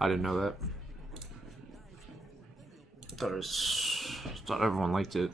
I didn't know that. Thought everyone liked it.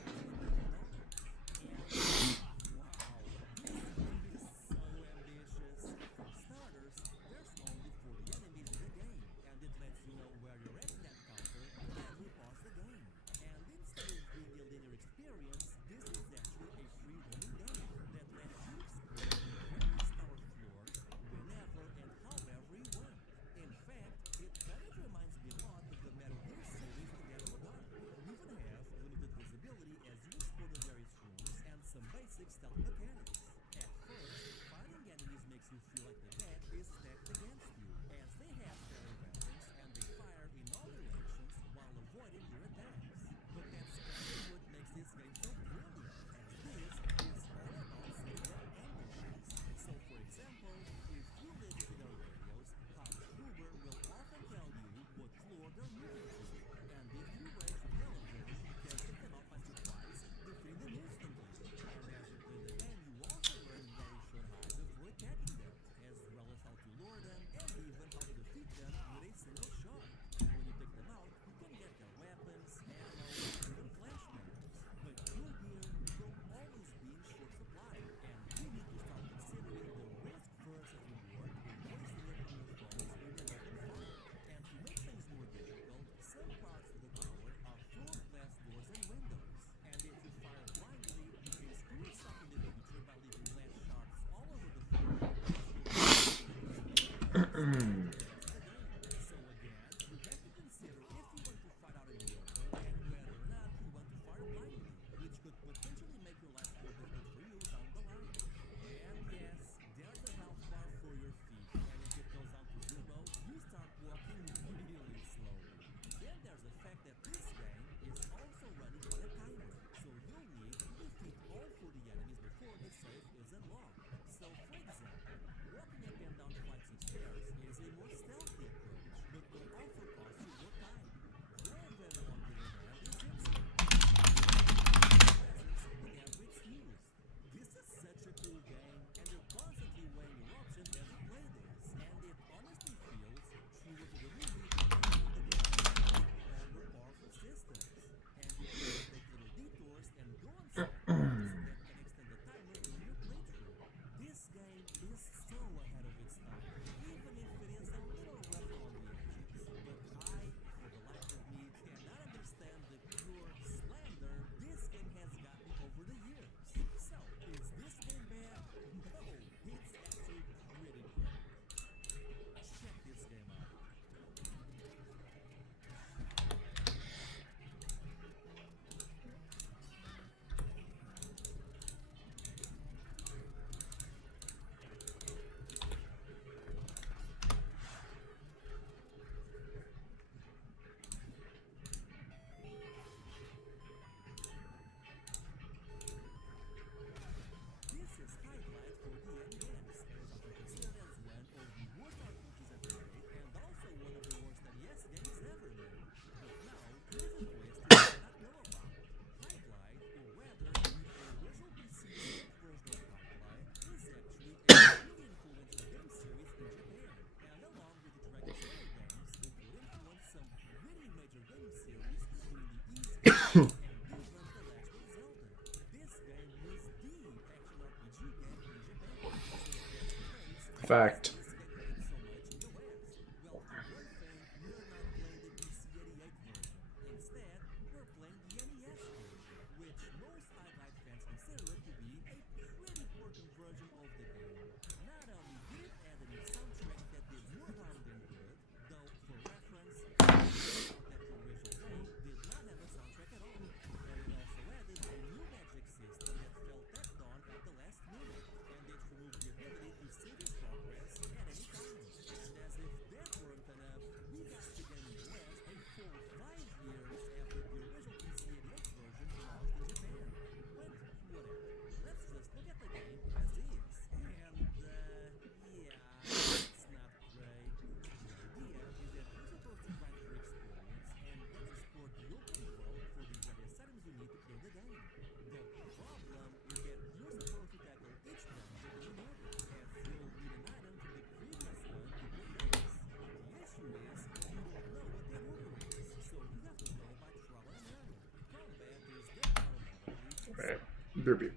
Fact. Repeat.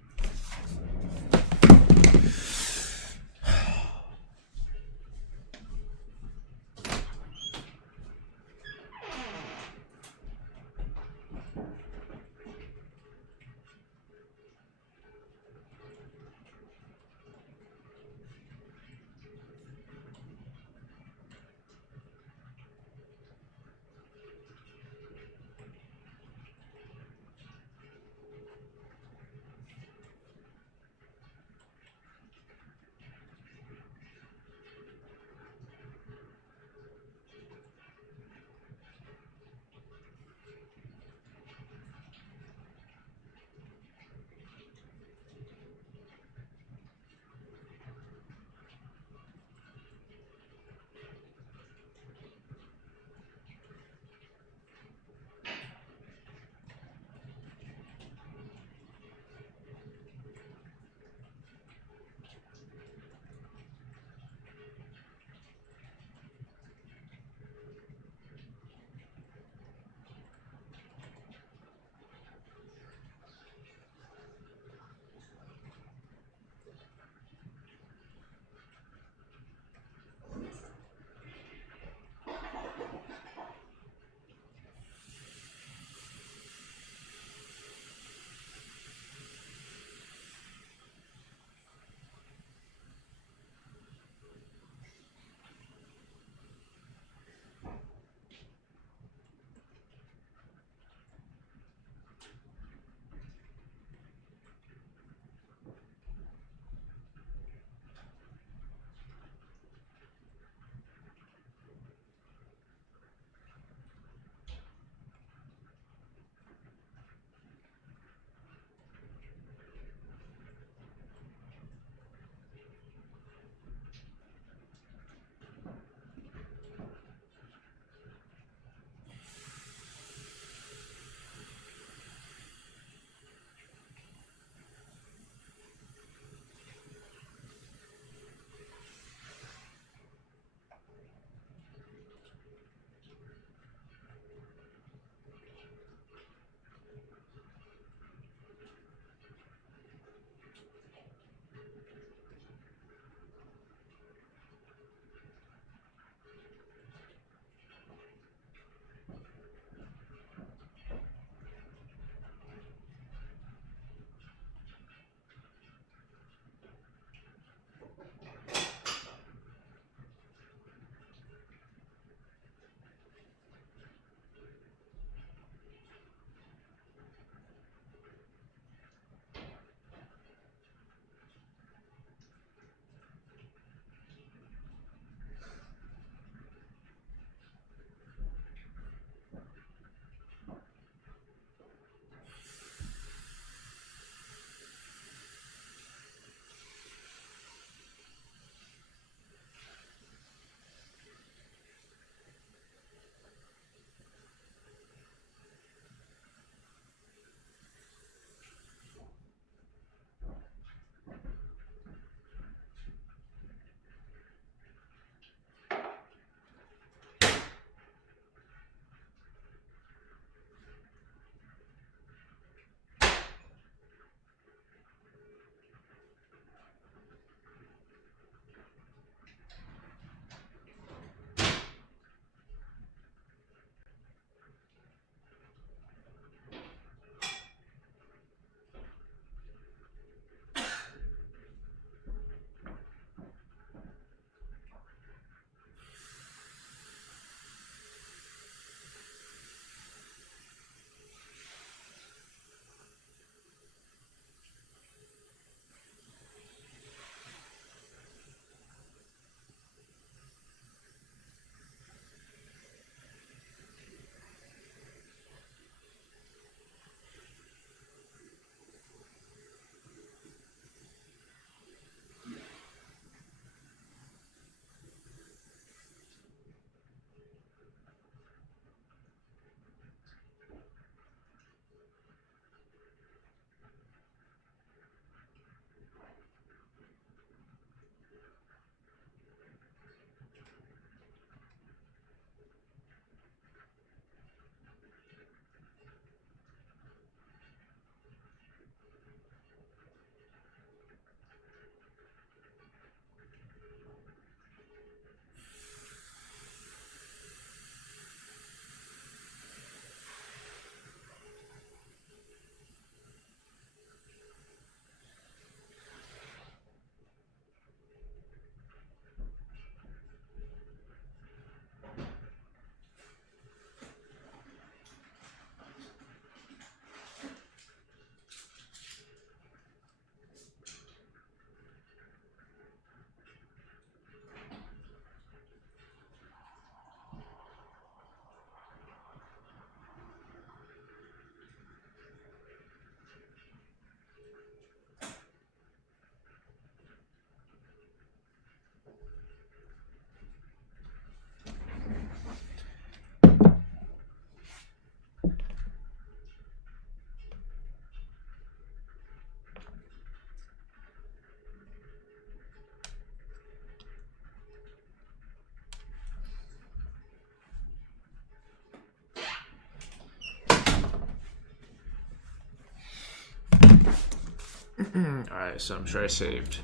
Alright, so I'm sure I saved.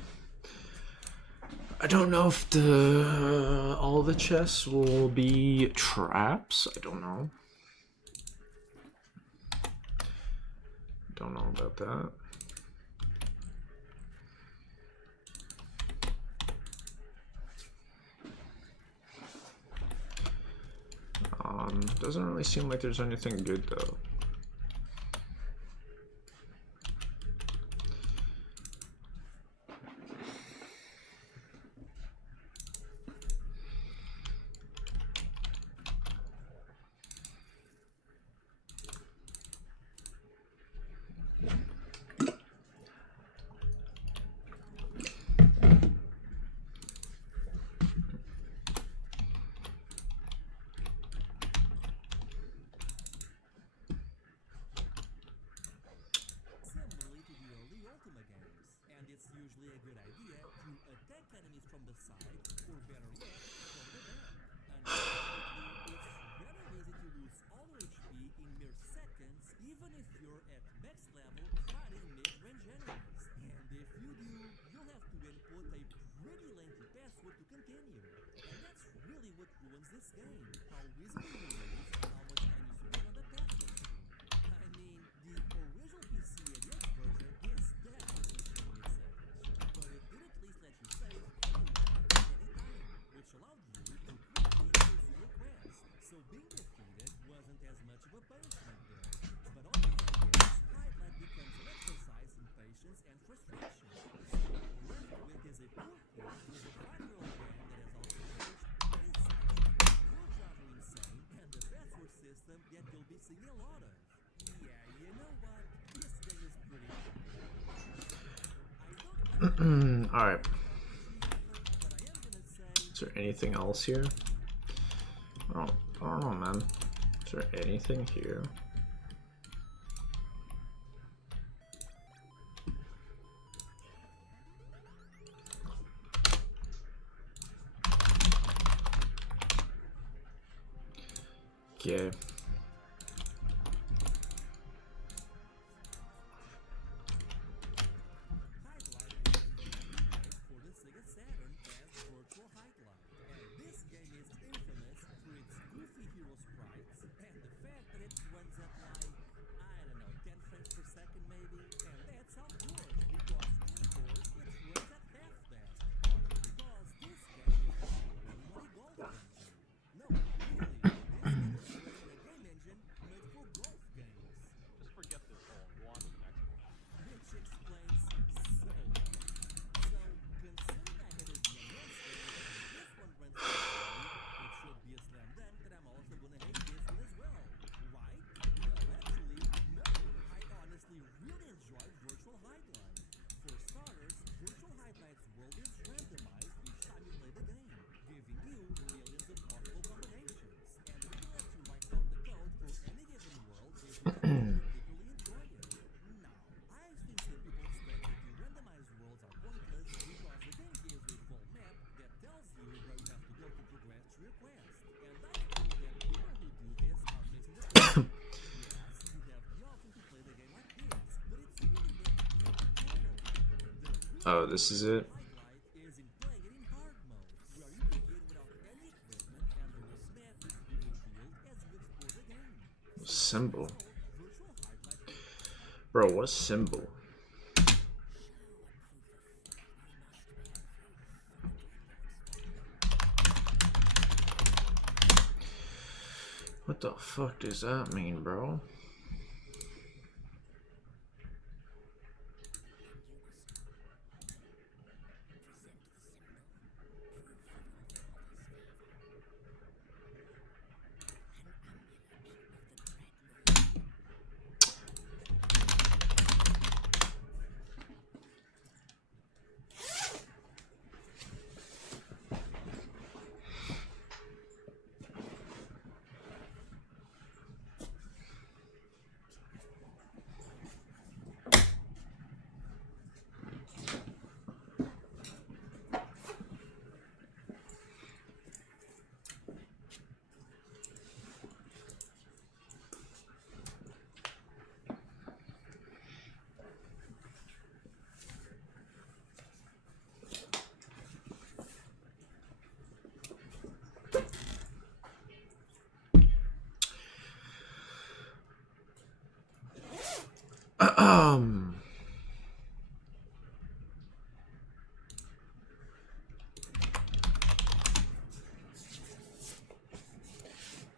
I don't know if all the chests will be traps. I don't know. Don't know about that. Doesn't really seem like there's anything good though. Alright. Is there anything else here? I don't know, man. Is there anything here? Yeah. Oh, this is it? Symbol. Bro, what symbol? What the fuck does that mean, bro?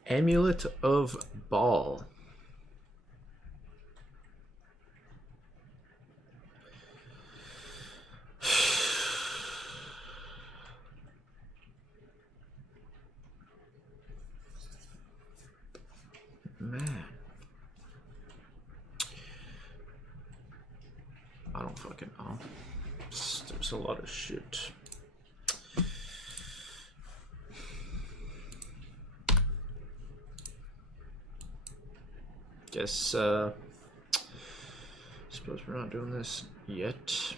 Amulet of Ball. Man. I don't fucking know. There's a lot of shit. Guess, suppose we're not doing this yet.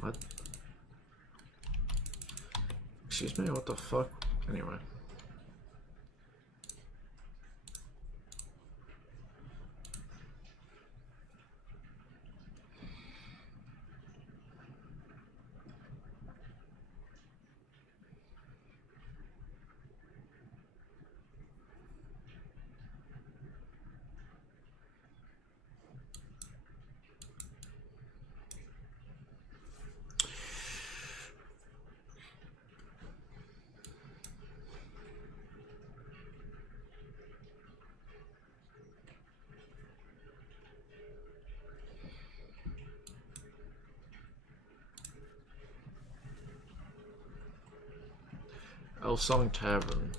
What? Excuse me, what the fuck? Anyway. Elsong Tavern.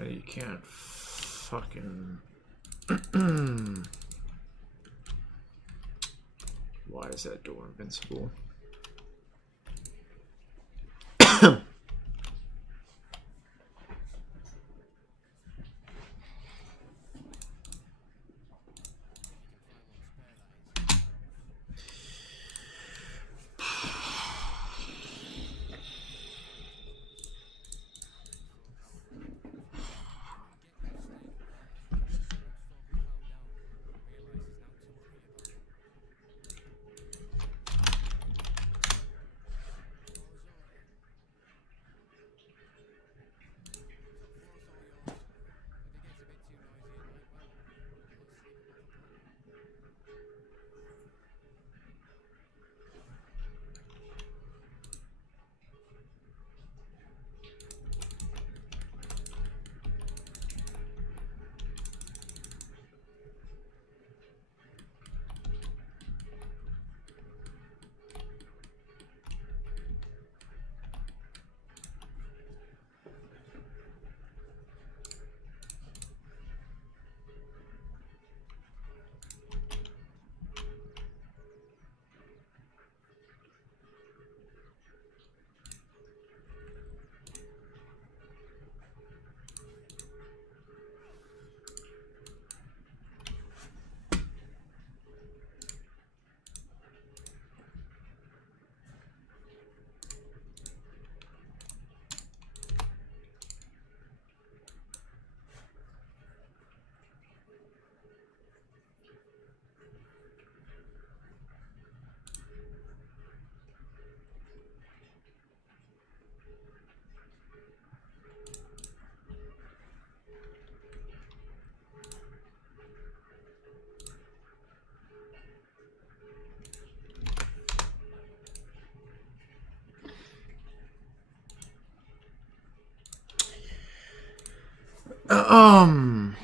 You can't fucking... Why is that door invincible? Um.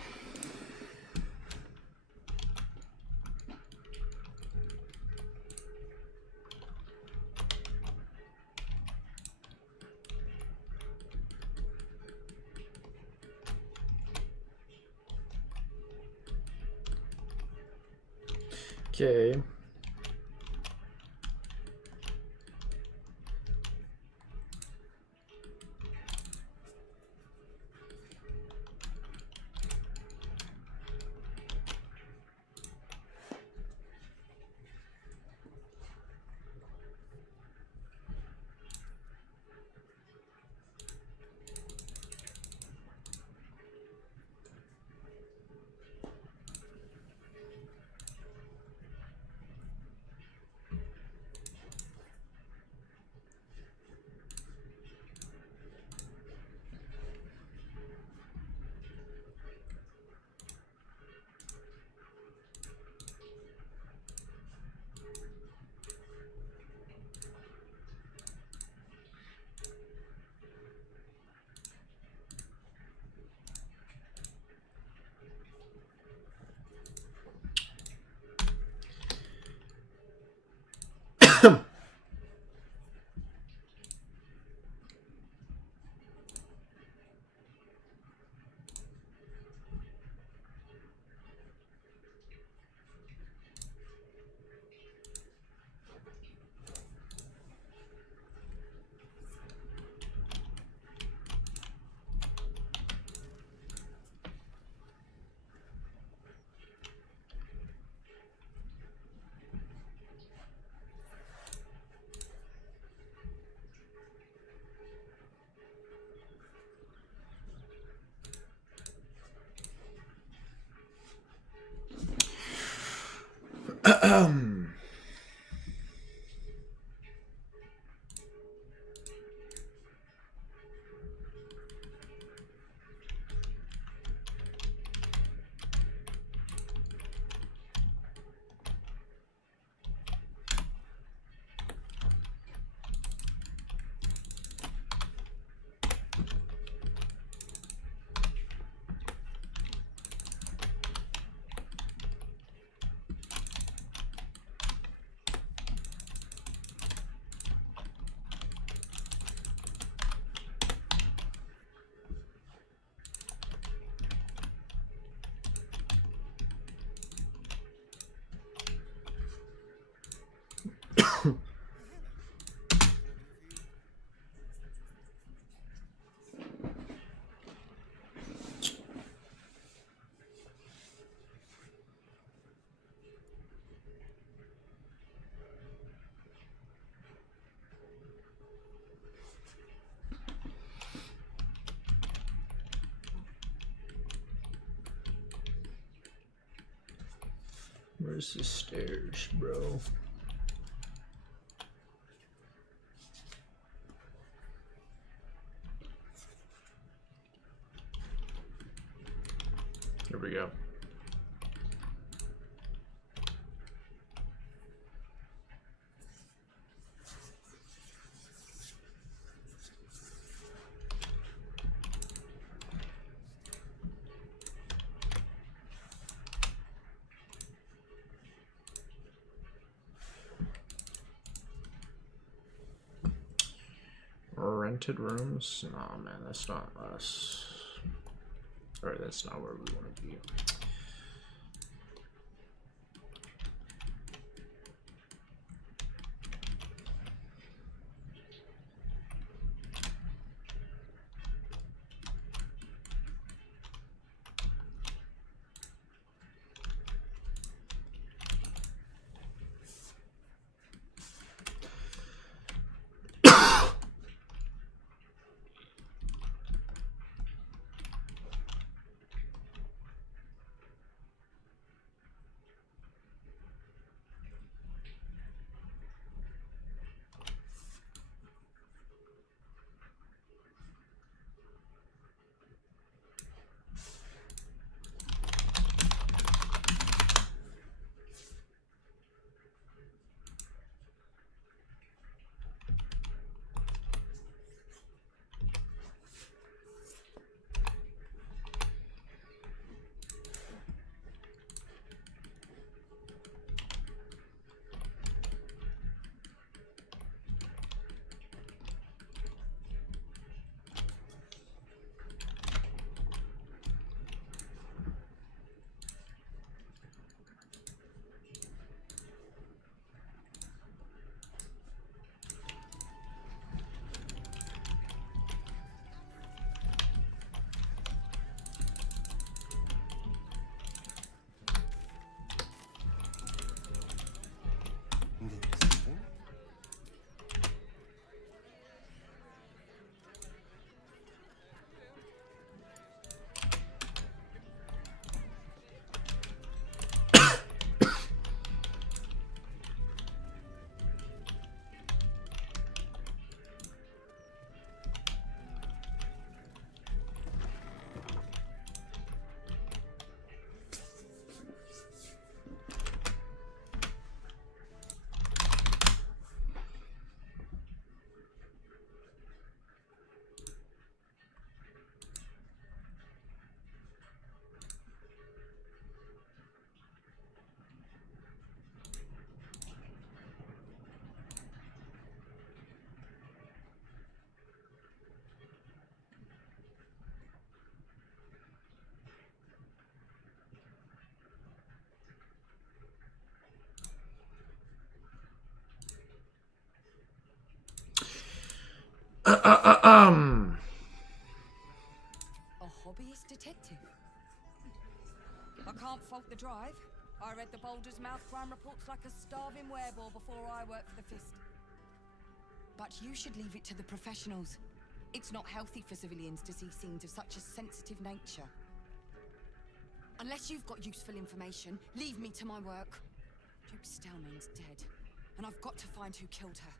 Okay. Where's the stairs, bro? Here we go. Rented rooms? Nah, man, that's not us. Or that's not where we want to be. hobbyist detective. I can't fault the drive. I read the Baldur's mouth crime reports like a starving wereball before I worked for the Fist. But you should leave it to the professionals. It's not healthy for civilians to see scenes of such a sensitive nature. Unless you've got useful information, leave me to my work. Duke Stelmane's dead, and I've got to find who killed her.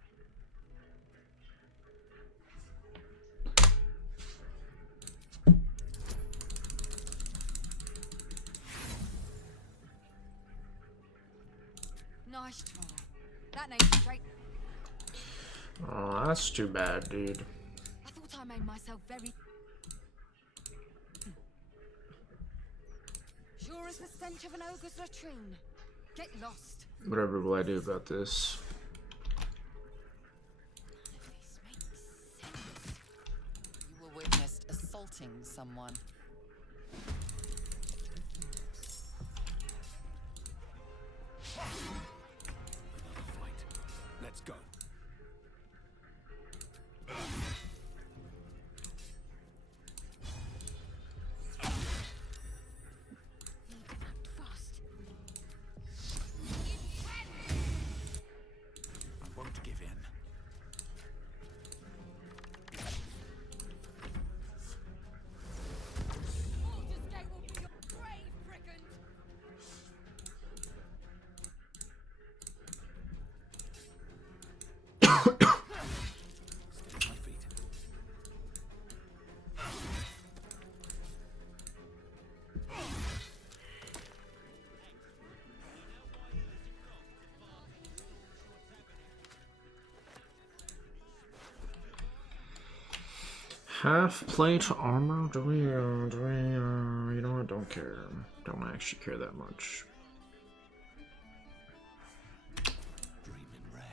Nice try. That name's straight. Oh, that's too bad, dude. I thought I made myself very... Sure as the stench of an ogre's latrine. Get lost. Whatever will I do about this? This makes sense. You were witnessed assaulting someone. Fight. Let's go. Act fast. I won't give in. Baldur's Gate will be your grave, brigand! Stay on my feet. Half plate armor? Do we, you know what? Don't care. Don't actually care that much. Dream in red.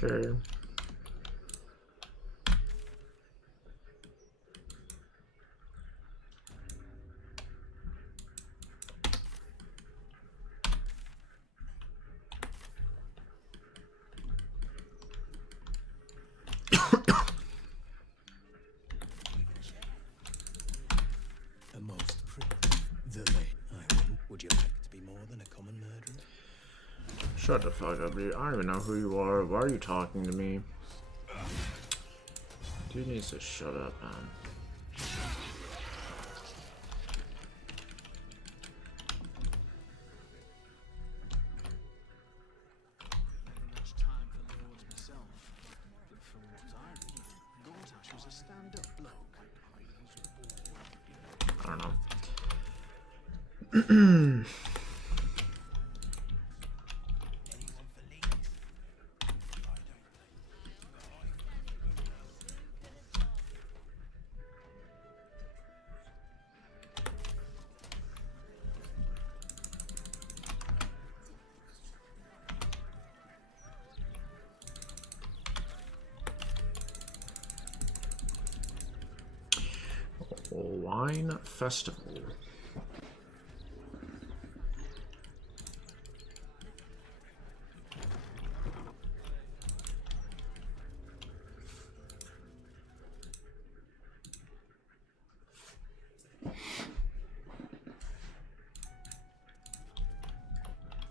Okay. Would you like to be more than a common murderer? Shut the fuck up, dude. I don't even know who you are. Why are you talking to me? Dude needs to shut up, man. Much time for lords myself. But from what I read, Gortash was a stand-up bloke. I don't know. Wine Festival.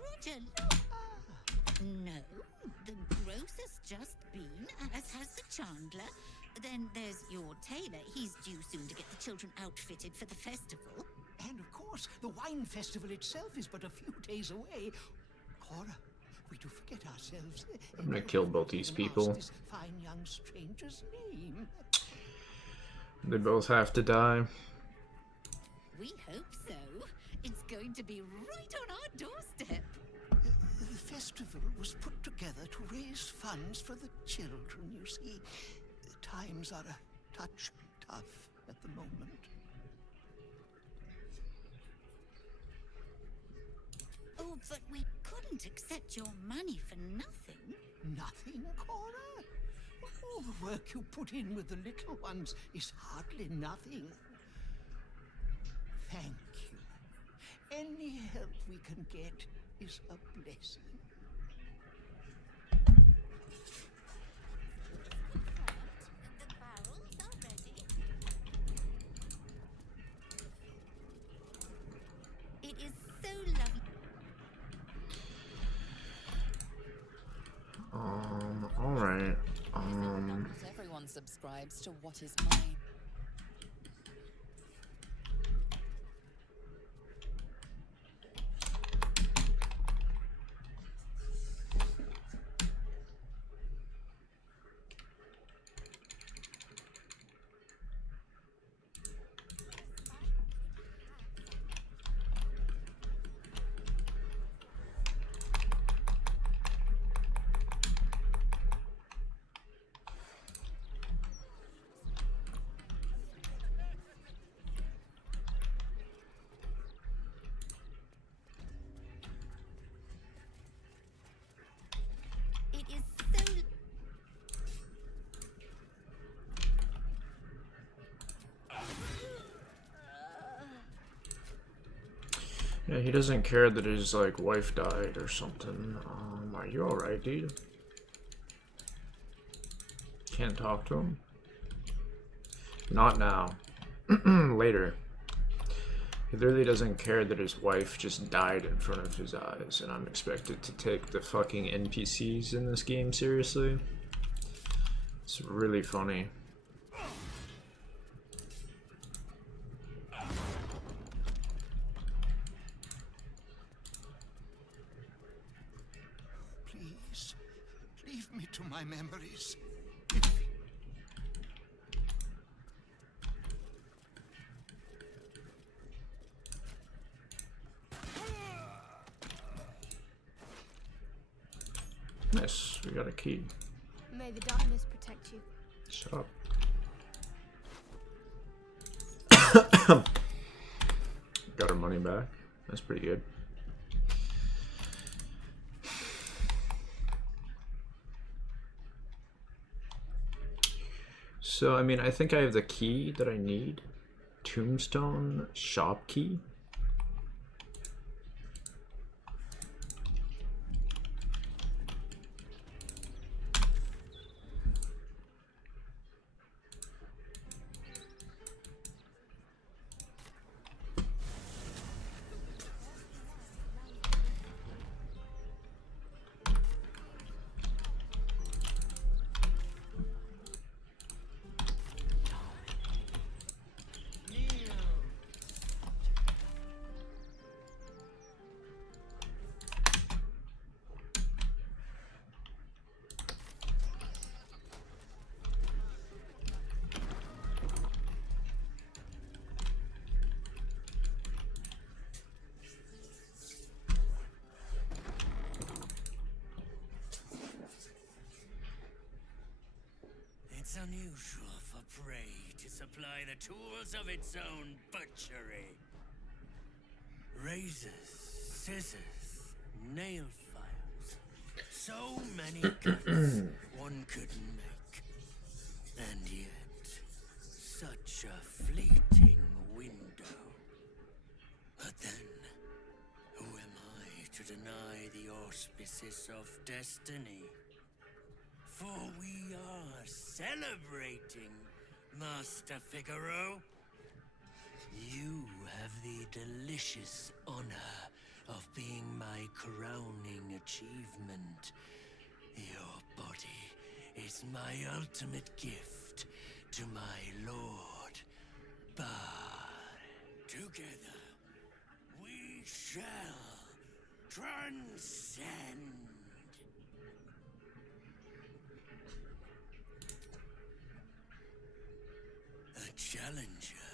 Roger, look. No, the grocer's just been, as has the chandler. Then there's your tailor. He's due soon to get the children outfitted for the festival. And of course, the wine festival itself is but a few days away. Cora, we do forget ourselves. I'm gonna kill both these people. This fine young stranger's name. They both have to die. We hope so. It's going to be right on our doorstep. The festival was put together to raise funds for the children, you see. Times are a touch tough at the moment. Oh, but we couldn't accept your money for nothing. Nothing, Cora? All the work you put in with the little ones is hardly nothing. Thank you. Any help we can get is a blessing. The barrels are ready. It is so lovely. Alright. Not everyone subscribes to what is mine. It is so. Yeah, he doesn't care that his, like, wife died or something. Are you alright, dude? Can't talk to him? Not now. Later. He literally doesn't care that his wife just died in front of his eyes, and I'm expected to take the fucking NPCs in this game seriously. It's really funny. Please, leave me to my memories. Nice, we got a key. May the darkness protect you. Shut up. Got our money back. That's pretty good. So, I mean, I think I have the key that I need. Tombstone shop key. It's unusual for prey to supply the tools of its own butchery. Razors, scissors, nail files. So many cuts one couldn't make. And yet, such a fleeting window. But then, who am I to deny the auspices of destiny? For we are celebrating, Master Figaro. You have the delicious honor of being my crowning achievement. Your body is my ultimate gift to my lord, Bard. Together, we shall transcend. A challenger.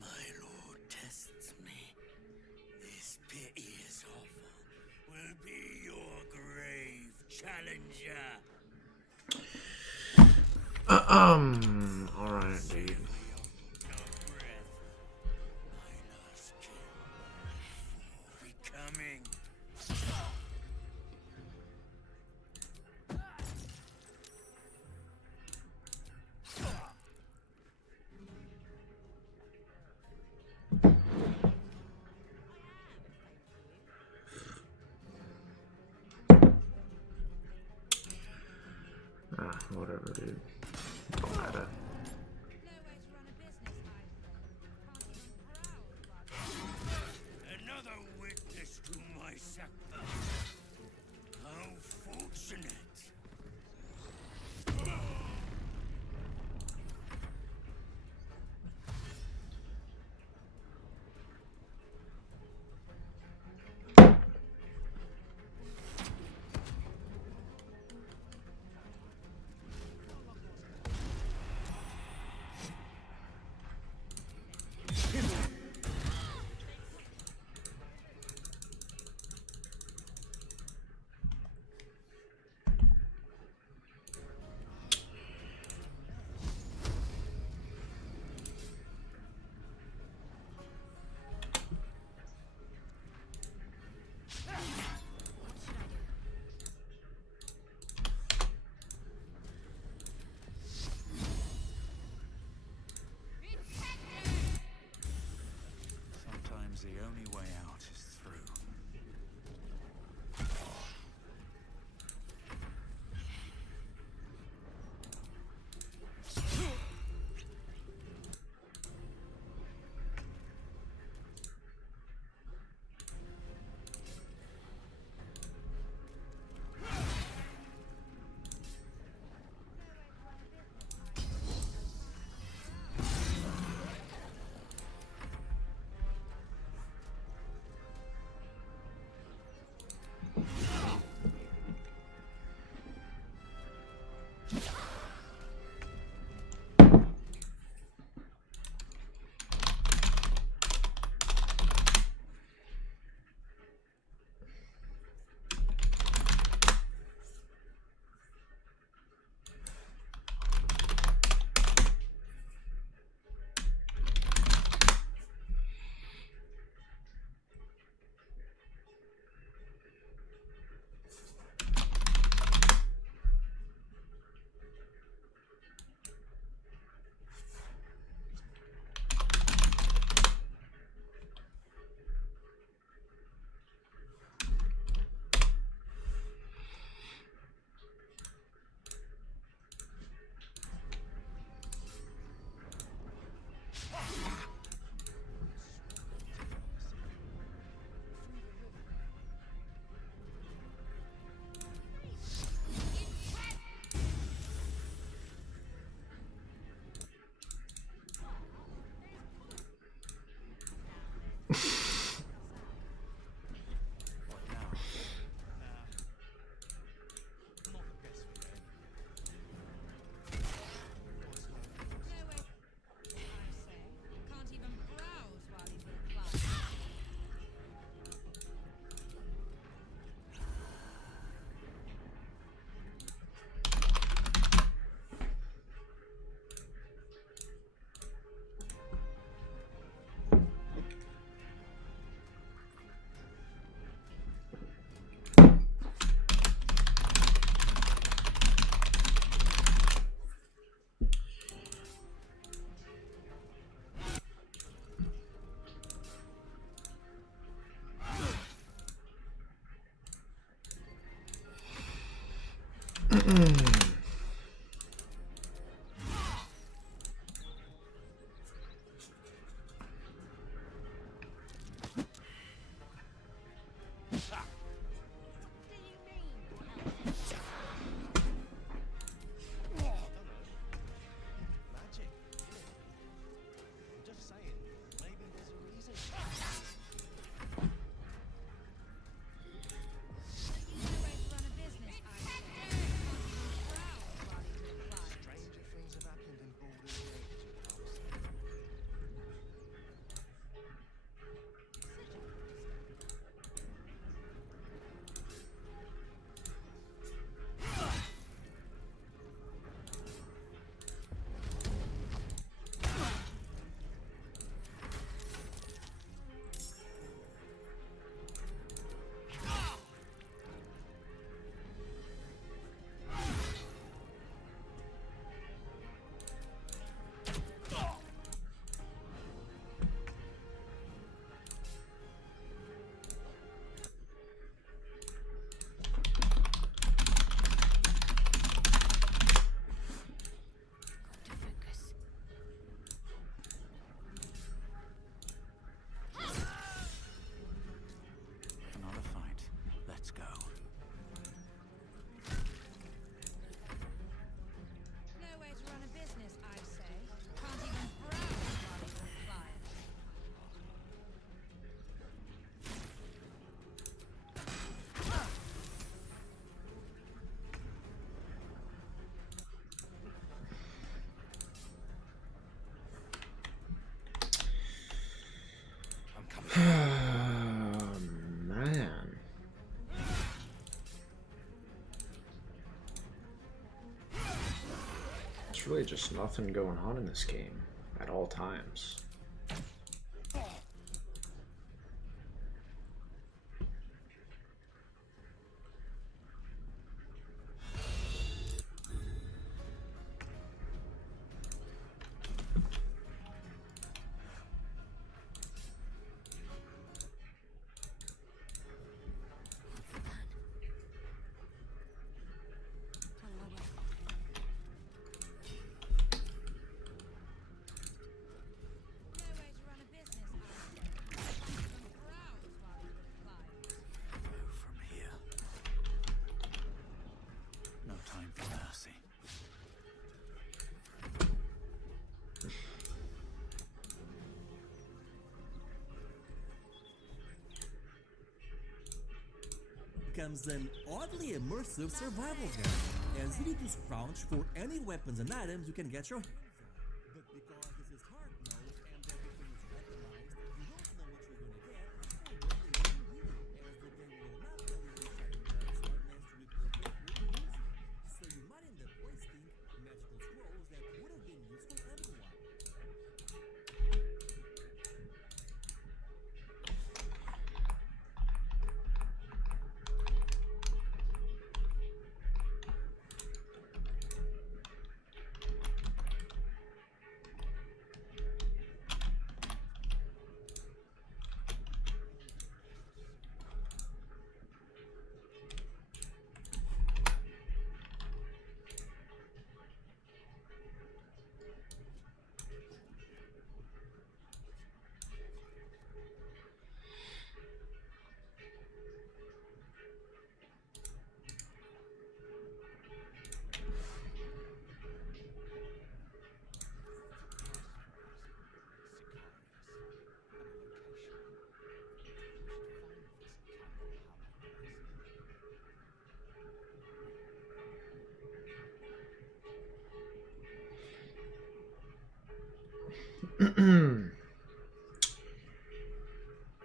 My lord tests me. This piteous hovel will be your grave, challenger. Alright, dude. No breath. My last kill before becoming. Whatever, dude. Don't matter. Man. There's really just nothing going on in this game at all times. No time for mercy. Comes an oddly immersive survival game, as you need to scrounge for any weapons and items you can get your hands on. But because this is hard mode and everything is randomized, you don't know what you're gonna get or what they will do, as the game will not tell you which item does unless you equip it or use it. So you might end up wasting magical scrolls that would have been useful otherwise.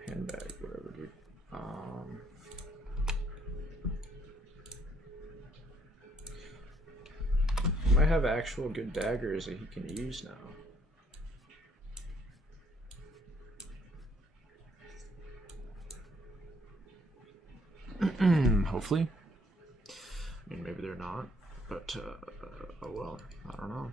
Handbag, whatever, dude. He might have actual good daggers that he can use now. Hopefully. I mean, maybe they're not, but oh well, I don't know.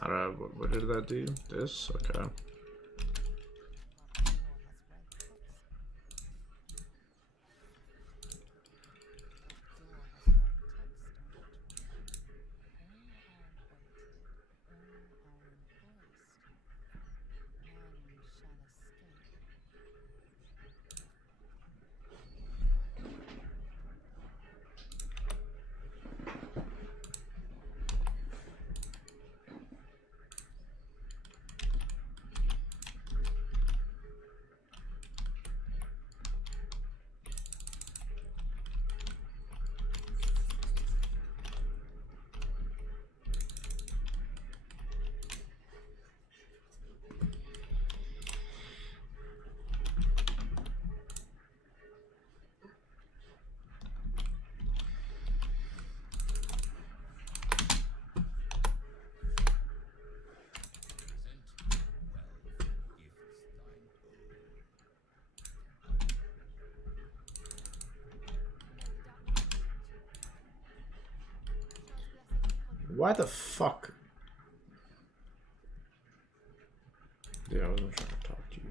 I don't know, what did that do? This? Okay. Why the fuck? Yeah, I wasn't trying to talk to you.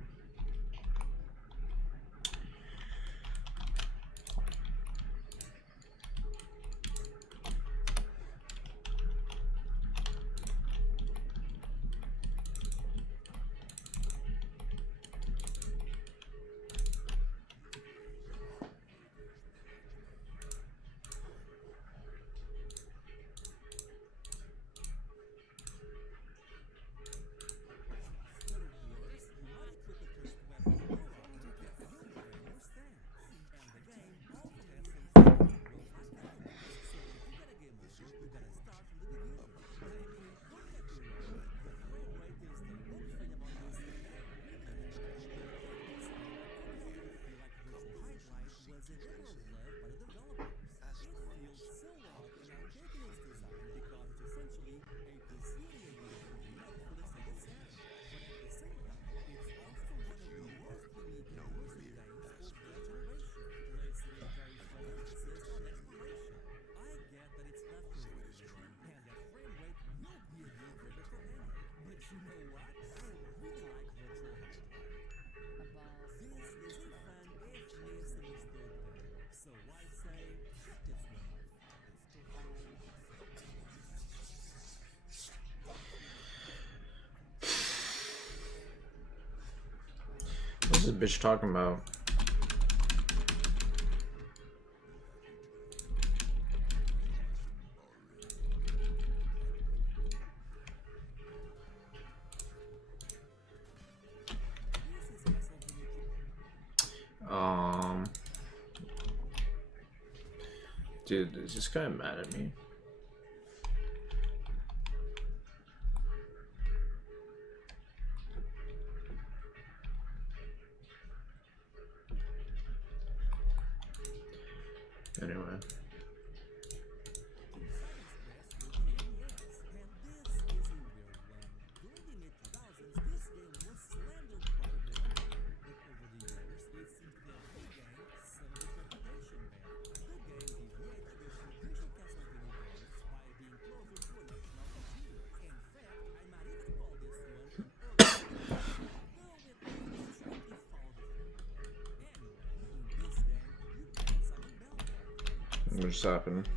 What's this bitch talking about? Dude, is this guy mad at me? Anyway. What just happened?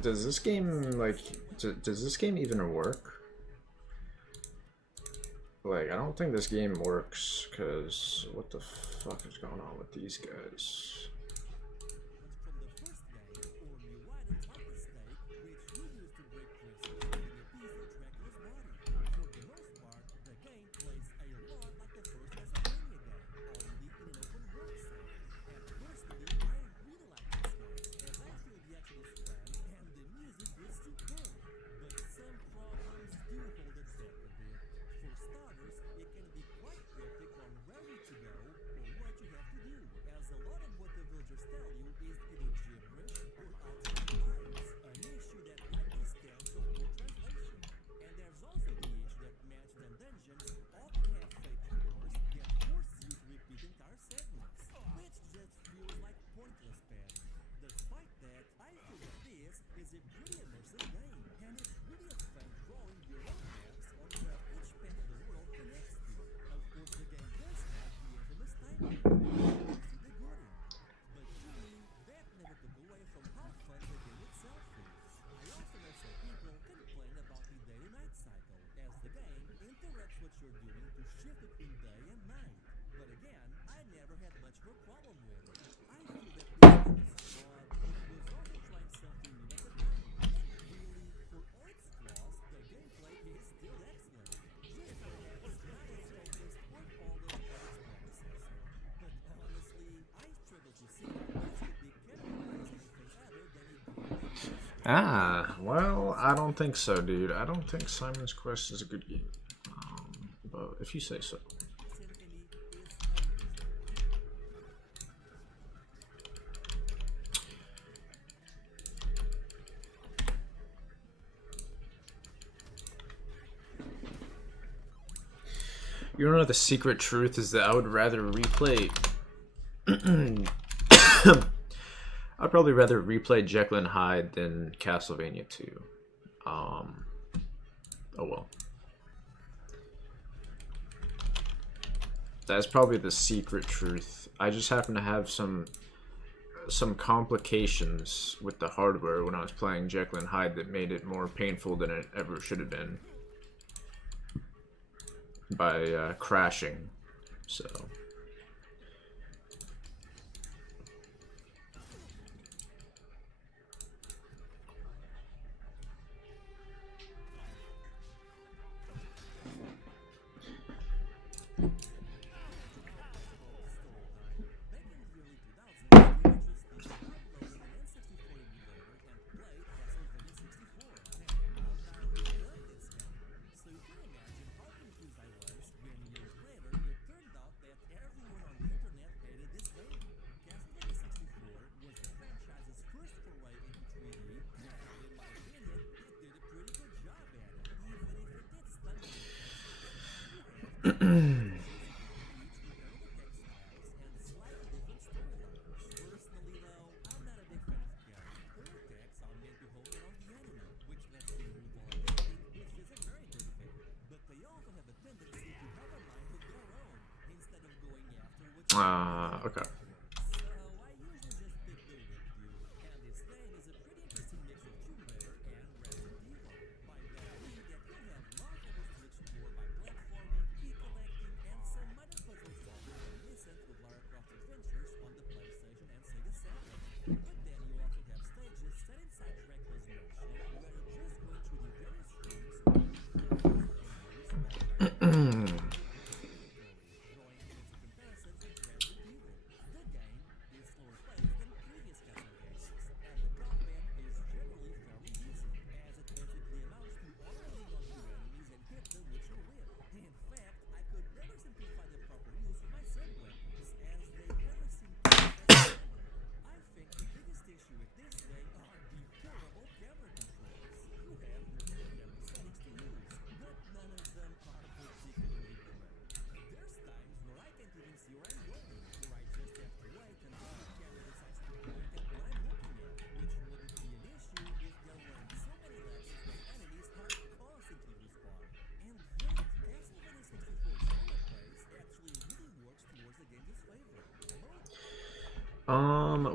Does this game, like, does this game even work? Like, I don't think this game works, because what the fuck is going on with these guys? you're doing to shift between day and night. But again, I never had much of a problem with it. I feel that this game is flawed, but it was also trying something new at the time. And really, for all its flaws, the gameplay is still excellent. Just perhaps not as focused or polished as its predecessor. But honestly, I struggle to see how this could be categorized as anything other than a good game. Ah, well, I don't think so, dude. I don't think Simon's Quest is a good game. But if you say so. Symphony is undeserved. You know the secret truth is that I would rather replay. I'd probably rather replay Jekyll and Hyde than Castlevania 2. Oh well. That's probably the secret truth. I just happen to have some complications with the hardware when I was playing Jekyll and Hyde that made it more painful than it ever should have been. By crashing, so. Okay.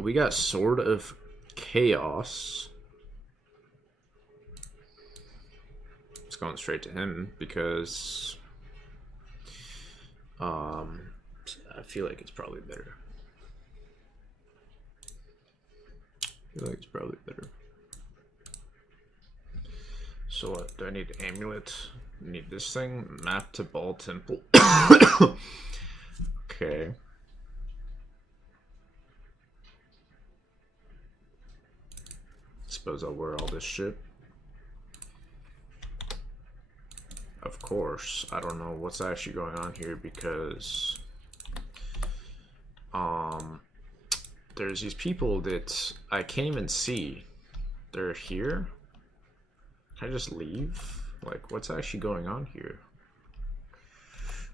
We got Sword of Chaos. It's going straight to him because I feel like it's probably better. So what, do I need amulet? Need this thing? Map to Ball Temple. Okay. Suppose I'll wear all this shit. Of course, I don't know what's actually going on here because there's these people that I can't even see. They're here. Can I just leave? Like, what's actually going on here?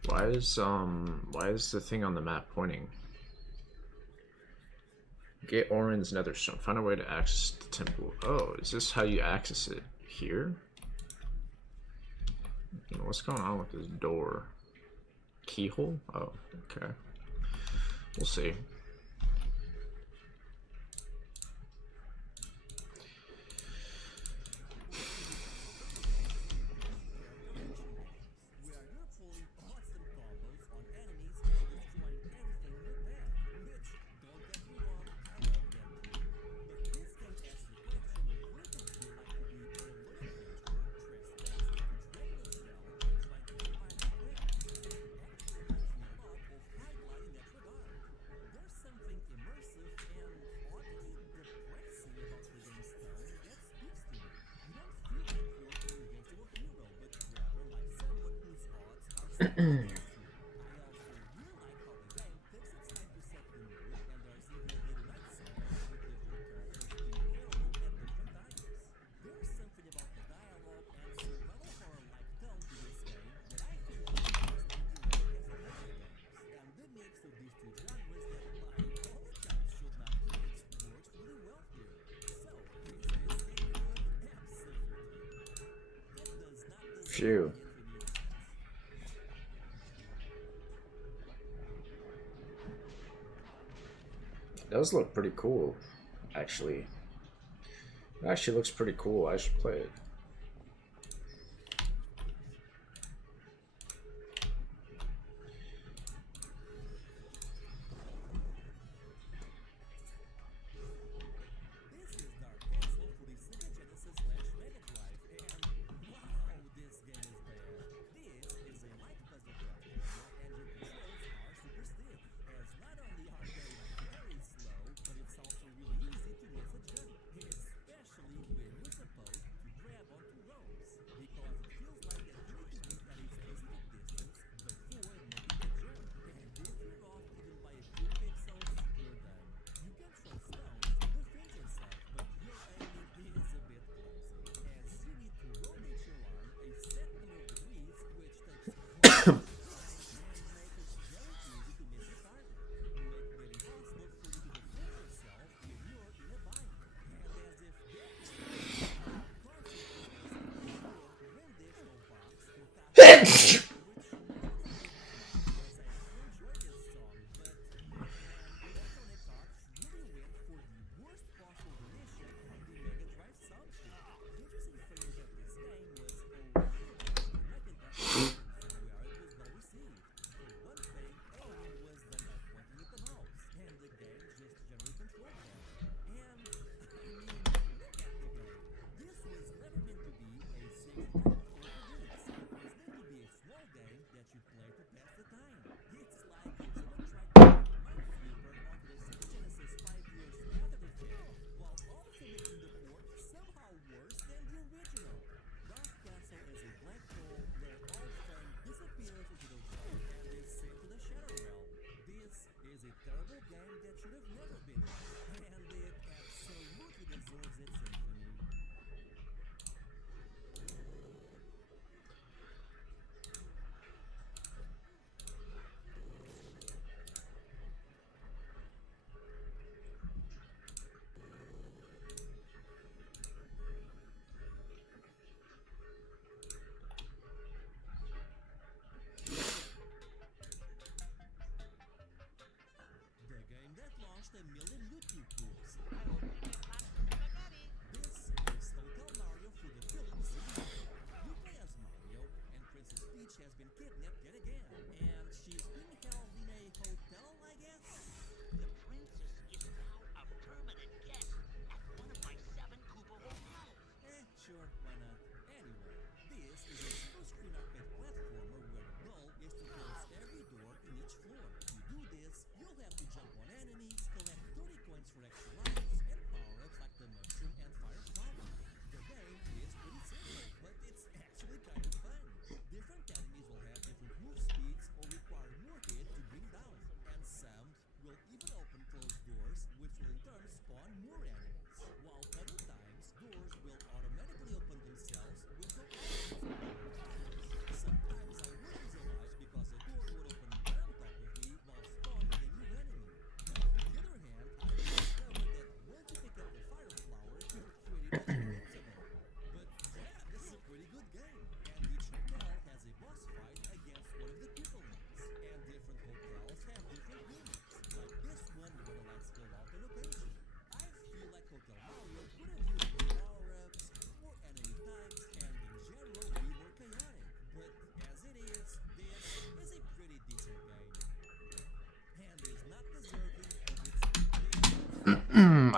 Why is the thing on the map pointing? Get Orin's Netherstone. Find a way to access the temple. Oh, is this how you access it? Here? What's going on with this door? Keyhole? Oh, okay. We'll see. Phew. It does look pretty cool, actually. It actually looks pretty cool. I should play it.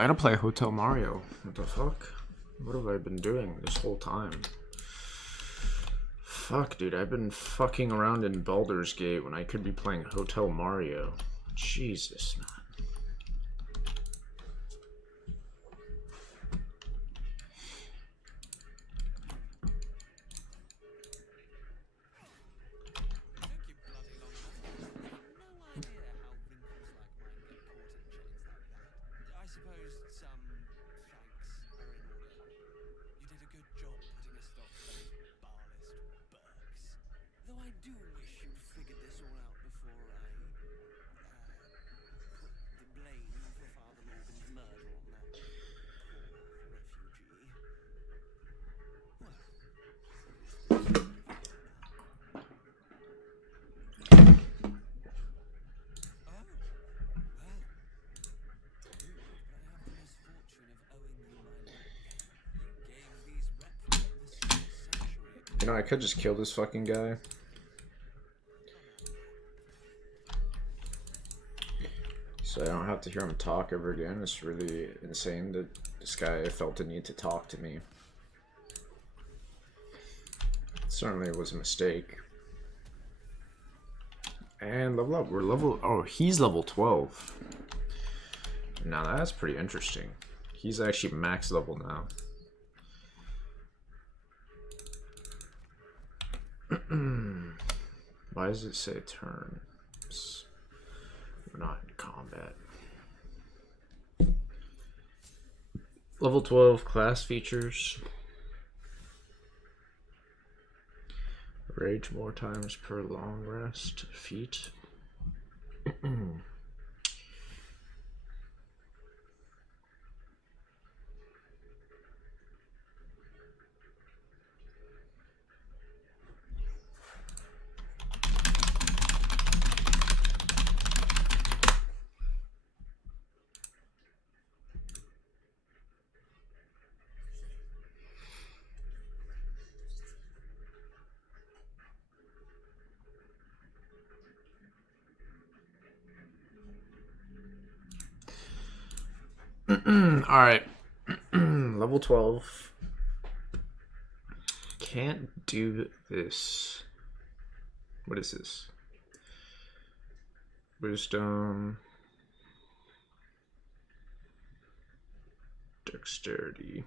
I gotta play Hotel Mario. What the fuck? What have I been doing this whole time? Fuck, dude, I've been fucking around in Baldur's Gate when I could be playing Hotel Mario. Jesus, man. murder on that refugee. You know, I could just kill this fucking guy. So I don't have to hear him talk ever again. It's really insane that this guy felt the need to talk to me. Certainly it was a mistake. And level up. We're level... Oh, he's level 12. Now that's pretty interesting. He's actually max level now. Why does it say turns? We're not in combat. Level 12 class features. Rage more times per long rest. Feat. Alright. Level 12. Can't do this. What is this? Wisdom. Dexterity.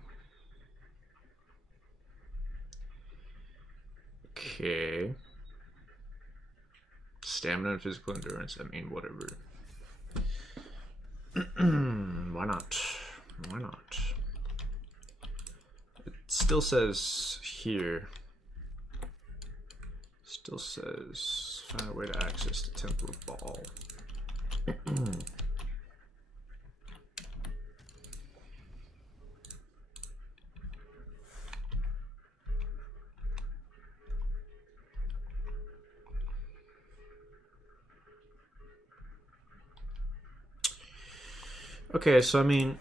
Okay. Stamina and physical endurance. I mean, whatever. Why not? Why not? It still says here. Still says find a way to access the Temple of Baal. Okay, so I mean,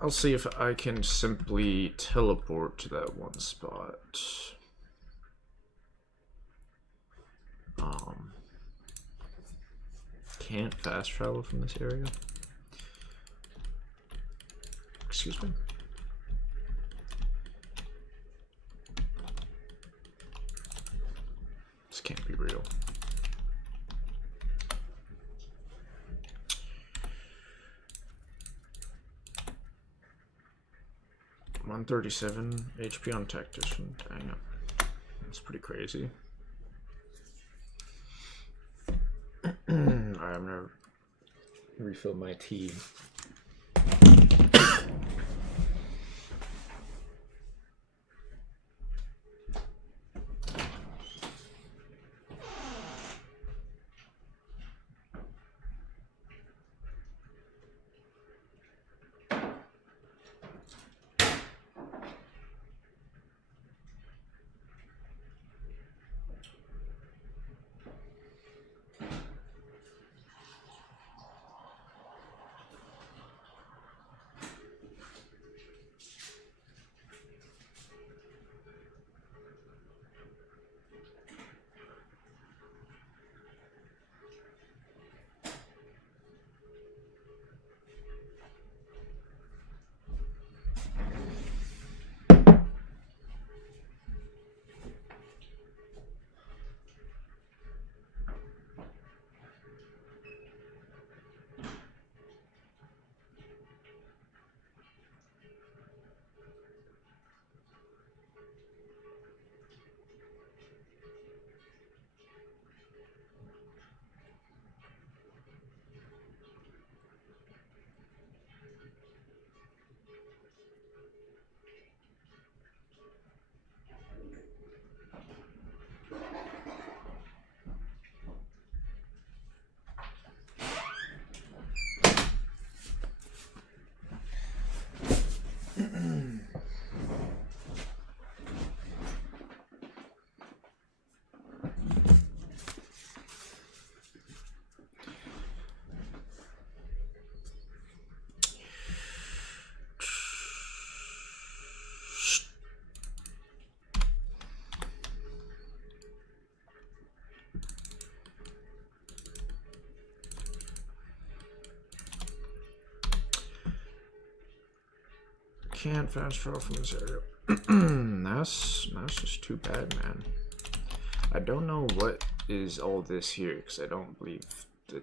I'll see if I can simply teleport to that one spot. Can't fast travel from this area. Excuse me. This can't be real. $137 HP on tactician. Dang it. That's pretty crazy. Alright, I'm gonna refill my tea. can't fast travel from this area. That's just too bad, man. I don't know what is all this here, because I don't believe that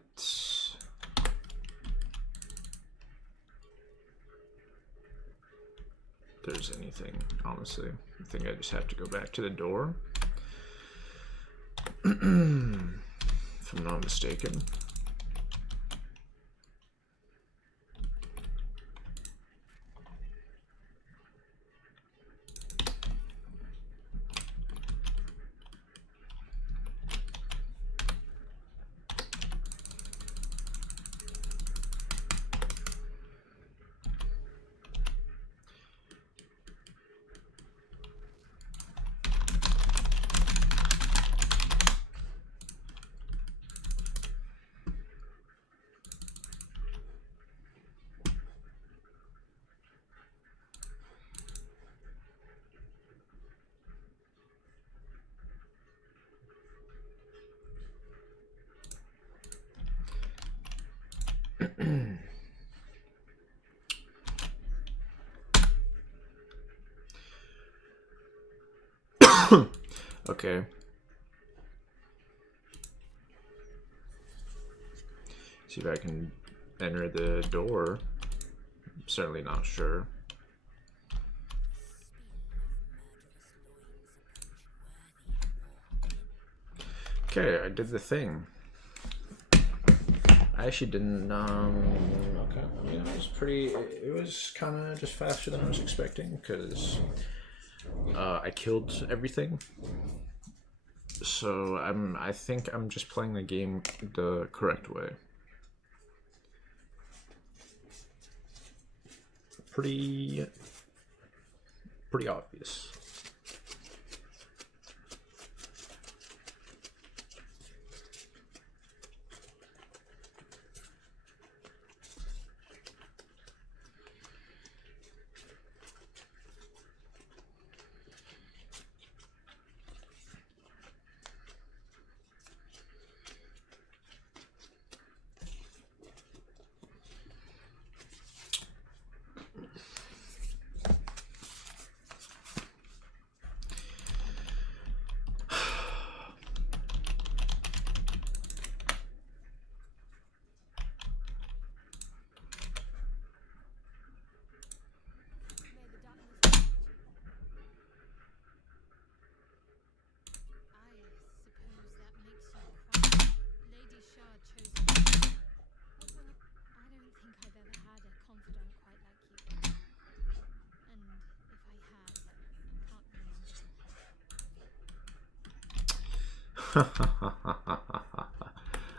there's anything, honestly. I think I just have to go back to the door. If I'm not mistaken. Okay. See if I can enter the door. I'm certainly not sure. Okay, I did the thing. I actually didn't, okay, yeah, it was pretty, it was kind of just faster than I was expecting, because I killed everything. So I think I'm just playing the game the correct way. Pretty obvious.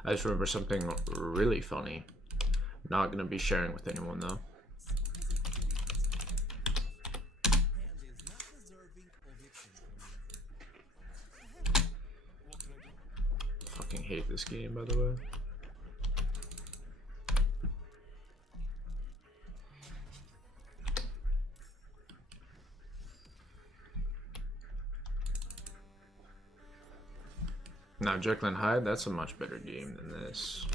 I just remember something really funny. Not gonna be sharing with anyone though. Fucking hate this game, by the way. Now, Jekyll and Hyde, that's a much better game than this.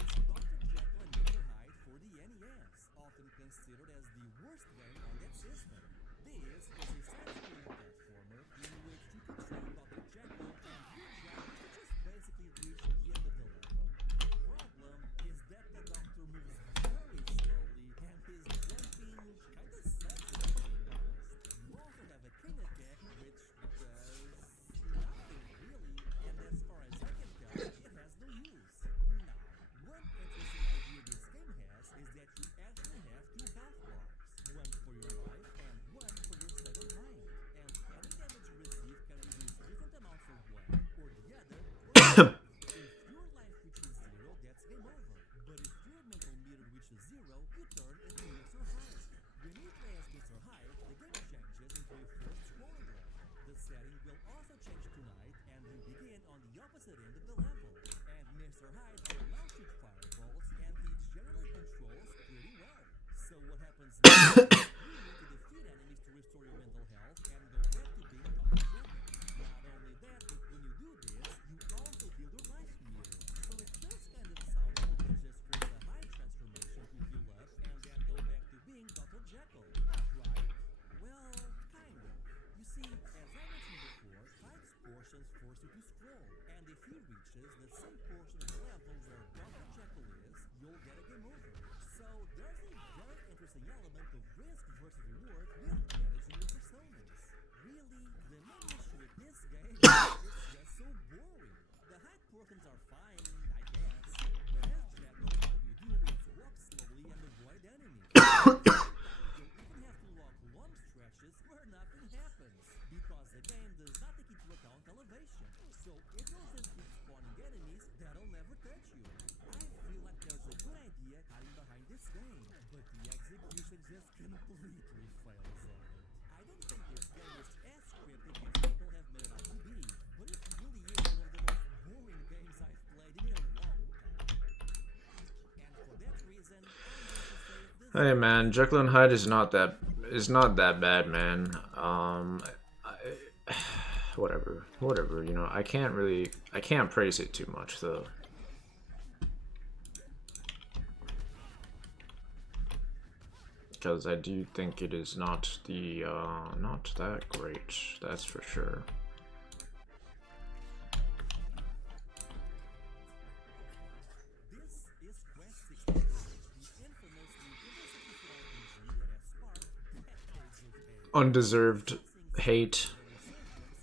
is the same portion of the level where Dr. Jekyll is, you'll get a game over. So there's a very interesting element of risk versus reward with managing your personas. Really, the main issue with this game is it's just so boring. The high portions are fine, I guess, but as Jekyll, all you do is walk slowly and avoid enemies. Sometimes you'll even have to walk long stretches where nothing happens, because the game does not take into account elevation. So if you'll just keep spawning enemies, that'll never touch you. I feel like there's a good idea hiding behind this game, but the execution just completely fails on it. I don't think this game is as cryptic as people have made it out to be, but it really is one of the most boring games I've played in a long time. And for that reason, I'm going to say this. Hey man, Jekyll and Hyde is not that bad, man. Whatever. You know, I can't praise it too much though. Because I do think it is not that great, that's for sure. This is Quest 64, the infamous Nintendo 64 RPG that has sparked decades of hate. Undeserved hate.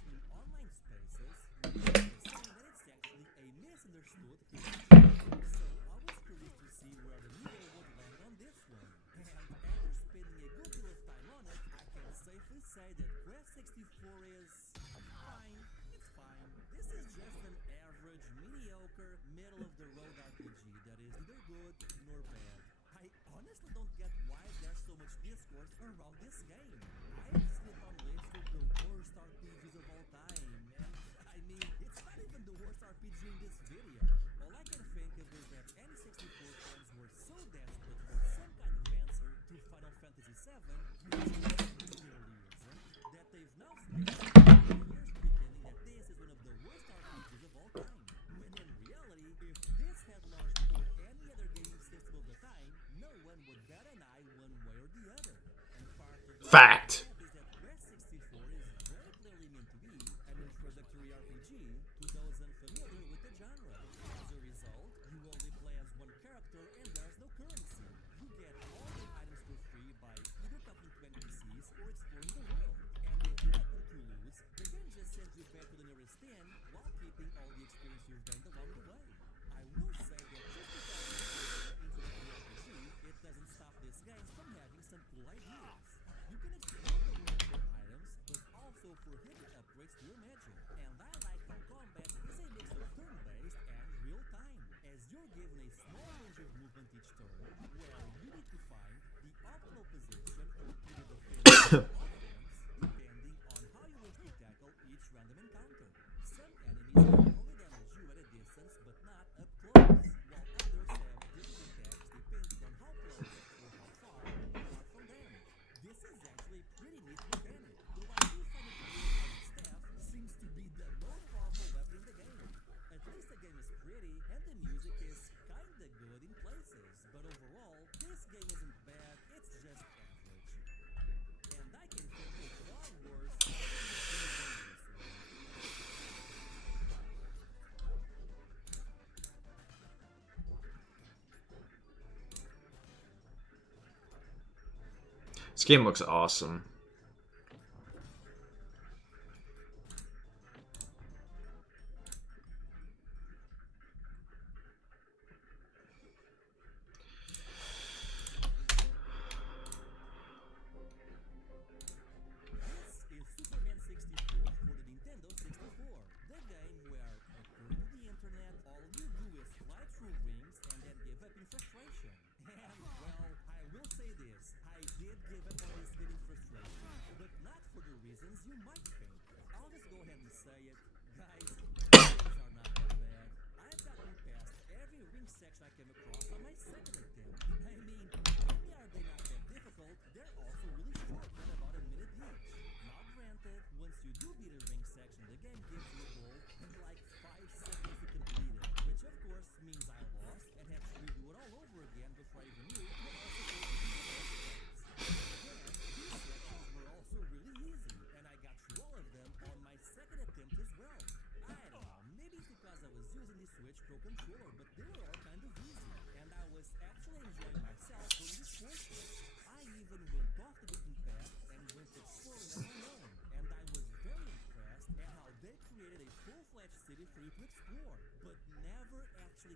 In online spaces, saying that it's actually a misunderstood hidden gem. So I was curious to see where the needle would land on this one. And after spending a good deal of time on it, I can safely say that Quest 64 is fine. It's fine. This is just an average, mediocre, middle-of-the-road RPG that is neither good nor bad. I honestly don't get why there's so much discourse around this game. I've seen it on lists of the worst RPGs of all time, and I mean, it's not even the worst RPG in this video. All I can think of is that N64 fans were so desperate for some kind of answer to Final Fantasy VII, which clearly isn't, that they've now spent 20 years pretending that this is one of the worst RPGs of all time. When in reality, if this had launched for any other gaming system of the time, no one would bat an eye one way or the other. And part of the Fact. is that Quest 64 is very clearly meant to be an introductory RPG to those unfamiliar with the genre. As a result, you only play as one character and there's no currency. You get all the items for free by either talking to NPCs or exploring the world. And if you happen to lose, the game just sends you back to the nearest inn while keeping all the experience you've gained along the way. I will say that just because it's an introductory RPG, it doesn't stop this game from having some cool ideas. You can explore the world for items, but also for hidden upgrades to your magic. And I like how combat is a mix of turn-based and real-time, as you're given a small range of movement each turn, where you need to find the optimal position for either defense or offense, depending on how you wish to tackle each random encounter. Some enemies can only damage you at a distance, but not up close, while others have different attacks depending on how close or how far you are from them. This is actually a pretty neat mechanic, though I do find it weird how the staff seems to be the most powerful weapon in the game. At least the game is pretty, and the music is kinda good in places, but overall, this game isn't bad, it's just average. And I can think of far worse RPGs than this one. This game looks awesome. This is Superman 64 for the Nintendo 64, the game where, according to the internet, all you do is fly through rings and then give up in frustration. And, well, I will say this, I did give up on this game in frustration, but not for the reasons you might think. I'll just go ahead and say it. Guys, things are not that bad. I've gotten past every ring section I came across on my second attempt. I mean, not only are they not that difficult, they're also really short at about a minute each. Now granted, once you do beat a ring section, the game gives you a goal in like 5 seconds to complete it, which of course means I lost and had to redo it all over again before I even knew what I was supposed to do the next phase. Again, these sections were also really easy, and I got through all of them on my second attempt as well. I don't know, maybe it's because I was using this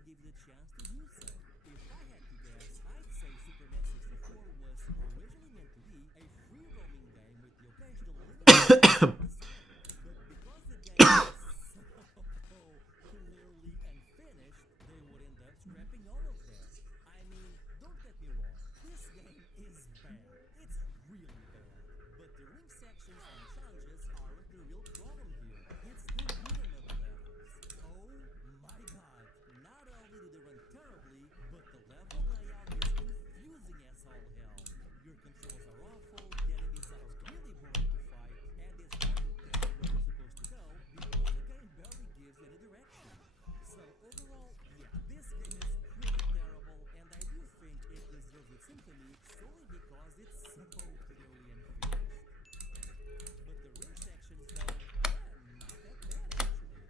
give you the chance to do so. If I had to guess, I'd say Superman 64 was originally meant to be a free roaming game with the occasional limited but because the game is so clearly unfinished, they would end up scrapping all of that. I mean, don't get me wrong, this game is bad. It's really bad. But the ring sections and challenges aren't the real problem here. It's the beat 'em up levels. Oh my god. Not only do they run terribly, but the level layout is confusing as all hell. Your controls are awful, the enemies are really boring to fight, and it's hard to tell where you're supposed to go because the game barely gives any direction. So overall, yeah, this game is pretty terrible, and I do think it deserves its infamy solely because it's so clearly unfinished. But the ring sections, though, not that bad actually.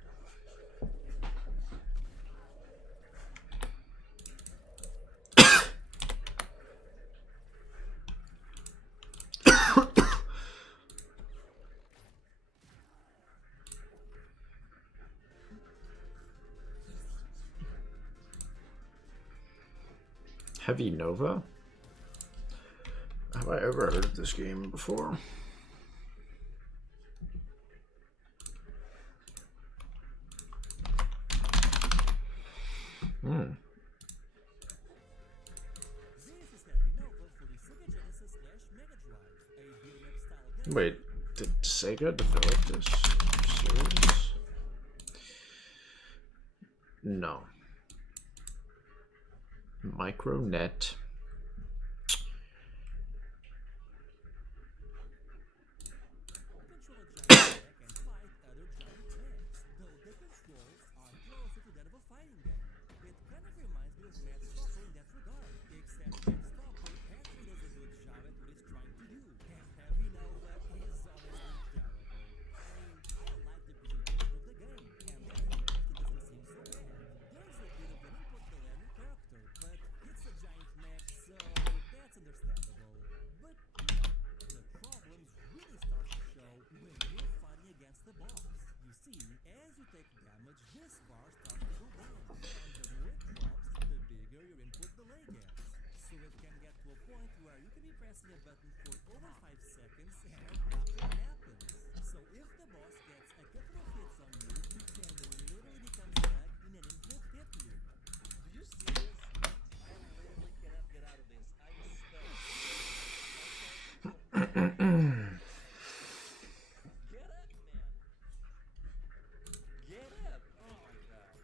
Heavy Nova? Have I ever heard of this game before? This is Heavy Nova for the Sega Genesis/Mega Drive, a beat-em-up style game. Wait, did Sega develop this series? No. Micronet. Control a giant mech and fight other giant mechs, though the controls are closer to that of a fighting game. It kind of reminds me of Mad Stopper in that regard, except Mad Stopper actually does a good job at what it's trying to do, and Heavy Nova is honestly terrible. I mean, I like the presentation of the game, and that honestly doesn't seem so bad. There's a bit of an input delay on your character, but it's a giant mech, so that's understandable. But the problems really start to show when you're fighting against the boss. You see, as you take damage, this bar starts to go down, and the more it drops, the bigger your input delay gets. So it can get to a point where you can be pressing a button for over 5 seconds and nothing happens. So if the boss gets a couple of hits on you, you can literally become stuck in an infinite hit loop. Do you see this? I literally cannot get out of this. I'm stuck. Get up, man. Get up. Oh my god.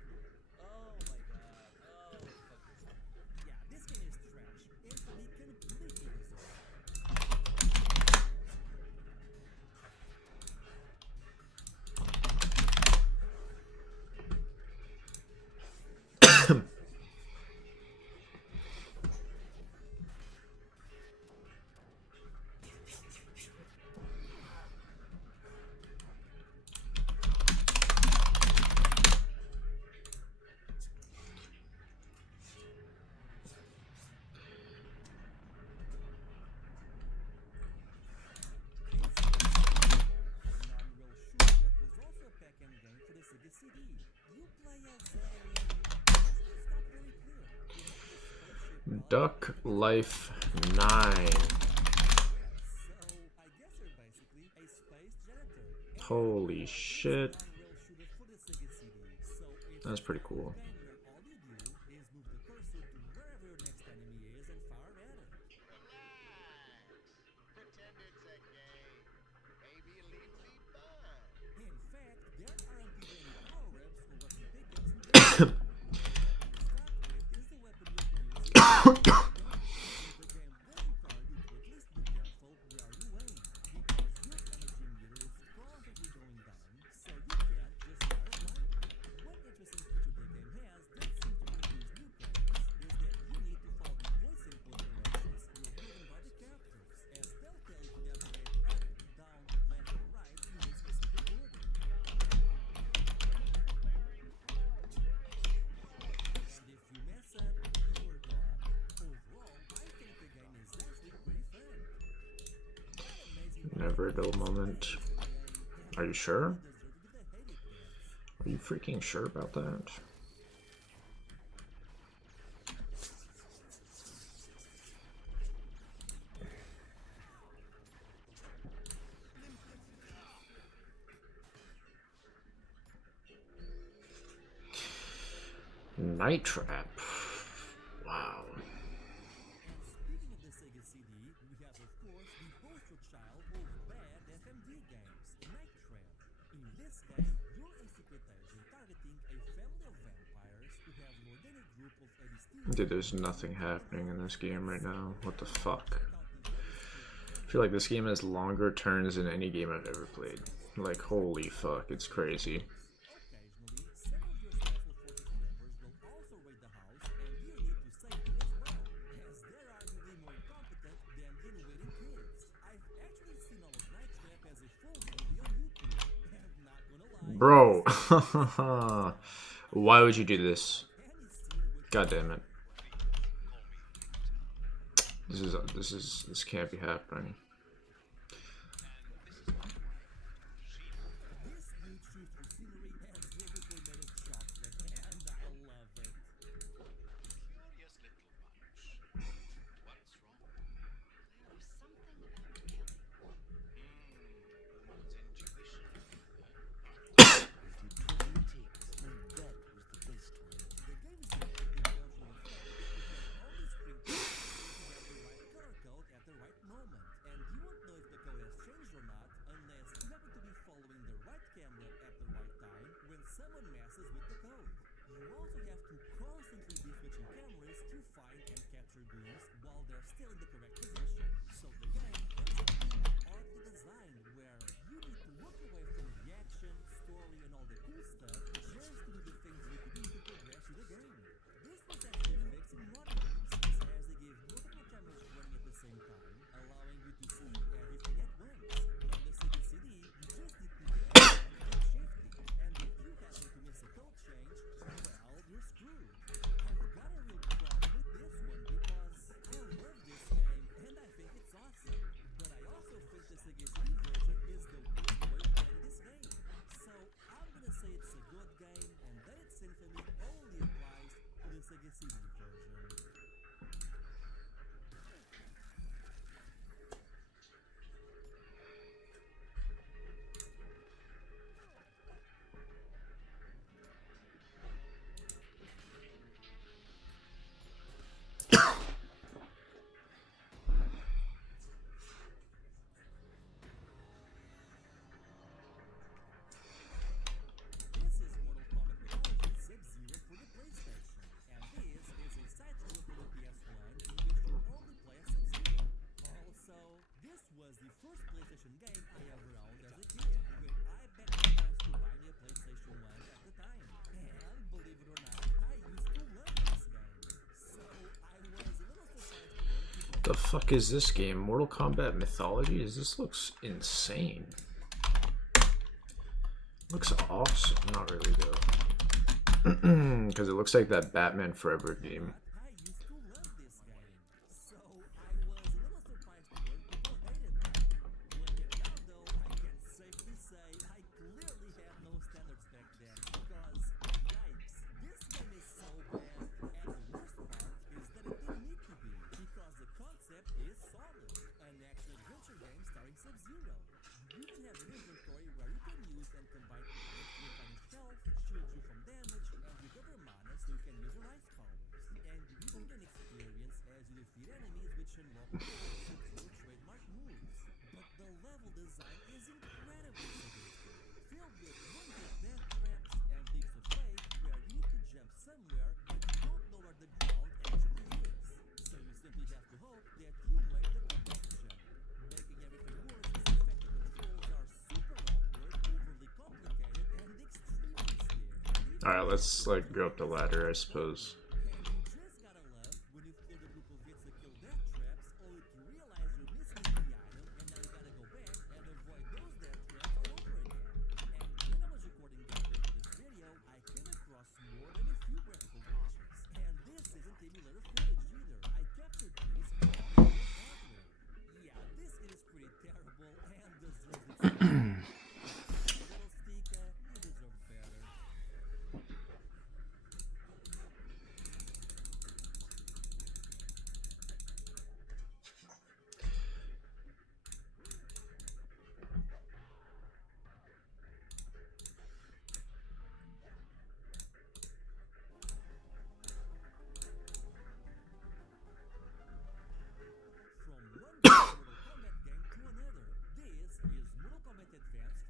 Oh my god. Oh, fuck this. Yeah, this game is trash. It's completely useless. Duck Life 9. Holy shit. That's pretty cool. Never a dull moment. Are you sure? Are you freaking sure about that? Night Trap. Wow. And speaking of the Sega CD, we have of course the poster child of bad FMV games, Night Trap. In this game, you're a secret agent targeting a family of vampires who have lured in a group of 80 students. Dude, there's nothing happening in this game right now. What the fuck? I feel like this game has longer turns than any game I've ever played. Like, holy fuck, it's crazy. Occasionally, some of your special forces members will also raid the house, and you need to save them as well, as they're arguably more incompetent than the invading kids. I've actually seen all of Night Trap as a full movie on YouTube, and not gonna lie, Bro. Why would you do this? God damn it. This can't be happening. this new truthful scenery has vividly made of chocolate, and I love it. Curious little bunch. What's wrong? There was something about Kelly. Woman's intuition. The game is secretly tells you the fact that you can only spring pieces if you have the right color code at the right moment, and you won't know if the code has changed or not unless you happen to be following the right camera at the right time when someone messes with the code. You also have to constantly be switching cameras to find and capture goons while they're still in the correct position. So the game ends up being oddly designed where you need to look away from the action, story, and all the cool stuff just to do the things you need to do to progress through the game. This was actually fixed in modern releases as they give multiple cameras running at the same time, allowing you to see everything at once. On the Sega CD, you just need to get and feel shifty, and if you happen to miss a code change, well, you're screwed. I've got a real problem with this one because I love this game and I think it's awesome, but I also think the Sega CD version is the worst way of playing this game. So I'm gonna say it's a good game and that its infamy only applies to the Sega CD version. This is Mortal Kombat Mythology Sub-Zero for the PlayStation, and this is a side-scroller for the PS1 in which you only play as Sub-Zero. Also, this was the first PlayStation game I ever owned as a kid, when I begged my parents to buy me a PlayStation 1 at the time. And believe it or not, I used to love this game. So I was a little surprised to learn people The fuck is this game? Mortal Kombat Mythology? This looks insane. Looks awesome. Not really though. Because it looks like that Batman Forever game. I used to love this game, so I was a little surprised to learn people hated it. Playing it now though, I can safely say I clearly had no standards back then, because, yikes, this game is so bad, and the worst part is that it didn't need to be, because the concept is solid. An action-adventure game starring Sub-Zero. You can have an inventory where you can use and combine items to replenish health, shield you from damage, and recover mana so you can use your ice powers. And you even gain experience as you defeat enemies which unlock Sub-Zero trademark moves. But the level design is incredibly sadistic, filled with one-hit death traps and leaps of faith where you need to jump somewhere but you don't know where the ground actually is. So you simply have to hope that you made the correct jump. Making everything worse is the fact that controls are super awkward, overly complicated, and extremely scary. Alright, let's like go up the ladder, I suppose. And you just gotta love when you float a group of hits that kill death traps, only to realize you're missing the item, and now you gotta go back and avoid those death traps all over again. And when I was recording gameplay for this video, I came across more than a few graphical glitches. And this isn't emulator footage either. I captured these on real hardware. Yeah, this is pretty terrible and deserves its own. Little Stika, you deserve better.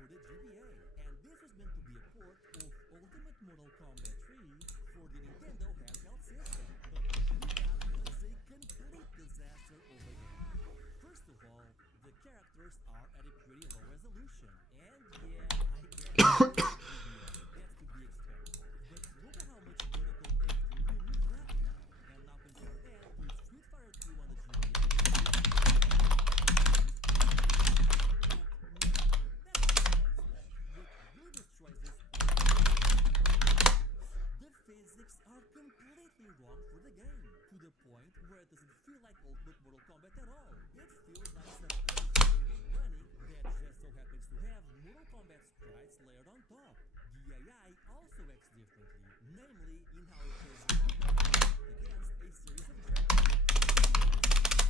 for the GBA, and this was meant to be a port of Ultimate Mortal Kombat 3 for the Nintendo handheld system, but that was a complete disaster over there. First of all, the characters are at a pretty low resolution, and yeah, I get it. That's to be expected. But look at how much vertical empty room you've got now, and now compare that to Street Fighter 2 on the GBA. The physics are completely wrong for the game, to the point where it doesn't feel like Ultimate Mortal Kombat at all. It feels like some game running that just so happens to have Mortal Kombat sprites layered on top. The AI also acts differently, namely in how it does not against a series of jumps.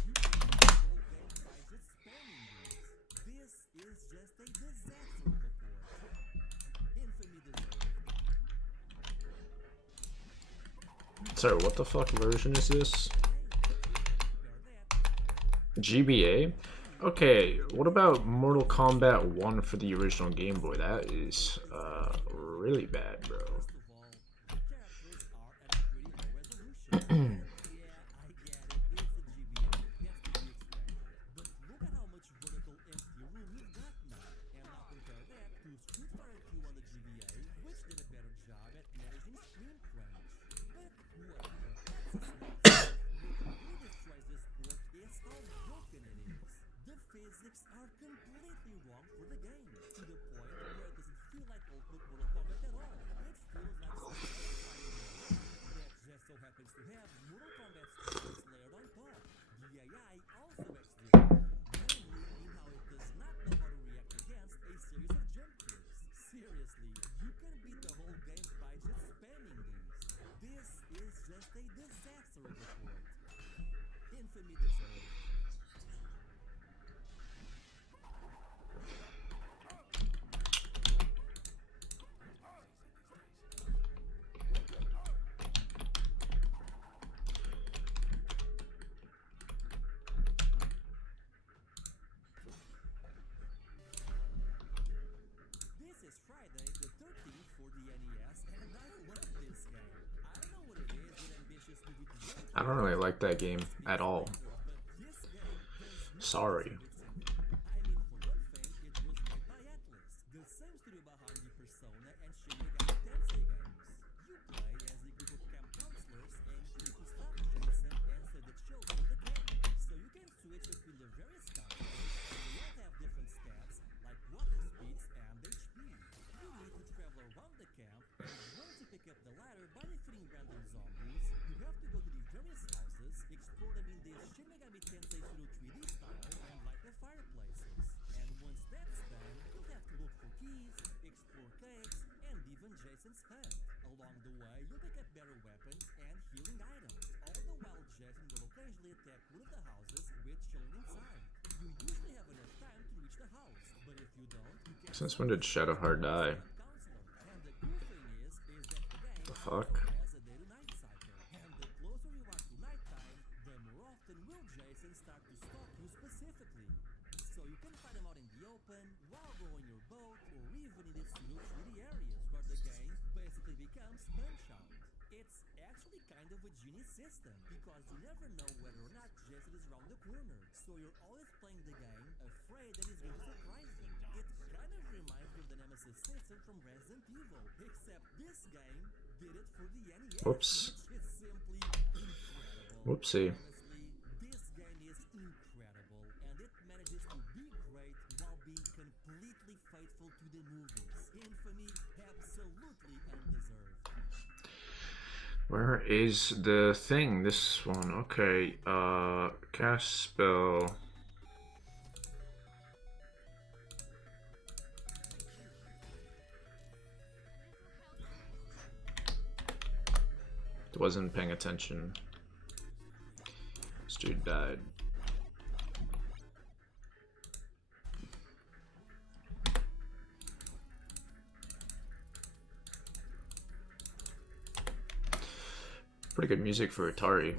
You can do the whole game by just spamming these. This is just a disaster of a port. Infamy deserved. Sorry, what the fuck version is this? GBA? Okay, what about Mortal Kombat 1 for the original Game Boy? That is really bad, bro. Physics are completely wrong for the game, to the point where it doesn't feel like Ultimate Mortal Kombat at all. It feels like some that just so happens to have Mortal Kombat sprites layered on top. The AI also acts differently, namely in how it does not know how to react against a series of jump kicks. Seriously, you can beat the whole game by just spamming these. This is just a disaster of a port. Infamy deserved. This is Friday the 13th for the NES, and I love this game. I know what it is with ambitious movie design, I don't really like that game at all. but this game does Sorry. I mean, for one thing, it was made by Atlas, the same studio behind the Persona and Shin Megami Tensei games. You play as a group of camp counselors and you need to stop Jason and save the children of the camp. So you can switch between the various counselors, and they all have different stats, like walking speeds and HP. You need to travel around the camp, and once you pick up the ladder by defeating random zombies, you have to go to the various houses, explore them in this Shin Megami Tensei pseudo 3D style, and light the fireplaces. And once that's done, you'll have to look for keys, explore caves, and even Jason's hut. Along the way, you'll pick up better weapons and healing items, all the while Jason will occasionally attack one of the houses with children inside. You usually have enough time to reach the house, but if you don't, you can Since when did Shadowheart die? counselor. And the cool thing is that the game The fuck? has a day-to-night cycle. And the closer you are to nighttime, the more often will Jason start to stalk you specifically. So you can fight him out in the open, while rowing your boat, or even in these pseudo 3D areas where the game basically becomes Punch-Out. It's actually kind of a genius system, because you never know whether or not Jason is around the corner. So you're always playing the game, afraid that he's going to surprise you. It kind of reminds me of the Nemesis system from Resident Evil, except this game did it for the NES, Whoops. which is simply incredible. Whoopsie. Honestly, this game is incredible, and it manages to be great while being completely faithful to the movies. Infamy absolutely undeserved. Where is the thing? This one. Okay. Cast spell. Wasn't paying attention. This dude died. Pretty good music for Atari.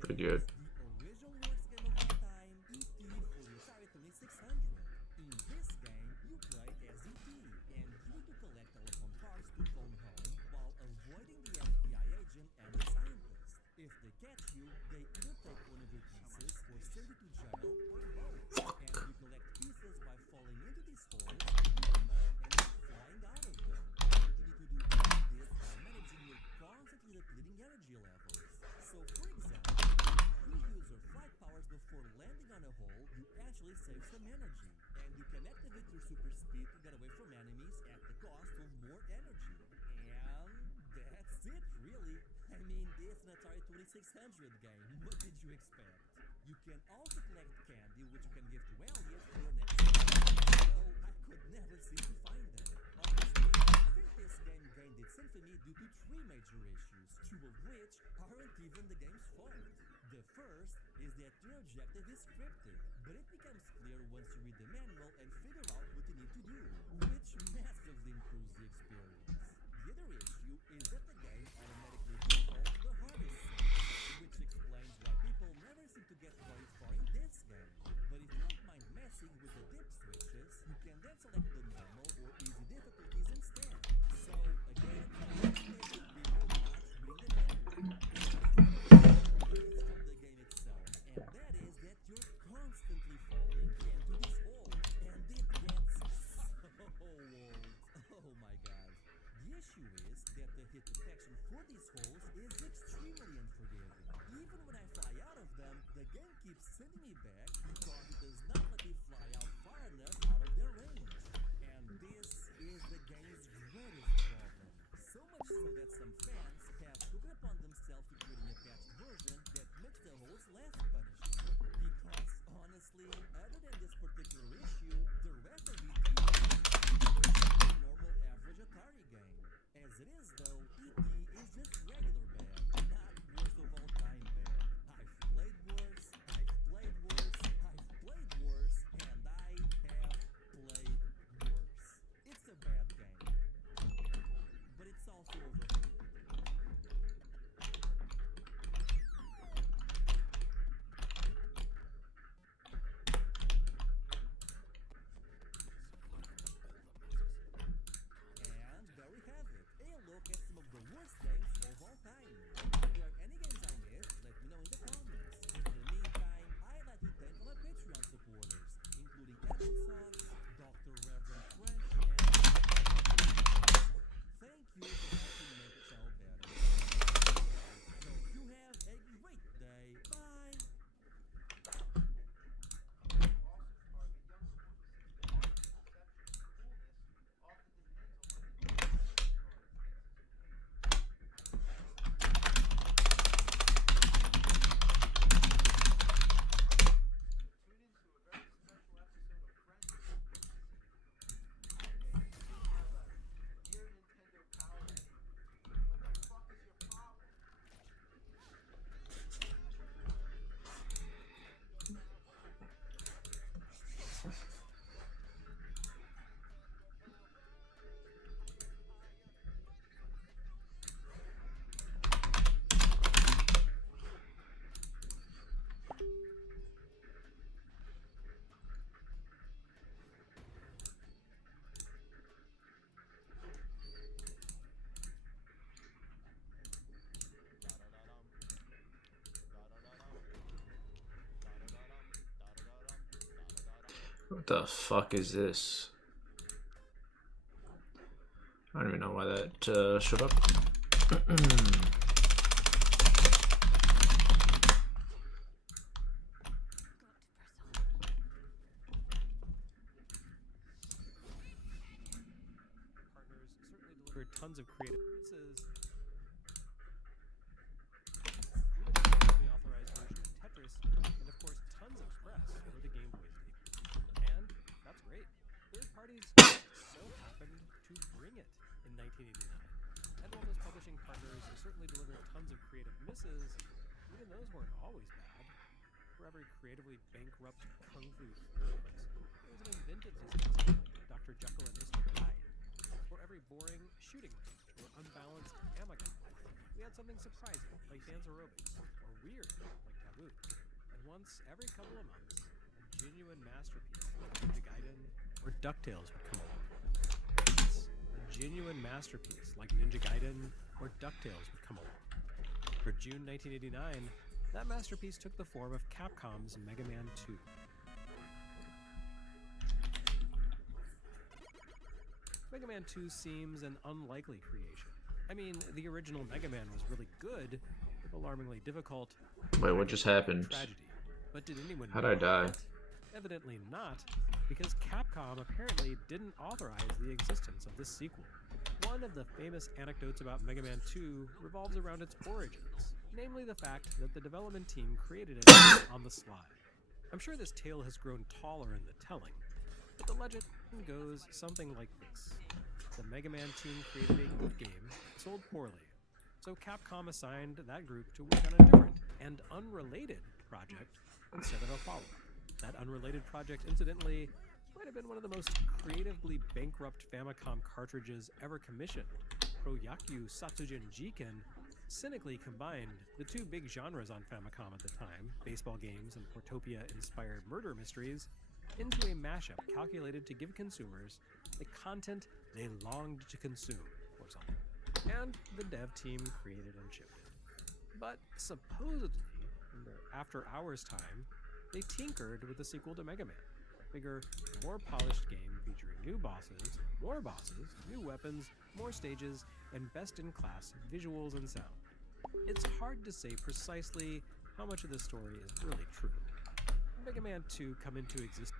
Pretty good. The original worst game of all time, E.T. for the Atari 2600. In this If they catch you, they either take one of your pieces or send you to jail or both. And you collect pieces by falling into these holes, picking them up, and then flying out of them. And you need to do all this by managing your constantly depleting energy levels. So for example, if you use your flight powers before landing on a hole, you actually save some energy. And you can activate your super speed to get away from enemies at the cost of more energy. And that's it, really. I mean, it's an Atari 2600 game. What did you expect? You can also collect candy, which you can give to Elliot for your next game. Though I could never seem to find them. Honestly, I think this game gained its infamy due to three major issues, two of which aren't even the game's fault. The first is that your objective is cryptic, but it becomes clear once you read the manual and figure out what you need to do, which massively improves the experience. The other issue is that the game automatically defaults the hardest setting, which explains why people never seem to get very far in this game. But if you don't mind messing with the dip switches, you can then select the normal or easy difficulties instead. So again, the should be more much reading the manual. It's from the game itself, and that is that you're constantly falling into these holes, and it gets so old. Oh my god. The issue is that the hit detection for these holes is extremely unforgiving. Even when I fly out of them, the game keeps sending me back because it does not let me fly out far enough out of their range. And this is the game's greatest problem. So much so that some fans have took it upon themselves to creating a patched version that makes the holes less punishing. Because honestly, other than this particular issue, the rest of it is a normal average Atari game. As it is though, E.T. is just regular bad, not worst of all time bad. I've played worse, I've played worse, I've played worse, and I have played worse. It's a bad game, but it's also overrated. And there we have it, a look at some of the worst games of all time. If there are any games I missed, let me know in the comments. In the meantime, I'd like to thank all my Patreon supporters, including Apple Sauce, Dr. Reverend Fresh, and thank you for helping make the channel better. Well, hope you have a great day. Bye! What the fuck is this? I don't even know why that showed up. Partners certainly delivered tons of creative pieces. Authorized version of Tetris, and of course tons of press for the Game Boy's debut. And that's great. Third parties so happened to bring it in 1989. And while those publishing partners certainly delivered tons of creative misses, even those weren't always bad. For every creatively bankrupt kung fu heroes, there was an inventive distance, Dr. Jekyll and Mr. Hyde. For every boring shooting range or unbalanced Amiga, we had something surprising like dance aerobics, or weird like Taboo. And once every couple of months, a genuine masterpiece like Ninja Gaiden or DuckTales would come along. Yes, a genuine masterpiece like Ninja Gaiden or DuckTales would come along. For June 1989, that masterpiece took the form of Capcom's Mega Man 2. Mega Man 2 seems an unlikely creation. I mean, the original Mega Man was really good, if alarmingly difficult. Wait, what just happened? Tragedy. But did anyone How'd know I die? it? Evidently not, because Capcom apparently didn't authorize the existence of this sequel. One of the famous anecdotes about Mega Man 2 revolves around its origins, namely the fact that the development team created it on the sly. I'm sure this tale has grown taller in the telling, but the legend goes something like this. The Mega Man team created a good game, sold poorly, so Capcom assigned that group to work on a different and unrelated project instead of a follow-up. That unrelated project, incidentally, might have been one of the most creatively bankrupt Famicom cartridges ever commissioned. Proyaku Satsujin Jiken cynically combined the two big genres on Famicom at the time, baseball games and Portopia-inspired murder mysteries, into a mashup calculated to give consumers the content they longed to consume, or something. And the dev team created and shipped it. But supposedly, in their after-hours time, they tinkered with the sequel to Mega Man. A bigger, more polished game featuring new bosses, new weapons, more stages, and best-in-class visuals and sound. It's hard to say precisely how much of the story is really true. Mega Man 2 come into existence.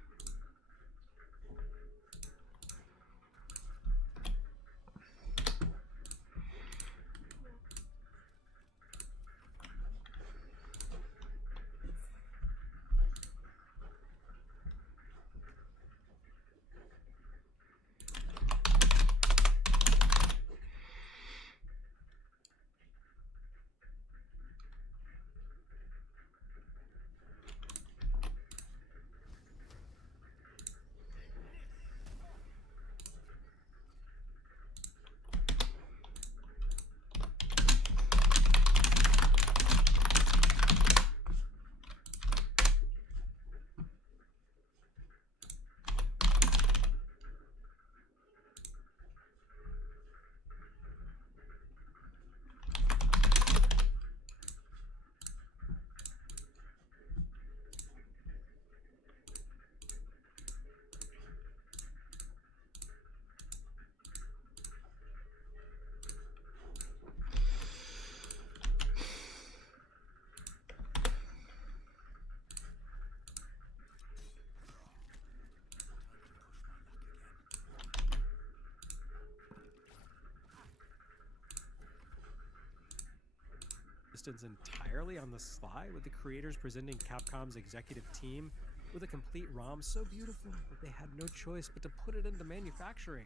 Entirely on the sly, with the creators presenting Capcom's executive team with a complete ROM so beautiful that they had no choice but to put it into manufacturing?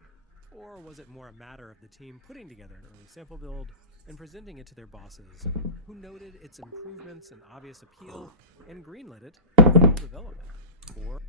Or was it more a matter of the team putting together an early sample build and presenting it to their bosses, who noted its improvements and obvious appeal and greenlit it for full development? Or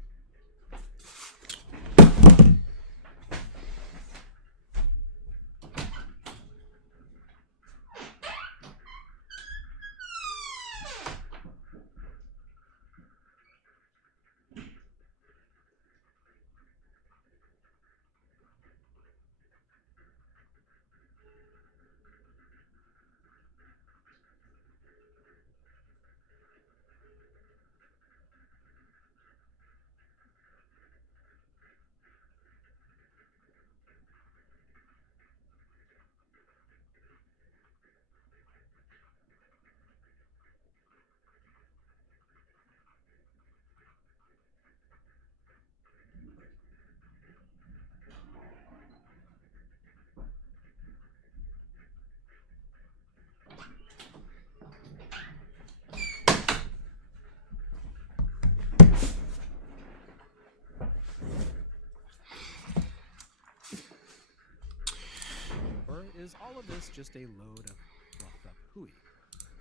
is all of this just a load of fluffed up hooey?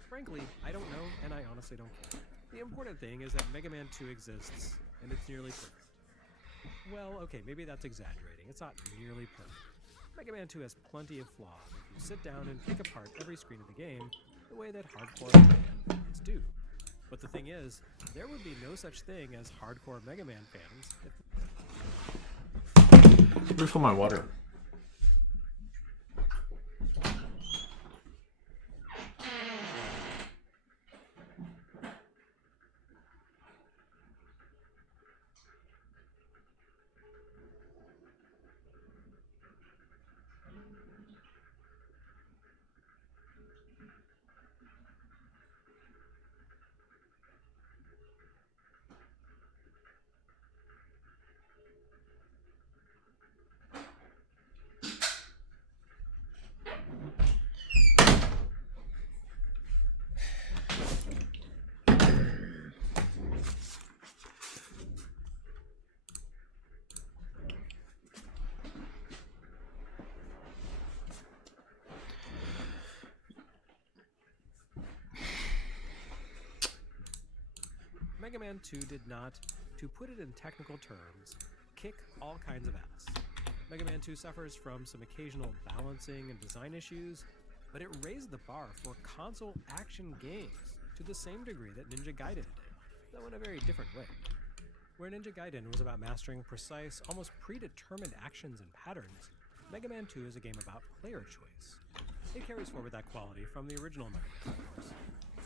Frankly, I don't know, and I honestly don't care. The important thing is that Mega Man 2 exists, and it's nearly perfect. Well, okay, maybe that's exaggerating. It's not nearly perfect. Mega Man 2 has plenty of flaws if you sit down and pick apart every screen of the game the way that hardcore Mega Man fans do. But the thing is, there would be no such thing as hardcore Mega Man fans if... Refill my water. Mega Man 2 did not, to put it in technical terms, kick all kinds of ass. Mega Man 2 suffers from some occasional balancing and design issues, but it raised the bar for console action games to the same degree that Ninja Gaiden did, though in a very different way. Where Ninja Gaiden was about mastering precise, almost predetermined actions and patterns, Mega Man 2 is a game about player choice. It carries forward that quality from the original Mega Man, of course.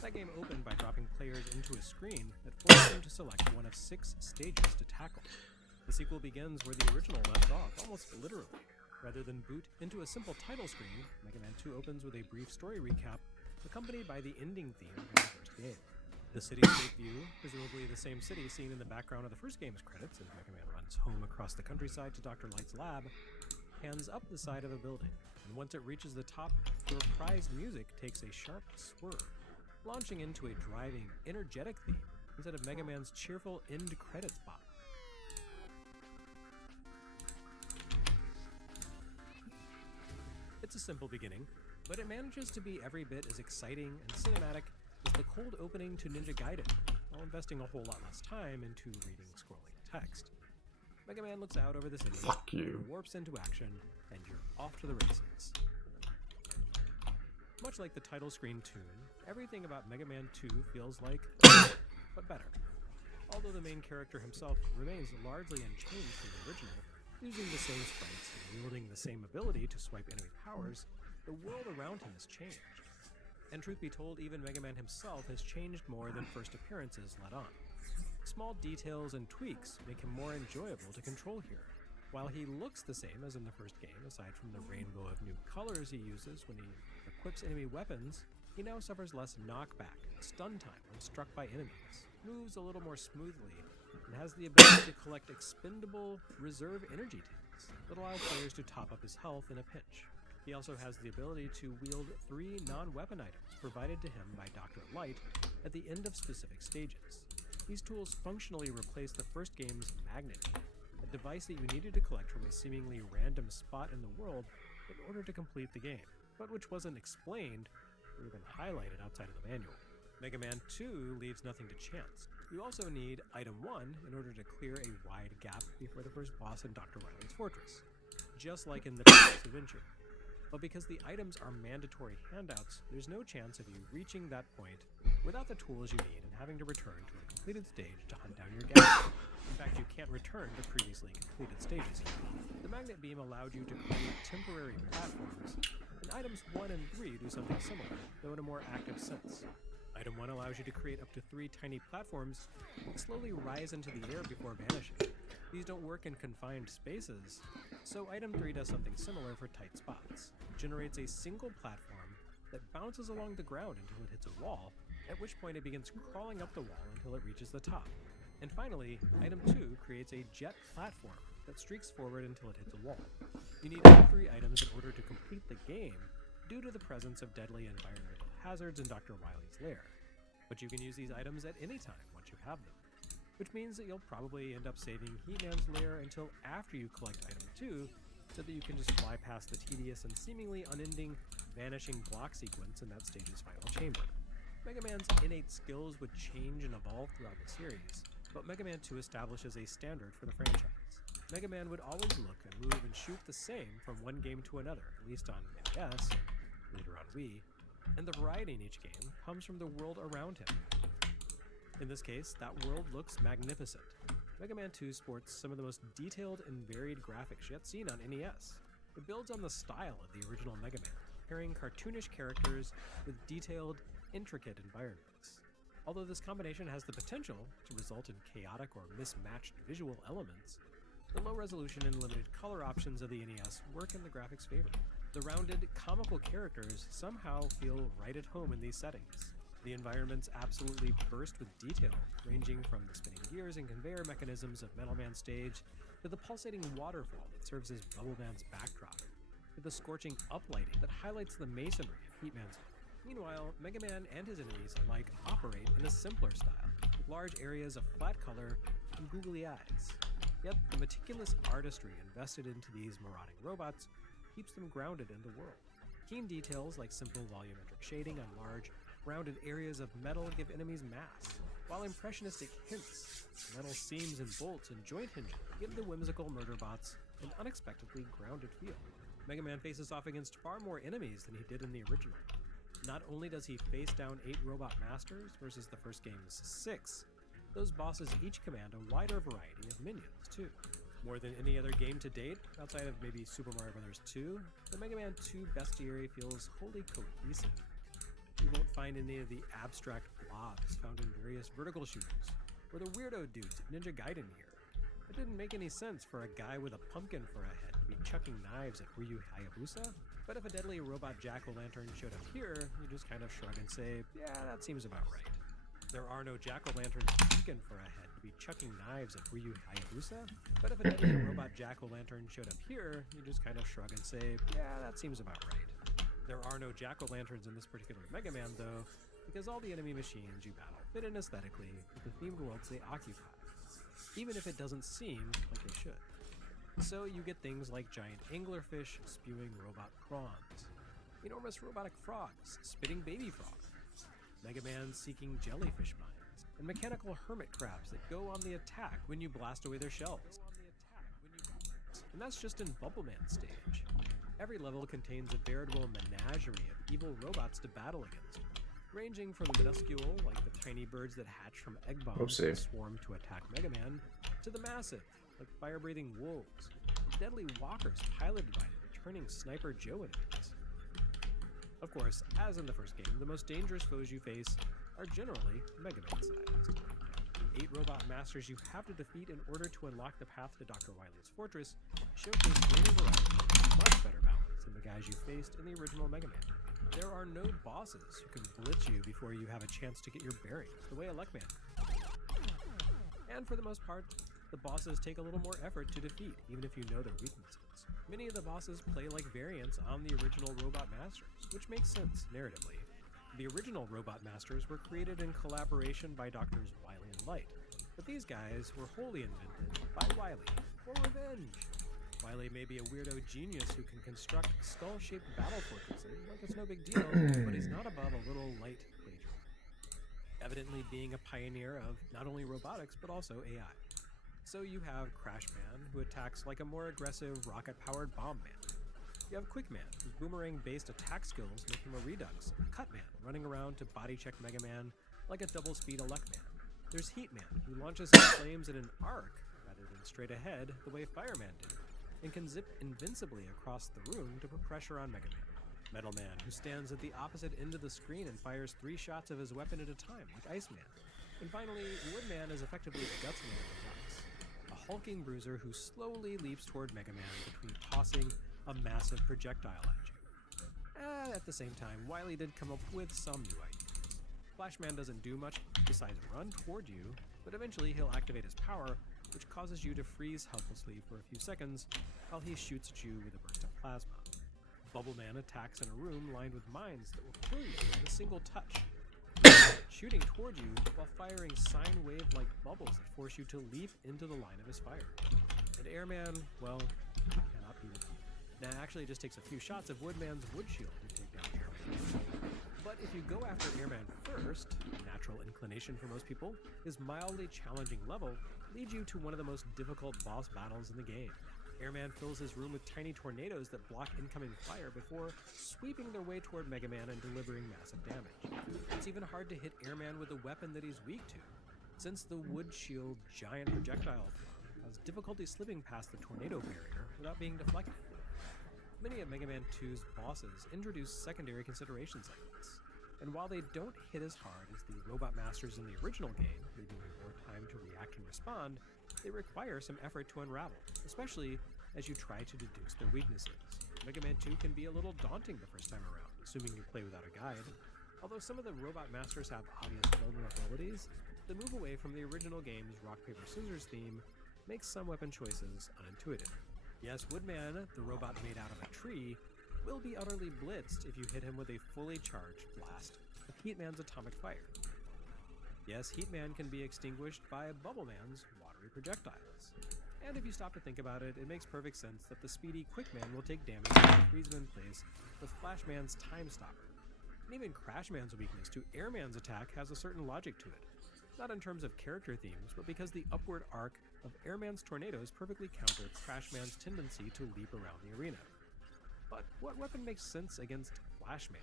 That game opened by dropping players into a screen that forced them to select one of 6 stages to tackle. The sequel begins where the original left off, almost literally. Rather than boot into a simple title screen, Mega Man 2 opens with a brief story recap, accompanied by the ending theme from the first game. The cityscape view, presumably the same city seen in the background of the first game's credits as Mega Man runs home across the countryside to Dr. Light's lab, pans up the side of a building, and once it reaches the top, the reprised music takes a sharp swerve, launching into a driving, energetic theme instead of Mega Man's cheerful end credits pop. It's a simple beginning, but it manages to be every bit as exciting and cinematic as the cold opening to Ninja Gaiden, while investing a whole lot less time into reading scrolling text. Mega Man looks out over the city, Fuck you. warps into action, and you're off to the races. Much like the title screen tune, everything about Mega Man 2 feels like, but better. Although the main character himself remains largely unchanged from the original, using the same sprites and wielding the same ability to swipe enemy powers, the world around him has changed. And truth be told, even Mega Man himself has changed more than first appearances let on. Small details and tweaks make him more enjoyable to control here. While he looks the same as in the first game, aside from the rainbow of new colors he uses when he equips enemy weapons, he now suffers less knockback, stun time when struck by enemies, moves a little more smoothly, and has the ability to collect expendable reserve energy tanks that allow players to top up his health in a pinch. He also has the ability to wield 3 non-weapon items provided to him by Dr. Light at the end of specific stages. These tools functionally replace the first game's magnet, a device that you needed to collect from a seemingly random spot in the world in order to complete the game, but which wasn't explained or even highlighted outside of the manual. Mega Man 2 leaves nothing to chance. You also need Item 1 in order to clear a wide gap before the first boss in Dr. Wily's fortress, just like in the previous adventure. But because the items are mandatory handouts, there's no chance of you reaching that point without the tools you need and having to return to a completed stage to hunt down your gap. In fact, you can't return to previously completed stages here. The magnet beam allowed you to create temporary platforms, and items 1 and 3 do something similar, though in a more active sense. Item 1 allows you to create up to 3 tiny platforms that slowly rise into the air before vanishing. These don't work in confined spaces, so Item 3 does something similar for tight spots. It generates a single platform that bounces along the ground until it hits a wall, at which point it begins crawling up the wall until it reaches the top. And finally, Item 2 creates a jet platform that streaks forward until it hits a wall. You need all 3 items in order to complete the game due to the presence of deadly environmental hazards in Dr. Wily's lair. But you can use these items at any time once you have them, which means that you'll probably end up saving He-Man's lair until after you collect Item 2, so that you can just fly past the tedious and seemingly unending vanishing block sequence in that stage's final chamber. Mega Man's innate skills would change and evolve throughout the series, but Mega Man 2 establishes a standard for the franchise. Mega Man would always look and move and shoot the same from one game to another, at least on NES, later on Wii, and the variety in each game comes from the world around him. In this case, that world looks magnificent. Mega Man 2 sports some of the most detailed and varied graphics yet seen on NES. It builds on the style of the original Mega Man, pairing cartoonish characters with detailed, intricate environments. Although this combination has the potential to result in chaotic or mismatched visual elements, the low resolution and limited color options of the NES work in the graphics' favor. The rounded, comical characters somehow feel right at home in these settings. The environments absolutely burst with detail, ranging from the spinning gears and conveyor mechanisms of Metal Man's stage to the pulsating waterfall that serves as Bubble Man's backdrop, to the scorching uplighting that highlights the masonry of Heatman's home. Meanwhile, Mega Man and his enemies alike operate in a simpler style, with large areas of flat color and googly eyes. Yet the meticulous artistry invested into these marauding robots keeps them grounded in the world. Keen details like simple volumetric shading on large, Rounded areas of metal give enemies mass, while impressionistic hints, metal seams and bolts and joint hinges give the whimsical murder bots an unexpectedly grounded feel. Mega Man faces off against far more enemies than he did in the original. Not only does he face down 8 robot masters versus the first game's 6, those bosses each command a wider variety of minions too. More than any other game to date, outside of maybe Super Mario Bros. 2, the Mega Man 2 bestiary feels wholly cohesive. You won't find any of the abstract blobs found in various vertical shooters, or the weirdo dudes of Ninja Gaiden here. It didn't make any sense for a guy with a pumpkin for a head to be chucking knives at Ryu Hayabusa, but if a deadly robot jack-o'-lantern showed up here, you just kind of shrug and say, yeah, that seems about right. There are no jack-o'-lanterns with pumpkin for a head to be chucking knives at Ryu Hayabusa, but if a deadly robot jack-o'-lantern showed up here, you just kind of shrug and say, yeah, that seems about right. There are no jack-o'-lanterns in this particular Mega Man, though, because all the enemy machines you battle fit in aesthetically with the themed worlds they occupy, even if it doesn't seem like they should. So you get things like giant anglerfish spewing robot prawns, enormous robotic frogs spitting baby frogs, Mega Man seeking jellyfish mines, and mechanical hermit crabs that go on the attack when you blast away their shells. And that's just in Bubble Man's stage. Every level contains a veritable menagerie of evil robots to battle against, ranging from the minuscule, like the tiny birds that hatch from egg bombs that swarm to attack Mega Man, to the massive, like fire-breathing wolves, and deadly walkers piloted by the returning Sniper Joe enemies. Of course, as in the first game, the most dangerous foes you face are generally Mega Man-sized. The 8 robot masters you have to defeat in order to unlock the path to Dr. Wily's fortress showcase greater variety and much better balance than the guys you faced in the original Mega Man. There are no bosses who can blitz you before you have a chance to get your bearings, the way a Luckman. And for the most part, the bosses take a little more effort to defeat, even if you know their weaknesses. Many of the bosses play like variants on the original Robot Masters, which makes sense narratively. The original Robot Masters were created in collaboration by Doctors Wily and Light, but these guys were wholly invented by Wily for revenge. Wily may be a weirdo genius who can construct skull-shaped battle fortresses like it's no big deal, but he's not above a little light plagiarism. Evidently being a pioneer of not only robotics, but also AI. So you have Crash Man, who attacks like a more aggressive rocket-powered Bomb Man. You have Quick Man, whose boomerang-based attack skills make him a redux, Cut Man, running around to body-check Mega Man like a double-speed Elec Man. There's Heat Man, who launches his flames in an arc rather than straight ahead the way Fire Man did, and can zip invincibly across the room to put pressure on Mega Man. Metal Man, who stands at the opposite end of the screen and fires 3 shots of his weapon at a time, like Ice Man. And finally, Wood Man is effectively Guts Man in Guts, a hulking bruiser who slowly leaps toward Mega Man between tossing a massive projectile at you. At the same time, Wily did come up with some new ideas. Flash Man doesn't do much besides run toward you, but eventually he'll activate his power, which causes you to freeze helplessly for a few seconds while he shoots at you with a burst of plasma. Bubble Man attacks in a room lined with mines that will kill you with a single touch, shooting toward you while firing sine wave-like bubbles that force you to leap into the line of his fire. And Airman, well, cannot be defeated. Now, actually, it just takes a few shots of Woodman's wood shield to take down Airman. But if you go after Airman first, a natural inclination for most people, his mildly challenging level leads you to one of the most difficult boss battles in the game. Airman fills his room with tiny tornadoes that block incoming fire before sweeping their way toward Mega Man and delivering massive damage. It's even hard to hit Airman with a weapon that he's weak to, since the wood shield giant projectile form has difficulty slipping past the tornado barrier without being deflected. Many of Mega Man 2's bosses introduce secondary considerations like this, and while they don't hit as hard as the Robot Masters in the original game, leaving you more time to react and respond, they require some effort to unravel, especially as you try to deduce their weaknesses. Mega Man 2 can be a little daunting the first time around, assuming you play without a guide. Although some of the Robot Masters have obvious vulnerabilities, the move away from the original game's rock, paper, scissors theme makes some weapon choices unintuitive. Yes, Woodman, the robot made out of a tree, will be utterly blitzed if you hit him with a fully charged blast of Heatman's atomic fire. Yes, Heatman can be extinguished by Bubble Man's watery projectiles. And if you stop to think about it, it makes perfect sense that the speedy Quick Man will take damage and freeze him in place with Flash Man's Time Stopper. And even Crashman's weakness to Airman's attack has a certain logic to it. Not in terms of character themes, but because the upward arc of Airman's tornadoes perfectly counters Crashman's tendency to leap around the arena. But what weapon makes sense against Flashman?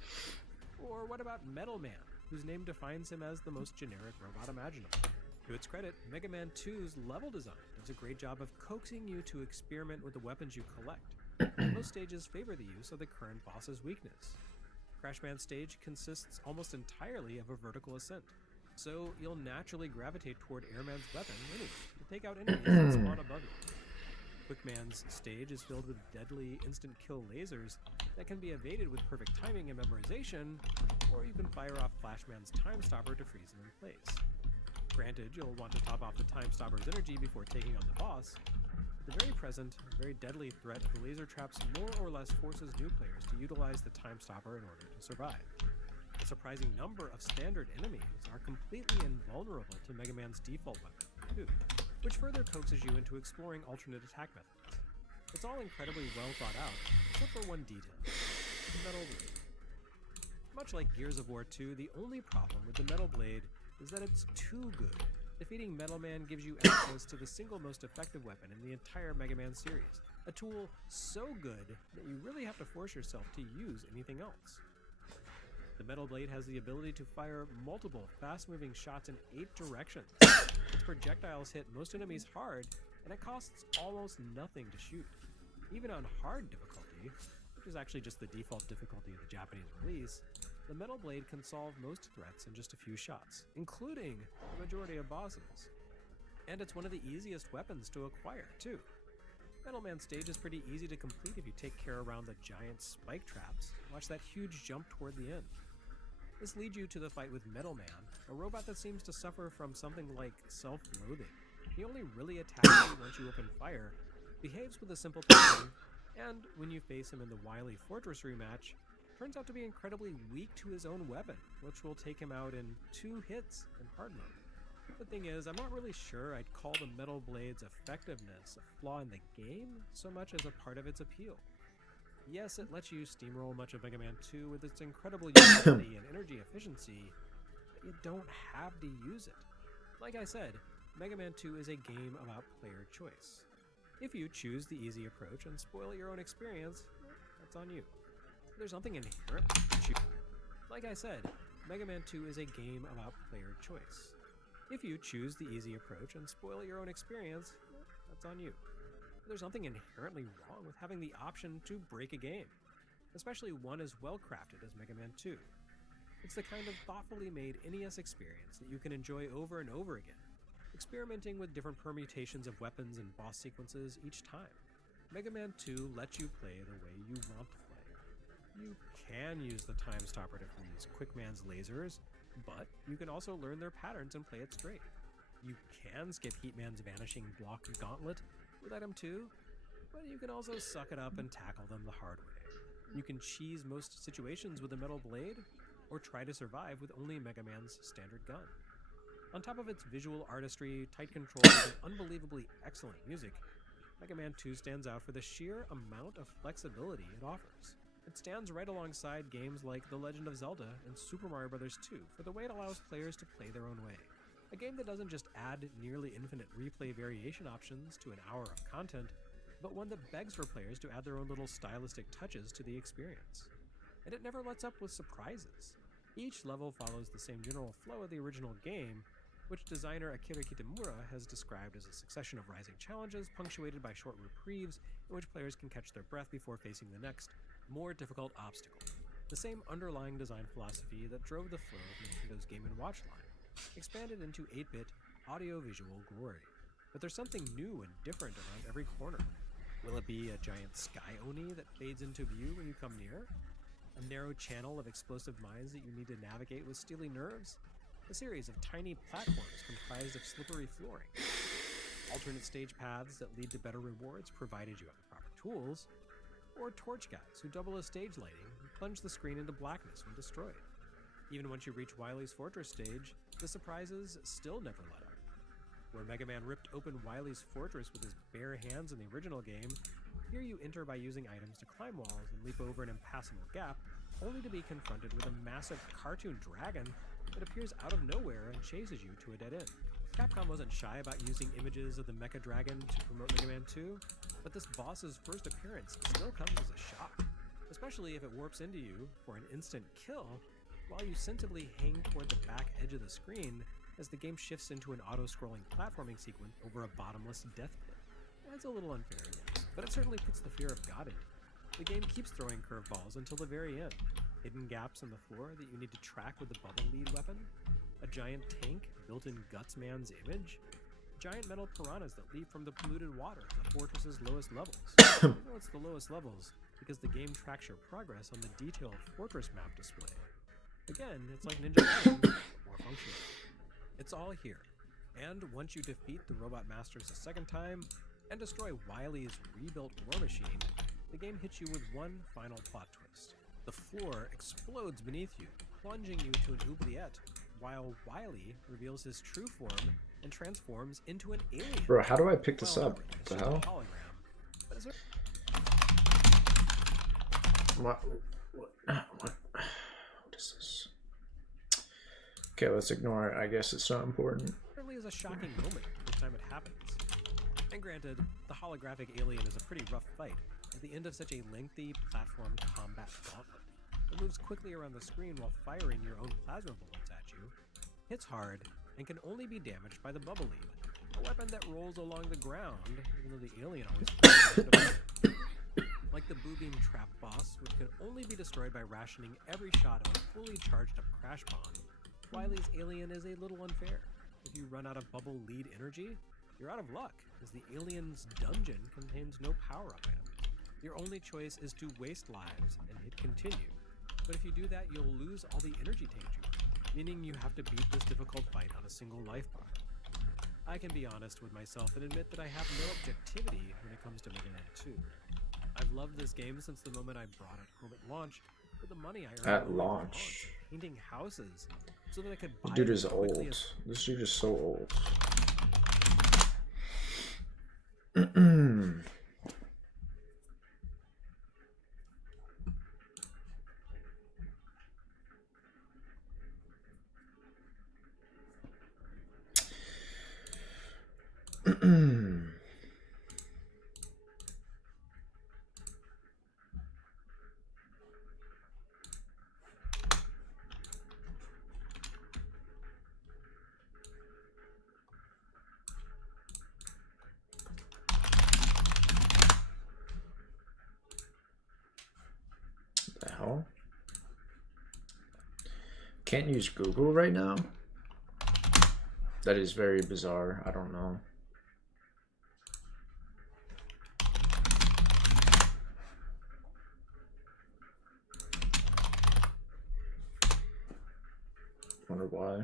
Or what about Metal Man, whose name defines him as the most generic robot imaginable? To its credit, Mega Man 2's level design does a great job of coaxing you to experiment with the weapons you collect. Most stages favor the use of the current boss's weakness. Crashman's stage consists almost entirely of a vertical ascent, so you'll naturally gravitate toward Airman's weapon anyway to take out enemies that spawn above you. Quickman's stage is filled with deadly instant-kill lasers that can be evaded with perfect timing and memorization, or you can fire off Flashman's time stopper to freeze him in place. Granted, you'll want to top off the time stopper's energy before taking on the boss, but the very present, very deadly threat of the laser traps more or less forces new players to utilize the time stopper in order to survive. A surprising number of standard enemies are completely invulnerable to Mega Man's default weapon, too, which further coaxes you into exploring alternate attack methods. It's all incredibly well thought out, except for one detail: the Metal Blade. Much like Gears of War 2, the only problem with the Metal Blade is that it's too good. Defeating Metal Man gives you access to the single most effective weapon in the entire Mega Man series, a tool so good that you really have to force yourself to use anything else. The Metal Blade has the ability to fire multiple fast-moving shots in 8 directions. Its projectiles hit most enemies hard, and it costs almost nothing to shoot. Even on hard difficulty, which is actually just the default difficulty of the Japanese release, the Metal Blade can solve most threats in just a few shots, including the majority of bosses. And it's one of the easiest weapons to acquire, too. Metal Man's stage is pretty easy to complete if you take care around the giant spike traps and watch that huge jump toward the end. This leads you to the fight with Metal Man, a robot that seems to suffer from something like self-loathing. He only really attacks you once you open fire, behaves with a simple pattern, and when you face him in the Wily Fortress rematch, turns out to be incredibly weak to his own weapon, which will take him out in 2 hits in hard mode. The thing is, I'm not really sure I'd call the Metal Blade's effectiveness a flaw in the game so much as a part of its appeal. Yes, it lets you steamroll much of Mega Man 2 with its incredible utility and energy efficiency, but you don't have to use it. Like I said, Mega Man 2 is a game about player choice. If you choose the easy approach and spoil your own experience, that's on you. There's nothing inherent to choose. Like I said, Mega Man 2 is a game about player choice. If you choose the easy approach and spoil your own experience, that's on you. There's nothing inherently wrong with having the option to break a game, especially one as well crafted as Mega Man 2. It's the kind of thoughtfully made NES experience that you can enjoy over and over again, experimenting with different permutations of weapons and boss sequences each time. Mega Man 2 lets you play the way you want to play. You can use the time stopper to freeze Quickman's lasers, but you can also learn their patterns and play it straight. You can skip Heatman's vanishing block gauntlet with item 2, but you can also suck it up and tackle them the hard way. You can cheese most situations with a Metal Blade, or try to survive with only Mega Man's standard gun. On top of its visual artistry, tight controls, and unbelievably excellent music, Mega Man 2 stands out for the sheer amount of flexibility it offers. It stands right alongside games like The Legend of Zelda and Super Mario Bros. 2 for the way it allows players to play their own way. A game that doesn't just add nearly infinite replay variation options to an hour of content, but one that begs for players to add their own little stylistic touches to the experience. And it never lets up with surprises. Each level follows the same general flow of the original game, which designer Akira Kitamura has described as a succession of rising challenges punctuated by short reprieves in which players can catch their breath before facing the next, more difficult obstacle. The same underlying design philosophy that drove the flow of Nintendo's Game & Watch line, expanded into 8-bit audio-visual glory. But there's something new and different around every corner. Will it be a giant sky oni that fades into view when you come near? A narrow channel of explosive mines that you need to navigate with steely nerves? A series of tiny platforms comprised of slippery flooring? Alternate stage paths that lead to better rewards provided you have the proper tools? Or torch guys who double as stage lighting and plunge the screen into blackness when destroyed? Even once you reach Wily's Fortress stage, the surprises still never let up. Where Mega Man ripped open Wily's Fortress with his bare hands in the original game, here you enter by using items to climb walls and leap over an impassable gap, only to be confronted with a massive cartoon dragon that appears out of nowhere and chases you to a dead end. Capcom wasn't shy about using images of the Mecha Dragon to promote Mega Man 2, but this boss's first appearance still comes as a shock, especially if it warps into you for an instant kill while you sensibly hang toward the back edge of the screen as the game shifts into an auto-scrolling platforming sequence over a bottomless death pit. That's a little unfair, yes, but it certainly puts the fear of God in you. The game keeps throwing curveballs until the very end. Hidden gaps in the floor that you need to track with the bubble lead weapon, a giant tank built in Gutsman's image, giant metal piranhas that leap from the polluted water at the fortress's lowest levels. You know it's the lowest levels because the game tracks your progress on the detailed fortress map display. Again, it's like Ninja Gaiden, but more functional. It's all here, and once you defeat the Robot Masters a second time and destroy Wily's rebuilt war machine, the game hits you with one final plot twist. The floor explodes beneath you, plunging you to an oubliette, while Wily reveals his true form and transforms into an alien. Bro, how do I pick this up? It's The just a hell? hologram, but it's What is this? Okay, let's ignore it. I guess it's not important. certainly is a shocking moment each time it happens. And granted, the holographic alien is a pretty rough fight at the end of such a lengthy platform combat gauntlet. It moves quickly around the screen while firing your own plasma bullets at you, hits hard, and can only be damaged by the bubble lead, a weapon that rolls along the ground, even though the alien always like the Boo Beam Trap boss, which can only be destroyed by rationing every shot of a fully charged up crash bomb. Wily's alien is a little unfair. If you run out of bubble lead energy, you're out of luck, as the alien's dungeon contains no power-up item. Your only choice is to waste lives and hit continue. But if you do that, you'll lose all the energy tanked you, meaning you have to beat this difficult fight on a single life bar. I can be honest with myself and admit that I have no objectivity when it comes to Mega Man 2. I've loved this game since the moment I brought it home at launch, for the money I earned At launch. painting houses, so that I could buy This dude it is as quickly old. as This dude is so old. The hell? Can't use Google right now? That is very bizarre. I don't know. Wonder why.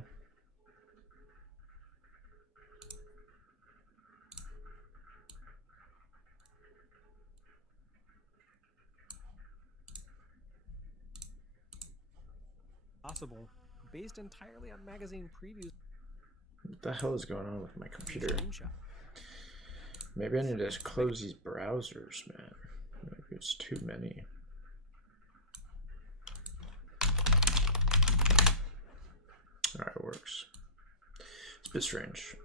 possible, based entirely on magazine previews. What the hell is going on with my computer? Screenshot. Maybe I need to close these browsers, man. Maybe it's too many. Alright, it works. It's a bit strange.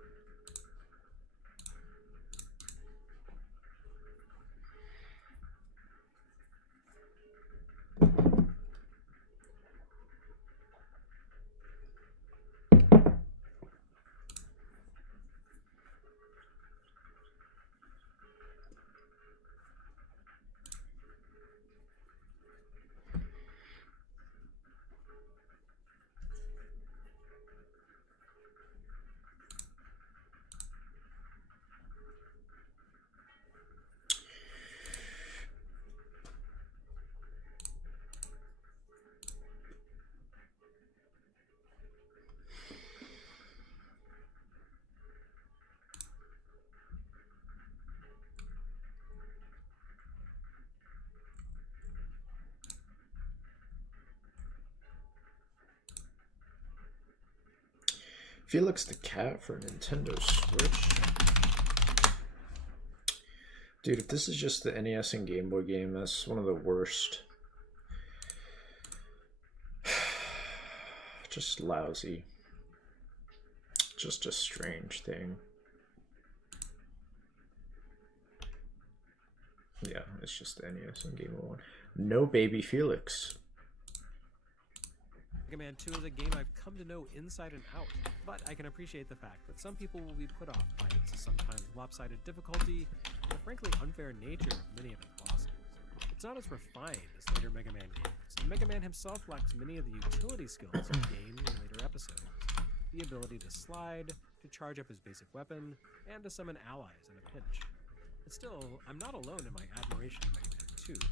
Felix the Cat for Nintendo Switch. Dude, if this is just the NES and Game Boy game, that's one of the worst Just lousy. Just a strange thing. Yeah, it's just the NES and Game Boy 1. No Baby Felix. Mega Man 2 is a game I've come to know inside and out, but I can appreciate the fact that some people will be put off by its sometimes lopsided difficulty and the frankly unfair nature of many of its bosses. It's not as refined as later Mega Man games, and Mega Man himself lacks many of the utility skills of games in later episodes. The ability to slide, to charge up his basic weapon, and to summon allies in a pinch. But still, I'm not alone in my admiration of Mega Man 2.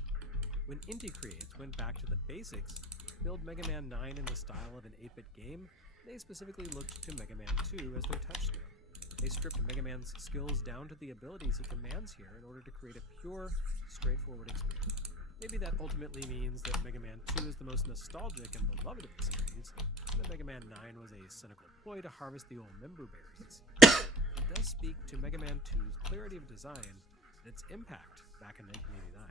When Inti Creates went back to the basics, build Mega Man 9 in the style of an 8-bit game, they specifically looked to Mega Man 2 as their touchstone. They stripped Mega Man's skills down to the abilities he commands here in order to create a pure, straightforward experience. Maybe that ultimately means that Mega Man 2 is the most nostalgic and beloved of the series, and that Mega Man 9 was a cynical ploy to harvest the old member berries. It does speak to Mega Man 2's clarity of design and its impact back in 1989.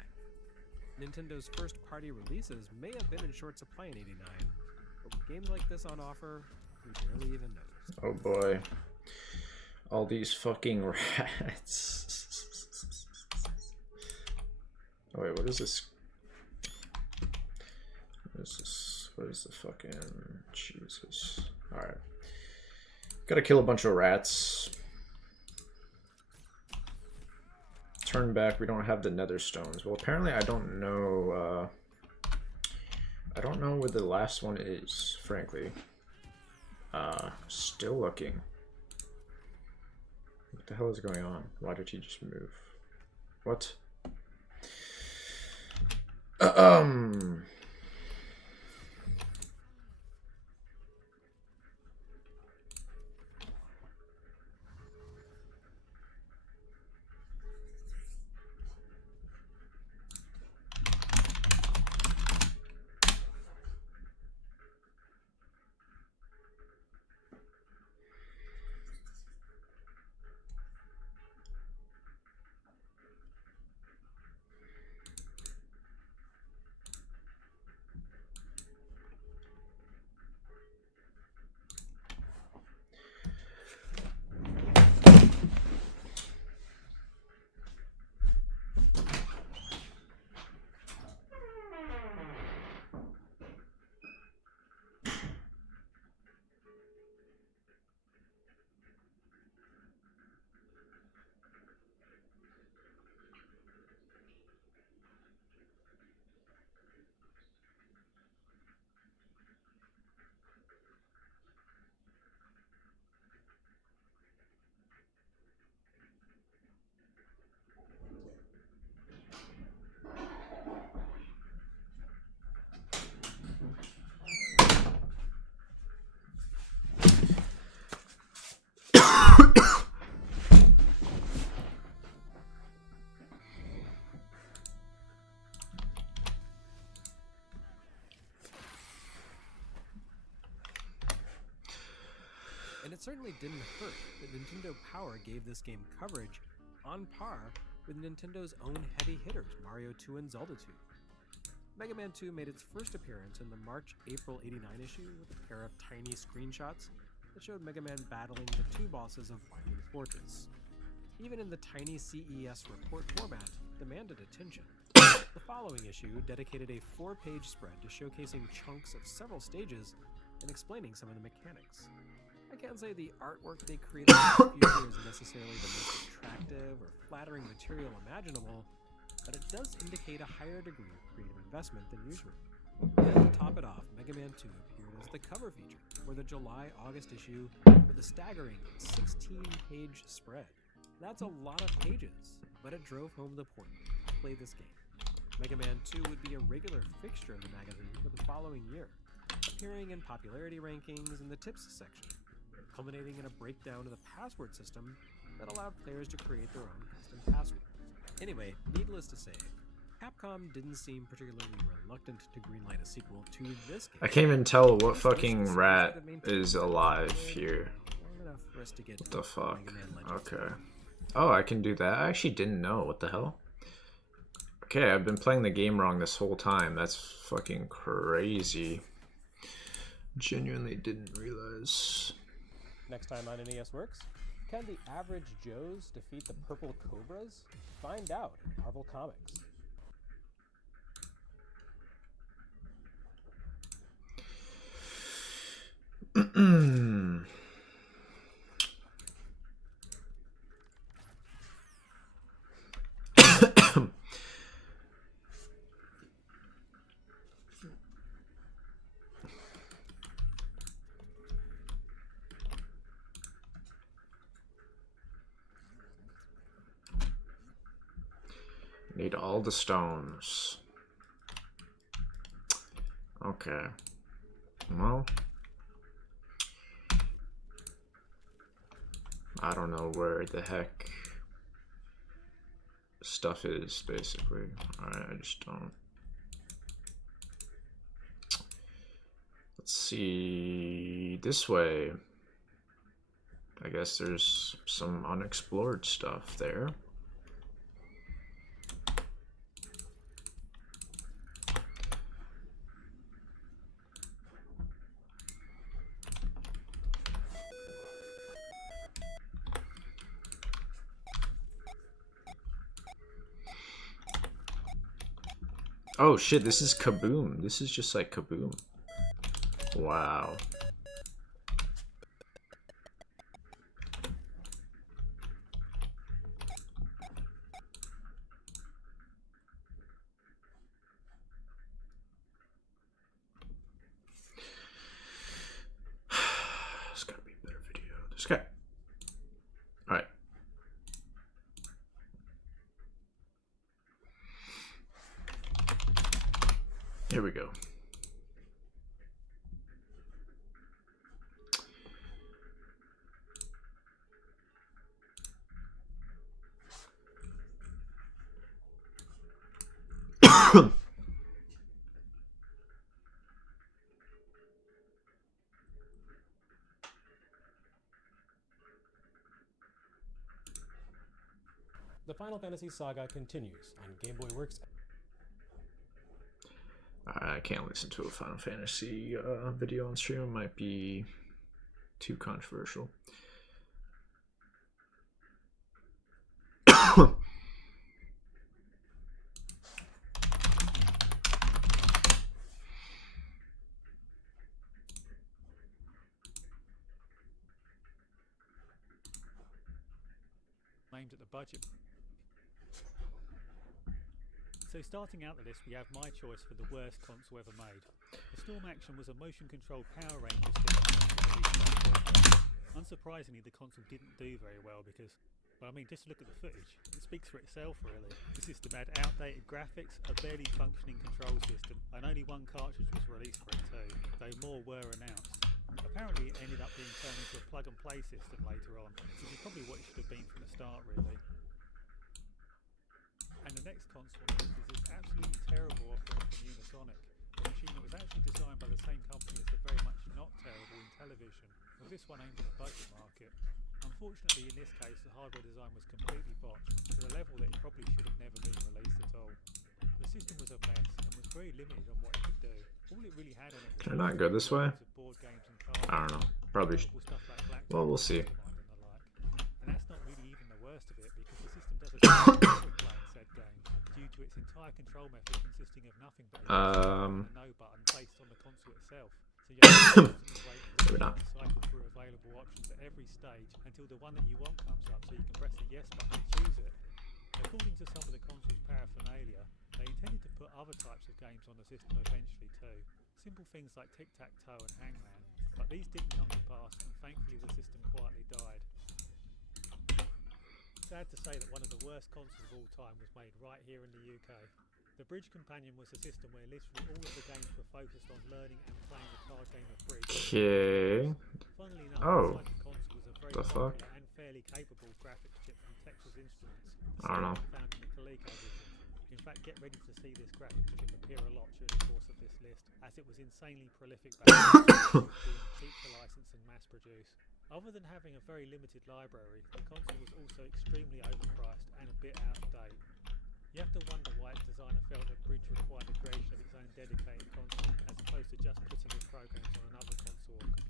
Nintendo's first-party releases may have been in short supply in '89, but with games like this on offer, we barely even noticed. Oh boy. All these fucking rats. Oh wait, what is this? What is this? What is the fucking... Jesus. Alright. Gotta kill a bunch of rats. Turn back, we don't have the nether stones. Well, apparently I don't know where the last one is, frankly. Still looking. What the hell is going on? Why did he just move? What? And it certainly didn't hurt that Nintendo Power gave this game coverage on par with Nintendo's own heavy hitters, Mario 2 and Zelda 2. Mega Man 2 made its first appearance in the March-April '89 issue with a pair of tiny screenshots that showed Mega Man battling the two bosses of Wily Fortress. Even in the tiny CES report format, demanded attention. The following issue dedicated a 4-page spread to showcasing chunks of several stages and explaining some of the mechanics. I can't say the artwork they created in the future is necessarily the most attractive or flattering material imaginable, but it does indicate a higher degree of creative investment than usual. And to top it off, Mega Man 2 appeared as the cover feature for the July-August issue with a staggering 16-page spread. That's a lot of pages, but it drove home the point. Play this game. Mega Man 2 would be a regular fixture in the magazine for the following year, appearing in popularity rankings in the tips section, culminating in a breakdown of the password system that allowed players to create their own custom passwords. Anyway, needless to say, Capcom didn't seem particularly reluctant to greenlight a sequel to this game. I can't even tell what fucking rat is alive here. What the fuck? Okay. Oh, I can do that? I actually didn't know. What the hell? Okay, I've been playing the game wrong this whole time. That's fucking crazy. Genuinely didn't realize. Next time on NES Works, can the average Joes defeat the Purple Cobras? Find out in Marvel Comics. Need all the stones. Okay. Well, I don't know where the heck stuff is, basically. I just don't. Let's see. This way. I guess there's some unexplored stuff there. Oh shit, this is Kaboom. This is just like Kaboom. Wow. There's gotta be a better video. There's got. Alright. Here we go. The Final Fantasy saga continues on Game Boy Works. I can't listen to a Final Fantasy video on stream. It might be too controversial. Aimed at the budget. So starting out the list, we have my choice for the worst console ever made. The Storm Action was a motion-controlled Power Rangers system. Unsurprisingly, the console didn't do very well because, well, I mean, just look at the footage. It speaks for itself, really. The system had outdated graphics, a barely functioning control system, and only one cartridge was released for it too, though more were announced. Apparently, it ended up being turned into a plug-and-play system later on, which is probably what it should have been from the start, really. And the next console on the list is this absolutely terrible offering from Unisonic, a machine that was actually designed by the same company as the very much not terrible Intellivision, with this one aimed at the budget market. Unfortunately, in this case, the hardware design was completely botched, to the level that it probably should have never been released at all. The system was a mess, and was very limited on what it could do. All it really had on it was Can I not go this way? board games and cards. I don't know. Probably. Well, we'll see. And that's not really even the worst of it, because the system does a terrible job of playing said game, due to its entire control method consisting of nothing but a no button placed on the console itself. So you have to constantly wait for the cycle through available options at every stage until the one that you want comes up, so you can press the yes button and choose it. According to some of the console's paraphernalia, they intended to put other types of games on the system eventually too. Simple things like tic-tac-toe and hangman, but these didn't come to pass, and thankfully the system quietly died. Sad to say that one of the worst consoles of all time was made right here in the UK. The Bridge Companion was a system where literally all of the games were focused on learning and playing the card game of bridge. Okay. Funnily enough, Oh. inside the console was a very The fuck? popular and fairly capable graphics chip from Texas Instruments. I don't know. Found in the ColecoVision. In fact, get ready to see this graphics chip appear a lot during the course of this list, as it was insanely prolific back then, being cheap to license and mass produce. Other than having a very limited library, the console was also extremely overpriced and a bit out of date. You have to wonder why its designer felt that Bridge required the creation of its own dedicated console, as opposed to just putting its programs on another console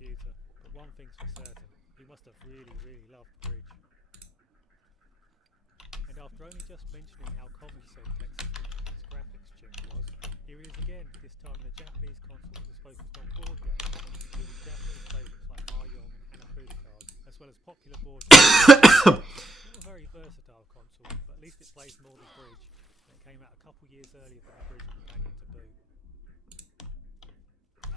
computer, but one thing's for certain, he must have really, really loved bridge. And after only just mentioning how common said Texas Instruments graphics chip was, here he is again, this time in a Japanese console that was focused on board games, including Japanese favourites like Mahjong and Hanafuda cards, as well as popular board games. Not a very versatile console, but at least it plays more than bridge, and it came out a couple years earlier than the bridge companion to boot.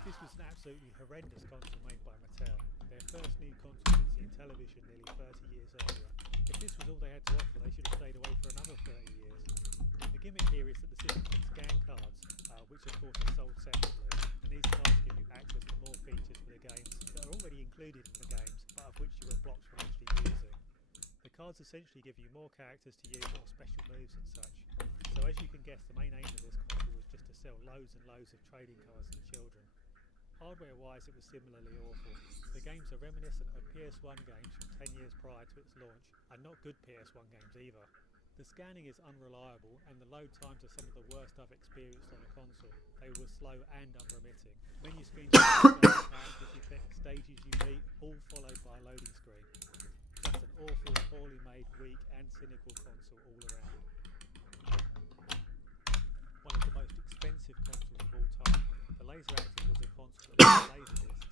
This was an absolutely horrendous console made by Mattel, their first new console since in television nearly 30 years earlier. If this was all they had to offer, they should have stayed away for another 30 years. The gimmick here is that the system can scan cards, which of course are sold separately, and these cards give you access to more features for the games that are already included in the games, but of which you were blocked from actually using. The cards essentially give you more characters to use or special moves and such. So as you can guess, the main aim of this console was just to sell loads and loads of trading cards to children. Hardware-wise, it was similarly awful. The games are reminiscent of PS1 games from 10 years prior to its launch, and not good PS1 games either. The scanning is unreliable, and the load times are some of the worst I've experienced on a console. They were slow and unremitting. Menu screens characters you pick, stages you beat, all followed by a loading screen. Just an awful, poorly made, weak and cynical console all around. One of the most expensive consoles of all time, the Laseractive was a console that was Laserdiscs.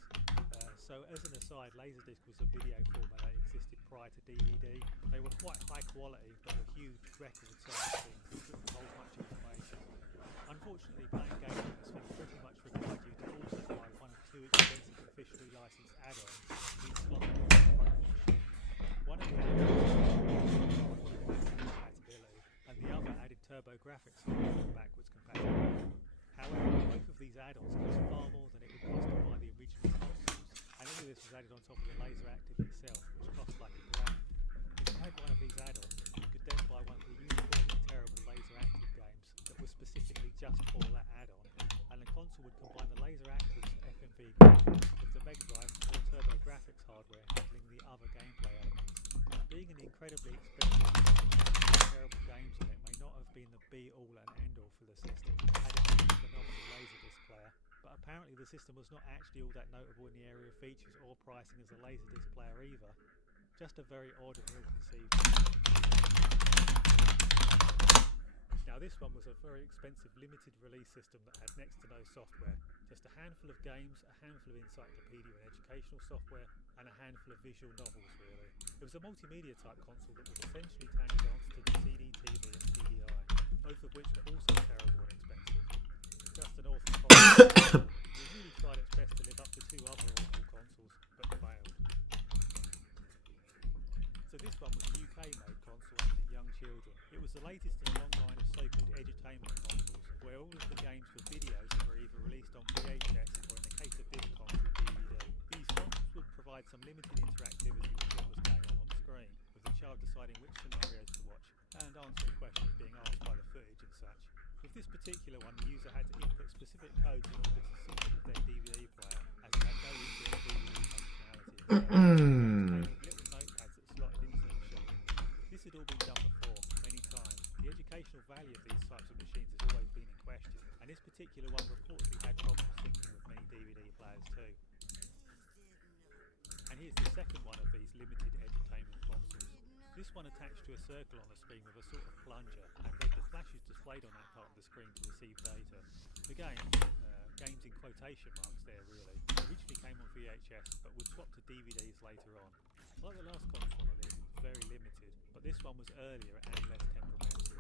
So as an aside, Laserdisc was a video format that existed prior to DVD. They were quite high quality, but were huge record-sized things that couldn't hold much information. Unfortunately, playing games on this thing pretty much required you to also buy one of two expensive officially licensed add-ons, each slotted on the front of the machine. One of the add-ons was compatibility, and the other added TurboGrafx and backwards compatibility. However, both of these add-ons cost far more than it would cost to buy the original consoles, and all of this was added on top of the Laseractive itself, which cost like $1,000. If you had one of these add-ons, you could then buy one of the uniformly terrible Laseractive games that was specifically just for that add-on, and the console would combine the Laseractive's FMV graphics with the Mega Drive or TurboGrafx hardware handling the other gameplay elements. Being an incredibly expensive and terrible games on it may not have been the be-all and end-all for the system, had it been a phenomenal Laserdisc player, but apparently the system was not actually all that notable in the area of features or pricing as a Laserdisc player either. Just a very odd and ill-conceived system. Now this one was a very expensive limited release system that had next to no software, just a handful of games, a handful of encyclopedia and educational software, and a handful of visual novels really. It was a multimedia type console that was essentially tiny dance to the CD, TV and CDI, both of which were also terrible and expensive. Just an awful console. It really tried its best to live up to two other awful consoles, but failed. So this one was a UK-made console aimed at young children. It was the latest in a long line of so-called edutainment consoles, where all of the games were videos that were either released on VHS or, in the case of this console, DVD. These consoles would provide some limited interactivity with what was going on screen, with the child deciding which scenarios to watch and answering questions being asked by the footage and such. With this particular one, the user had to input specific codes in order to sync with their DVD player, as it had no inbuilt DVD functionality. Little notepads that slotted into the machine. This had all been done before, many times. The educational value of these types of machines has always been in question, and this particular one reportedly had problems syncing with many DVD players too. And here's the second one of these limited edutainment consoles. This one attached to a circle on the screen with a sort of plunger, and read the flashes displayed on that part of the screen to receive data. The game, games in quotation marks there really, originally came on VHS but would swap to DVDs later on. Like the last console on the list, it was very limited, but this one was earlier and less temperamental.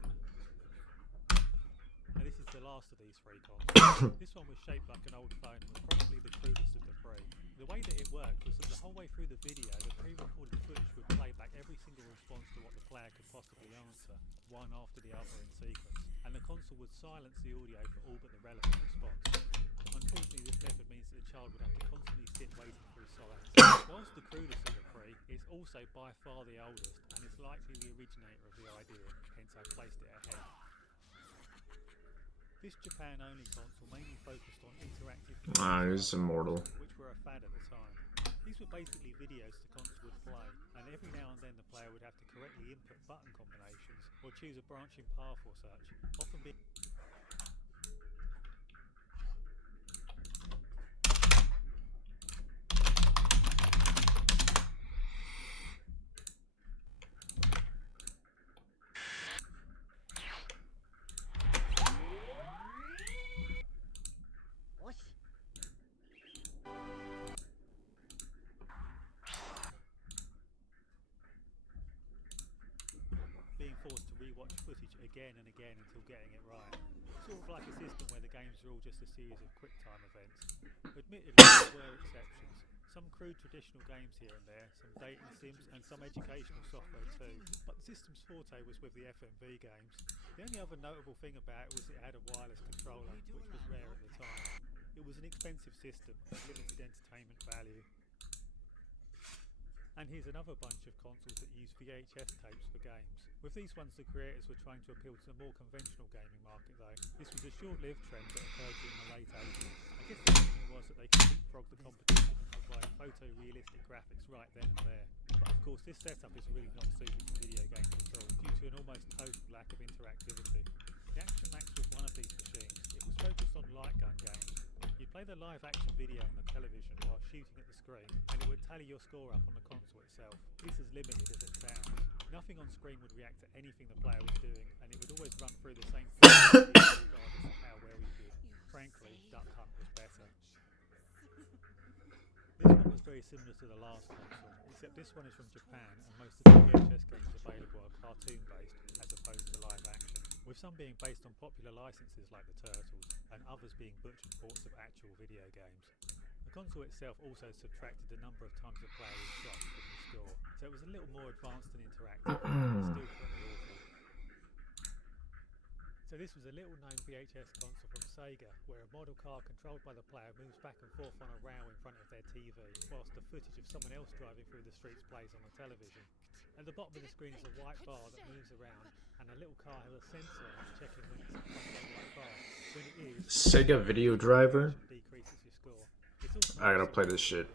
And this is the last of these three consoles. This one was shaped like an old phone and was probably the crudest of the three. The way that it worked was that the whole way through the video, the pre-recorded footage would play back every single response to what the player could possibly answer, one after the other in sequence, and the console would silence the audio for all but the relevant response. Unfortunately, this method means that the child would have to constantly sit waiting for his silence. Whilst the crudest of the three, it's also by far the oldest, and is likely the originator of the idea, hence I placed it ahead. This Japan-only console mainly focused on interactive he's immortal. which were a fad at the time. These were basically videos the console would play, and every now and then the player would have to correctly input button combinations or choose a branching path or such, often being watch footage again and again until getting it right. Sort of like a system where the games are all just a series of quick time events. Admittedly, there were exceptions. Some crude traditional games here and there, some dating sims and some educational software too, but the system's forte was with the FMV games. The only other notable thing about it was it had a wireless controller, which was rare at the time. It was an expensive system with limited entertainment value. And here's another bunch of consoles that use VHS tapes for games. With these ones, the creators were trying to appeal to the more conventional gaming market though. This was a short-lived trend that occurred during the late 80s. I guess the thinking was that they could leapfrog the competition and provide photorealistic graphics right then and there. But of course, this setup is really not suited to video games at all, due to an almost total lack of interactivity. The Action Max was one of these machines. It was focused on light gun games. You'd play the live action video on the television while shooting at the screen, and it would tally your score up on the console itself. This is limited as it sounds. Nothing on screen would react to anything the player was doing, and it would always run through the same thing regardless of how well you did. Frankly, Duck Hunt was better. This one was very similar to the last console, except this one is from Japan, and most of the VHS games available are cartoon-based as opposed to live action, with some being based on popular licenses like the Turtles, and others being butchered ports of actual video games. The console itself also subtracted the number of times a player was shot from the score, so it was a little more advanced and interactive, but still pretty awful. So this was a little known VHS console from Sega, where a model car controlled by the player moves back and forth on a rail in front of their TV, whilst the footage of someone else driving through the streets plays on the television. At the bottom of the screen is a white bar that moves around, and a little car has a sensor on it checking when it's in front of the white bar. When it is, Sega Video Driver. Decreases your score. It's I gotta play this shit.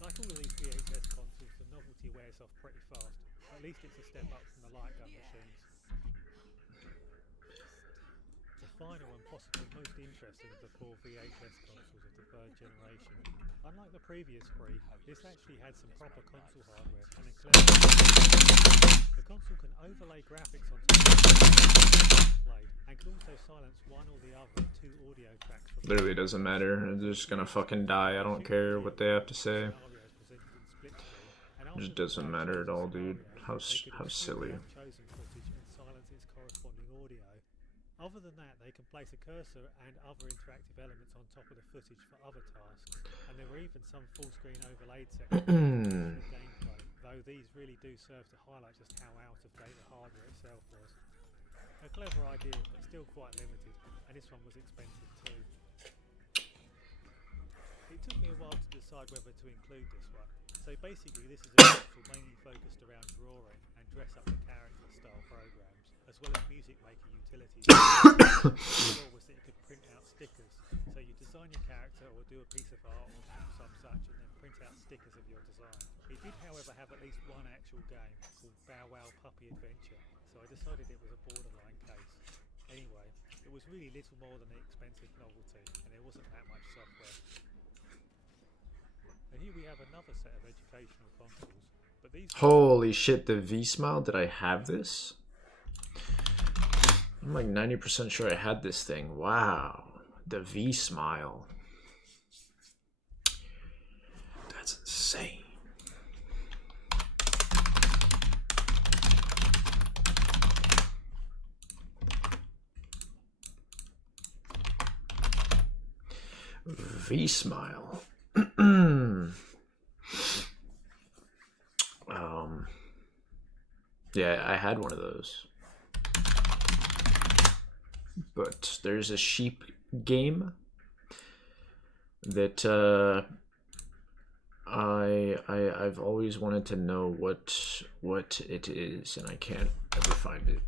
Like all of these VHS consoles, the novelty wears off pretty fast. At least it's a step up from the light gun machines. The final and possibly most interesting of the 4 VHS consoles of the third generation. Unlike the previous 3, this actually had some proper console hardware and a clever. The console can overlay graphics on top of the played, and can also silence one or the other of 2 audio tracks from Literally doesn't matter. They're just gonna fucking die. I don't care what they have to say. It just doesn't matter at all, dude. How silly. Other than that, they can place a cursor and other interactive elements on top of the footage for other tasks, and there were even some full-screen overlaid sections of gameplay, though these really do serve to highlight just how out of date the hardware itself was. A clever idea, but still quite limited, and this one was expensive too. It took me a while to decide whether to include this one. So basically this is a console mainly focused around drawing and dress up the character style programs, as well as music maker utilities. The goal was that you could print out stickers, so you design your character or do a piece of art or some such and then print out stickers of your design. It did however have at least one actual game called Bow Wow Puppy Adventure, so I decided it was a borderline case. Anyway, it was really little more than an expensive novelty, and there wasn't that much software. And here we have another set of educational consoles, but these... Holy shit, the V-Smile, did I have this? I'm like 90% sure I had this thing. Wow, the V-Smile. That's insane. V-Smile. Yeah, I had one of those. But there's a sheep game that I've always wanted to know what it is, and I can't ever find it.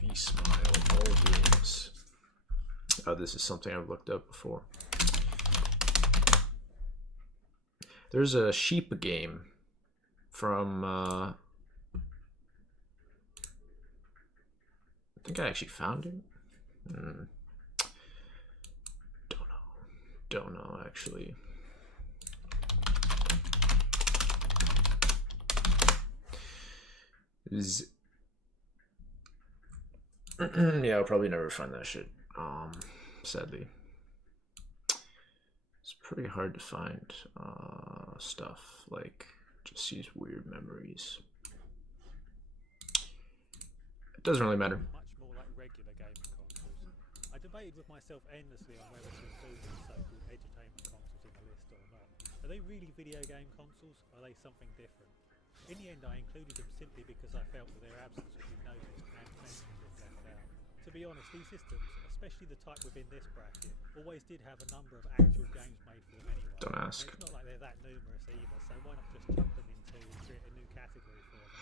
V-Smile all games. Oh, this is something I've looked up before. There's a sheep game from I think I actually found it. Don't know actually. Yeah, I'll probably never find that shit. Sadly, it's pretty hard to find stuff like just these weird memories. It doesn't really matter. Much more like regular gaming consoles. I debated with myself endlessly on whether to include these so-called edutainment consoles in the list or not. Are they really video game consoles, or are they something different? In the end, I included them simply because I felt that their absence would be noticed and mentioned if left out. To be honest, these systems, especially the type within this bracket, always did have a number of actual games made for them anyway. Don't ask. And it's not like they're that numerous either, so why not just chuck them into and create a new category for them?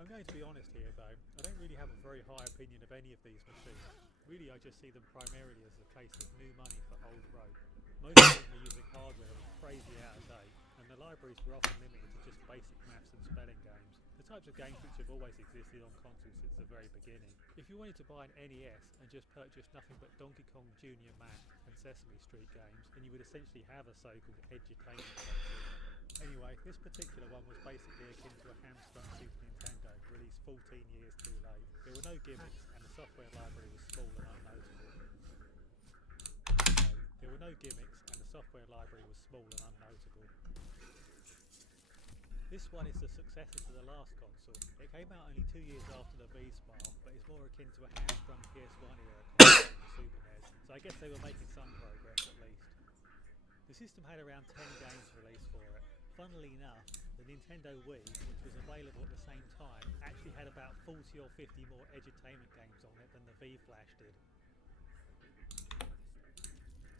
I'm going to be honest here though, I don't really have a very high opinion of any of these machines. Really, I just see them primarily as a case of new money for old rope. Most of them were using hardware that was crazy out of date, and the libraries were often limited to just basic maths and spelling games. The types of games which have always existed on consoles since the very beginning. If you wanted to buy an NES and just purchase nothing but Donkey Kong Jr. Mac and Sesame Street games, then you would essentially have a so-called edutainment console. Anyway, this particular one was basically akin to a hamstrung Super Nintendo, released 14 years too late. There were no gimmicks, and the software library was small and unnoticeable. This one is the successor to the last console. It came out only 2 years after the V-Smile, but is more akin to a hamstrung PS1 era console than the Super NES, so I guess they were making some progress at least. The system had around 10 games released for it. Funnily enough, the Nintendo Wii, which was available at the same time, actually had about 40 or 50 more edutainment games on it than the V-Flash did.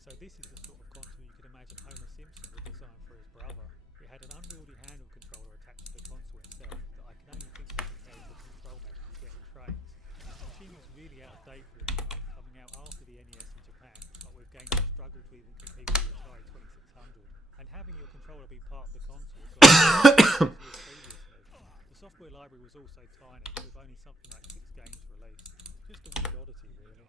So this is the sort of console you could imagine Homer Simpson would design for his brother. It had an unwieldy handle controller attached to the console itself that I can only think of as the control method you get in trains. The machine was really out of date for the time, coming out after the NES in Japan, but with games that struggled to even compete with the Atari 2600. And having your controller be part of the console was like previously. The software library was also tiny, with only something like 6 games released. Just a weird oddity, really.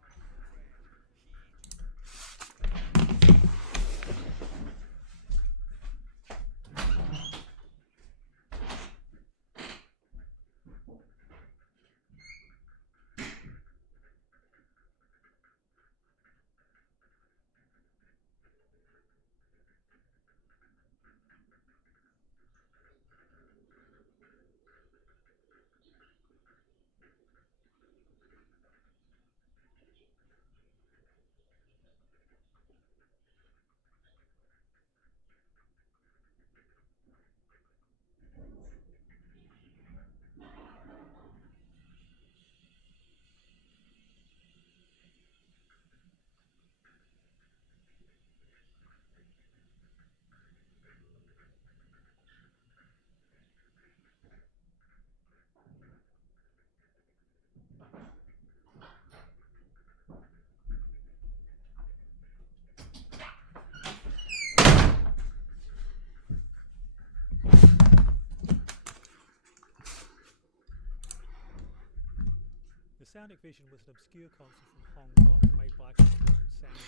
The Soundic Vision was an obscure console from Hong Kong made by a company called Soundic.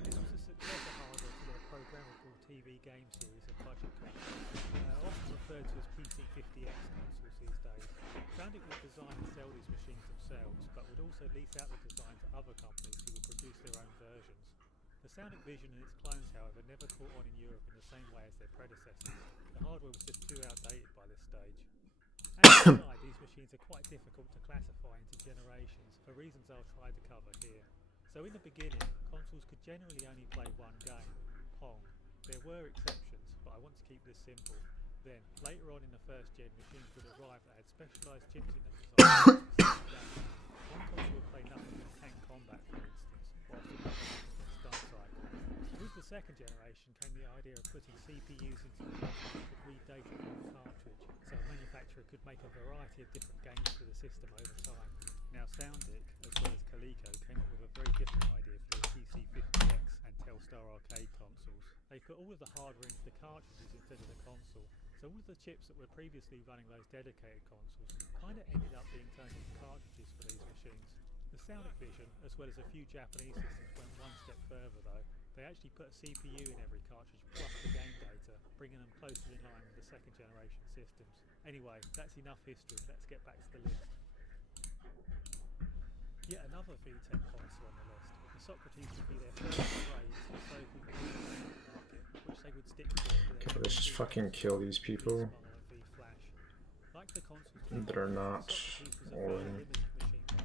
This was a successor hardware to their programmable TV game series of budget consoles, often referred to as PC-50X consoles these days. Soundic would design and sell these machines themselves, but would also lease out the design to other companies who would produce their own versions. The Soundic Vision and its clones, however, never caught on in Europe in the same way as their predecessors. The hardware was just too outdated by this stage. Outside, these machines are quite difficult to classify into generations, for reasons I'll try to cover here. So in the beginning, consoles could generally only play one game, Pong. There were exceptions, but I want to keep this simple. Then, later on in the first gen, machines would arrive that had specialised chips in them designed for games. One console would play nothing but tank combat, for instance, whilst another nothing but Star Cycle. With the second generation came the idea of putting CPUs into the console that could read data from the cartridge, so a manufacturer could make a variety of different games for the system over time. Now Soundic, as well as Coleco, came up with a very different idea for the PC-50X and Telstar arcade consoles. They put all of the hardware into the cartridges instead of the console, so all of the chips that were previously running those dedicated consoles kind of ended up being turned into cartridges for these machines. The Soundic Vision, as well as a few Japanese systems, went one step further though. They actually put a CPU in every cartridge plus the game data, bringing them closer in line with the second generation systems. Anyway, that's enough history, let's get back to the list. Yet another VTech console on the list. The Socrates would be their first foray into the so-called market, which they would stick to for their Okay, let's just fucking kill these people like the consoles that are not already. limited machine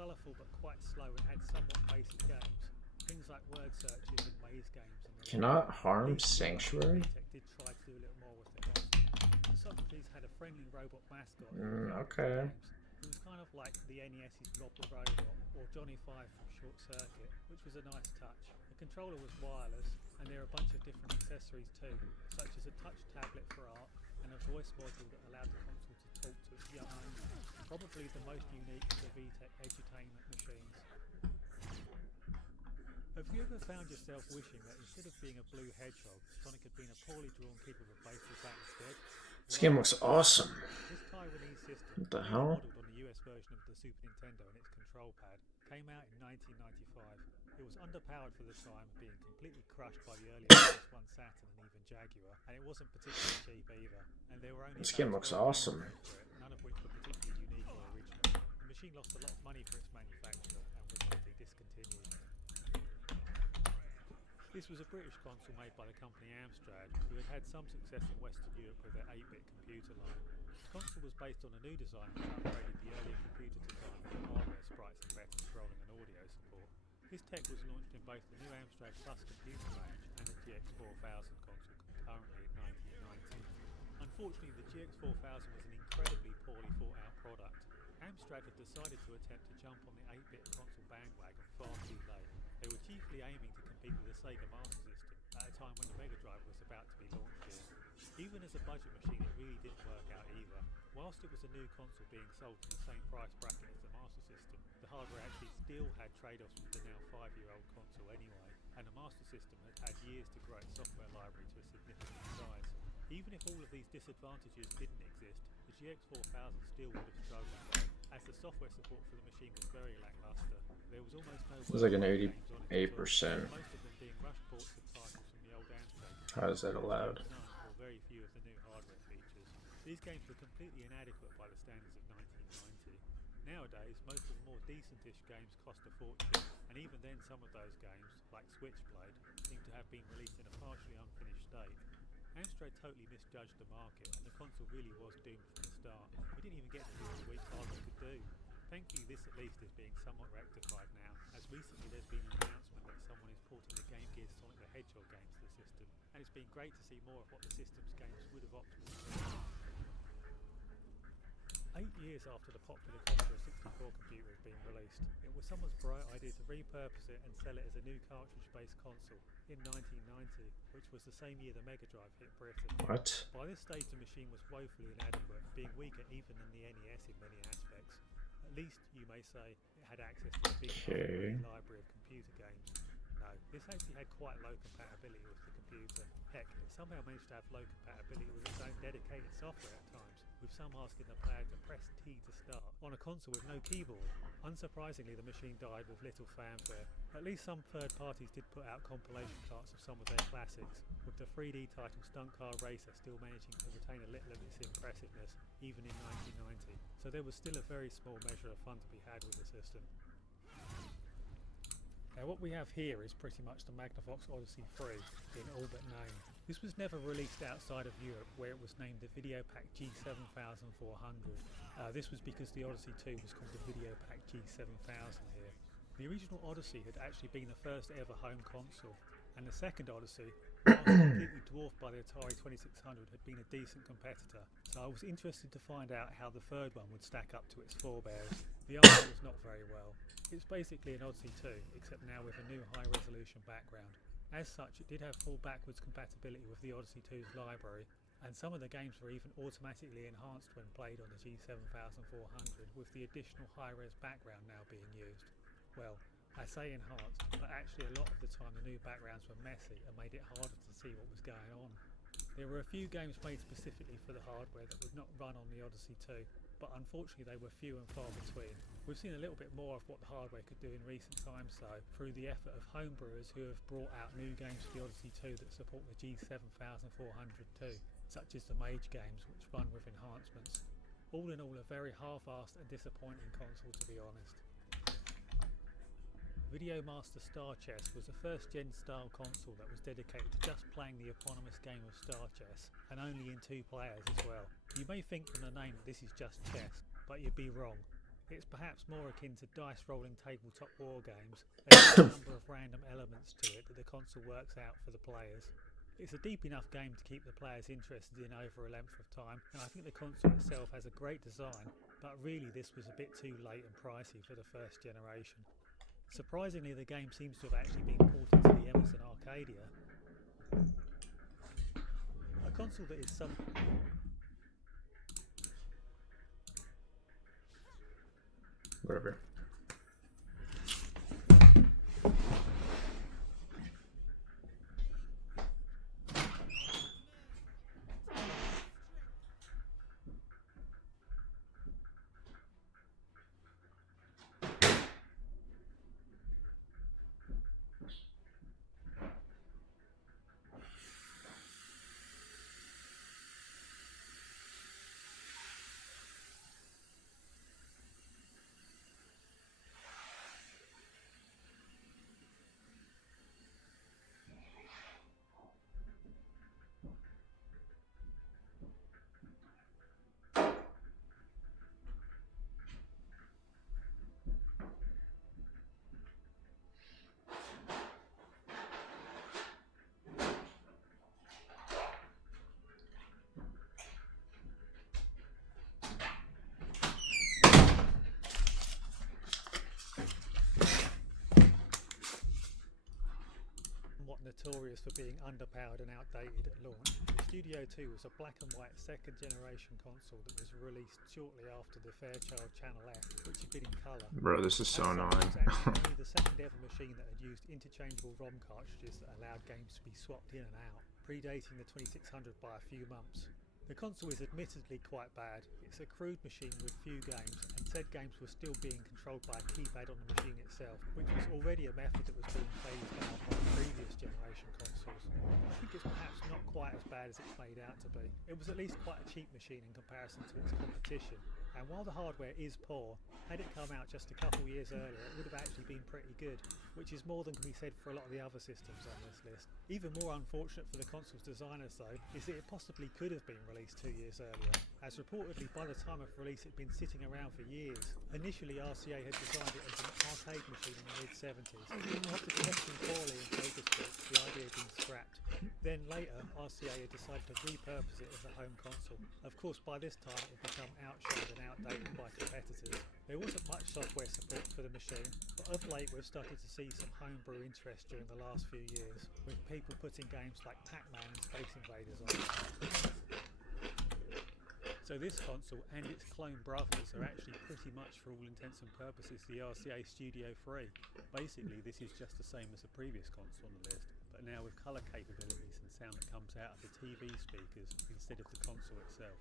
colourful but quite slow and had somewhat basic games. Things like word searches and maze games. And Cannot harm Sanctuary? VTech did try to do a little more with the console. Socrates had a friendly robot mascot. Okay. It was kind of like the NES's Rob the Robot or Johnny Five from Short Circuit, which was a nice touch. The controller was wireless, and there are a bunch of different accessories too, such as a touch tablet for art and a voice module that allowed the console to talk to its young owner. Probably the most unique of the VTech edutainment machines. Have you ever found yourself wishing that instead of being a blue hedgehog, Sonic had been a poorly drawn kid with a baseball bat instead? This game looks awesome. This Taiwanese system, What the hell? modelled on the US version of the Super Nintendo and its control pad, came out in 1995. It was underpowered for the time, being completely crushed by the earlier PS1 Saturn and even Jaguar, and it wasn't particularly cheap either. And there were only This game looks awesome. none of which were particularly unique or original. The machine lost a lot of money for its manufacture and was quickly discontinued. This was a British console made by the company Amstrad, who had had some success in Western Europe with their 8-bit computer line. The console was based on a new design which upgraded the earlier computer design with hardware sprites and better scrolling and audio support. This tech was launched in both the new Amstrad Plus computer range and the GX4000 console concurrently in 1990. Unfortunately, the GX4000 was an incredibly poorly thought out product. Amstrad had decided to attempt to jump on the 8-bit console bandwagon far too late. They were chiefly aiming to compete with the Sega Master System at a time when the Mega Drive was about to be launched here. Even as a budget machine, it really didn't work out either. Whilst it was a new console being sold in the same price bracket as the Master System, the hardware actually still had trade-offs with the now 5-year-old console anyway, and the Master System had had years to grow its software library to a significant size. Even if all of these disadvantages didn't exist, the GX4000 still would have struggled though, as the software support for the machine was very lackluster. There was almost no It's like an games on it 88%. most of them being rush ports of titles from the old Amstrad. How is that allowed? None or very few of the new hardware features. These games were completely inadequate by the standards of 1990. Nowadays, most of the more decentish games cost a fortune, and even then some of those games, like Switchblade, seem to have been released in a partially unfinished state. Amstrad totally misjudged the market, and the console really was doomed from the start. We didn't even get to see what the weak hardware could do. Thankfully, this at least is being somewhat rectified now, as recently there's been an announcement that someone is porting the Game Gear Sonic the Hedgehog games to the system, and it's been great to see more of what the system's games would have optimally been. 8 years after the popular Commodore 64 computer had been released, it was someone's bright idea to repurpose it and sell it as a new cartridge-based console in 1990, which was the same year the Mega Drive hit Britain. What? By this stage the machine was woefully inadequate, being weaker even than the NES in many aspects. At least, you may say, it had access to a big library of computer games. No, this actually had quite low compatibility with the computer. Heck, it somehow managed to have low compatibility with its own dedicated software at times, with some asking the player to press T to start, on a console with no keyboard. Unsurprisingly, the machine died with little fanfare. At least some third parties did put out compilation parts of some of their classics, with the 3D title Stunt Car Racer still managing to retain a little of its impressiveness, even in 1990. So there was still a very small measure of fun to be had with the system. Now what we have here is pretty much the Magnavox Odyssey 3 in all but name. This was never released outside of Europe, where it was named the Videopack G7400. This was because the Odyssey 2 was called the Videopack G7000 here. The original Odyssey had actually been the first ever home console, and the second Odyssey, whilst completely dwarfed by the Atari 2600, had been a decent competitor, so I was interested to find out how the third one would stack up to its forebears. The answer was not very well. It's basically an Odyssey 2, except now with a new high-resolution background. As such, it did have full backwards compatibility with the Odyssey 2's library, and some of the games were even automatically enhanced when played on the G7400, with the additional high-res background now being used. Well, I say enhanced, but actually a lot of the time the new backgrounds were messy and made it harder to see what was going on. There were a few games made specifically for the hardware that would not run on the Odyssey 2, but unfortunately they were few and far between. We've seen a little bit more of what the hardware could do in recent times though, through the effort of homebrewers who have brought out new games for the Odyssey 2 that support the G7400 too, such as the Mage games, which run with enhancements. All in all, a very half-assed and disappointing console, to be honest. VideoMaster Star Chess was a first-gen style console that was dedicated to just playing the eponymous game of Star Chess, and only in 2 players as well. You may think from the name that this is just chess, but you'd be wrong. It's perhaps more akin to dice-rolling tabletop war games, and there's a number of random elements to it that the console works out for the players. It's a deep enough game to keep the players interested in over a length of time, and I think the console itself has a great design, but really this was a bit too late and pricey for the first generation. Surprisingly, the game seems to have actually been ported to the Emerson Arcadia, a console that is some... Whatever. notorious for being underpowered and outdated at launch, the Studio 2 was a black and white second generation console that was released shortly after the Fairchild Channel F, which had been in colour. Bro, this is so annoying. It was actually only the second ever machine that had used interchangeable ROM cartridges that allowed games to be swapped in and out, predating the 2600 by a few months. The console is admittedly quite bad. It's a crude machine with few games, and said games were still being controlled by a keypad on the machine itself, which was already a method that was being phased out by previous generation consoles. I think it's perhaps not quite as bad as it's made out to be. It was at least quite a cheap machine in comparison to its competition, and while the hardware is poor, had it come out just a couple years earlier, it would have actually been pretty good, which is more than can be said for a lot of the other systems on this list. Even more unfortunate for the console's designers though, is that it possibly could have been released 2 years earlier, as reportedly by the time of release it had been sitting around for years. Initially RCA had designed it as an arcade machine in the mid-70s. After testing poorly in focus groups, the idea had been scrapped. Then later, RCA had decided to repurpose it as a home console. Of course, by this time it had become outshined and outdated by competitors. There wasn't much software support for the machine, but of late we've started to see some homebrew interest during the last few years, with people putting games like Pac-Man and Space Invaders on it. So this console and its clone brothers are actually pretty much for all intents and purposes the RCA Studio 3. Basically this is just the same as the previous console on the list, but now with colour capabilities and sound that comes out of the TV speakers instead of the console itself.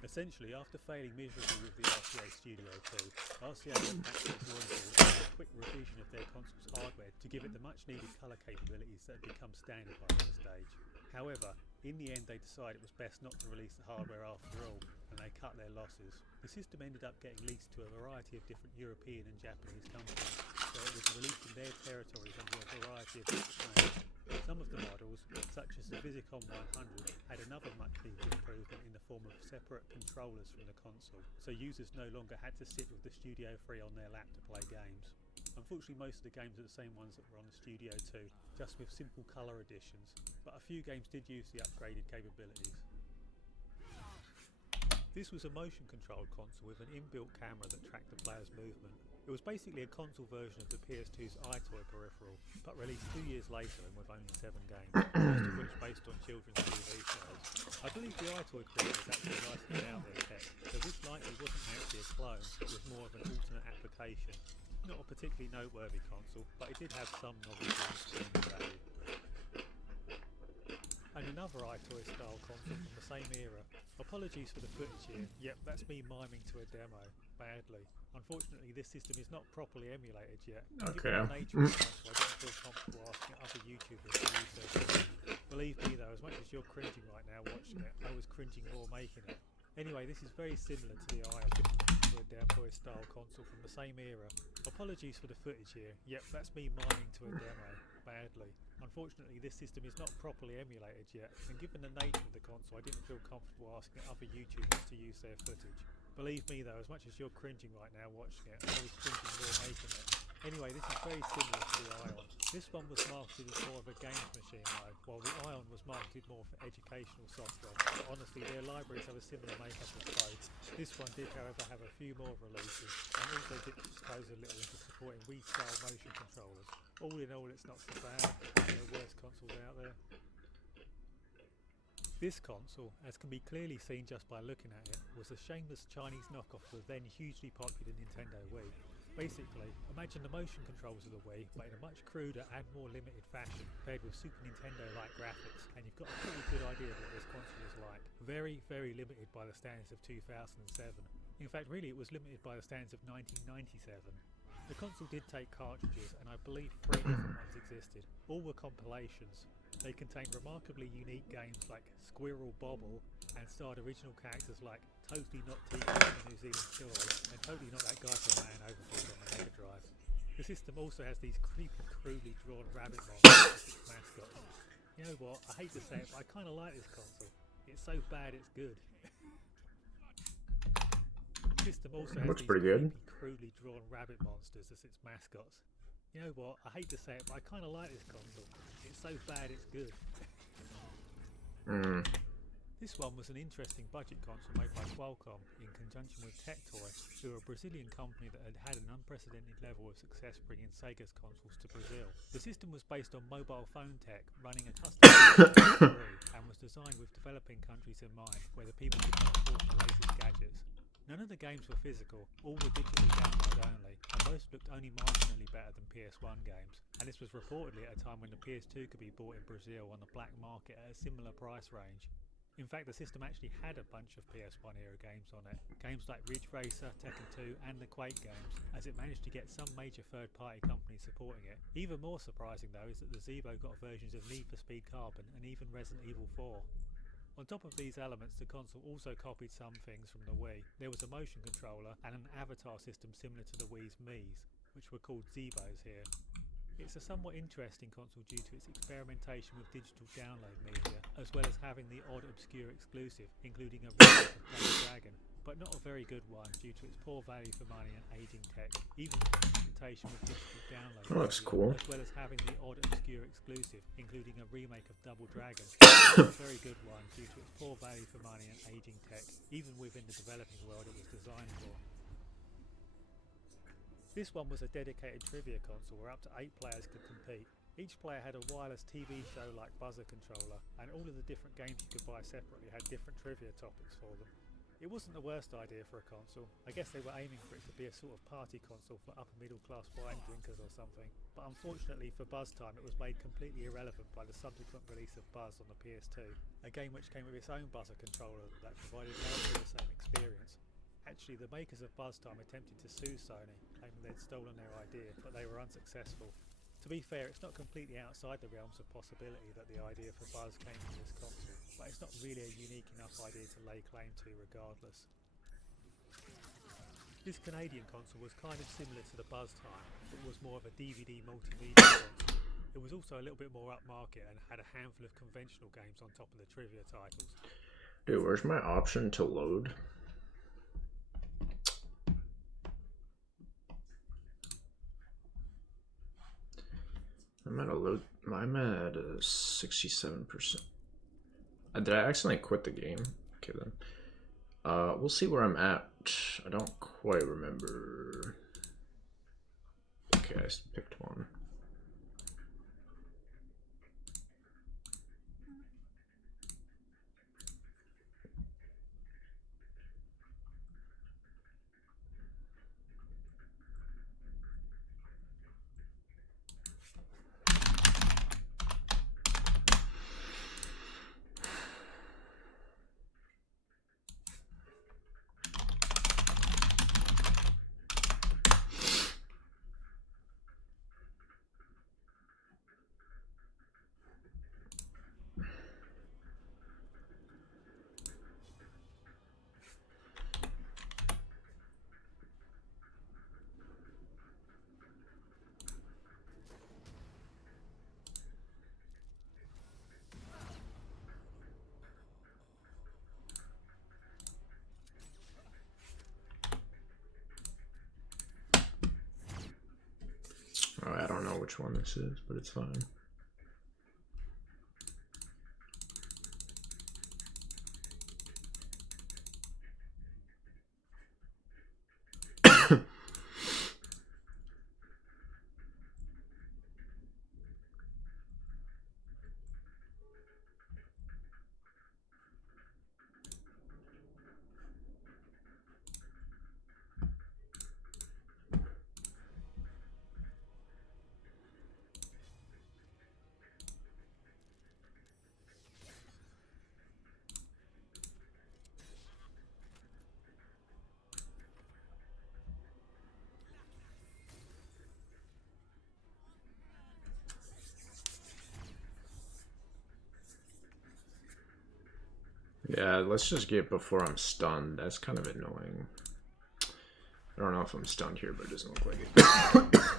Essentially, after failing miserably with the RCA Studio 2, RCA went back to the drawing board with a quick revision of their console's hardware to give it the much needed colour capabilities that had become standard by this stage. However, in the end they decided it was best not to release the hardware after all, and they cut their losses. The system ended up getting leased to a variety of different European and Japanese companies, so it was released in their territories under a variety of different names. Some of the models, such as the Visicom 100, had another much needed improvement in the form of separate controllers from the console, so users no longer had to sit with the Studio 3 on their lap to play games. Unfortunately, most of the games are the same ones that were on the Studio 2, just with simple colour additions, but a few games did use the upgraded capabilities. This was a motion-controlled console with an inbuilt camera that tracked the player's movement. It was basically a console version of the PS2's iToy peripheral, but released 2 years later and with only 7 games, most of which based on children's TV shows. I believe the iToy creators actually licensed out their tech, so this likely wasn't actually a clone, it was more of an alternate application. Not a particularly noteworthy console, but it did have some novelty and streaming value. And another iToy style console from the same era. Apologies for the footage here, yep, that's me miming to a demo, badly. Unfortunately this system is not properly emulated yet. Okay. Given the nature of the console, I don't feel comfortable asking other YouTubers to use their footage. Believe me though, as much as you're cringing right now watching it, I was cringing more making it. Anyway, this is very similar to the iToy style console from the same era. Apologies for the footage here, yep, that's me miming to a demo, badly. Unfortunately this system is not properly emulated yet, and given the nature of the console I didn't feel comfortable asking other YouTubers to use their footage. Believe me though, as much as you're cringing right now watching it, I was cringing more making it. Anyway, this is very similar to the Ion. This one was marketed as more of a games machine though, while the Ion was marketed more for educational software. But honestly, their libraries have a similar makeup as both. This one did however have a few more releases, and also dipped its toes a little into supporting Wii-style motion controllers. All in all, it's not so bad. There are worse consoles out there. This console, as can be clearly seen just by looking at it, was a shameless Chinese knockoff of the then hugely popular Nintendo Wii. Basically, imagine the motion controls of the Wii, but in a much cruder and more limited fashion, paired with Super Nintendo-like graphics, and you've got a pretty good idea of what this console is like. Very, very limited by the standards of 2007. In fact, really it was limited by the standards of 1997. The console did take cartridges, and I believe 3 different ones existed. All were compilations. They contained remarkably unique games like Squirrel Bobble, and starred original characters like Totally Not Teacher from the New Zealand Story, and Totally Not That Guy from Man Overboard on the Mega Drive. The system also has these creepy, crudely drawn rabbit monsters as its mascots. You know what, I hate to say it, but I kinda like this console. It's so bad it's good. The system also has Looks these pretty good. creepy, crudely drawn rabbit monsters as its mascots. You know what, I hate to say it, but I kinda like this console. It's so bad it's good. This one was an interesting budget console made by Qualcomm in conjunction with Tectoy, who are a Brazilian company that had had an unprecedented level of success bringing Sega's consoles to Brazil. The system was based on mobile phone tech, running a custom and was designed with developing countries in mind, where the people could not afford the latest gadgets. None of the games were physical, all were digitally download only, and most looked only marginally better than PS1 games, and this was reportedly at a time when the PS2 could be bought in Brazil on the black market at a similar price range. In fact, the system actually had a bunch of PS1 era games on it, games like Ridge Racer, Tekken 2 and the Quake games, as it managed to get some major third-party companies supporting it. Even more surprising though is that the Zeebo got versions of Need for Speed Carbon and even Resident Evil 4. On top of these elements, the console also copied some things from the Wii. There was a motion controller and an avatar system similar to the Wii's Mii's, which were called Zeebos here. It's a somewhat interesting console due to its experimentation with digital download media, as well as having the odd obscure exclusive, including a remake of Double Dragon, but not a very good one due to its poor value for money and aging tech, even experimentation with digital download That looks media, cool. as well as having the odd obscure exclusive, including a remake of Double Dragon, not a very good one due to its poor value for money and aging tech, even within the developing world it was designed for. This one was a dedicated trivia console where up to 8 players could compete. Each player had a wireless TV show like buzzer controller, and all of the different games you could buy separately had different trivia topics for them. It wasn't the worst idea for a console. I guess they were aiming for it to be a sort of party console for upper middle class wine drinkers or something, but unfortunately for Buzz Time it was made completely irrelevant by the subsequent release of Buzz on the PS2, a game which came with its own buzzer controller that provided largely the same experience. Actually, the makers of Buzz Time attempted to sue Sony, claiming they'd stolen their idea, but they were unsuccessful. To be fair, it's not completely outside the realms of possibility that the idea for Buzz came from this console, but it's not really a unique enough idea to lay claim to regardless. This Canadian console was kind of similar to the Buzz Time, but was more of a DVD multimedia console. It was also a little bit more upmarket and had a handful of conventional games on top of the trivia titles. Dude, where's my option to load? I'm at 67%. Did I accidentally quit the game? Okay then. We'll see where I'm at. I don't quite remember. Okay, I picked one. which one this is, but it's fine. Yeah, let's just get before I'm stunned. That's kind of annoying. I don't know if I'm stunned here, but it doesn't look like it.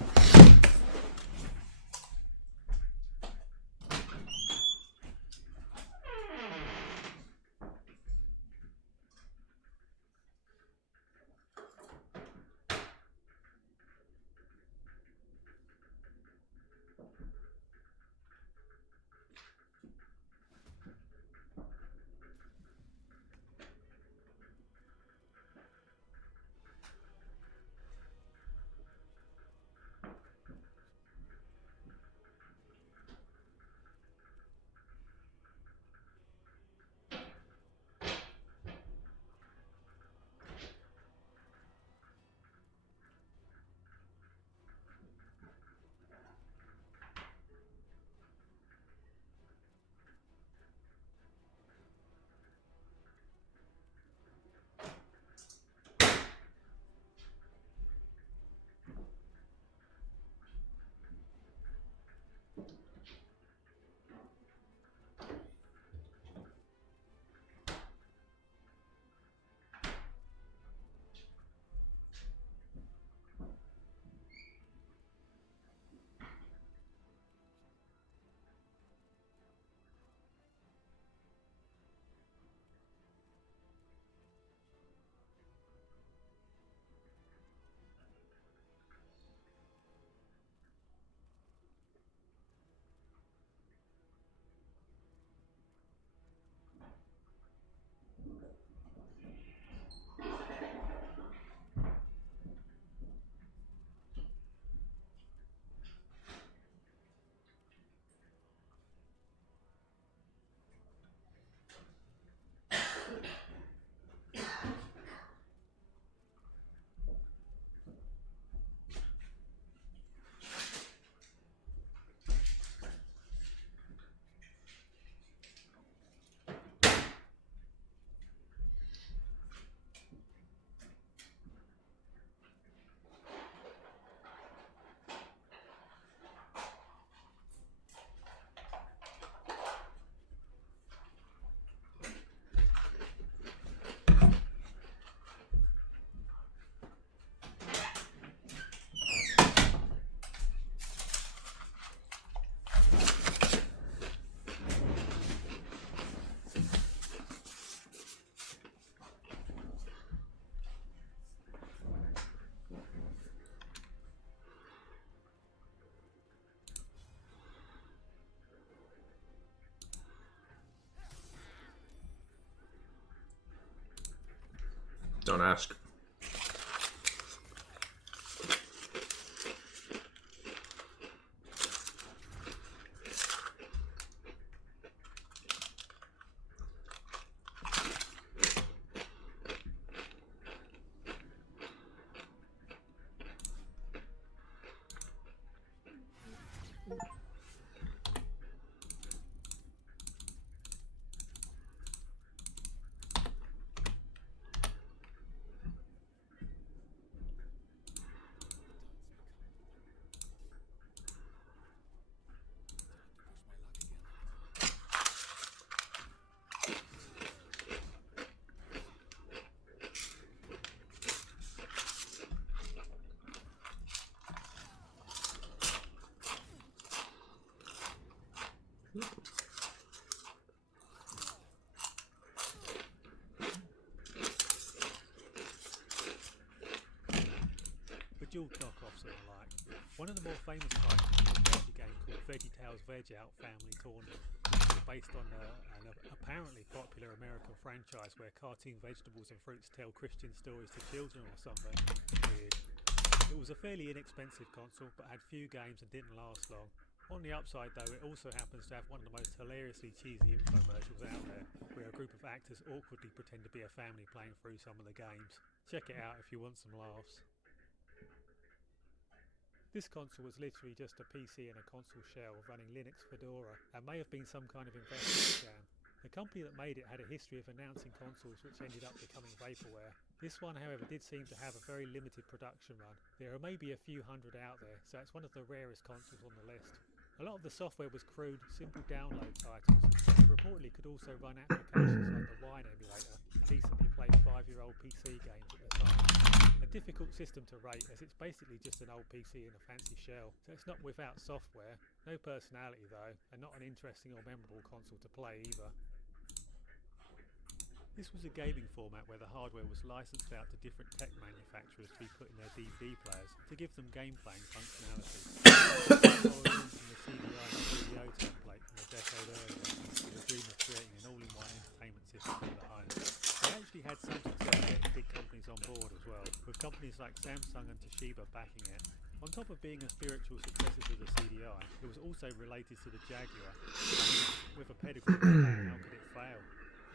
Don't ask. One of the more famous titles is a strategy game called VeggieTales Veg Out Family Tournament, which is based on an apparently popular American franchise where cartoon vegetables and fruits tell Christian stories to children or something. Weird. It was a fairly inexpensive console, but had few games and didn't last long. On the upside though, it also happens to have one of the most hilariously cheesy infomercials out there, where a group of actors awkwardly pretend to be a family playing through some of the games. Check it out if you want some laughs. This console was literally just a PC and a console shell running Linux Fedora, and may have been some kind of investment scam. The company that made it had a history of announcing consoles which ended up becoming vaporware. This one, however, did seem to have a very limited production run. There are maybe a few hundred out there, so it's one of the rarest consoles on the list. A lot of the software was crude, simple download titles, but it reportedly could also run applications like the Wine emulator, decently played 5-year-old PC games at the time. A difficult system to rate, as it's basically just an old PC in a fancy shell, so it's not without software, no personality though, and not an interesting or memorable console to play either. This was a gaming format where the hardware was licensed out to different tech manufacturers to be put in their DVD players to give them game playing functionality. Following from the CDI and video template from a decade earlier, with the dream of creating an all-in-one entertainment system for the home. They actually had some success getting big companies on board as well, with companies like Samsung and Toshiba backing it. On top of being a spiritual successor to the CDI, it was also related to the Jaguar. With a pedigree like that, how could it fail?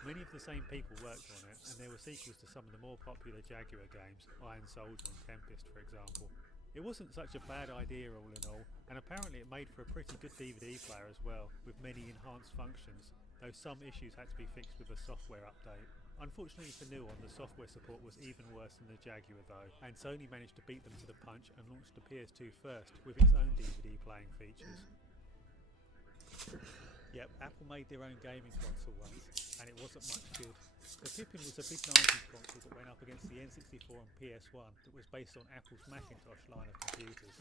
Many of the same people worked on it, and there were sequels to some of the more popular Jaguar games, Iron Soldier and Tempest for example. It wasn't such a bad idea all in all, and apparently it made for a pretty good DVD player as well, with many enhanced functions, though some issues had to be fixed with a software update. Unfortunately for Nuon, the software support was even worse than the Jaguar though, and Sony managed to beat them to the punch and launched the PS2 first, with its own DVD playing features. Yep, Apple made their own gaming console once, and it wasn't much good. The Pippin was a big 90s console that went up against the N64 and PS1 that was based on Apple's Macintosh line of computers.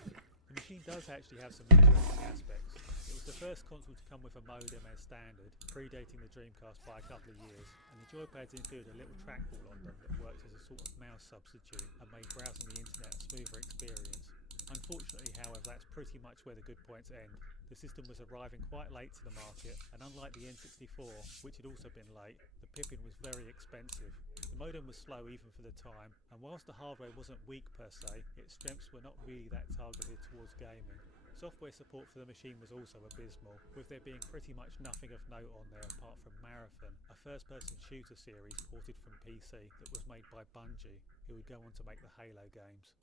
The machine does actually have some interesting aspects. It was the first console to come with a modem as standard, predating the Dreamcast by a couple of years, and the joypads included a little trackball on them that worked as a sort of mouse substitute and made browsing the internet a smoother experience. Unfortunately, however, that's pretty much where the good points end. The system was arriving quite late to the market, and unlike the N64, which had also been late, the Pippin was very expensive. The modem was slow even for the time, and whilst the hardware wasn't weak per se, its strengths were not really that targeted towards gaming. Software support for the machine was also abysmal, with there being pretty much nothing of note on there apart from Marathon, a first-person shooter series ported from PC that was made by Bungie, who would go on to make the Halo games.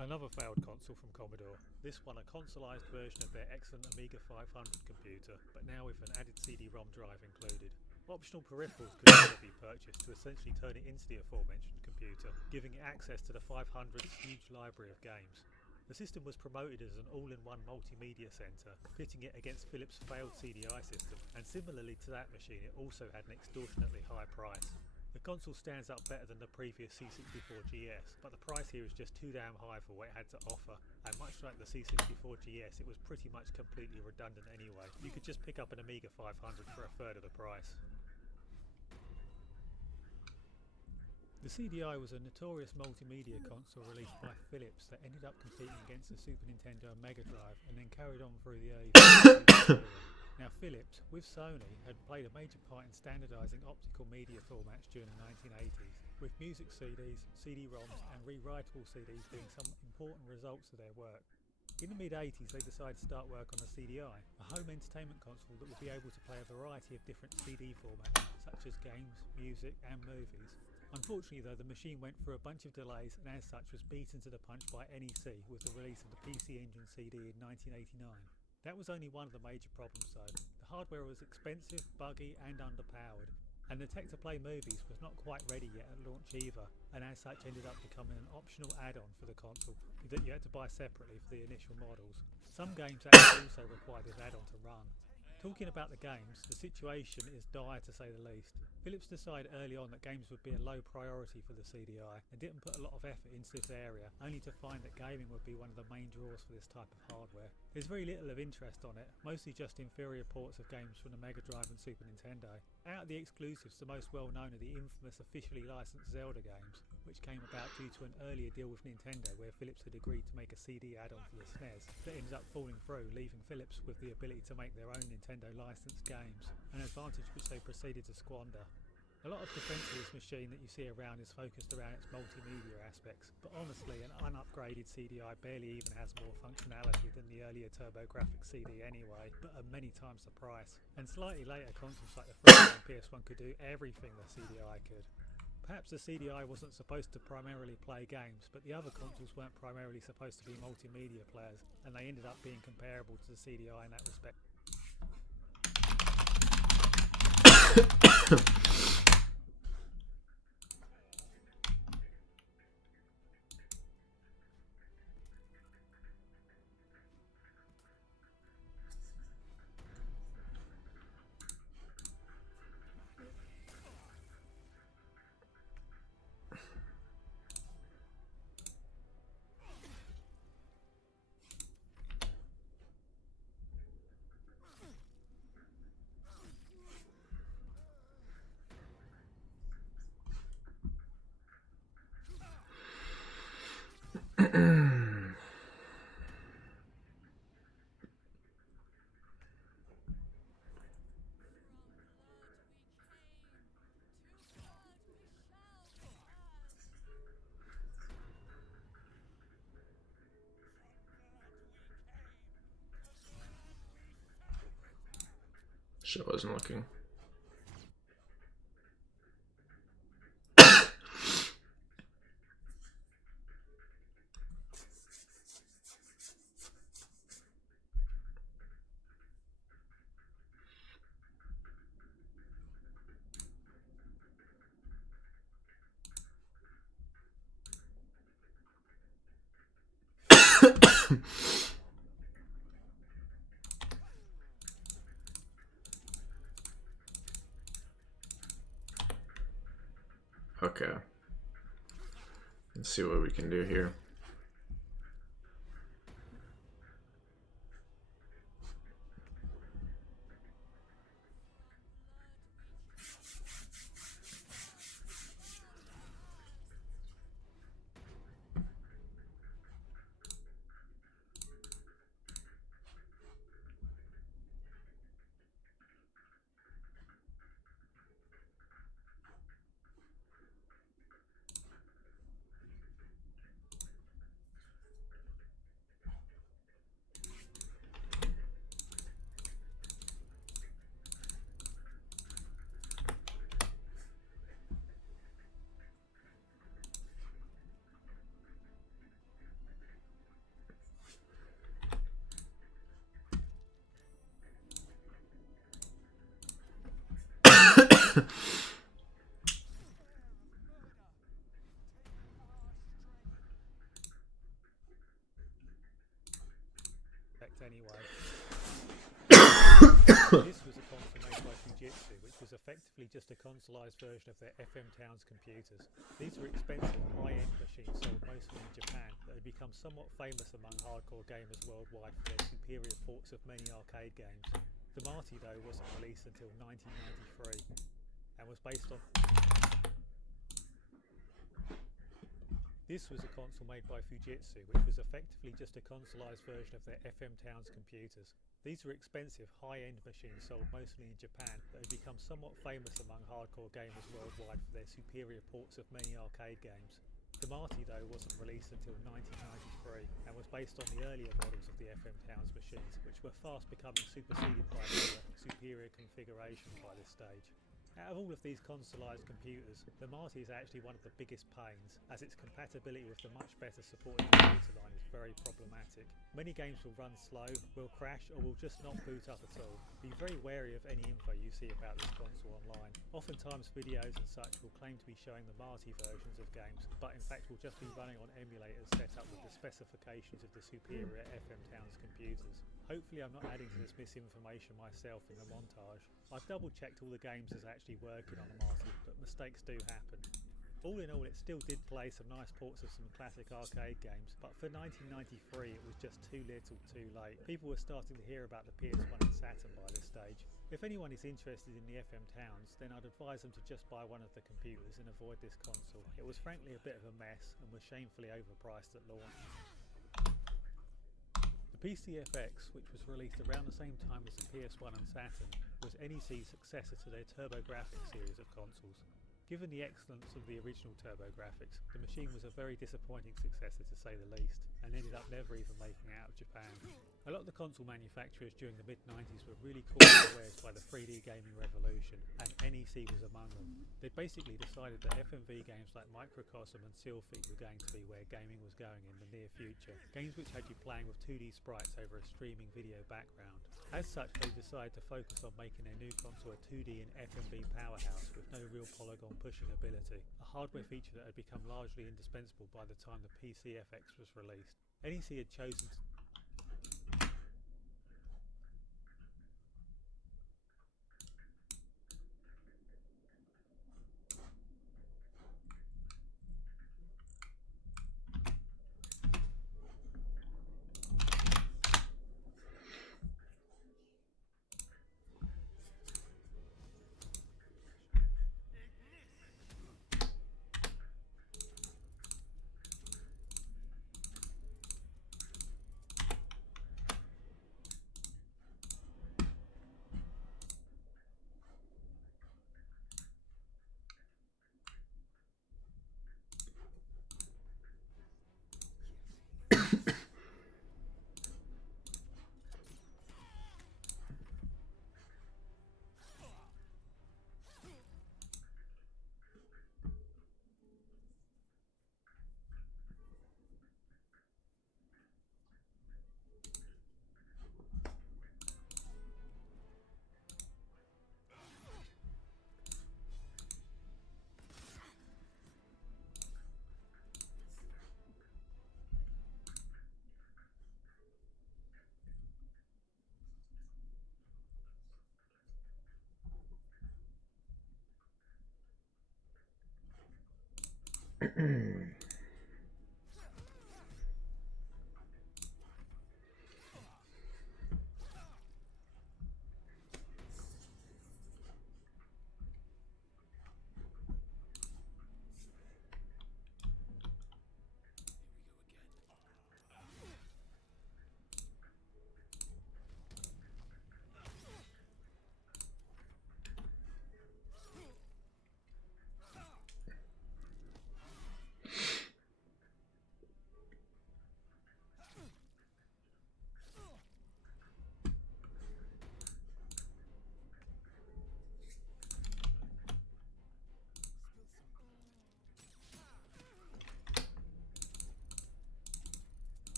Another failed console from Commodore, this one a consoleized version of their excellent Amiga 500 computer, but now with an added CD-ROM drive included. Optional peripherals could also be purchased to essentially turn it into the aforementioned computer, giving it access to the 500's huge library of games. The system was promoted as an all-in-one multimedia centre, pitting it against Philips' failed CDI system, and similarly to that machine it also had an extortionately high price. The console stands up better than the previous C64 GS, but the price here is just too damn high for what it had to offer, and much like the C64 GS, it was pretty much completely redundant anyway. You could just pick up an Amiga 500 for a third of the price. The CDI was a notorious multimedia console released by Philips that ended up competing against the Super Nintendo and Mega Drive, and then carried on through the early 1980s. Now Philips, with Sony, had played a major part in standardising optical media formats during the 1980s, with music CDs, CD-ROMs and rewritable CDs being some important results of their work. In the mid-80s they decided to start work on the CDI, a home entertainment console that would be able to play a variety of different CD formats, such as games, music and movies. Unfortunately though, the machine went through a bunch of delays and as such was beaten to the punch by NEC with the release of the PC Engine CD in 1989. That was only one of the major problems though. The hardware was expensive, buggy and underpowered, and the tech to play movies was not quite ready yet at launch either, and as such ended up becoming an optional add-on for the console that you had to buy separately for the initial models. Some games actually also required this add-on to run. Talking about the games, the situation is dire to say the least. Philips decided early on that games would be a low priority for the CDI and didn't put a lot of effort into this area, only to find that gaming would be one of the main draws for this type of hardware. There's very little of interest on it, mostly just inferior ports of games from the Mega Drive and Super Nintendo. Out of the exclusives, the most well known are the infamous officially licensed Zelda games, which came about due to an earlier deal with Nintendo where Philips had agreed to make a CD add-on for the SNES that ended up falling through, leaving Philips with the ability to make their own Nintendo licensed games, an advantage which they proceeded to squander. A lot of defence of this machine that you see around is focused around its multimedia aspects, but honestly an unupgraded CDI barely even has more functionality than the earlier TurboGrafx CD anyway, but at many times the price. And slightly later consoles like the 3 and PS1 could do everything the CDI could. Perhaps the CDI wasn't supposed to primarily play games, but the other consoles weren't primarily supposed to be multimedia players, and they ended up being comparable to the CDI in that respect. Sure wasn't looking. Okay. Let's see what we can do here. Anyway. This was a console made by Fujitsu, which was effectively just a consoleized version of their FM Towns computers. These were expensive, high-end machines sold mostly in Japan that had become somewhat famous among hardcore gamers worldwide for their superior ports of many arcade games. The Marty, though, wasn't released until 1993 and was based on... This was a console made by Fujitsu, which was effectively just a consoleized version of their FM Towns computers. These were expensive, high-end machines sold mostly in Japan that had become somewhat famous among hardcore gamers worldwide for their superior ports of many arcade games. The Marty, though, wasn't released until 1993 and was based on the earlier models of the FM Towns machines, which were fast becoming superseded by their superior configuration by this stage. Out of all of these consoleized computers, the Marty is actually one of the biggest pains, as its compatibility with the much better supported computer line is very problematic. Many games will run slow, will crash, or will just not boot up at all. Be very wary of any info you see about this console online. Oftentimes videos and such will claim to be showing the Marty versions of games, but in fact will just be running on emulators set up with the specifications of the superior FM Towns computers. Hopefully I'm not adding to this misinformation myself in the montage. I've double checked all the games is actually working on the Marty, but mistakes do happen. All in all, it still did play some nice ports of some classic arcade games, but for 1993 it was just too little too late. People were starting to hear about the PS1 and Saturn by this stage. If anyone is interested in the FM Towns, then I'd advise them to just buy one of the computers and avoid this console. It was frankly a bit of a mess and was shamefully overpriced at launch. The PCFX, which was released around the same time as the PS1 and Saturn, was NEC's successor to their TurboGrafx series of consoles. Given the excellence of the original TurboGrafx, the machine was a very disappointing successor to say the least, and ended up never even making it out of Japan. A lot of the console manufacturers during the mid-90s were really caught unawares by the 3D gaming revolution, and NEC was among them. They basically decided that FMV games like Microcosm and Sylphy were going to be where gaming was going in the near future, games which had you playing with 2D sprites over a streaming video background. As such, they decided to focus on making their new console a 2D and FMV powerhouse with no real polygon pushing ability, a hardware feature that had become largely indispensable by the time the PCFX was released. NEC had chosen to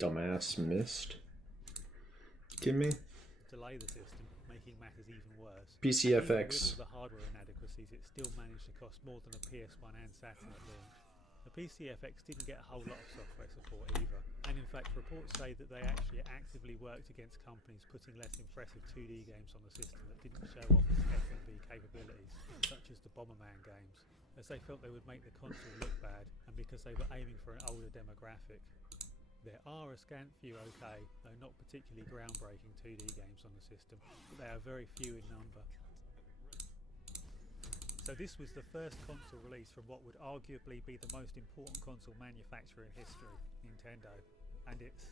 Dumbass missed. Kidding me? delay the system, making matters even worse. PCFX. Even with all the hardware inadequacies, it still managed to cost more than a PS1 and Saturn at launch. The PCFX didn't get a whole lot of software support either, and in fact reports say that they actually actively worked against companies putting less impressive 2D games on the system that didn't show off its FMV capabilities, such as the Bomberman games, as they felt they would make the console look bad and because they were aiming for an older demographic. There are a scant few okay, though not particularly groundbreaking 2D games on the system, but they are very few in number. So this was the first console release from what would arguably be the most important console manufacturer in history, Nintendo, and it's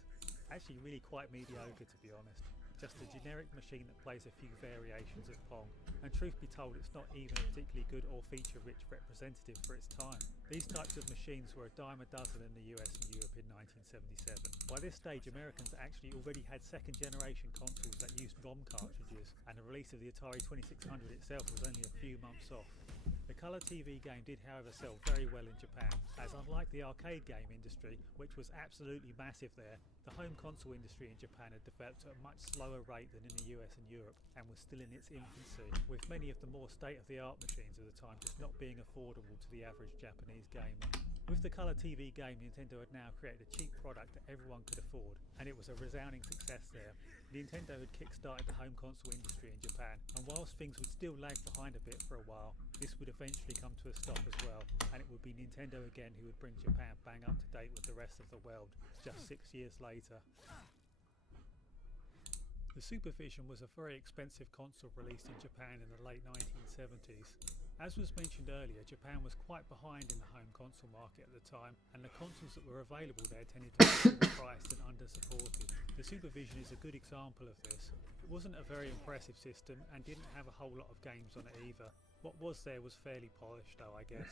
actually really quite mediocre, to be honest. Just a generic machine that plays a few variations of Pong, and truth be told, it's not even a particularly good or feature-rich representative for its time. These types of machines were a dime a dozen in the US and Europe in 1977. By this stage, Americans actually already had second-generation consoles that used ROM cartridges, and the release of the Atari 2600 itself was only a few months off. The colour TV game did, however, sell very well in Japan, as unlike the arcade game industry, which was absolutely massive there, the home console industry in Japan had developed at a much slower rate than in the US and Europe, and was still in its infancy, with many of the more state-of-the-art machines of the time just not being affordable to the average Japanese gamer. With the colour TV game, Nintendo had now created a cheap product that everyone could afford, and it was a resounding success there. Nintendo had kick-started the home console industry in Japan, and whilst things would still lag behind a bit for a while, this would eventually come to a stop as well, and it would be Nintendo again who would bring Japan bang up to date with the rest of the world, just 6 years later. The Supervision was a very expensive console released in Japan in the late 1970s. As was mentioned earlier, Japan was quite behind in the home console market at the time, and the consoles that were available there tended to be overpriced and under-supported. The Supervision is a good example of this. It wasn't a very impressive system and didn't have a whole lot of games on it either. What was there was fairly polished though, I guess.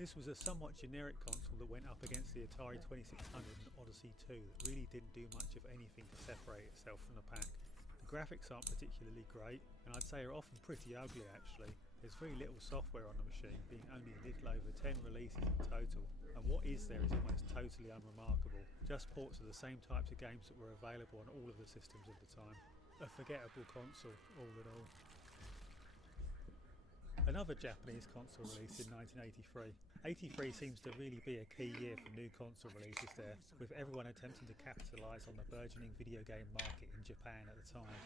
This was a somewhat generic console that went up against the Atari 2600 and Odyssey 2 that really didn't do much of anything to separate itself from the pack. The graphics aren't particularly great, and I'd say are often pretty ugly actually. There's very little software on the machine, being only a little over 10 releases in total, and what is there is almost totally unremarkable, just ports of the same types of games that were available on all of the systems of the time. A forgettable console, all in all. Another Japanese console released in 1983. 83 seems to really be a key year for new console releases there, with everyone attempting to capitalise on the burgeoning video game market in Japan at the time.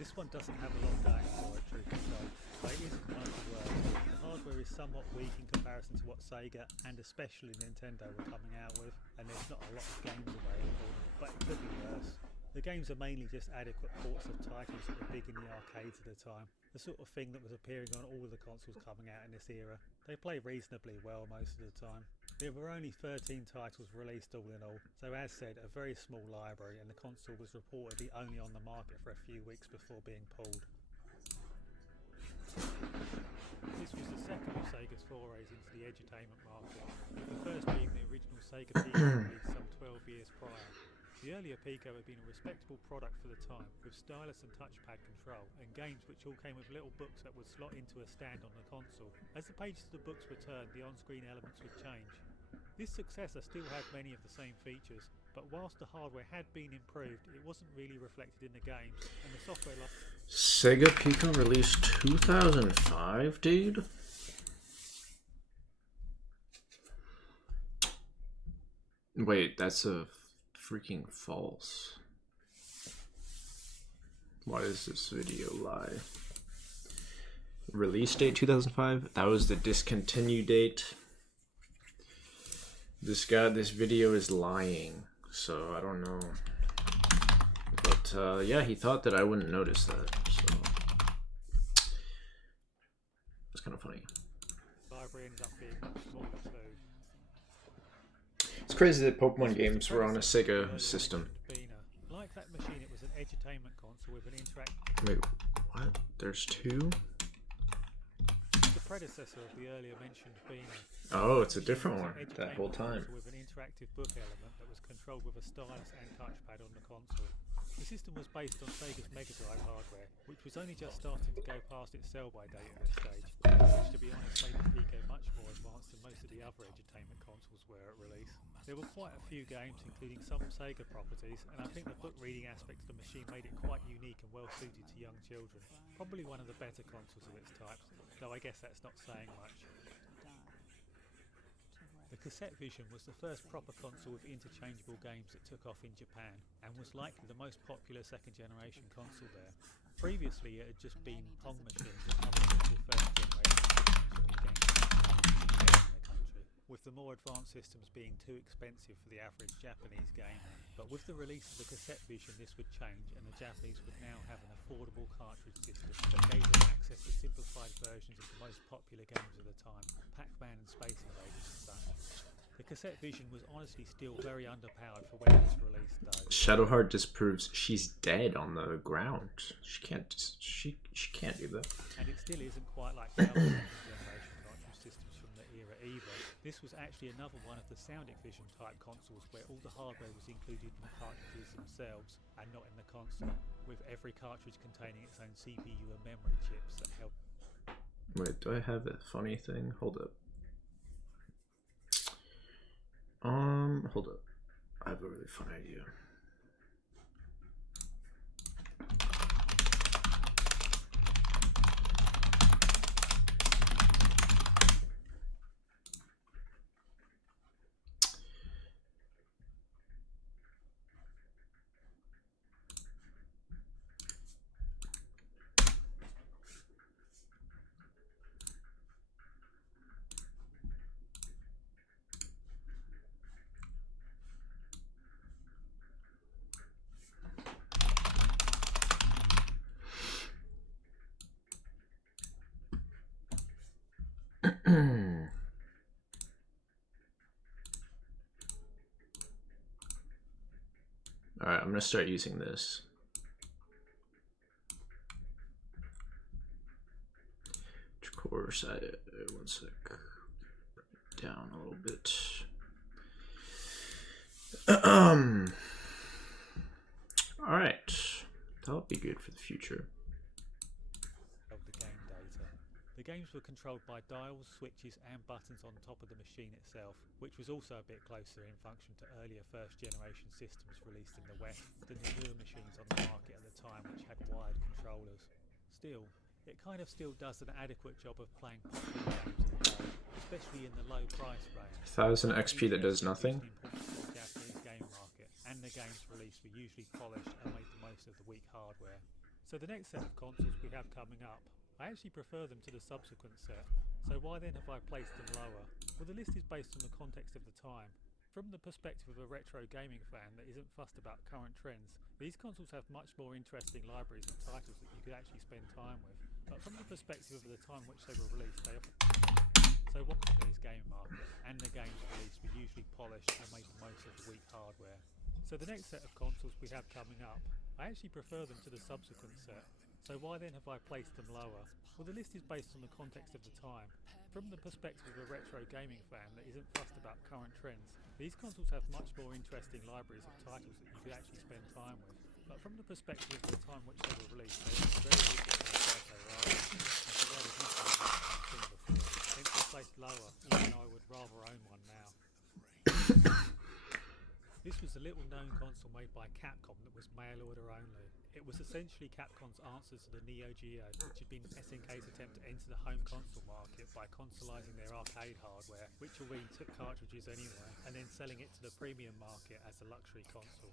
This one doesn't have a lot going for it, truth be told, but it isn't one of the worst. The hardware is somewhat weak in comparison to what Sega, and especially Nintendo, were coming out with, and there's not a lot of games available, but it could be worse. The games are mainly just adequate ports of titles that were big in the arcades at the time, the sort of thing that was appearing on all of the consoles coming out in this era. They play reasonably well most of the time. There were only 13 titles released all in all, so as said, a very small library, and the console was reportedly only on the market for a few weeks before being pulled. This was the second of Sega's forays into the edutainment market, with the first being the original Sega Pico released some 12 years prior. The earlier Pico had been a respectable product for the time, with stylus and touchpad control, and games which all came with little books that would slot into a stand on the console. As the pages of the books were turned, the on-screen elements would change. This successor still had many of the same features, but whilst the hardware had been improved, it wasn't really reflected in the games, and the software Sega Pico released 2005, dude? Wait, that's a freaking false. Why does this video lie? Release date 2005? That was the discontinue date. This video is lying, so I don't know. But yeah, he thought that I wouldn't notice that, so it's kind of funny. library ended up being much smaller too. It's crazy that Pokemon games were on a Sega system. Like that machine, it was an edutainment console with an interactive. Wait, what? There's two? The predecessor of the earlier mentioned Beamer. Oh, it's a different one that whole time. With an interactive book element that was controlled with a stylus and touchpad on the console. The system was based on Sega's Mega Drive hardware, which was only just starting to go past its sell-by date at this stage, which, to be honest, made the Pico much more advanced than most of the other edutainment consoles were at release. There were quite a few games, including some Sega properties, and I think the book reading aspect of the machine made it quite unique and well suited to young children. Probably one of the better consoles of its type, though I guess that's not saying much. The Cassette Vision was the first proper console with interchangeable games that took off in Japan, and was likely the most popular second-generation console there. Previously, it had just been Pong machines that covered the first-generation games in the country, with with the more advanced systems being too expensive for the average Japanese gamer. But with the release of the cassette vision, this would change, and the Japanese would now have an affordable cartridge system that gave them access to simplified versions of the most popular games of the time, Pac-Man and Space Invaders and such. The cassette vision was honestly still very underpowered for when it was released, though. Shadowheart disproves she's dead on the ground. She can't do that. And it still isn't quite like the other second-generation cartridge systems from the era either. This was actually another one of the Soundic Vision type consoles where all the hardware was included in the cartridges themselves and not in the console, with every cartridge containing its own CPU and memory chips that help. Wait, do I have a funny thing? Hold up. Hold up. I have a really fun idea. Alright, I'm gonna start using this. Of course, one sec. Bring it down a little bit. Alright, that'll be good for the future. Of the game data. The games were controlled by dials, switches and buttons on top of the machine itself, which was also a bit closer in function to earlier first generation systems released in the West than the newer machines on the market at the time, which had wired controllers. Still, it kind of still does an adequate job of playing popular games, especially in the low price range. 1000 XP that does nothing. The Japanese game market, and the games released were usually polished and made the most of the weak hardware. So the next set of consoles we have coming up, I actually prefer them to the subsequent set, so why then have I placed them lower? Well, the list is based on the context of the time. From the perspective of a retro gaming fan that isn't fussed about current trends, these consoles have much more interesting libraries of titles that you could actually spend time with. But from the perspective of the time which they were released, they are... So what the Japanese game market, and the games released were usually polished and made the most of the weak hardware. So the next set of consoles we have coming up, I actually prefer them to the subsequent set. So why then have I placed them lower? Well, the list is based on the context of the time. From the perspective of a retro gaming fan that isn't fussed about current trends, these consoles have much more interesting libraries of titles that you could actually spend time with. But from the perspective of the time which they were released, they are very weak in the first they were after, and so why would you say before? Hence they're placed lower, even though I would rather own one now. This was a little known console made by Capcom that was mail order only. It was essentially Capcom's answer to the Neo Geo, which had been SNK's attempt to enter the home console market by consolising their arcade hardware, which already took cartridges anyway, and then selling it to the premium market as a luxury console.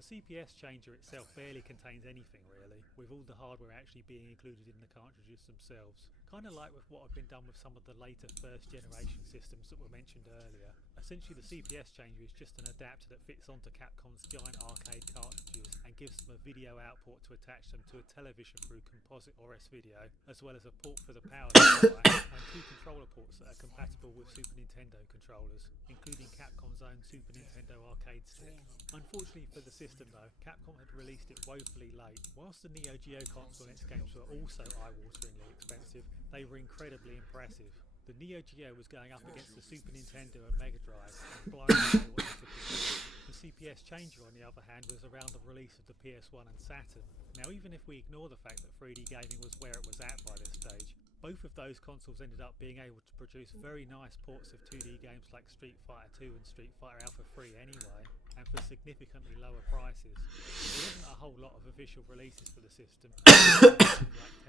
The CPS changer itself barely contains anything really, with all the hardware actually being included in the cartridges themselves. Kind of like with what had been done with some of the later first generation systems that were mentioned earlier. Essentially the CPS changer is just an adapter that fits onto Capcom's giant arcade cartridges and gives them a video output to attach them to a television through composite or S-video, as well as a port for the power supply and two controller ports that are compatible with Super Nintendo controllers, including Capcom's own Super Nintendo arcade stick. Unfortunately for the system though, Capcom had released it woefully late. Whilst the Neo Geo console and its games were also eye-wateringly expensive, they were incredibly impressive. The Neo Geo was going up against the Super Nintendo and Mega Drive and blindly what they could produce. The CPS changer on the other hand was around the release of the PS1 and Saturn. Now even if we ignore the fact that 3D gaming was where it was at by this stage, both of those consoles ended up being able to produce very nice ports of 2D games like Street Fighter 2 and Street Fighter Alpha 3 anyway, and for significantly lower prices. There wasn't a whole lot of official releases for the system, like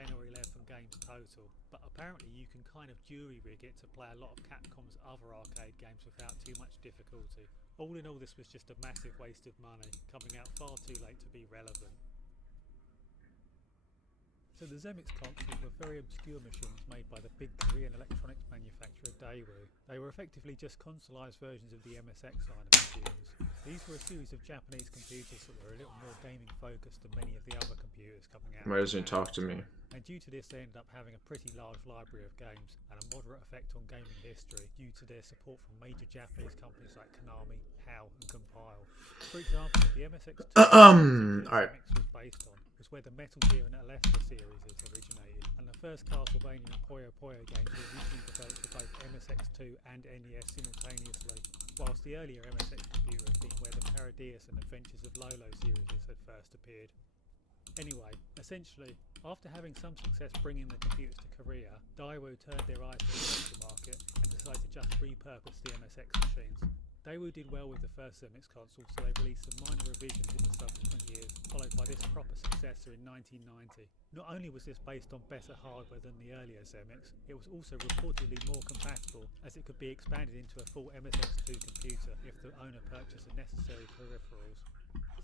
10 or 11 games total, but apparently you can kind of jury rig it to play a lot of Capcom's other arcade games without too much difficulty. All in all, this was just a massive waste of money, coming out far too late to be relevant. So the Zemix consoles were very obscure machines made by the big Korean electronics manufacturer Daewoo. They were effectively just consoleized versions of the MSX line of computers. These were a series of Japanese computers that were a little more gaming focused than many of the other computers coming out. Why doesn't he talk to me? And due to this, they ended up having a pretty large library of games and a moderate effect on gaming history due to their support from major Japanese companies like Konami, HAL and Compile. For example, the MSX2 Alright. was based on was where the Metal Gear and Alesta series originated, and the first Castlevania and Puyo Puyo games were originally developed for both MSX2 and NES simultaneously, whilst the earlier MSX computer had been where the Paradius and Adventures of Lolo series had first appeared. Anyway, essentially, after having some success bringing the computers to Korea, Daewoo turned their eyes to the local market and decided to just repurpose the MSX machines. Daewoo did well with the first Zemix console, so they released some minor revisions in the subsequent years, followed by this proper successor in 1990. Not only was this based on better hardware than the earlier Zemix, it was also reportedly more compatible, as it could be expanded into a full MSX2 computer if the owner purchased the necessary peripherals.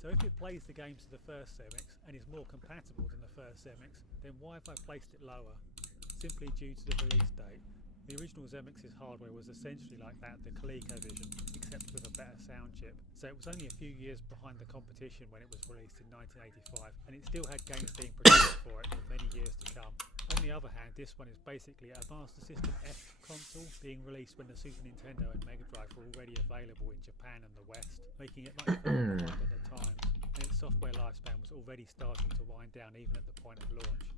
So if it plays the games of the first Zemix and is more compatible than the first Zemix, then why have I placed it lower? Simply due to the release date. The original Zemix's hardware was essentially like that of the ColecoVision, except with a better sound chip, so it was only a few years behind the competition when it was released in 1985, and it still had games being produced for it for many years to come. On the other hand, this one is basically a Master System F console being released when the Super Nintendo and Mega Drive were already available in Japan and the West, making it much more behind on the times, and its software lifespan was already starting to wind down even at the point of launch.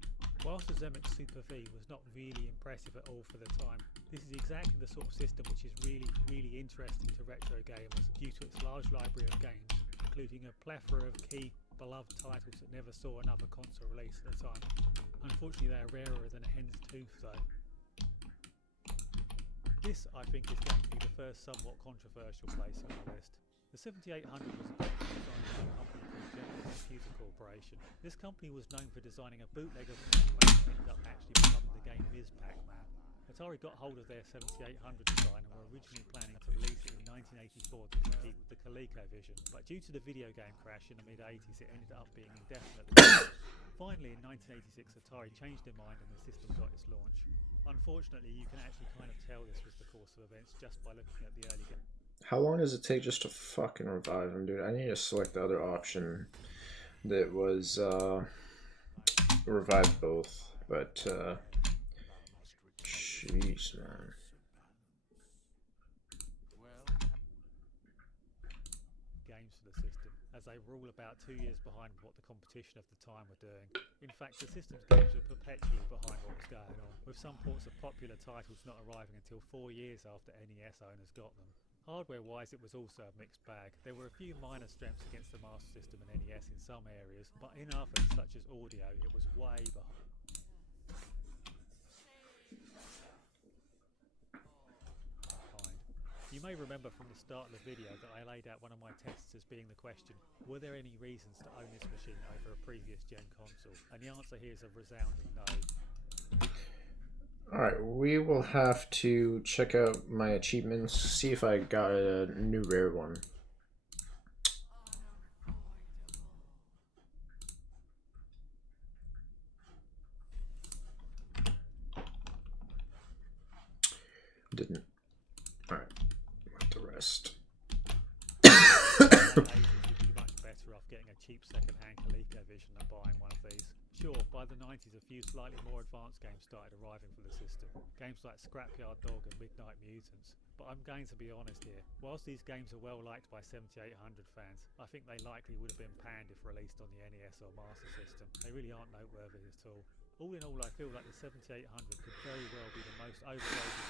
Whilst the Zemix Super V was not really impressive at all for the time, this is exactly the sort of system which is really interesting to retro gamers due to its large library of games, including a plethora of key beloved titles that never saw another console release at the time. Unfortunately, they are rarer than a hen's tooth though. This, I think, is going to be the first somewhat controversial place on the list. The 7800 was adopted and designed by a company called General Computer Corporation. This company was known for designing a bootleg of Pac-Man that ended up actually becoming the game Ms. Pac-Man. Atari got hold of their 7800 design and were originally planning to release it in 1984 to compete with the ColecoVision, but due to the video game crash in the mid-80s it ended up being indefinitely delayed. Finally, in 1986 Atari changed their mind and the system got its launch. Unfortunately, you can actually kind of tell this was the course of events just by looking at the early game. How long does it take just to fucking revive him, dude? I need to select the other option that was revive both, but jeez, man. Games for the system, as they were all about 2 years behind what the competition of the time were doing. In fact, the system's games were perpetually behind what was going on, with some ports of popular titles not arriving until 4 years after NES owners got them. Hardware-wise, it was also a mixed bag. There were a few minor strengths against the Master System and NES in some areas, but in others, such as audio, it was way behind. You may remember from the start of the video that I laid out one of my tests as being the question, were there any reasons to own this machine over a previous gen console? And the answer here is a resounding no. Alright, we will have to check out my achievements, see if I got a new rare one. Didn't. Alright, the rest. You'd be much better off getting a cheap second-hand ColecoVision than buying one of these. Sure, by the 90s a few slightly more advanced games started arriving for the system. Games like Scrapyard Dog and Midnight Mutants. But I'm going to be honest here. Whilst these games are well liked by 7800 fans, I think they likely would have been panned if released on the NES or Master System. They really aren't noteworthy at all. All in all, I feel like the 7800 could very well be the most overrated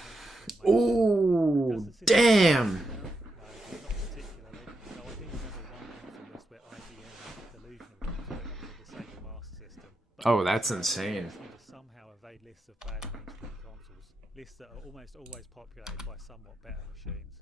console. Oh, damn! No, not particularly. Though I do remember one console list where IBM had a delusional competitor with the Sega Master System. Oh, that's insane. Somehow evade lists of bad mainstream consoles, lists that are almost always populated by somewhat better machines.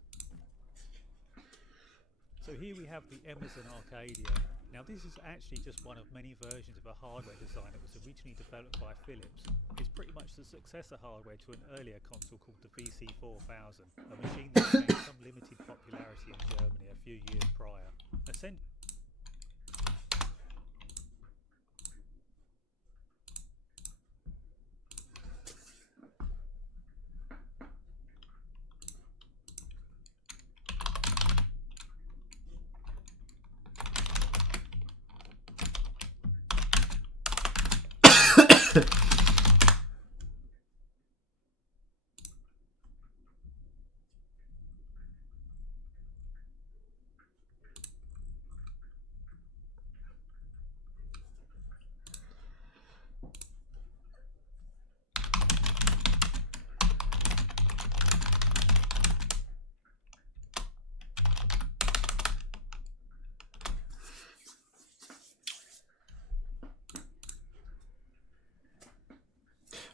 So here we have the Emerson Arcadia. Now this is actually just one of many versions of a hardware design that was originally developed by Philips. It's pretty much the successor hardware to an earlier console called the VC4000, a machine that gained some limited popularity in Germany a few years prior.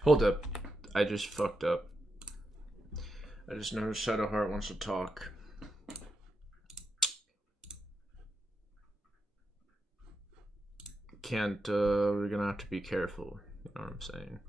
Hold up. I just fucked up. I just noticed Shadowheart wants to talk. Can't, we're gonna have to be careful. You know what I'm saying?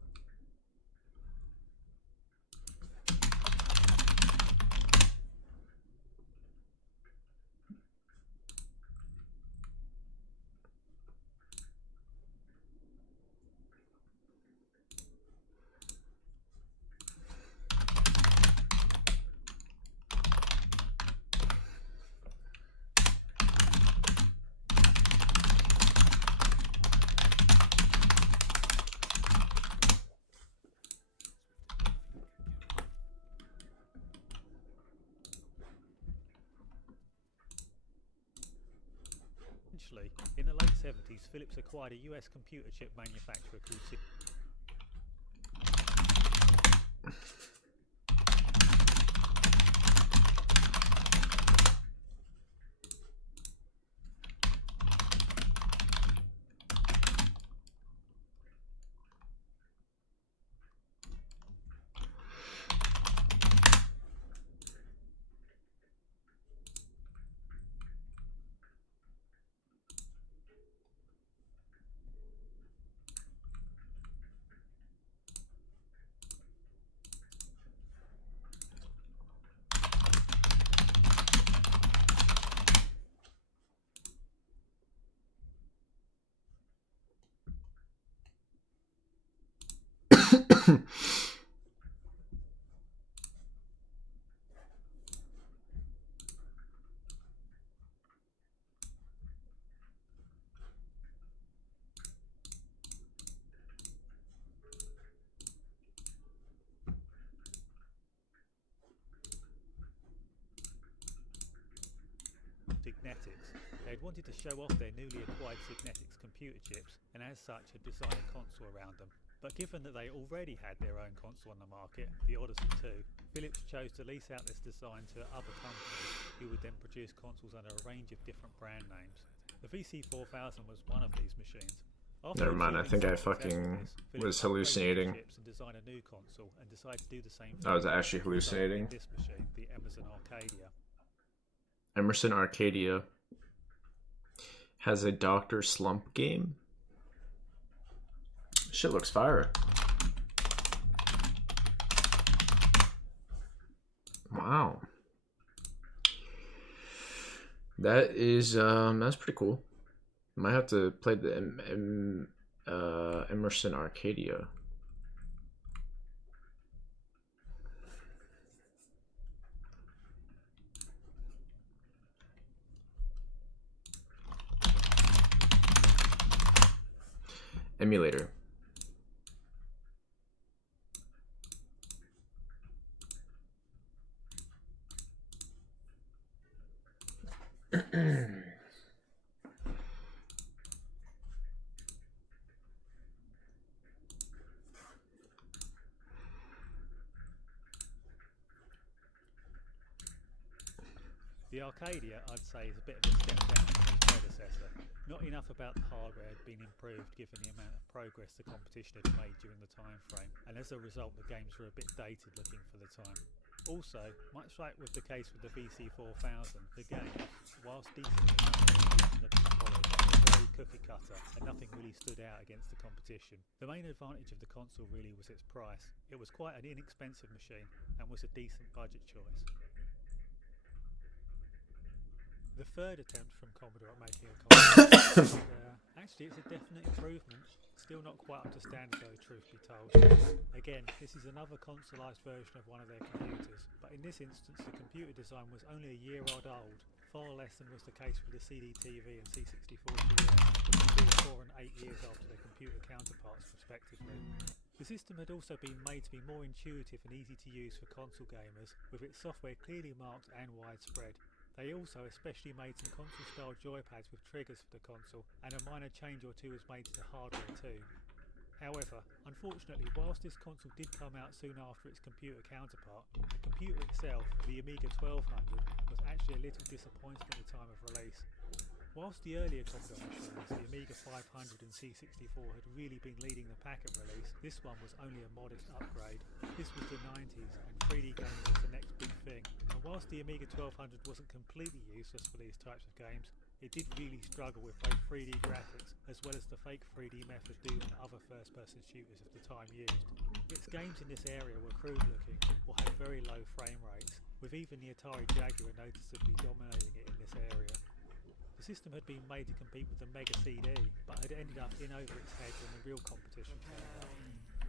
Eventually, in the late 70s, Philips acquired a US computer chip manufacturer called Signetics. They had wanted to show off their newly acquired Signetics computer chips, and as such had designed a console around them. But given that they already had their own console on the market, the Odyssey 2, Philips chose to lease out this design to other companies who would then produce consoles under a range of different brand names. The VC4000 was one of these machines. Never mind, I think I fucking was hallucinating. And design a new console and decided to do the same I was actually hallucinating. this machine, the Emerson Arcadia. Emerson Arcadia has a Dr. Slump game. Shit looks fire. Wow. That is that's pretty cool. Might have to play the Emerson Arcadia. Emulator. The Arcadia, I'd say, is a bit of a step down from its predecessor. Not enough about the hardware had been improved given the amount of progress the competition had made during the time frame, and as a result the games were a bit dated looking for the time. Also, much like with the case with the VC4000, the games, whilst decently reasonably polished, were very cookie cutter and nothing really stood out against the competition. The main advantage of the console really was its price. It was quite an inexpensive machine and was a decent budget choice. The third attempt from Commodore at making a console, actually it's a definite improvement, still not quite up to standard though, truth be told. Again, this is another consolised version of one of their computers, but in this instance the computer design was only a year odd, far less than was the case with the CD-TV and C64 GS, which were 4 and 8 years after their computer counterparts respectively. The system had also been made to be more intuitive and easy to use for console gamers, with its software clearly marked and widespread. They also especially made some console-style joypads with triggers for the console, and a minor change or two was made to the hardware too. However, unfortunately, whilst this console did come out soon after its computer counterpart, the computer itself, the Amiga 1200, was actually a little disappointing at the time of release. Whilst the earlier Commodore machines, the Amiga 500 and C64, had really been leading the pack at release, this one was only a modest upgrade. This was the 90s, and 3D gaming was the next big thing. And whilst the Amiga 1200 wasn't completely useless for these types of games, it did really struggle with both 3D graphics as well as the fake 3D method Doom and other first-person shooters of the time used. Its games in this area were crude looking or had very low frame rates, with even the Atari Jaguar noticeably dominating it in this area. The system had been made to compete with the Mega CD, but had ended up in over its head when the real competition turned up.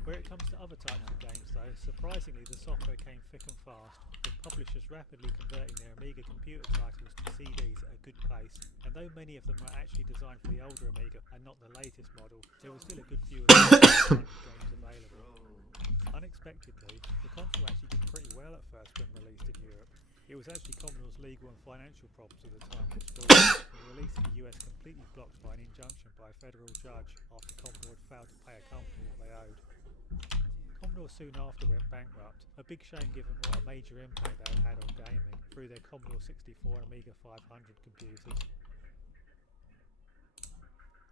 Where it comes to other types of games though, surprisingly the software came thick and fast, with publishers rapidly converting their Amiga computer titles to CDs at a good pace, and though many of them were actually designed for the older Amiga and not the latest model, there was still a good few of the games available. Unexpectedly, the console actually did pretty well at first when released in Europe. It was actually Commodore's legal and financial problems at the time which stalled it, and the release in the US completely blocked by an injunction by a federal judge after Commodore had failed to pay a company what they owed. Commodore soon after went bankrupt, a big shame given what a major impact they had had on gaming through their Commodore 64 and Amiga 500 computers.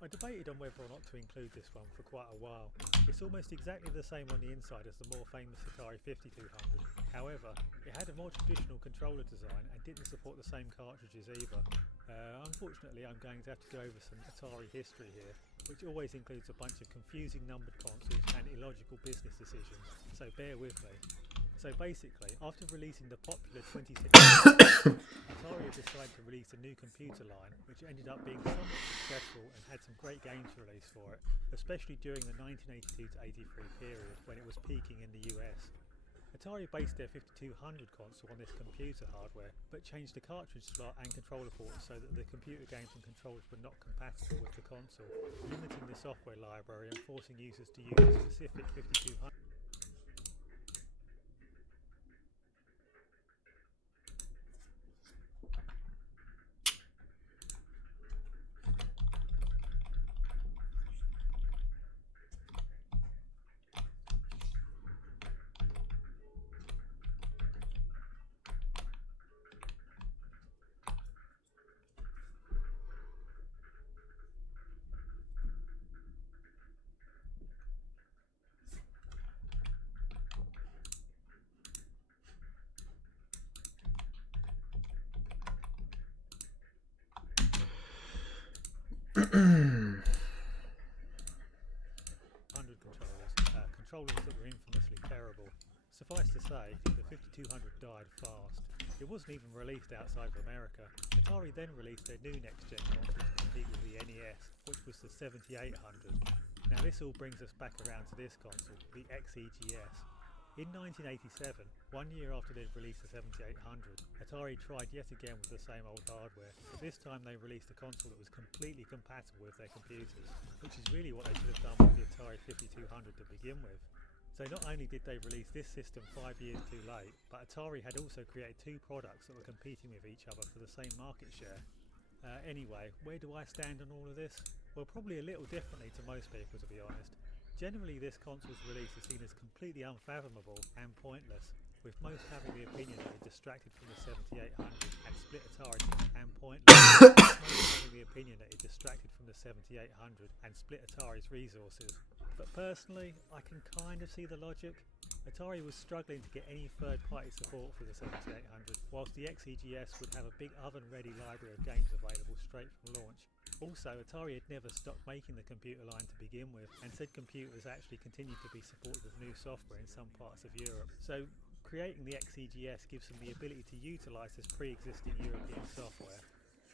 I debated on whether or not to include this one for quite a while. It's almost exactly the same on the inside as the more famous Atari 5200. However, it had a more traditional controller design and didn't support the same cartridges either. Unfortunately, I'm going to have to go over some Atari history here, which always includes a bunch of confusing numbered consoles and illogical business decisions, so bear with me. So basically, after releasing the popular 26, Atari decided to release a new computer line, which ended up being somewhat successful and had some great games released for it, especially during the 1982 to 83 period when it was peaking in the US. Atari based their 5200 console on this computer hardware, but changed the cartridge slot and controller ports so that the computer games and controllers were not compatible with the console, limiting the software library and forcing users to use a specific 5200. Controllers that were infamously terrible. Suffice to say, the 5200 died fast. It wasn't even released outside of America. Atari then released their new next-gen console to compete with the NES, which was the 7800. Now this all brings us back around to this console, the XEGS. In 1987, 1 year after they'd released the 7800, Atari tried yet again with the same old hardware, but this time they released a console that was completely compatible with their computers, which is really what they should have done with the Atari 5200 to begin with. So not only did they release this system 5 years too late, but Atari had also created two products that were competing with each other for the same market share. Anyway, where do I stand on all of this? Well, probably a little differently to most people, to be honest. Generally, this console's release is seen as completely unfathomable and pointless, with most having the opinion that it distracted from the 7800 and split Atari and pointless, most having the opinion that it distracted from the 7800 and split Atari's resources. But personally, I can kind of see the logic. Atari was struggling to get any third-party support for the 7800, whilst the XEGS would have a big oven-ready library of games available straight from launch. Also, Atari had never stopped making the computer line to begin with, and said computers actually continued to be supported with new software in some parts of Europe. So, creating the XEGS gives them the ability to utilise this pre-existing European software.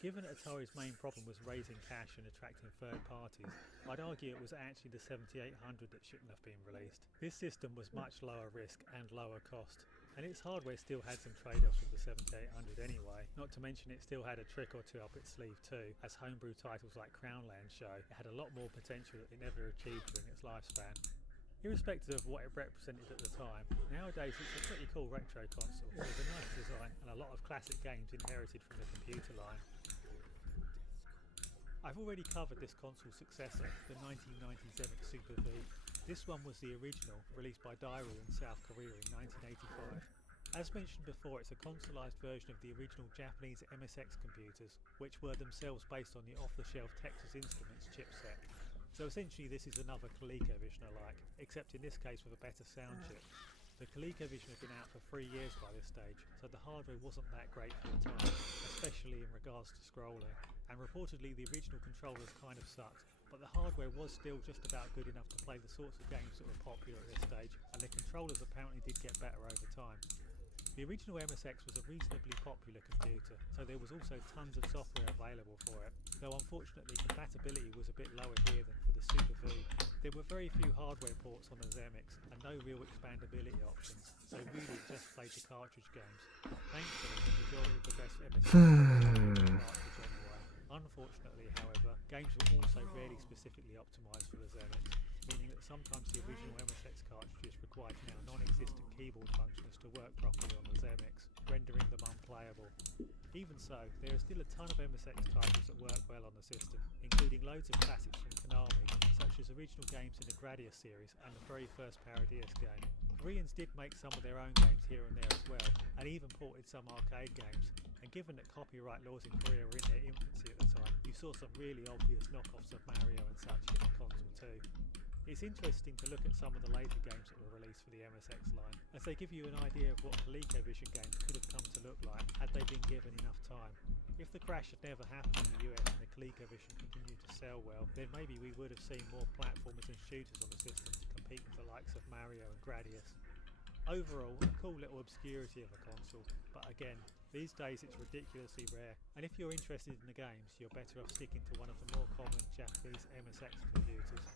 Given that Atari's main problem was raising cash and attracting third parties, I'd argue it was actually the 7800 that shouldn't have been released. This system was much lower risk and lower cost, and its hardware still had some trade-offs with the 7800 anyway, not to mention it still had a trick or two up its sleeve too, as homebrew titles like Crownland show. It had a lot more potential that it never achieved during its lifespan. Irrespective of what it represented at the time, nowadays it's a pretty cool retro console with a nice design and a lot of classic games inherited from the computer line. I've already covered this console's successor, the 1997 Super V. This one was the original, released by Daewoo in South Korea in 1985. As mentioned before, it's a consolised version of the original Japanese MSX computers, which were themselves based on the off-the-shelf Texas Instruments chipset. So essentially this is another ColecoVision alike, except in this case with a better sound chip. The ColecoVision had been out for 3 years by this stage, so the hardware wasn't that great for the time, especially in regards to scrolling, and reportedly the original controllers kind of sucked, but the hardware was still just about good enough to play the sorts of games that were popular at this stage, and the controllers apparently did get better over time. The original MSX was a reasonably popular computer, so there was also tons of software available for it, though unfortunately compatibility was a bit lower here than for the Super V. There were very few hardware ports on the ZMX and no real expandability options, so really it just played the cartridge games. Thankfully, the majority of the best MSX cartridge anyway. Unfortunately, however, games were also rarely specifically optimised for the ZMX, meaning that sometimes the original MSX cartridges required now non-existent keyboard functions to work properly on the ZMX, rendering them unplayable. Even so, there are still a ton of MSX titles that work well on the system, including loads of classics from Konami, such as original games in the Gradius series and the very first Paradius game. Koreans did make some of their own games here and there as well, and even ported some arcade games, and given that copyright laws in Korea were in their infancy at the time, you saw some really obvious knockoffs of Mario and such in the console too. It's interesting to look at some of the later games that were released for the MSX line, as they give you an idea of what ColecoVision games could have come to look like had they been given enough time. If the crash had never happened in the US and the ColecoVision continued to sell well, then maybe we would have seen more platformers and shooters on the system to compete with the likes of Mario and Gradius. Overall, a cool little obscurity of a console, but again, these days it's ridiculously rare, and if you're interested in the games, you're better off sticking to one of the more common Japanese MSX computers.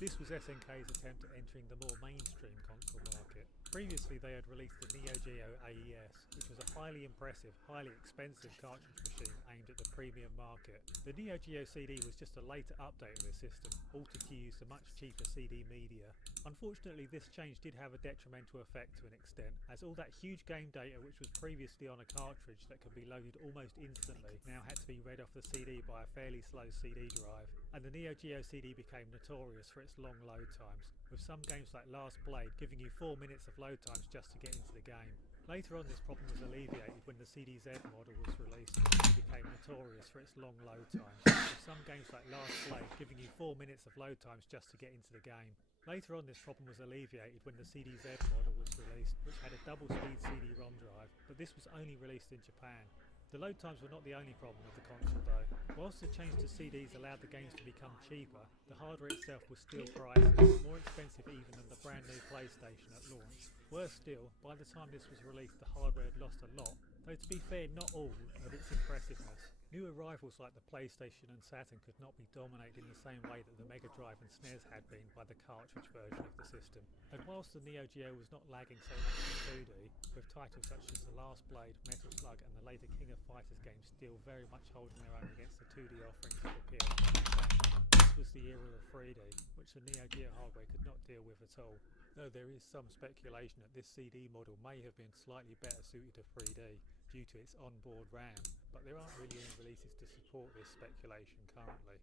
This was SNK's attempt at entering the more mainstream console market. Previously they had released the Neo Geo AES, which was a highly impressive, highly expensive cartridge machine aimed at the premium market. The Neo Geo CD was just a later update of the system, altered to use the much cheaper CD media. Unfortunately, this change did have a detrimental effect to an extent, as all that huge game data which was previously on a cartridge that could be loaded almost instantly now had to be read off the CD by a fairly slow CD drive, and the Neo Geo CD became notorious for its long load times, with some games like Last Blade giving you 4 minutes of load times just to get into the game. Later on, this problem was alleviated when the CDZ model was released, and became notorious for its long load times, with some games like Last Blade giving you 4 minutes of load times just to get into the game. Later on, this problem was alleviated when the CDZ model was released, which had a double-speed CD-ROM drive, but this was only released in Japan. The load times were not the only problem with the console though. Whilst the change to CDs allowed the games to become cheaper, the hardware itself was still pricey, more expensive even than the brand new PlayStation at launch. Worse still, by the time this was released the hardware had lost a lot, though to be fair not all, of its impressiveness. New arrivals like the PlayStation and Saturn could not be dominated in the same way that the Mega Drive and SNES had been by the cartridge version of the system. And whilst the Neo Geo was not lagging so much in 2D, with titles such as The Last Blade, Metal Slug and the later King of Fighters games still very much holding their own against the 2D offerings of the PS1. This was the era of 3D, which the Neo Geo hardware could not deal with at all, though there is some speculation that this CD model may have been slightly better suited to 3D due to its onboard RAM, but there aren't really any releases to support this speculation currently.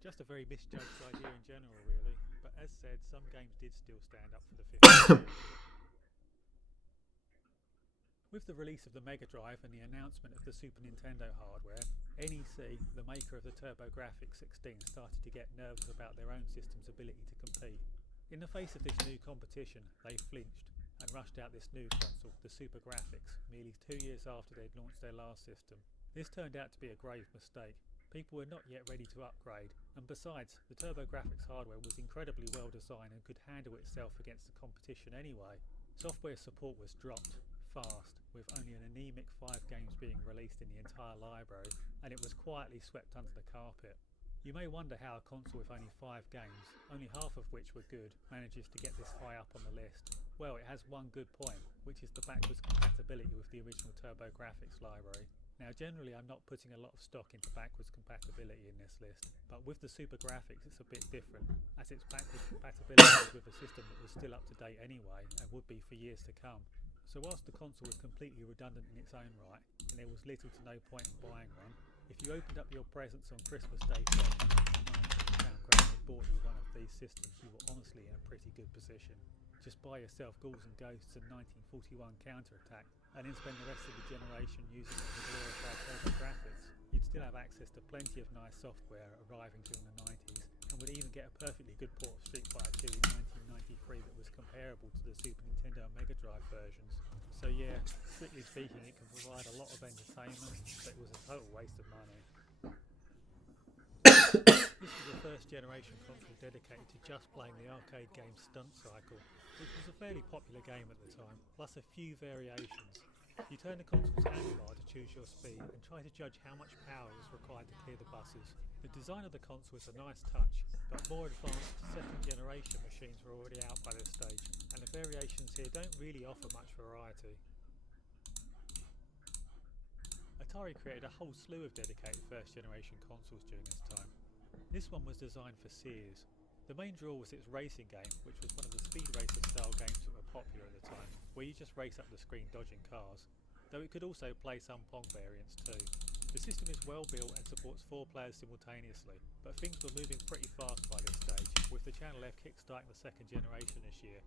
Just a very misjudged idea in general really, but as said, some games did still stand up for the 50s. With the release of the Mega Drive and the announcement of the Super Nintendo hardware, NEC, the maker of the TurboGrafx 16, started to get nervous about their own system's ability to compete. In the face of this new competition, they flinched and rushed out this new console, the Super Graphics, merely 2 years after they'd launched their last system. This turned out to be a grave mistake. People were not yet ready to upgrade, and besides, the TurboGrafx hardware was incredibly well designed and could handle itself against the competition anyway. Software support was dropped fast, with only an anemic 5 games being released in the entire library, and it was quietly swept under the carpet. You may wonder how a console with only 5 games, only half of which were good, manages to get this high up on the list. Well, it has one good point, which is the backwards compatibility with the original TurboGrafx library. Now generally I'm not putting a lot of stock into backwards compatibility in this list, but with the Super Graphics it's a bit different, as its backwards compatibility is with a system that was still up to date anyway, and would be for years to come. So whilst the console was completely redundant in its own right, and there was little to no point in buying one, if you opened up your presents on Christmas Day first and found Granny had bought you one of these systems, you were honestly in a pretty good position. Just buy yourself Ghouls and Ghosts and 1941 Counterattack, and then spend the rest of the generation using it with glorified turbo graphics. You'd still have access to plenty of nice software arriving during the 90s, and would even get a perfectly good port of Street Fighter 2 in 1993 that was comparable to the Super Nintendo and Mega Drive versions. So yeah, strictly speaking, it can provide a lot of entertainment, but it was a total waste of money. This was a first generation console dedicated to just playing the arcade game Stunt Cycle, which was a fairly popular game at the time, plus a few variations. You turn the console's handlebar to choose your speed and try to judge how much power was required to clear the buses. The design of the console is a nice touch, but more advanced second generation machines were already out by this stage, and the variations here don't really offer much variety. Atari created a whole slew of dedicated first generation consoles during this time. This one was designed for Sears. The main draw was its racing game, which was one of the Speed Racer style games that were popular at the time, where you just race up the screen dodging cars, though it could also play some Pong variants too. The system is well built and supports 4 players simultaneously, but things were moving pretty fast by this stage, with the Channel F kickstarting the second generation this year.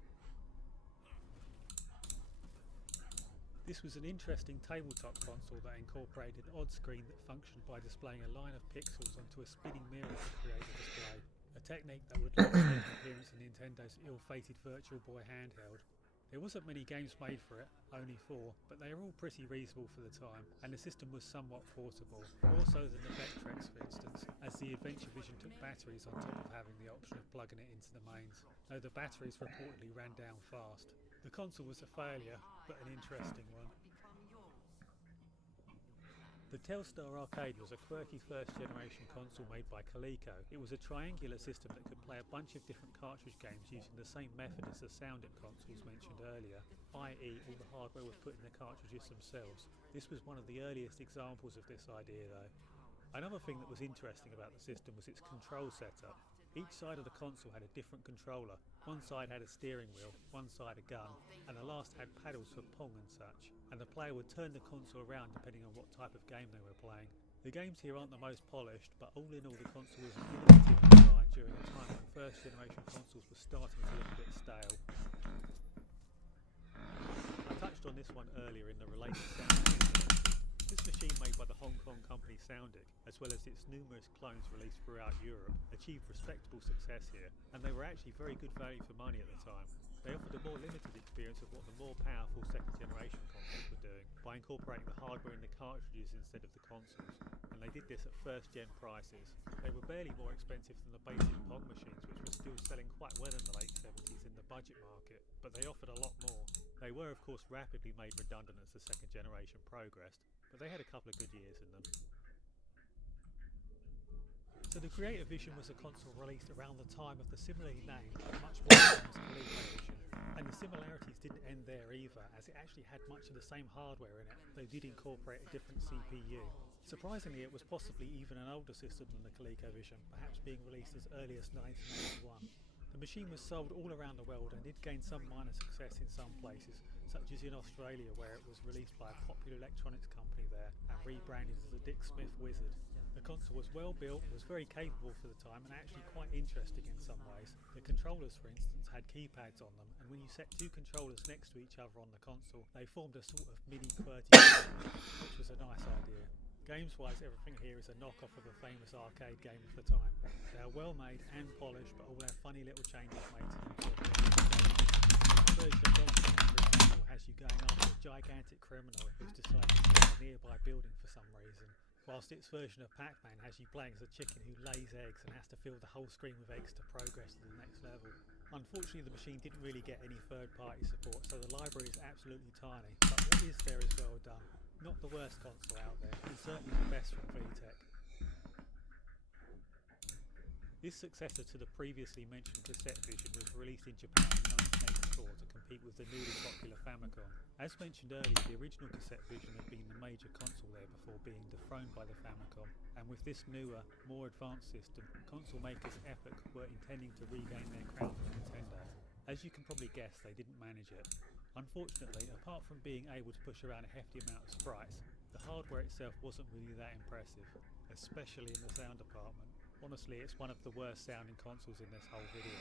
This was an interesting tabletop console that incorporated an odd screen that functioned by displaying a line of pixels onto a spinning mirror to create a display, a technique that would later make an appearance in Nintendo's ill-fated Virtual Boy handheld. There wasn't many games made for it, only 4, but they were all pretty reasonable for the time, and the system was somewhat portable, more so than the Vectrex for instance, as the Adventure Vision took batteries on top of having the option of plugging it into the mains, though the batteries reportedly ran down fast. The console was a failure, but an interesting one. The Telstar Arcade was a quirky first-generation console made by Coleco. It was a triangular system that could play a bunch of different cartridge games using the same method as the Soundit consoles mentioned earlier, i.e. all the hardware was put in the cartridges themselves. This was one of the earliest examples of this idea though. Another thing that was interesting about the system was its control setup. Each side of the console had a different controller. One side had a steering wheel, one side a gun, and the last had paddles for Pong and such, and the player would turn the console around depending on what type of game they were playing. The games here aren't the most polished, but all in all the console was innovative design during a time when first generation consoles were starting to look a bit stale. I touched on this one earlier in the related sound. This machine made by the Hong Kong company Soundit, as well as its numerous clones released throughout Europe, achieved respectable success here, and they were actually very good value for money at the time. They offered a more limited experience of what the more powerful second generation consoles were doing, by incorporating the hardware in the cartridges instead of the consoles, and they did this at first gen prices. They were barely more expensive than the basic Pong machines, which were still selling quite well in the late 70s in the budget market, but they offered a lot more. They were of course rapidly made redundant as the second generation progressed, but they had a couple of good years in them. So the Creator Vision was a console released around the time of the similarly named but much more famous ColecoVision, and the similarities didn't end there either, as it actually had much of the same hardware in it, though did incorporate a different CPU. Surprisingly, it was possibly even an older system than the ColecoVision, perhaps being released as early as 1981. The machine was sold all around the world and did gain some minor success in some places, such as in Australia where it was released by a popular electronics company there and rebranded as the Dick Smith Wizard. The console was well built, was very capable for the time and actually quite interesting in some ways. The controllers for instance had keypads on them, and when you set 2 controllers next to each other on the console they formed a sort of mini QWERTY game, which was a nice idea. Games-wise, everything here is a knockoff of a famous arcade game of the time. They are well made and polished, but all have funny little changes made to them. The version of Baldur, for example, has you going after a gigantic criminal who's decided to steal a nearby building for some reason, whilst its version of Pac-Man has you playing as a chicken who lays eggs and has to fill the whole screen with eggs to progress to the next level. Unfortunately, the machine didn't really get any third-party support, so the library is absolutely tiny, but what is there is well done. Not the worst console out there, and certainly the best from VTech. This successor to the previously mentioned Cassette Vision was released in Japan in 1984 to compete with the newly popular Famicom. As mentioned earlier, the original Cassette Vision had been the major console there before being dethroned by the Famicom, and with this newer, more advanced system, console makers Epic were intending to regain their crown from Nintendo. As you can probably guess, they didn't manage it. Unfortunately, apart from being able to push around a hefty amount of sprites, the hardware itself wasn't really that impressive, especially in the sound department. Honestly, it's one of the worst sounding consoles in this whole video.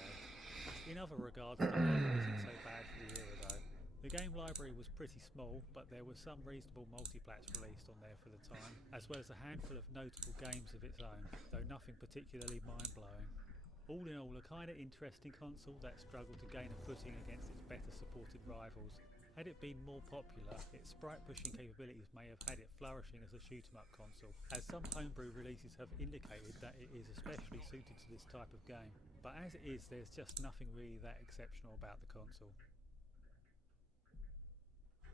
In other regards, the hardware isn't so bad The game library was pretty small, but there was some reasonable multiplats released on there for the time, as well as a handful of notable games of its own, though nothing particularly mind-blowing. All in all, a kind of interesting console that struggled to gain a footing against its better supported rivals. Had it been more popular, its sprite pushing capabilities may have had it flourishing as a shoot-'em-up console, as some homebrew releases have indicated that it is especially suited to this type of game. But as it is, there's just nothing really that exceptional about the console.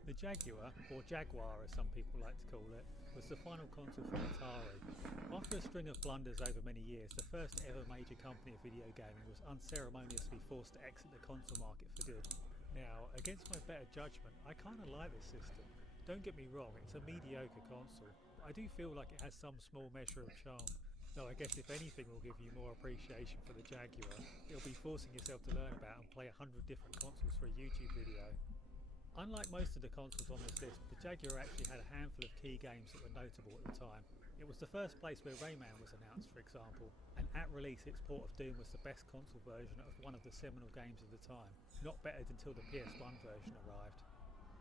The Jaguar, or Jaguar as some people like to call it, was the final console for Atari. After a string of blunders over many years, the first ever major company of video gaming was unceremoniously forced to exit the console market for good. Now, against my better judgment, I kind of like this system. Don't get me wrong, it's a mediocre console, but I do feel like it has some small measure of charm. Though I guess if anything will give you more appreciation for the Jaguar, it'll be forcing yourself to learn about and play 100 different consoles for a YouTube video. Unlike most of the consoles on this list, the Jaguar actually had a handful of key games that were notable at the time. It was the first place where Rayman was announced, for example, and at release its port of Doom was the best console version of one of the seminal games of the time, not bettered until the PS1 version arrived.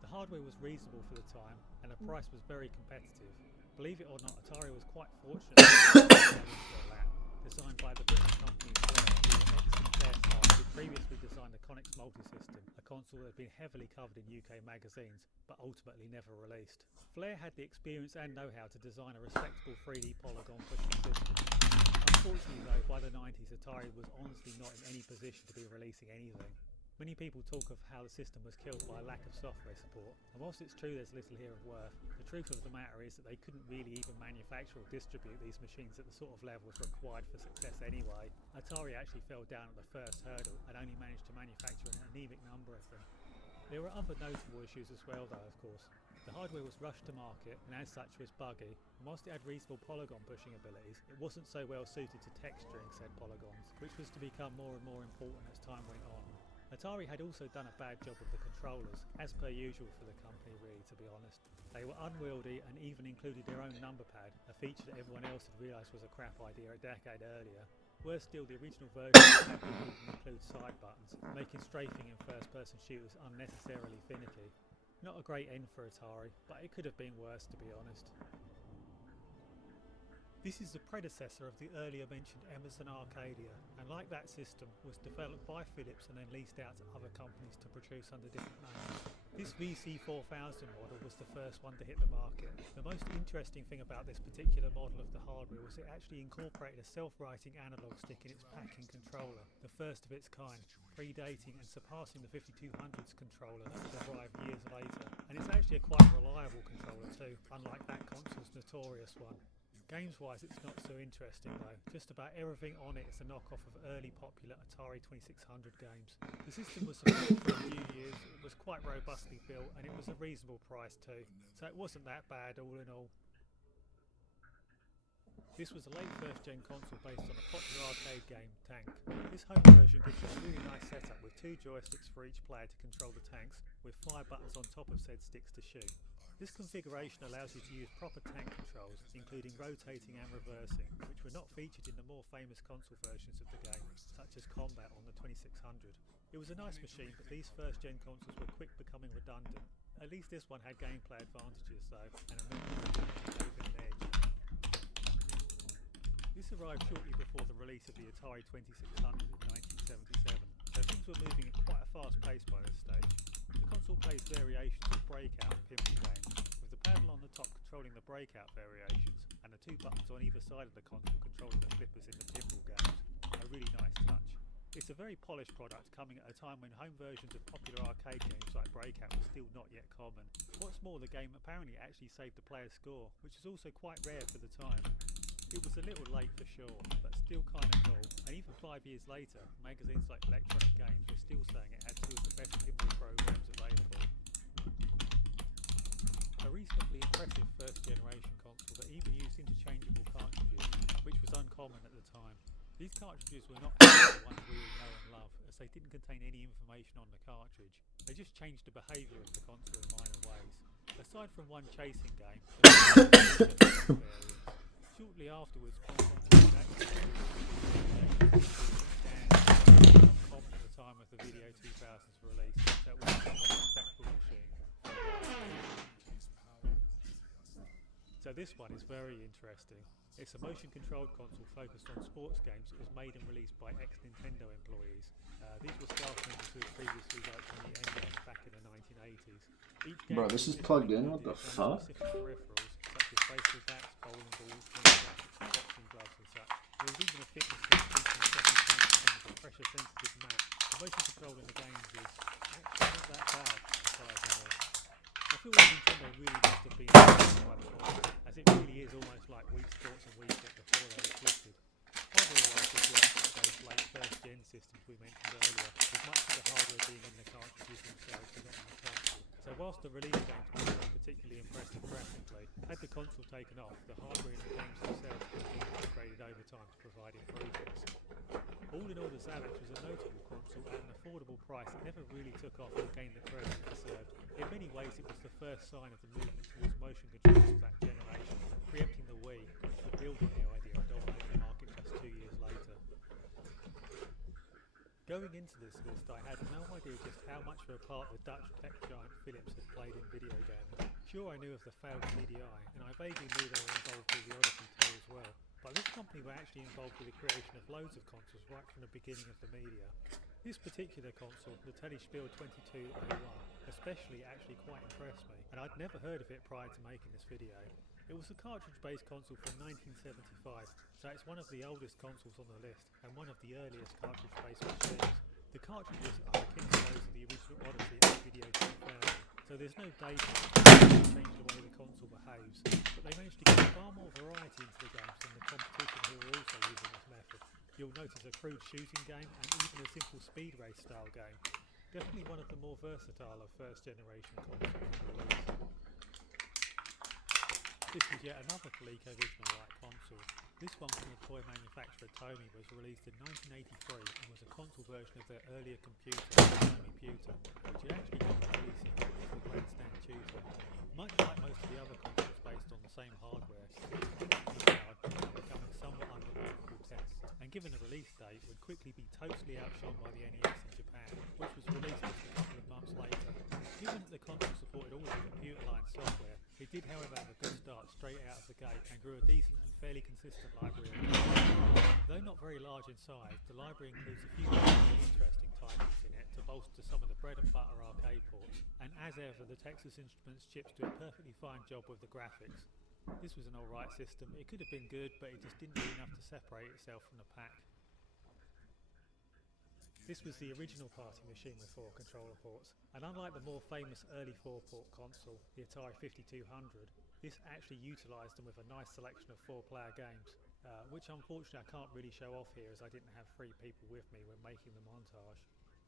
The hardware was reasonable for the time, and the price was very competitive. Believe it or not, Atari was quite fortunate to lap, designed by the British company Flare, who were ex-Sinclair staff who previously designed the Connex multisystem, a console that had been heavily covered in UK magazines, but ultimately never released. Flare had the experience and know-how to design a respectable 3D polygon pushing system. Unfortunately though, by the 90s Atari was honestly not in any position to be releasing anything. Many people talk of how the system was killed by a lack of software support, and whilst it's true there's little here of worth, the truth of the matter is that they couldn't really even manufacture or distribute these machines at the sort of levels required for success anyway. Atari actually fell down at the first hurdle and only managed to manufacture an anemic number of them. There were other notable issues as well though, of course. The hardware was rushed to market and as such was buggy, and whilst it had reasonable polygon pushing abilities, it wasn't so well suited to texturing said polygons, which was to become more and more important as time went on. Atari had also done a bad job with the controllers, as per usual for the company really, to be honest. They were unwieldy and even included their own number pad, a feature that everyone else had realised was a crap idea a decade earlier. Worse still, the original version didn't even include side buttons, making strafing in first-person shooters unnecessarily finicky. Not a great end for Atari, but it could have been worse to be honest. This is the predecessor of the earlier mentioned Emerson Arcadia, and like that system, was developed by Philips and then leased out to other companies to produce under different names. This VC4000 model was the first one to hit the market. The most interesting thing about this particular model of the hardware was it actually incorporated a self-writing analog stick in its pack and controller, the first of its kind, predating and surpassing the 5200's controller that would arrive years later. And it's actually a quite reliable controller too, unlike that console's notorious one. Games-wise it's not so interesting though, just about everything on it is a knockoff of early popular Atari 2600 games. The system was supported for a few years, it was quite robustly built and it was a reasonable price too, so it wasn't that bad all in all. This was a late first-gen console based on a popular arcade game, Tank. This home version gives you a really nice setup with 2 joysticks for each player to control the tanks, with 5 buttons on top of said sticks to shoot. This configuration allows you to use proper tank controls, including rotating and reversing, which were not featured in the more famous console versions of the game, such as Combat on the 2600. It was a nice machine, but these first-gen consoles were quick becoming redundant. At least this one had gameplay advantages though, and a memory that gave it an edge. This arrived shortly before the release of the Atari 2600 in 1977, so things were moving at quite a fast pace by this stage. The console plays variations of Breakout and Pinball games, with the paddle on the top controlling the Breakout variations, and the 2 buttons on either side of the console controlling the flippers in the Pinball games. A really nice touch. It's a very polished product, coming at a time when home versions of popular arcade games like Breakout were still not yet common. What's more, the game apparently actually saved the player's score, which is also quite rare for the time. It was a little late for sure, but still kinda cool, and even 5 years later, magazines like Electronic Games were still saying it had 2 of the best pinball programs available. A reasonably impressive first generation console that even used interchangeable cartridges, which was uncommon at the time. These cartridges were not the ones we all know and love, as they didn't contain any information on the cartridge. They just changed the behaviour of the console in minor ways. Aside from one chasing game, shortly afterwards, at the time of the Video 2000's release, so it was a somewhat respectable machine. this one is very interesting. It's a motion-controlled console focused on sports games. It was made and released by ex-Nintendo employees. These were staff members who had previously worked on the NES back in the 1980s. Each game Bro, this is plugged in. What the fuck? Specific peripherals such as baseball bats, bowling balls, tennis rackets, boxing gloves, and such. There was even a fitness stick featuring second things, a pressure-sensitive mat. The motion control in the games is actually not that bad, surprisingly. I feel like Nintendo really must have been influenced by the product, as it really is almost like Wii Sports and Wii Fit before they existed. Hardware-wise, this works like those late first-gen systems we mentioned earlier, with much of the hardware being in the cartridges themselves and not in the console. So whilst the release games might not be particularly impressive graphically, had the console taken off, the hardware in the games themselves could have been upgraded over time to provide improvements. All in all, the Zavix was a notable console at an affordable price. It never really took off or gained the credit it deserved. In many ways, it was the first sign of the movement towards motion controls of that generation, preempting the Wii, which would build on the idea and dominate the market just 2 years later. Going into this list, I had no idea just how much of a part the Dutch tech giant Philips had played in video gaming. Sure, I knew of the failed CDI, and I vaguely knew they were involved with the Odyssey 2 as well, but this company were actually involved with the creation of loads of consoles right from the beginning of the media. This particular console, the Telespiel 2201, especially actually quite impressed me, and I'd never heard of it prior to making this video. It was a cartridge-based console from 1975, so it's one of the oldest consoles on the list, and one of the earliest cartridge-based machines. The cartridges are akin to those of the original Odyssey and Video 2000, so there's no data to change the way the console behaves, but they managed to get far more variety into the games than the competition who were also using this method. You'll notice a crude shooting game and even a simple speed race style game. Definitely one of the more versatile of first generation consoles on release. This was yet another ColecoVision-like console. This one from the toy manufacturer Tomy was released in 1983 and was a console version of their earlier computer, the Tomy Puter, which had actually got the release in the Grandstand Tutor. Much like most of the other consoles based on the same hardware, becoming somewhat unremarkable tests, and given the release date, would quickly be totally outshone by the NES in Japan, which was released just a couple of months later. Given that the console supported all of the computer line software, it did however have a good start straight out of the gate and grew a decent and fairly consistent library of games. Though not very large in size, the library includes a few really interesting titles in it to bolster some of the bread and butter arcade ports, and as ever the Texas Instruments chips do a perfectly fine job with the graphics. This was an alright system. It could have been good, but it just didn't do enough to separate itself from the pack. This was the original party machine with 4 controller ports, and unlike the more famous early 4-port console, the Atari 5200, this actually utilised them with a nice selection of 4-player games, which unfortunately I can't really show off here as I didn't have 3 people with me when making the montage.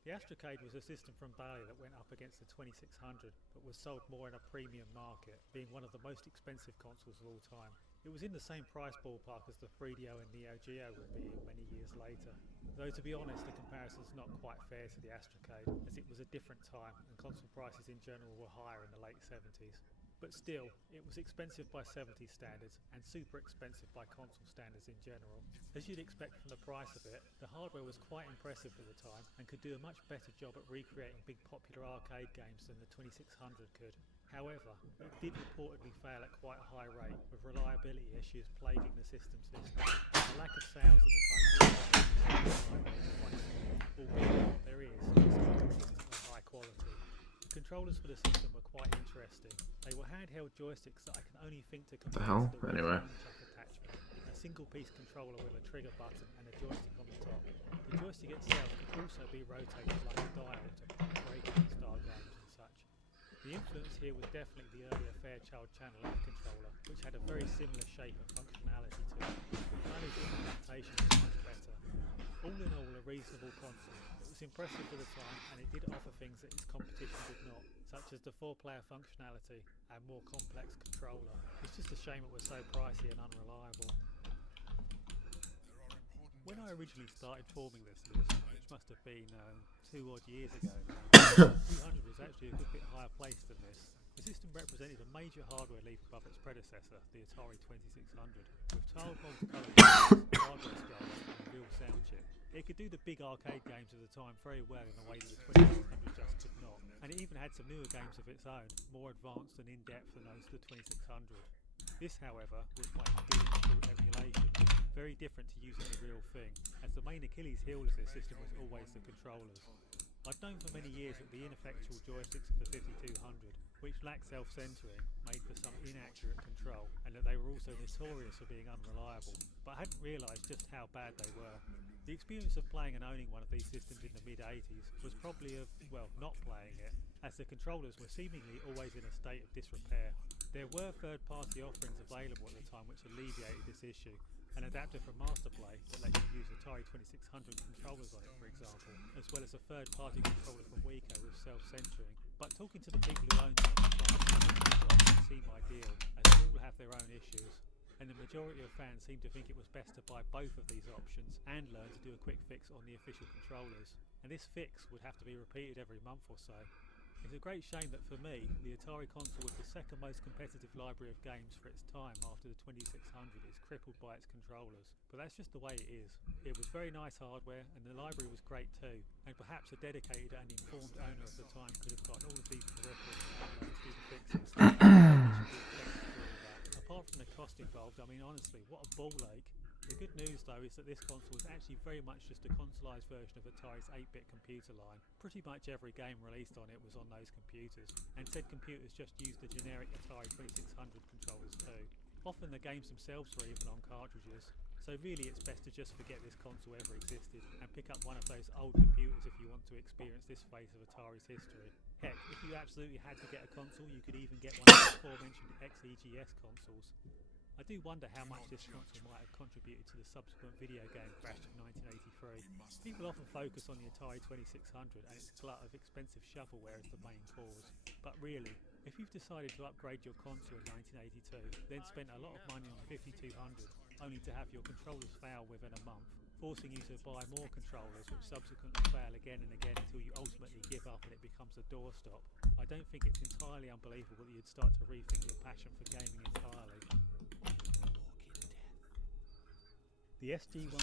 The Astrocade was a system from Bally that went up against the 2600, but was sold more in a premium market, being one of the most expensive consoles of all time. It was in the same price ballpark as the 3DO and Neo Geo would be many years later. Though to be honest, the comparison's not quite fair to the Astrocade, as it was a different time and console prices in general were higher in the late 70s. But still, it was expensive by 70s standards and super expensive by console standards in general. As you'd expect from the price of it, the hardware was quite impressive for the time and could do a much better job at recreating big popular arcade games than the 2600 could. However, it did reportedly fail at quite a high rate, with reliability issues plaguing the system's history. The lack of sales at the time albeit there is, it's not consistently high quality. The controllers for the system were quite interesting. They were handheld joysticks that I can only think to compare to the Anyway. attachment. A single piece controller with a trigger button and a joystick on the top. The joystick itself could also be rotated like a dial to breaking style games and such. The influence here was definitely the earlier Fairchild Channel F controller, which had a very similar shape and functionality to it. Bally's implementation was much better. All in all, a reasonable console. It was impressive for the time, and it did offer things that its competition did not, such as the 4-player functionality and more complex controller. It's just a shame it was so pricey and unreliable. When I originally started forming this list, which must have been 2 odd years ago now, 200 was actually a good bit higher placed than this. The system represented a major hardware leap above its predecessor, the Atari 2600, with tiled multicolour graphics, hardware scroller, and a real sound chip. It could do the big arcade games of the time very well in a way that the 2600 just could not, and it even had some newer games of its own, more advanced and in-depth than those of the 2600. This, however, was by doing it through emulation, very different to using the real thing, as the main Achilles heel of this system was always the controllers. I'd known for many years that the ineffectual joysticks of the 5200, which lacked self-centering, made for some inaccurate control, and that they were also notorious for being unreliable, but I hadn't realised just how bad they were. The experience of playing and owning one of these systems in the mid-80s was probably of, well, not playing it, as the controllers were seemingly always in a state of disrepair. There were third-party offerings available at the time which alleviated this issue. An adapter from Masterplay that lets you use Atari 2600 controllers on it, for example, as well as a third-party controller from Wiko with self-centering. But talking to the people who own them at the time, it often seem ideal, as they all have their own issues. And the majority of fans seem to think it was best to buy both of these options and learn to do a quick fix on the official controllers. And this fix would have to be repeated every month or so. It's a great shame that for me, the Atari console with the second most competitive library of games for its time after the 2600 is crippled by its controllers. But that's just the way it is. It was very nice hardware and the library was great too, and perhaps a dedicated and informed owner of the time could have gotten all of these peripherals and do the fixes. Apart from the cost involved, I mean honestly, what a ball ache. The good news though is that this console is actually very much just a consolised version of Atari's 8-bit computer line. Pretty much every game released on it was on those computers, and said computers just used the generic Atari 2600 controllers too. Often the games themselves were even on cartridges, so really it's best to just forget this console ever existed and pick up one of those old computers if you want to experience this phase of Atari's history. Heck, if you absolutely had to get a console, you could even get one of the aforementioned XEGS consoles. I do wonder how much this console might have contributed to the subsequent video game crash of 1983. People often focus on the Atari 2600 and its glut of expensive shovelware as the main cause. But really, if you've decided to upgrade your console in 1982, then spent a lot of money on the 5200, only to have your controllers fail within a month, forcing you to buy more controllers which subsequently fail again and again until you ultimately give up and it becomes a doorstop, I don't think it's entirely unbelievable that you'd start to rethink your passion for gaming entirely. The SG-1000,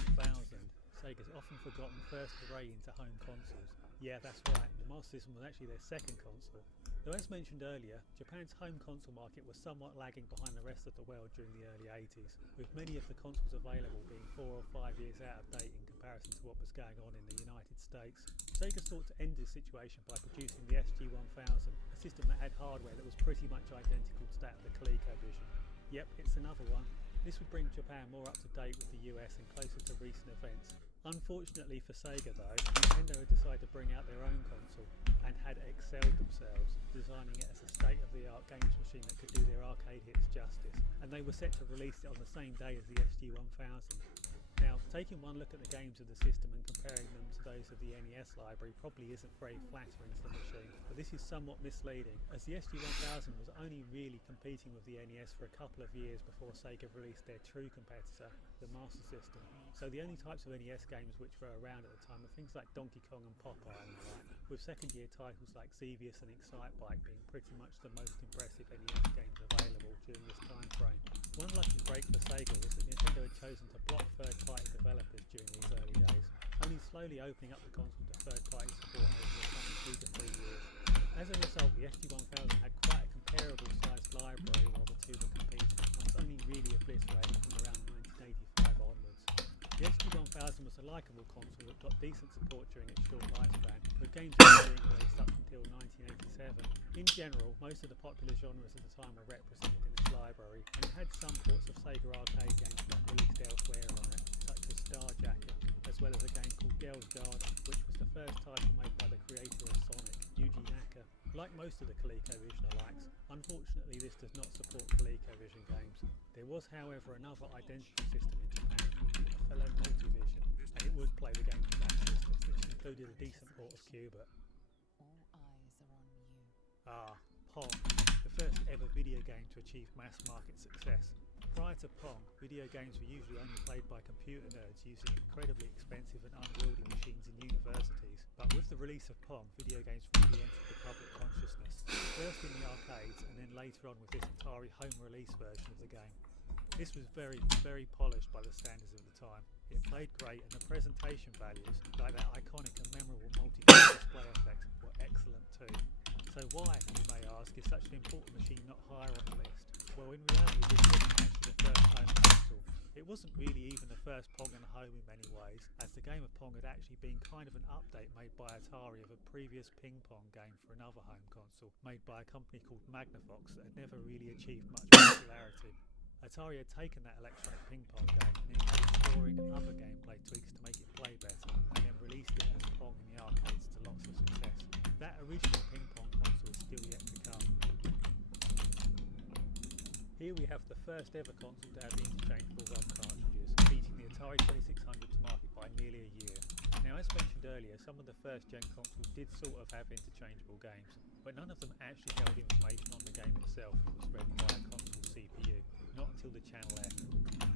Sega's often forgotten first foray into home consoles. Yeah, that's right, the Master System was actually their second console. Though as mentioned earlier, Japan's home console market was somewhat lagging behind the rest of the world during the early 80s, with many of the consoles available being 4 or 5 years out of date in comparison to what was going on in the United States. Sega sought to end this situation by producing the SG-1000, a system that had hardware that was pretty much identical to that of the ColecoVision. Yep, it's another one. This would bring Japan more up to date with the US and closer to recent events. Unfortunately for Sega though, Nintendo had decided to bring out their own console and had excelled themselves, designing it as a state-of-the-art games machine that could do their arcade hits justice, and they were set to release it on the same day as the SG-1000. Now, taking one look at the games of the system and comparing them to those of the NES library probably isn't very flattering to the machine, but this is somewhat misleading, as the SG-1000 was only really competing with the NES for a couple of years before Sega released their true competitor, the Master System. So the only types of NES games which were around at the time were things like Donkey Kong and Popeye and the like, with second-year titles like Xevious and Excitebike being pretty much the most impressive NES games available during this time frame. One lucky break for Sega was that Nintendo had chosen to block third-party developers during these early days, only slowly opening up the console to third-party support over the coming 2 to 3 years. As a result, the SG-1000 had quite a comparable sized library while the two were competing, and was only really obliterated from around 1985 onwards. The SG-1000 was a likeable console that got decent support during its short lifespan, with games only being released up until 1987. In general, most of the popular genres at the time were represented in its library, and it had some ports of Sega arcade games that released elsewhere on it, such as Starjacker, as well as a game called Girls Garden, which was the first title made by the creator of Sonic, Yuji Naka. Like most of the ColecoVision alikes, unfortunately this does not support ColecoVision games. There was, however, another identical system in Japan called the Othello Multivision, and it would play the games of that system, which included a decent port of Cubert. All eyes are on you. Ah, Pong, the first ever video game to achieve mass market success. Prior to Pong, video games were usually only played by computer nerds using incredibly expensive and unwieldy machines in universities, but with the release of Pong, video games really entered the public consciousness, first in the arcades and then later on with this Atari home release version of the game. This was very, very polished by the standards of the time. It played great and the presentation values, like that iconic and memorable multi-color display effect, were excellent too. So why, you may ask, is such an important machine not higher on the list? Well, in reality, this wasn't actually the first home console. It wasn't really even the first Pong and home in many ways, as the game of Pong had actually been kind of an update made by Atari of a previous ping pong game for another home console, made by a company called Magnafox that had never really achieved much popularity. Atari had taken that electronic ping pong game and then added scoring and other gameplay tweaks to make it play better, and then released it as Pong in the arcades to lots of success. That original ping pong console is still yet to come. Here we have the first ever console to have interchangeable ROM cartridges, beating the Atari 2600 to market by nearly a year. Now, as mentioned earlier, some of the first gen consoles did sort of have interchangeable games, but none of them actually held information on the game itself that was read by a console CPU, not until the Channel F.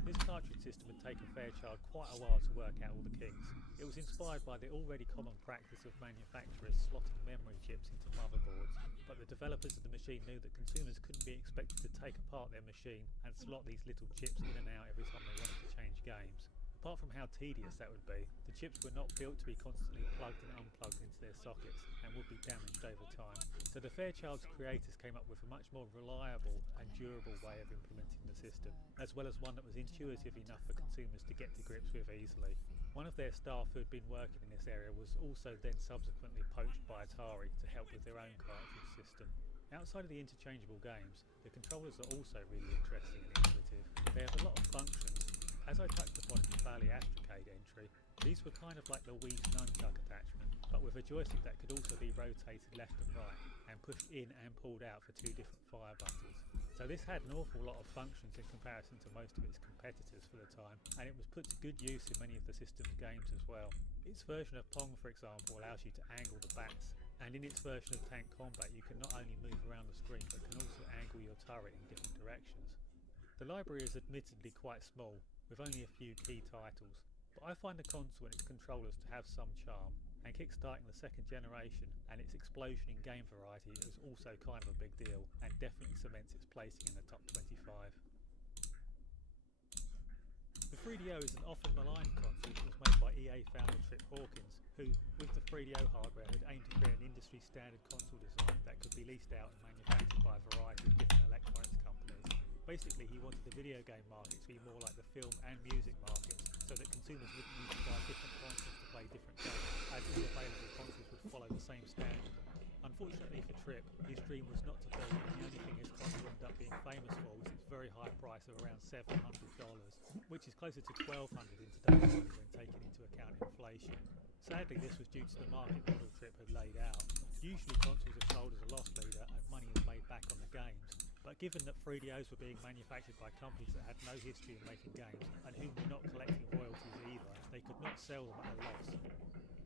This cartridge system had taken Fairchild quite a while to work out all the kinks. It was inspired by the already common practice of manufacturers slotting memory chips into motherboards, but the developers of the machine knew that consumers couldn't be expected to take apart their machine and slot these little chips in and out every time they wanted to change games. Apart from how tedious that would be, the chips were not built to be constantly plugged and unplugged into their sockets and would be damaged over time. So the Fairchild's creators came up with a much more reliable and durable way of implementing the system, as well as one that was intuitive enough for consumers to get to grips with easily. One of their staff who had been working in this area was also then subsequently poached by Atari to help with their own cartridge system. Outside of the interchangeable games, the controllers are also really interesting and innovative. They have a lot of functions. As I touched upon in the Bally Astrocade entry, these were kind of like the Wii's nunchuck attachment, but with a joystick that could also be rotated left and right and pushed in and pulled out for two different fire buttons. So this had an awful lot of functions in comparison to most of its competitors for the time, and it was put to good use in many of the system's games as well. Its version of Pong, for example, allows you to angle the bats, and in its version of Tank Combat you can not only move around the screen but can also angle your turret in different directions. The library is admittedly quite small, with only a few key titles, but I find the console and its controllers to have some charm, and kickstarting the second generation and its explosion in game variety is also kind of a big deal, and definitely cements its placing in the top 25. The 3DO is an often maligned console that was made by EA founder Trip Hawkins, who, with the 3DO hardware, had aimed to create an industry standard console design that could be leased out and manufactured by a variety of different electronics companies. Basically, he wanted the video game market to be more like the film and music markets, so that consumers wouldn't need to buy different consoles to play different games, as all available consoles would follow the same standard. Unfortunately for Trip, his dream was not to be, and the only thing his console ended up being famous for was its very high price of around $700, which is closer to $1,200 in today's money when taking into account inflation. Sadly, this was due to the market model Trip had laid out. Usually consoles are sold as a loss leader and money is made back on the games, but given that 3DOs were being manufactured by companies that had no history of making games and whom were not collecting royalties either, they could not sell them at a loss.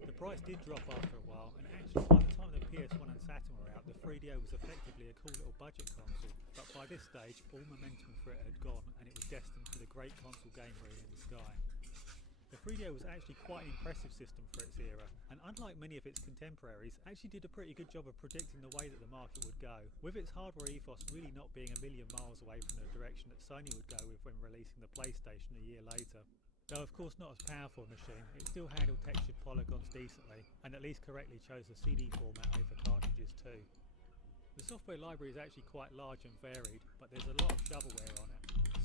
The price did drop after a while, and actually by the time the PS1 and Saturn were out, the 3DO was effectively a cool little budget console, but by this stage all momentum for it had gone and it was destined for the great console game room in the sky. The 3DO was actually quite an impressive system for its era, and unlike many of its contemporaries, actually did a pretty good job of predicting the way that the market would go, with its hardware ethos really not being a million miles away from the direction that Sony would go with when releasing the PlayStation a year later. Though of course not as powerful a machine, it still handled textured polygons decently, and at least correctly chose the CD format over cartridges too. The software library is actually quite large and varied, but there's a lot of shovelware on it.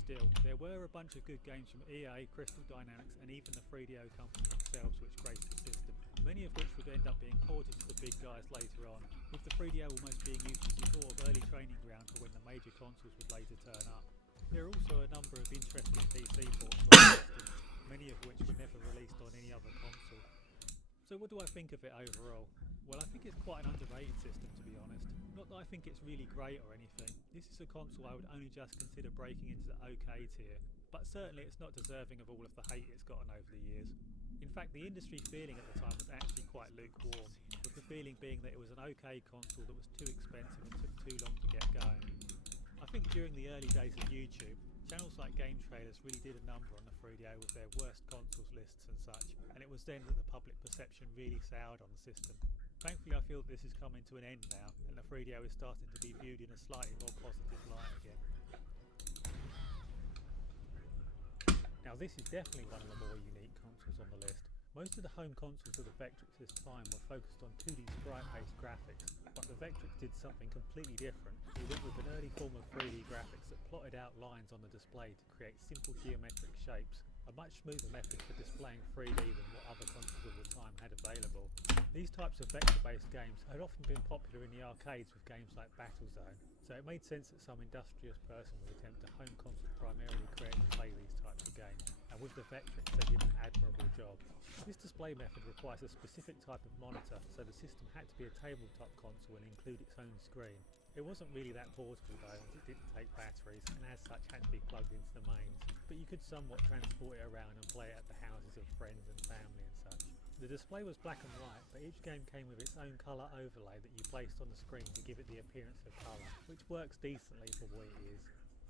Still, there were a bunch of good games from EA, Crystal Dynamics and even the 3DO company themselves which graced the system, many of which would end up being ported to the big guys later on, with the 3DO almost being used as a sort of early training ground for when the major consoles would later turn up. There are also a number of interesting PC ports on the system, many of which were never released on any other console. So what do I think of it overall? Well, I think it's quite an underrated system, to be honest. Not that I think it's really great or anything. This is a console I would only just consider breaking into the OK tier, but certainly it's not deserving of all of the hate it's gotten over the years. In fact, the industry feeling at the time was actually quite lukewarm, with the feeling being that it was an OK console that was too expensive and took too long to get going. I think during the early days of YouTube, channels like Game Trailers really did a number on the 3DO with their worst consoles lists and such, and it was then that the public perception really soured on the system. Thankfully I feel that this is coming to an end now, and the 3DO is starting to be viewed in a slightly more positive light again. Now this is definitely one of the more unique consoles on the list. Most of the home consoles of the Vectrix's time were focused on 2D sprite-based graphics, but the Vectrix did something completely different. It went with an early form of 3D graphics that plotted out lines on the display to create simple geometric shapes, a much smoother method for displaying 3D than what other consoles of the time had available. These types of vector-based games had often been popular in the arcades with games like Battlezone, so it made sense that some industrious person would attempt a home console primarily created to play these types of games, and with the Vectrix they did an admirable job. This display method requires a specific type of monitor, so the system had to be a tabletop console and include its own screen. It wasn't really that portable though, as it didn't take batteries, and as such had to be plugged into the mains, but you could somewhat transport it around and play it at the houses of friends and family and such. The display was black and white, but each game came with its own colour overlay that you placed on the screen to give it the appearance of colour, which works decently for what it is.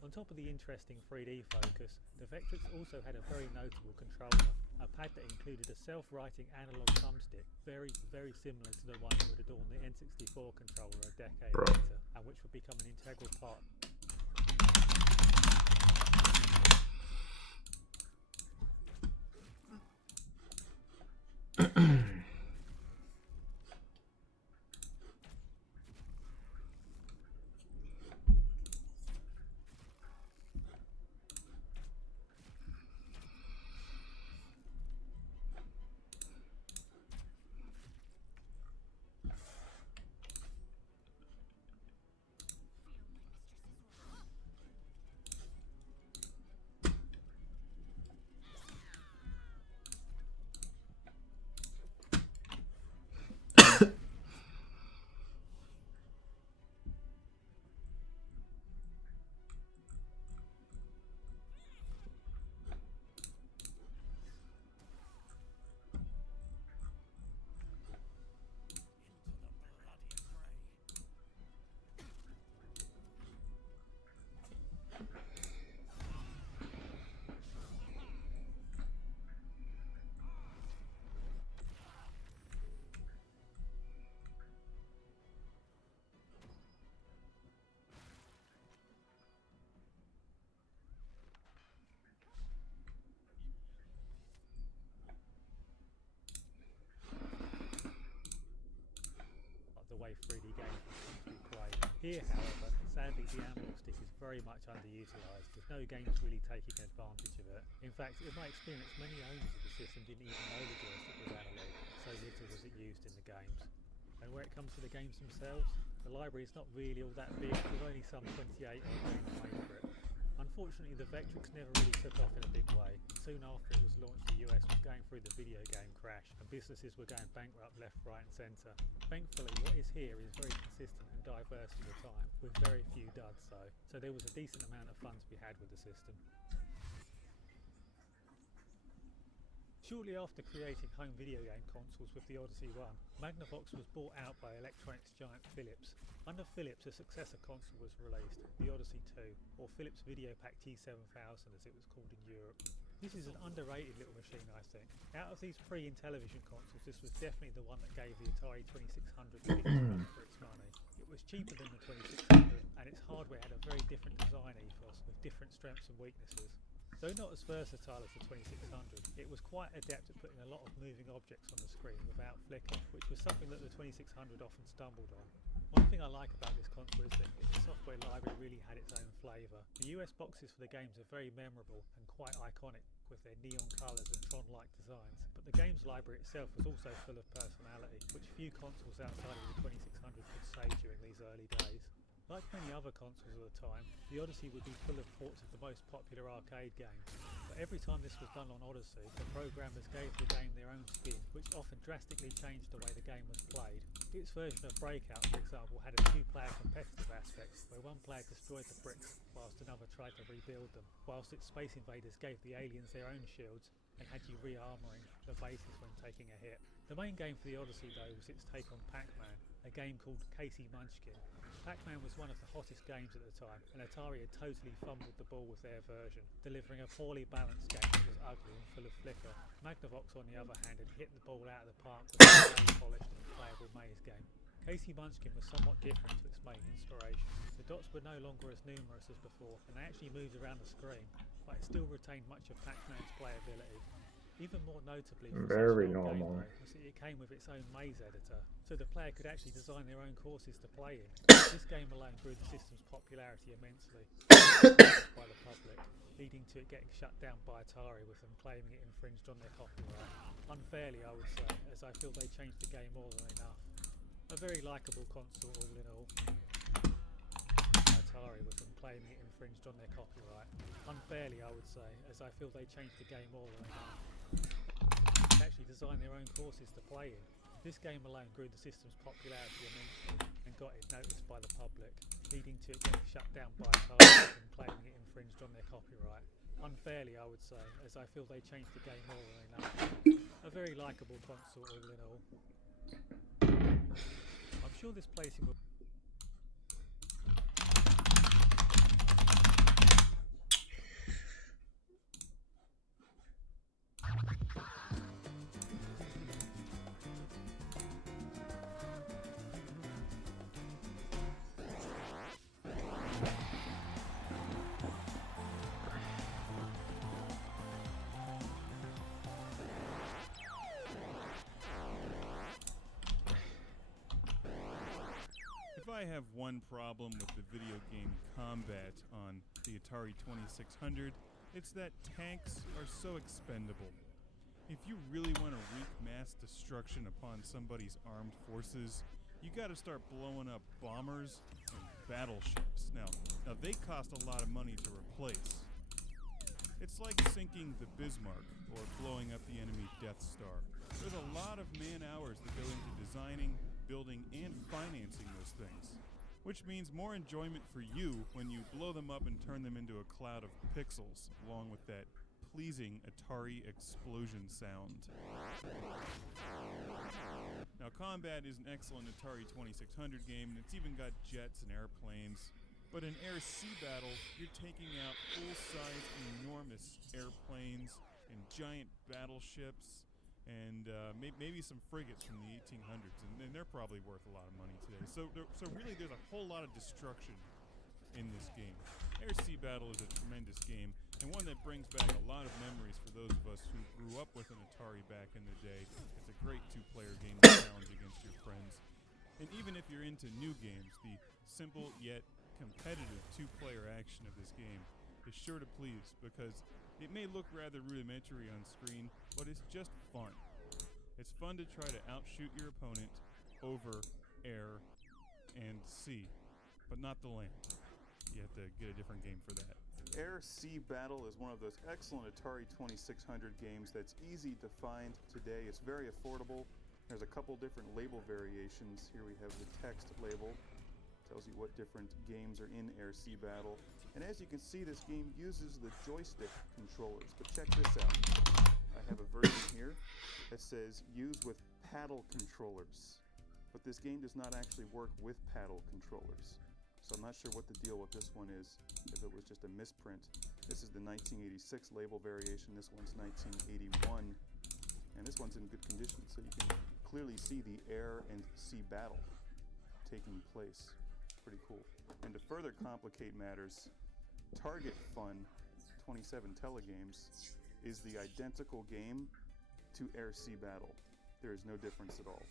On top of the interesting 3D focus, the Vectrix also had a very notable controller, a pad that included a self-writing analog thumbstick, very similar to the one that would adorn the N64 controller a decade later, and which would become an integral part. The way 3D games were to be played. Here, however, sadly the analog stick is very much underutilised, with no games really taking advantage of it. In fact, in my experience, many owners of the system didn't even know the joystick was analog, so little was it used in the games. And where it comes to the games themselves, the library is not really all that big, with only some 28 odd games made for it. Unfortunately, the Vectrix never really took off in a big way. Soon after it was launched, the US was going through the video game crash, and businesses were going bankrupt left, right and centre. Thankfully, what is here is very consistent and diverse for the time, with very few duds though, so there was a decent amount of fun to be had with the system. Shortly after creating home video game consoles with the Odyssey 1, Magnavox was bought out by electronics giant Philips. Under Philips, a successor console was released, the Odyssey 2, or Philips VideoPack T7000 as it was called in Europe. This is an underrated little machine, I think. Out of these pre-Intellivision consoles, this was definitely the one that gave the Atari 2600 the biggest run for its money. It was cheaper than the 2600, and its hardware had a very different design ethos with different strengths and weaknesses. Though not as versatile as the 2600, it was quite adept at putting a lot of moving objects on the screen without flicker, which was something that the 2600 often stumbled on. One thing I like about this console is that the software library really had its own flavour. The US boxes for the games are very memorable and quite iconic with their neon colours and Tron-like designs, but the games library itself was also full of personality, which few consoles outside of the 2600 could say during these early days. Like many other consoles of the time, the Odyssey would be full of ports of the most popular arcade games, but every time this was done on Odyssey, the programmers gave the game their own spin, which often drastically changed the way the game was played. Its version of Breakout, for example, had a two-player competitive aspect, where one player destroyed the bricks whilst another tried to rebuild them, whilst its Space Invaders gave the aliens their own shields and had you re-armouring the bases when taking a hit. The main game for the Odyssey though was its take on Pac-Man, a game called Casey Munchkin. Pac-Man was one of the hottest games at the time, and Atari had totally fumbled the ball with their version, delivering a poorly balanced game that was ugly and full of flicker. Magnavox, on the other hand, had hit the ball out of the park with a highly polished and playable maze game. Casey Munchkin was somewhat different to its main inspiration. The dots were no longer as numerous as before, and they actually moved around the screen, but it still retained much of Pac-Man's playability. Even more notably, for Very such strong normal. gameplay, was it came with its own maze editor, so the player could actually design their own courses to play in. This game alone grew the system's popularity immensely by the public, leading to it getting shut down by Atari, with them claiming it infringed on their copyright. Unfairly, I would say, as I feel they changed the game more than enough. A very likeable console all in all. Atari, with them claiming it infringed on their copyright. Unfairly, I would say, as I feel they changed the game more than enough. Actually design their own courses to play in. This game alone grew the system's popularity immensely and got it noticed by the public, leading to it getting shut down by Atari and claiming it infringed on their copyright. Unfairly, I would say, as I feel they changed the game more than enough. A very likeable console all in all. I'm sure this placing will... If I have one problem with the video game combat on the Atari 2600, it's that tanks are so expendable. If you really want to wreak mass destruction upon somebody's armed forces, you gotta start blowing up bombers and battleships. Now they cost a lot of money to replace. It's like sinking the Bismarck or blowing up the enemy Death Star. There's a lot of man-hours that go into designing, building, and financing those things. Which means more enjoyment for you when you blow them up and turn them into a cloud of pixels, along with that pleasing Atari explosion sound. Now, Combat is an excellent Atari 2600 game, and it's even got jets and airplanes. But in Air-Sea Battle, you're taking out full-size, enormous airplanes and giant battleships, and maybe some frigates from the 1800s, and they're probably worth a lot of money today. So really, there's a whole lot of destruction in this game. Air-Sea Battle is a tremendous game, and one that brings back a lot of memories for those of us who grew up with an Atari back in the day. It's a great two-player game to challenge against your friends. And even if you're into new games, the simple yet competitive two-player action of this game is sure to please, because it may look rather rudimentary on screen, but it's just fun. It's fun to try to outshoot your opponent over air and sea, but not the land. You have to get a different game for that. Air-Sea Battle is one of those excellent Atari 2600 games that's easy to find today. It's very affordable. There's a couple different label variations. Here we have the text label. Tells you what different games are in Air-Sea Battle. And as you can see, this game uses the joystick controllers. But check this out. I have a version here that says use with paddle controllers. But this game does not actually work with paddle controllers. So I'm not sure what the deal with this one is, if it was just a misprint. This is the 1986 label variation. This one's 1981. And this one's in good condition, so you can clearly see the air and sea battle taking place. Pretty cool. And to further complicate matters, Target Fun 27 Telegames is the identical game to Air-Sea Battle. There is no difference at all.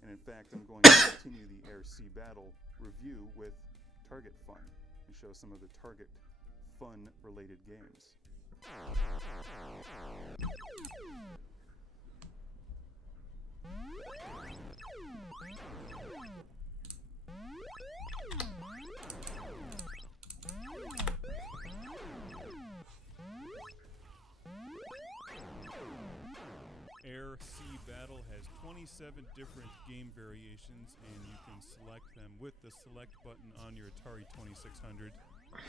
And in fact, I'm going to continue the Air-Sea Battle review with Target Fun and show some of the Target Fun related games. Air-Sea Battle has 27 different game variations, and you can select them with the select button on your Atari 2600.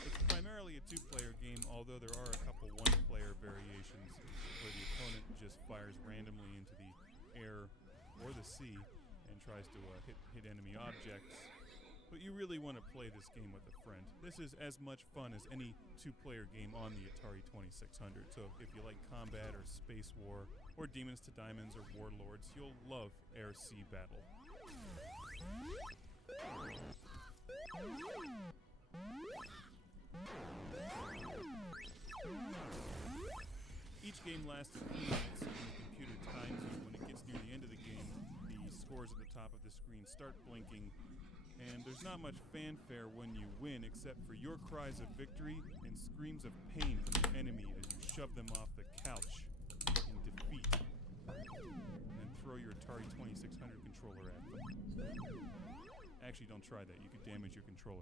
It's primarily a two-player game, although there are a couple one-player variations where the opponent just fires randomly into the air or the sea and tries to hit enemy objects. But you really want to play this game with a friend. This is as much fun as any two-player game on the Atari 2600. So if you like Combat or Space War or Demons to Diamonds or Warlords, you'll love Air-Sea Battle. Each game lasts a few minutes, and the top of the screen start blinking, and there's not much fanfare when you win except for your cries of victory and screams of pain from the enemy as you shove them off the couch in defeat and throw your Atari 2600 controller at them. Actually, don't try that. You could damage your controller.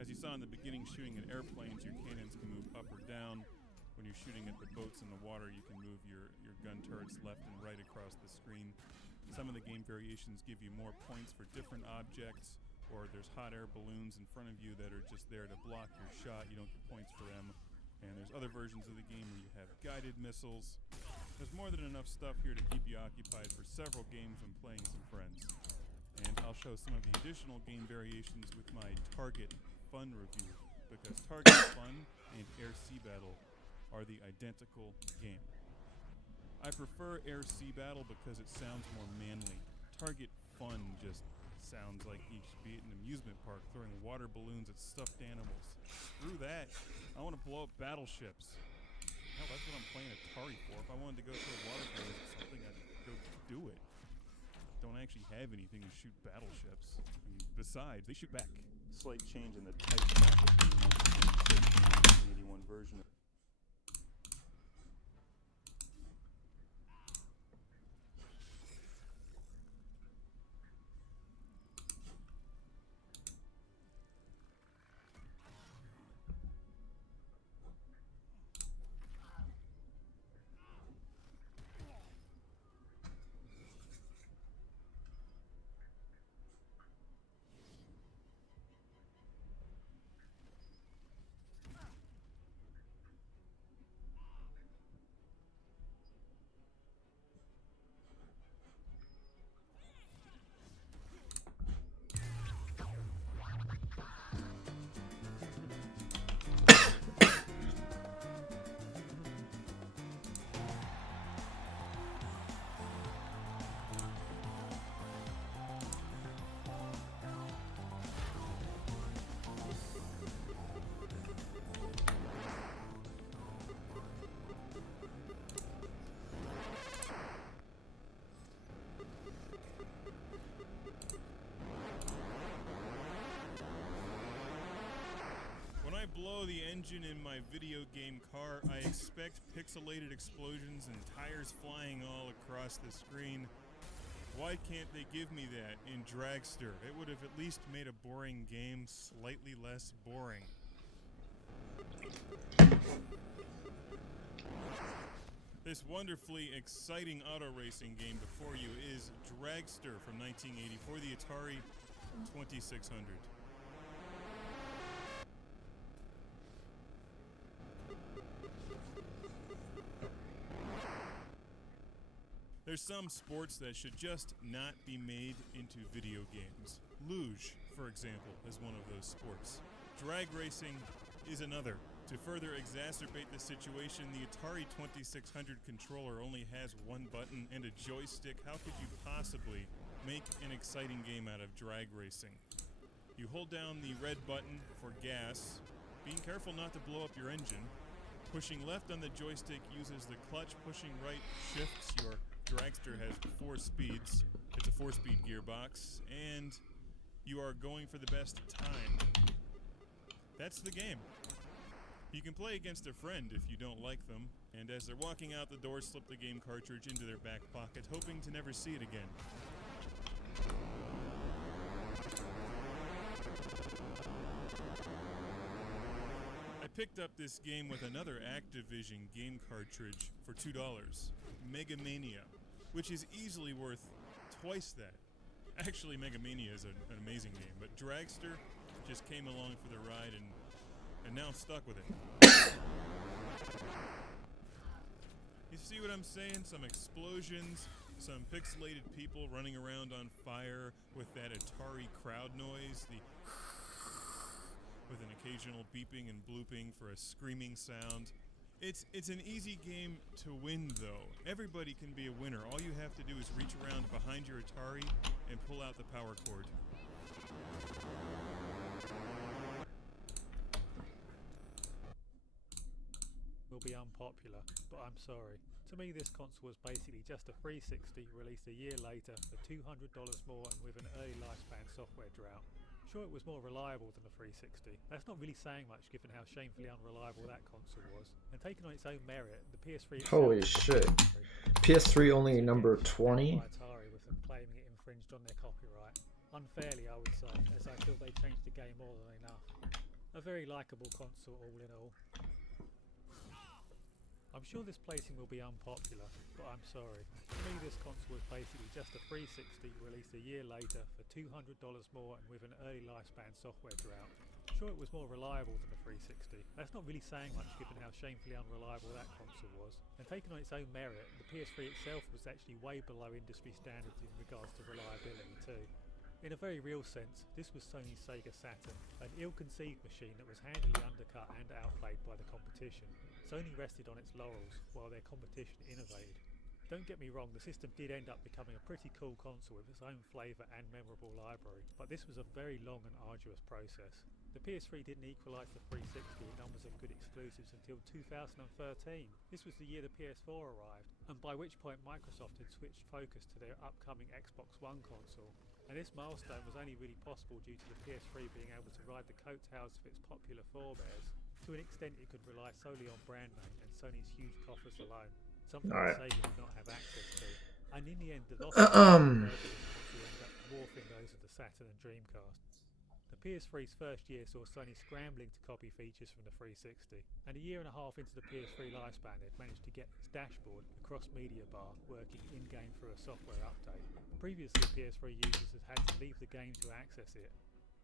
As you saw in the beginning, shooting at airplanes, your cannons can move up or down. When you're shooting at the boats in the water, you can move your gun turrets left and right across the screen. Some of the game variations give you more points for different objects, or there's hot air balloons in front of you that are just there to block your shot. You don't get points for them. And there's other versions of the game where you have guided missiles. There's more than enough stuff here to keep you occupied for several games when playing some friends. And I'll show some of the additional game variations with my Target Fun review, because Target Fun and Air Sea Battle are the identical game. I prefer Air Sea Battle because it sounds more manly. Target Fun just sounds like you should be at an amusement park throwing water balloons at stuffed animals. Screw that. I want to blow up battleships. Hell, that's what I'm playing Atari for. If I wanted to go throw water balloons at something, I'd go do it. Don't actually have anything to shoot battleships. And besides, they shoot back. Slight change in the type of the 1981 version of blow the engine in my video game car, I expect pixelated explosions and tires flying all across the screen. Why can't they give me that in Dragster? It would have at least made a boring game slightly less boring. This wonderfully exciting auto racing game before you is Dragster from 1980 for the Atari 2600. There's some sports that should just not be made into video games. Luge, for example, is one of those sports. Drag racing is another. To further exacerbate the situation, the Atari 2600 controller only has one button and a joystick. How could you possibly make an exciting game out of drag racing? You hold down the red button for gas, being careful not to blow up your engine. Pushing left on the joystick uses the clutch, pushing right shifts. Your Dragster has 4 speeds. It's a 4-speed gearbox, and you are going for the best time. That's the game. You can play against a friend if you don't like them, and as they're walking out the door, slip the game cartridge into their back pocket, hoping to never see it again. I picked up this game with another Activision game cartridge for $2, Mega Mania, which is easily worth twice that. Actually, Mega Mania is an amazing game, but Dragster just came along for the ride, and now I'm stuck with it. You see what I'm saying? Some explosions, some pixelated people running around on fire with that Atari crowd noise, with an occasional beeping and blooping for a screaming sound. It's an easy game to win, though. Everybody can be a winner. All you have to do is reach around behind your Atari and pull out the power cord. Will be unpopular, but I'm sorry. To me, this console was basically just a 360 released a year later for $200 more and with an early lifespan software drought. Sure, it was more reliable than the 360. That's not really saying much given how shamefully unreliable that console was. And taken on its own merit, the PS3 itself Holy shit. PS3 only number 20? by Atari with them claiming it infringed on their copyright. Unfairly, I would say, as I feel they changed the game more than enough. A very likeable console all in all. I'm sure this placing will be unpopular, but I'm sorry. To me, this console was basically just a 360 released a year later for $200 more and with an early lifespan software drought. Sure, it was more reliable than the 360. That's not really saying much given how shamefully unreliable that console was. And taken on its own merit, the PS3 itself was actually way below industry standards in regards to reliability too. In a very real sense, this was Sony's Sega Saturn, an ill-conceived machine that was handily undercut and outplayed by the competition. Sony rested on its laurels, while their competition innovated. Don't get me wrong, the system did end up becoming a pretty cool console with its own flavour and memorable library, but this was a very long and arduous process. The PS3 didn't equalise the 360 in numbers of good exclusives until 2013. This was the year the PS4 arrived, and by which point Microsoft had switched focus to their upcoming Xbox One console. And this milestone was only really possible due to the PS3 being able to ride the coattails of its popular forebears. To an extent, it could rely solely on brand name and Sony's huge coffers alone, something that Sega did not have access to. And in the end, the loss of the console ended up dwarfing those of the Saturn and Dreamcast. The PS3's first year saw Sony scrambling to copy features from the 360, and a year and a half into the PS3 lifespan it managed to get its dashboard, the cross-media bar, working in-game through a software update. Previously, PS3 users had to leave the game to access it.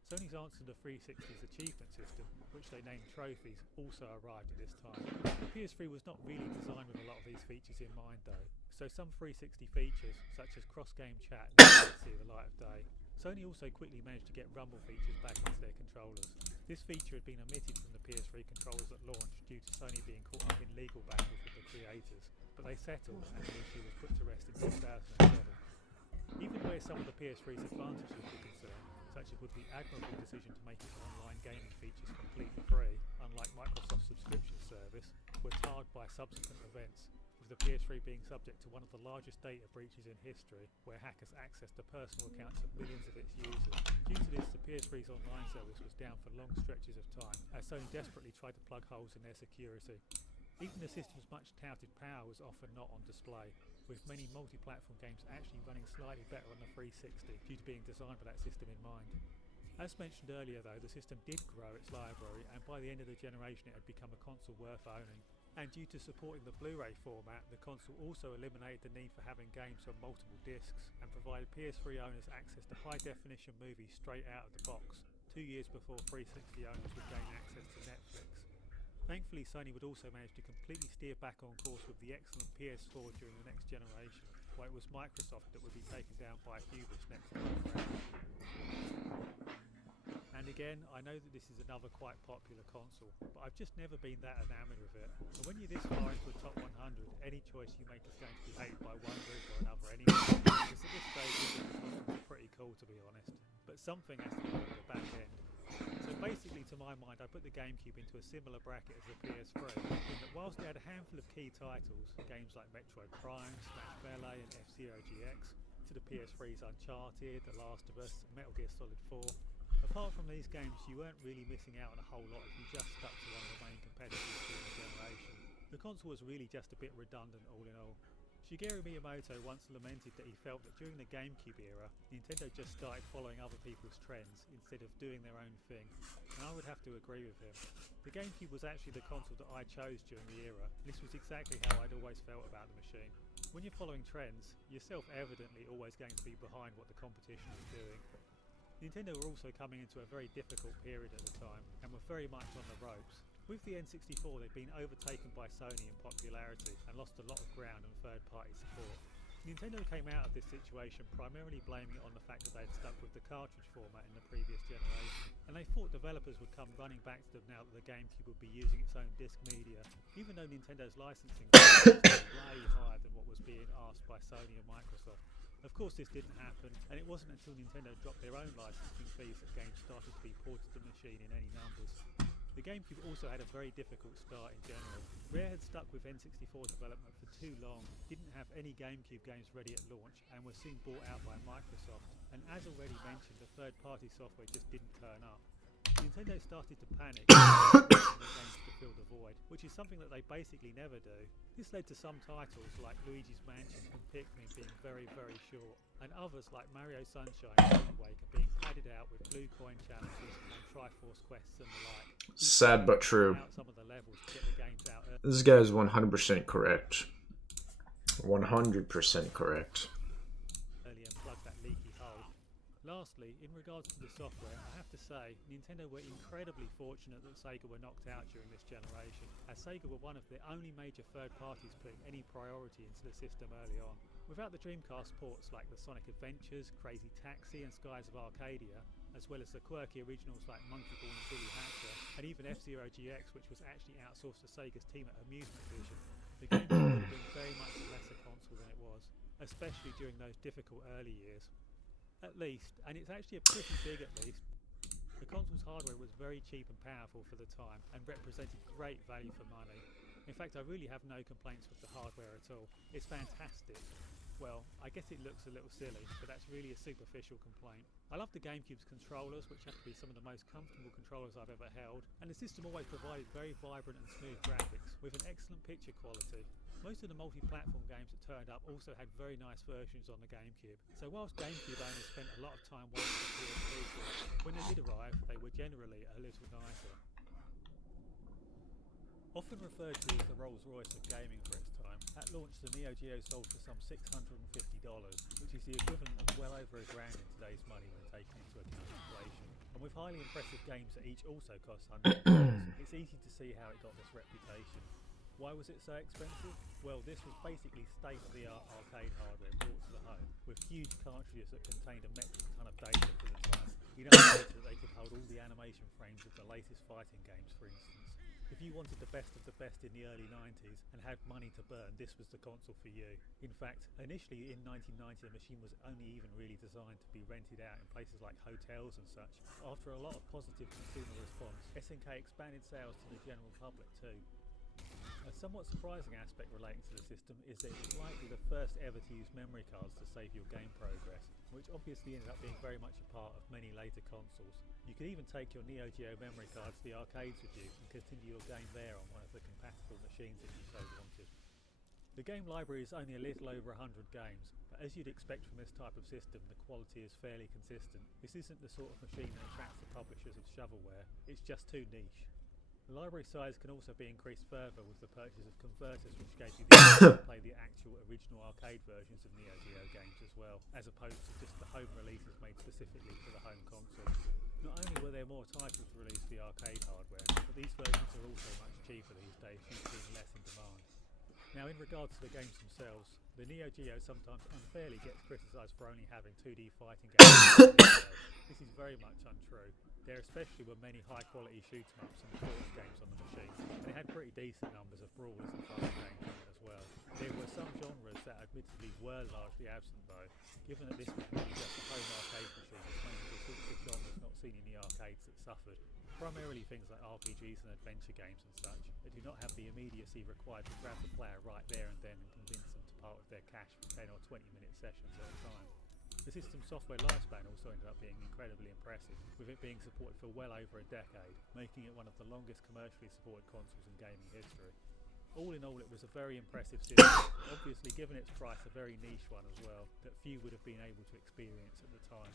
Sony's answer to the 360's achievement system, which they named trophies, also arrived at this time. The PS3 was not really designed with a lot of these features in mind though, so some 360 features, such as cross-game chat, never did see the light of day. Sony also quickly managed to get rumble features back into their controllers. This feature had been omitted from the PS3 controllers at launch due to Sony being caught up in legal battles with the creators, but they settled and the issue was put to rest in 2007. Even where some of the PS3's advantages were concerned, such as with the admirable decision to make its online gaming features completely free, unlike Microsoft's subscription service, were tarred by subsequent events, with the PS3 being subject to one of the largest data breaches in history, where hackers accessed the personal accounts of millions of its users. Due to this, the PS3's online service was down for long stretches of time, as Sony desperately tried to plug holes in their security. Even the system's much touted power was often not on display, with many multi-platform games actually running slightly better on the 360 due to being designed with that system in mind. As mentioned earlier though, the system did grow its library, and by the end of the generation it had become a console worth owning. And due to supporting the Blu-ray format, the console also eliminated the need for having games on multiple discs and provided PS3 owners access to high-definition movies straight out of the box, 2 years before 360 owners would gain access to Netflix. Thankfully, Sony would also manage to completely steer back on course with the excellent PS4 during the next generation, while it was Microsoft that would be taken down by hubris next time round. And again, I know that this is another quite popular console, but I've just never been that enamoured with it. And when you're this far into the top 100, any choice you make is going to be hated by one group or another anyway, because at this stage the consoles are pretty cool to be honest, but something has to be put at the back end. So basically, to my mind, I put the GameCube into a similar bracket as the PS3, in that whilst it had a handful of key titles, games like Metroid Prime, Smash Melee and F-Zero GX, to the PS3's Uncharted, The Last of Us, and Metal Gear Solid 4, apart from these games, you weren't really missing out on a whole lot if you just stuck to one of the main competitors during the generation. The console was really just a bit redundant all in all. Shigeru Miyamoto once lamented that he felt that during the GameCube era, Nintendo just started following other people's trends instead of doing their own thing, and I would have to agree with him. The GameCube was actually the console that I chose during the era, and this was exactly how I'd always felt about the machine. When you're following trends, you're self-evidently always going to be behind what the competition is doing. Nintendo were also coming into a very difficult period at the time, and were very much on the ropes. With the N64, they'd been overtaken by Sony in popularity and lost a lot of ground on third-party support. Nintendo came out of this situation primarily blaming it on the fact that they had stuck with the cartridge format in the previous generation, and they thought developers would come running back to them now that the GameCube would be using its own disc media, even though Nintendo's licensing was way higher than what was being asked by Sony and Microsoft. Of course this didn't happen, and it wasn't until Nintendo dropped their own licensing fees that games started to be ported to the machine in any numbers. The GameCube also had a very difficult start in general. Rare had stuck with N64 development for too long, didn't have any GameCube games ready at launch, and was soon bought out by Microsoft. And as already mentioned, the third-party software just didn't turn up. Nintendo started to panic and their games to fill the void, which is something that they basically never do. This led to some titles like Luigi's Mansion and Pikmin being very, very short, and others like Mario Sunshine and Wind Waker being padded out with blue coin challenges and Triforce quests and the like. Sad but true. Some of the levels to get the games out early. This guy is 100% correct. 100% correct. And plug that leaky hole. Lastly, in regards to the software, I have to say, Nintendo were incredibly fortunate that Sega were knocked out during this generation, as Sega were one of the only major third parties putting any priority into the system early on. Without the Dreamcast ports like the Sonic Adventures, Crazy Taxi and Skies of Arcadia, as well as the quirky originals like Monkey Ball and Billy Hatcher, and even F-Zero GX, which was actually outsourced to Sega's team at Amusement Vision, the game would have been very much a lesser console than it was, especially during those difficult early years. At least, and it's actually a pretty big at least, the console's hardware was very cheap and powerful for the time and represented great value for money. In fact, I really have no complaints with the hardware at all. It's fantastic. Well, I guess it looks a little silly, but that's really a superficial complaint. I love the GameCube's controllers, which have to be some of the most comfortable controllers I've ever held, and the system always provided very vibrant and smooth graphics, with an excellent picture quality. Most of the multi-platform games that turned up also had very nice versions on the GameCube, so whilst GameCube owners spent a lot of time waiting for the PSP port, when they did arrive, they were generally a little nicer. Often referred to as the Rolls-Royce of gaming for its time, at launch the Neo Geo sold for some $650, which is the equivalent of well over $1,000 in today's money when taking into account inflation. And with highly impressive games that each also cost hundreds of dollars, it's easy to see how it got this reputation. Why was it so expensive? Well, this was basically state-of-the-art arcade hardware brought to the home, with huge cartridges that contained a metric ton of data for the time. Enough data that they could hold all the animation frames of the latest fighting games, for instance. If you wanted the best of the best in the early 90s and had money to burn, this was the console for you. In fact, initially in 1990 the machine was only even really designed to be rented out in places like hotels and such. After a lot of positive consumer response, SNK expanded sales to the general public too. A somewhat surprising aspect relating to the system is that it was likely the first ever to use memory cards to save your game progress, which obviously ended up being very much a part of many later consoles. You could even take your Neo Geo memory card to the arcades with you and continue your game there on one of the compatible machines if you so wanted. The game library is only a little over 100 games, but as you'd expect from this type of system, the quality is fairly consistent. This isn't the sort of machine that attracts the publishers of shovelware, it's just too niche. The library size can also be increased further with the purchase of converters, which gave you the option to play the actual original arcade versions of Neo Geo games as well, as opposed to just the home releases made specifically for the home console. Not only were there more titles released for the arcade hardware, but these versions are also much cheaper these days due to being less in demand. Now in regards to the games themselves, the Neo Geo sometimes unfairly gets criticised for only having 2D fighting games. This is very much untrue. There especially were many high-quality shoot-em-ups and sports games on the machine, and it had pretty decent numbers of brawlers and fighting games on it as well. There were some genres that admittedly were largely absent though, given that this was really just a home arcade machine, which meant the sorts of genres not seen in the arcades that suffered. Primarily things like RPGs and adventure games and such, that do not have the immediacy required to grab the player right there and then and convince them to part with their cash for 10 or 20-minute sessions at a time. The system's software lifespan also ended up being incredibly impressive, with it being supported for well over a decade, making it one of the longest commercially supported consoles in gaming history. All in all, it was a very impressive system, obviously given its price a very niche one as well, that few would have been able to experience at the time.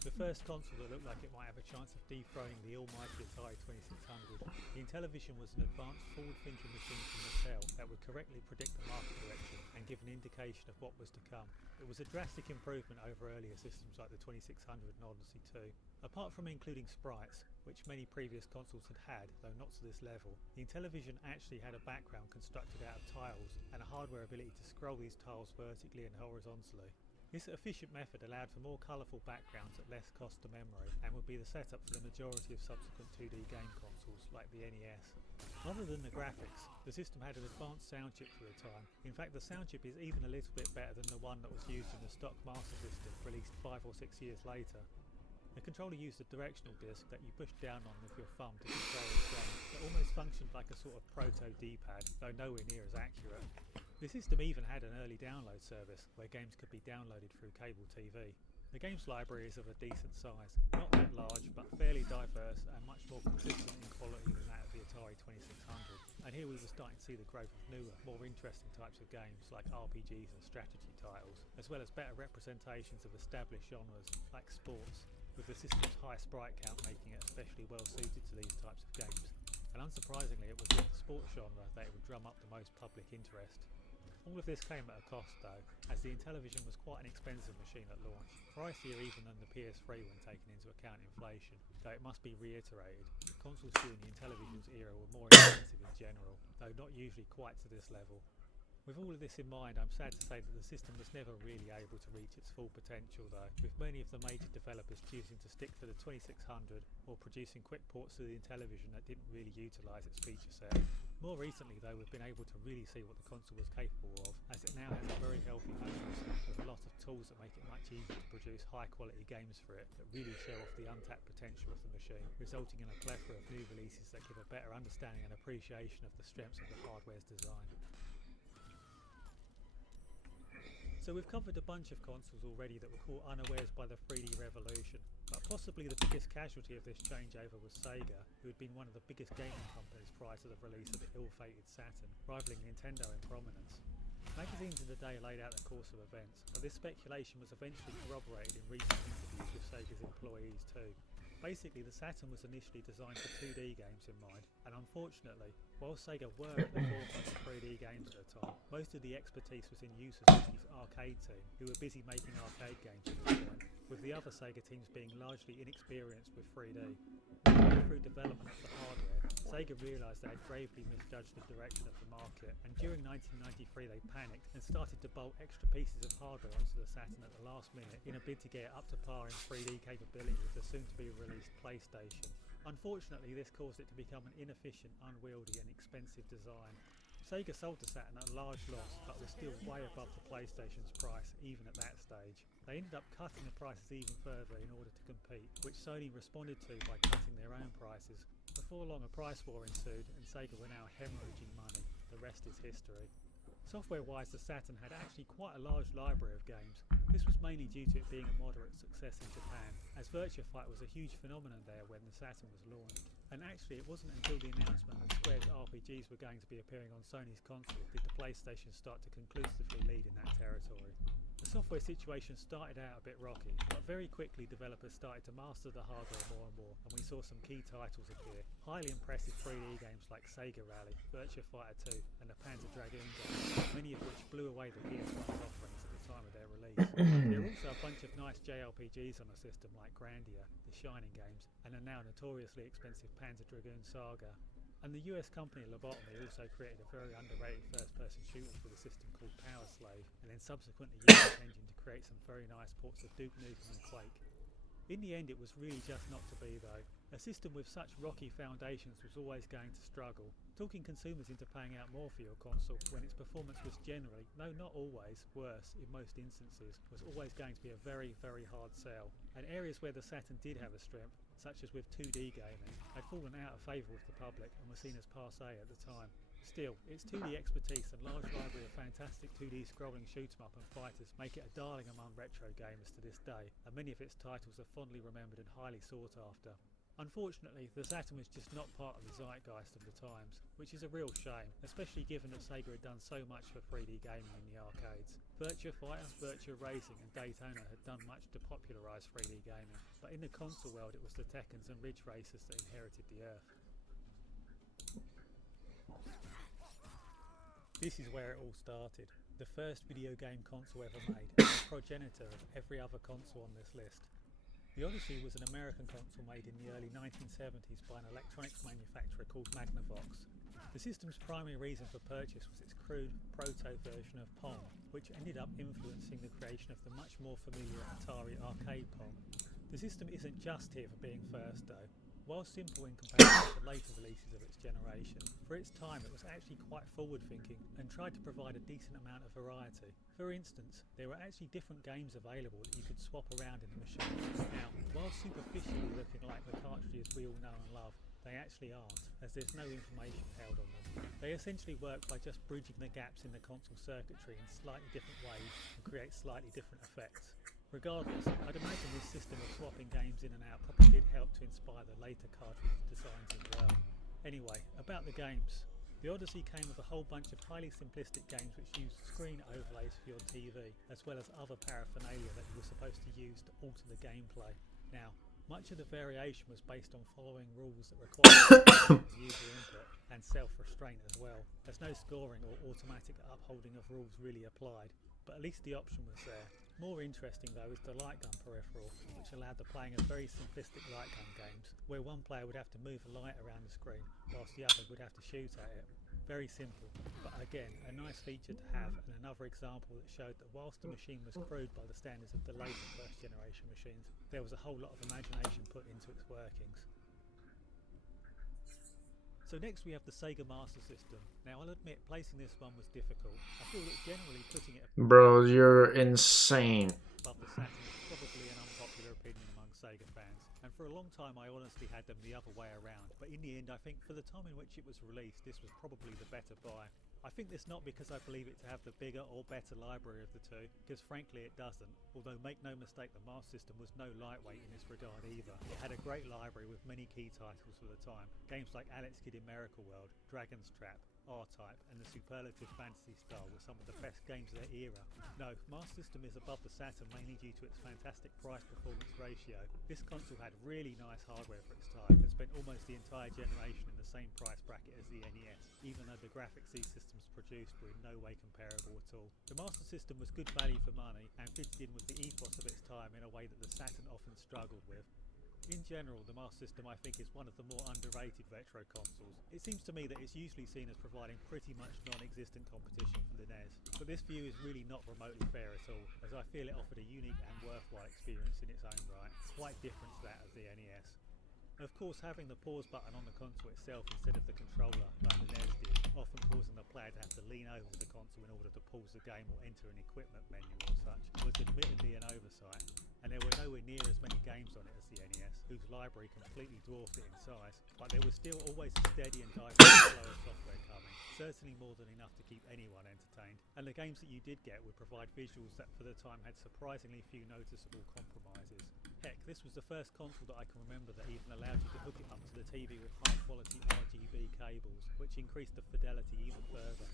The first console that looked like it might have a chance of dethroning the almighty Atari 2600, the Intellivision was an advanced forward-thinking machine from Mattel that would correctly predict the market direction and give an indication of what was to come. It was a drastic improvement over earlier systems like the 2600 and Odyssey 2. Apart from including sprites, which many previous consoles had, though not to this level, the Intellivision actually had a background constructed out of tiles and a hardware ability to scroll these tiles vertically and horizontally. This efficient method allowed for more colourful backgrounds at less cost to memory and would be the setup for the majority of subsequent 2D game consoles like the NES. Other than the graphics, the system had an advanced sound chip for the time. In fact, the sound chip is even a little bit better than the one that was used in the stock Master System released 5 or 6 years later. The controller used a directional disc that you push down on with your thumb to control the game that almost functioned like a sort of proto D-pad, though nowhere near as accurate. The system even had an early download service where games could be downloaded through cable TV. The games library is of a decent size, not that large but fairly diverse and much more consistent in quality than that of the Atari 2600. And here we were starting to see the growth of newer, more interesting types of games like RPGs and strategy titles, as well as better representations of established genres like sports, with the system's high sprite count making it especially well suited to these types of games. And unsurprisingly, it was with the sports genre that it would drum up the most public interest. All of this came at a cost though, as the Intellivision was quite an expensive machine at launch, pricier even than the PS3 when taken into account inflation, though it must be reiterated, consoles during the Intellivision's era were more expensive in general, though not usually quite to this level. With all of this in mind, I'm sad to say that the system was never really able to reach its full potential though, with many of the major developers choosing to stick to the 2600 or producing quick ports to the Intellivision that didn't really utilise its feature set. More recently though, we've been able to really see what the console was capable of, as it now has a very healthy home system with a lot of tools that make it much easier to produce high quality games for it that really show off the untapped potential of the machine, resulting in a plethora of new releases that give a better understanding and appreciation of the strengths of the hardware's design. So we've covered a bunch of consoles already that were caught unawares by the 3D revolution, but possibly the biggest casualty of this changeover was Sega, who had been one of the biggest gaming companies prior to the release of the ill-fated Saturn, rivaling Nintendo in prominence. Magazines in the day laid out the course of events, but this speculation was eventually corroborated in recent interviews with Sega's employees too. Basically, the Saturn was initially designed for 2D games in mind, and unfortunately, while Sega were at the forefront of 3D games at the time, most of the expertise was in use of Suzuki's arcade team, who were busy making arcade games at this point, with the other Sega teams being largely inexperienced with 3D. Midway through development of the hardware, Sega realised they had gravely misjudged the direction of the market, and during 1993 they panicked and started to bolt extra pieces of hardware onto the Saturn at the last minute in a bid to get it up to par in 3D capability with the soon-to-be-released PlayStation. Unfortunately, this caused it to become an inefficient, unwieldy and expensive design. Sega sold the Saturn at a large loss, but was still way above the PlayStation's price, even at that stage. They ended up cutting the prices even further in order to compete, which Sony responded to by cutting their own prices. Before long, a price war ensued, and Sega were now hemorrhaging money. The rest is history. Software-wise, the Saturn had actually quite a large library of games. This was mainly due to it being a moderate success in Japan, as Virtua Fighter was a huge phenomenon there when the Saturn was launched. And actually, it wasn't until the announcement that Square's RPGs were going to be appearing on Sony's console did the PlayStation start to conclusively lead in that territory. The software situation started out a bit rocky, but very quickly developers started to master the hardware more and more, and we saw some key titles appear. Highly impressive 3D games like Sega Rally, Virtua Fighter 2 and the Panzer Dragoon games, many of which blew away the PS1's offerings at the time of their release. There are also a bunch of nice JRPGs on the system like Grandia, the Shining games, and the now notoriously expensive Panzer Dragoon Saga. And the US company Lobotomy also created a very underrated first-person shooter for the system called Power Slave, and then subsequently used the engine to create some very nice ports of Duke Nukem and Quake. In the end, it was really just not to be though. A system with such rocky foundations was always going to struggle, talking consumers into paying out more for your console when its performance was generally, though not always, worse in most instances, was always going to be a very, very hard sell. And areas where the Saturn did have a strength, such as with 2D gaming, had fallen out of favour with the public and were seen as passé at the time. Still, its 2D expertise and large library of fantastic 2D scrolling shoot-'em-up and fighters make it a darling among retro gamers to this day, and many of its titles are fondly remembered and highly sought after. Unfortunately, the Saturn was just not part of the zeitgeist of the times, which is a real shame, especially given that Sega had done so much for 3D gaming in the arcades. Virtua Fighter, Virtua Racing and Daytona had done much to popularise 3D gaming, but in the console world it was the Tekkens and Ridge Racers that inherited the earth. This is where it all started. The first video game console ever made, and the progenitor of every other console on this list. The Odyssey was an American console made in the early 1970s by an electronics manufacturer called Magnavox. The system's primary reason for purchase was its crude proto version of Pong, which ended up influencing the creation of the much more familiar Atari arcade Pong. The system isn't just here for being first though. While simple in comparison to later releases of its generation, for its time it was actually quite forward-thinking and tried to provide a decent amount of variety. For instance, there were actually different games available that you could swap around in the machine. Now, while superficially looking like the cartridges we all know and love, they actually aren't, as there's no information held on them. They essentially work by just bridging the gaps in the console circuitry in slightly different ways and create slightly different effects. Regardless, I'd imagine this system of swapping games in and out probably did help to inspire the later cartridge designs as well. Anyway, about the games. The Odyssey came with a whole bunch of highly simplistic games which used screen overlays for your TV, as well as other paraphernalia that you were supposed to use to alter the gameplay. Now, much of the variation was based on following rules that required user input and self-restraint as well, as no scoring or automatic upholding of rules really applied, but at least the option was there. More interesting though is the light gun peripheral, which allowed the playing of very simplistic light gun games, where one player would have to move a light around the screen, whilst the other would have to shoot at it. Very simple, but again, a nice feature to have, and another example that showed that whilst the machine was crude by the standards of the later first generation machines, there was a whole lot of imagination put into its workings. So next we have the Sega Master System. Now I'll admit placing this one was difficult. I feel that generally putting it Bro, you're insane. above the Saturn is probably an unpopular opinion among Sega fans, and for a long time I honestly had them the other way around, but in the end I think for the time in which it was released this was probably the better buy. I think this not because I believe it to have the bigger or better library of the two, because frankly it doesn't, although make no mistake the Master System was no lightweight in this regard either. It had a great library with many key titles for the time, games like Alex Kidd in Miracle World, Dragon's Trap, R-Type and the superlative Fantasy Star were some of the best games of their era. No, Master System is above the Saturn mainly due to its fantastic price-performance ratio. This console had really nice hardware for its time and spent almost the entire generation in the same price bracket as the NES, even though the graphics these systems produced were in no way comparable at all. The Master System was good value for money and fitted in with the ethos of its time in a way that the Saturn often struggled with. In general, the Master System I think is one of the more underrated retro consoles. It seems to me that it's usually seen as providing pretty much non-existent competition for the NES, but this view is really not remotely fair at all, as I feel it offered a unique and worthwhile experience in its own right, quite different to that of the NES. Of course, having the pause button on the console itself instead of the controller, like the NES did, often causing the player to have to lean over the console in order to pause the game or enter an equipment menu or such, was admittedly an oversight, and there were nowhere near as many games on it as the NES, whose library completely dwarfed it in size, but there was still always a steady and diverse flow of software coming, certainly more than enough to keep anyone entertained, and the games that you did get would provide visuals that for the time had surprisingly few noticeable compromises. Heck, this was the first console that I can remember that even allowed you to hook it up to the TV with high quality RGB cables, which increased the fidelity even further.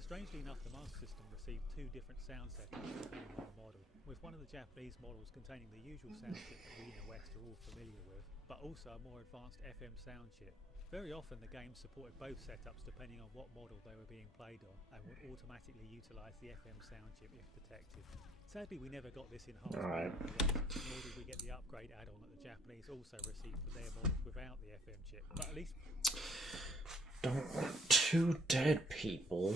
Strangely enough, the Master System received two different sound settings depending on the model, with one of the Japanese models containing the usual sound chip that we in the West are all familiar with, but also a more advanced FM sound chip. Very often the games supported both setups depending on what model they were being played on, and would automatically utilise the FM sound chip if detected. Sadly we never got this enhancement, nor did we get the upgrade add-on that the Japanese also received for their models without the FM chip, but at least... Don't want two dead people.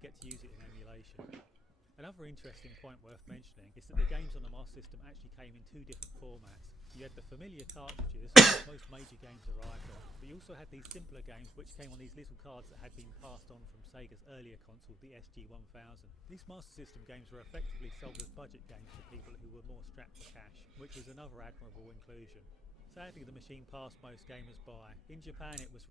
we get to use it in emulation. Another interesting point worth mentioning is that the games on the Master System actually came in two different formats. You had the familiar cartridges, which most major games arrived on, but you also had these simpler games which came on these little cards that had been passed on from Sega's earlier console, the SG-1000. These Master System games were effectively sold as budget games to people who were more strapped for cash, which was another admirable inclusion. Sadly, the machine passed most gamers by. In Japan, it was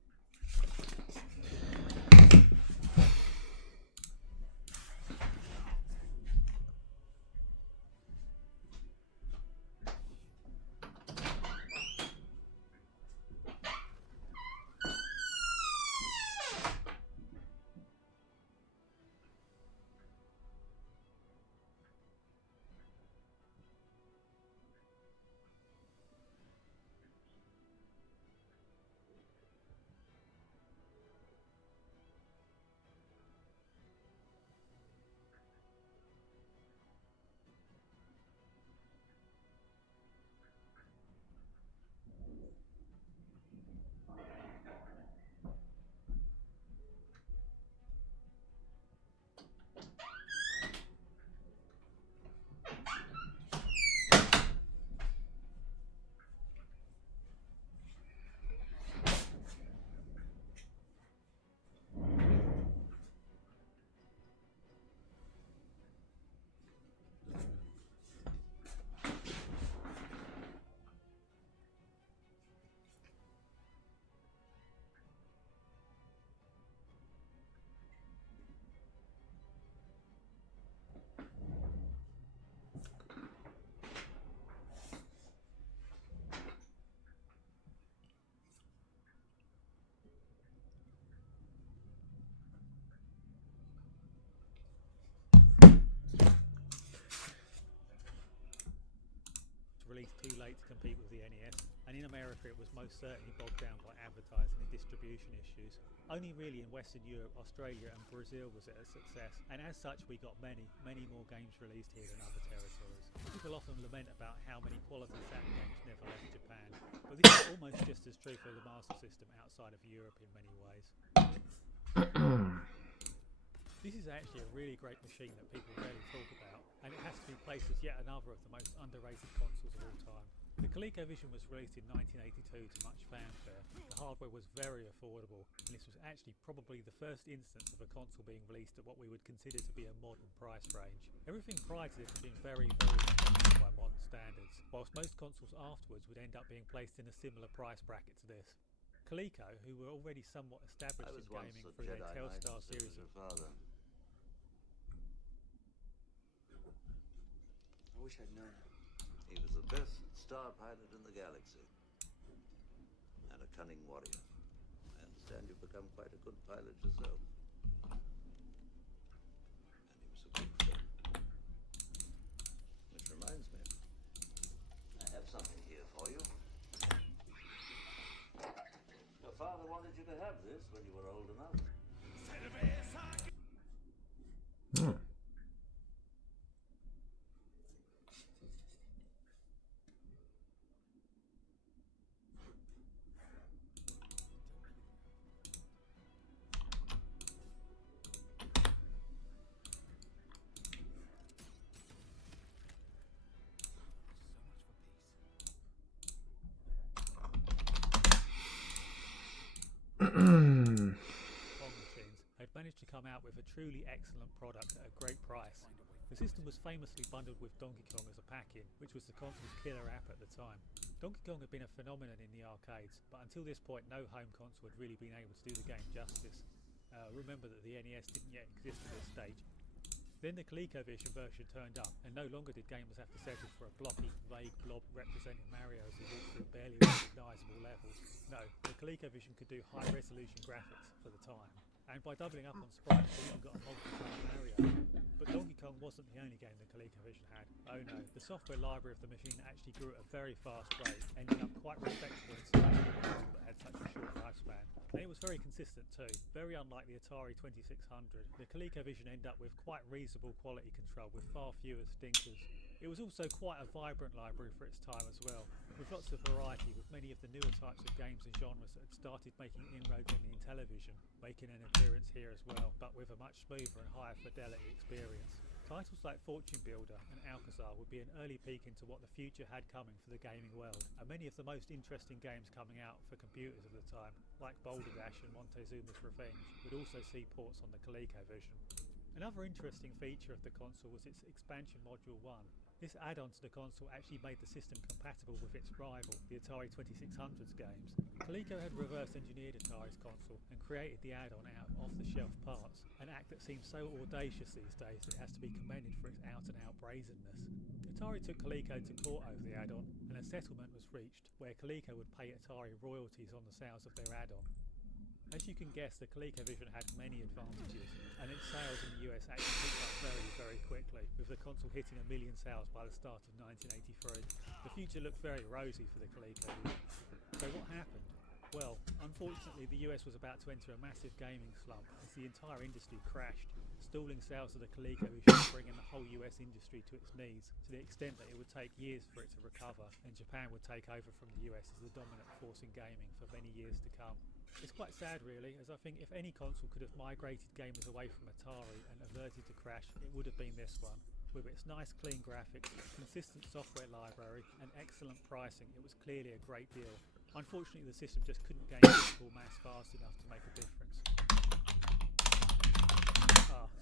released too late to compete with the NES, and in America it was most certainly bogged down by advertising and distribution issues. Only really in Western Europe, Australia and Brazil was it a success, and as such we got many more games released here than other territories. People often lament about how many quality Saturn games never left Japan, but this is almost just as true for the Master System outside of Europe in many ways. This is actually a really great machine that people rarely talk about, and it has to be placed as yet another of the most underrated consoles of all time. The ColecoVision was released in 1982 to much fanfare. The hardware was very affordable, and this was actually probably the first instance of a console being released at what we would consider to be a modern price range. Everything prior to this had been very expensive by modern standards, whilst most consoles afterwards would end up being placed in a similar price bracket to this. Coleco, who were already somewhat established in gaming through their Telstar series of I wish I'd known him. He was the best star pilot in the galaxy. And a cunning warrior. I understand you've become quite a good pilot yourself. And he was a good friend. Which reminds me, I have something here for you. Your father wanted you to have this when you were old enough. They'd managed to come out with a truly excellent product at a great price. The system was famously bundled with Donkey Kong as a pack-in, which was the console's killer app at the time. Donkey Kong had been a phenomenon in the arcades, but until this point no home console had really been able to do the game justice. Remember that the NES didn't yet exist at this stage. Then the ColecoVision version turned up, and no longer did gamers have to settle for a blocky, vague blob representing Mario as he walked through barely recognisable levels. No, the ColecoVision could do high-resolution graphics for the time, and by doubling up on sprites, we even got a multiplayer Mario. But Donkey Kong wasn't the only game the ColecoVision had. Oh no, the software library of the machine actually grew at a very fast rate, ending up quite respectable in size for a console that had such a short lifespan. And it was very consistent too. Very unlike the Atari 2600, the ColecoVision ended up with quite reasonable quality control with far fewer stinkers. It was also quite a vibrant library for its time as well, with lots of variety, with many of the newer types of games and genres that had started making inroads on the Intellivision, making an appearance here as well, but with a much smoother and higher fidelity experience. Titles like Fortune Builder and Alcazar would be an early peek into what the future had coming for the gaming world, and many of the most interesting games coming out for computers of the time, like Baldur and Montezuma's Revenge, would also see ports on the ColecoVision. Another interesting feature of the console was its expansion module 1. This add-on to the console actually made the system compatible with its rival, the Atari 2600's games. Coleco had reverse engineered Atari's console and created the add-on out of off-the-shelf parts, an act that seems so audacious these days it has to be commended for its out-and-out brazenness. Atari took Coleco to court over the add-on, and a settlement was reached where Coleco would pay Atari royalties on the sales of their add-on. As you can guess, the ColecoVision had many advantages, and its sales in the US actually picked up very, very quickly, with the console hitting 1 million sales by the start of 1983. The future looked very rosy for the ColecoVision. So what happened? Well, unfortunately the US was about to enter a massive gaming slump as the entire industry crashed, stalling sales of the ColecoVision, bringing the whole US industry to its knees, to the extent that it would take years for it to recover, and Japan would take over from the US as the dominant force in gaming for many years to come. It's quite sad really, as I think if any console could have migrated gamers away from Atari and averted the crash, it would have been this one. With its nice clean graphics, consistent software library and excellent pricing, it was clearly a great deal. Unfortunately the system just couldn't gain critical mass fast enough to make a difference.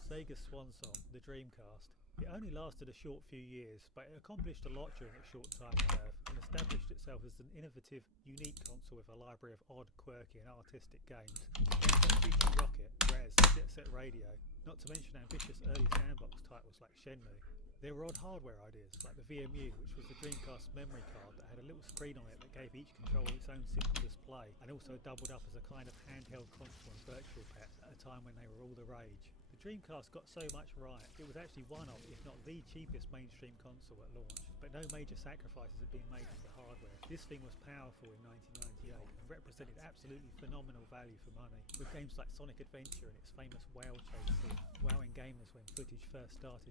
Sega's swan song, the Dreamcast. It only lasted a short few years, but it accomplished a lot during its short time on Earth and established itself as an innovative, unique console with a library of odd, quirky and artistic games. Games like Rocket, Rez, Jet Set Radio, not to mention ambitious early sandbox titles like Shenmue. There were odd hardware ideas like the VMU, which was the Dreamcast memory card that had a little screen on it that gave each controller its own simple display and also doubled up as a kind of handheld console and virtual pet at a time when they were all the rage. The Dreamcast got so much right, it was actually one of, if not the cheapest mainstream console at launch, but no major sacrifices had been made to the hardware. This thing was powerful in 1998 and represented absolutely phenomenal value for money, with games like Sonic Adventure and its famous whale chase scene, wowing gamers when footage first started,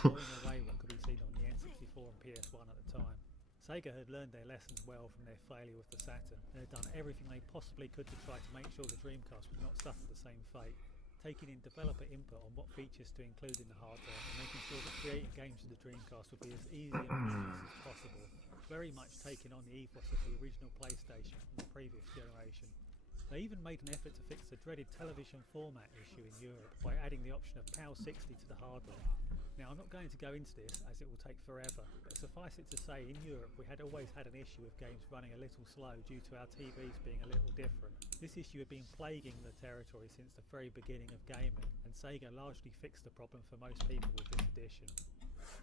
blowing away what could be seen on the N64 and PS1 at the time. Sega had learned their lessons well from their failure with the Saturn, and had done everything they possibly could to try to make sure the Dreamcast would not suffer the same fate, taking in developer input on what features to include in the hardware and making sure that creating games for the Dreamcast would be as easy and painless as possible, very much taking on the ethos of the original PlayStation from the previous generation. They even made an effort to fix the dreaded television format issue in Europe by adding the option of PAL 60 to the hardware. Now, I'm not going to go into this as it will take forever, but suffice it to say, in Europe we had always had an issue with games running a little slow due to our TVs being a little different. This issue had been plaguing the territory since the very beginning of gaming, and Sega largely fixed the problem for most people with this edition.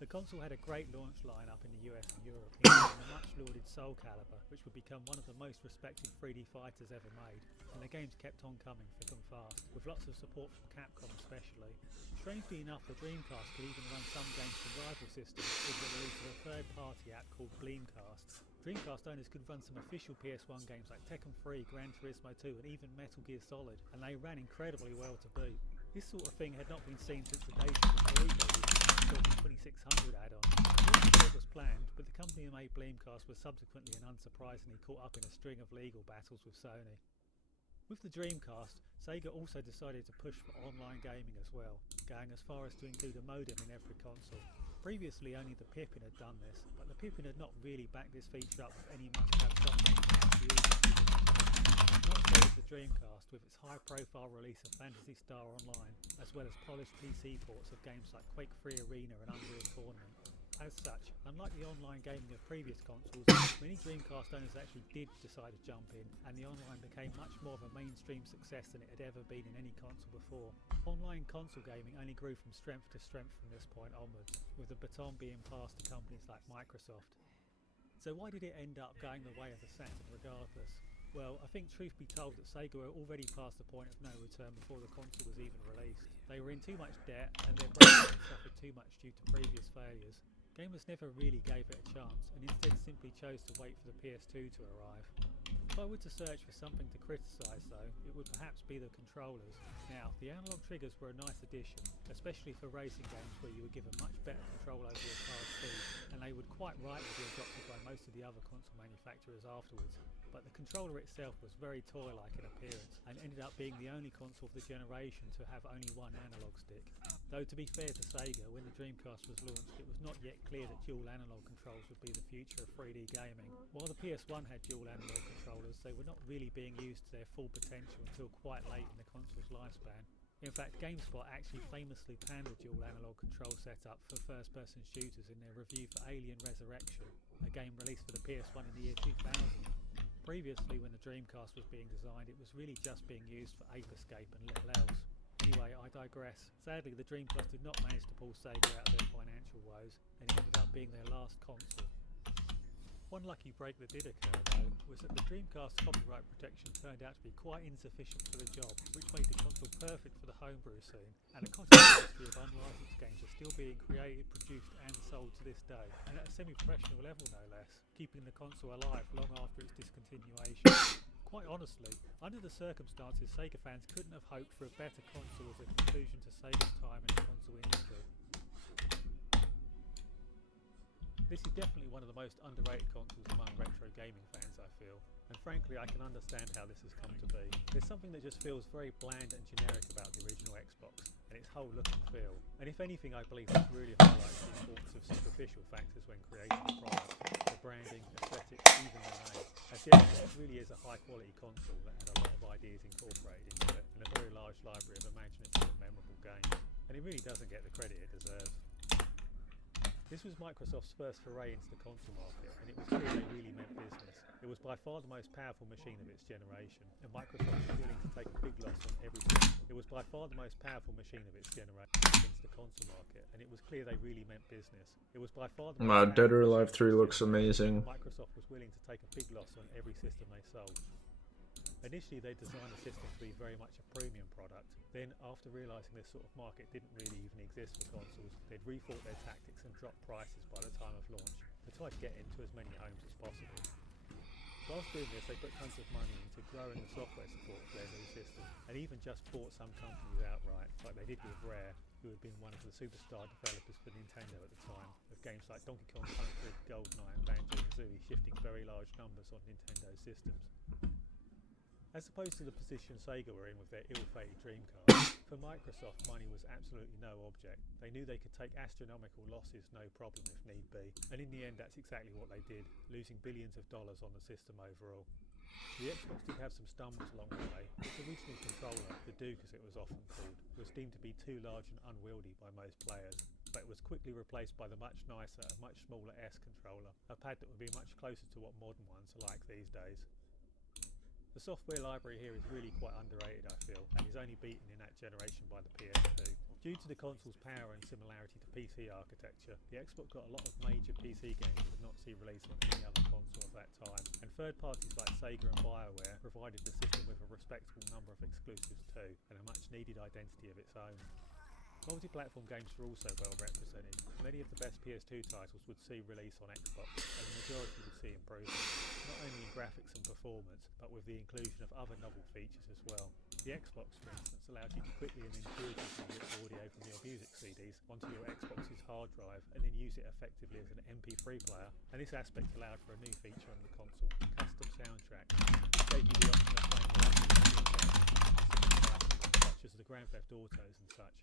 The console had a great launch lineup in the US and Europe, including the much-lauded Soul Calibur, which would become one of the most respected 3D fighters ever made, and the games kept on coming thick and fast, with lots of support from Capcom especially. Strangely enough, the Dreamcast could even run some games from rival systems with the release of a third-party app called Gleamcast. Dreamcast owners could run some official PS1 games like Tekken 3, Gran Turismo 2 and even Metal Gear Solid, and they ran incredibly well to boot. This sort of thing had not been seen since the days of the ColecoVision 2600 add-on. It was planned, but the company that made Gleamcast was subsequently and unsurprisingly caught up in a string of legal battles with Sony. With the Dreamcast, Sega also decided to push for online gaming as well, going as far as to include a modem in every console. Previously only the Pippin had done this, but the Pippin had not really backed this feature up with any must-have software. Not so with the Dreamcast, with its high-profile release of Phantasy Star Online, as well as polished PC ports of games like Quake 3 Arena and Unreal Tournament. As such, unlike the online gaming of previous consoles, many Dreamcast owners actually did decide to jump in, and the online became much more of a mainstream success than it had ever been in any console before. Online console gaming only grew from strength to strength from this point onwards, with the baton being passed to companies like Microsoft. So why did it end up going the way of the Saturn regardless? Well, I think truth be told that Sega were already past the point of no return before the console was even released. They were in too much debt and their brand had suffered too much due to previous failures. Gamers never really gave it a chance and instead simply chose to wait for the PS2 to arrive. If I were to search for something to criticise though, it would perhaps be the controllers. Now, the analog triggers were a nice addition, especially for racing games where you were given much better control over your car's speed, and they would quite rightly be adopted by most of the other console manufacturers afterwards. But the controller itself was very toy-like in appearance, and ended up being the only console of the generation to have only one analog stick. Though to be fair to Sega, when the Dreamcast was launched, it was not yet clear that dual analog controls would be the future of 3D gaming. While the PS1 had dual analog controllers, they were not really being used to their full potential until quite late in the console's lifespan. In fact, GameSpot actually famously panned the dual analog control setup for first-person shooters in their review for Alien Resurrection, a game released for the PS1 in the year 2000. Previously, when the Dreamcast was being designed, it was really just being used for Ape Escape and little else. Anyway, I digress. Sadly, the Dreamcast did not manage to pull Sega out of their financial woes, and it ended up being their last console. One lucky break that did occur, though, was that the Dreamcast copyright protection turned out to be quite insufficient for the job, which made the console perfect for the homebrew scene, and a constant industry of unlicensed games are still being created, produced and sold to this day, and at a semi-professional level no less, keeping the console alive long after its discontinuation. Quite honestly, under the circumstances, Sega fans couldn't have hoped for a better console as a conclusion to Sega's time in the console industry. This is definitely one of the most underrated consoles among retro gaming fans, I feel, and frankly I can understand how this has come to be. There's something that just feels very bland and generic about the original Xbox, and its whole look and feel, and if anything I believe this really highlights the importance of superficial factors when creating a product, the branding, aesthetics, even the name, as the Xbox really is a high quality console that had a lot of ideas incorporated into it, and a very large library of imaginative and memorable games, and it really doesn't get the credit it deserves. This was Microsoft's first foray into the console market, and it was clear they really meant business. It was by far the most powerful machine of its generation, and Microsoft was willing to take a big loss on everything. It was by far the most powerful machine of its generation into the console market, and it was clear they really meant business. It was by far the most Dead or Alive 3 looks amazing. Microsoft was willing to take a big loss on every system they sold. Initially they designed the system to be very much a premium product, then after realising this sort of market didn't really even exist for consoles, they'd rethought their tactics and dropped prices by the time of launch to try to get into as many homes as possible. Whilst doing this, they put tons of money into growing the software support for their new system, and even just bought some companies outright, like they did with Rare, who had been one of the superstar developers for Nintendo at the time, with games like Donkey Kong Country, GoldenEye and Banjo-Kazooie shifting very large numbers on Nintendo systems. As opposed to the position Sega were in with their ill-fated Dreamcast, for Microsoft money was absolutely no object. They knew they could take astronomical losses no problem if need be, and in the end that's exactly what they did, losing billions of dollars on the system overall. The Xbox did have some stumbles along the way. Its original controller, the Duke as it was often called, was deemed to be too large and unwieldy by most players, but it was quickly replaced by the much nicer and much smaller S controller, a pad that would be much closer to what modern ones are like these days. The software library here is really quite underrated, I feel, and is only beaten in that generation by the PS2. Due to the console's power and similarity to PC architecture, the Xbox got a lot of major PC games that would not see release on any other console of that time, and third parties like Sega and BioWare provided the system with a respectable number of exclusives too, and a much needed identity of its own. Multi-platform games were also well represented. Many of the best PS2 titles would see release on Xbox, and the majority would see improvements, not only in graphics and performance, but with the inclusion of other novel features as well. The Xbox, for instance, allowed you to quickly and intuitively rip audio from your music CDs onto your Xbox's hard drive, and then use it effectively as an MP3 player, and this aspect allowed for a new feature on the console, custom soundtracks, which gave you the option of playing such as the Grand Theft Autos and such.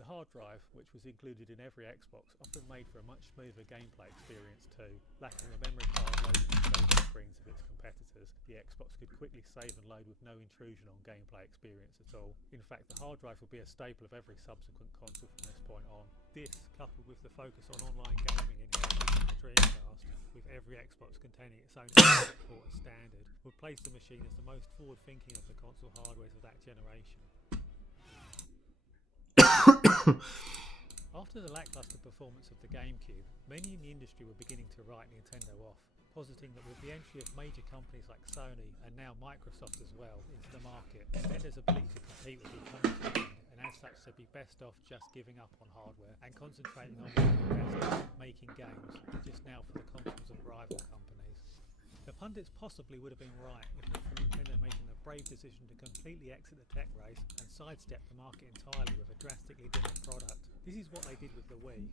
The hard drive, which was included in every Xbox, often made for a much smoother gameplay experience too. Lacking the memory card loading and saving screens of its competitors, the Xbox could quickly save and load with no intrusion on gameplay experience at all. In fact, the hard drive would be a staple of every subsequent console from this point on. This, coupled with the focus on online gaming inherited from the Dreamcast, with every Xbox containing its own port as standard, would place the machine as the most forward-thinking of the console hardwares of that generation. After the lackluster performance of the GameCube, many in the industry were beginning to write Nintendo off, positing that with the entry of major companies like Sony and now Microsoft as well into the market, Nintendo's ability to compete would be coming to an end, and as such they'd be best off just giving up on hardware and concentrating on what they're best at, making games, just now for the consoles of rival companies. The pundits possibly would have been right if not for Nintendo making the brave decision to completely exit the tech race and sidestep the market entirely with a drastically different product. This is what they did with the Wii.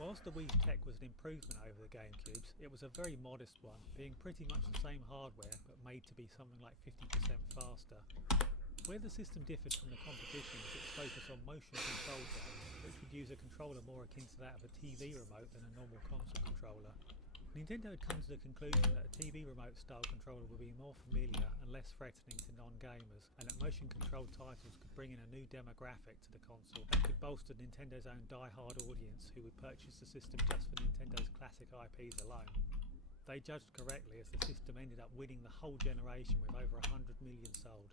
Whilst the Wii's tech was an improvement over the GameCube's, it was a very modest one, being pretty much the same hardware but made to be something like 50% faster. Where the system differed from the competition was its focus on motion control games, which would use a controller more akin to that of a TV remote than a normal console controller. Nintendo had come to the conclusion that a TV remote style controller would be more familiar and less threatening to non-gamers, and that motion controlled titles could bring in a new demographic to the console that could bolster Nintendo's own die-hard audience who would purchase the system just for Nintendo's classic IPs alone. They judged correctly, as the system ended up winning the whole generation with over 100 million sold.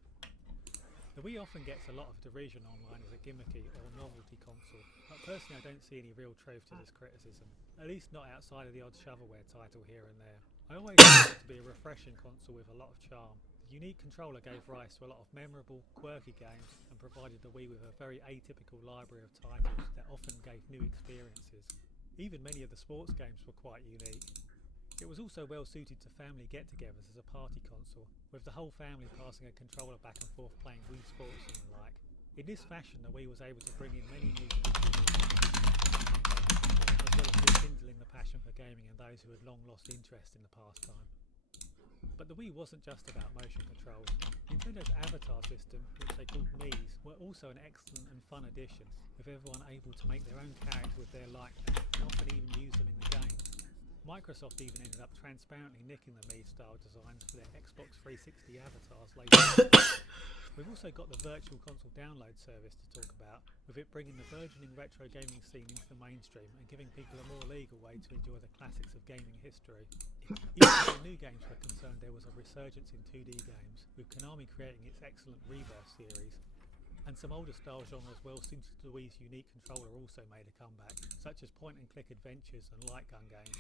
The Wii often gets a lot of derision online as a gimmicky or novelty console, but personally I don't see any real truth to this criticism, at least not outside of the odd shovelware title here and there. I always found it to be a refreshing console with a lot of charm. The unique controller gave rise to a lot of memorable, quirky games and provided the Wii with a very atypical library of titles that often gave new experiences. Even many of the sports games were quite unique. It was also well suited to family get-togethers as a party console, with the whole family passing a controller back and forth playing Wii Sports and the like. In this fashion, the Wii was able to bring in many new features as well as rekindling the passion for gaming in those who had long lost interest in the pastime. But the Wii wasn't just about motion controls. Nintendo's avatar system, which they called Mii's, were also an excellent and fun addition, with everyone able to make their own character with their likeness and often even use them in the game. Microsoft even ended up transparently nicking the Mii-style designs for their Xbox 360 avatars later. We've also got the Virtual Console download service to talk about, with it bringing the burgeoning retro gaming scene into the mainstream and giving people a more legal way to enjoy the classics of gaming history. Even though new games were concerned, there was a resurgence in 2D games, with Konami creating its excellent Rebirth series. And some older style genres well suited to the Wii's unique controller also made a comeback, such as point-and-click adventures and light gun games.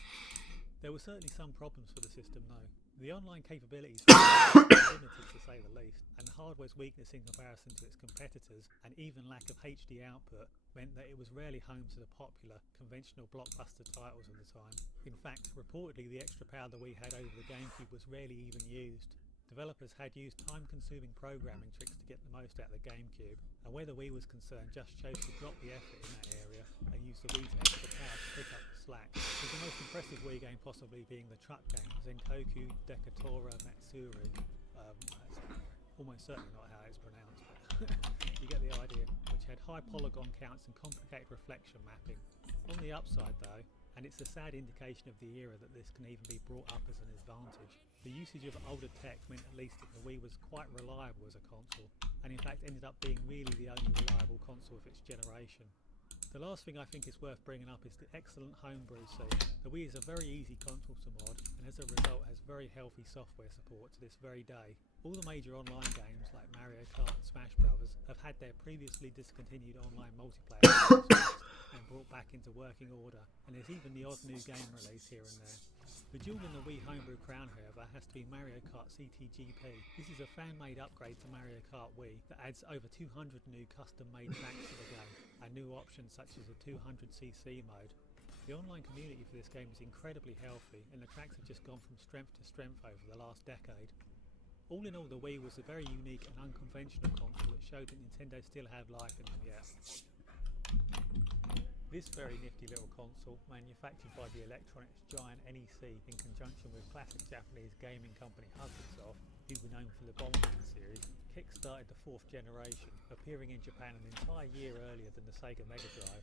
There were certainly some problems for the system though. The online capabilities were limited to say the least, and the hardware's weakness in comparison to its competitors and even lack of HD output meant that it was rarely home to the popular, conventional blockbuster titles of the time. In fact, reportedly the extra power the Wii had over the GameCube was rarely even used. Developers had used time-consuming programming tricks to get the most out of the GameCube, and where the Wii was concerned just chose to drop the effort in that area and use the Wii's extra power to pick up the slack, with the most impressive Wii game possibly being the truck game Zenkoku Decatora Matsuri. That's almost certainly not how it's pronounced, but you get the idea, which had high polygon counts and complicated reflection mapping. On the upside though, and it's a sad indication of the era that this can even be brought up as an advantage, the usage of older tech meant at least that the Wii was quite reliable as a console, and in fact ended up being really the only reliable console of its generation. The last thing I think is worth bringing up is the excellent homebrew scene. The Wii is a very easy console to mod, and as a result has very healthy software support to this very day. All the major online games like Mario Kart and Smash Brothers have had their previously discontinued online multiplayer and brought back into working order, and there's even the odd new game release here and there. The jewel in the Wii homebrew crown, however, has to be Mario Kart CTGP. This is a fan-made upgrade to Mario Kart Wii that adds over 200 new custom-made tracks to the game, and new options such as a 200cc mode. The online community for this game is incredibly healthy, and the tracks have just gone from strength to strength over the last decade. All in all, the Wii was a very unique and unconventional console that showed that Nintendo still had life in them yet. This very nifty little console, manufactured by the electronics giant NEC in conjunction with classic Japanese gaming company Hudson, who were known for the Bomberman series, kick-started the 4th generation, appearing in Japan an entire year earlier than the Sega Mega Drive.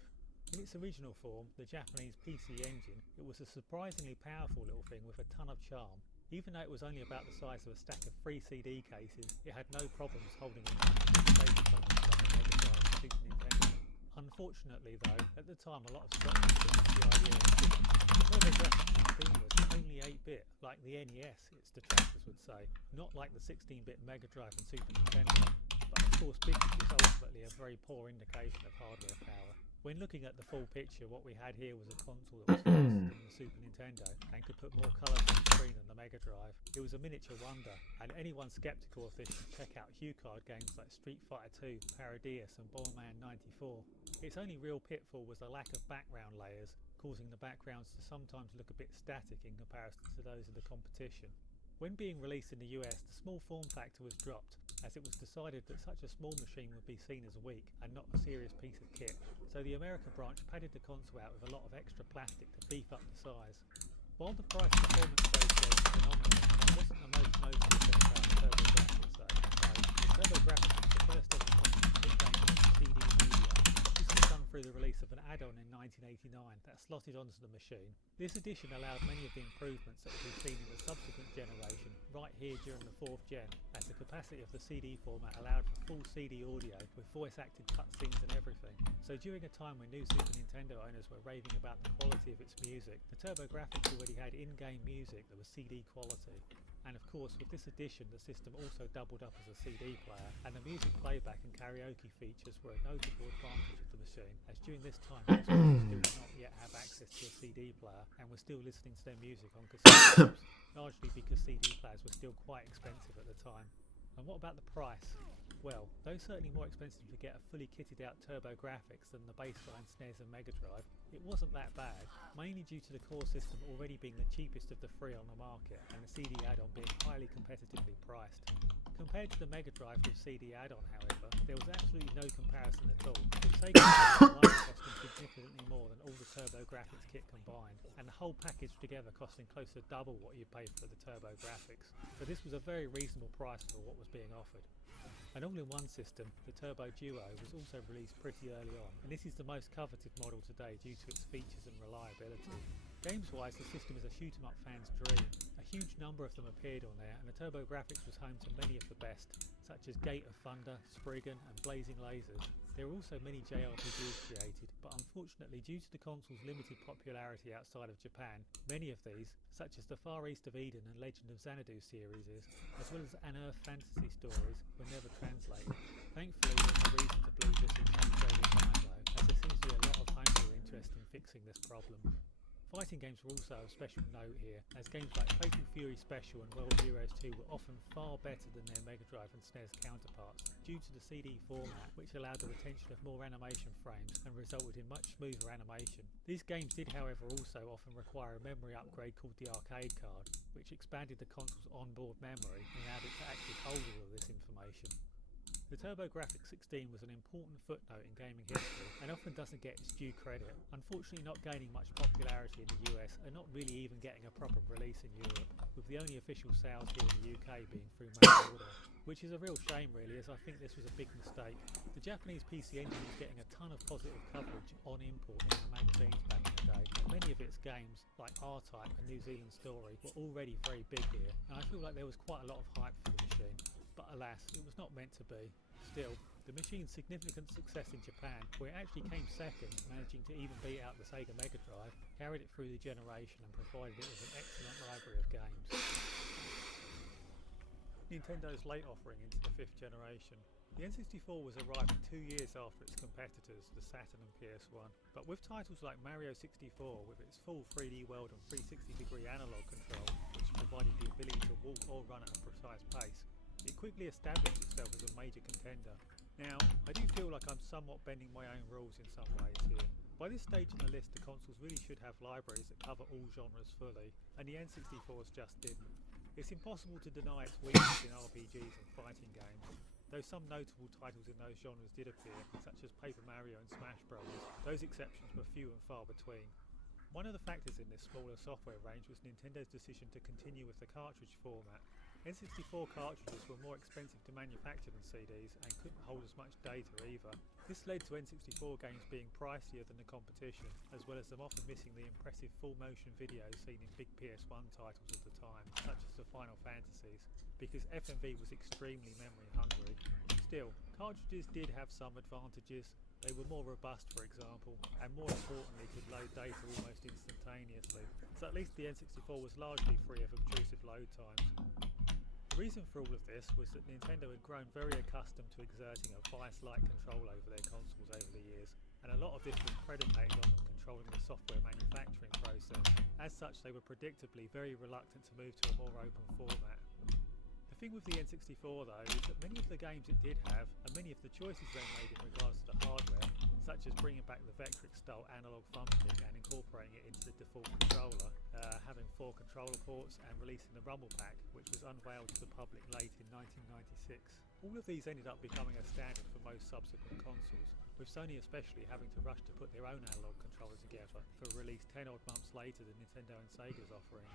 In its original form, the Japanese PC Engine, it was a surprisingly powerful little thing with a ton of charm. Even though it was only about the size of a stack of 3 CD cases, it had no problems holding its own against Sega consoles like the Mega Drive and Super Nintendo. Unfortunately though, at the time a lot of scholars took the idea of the Mega Drive was only 8-bit, like the NES, its detractors would say, not like the 16-bit Mega Drive and Super Nintendo. But of course bits was ultimately a very poor indication of hardware power. When looking at the full picture, what we had here was a console that was faster than the Super Nintendo and could put more colours on the screen than the Mega Drive. It was a miniature wonder, and anyone sceptical of this should check out HuCard games like Street Fighter 2, Parodius and Bomberman 94. Its only real pitfall was the lack of background layers, causing the backgrounds to sometimes look a bit static in comparison to those of the competition. When being released in the US, the small form factor was dropped, as it was decided that such a small machine would be seen as weak and not a serious piece of kit, so the American branch padded the console out with a lot of extra plastic to beef up the size. While the price performance ratio was phenomenal, it wasn't the most notable thing about the TurboGrafx though. The TurboGrafx was the first ever console to put games on CD media. This was done through the release of an add-on in 1989 that slotted onto the machine. This addition allowed many of the improvements that would be seen in the subsequent generation right here during the 4th gen, as the capacity of the CD format allowed for full CD audio with voice-acted cutscenes and everything. So during a time when new Super Nintendo owners were raving about the quality of its music, the TurboGrafx already had in-game music that was CD quality. And of course, with this addition, the system also doubled up as a CD player, and the music playback and karaoke features were a notable advantage of the machine, as during this time most people still did not yet have access to a CD player and were still listening to their music on cassette tapes, largely because CD players were still quite expensive at the time. And what about the price? Well, though certainly more expensive to get a fully kitted out TurboGrafx than the baseline SNES and Mega Drive, it wasn't that bad, mainly due to the core system already being the cheapest of the three on the market and the CD add-on being highly competitively priced. Compared to the Mega Drive with CD add-on, however, there was absolutely no comparison at all, with Sega costing significantly more than all the TurboGrafx kit combined, and the whole package together costing close to double what you paid for the TurboGrafx. So this was a very reasonable price for what was being offered. An all-in-one system, the Turbo Duo, was also released pretty early on, and this is the most coveted model today due to its features and reliability. Games-wise, the system is a shoot-'em-up fan's dream. A huge number of them appeared on there, and the TurboGrafx was home to many of the best, such as Gate of Thunder, Spriggan, and Blazing Lasers. There were also many JRPGs created, but unfortunately due to the console's limited popularity outside of Japan, many of these, such as the Far East of Eden and Legend of Xanadu series, as well as Unearthed Fantasy stories, were never translated. Thankfully, there's a reason to believe this will change over time though, as there seems to be a lot of homebrew interest in fixing this problem. Fighting games were also of special note here, as games like Fatal Fury Special and World Heroes 2 were often far better than their Mega Drive and SNES counterparts, due to the CD format, which allowed the retention of more animation frames and resulted in much smoother animation. These games did however also often require a memory upgrade called the arcade card, which expanded the console's onboard memory and allowed it to actually hold all of this information. The TurboGrafx 16 was an important footnote in gaming history and often doesn't get its due credit, unfortunately not gaining much popularity in the US and not really even getting a proper release in Europe, with the only official sales here in the UK being through mail order, which is a real shame really, as I think this was a big mistake. The Japanese PC Engine was getting a ton of positive coverage on import in the magazines back in the day, and many of its games, like R-Type and New Zealand Story, were already very big here, and I feel like there was quite a lot of hype for the machine. But alas, it was not meant to be. Still, the machine's significant success in Japan, where it actually came second, managing to even beat out the Sega Mega Drive, carried it through the generation and provided it with an excellent library of games. Nintendo's late offering into the 5th generation. The N64 was arriving 2 years after its competitors, the Saturn and PS1, but with titles like Mario 64 with its full 3D world and 360-degree analog control, which provided the ability to walk or run at a precise pace, it quickly established itself as a major contender. Now, I do feel like I'm somewhat bending my own rules in some ways here. By this stage in the list, the consoles really should have libraries that cover all genres fully, and the N64's just didn't. It's impossible to deny its weakness in RPGs and fighting games. Though some notable titles in those genres did appear, such as Paper Mario and Smash Bros., those exceptions were few and far between. One of the factors in this smaller software range was Nintendo's decision to continue with the cartridge format. N64 cartridges were more expensive to manufacture than CDs and couldn't hold as much data either. This led to N64 games being pricier than the competition, as well as them often missing the impressive full-motion videos seen in big PS1 titles of the time, such as the Final Fantasies, because FMV was extremely memory hungry. Still, cartridges did have some advantages. They were more robust, for example, and more importantly could load data almost instantaneously, so at least the N64 was largely free of obtrusive load times. The reason for all of this was that Nintendo had grown very accustomed to exerting a vice-like control over their consoles over the years, and a lot of this was predicated on them controlling the software manufacturing process. As such, they were predictably very reluctant to move to a more open format. The thing with the N64 though is that many of the games it did have, and many of the choices they made in regards to the hardware, such as bringing back the Vectrex-style analog thumbstick and incorporating it into the default controller, having 4 controller ports, and releasing the Rumble Pack, which was unveiled to the public late in 1996. All of these ended up becoming a standard for most subsequent consoles, with Sony especially having to rush to put their own analog controller together for release 10 odd months later than Nintendo and Sega's offerings.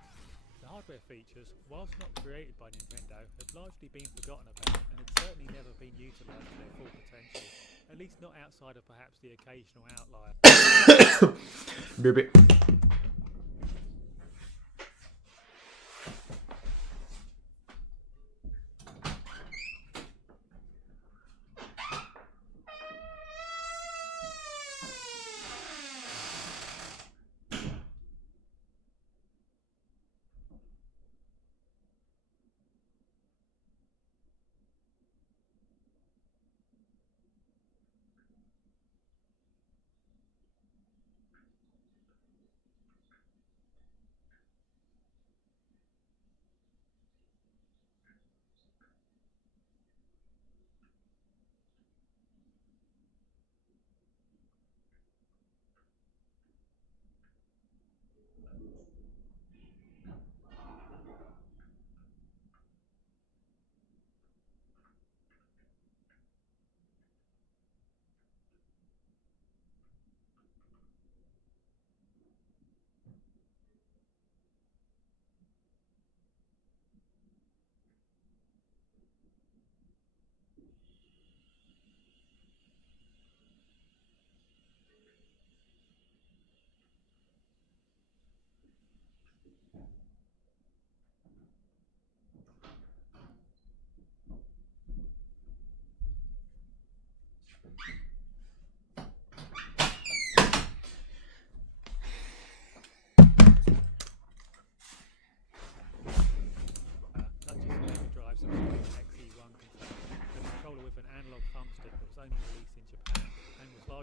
The hardware features, whilst not created by Nintendo, had largely been forgotten about and had certainly never been utilised to their full potential, at least not outside of perhaps the occasional outlier.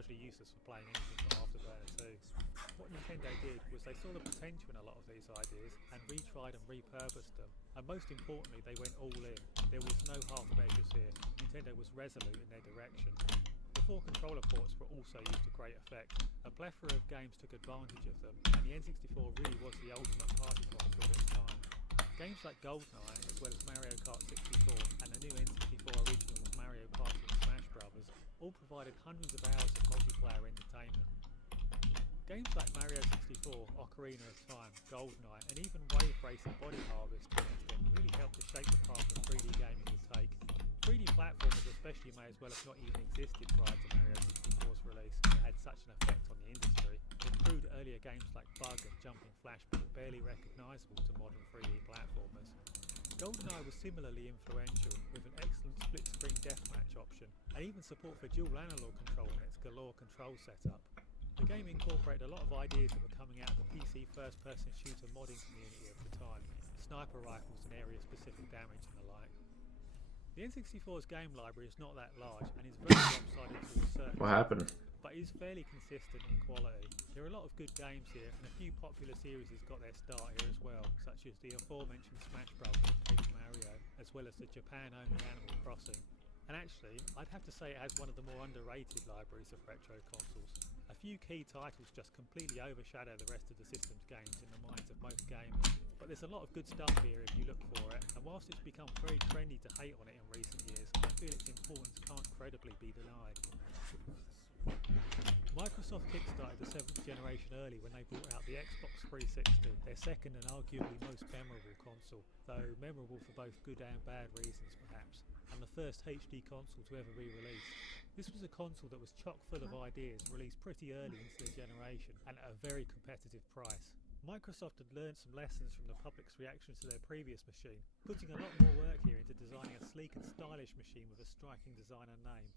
Useless for playing anything but Afterburner 2. What Nintendo did was they saw the potential in a lot of these ideas and retried and repurposed them, and most importantly they went all in. There was no half measures here. Nintendo was resolute in their direction. The 4 controller ports were also used to great effect. A plethora of games took advantage of them, and the N64 really was the ultimate party console of its time. Games like GoldenEye, as well as Mario Kart 64 and the new N64 originals Mario Party and Smash Brothers, all provided hundreds of hours of multiplayer entertainment. Games like Mario 64, Ocarina of Time, GoldenEye, and even Wave Racing Body Harvest really helped to shape the path that 3D gaming would take. 3D platformers especially may as well have not even existed prior to Mario 64's release. It had such an effect on the industry. It proved earlier games like Bug and Jumping Flash were barely recognisable to modern 3D platformers. GoldenEye was similarly influential, with an excellent split-screen deathmatch option, and even support for dual analog control in its galore control setup. The game incorporated a lot of ideas that were coming out of the PC first-person shooter modding community of the time, sniper rifles and area-specific damage and the like. The N64's game library is not that large, and is very lopsided towards certain What happened? but is fairly consistent in quality. There are a lot of good games here, and a few popular series got their start here as well, such as the aforementioned Smash Bros. And Paper Mario, as well as the Japan-only Animal Crossing. And actually, I'd have to say it has one of the more underrated libraries of retro consoles. A few key titles just completely overshadow the rest of the system's games in the minds of most gamers. But there's a lot of good stuff here if you look for it, and whilst it's become very trendy to hate on it in recent years, I feel its importance can't credibly be denied. Microsoft kickstarted the 7th generation early when they brought out the Xbox 360, their second and arguably most memorable console, though memorable for both good and bad reasons perhaps, and the first HD console to ever be released. This was a console that was chock full of ideas, released pretty early into the generation, and at a very competitive price. Microsoft had learned some lessons from the public's reactions to their previous machine, putting a lot more work here into designing a sleek and stylish machine with a striking design and name.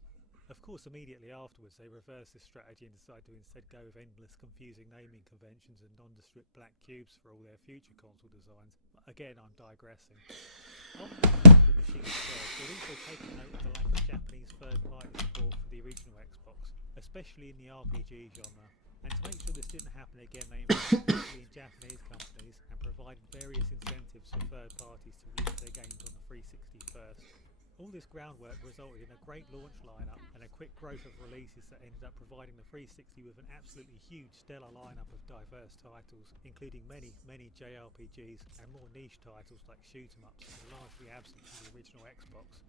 Of course, immediately afterwards they reversed this strategy and decided to instead go with endless confusing naming conventions and nondescript black cubes for all their future console designs. But again, I'm digressing. After the machine itself, they'd also taken note of the lack of Japanese third-party support for the original Xbox, especially in the RPG genre. And to make sure this didn't happen again, they invested heavily in Japanese companies and provided various incentives for third parties to release their games on the 360 first. All this groundwork resulted in a great launch lineup and a quick growth of releases that ended up providing the 360 with an absolutely huge stellar lineup of diverse titles, including many JRPGs and more niche titles like shoot 'em ups that were largely absent from the original Xbox.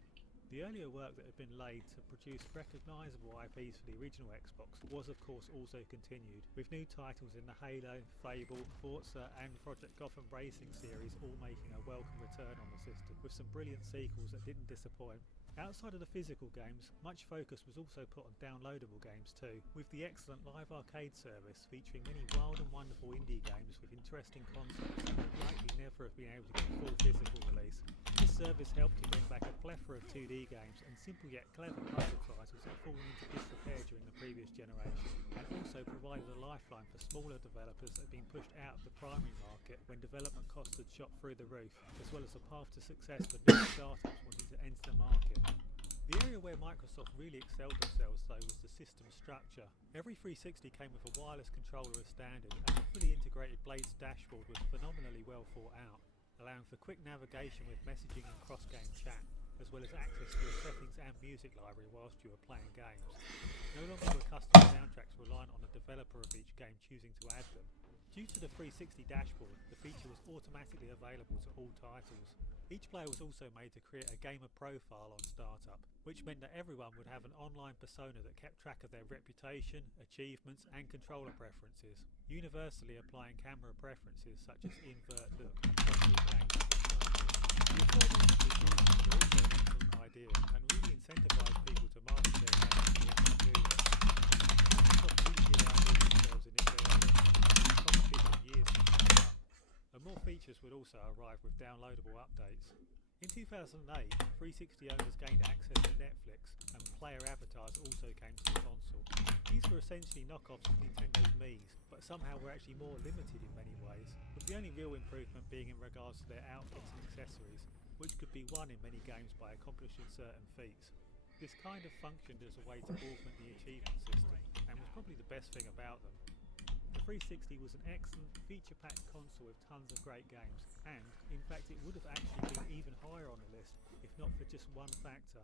The earlier work that had been laid to produce recognisable IPs for the original Xbox was of course also continued, with new titles in the Halo, Fable, Forza and Project Gotham Racing series all making a welcome return on the system, with some brilliant sequels that didn't disappoint. Outside of the physical games, much focus was also put on downloadable games too, with the excellent live arcade service featuring many wild and wonderful indie games with interesting concepts that would likely never have been able to get full physical release. This service helped to bring back a plethora of 2D games and simple yet clever puzzle titles that had fallen into disrepair during the previous generation, and also provided a lifeline for smaller developers that had been pushed out of the primary market when development costs had shot through the roof, as well as a path to success for new startups wanting to enter the market. The area where Microsoft really excelled themselves though was the system structure. Every 360 came with a wireless controller as standard, and the fully integrated Blades dashboard was phenomenally well thought out, allowing for quick navigation with messaging and cross-game chat, as well as access to your settings and music library whilst you were playing games. No longer were custom soundtracks reliant on the developer of each game choosing to add them. Due to the 360 dashboard, the feature was automatically available to all titles. Each player was also made to create a gamer profile on startup, which meant that everyone would have an online persona that kept track of their reputation, achievements and controller preferences, universally applying camera preferences such as invert look and possible games. The aforementioned achievements were also an excellent idea and really incentivised people to master their games and to do this. Microsoft really did outdo themselves in this area, and probably on years to catch up. And more features would also arrive with downloadable updates. In 2008, 360 owners gained access to Netflix, and player avatars also came to the console. These were essentially knockoffs of Nintendo's Mii's, but somehow were actually more limited in many ways, with the only real improvement being in regards to their outfits and accessories, which could be won in many games by accomplishing certain feats. This kind of functioned as a way to augment the achievement system, and was probably the best thing about them. The 360 was an excellent, feature-packed console with tons of great games, and, in fact, it would have actually been even higher on the list if not for just one factor.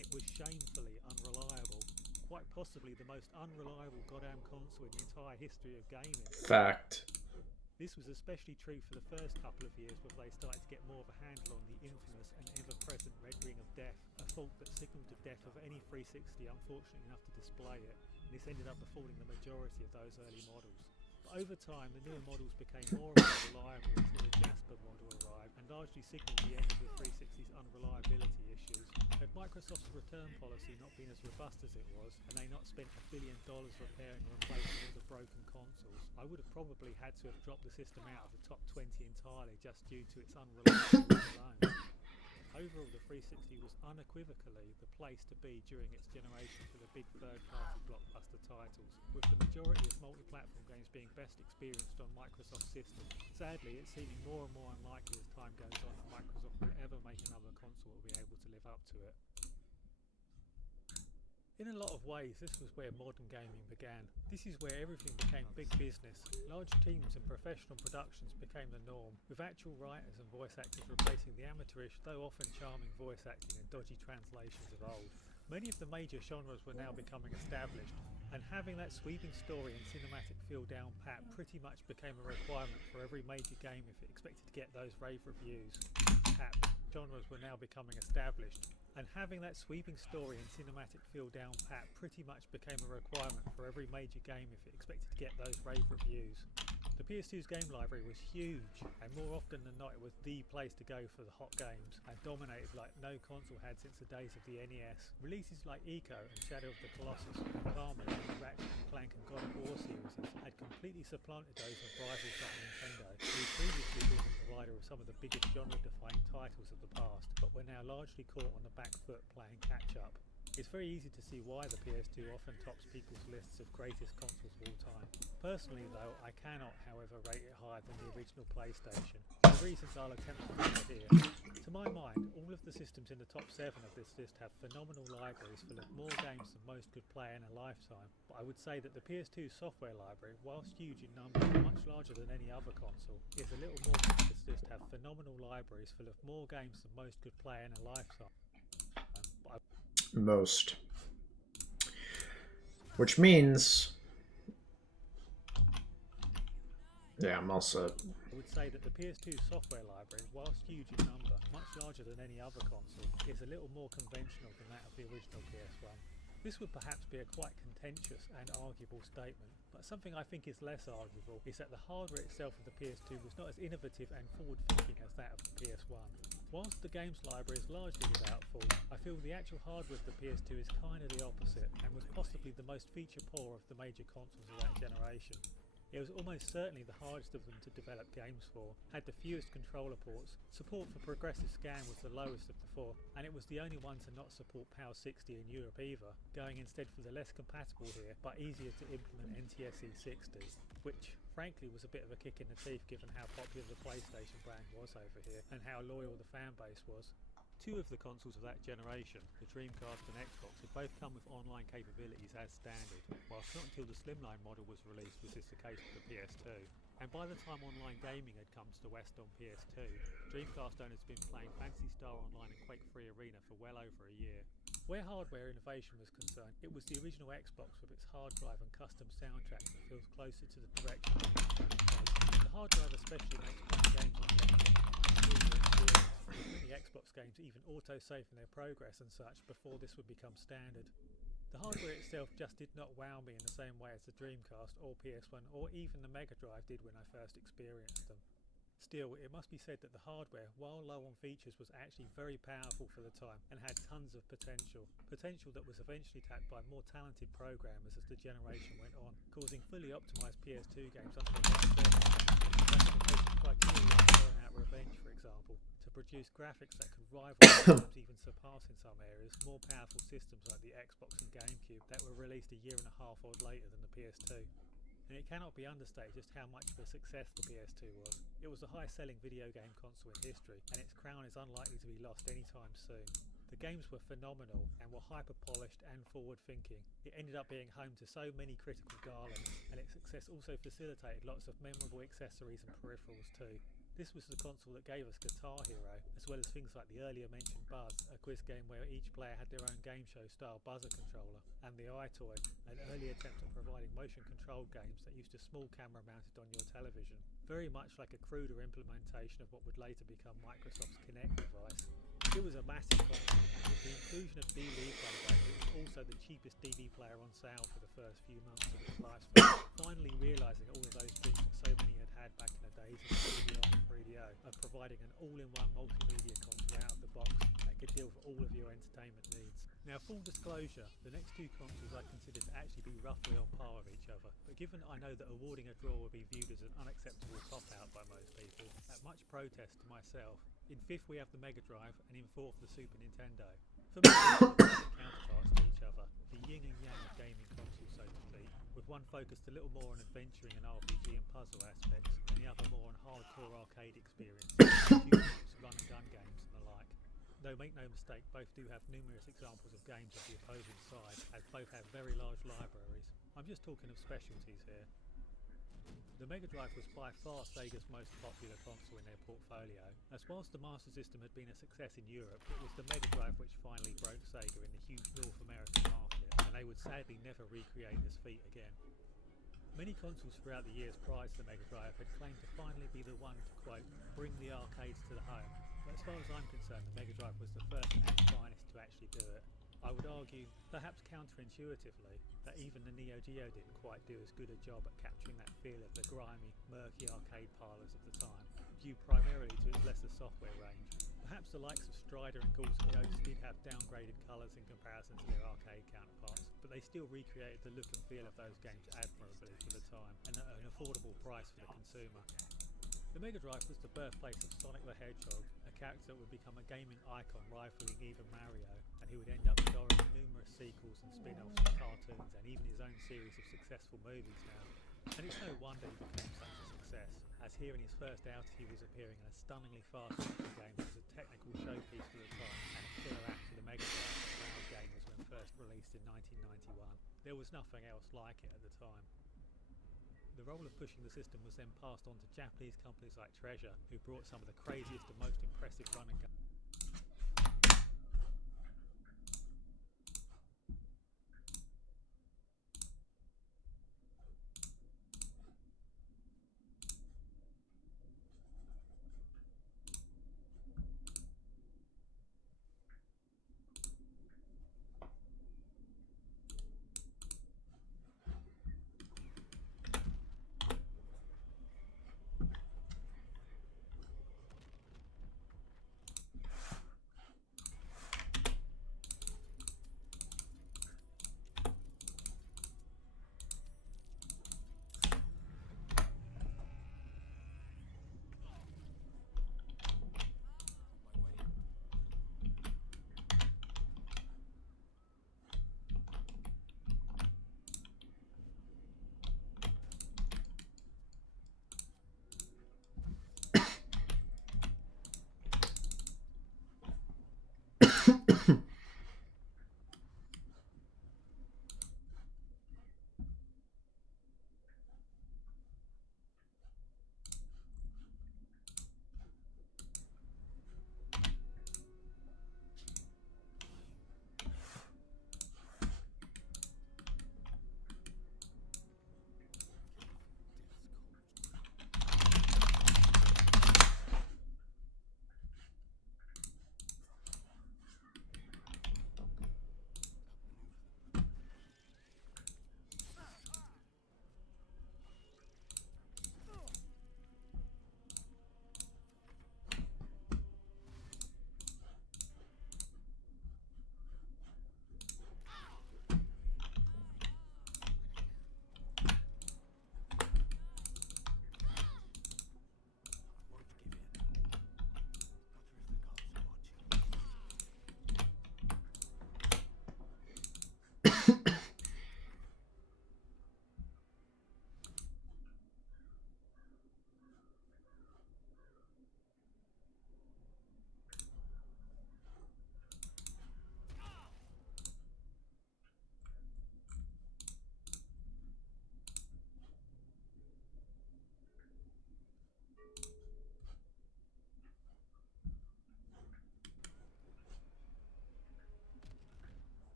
It was shamefully unreliable. Quite possibly the most unreliable goddamn console in the entire history of gaming. Fact. This was especially true for the first couple of years before they started to get more of a handle on the infamous and ever-present Red Ring of Death, a fault that signalled the death of any 360 unfortunate enough to display it. This ended up befalling the majority of those early models. But over time, the newer models became more and more reliable until the Jasper model arrived and largely signalled the end of the 360's unreliability issues. Had Microsoft's return policy not been as robust as it was, and they not spent $1 billion repairing and replacing all the broken consoles, I would have probably had to have dropped the system out of the top 20 entirely just due to its unreliability alone. Overall, the 360 was unequivocally the place to be during its generation for the big third-party blockbuster titles, with the majority of multi-platform games being best experienced on Microsoft's system. Sadly, it's seeming more and more unlikely as time goes on that Microsoft will ever make another console that will be able to live up to it. In a lot of ways, this was where modern gaming began. This is where everything became big business. Large teams and professional productions became the norm, with actual writers and voice actors replacing the amateurish, though often charming voice acting and dodgy translations of old. Many of the major genres were now becoming established, and having that sweeping story and cinematic feel down pat pretty much became a requirement for every major game if it expected to get those rave reviews. Genres were now becoming established, and having that sweeping story and cinematic feel down pat pretty much became a requirement for every major game if it expected to get those rave reviews. The PS2's game library was huge, and more often than not it was the place to go for the hot games, and dominated like no console had since the days of the NES. Releases like Eco and Shadow of the Colossus, and Carmen and the Ratchet & Clank and God of War series had completely supplanted those of rivals like Nintendo, who had previously been the provider of some of the biggest genre-defining titles of the past, but were now largely caught on the back foot playing catch-up. It's very easy to see why the PS2 often tops people's lists of greatest consoles of all time. Personally though, I cannot however rate it higher than the original PlayStation, for reasons I'll attempt to give here. To my mind, all of the systems in the top 7 of this list have phenomenal libraries full of more games than most could play in a lifetime, but I would say that the PS2 software library, whilst huge in numbers and much larger than any other console, is a little more than this list have phenomenal libraries full of more games than most could play in a lifetime. Most. Which means... Yeah, I'm also... I would say that the PS2 software library, whilst huge in number, much larger than any other console, is a little more conventional than that of the original PS1. This would perhaps be a quite contentious and arguable statement, but something I think is less arguable is that the hardware itself of the PS2 was not as innovative and forward-thinking as that of the PS1. Whilst the games library is largely without fault, I feel the actual hardware of the PS2 is kind of the opposite, and was possibly the most feature-poor of the major consoles of that generation. It was almost certainly the hardest of them to develop games for, had the fewest controller ports, support for progressive scan was the lowest of the four, and it was the only one to not support PAL 60 in Europe either, going instead for the less compatible here, but easier to implement NTSC 60, which frankly was a bit of a kick in the teeth given how popular the PlayStation brand was over here, and how loyal the fan base was. Two of the consoles of that generation, the Dreamcast and Xbox, had both come with online capabilities as standard, whilst not until the Slimline model was released was this the case with the PS2. And by the time online gaming had come to the West on PS2, Dreamcast owners had been playing Phantasy Star Online and Quake 3 Arena for well over a year. Where hardware innovation was concerned, it was the original Xbox with its hard drive and custom soundtrack that feels closer to the direction of the franchise. The hard drive especially makes playing games on the Xbox with many Xbox games even auto-saving their progress and such before this would become standard. The hardware itself just did not wow me in the same way as the Dreamcast or PS1 or even the Mega Drive did when I first experienced them. Still, it must be said that the hardware, while low on features, was actually very powerful for the time and had tons of potential that was eventually tapped by more talented programmers as the generation went on, causing fully optimised PS2 games under the right circumstances, criteria like Burnout Revenge, for example, to produce graphics that could rival sometimes even surpass in some areas more powerful systems like the Xbox and GameCube that were released a year and a half odd later than the PS2. And it cannot be understated just how much of a success the PS2 was. It was the highest selling video game console in history, and its crown is unlikely to be lost anytime soon. The games were phenomenal and were hyper-polished and forward-thinking. It ended up being home to so many critical darlings, and its success also facilitated lots of memorable accessories and peripherals too. This was the console that gave us Guitar Hero, as well as things like the earlier mentioned Buzz, a quiz game where each player had their own game show style buzzer controller, and the iToy, an early attempt at providing motion controlled games that used a small camera mounted on your television, very much like a cruder implementation of what would later become Microsoft's Kinect device. It was a massive console, and with the inclusion of D-League it was also the cheapest DVD player on sale for the first few months of its lifespan, finally realising all of those dreams that so many had back in the days of the CDI and 3DO, of providing an all-in-one multimedia console out of the box that could deal with all of your entertainment needs. Now, full disclosure, the next two consoles I consider to actually be roughly on par with each other, but given I know that awarding a draw would be viewed as an unacceptable cop-out by most people, at much protest to myself, in fifth we have the Mega Drive, and in fourth the Super Nintendo. For me, they're counterparts to each other, the yin and yang of gaming consoles, so to speak, with one focused a little more on adventuring and RPG and puzzle aspects, and the other more on hardcore arcade experiences, run and gun games and the like. Though make no mistake, both do have numerous examples of games of the opposing side, as both have very large libraries. I'm just talking of specialties here. The Mega Drive was by far Sega's most popular console in their portfolio, as whilst the Master System had been a success in Europe, it was the Mega Drive which finally broke Sega in the huge North American market, and they would sadly never recreate this feat again. Many consoles throughout the years prior to the Mega Drive had claimed to finally be the one to, quote, bring the arcades to the home, but as far as I'm concerned, the Mega Drive was the first and finest to actually do it. I would argue, perhaps counterintuitively, that even the Neo Geo didn't quite do as good a job at capturing that feel of the grimy, murky arcade parlours of the time, due primarily to its lesser software range. Perhaps the likes of Strider and Ghouls Ghosts did have downgraded colours in comparison to their arcade counterparts, but they still recreated the look and feel of those games admirably for the time, and at an affordable price for the consumer. The Mega Drive was the birthplace of Sonic the Hedgehog, a character that would become a gaming icon rivaling even Mario, and who would end up starring in numerous sequels and spin-offs, cartoons, and even his own series of successful movies now. And it's no wonder he became such a success, as here in his first outing he was appearing in a stunningly fast action game that was a technical showpiece for the time, and a killer app for the Mega Drive that wowed gamers when first released in 1991. There was nothing else like it at the time. The role of pushing the system was then passed on to Japanese companies like Treasure, who brought some of the craziest and most impressive run and gun.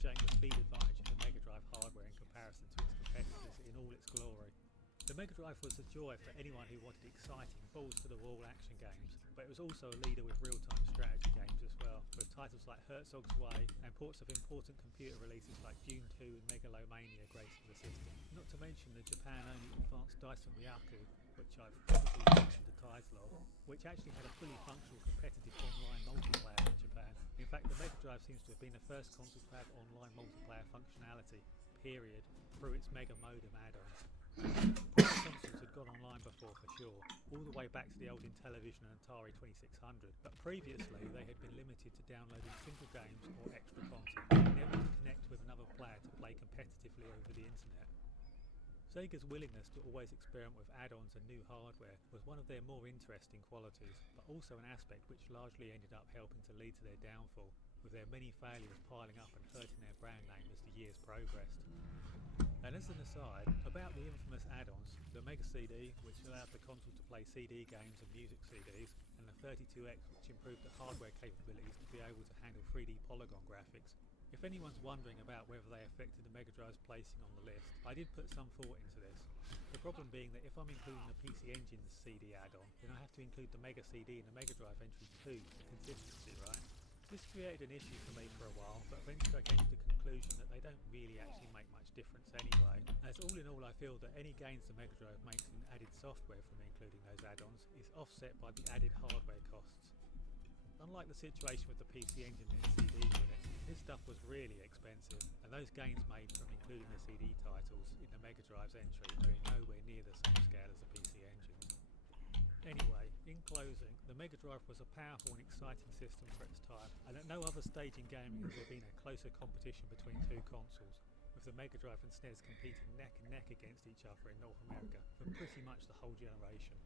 showing the speed advantage of the Mega Drive hardware in comparison to its competitors in all its glory. The Mega Drive was a joy for anyone who wanted exciting, balls-to-the-wall action games, but it was also a leader with real-time strategy games as well, with titles like Herzog's Way and ports of important computer releases like Dune 2 and Megalomania gracing the system. Not to mention the Japan-only Advanced Dyson Ryaku, which I've probably mentioned the title of, which actually had a fully functional competitive online multiplayer in Japan. In fact, the Mega Drive seems to have been the first console to have online multiplayer functionality, period, through its Mega Modem add-on. Prior consoles had gone online before for sure, all the way back to the old Intellivision and Atari 2600, but previously they had been limited to downloading single games or extra content, never to connect with another player to play competitively over the internet. Sega's willingness to always experiment with add-ons and new hardware was one of their more interesting qualities, but also an aspect which largely ended up helping to lead to their downfall, with their many failures piling up and hurting their brand name as the years progressed. And as an aside, about the infamous add-ons, the Mega CD, which allowed the console to play CD games and music CDs, and the 32X, which improved the hardware capabilities to be able to handle 3D polygon graphics. If anyone's wondering about whether they affected the Mega Drive's placing on the list, I did put some thought into this. The problem being that if I'm including the PC Engine CD add-on, then I have to include the Mega CD and the Mega Drive entry too, for consistency, right? This created an issue for me for a while, but eventually I came to the conclusion that they don't really actually make much difference anyway, as all in all I feel that any gains the Mega Drive makes in added software from including those add-ons is offset by the added hardware costs. Unlike the situation with the PC Engine and CD unit, this stuff was really expensive, and those gains made from including the CD titles in the Mega Drive's entry are in nowhere near the same scale as the PC Engine. Anyway, in closing, the Mega Drive was a powerful and exciting system for its time, and at no other stage in gaming has there been a closer competition between two consoles, with the Mega Drive and SNES competing neck and neck against each other in North America for pretty much the whole generation.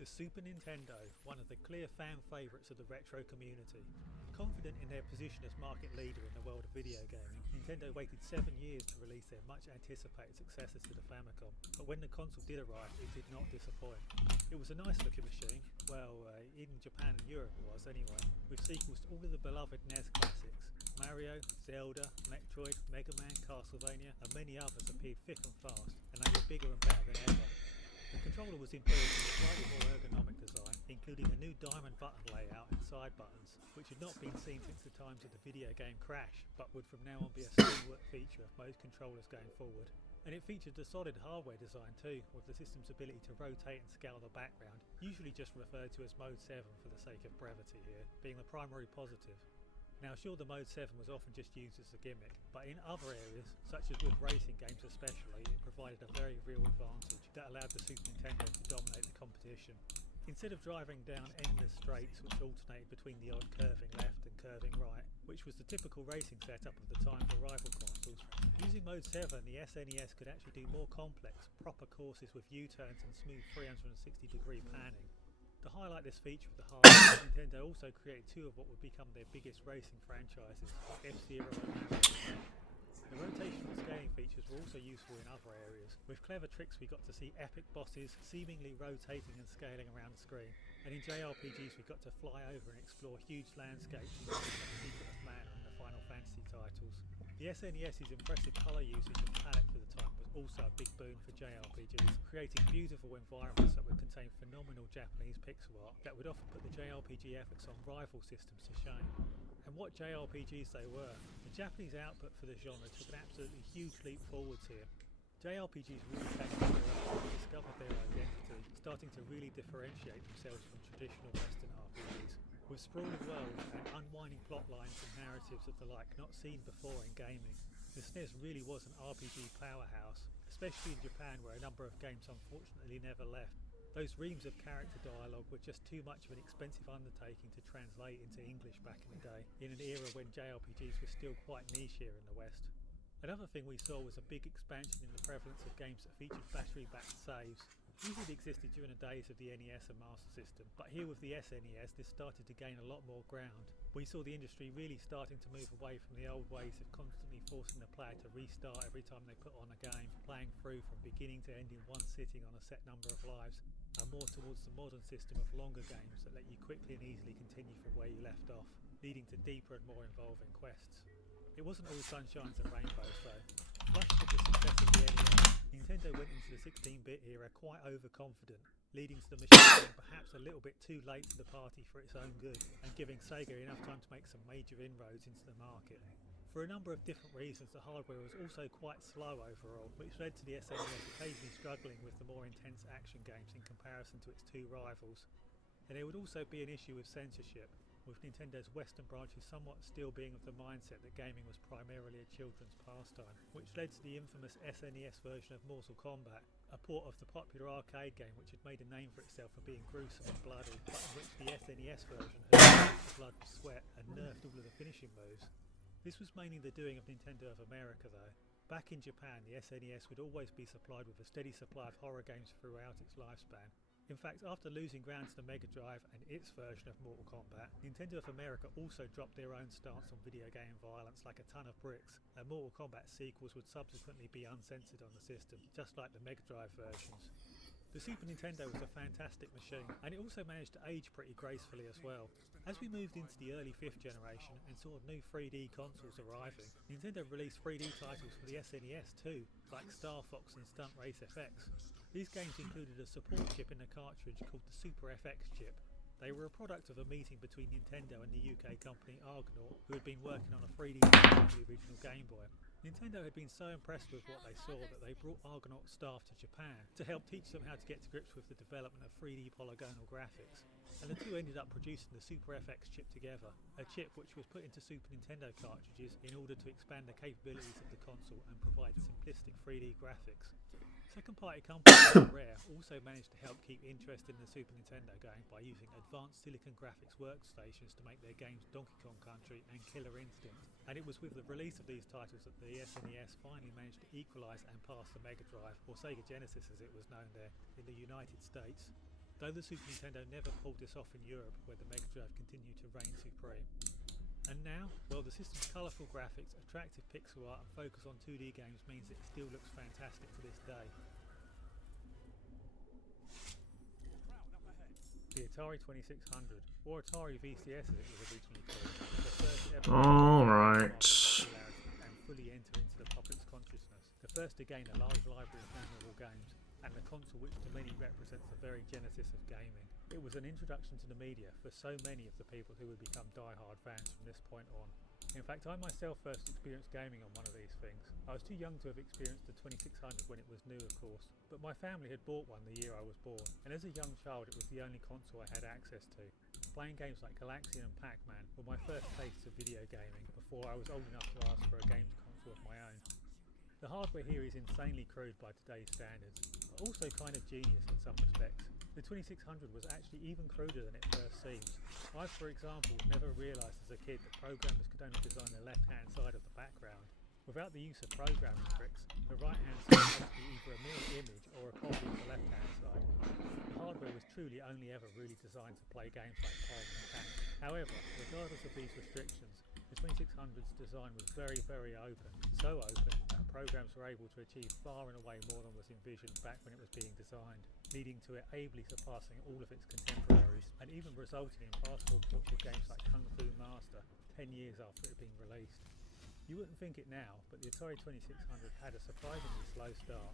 The Super Nintendo, one of the clear fan favourites of the retro community. Confident in their position as market leader in the world of video gaming, Nintendo waited 7 years to release their much anticipated successor to the Famicom, but when the console did arrive, it did not disappoint. It was a nice looking machine, well, in Japan and Europe it was anyway, with sequels to all of the beloved NES classics. Mario, Zelda, Metroid, Mega Man, Castlevania and many others appeared thick and fast, and they were bigger and better than ever. The controller was improved with a slightly more ergonomic design, including a new diamond button layout and side buttons, which had not been seen since the times of the video game Crash, but would from now on be a stalwart feature of most controllers going forward. And it featured a solid hardware design too, with the system's ability to rotate and scale the background, usually just referred to as Mode 7 for the sake of brevity here, being the primary positive. Now sure, the Mode 7 was often just used as a gimmick, but in other areas, such as with racing games especially, it provided a very real advantage that allowed the Super Nintendo to dominate the competition. Instead of driving down endless straights which alternated between the odd curving left and curving right, which was the typical racing setup of the time for rival consoles, using Mode 7 the SNES could actually do more complex, proper courses with U-turns and smooth 360-degree panning. To highlight this feature of the hardware, Nintendo also created two of what would become their biggest racing franchises, F-Zero and Mario. The rotation and scaling features were also useful in other areas. With clever tricks we got to see epic bosses seemingly rotating and scaling around the screen, and in JRPGs we got to fly over and explore huge landscapes in a Secret of Mana and the Final Fantasy titles. The SNES's impressive colour usage and palette for the time was also a big boon for JRPGs, creating beautiful environments that would contain phenomenal Japanese pixel art that would often put the JRPG efforts on rival systems to shame. And what JRPGs they were. The Japanese output for the genre took an absolutely huge leap forwards here. JRPGs really came to their own and discovered their identity, starting to really differentiate themselves from traditional Western RPGs. With sprawling worlds and unwinding plot lines and narratives of the like not seen before in gaming, the SNES really was an RPG powerhouse, especially in Japan where a number of games unfortunately never left. Those reams of character dialogue were just too much of an expensive undertaking to translate into English back in the day, in an era when JRPGs were still quite niche here in the West. Another thing we saw was a big expansion in the prevalence of games that featured battery-backed saves. These had existed during the days of the NES and Master System, but here with the SNES this started to gain a lot more ground. We saw the industry really starting to move away from the old ways of constantly forcing the player to restart every time they put on a game, playing through from beginning to end in one sitting on a set number of lives, and more towards the modern system of longer games that let you quickly and easily continue from where you left off. leading to deeper and more involving quests. It wasn't all sunshines and rainbows though. Flushed with the success of the NES, Nintendo went into the 16-bit era quite overconfident, leading to the machine being perhaps a little bit too late to the party for its own good, and giving Sega enough time to make some major inroads into the market. For a number of different reasons, the hardware was also quite slow overall, which led to the SNES occasionally struggling with the more intense action games in comparison to its two rivals. And there would also be an issue with censorship, with Nintendo's Western branches somewhat still being of the mindset that gaming was primarily a children's pastime, which led to the infamous SNES version of Mortal Kombat, a port of the popular arcade game which had made a name for itself for being gruesome and bloody, but in which the SNES version had replaced the blood with sweat and nerfed all of the finishing moves. This was mainly the doing of Nintendo of America though. Back in Japan, the SNES would always be supplied with a steady supply of horror games throughout its lifespan. In fact, after losing ground to the Mega Drive and its version of Mortal Kombat, Nintendo of America also dropped their own stance on video game violence like a ton of bricks, and Mortal Kombat sequels would subsequently be uncensored on the system, just like the Mega Drive versions. The Super Nintendo was a fantastic machine, and it also managed to age pretty gracefully as well. As we moved into the early 5th generation and saw new 3D consoles arriving, Nintendo released 3D titles for the SNES too, like Star Fox and Stunt Race FX. These games included a support chip in the cartridge called the Super FX chip. They were a product of a meeting between Nintendo and the UK company Argonaut, who had been working on a 3D version of the original Game Boy. Nintendo had been so impressed with what they saw that they brought Argonaut staff to Japan to help teach them how to get to grips with the development of 3D polygonal graphics. And the two ended up producing the Super FX chip together, a chip which was put into Super Nintendo cartridges in order to expand the capabilities of the console and provide simplistic 3D graphics. Second-party company Rare also managed to help keep interest in the Super Nintendo game by using advanced silicon graphics workstations to make their games Donkey Kong Country and Killer Instinct. And it was with the release of these titles that the SNES finally managed to equalise and pass the Mega Drive, or Sega Genesis as it was known there, in the United States. Though the Super Nintendo never pulled this off in Europe, where the Mega Drive continued to reign supreme. And now, well, the system's colourful graphics, attractive pixel art and focus on 2D games means it still looks fantastic to this day. The Atari 2600, or Atari VCS as it was originally called, was the first ever and fully enter into the public's consciousness. The first to gain a large library of memorable games, and the console which to many represents the very genesis of gaming. It was an introduction to the media for so many of the people who would become die-hard fans from this point on. In fact, I myself first experienced gaming on one of these things. I was too young to have experienced the 2600 when it was new, of course, but my family had bought one the year I was born, and as a young child it was the only console I had access to. Playing games like Galaxian and Pac-Man were my first tastes of video gaming before I was old enough to ask for a games console of my own. The hardware here is insanely crude by today's standards, but also kind of genius in some respects. The 2600 was actually even cruder than it first seems. I, for example, never realised as a kid that programmers could only design the left-hand side of the background. Without the use of programming tricks, the right-hand side must be either a mirror image or a copy of the left-hand side. The hardware was truly only ever really designed to play games like Pong and Tank. However, regardless of these restrictions, the 2600's design was very, very open. So open that programs were able to achieve far and away more than was envisioned back when it was being designed, leading to it ably surpassing all of its contemporaries, and even resulting in passable ports of games like Kung Fu Master 10 years after it had been released. You wouldn't think it now, but the Atari 2600 had a surprisingly slow start.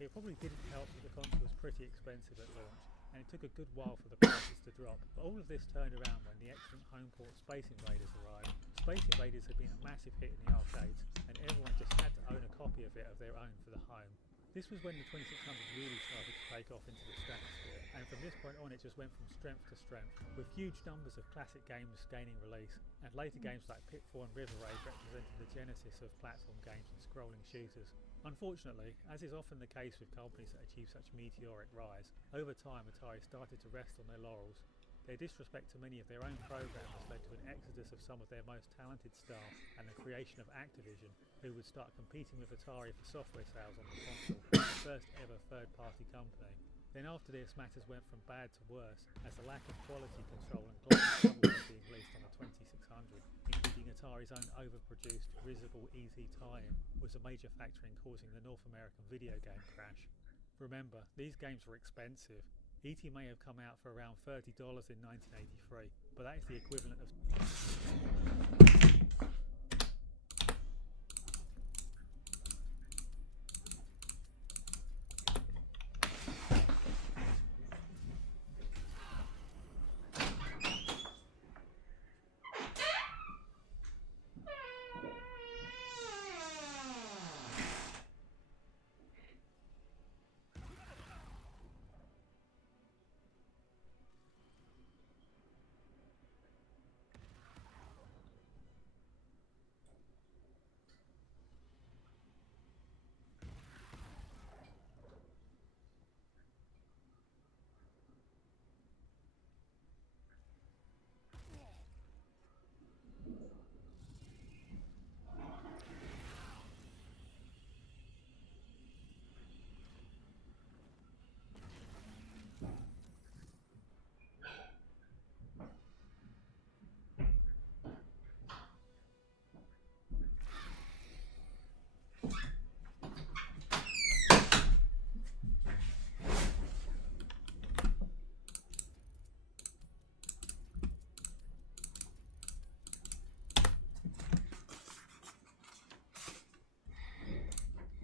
It probably didn't help that the console was pretty expensive at launch, and it took a good while for the prices to drop, but all of this turned around when the excellent home port Space Invaders arrived. Space Invaders had been a massive hit in the arcades, and everyone just had to own a copy of it of their own for the home. This was when the 2600 really started to take off into the stratosphere, and from this point on it just went from strength to strength, with huge numbers of classic games gaining release, and later games like Pitfall and River Raid represented the genesis of platform games and scrolling shooters. Unfortunately, as is often the case with companies that achieve such meteoric rise, over time Atari started to rest on their laurels. Their disrespect to many of their own programmers led to an exodus of some of their most talented staff and the creation of Activision, who would start competing with Atari for software sales on the console, the first ever third-party company. Then after this, matters went from bad to worse, as the lack of quality control and global trouble being released on the 2600, including Atari's own overproduced, risible EZ tie-in, was a major factor in causing the North American video game crash. Remember, these games were expensive. E.T. may have come out for around $30 in 1983, but that is the equivalent of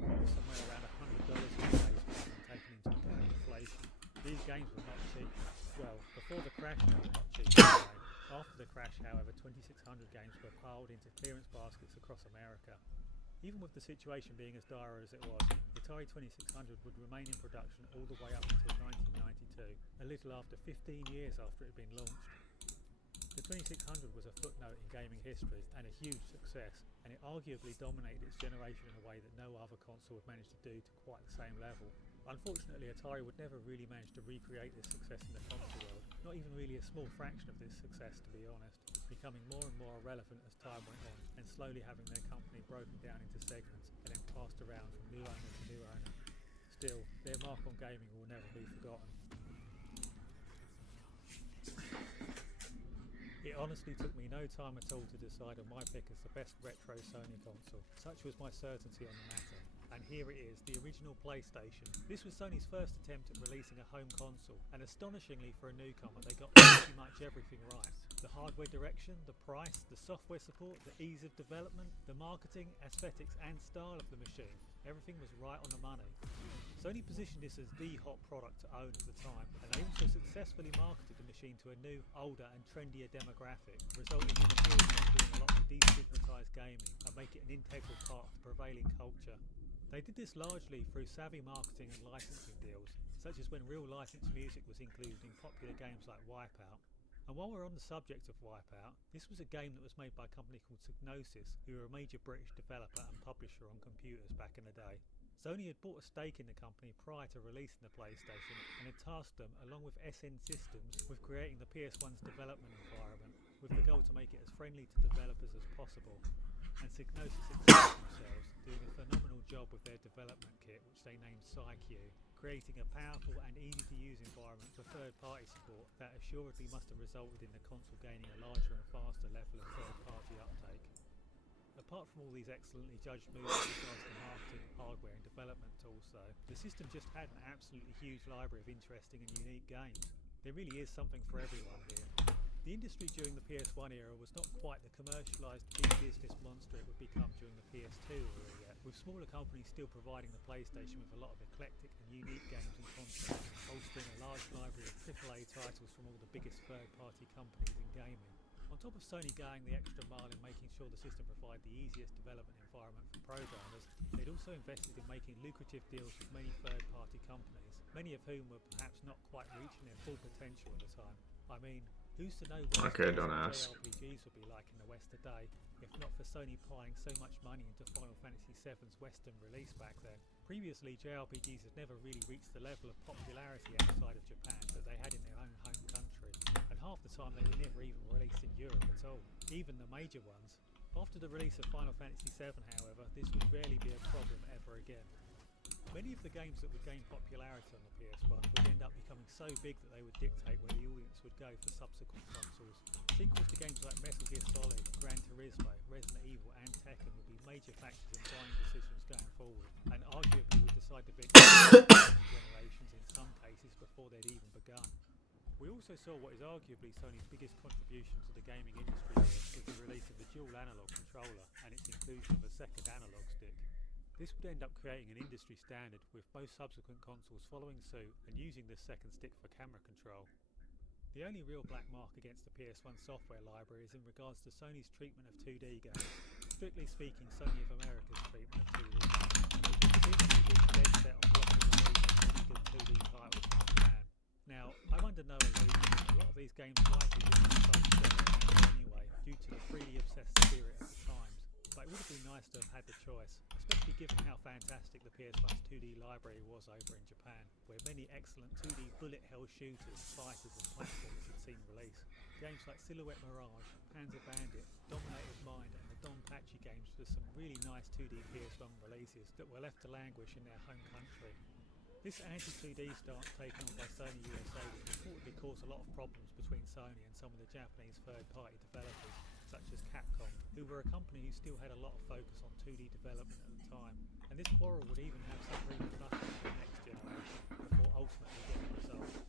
somewhere around $100 these days, taking into account inflation. These games were not cheap. Well, before the crash they were not cheap anyway. After the crash, however, 2600 games were piled into clearance baskets across America. Even with the situation being as dire as it was, the Atari 2600 would remain in production all the way up until 1992, a little after 15 years after it had been launched. The 2600 was a footnote in gaming history and a huge success, and it arguably dominated its generation in a way that no other console would manage to do to quite the same level. Unfortunately, Atari would never really manage to recreate this success in the console world, not even really a small fraction of this success to be honest, becoming more and more irrelevant as time went on and slowly having their company broken down into segments and then passed around from new owner to new owner. Still, their mark on gaming will never be forgotten. It honestly took me no time at all to decide on my pick as the best retro Sony console. Such was my certainty on the matter. And here it is, the original PlayStation. This was Sony's first attempt at releasing a home console, and astonishingly for a newcomer, they got pretty much everything right. The hardware direction, the price, the software support, the ease of development, the marketing, aesthetics and style of the machine. Everything was right on the money. Sony positioned this as the hot product to own at the time, and they also successfully marketed the machine to a new, older and trendier demographic, resulting in the PS1 doing a lot to destigmatise gaming and make it an integral part of the prevailing culture. They did this largely through savvy marketing and licensing deals, such as when real licensed music was included in popular games like Wipeout. And while we're on the subject of Wipeout, this was a game that was made by a company called Psygnosis, who were a major British developer and publisher on computers back in the day. Sony had bought a stake in the company prior to releasing the PlayStation and had tasked them, along with SN Systems, with creating the PS1's development environment, with the goal to make it as friendly to developers as possible. And Psygnosis excelled themselves, doing a phenomenal job with their development kit, which they named PsyQ, creating a powerful and easy-to-use environment for third-party support that assuredly must have resulted in the console gaining a larger and faster level of third-party uptake. Apart from all these excellently judged moves in regards to marketing, hardware and development tools though, the system just had an absolutely huge library of interesting and unique games. There really is something for everyone here. The industry during the PS1 era was not quite the commercialised big business monster it would become during the PS2 era yet, with smaller companies still providing the PlayStation with a lot of eclectic and unique games and content, bolstering a large library of AAA titles from all the biggest third-party companies in gaming. On top of Sony going the extra mile in making sure the system provided the easiest development environment for programmers, they'd also invested in making lucrative deals with many third-party companies, many of whom were perhaps not quite reaching their full potential at the time. I mean, who's to know what JRPGs would be like in the West today, if not for Sony piling so much money into Final Fantasy VII's Western release back then. Previously, JRPGs had never really reached the level of popularity outside of Japan that they had in their own home country, and half the time they were never even released in Europe at all, even the major ones. After the release of Final Fantasy VII, however, this would rarely be a problem ever again. Many of the games that would gain popularity on the PS1 would end up becoming so big that they would dictate where the audience would go for subsequent consoles. Sequels to games like Metal Gear Solid, Gran Turismo, Resident Evil and Tekken would be major factors in buying decisions going forward, and arguably would decide the victory of generations in some cases before they'd even begun. We also saw what is arguably Sony's biggest contribution to the gaming industry with the release of the dual analog controller and its inclusion of a second analog stick. This would end up creating an industry standard, with both subsequent consoles following suit and using this second stick for camera control. The only real black mark against the PS1 software library is in regards to Sony's treatment of 2D games. Strictly speaking, Sony of America's treatment of 2D games, which seems to be dead set on blocking the release of any good 2D titles from Japan. Now, I'm under no illusion that a lot of these games likely didn't decide to sell their anyway, due to the 3D obsessed spirit of the times, but it would have been nice to have had the choice, especially given how fantastic the PS1's 2D library was over in Japan, where many excellent 2D bullet hell shooters, fighters and platformers had seen release. Games like Silhouette Mirage, Panzer Bandit, Dominator's Mind and the Donpachi games were some really nice 2D PS1 releases that were left to languish in their home country. This anti-2D stance taken on by Sony USA would reportedly cause a lot of problems between Sony and some of the Japanese third-party developers, such as Capcom, who were a company who still had a lot of focus on 2D development at the time, and this quarrel would even have some repercussions for the next generation, before ultimately getting resolved.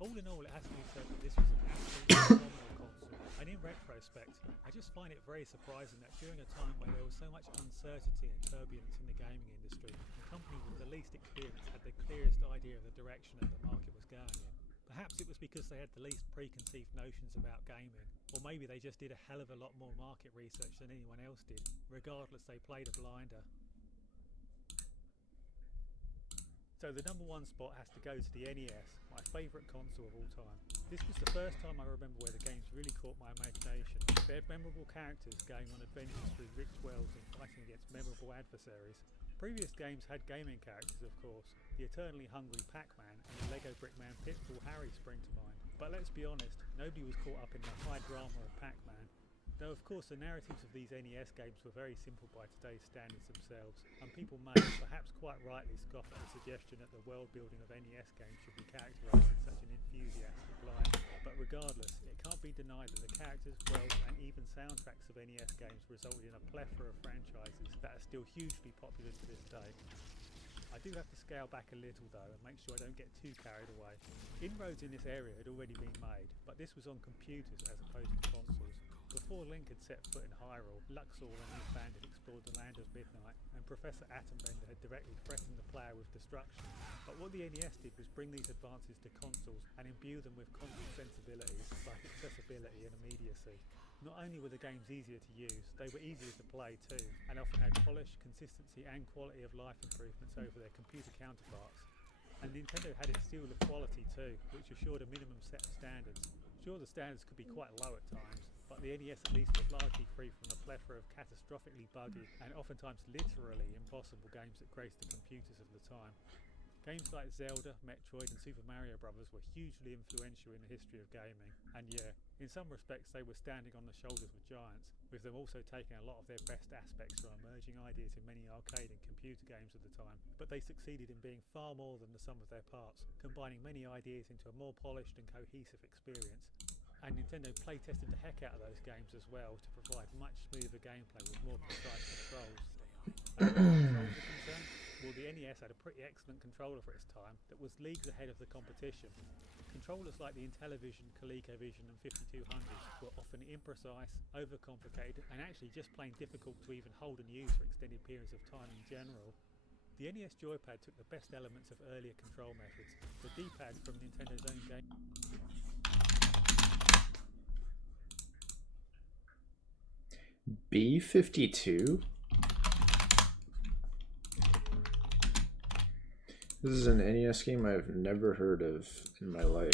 All in all, it has to be said that this was an absolutely phenomenal console, and in retrospect, I just find it very surprising that during a time where there was so much uncertainty and turbulence in the gaming industry, the company with the least experience had the clearest idea of the direction that the market was going in. Perhaps it was because they had the least preconceived notions about gaming, or maybe they just did a hell of a lot more market research than anyone else did. Regardless, they played a blinder. So the number one spot has to go to the NES, my favourite console of all time. This was the first time I remember where the games really caught my imagination. They had memorable characters going on adventures through rich worlds and fighting against memorable adversaries. Previous games had gaming characters, of course. The eternally hungry Pac-Man and the Lego Brickman Pitfall Harry spring to mind. But let's be honest, nobody was caught up in the high drama of Pac-Man. Though of course the narratives of these NES games were very simple by today's standards themselves, and people may, perhaps quite rightly, scoff at the suggestion that the world building of NES games should be characterised in such an enthusiastic light. But regardless, it can't be denied that the characters, worlds and even soundtracks of NES games resulted in a plethora of franchises that are still hugely popular to this day. I do have to scale back a little though and make sure I don't get too carried away. Inroads in this area had already been made, but this was on computers as opposed to consoles. Before Link had set foot in Hyrule, Luxor and his band had explored the land of Midnight, and Professor Atombender had directly threatened the player with destruction. But what the NES did was bring these advances to consoles and imbue them with console sensibilities like accessibility and immediacy. Not only were the games easier to use, they were easier to play too, and often had polish, consistency and quality of life improvements over their computer counterparts. And Nintendo had its seal of quality too, which assured a minimum set of standards. Sure, the standards could be quite low at times, but the NES at least was largely free from the plethora of catastrophically buggy and oftentimes literally impossible games that graced the computers of the time. Games like Zelda, Metroid and Super Mario Bros. Were hugely influential in the history of gaming, and yeah, in some respects they were standing on the shoulders of giants, with them also taking a lot of their best aspects from emerging ideas in many arcade and computer games of the time, but they succeeded in being far more than the sum of their parts, combining many ideas into a more polished and cohesive experience. And Nintendo play-tested the heck out of those games as well to provide much smoother gameplay with more precise controls. As far as controls are concerned, well, the NES had a pretty excellent controller for its time that was leagues ahead of the competition. Controllers like the Intellivision, ColecoVision and 5200s were often imprecise, overcomplicated and actually just plain difficult to even hold and use for extended periods of time in general. The NES joypad took the best elements of earlier control methods, the D-pad from Nintendo's own game. B-52? This is an NES game I've never heard of in my life.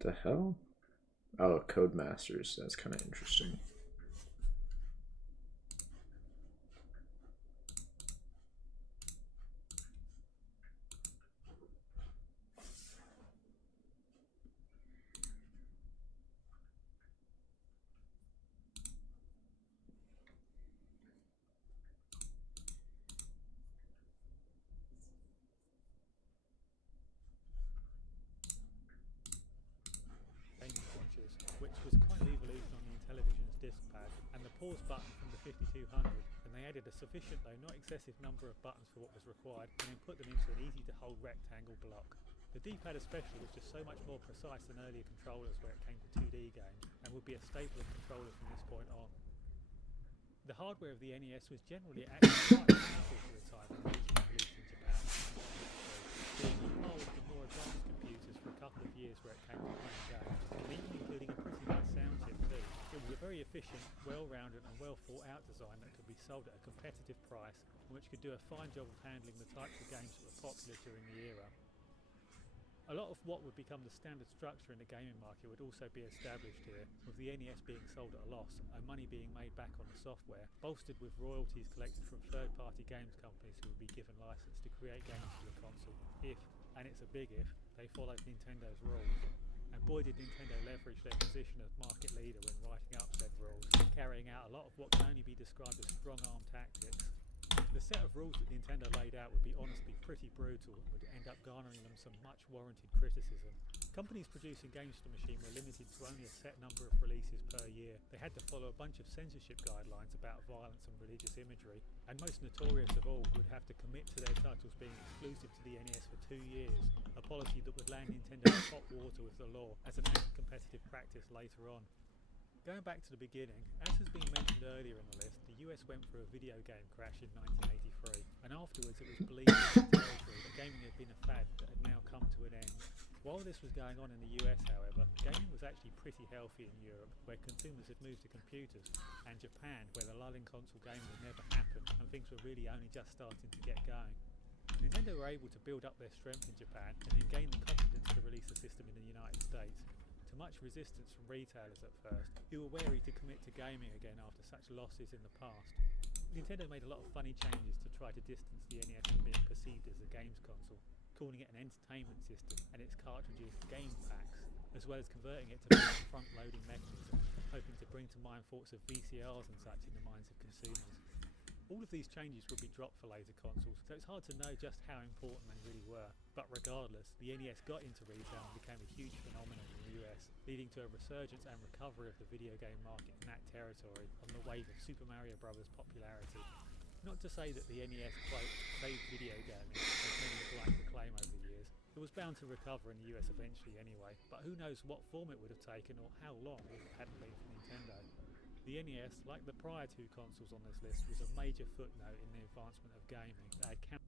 The hell? Oh, Codemasters. That's kind of interesting. Which was a kind of evolution on the Intellivision's disc pause button from the 5200, and they added a sufficient though not excessive number of buttons for what was required, and then put them into an easy to hold rectangle block. The D-pad especially was just so much more precise than earlier controllers where it came to 2D games, and would be a staple of controllers from this point on. The hardware of the NES was generally actually quite powerful for the time when originally released in Japan, being on par with the more advanced computers for a couple of years where it came to playing games, and even including a pretty nice sound chip too. It was a very efficient, well-rounded and well thought out design that could be sold at a competitive price, and which could do a fine job of handling the types of games that were popular during the era. A lot of what would become the standard structure in the gaming market would also be established here, with the NES being sold at a loss and money being made back on the software, bolstered with royalties collected from third-party games companies who would be given license to create games for the console, if, and it's a big if, they followed Nintendo's rules. And boy did Nintendo leverage their position as market leader when writing up said rules, carrying out a lot of what can only be described as strong-arm tactics. The set of rules that Nintendo laid out would be honestly pretty brutal and would end up garnering them some much warranted criticism. Companies producing games for the machine were limited to only a set number of releases per year. They had to follow a bunch of censorship guidelines about violence and religious imagery, and most notorious of all, would have to commit to their titles being exclusive to the NES for 2 years, a policy that would land Nintendo in hot water with the law as an anti-competitive practice later on. Going back to the beginning, as has been mentioned earlier in the list, the US went through a video game crash in 1983, and afterwards it was believed in the territory that gaming had been a fad that had now come to an end. While this was going on in the US, however, gaming was actually pretty healthy in Europe, where consumers had moved to computers, and Japan, where the lull in console gaming had never happened, and things were really only just starting to get going. Nintendo were able to build up their strength in Japan, and then gain the confidence to release the system in the United States. To much resistance from retailers at first, who were wary to commit to gaming again after such losses in the past. Nintendo made a lot of funny changes to try to distance the NES from being perceived as a games console, calling it an entertainment system and its cartridges game packs, as well as converting it to being a front-loading mechanism, hoping to bring to mind thoughts of VCRs and such in the minds of consumers. All of these changes would be dropped for later consoles, so it's hard to know just how important they really were. But regardless, the NES got into retail and became a huge phenomenon in the US, leading to a resurgence and recovery of the video game market in that territory on the wave of Super Mario Bros. Popularity. Not to say that the NES, quote, saved video gaming, as many would like to claim over the years. It was bound to recover in the US eventually anyway, but who knows what form it would have taken or how long if it hadn't been for Nintendo. The NES, like the prior two consoles on this list, was a major footnote in the advancement of gaming that had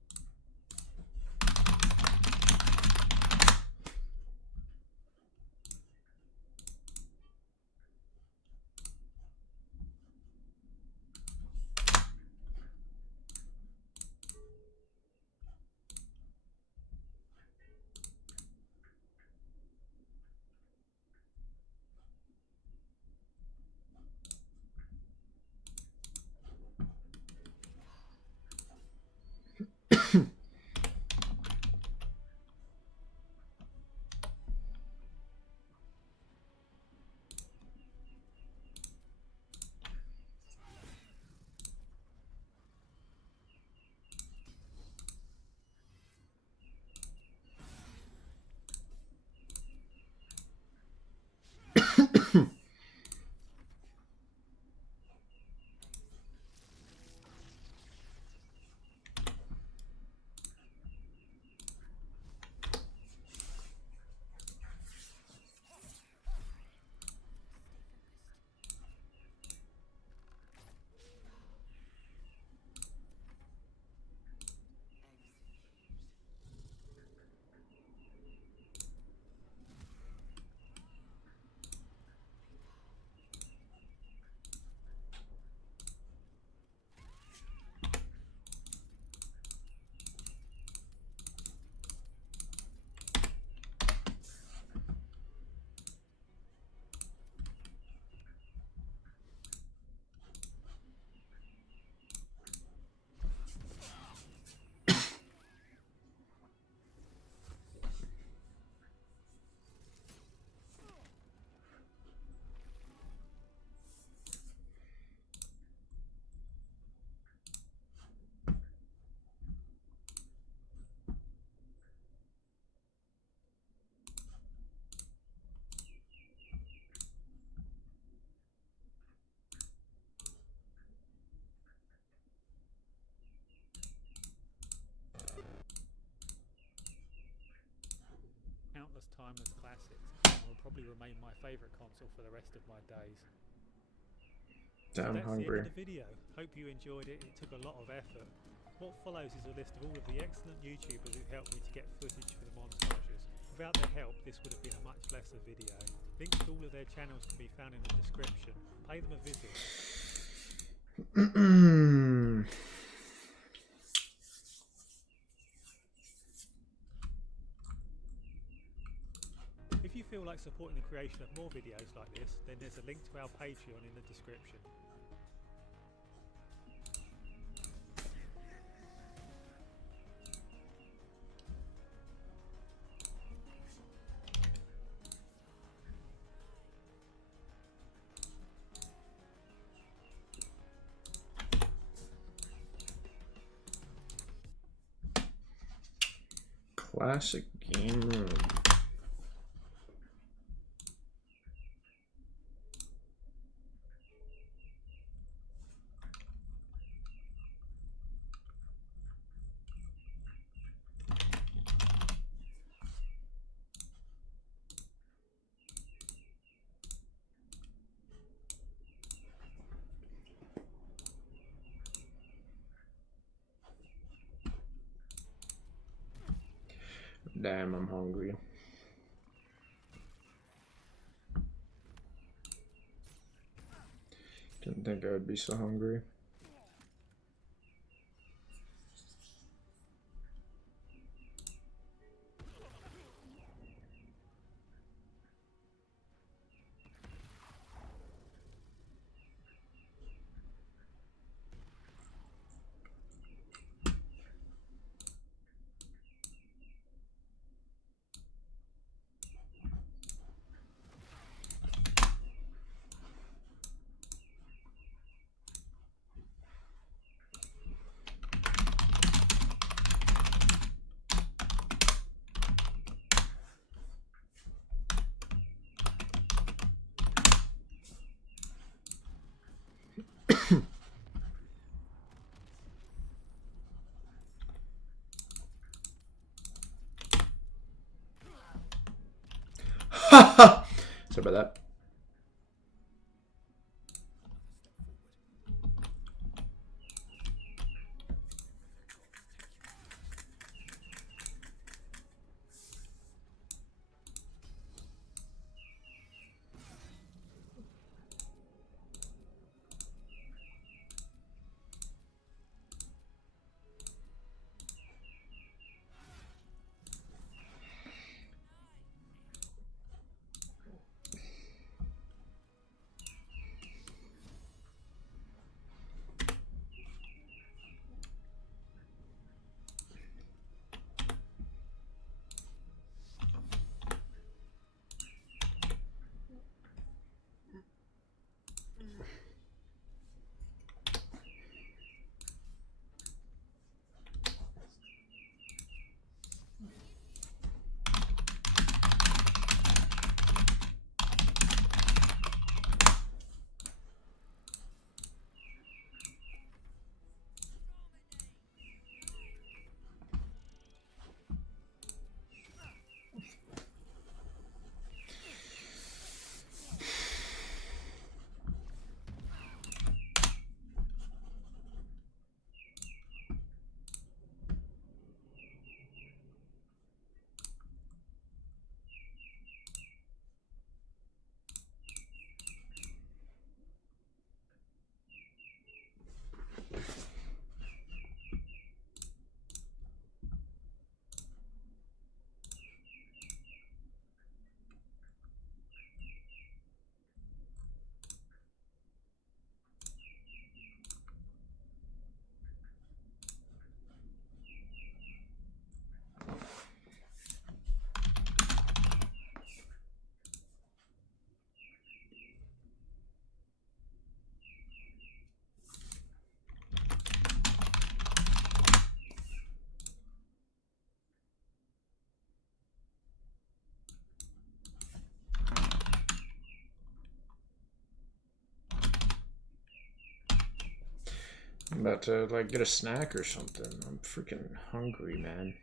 timeless classics and will probably remain my favourite console for the rest of my days. So I'm that's hungry. the end of the video. Hope you enjoyed it. It took a lot of effort. What follows is a list of all of the excellent YouTubers who helped me to get footage for the montages. Without their help, this would have been a much lesser video. Links to all of their channels can be found in the description. Pay them a visit. If you feel like supporting the creation of more videos like this, then there's a link to our Patreon in the description. Classic game room. Damn, I'm hungry. Didn't think I would be so hungry. Sorry about that. I'm about to like get a snack or something. I'm freaking hungry, man.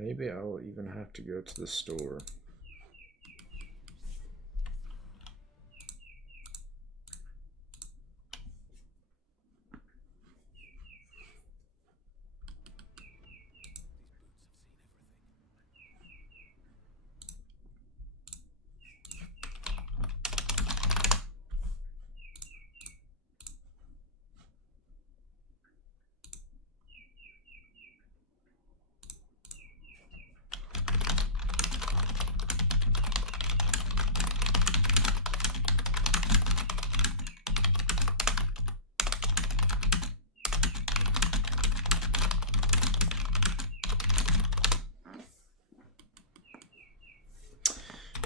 Maybe I'll even have to go to the store.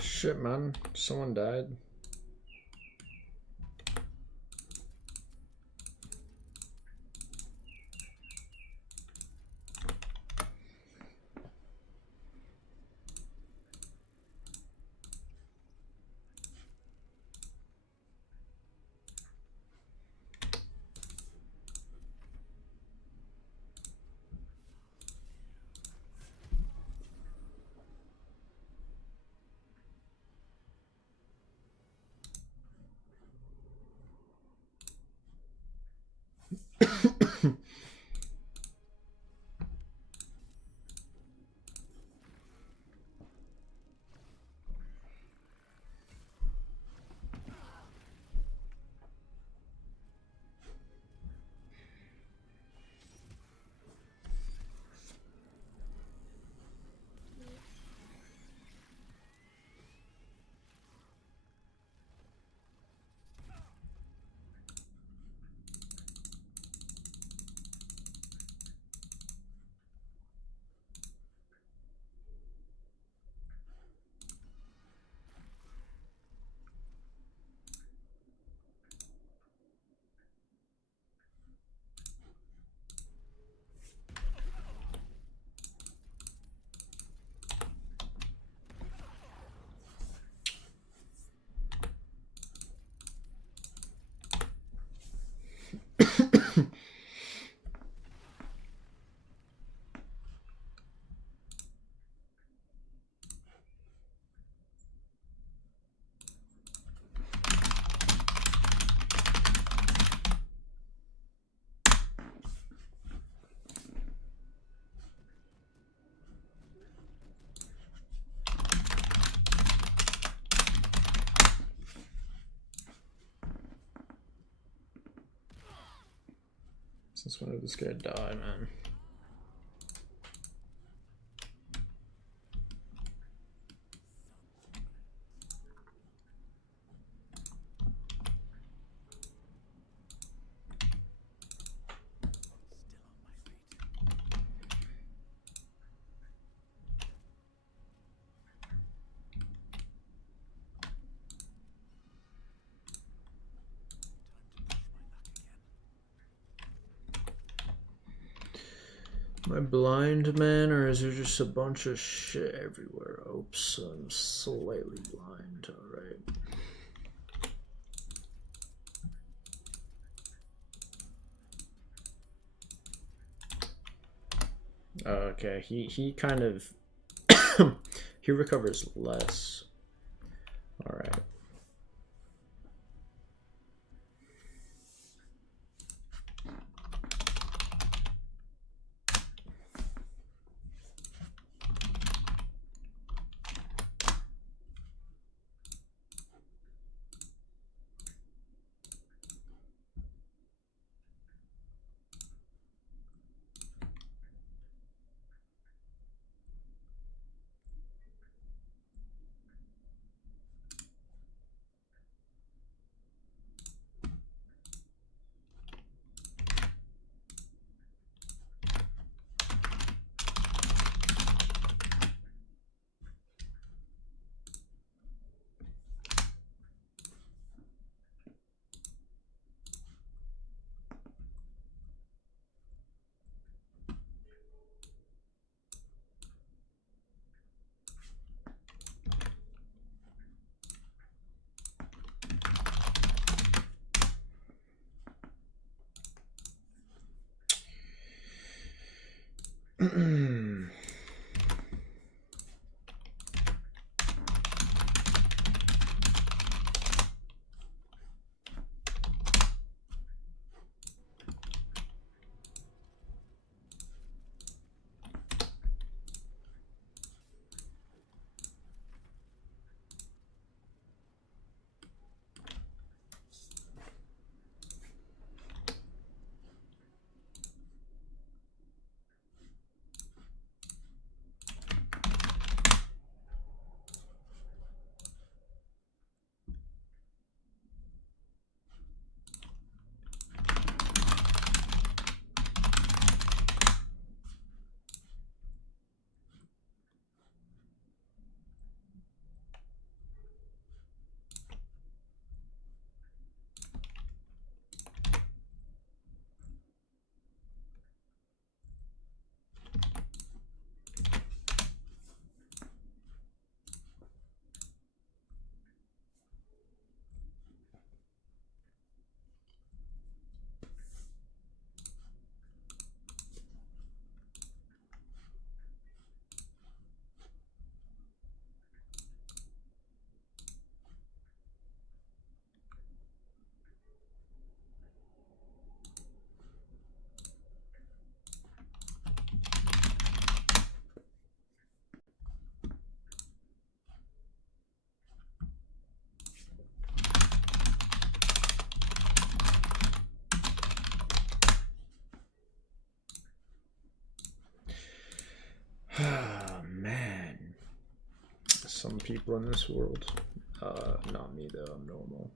Shit, man. Someone died. Since when did this guy die, man? Am I blind, man, or is there just a bunch of shit everywhere? Oops, I'm slightly blind, alright. Okay, he kind of he recovers less. Alright. people in this world. Not me though, I'm normal.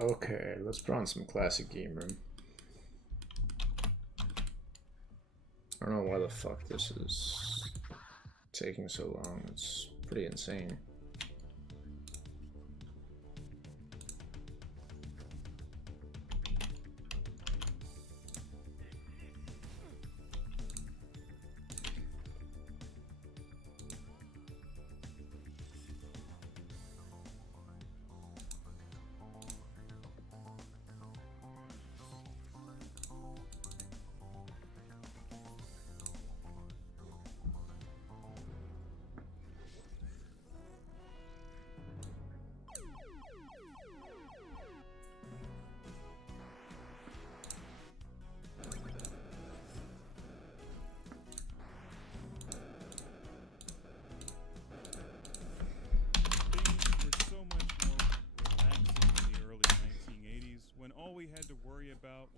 Okay, let's put on some classic game room. I don't know why the fuck this is taking so long. It's pretty insane.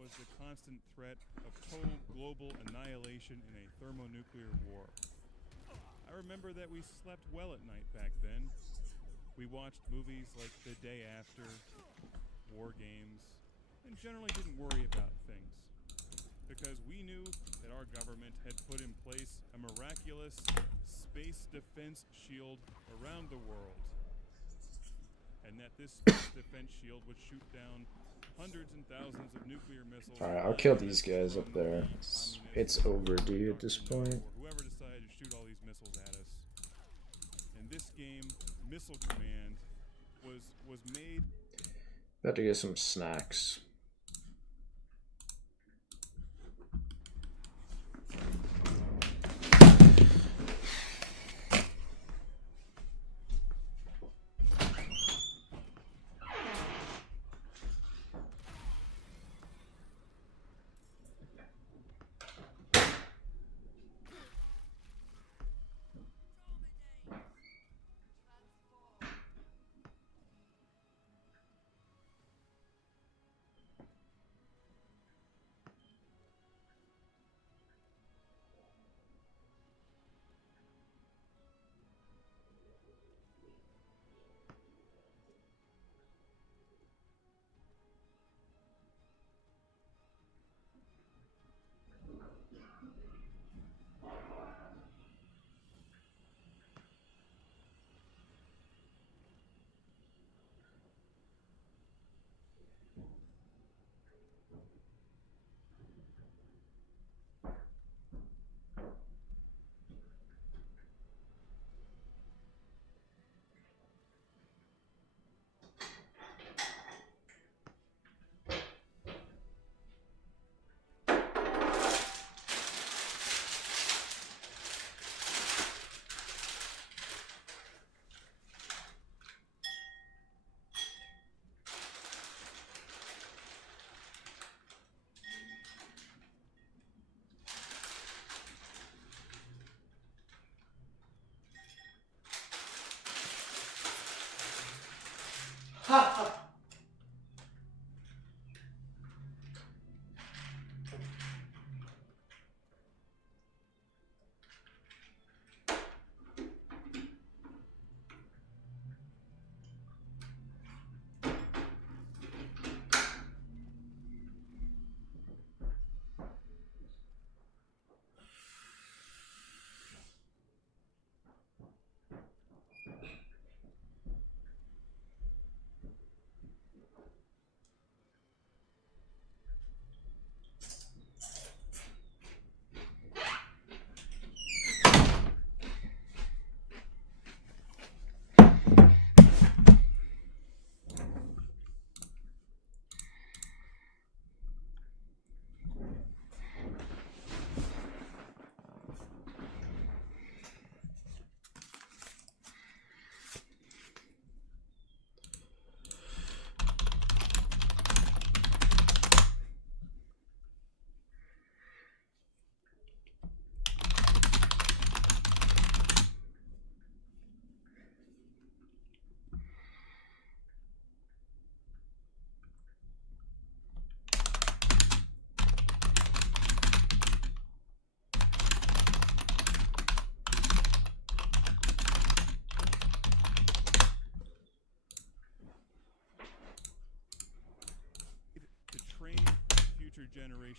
Was the constant threat of total global annihilation in a thermonuclear war. I remember that we slept well at night back then. We watched movies like The Day After, war games, and generally didn't worry about things. Because we knew that our government had put in place a miraculous space defense shield around the world. And that this space defense shield would shoot down hundreds and thousands of nuclear missiles. Alright, I'll kill these guys up there. It's overdue at this point. Whoever decided to shoot all these missiles at us. In this game, Missile Command was made. About to get some snacks.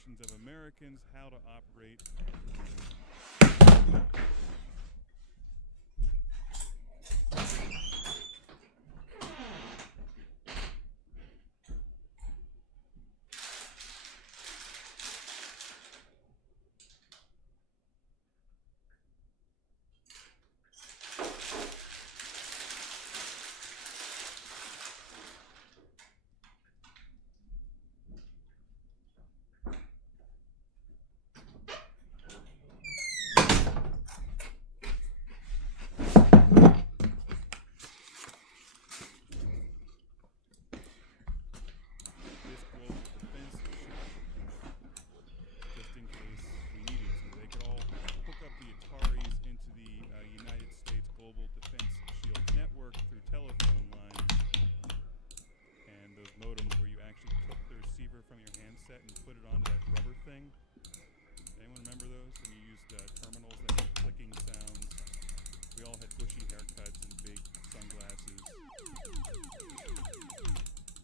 generations of Americans how to operate. And put it onto that rubber thing. Anyone remember those? And you used terminals that had clicking sounds. We all had bushy haircuts and big sunglasses.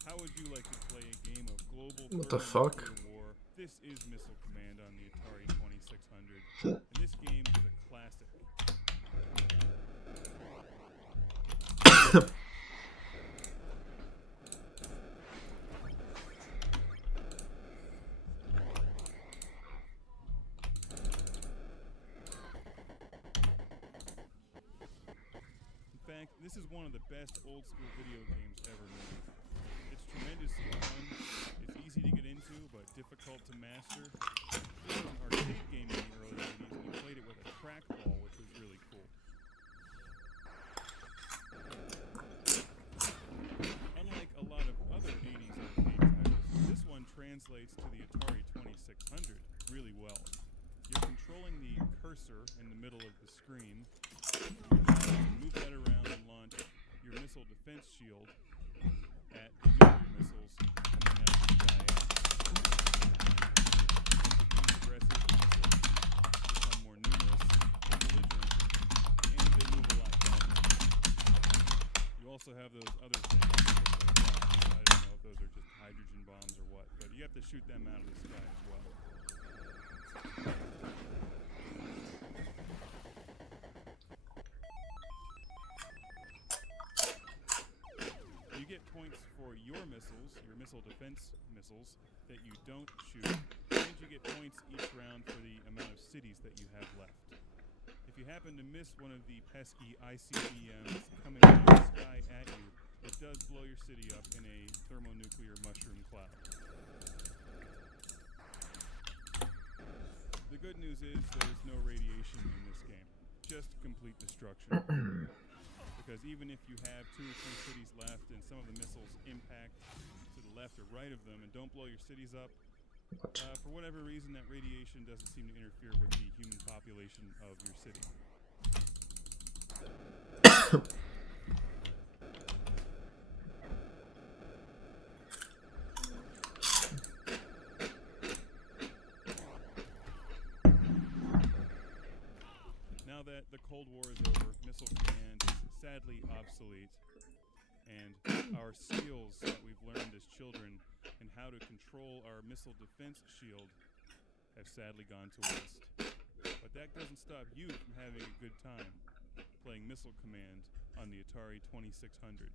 How would you like to play a game of global What the fuck? war? This is Missile Command on the Atari 2600. And this game is a classic. This is one of the best old-school video games ever made. It's tremendously fun, it's easy to get into, but difficult to master. This was an arcade game in the early 80s, and you played it with a trackball, which was really cool. Unlike a lot of other 80s arcade titles, this one translates to the Atari 2600 really well. You're controlling the cursor in the middle of the screen. Move that around and launch your missile defense shield at the nuclear missiles coming out of the sky. As the game progresses, the missiles become more numerous and belligerent, and they move a lot faster. You also have those other things that look like rockets. I don't know if those are just hydrogen bombs or what, but you have to shoot them out of the sky as well. You get points for your missiles, your missile defense missiles, that you don't shoot, and you get points each round for the amount of cities that you have left. If you happen to miss one of the pesky ICBMs coming out of the sky at you, it does blow your city up in a thermonuclear mushroom cloud. The good news is there's no radiation in this game, just complete destruction. Because even if you have 2 or 3 cities left and some of the missiles impact to the left or right of them and don't blow your cities up, for whatever reason that radiation doesn't seem to interfere with the human population of your city. Now that the Cold War is over, Missile Command is sadly obsolete, and our skills that we've learned as children and how to control our missile defense shield have sadly gone to waste. But that doesn't stop you from having a good time playing Missile Command on the Atari 2600.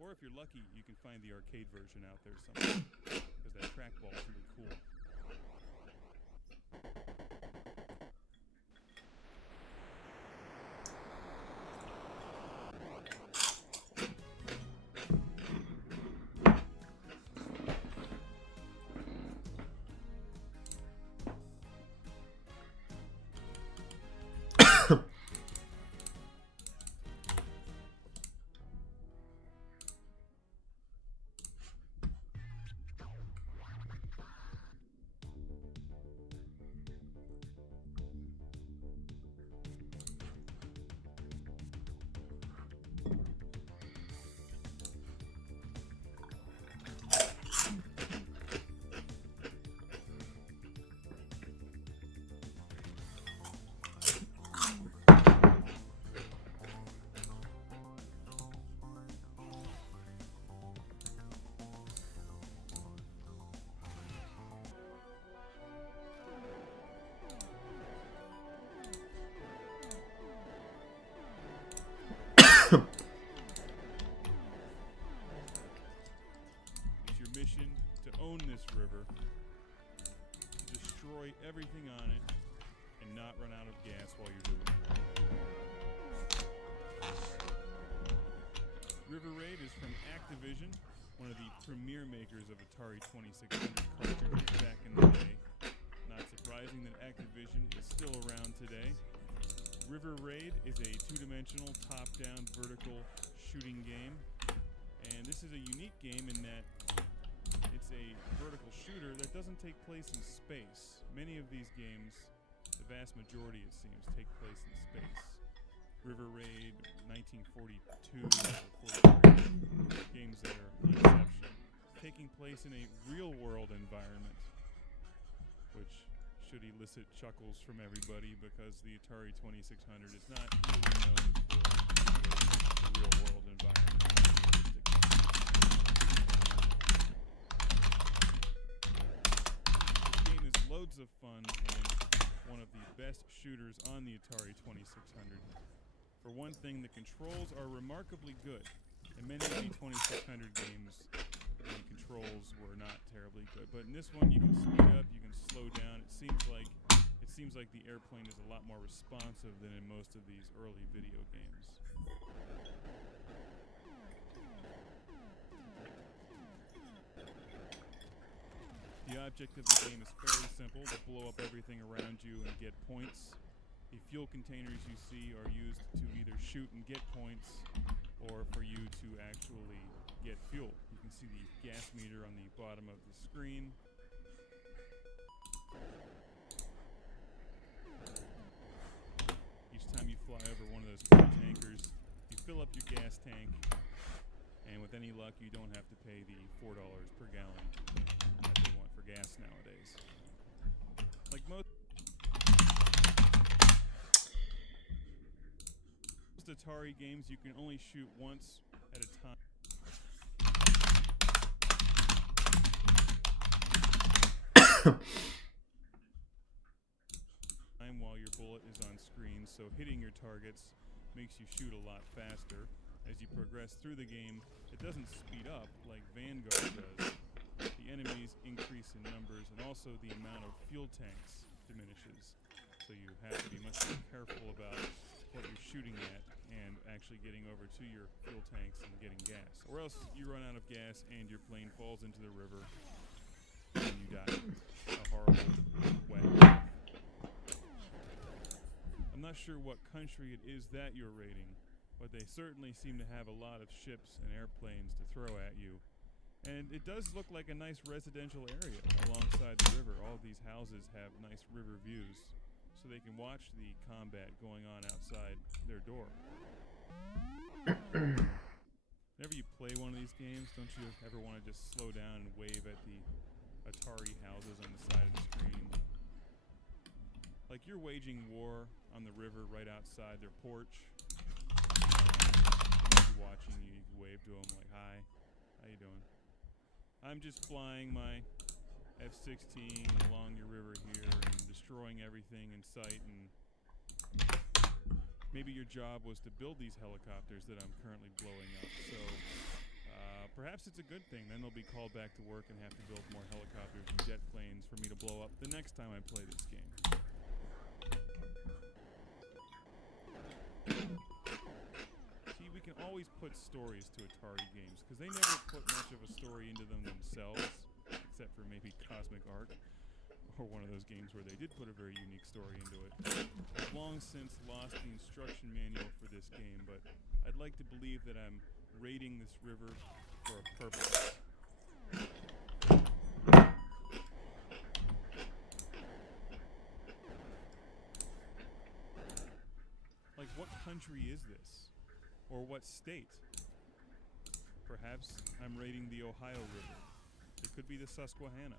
Or if you're lucky, you can find the arcade version out there somewhere, because that trackball is really cool. It's your mission to own this river, to destroy everything on it, and not run out of gas while you're doing it. River Raid is from Activision, one of the premier makers of Atari 2600 cartridges back in the day. Not surprising that Activision is still around today. River Raid is a two-dimensional, top-down, vertical shooting game. And this is a unique game in that it's a vertical shooter that doesn't take place in space. Many of these games, the vast majority it seems, take place in space. River Raid, 1942, or 43, games that are the exception. Taking place in a real-world environment, which should elicit chuckles from everybody because the Atari 2600 is not really known for a real-world environment. This game is loads of fun and one of the best shooters on the Atari 2600. For one thing, the controls are remarkably good. In many of the 2600 games, the controls were not terribly good. But in this one, you can speed up, you can slow down. It seems like the airplane is a lot more responsive than in most of these early video games. The object of the game is fairly simple: to blow up everything around you and get points. The fuel containers you see are used to either shoot and get points, or for you to actually get fuel. You can see the gas meter on the bottom of the screen. Each time you fly over one of those fuel tankers, you fill up your gas tank, and with any luck, you don't have to pay the $4 per gallon that they want for gas nowadays. Like most Atari games, you can only shoot once at a time. While your bullet is on screen, so hitting your targets makes you shoot a lot faster. As you progress through the game, it doesn't speed up like Vanguard does. The enemies increase in numbers, and also the amount of fuel tanks diminishes. So you have to be much more careful about what you're shooting at and actually getting over to your fuel tanks and getting gas. Or else you run out of gas and your plane falls into the river and you die a horrible, wet death. I'm not sure what country it is that you're raiding, but they certainly seem to have a lot of ships and airplanes to throw at you. And it does look like a nice residential area alongside the river. All of these houses have nice river views, so they can watch the combat going on outside their door. Whenever you play one of these games, don't you ever want to just slow down and wave at the Atari houses on the side of the screen? Like you're waging war on the river right outside their porch. They're watching you, you can wave to them like, "Hi, how you doing?" I'm just flying my F-16 along your river here and destroying everything in sight, and maybe your job was to build these helicopters that I'm currently blowing up, so perhaps it's a good thing. Then they'll be called back to work and have to build more helicopters and jet planes for me to blow up the next time I play this game. See, we can always put stories to Atari games, because they never put much of a story into them themselves, except for maybe Cosmic Arc, or one of those games where they did put a very unique story into it. I've long since lost the instruction manual for this game, but I'd like to believe that I'm raiding this river for a purpose. Like, what country is this? Or what state? Perhaps I'm raiding the Ohio River. It could be the Susquehanna.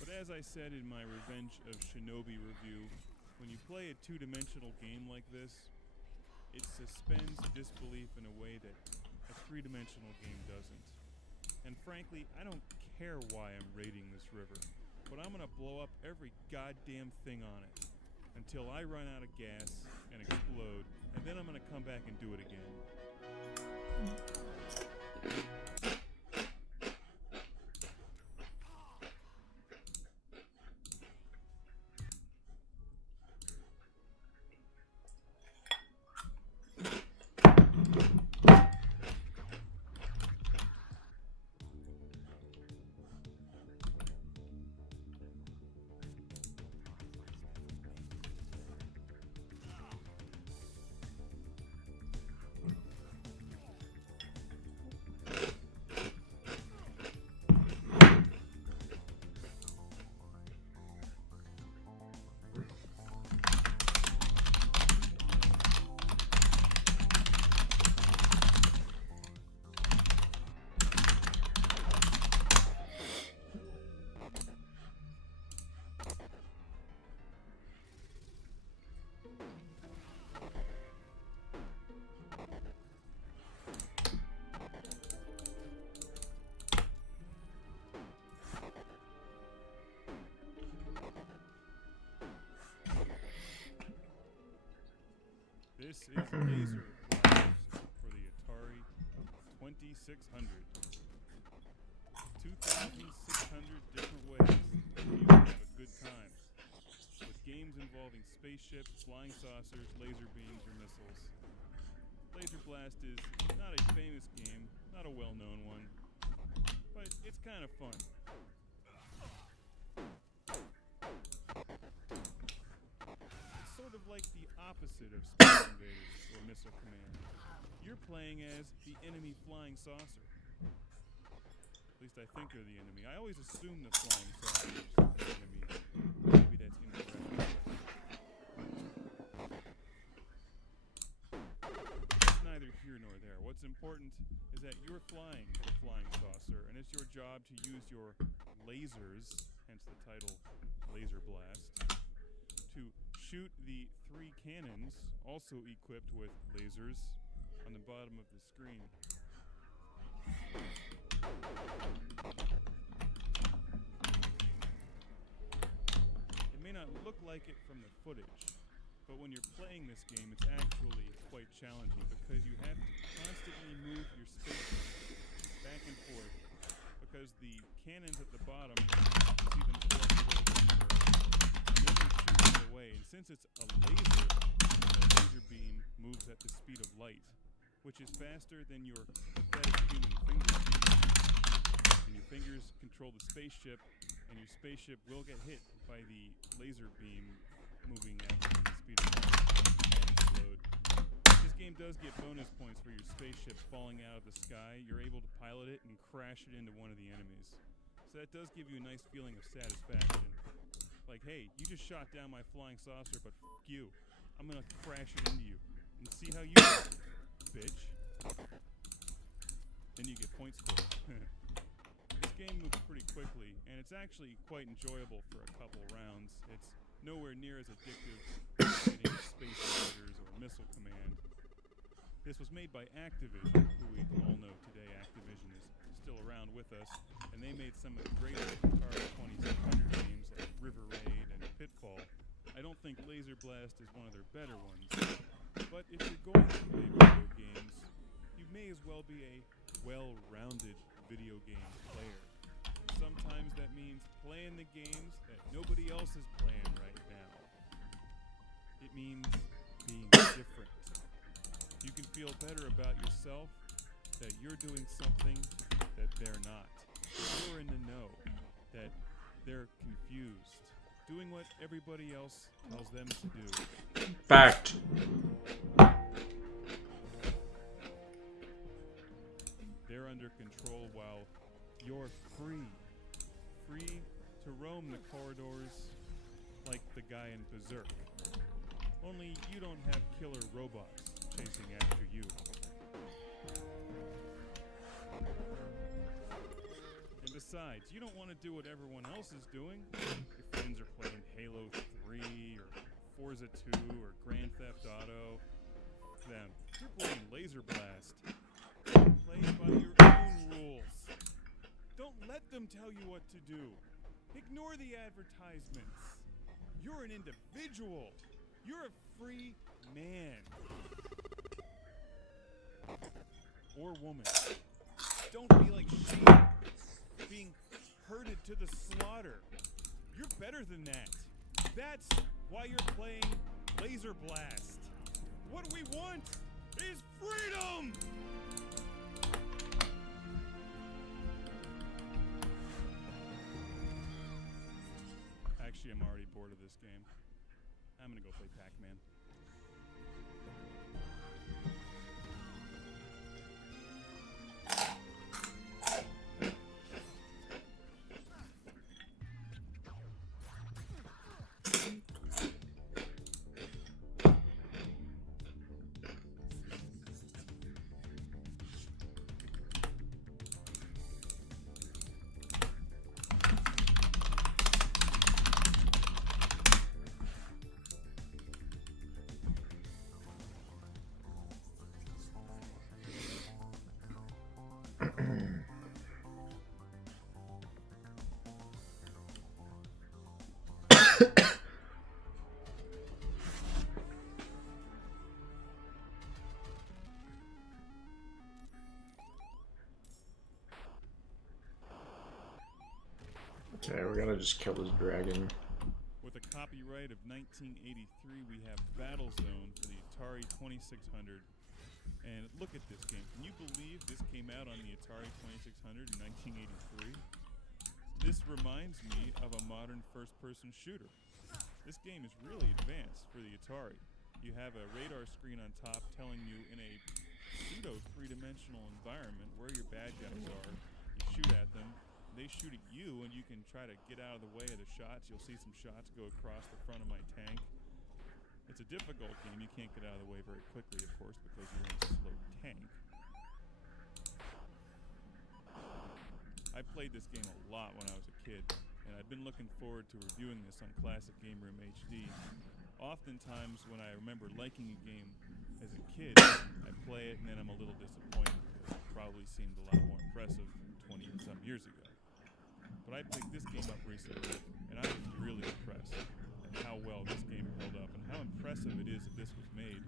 But as I said in my Revenge of Shinobi review, when you play a two-dimensional game like this, it suspends disbelief in a way that a three-dimensional game doesn't. And frankly, I don't care why I'm raiding this river, but I'm gonna blow up every goddamn thing on it until I run out of gas and explode and then I'm gonna come back and do it again. This is Laser Blast for the Atari 2600. 2,600 different ways for you to have a good time. With games involving spaceships, flying saucers, laser beams, or missiles. Laser Blast is not a famous game, not a well-known one, but it's kind of fun. It's sort of like the opposite of Space Invaders or Missile Command. You're playing as the enemy flying saucer. At least I think they're the enemy. I always assume the flying saucers are the enemy. Maybe that's incorrect. That's neither here nor there. What's important is that you're flying the flying saucer, and it's your job to use your lasers, hence the title Laser Blast, to shoot the 3 cannons, also equipped with lasers, on the bottom of the screen. It may not look like it from the footage, but when you're playing this game, it's actually quite challenging because you have to constantly move your spaceship back and forth because the cannons at the bottom, you see them throw up a little finger, and then they shoot right away. And since it's a laser, the laser beam moves at the speed of light, which is faster than your pathetic human fingers. And your fingers control the spaceship, and your spaceship will get hit by the laser beam moving at the speed of light and explode. This game does get bonus points for your spaceship falling out of the sky. You're able to pilot it and crash it into one of the enemies. So that does give you a nice feeling of satisfaction. Like, hey, you just shot down my flying saucer, but f*** you. I'm gonna crash it into you and see how you do, bitch. Then you get points scored. This game moves pretty quickly, and it's actually quite enjoyable for a couple rounds. It's nowhere near as addictive as getting Space Invaders or Missile Command. This was made by Activision, who we all know today Activision is still around with us, and they made some of the greatest Atari 2600 games like River Raid and Pitfall. I don't think Laser Blast is one of their better ones, but if you're going to play video games, you may as well be a well-rounded video game player. Sometimes that means playing the games that nobody else is playing right now. It means being different. You can feel better about yourself that you're doing something that they're not. You're in the know, that they're confused, doing what everybody else tells them to do. Fact. They're under control while you're free. Free to roam the corridors like the guy in Berserk. Only you don't have killer robots chasing after you. And besides, you don't want to do what everyone else is doing. Your friends are playing Halo 3 or Forza 2 or Grand Theft Auto. Fuck them. You're playing Laser Blast. Play by your own rules. Don't let them tell you what to do. Ignore the advertisements. You're an individual. You're a free man. Or woman. Don't be like sheep, being herded to the slaughter. You're better than that. That's why you're playing Laser Blast. What we want is freedom! Actually, I'm already bored of this game. I'm gonna go play Pac-Man. Okay, we're gonna just kill this dragon. With a copyright of 1983, we have Battlezone for the Atari 2600. And look at this game. Can you believe this came out on the Atari 2600 in 1983? This reminds me of a modern first-person shooter. This game is really advanced for the Atari. You have a radar screen on top telling you in a pseudo three-dimensional environment where your bad guys are. You shoot at them. They shoot at you, and you can try to get out of the way of the shots. You'll see some shots go across the front of my tank. It's a difficult game. You can't get out of the way very quickly, of course, because you're in a slow tank. I played this game a lot when I was a kid, and I've been looking forward to reviewing this on Classic Game Room HD. Oftentimes, when I remember liking a game as a kid, I play it, and then I'm a little disappointed because it probably seemed a lot more impressive 20 and some years ago. But I picked this game up recently, and I was really impressed at how well this game held up and how impressive it is that this was made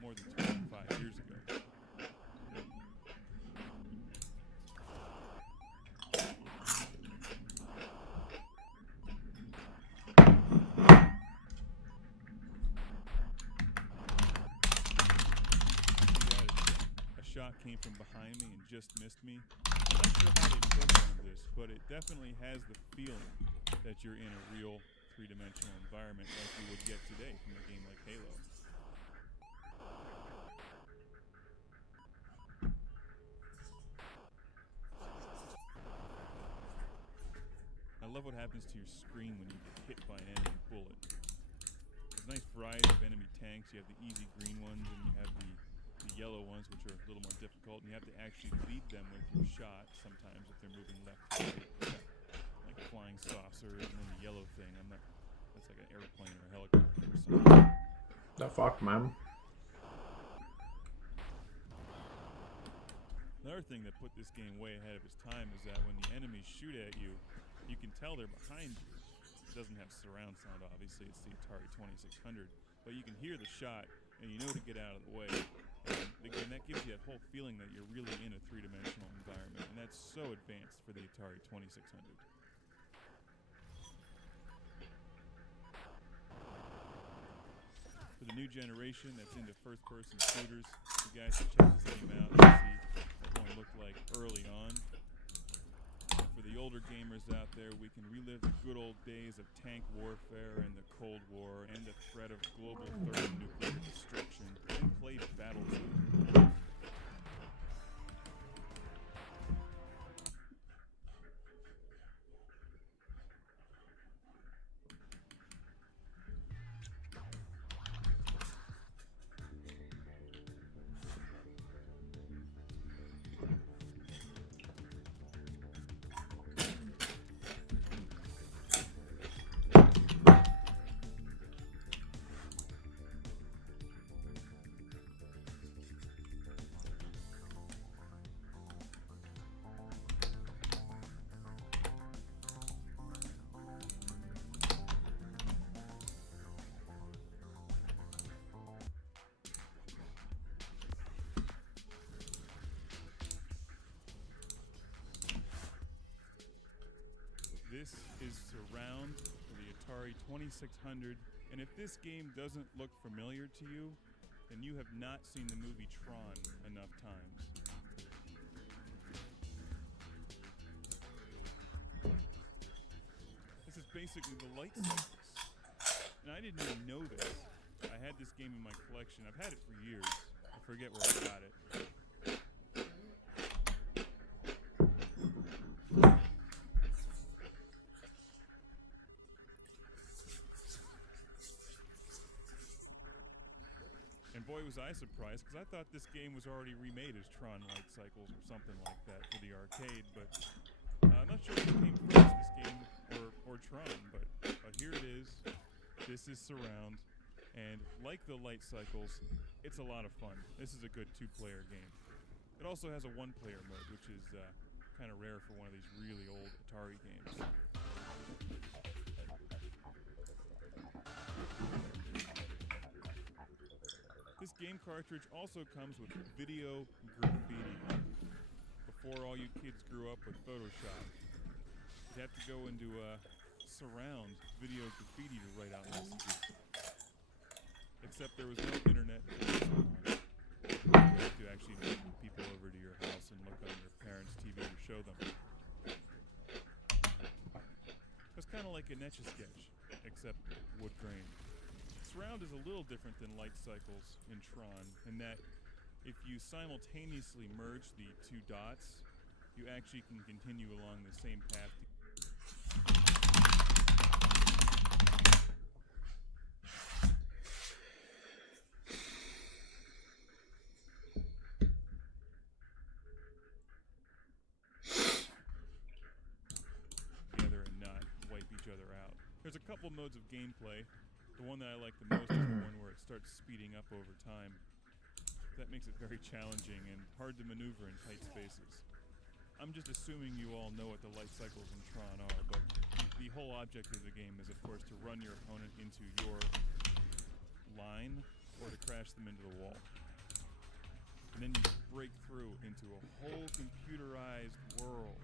more than 25 years ago. A shot came from behind me and just missed me. I'm not sure how they programmed this, but it definitely has the feeling that you're in a real three-dimensional environment like you would get today from a game like Halo. I love what happens to your screen when you get hit by an enemy bullet. There's a nice variety of enemy tanks. You have the easy green ones, and you have the yellow ones, which are a little more difficult, and you have to actually lead them with your shot sometimes if they're moving left to right. Like flying saucers, and then the yellow thing. That's like an airplane or a helicopter or something. The fuck, man? Another thing that put this game way ahead of its time is that when the enemies shoot at you, you can tell they're behind you. It doesn't have surround sound, obviously. It's the Atari 2600. But you can hear the shot, and you know to get out of the way. And again, that gives you that whole feeling that you're really in a three-dimensional environment. And that's so advanced for the Atari 2600. For the new generation that's into first-person shooters, you guys should check this game out and see what one looked like early on. And for the older gamers out there, we can relive the good old days of tank warfare and the Cold War and the threat of global thermonuclear destruction and play Battlezone. This is Surround for the Atari 2600, and if this game doesn't look familiar to you, then you have not seen the movie Tron enough times. This is basically the light cycles. And I didn't even know this. I had this game in my collection. I've had it for years. I forget where I got it. And boy, was I surprised, because I thought this game was already remade as Tron Light Cycles or something like that for the arcade, but I'm not sure what came first, this game or Tron, but here it is. This is Surround, and like the Light Cycles, it's a lot of fun. This is a good two-player game. It also has a one-player mode, which is kind of rare for one of these really old Atari games. This game cartridge also comes with video graffiti. Before all you kids grew up with Photoshop, you'd have to go into Surround video graffiti to write out messages. Except there was no internet. You had to actually invite people over to your house and look on your parents' TV to show them. It's kind of like an Etch-a-Sketch, except wood grain. Surround is a little different than Light Cycles in Tron, in that if you simultaneously merge the two dots, you actually can continue along the same path. Together and not wipe each other out. There's a couple modes of gameplay. The one that I like the most is the one where it starts speeding up over time. That makes it very challenging and hard to maneuver in tight spaces. I'm just assuming you all know what the light cycles in Tron are, but the whole object of the game is, of course, to run your opponent into your line or to crash them into the wall. And then you break through into a whole computerized world.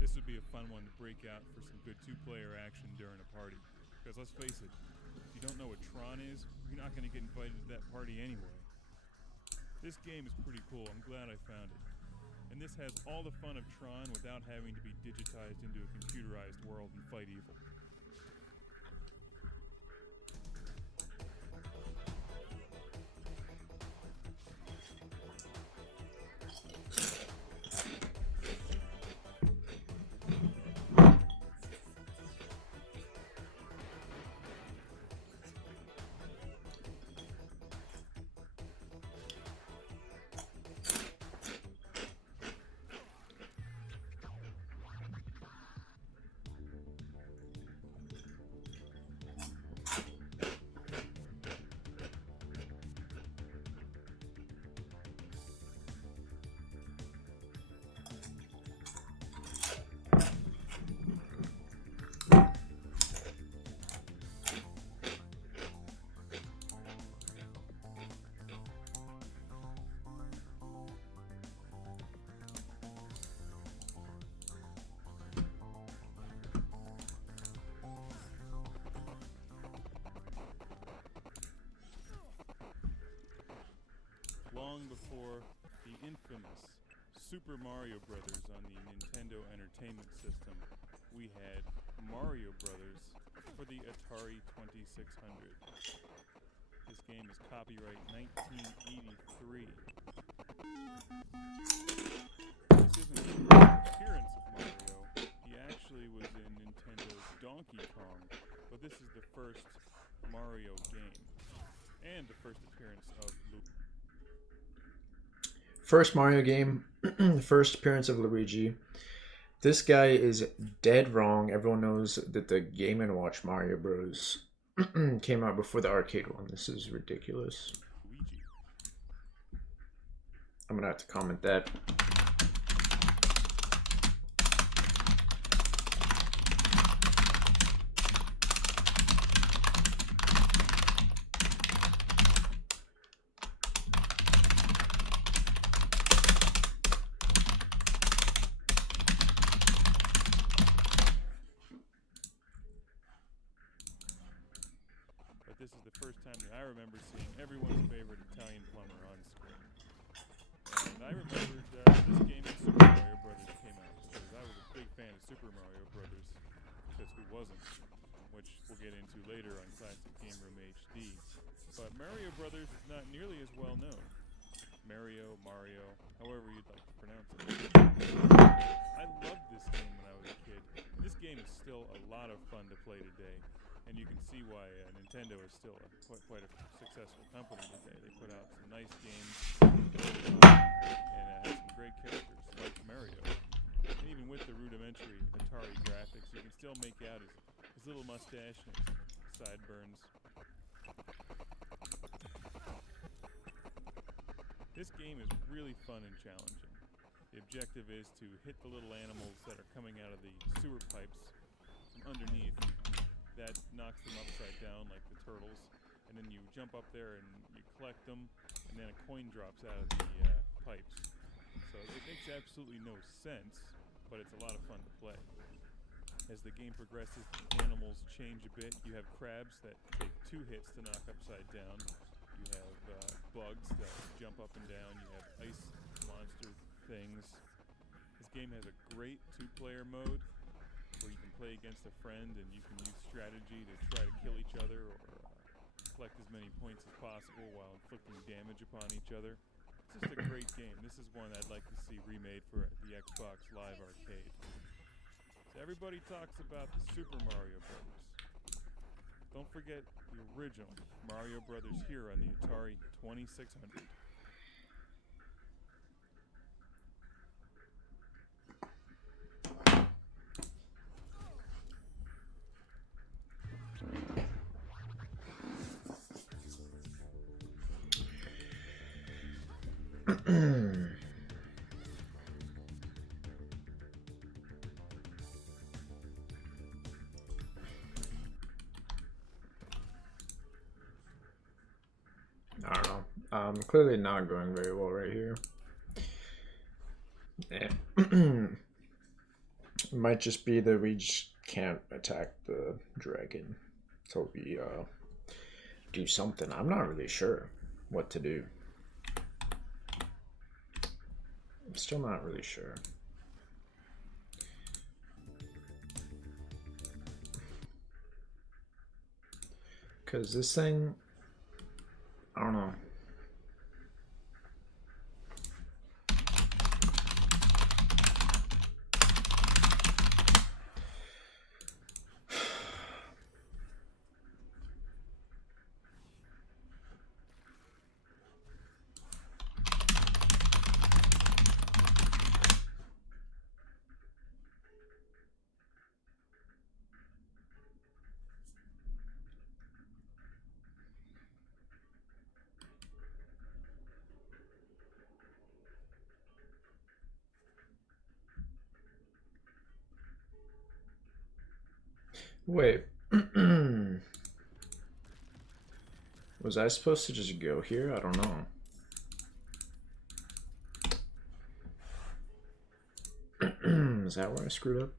This would be a fun one to break out for some good two-player action during a party. Because let's face it, if you don't know what Tron is, you're not going to get invited to that party anyway. This game is pretty cool. I'm glad I found it. And this has all the fun of Tron without having to be digitized into a computerized world and fight evil. Long before the infamous Super Mario Brothers on the Nintendo Entertainment System, we had Mario Brothers for the Atari 2600. This game is copyright 1983. This isn't the first appearance of Mario. He actually was in Nintendo's Donkey Kong, but this is the first Mario game and the first appearance of Luigi. First Mario game, first appearance of Luigi. This guy is dead wrong. Everyone knows that the Game & Watch Mario Bros. Came out before the arcade one. This is ridiculous. I'm gonna have to comment that. this is the first time that I remember seeing everyone's favorite Italian plumber on screen. And I remembered this game when Super Mario Brothers came out, because I was a big fan of Super Mario Brothers, because who wasn't? Which we'll get into later on Classic Game Room HD. But Mario Brothers is not nearly as well known. Mario, however you'd like to pronounce it. I loved this game when I was a kid, and this game is still a lot of fun to play today. And you can see why Nintendo is still quite a successful company today. They put out some nice games and have some great characters like Mario. And even with the rudimentary Atari graphics, you can still make out his little mustache and his sideburns. This game is really fun and challenging. The objective is to hit the little animals that are coming out of the sewer pipes from underneath. That knocks them upside down like the turtles. And then you jump up there and you collect them, and then a coin drops out of the pipes. So it makes absolutely no sense, but it's a lot of fun to play. As the game progresses, the animals change a bit. You have crabs that take 2 hits to knock upside down. You have bugs that jump up and down. You have ice monster things. This game has a great 2-player mode where you can play against a friend and you can use strategy to try to kill each other or collect as many points as possible while inflicting damage upon each other. It's just a great game. This is one I'd like to see remade for the Xbox Live Arcade. So everybody talks about the Super Mario Brothers. Don't forget the original Mario Brothers here on the Atari 2600. I don't know. Clearly not going very well right here. It might just be that we just can't attack the dragon. So we do something. I'm not really sure what to do. I'm still not really sure. Because this thing, I don't know. Wait. Was I supposed to just go here? I don't know. Is that where I screwed up?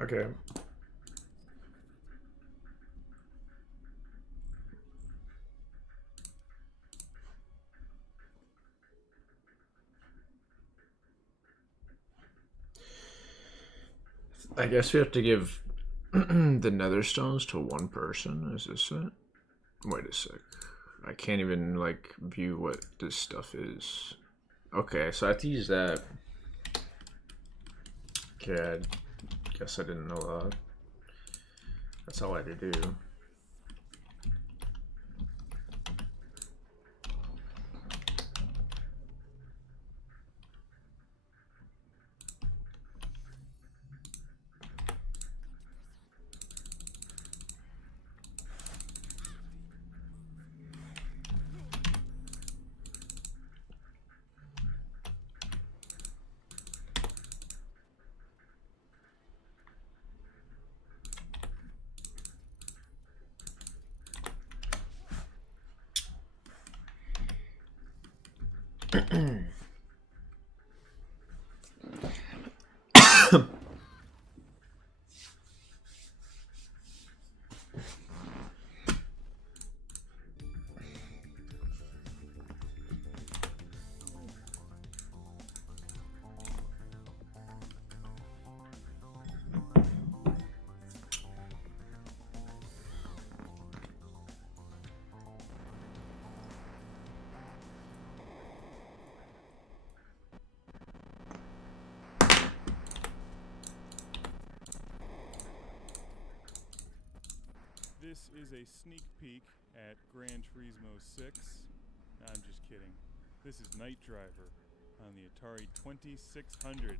Okay. I guess we have to give the nether stones to one person. Is this it? Wait a sec. I can't even like view what this stuff is. Okay, so I have to use that. Okay, I guess I didn't know that. That's all I had to do. This is a sneak peek at Gran Turismo 6. I'm just kidding. This is Night Driver on the Atari 2600.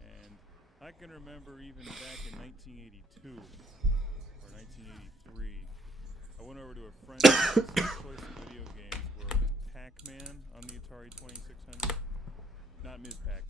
And I can remember even back in 1982 or 1983, I went over to a friend's house and the choice of video games were Pac-Man on the Atari 2600. Not Ms. Pac.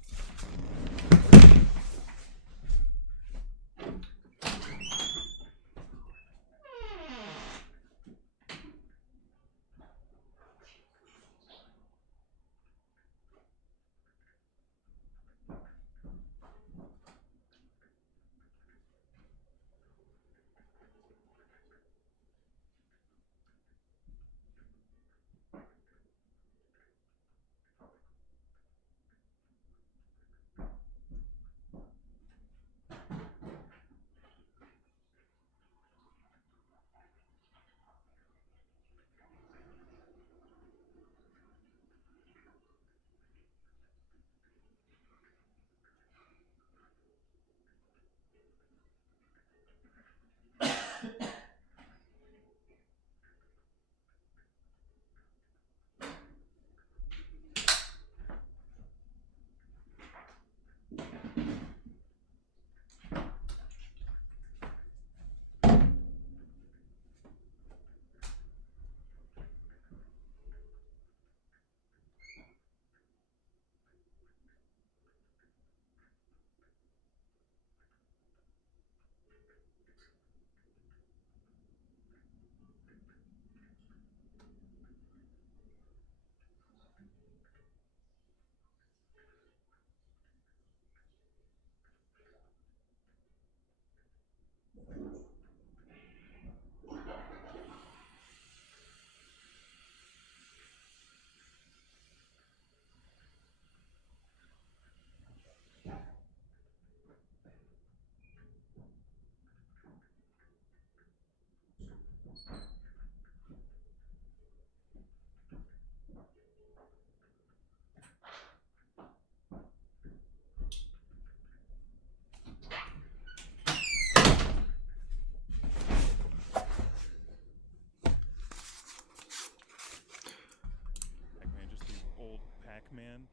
Pac-Man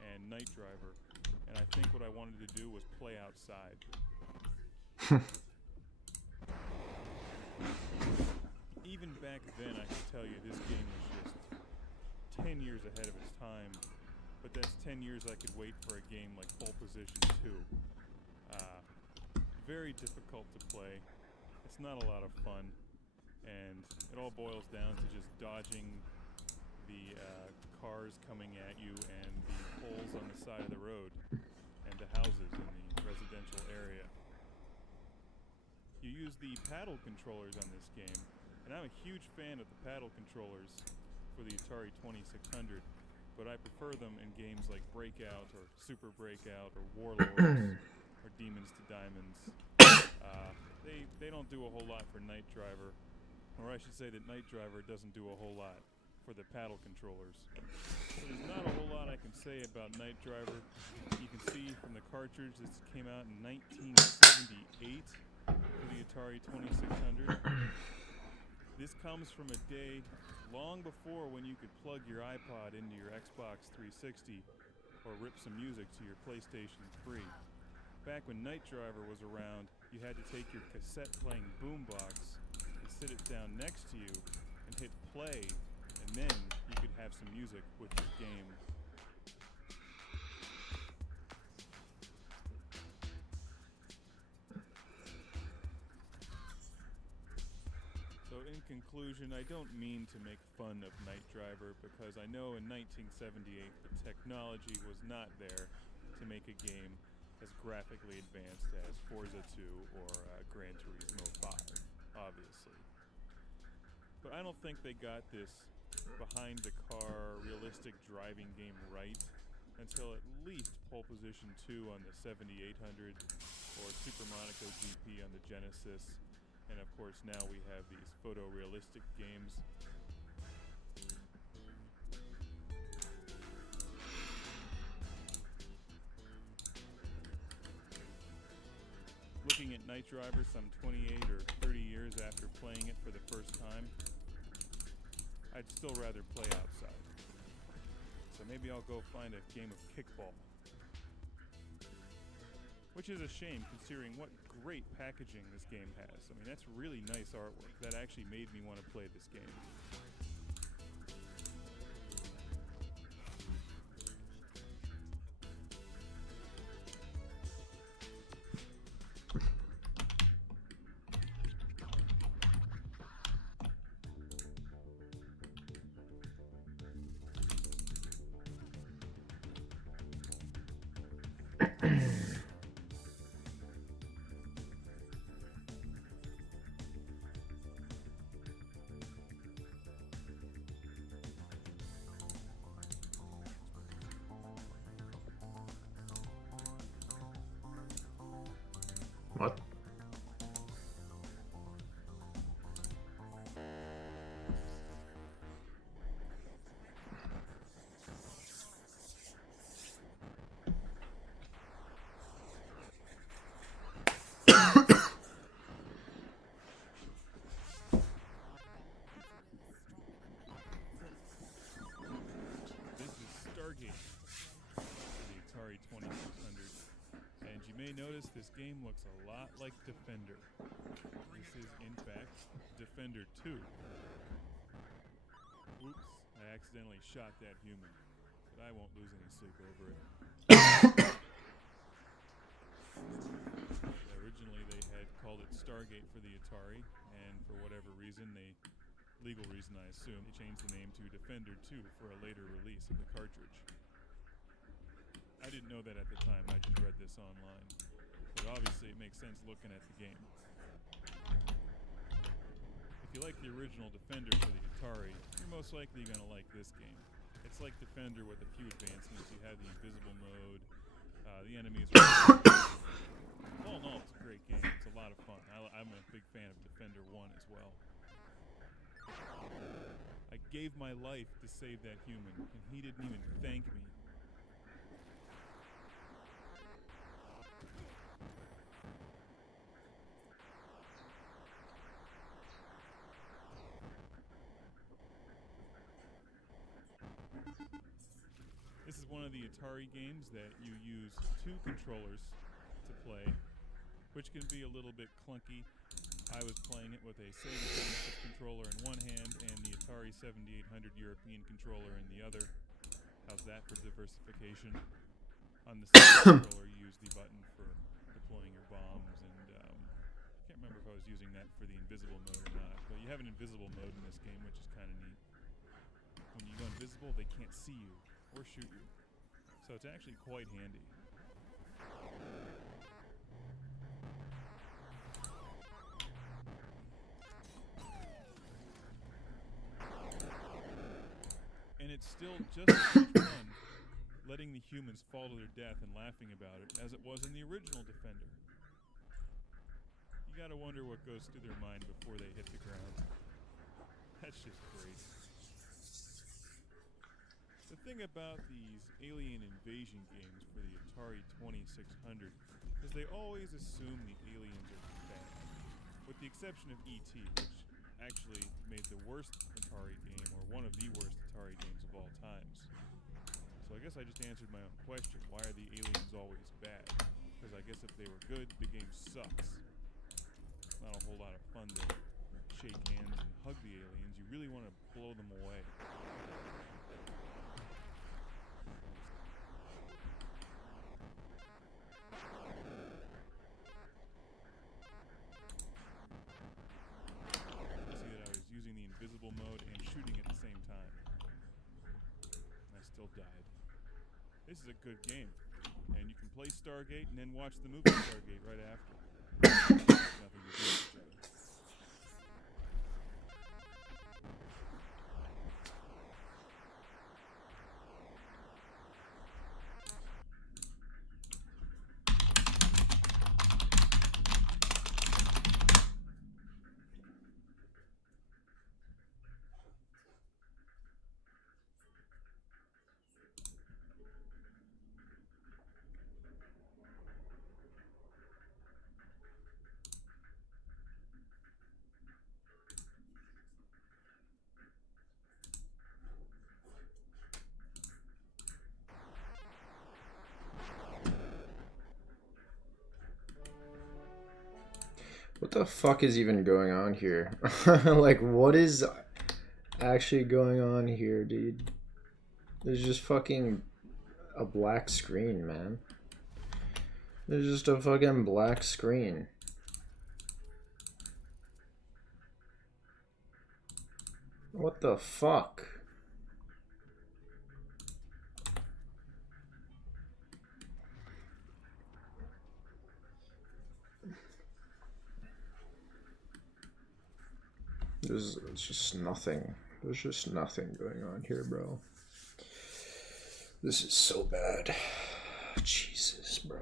and Night Driver, and I think what I wanted to do was play outside. Even back then, I could tell you this game was just 10 years ahead of its time, but that's 10 years I could wait for a game like Pole Position 2. Very difficult to play. It's not a lot of fun, and it all boils down to just dodging the cars coming at you and the poles on the side of the road and the houses and the residential area. You use the paddle controllers on this game, and I'm a huge fan of the paddle controllers for the Atari 2600, but I prefer them in games like Breakout or Super Breakout or Warlords or Demons to Diamonds. They don't do a whole lot for Night Driver, or I should say that Night Driver doesn't do a whole lot for the paddle controllers. So there's not a whole lot I can say about Night Driver. You can see from the cartridge this came out in 1978 for the Atari 2600. This comes from a day long before when you could plug your iPod into your Xbox 360 or rip some music to your PlayStation 3. Back when Night Driver was around, you had to take your cassette playing boombox and sit it down next to you and hit play, and then you could have some music with your game. So in conclusion, I don't mean to make fun of Night Driver because I know in 1978 the technology was not there to make a game as graphically advanced as Forza 2 or Gran Turismo 5, obviously. But I don't think they got this behind-the-car realistic driving game right until at least Pole Position 2 on the 7800 or Super Monaco GP on the Genesis. And of course now we have these photorealistic games. Looking at Night Driver some 28 or 30 years after playing it for the first time, I'd still rather play outside. So maybe I'll go find a game of kickball. Which is a shame considering what great packaging this game has. I mean, that's really nice artwork. That actually made me want to play this game. What? This is Stargate for the Atari 2600. And you may notice this game looks a lot like Defender. This is, in fact, Defender 2. Oops, I accidentally shot that human, but I won't lose any sleep over it. Originally they had called it Stargate for the Atari, and for whatever reason, legal reason I assume, they changed the name to Defender 2 for a later release of the cartridge. I didn't know that at the time, I just read this online. But obviously it makes sense looking at the game. If you like the original Defender for the Atari, you're most likely going to like this game. It's like Defender with a few advancements. You have the invisible mode, the enemies are... All in all, it's a great game. It's a lot of fun. I'm a big fan of Defender 1 as well. I gave my life to save that human, and he didn't even thank me. This is one of the Atari games that you use two controllers to play, which can be a little bit clunky. I was playing it with a Sega Genesis controller in one hand and the Atari 7800 European controller in the other. How's that for diversification? On the Sega controller, you use the button for deploying your bombs, and I can't remember if I was using that for the invisible mode or not, but you have an invisible mode in this game, which is kind of neat. When you go invisible, they can't see you or shoot you, so it's actually quite handy. it's still just as much fun letting the humans fall to their death and laughing about it as it was in the original Defender. You gotta wonder what goes through their mind before they hit the ground. That's just great. The thing about these alien invasion games for the Atari 2600 is they always assume the aliens are bad, with the exception of E.T., which actually made the worst Atari game, or one of the worst Atari games of all times. So I guess I just answered my own question. Why are the aliens always bad? Because I guess if they were good, the game sucks. Not a whole lot of fun to shake hands and hug the aliens. You really want to blow them away. See that I was using the invisible mode and shooting at the same time. And I still died. This is a good game. And you can play Stargate and then watch the movie Stargate right after. Nothing to do with each other. What the fuck is even going on here? Like, what is actually going on here, dude? There's just fucking a black screen, man. There's just a fucking black screen. What the fuck? There's just nothing. There's just nothing going on here, bro. This is so bad. Jesus, bro.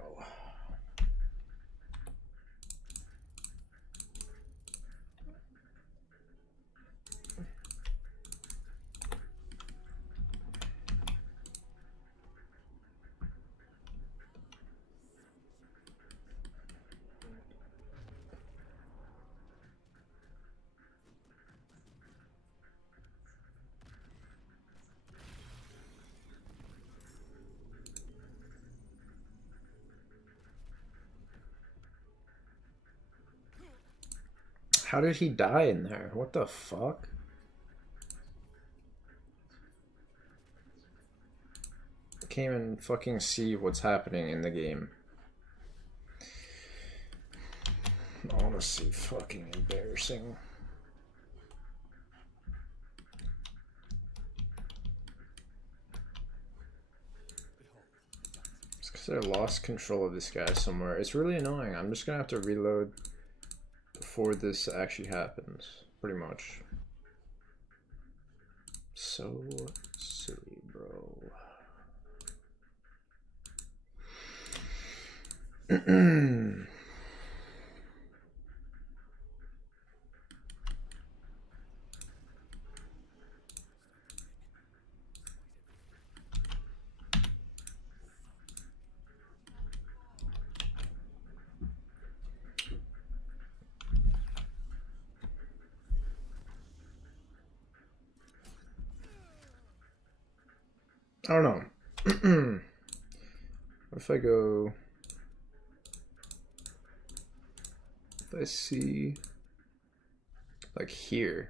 How did he die in there? What the fuck? I can't even fucking see what's happening in the game. Honestly, fucking embarrassing. It's because I lost control of this guy somewhere. It's really annoying. I'm just gonna have to reload before this actually happens, pretty much. So silly, bro. I don't know. What if I go... If I see... like here.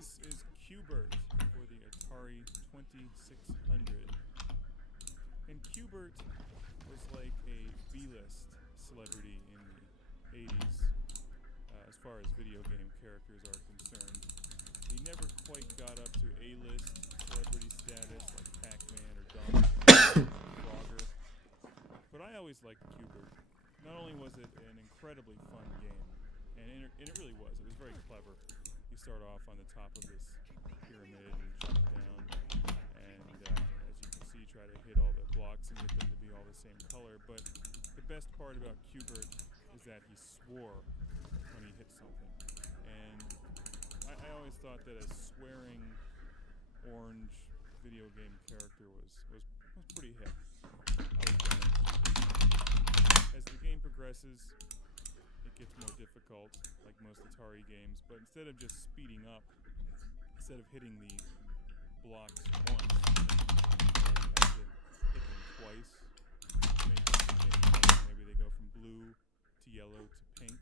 This is Q*bert for the Atari 2600. And Q*bert was like a B-list celebrity in the 80s as far as video game characters are concerned. He never quite got up to A-list celebrity status like Pac-Man or Donkey Kong or Frogger. But I always liked Q*bert. Not only was it an incredibly fun game, and it really was. It was very clever. You start off on the top of this pyramid and jump down, and as you can see, try to hit all the blocks and get them to be all the same color. But the best part about Q*bert is that he swore when he hit something. And I always thought that a swearing orange video game character was pretty hip. As the game progresses, it gets more difficult, like most Atari games, but instead of just speeding up, instead of hitting the blocks once, you have to hit them twice. Maybe they go from blue to yellow to pink.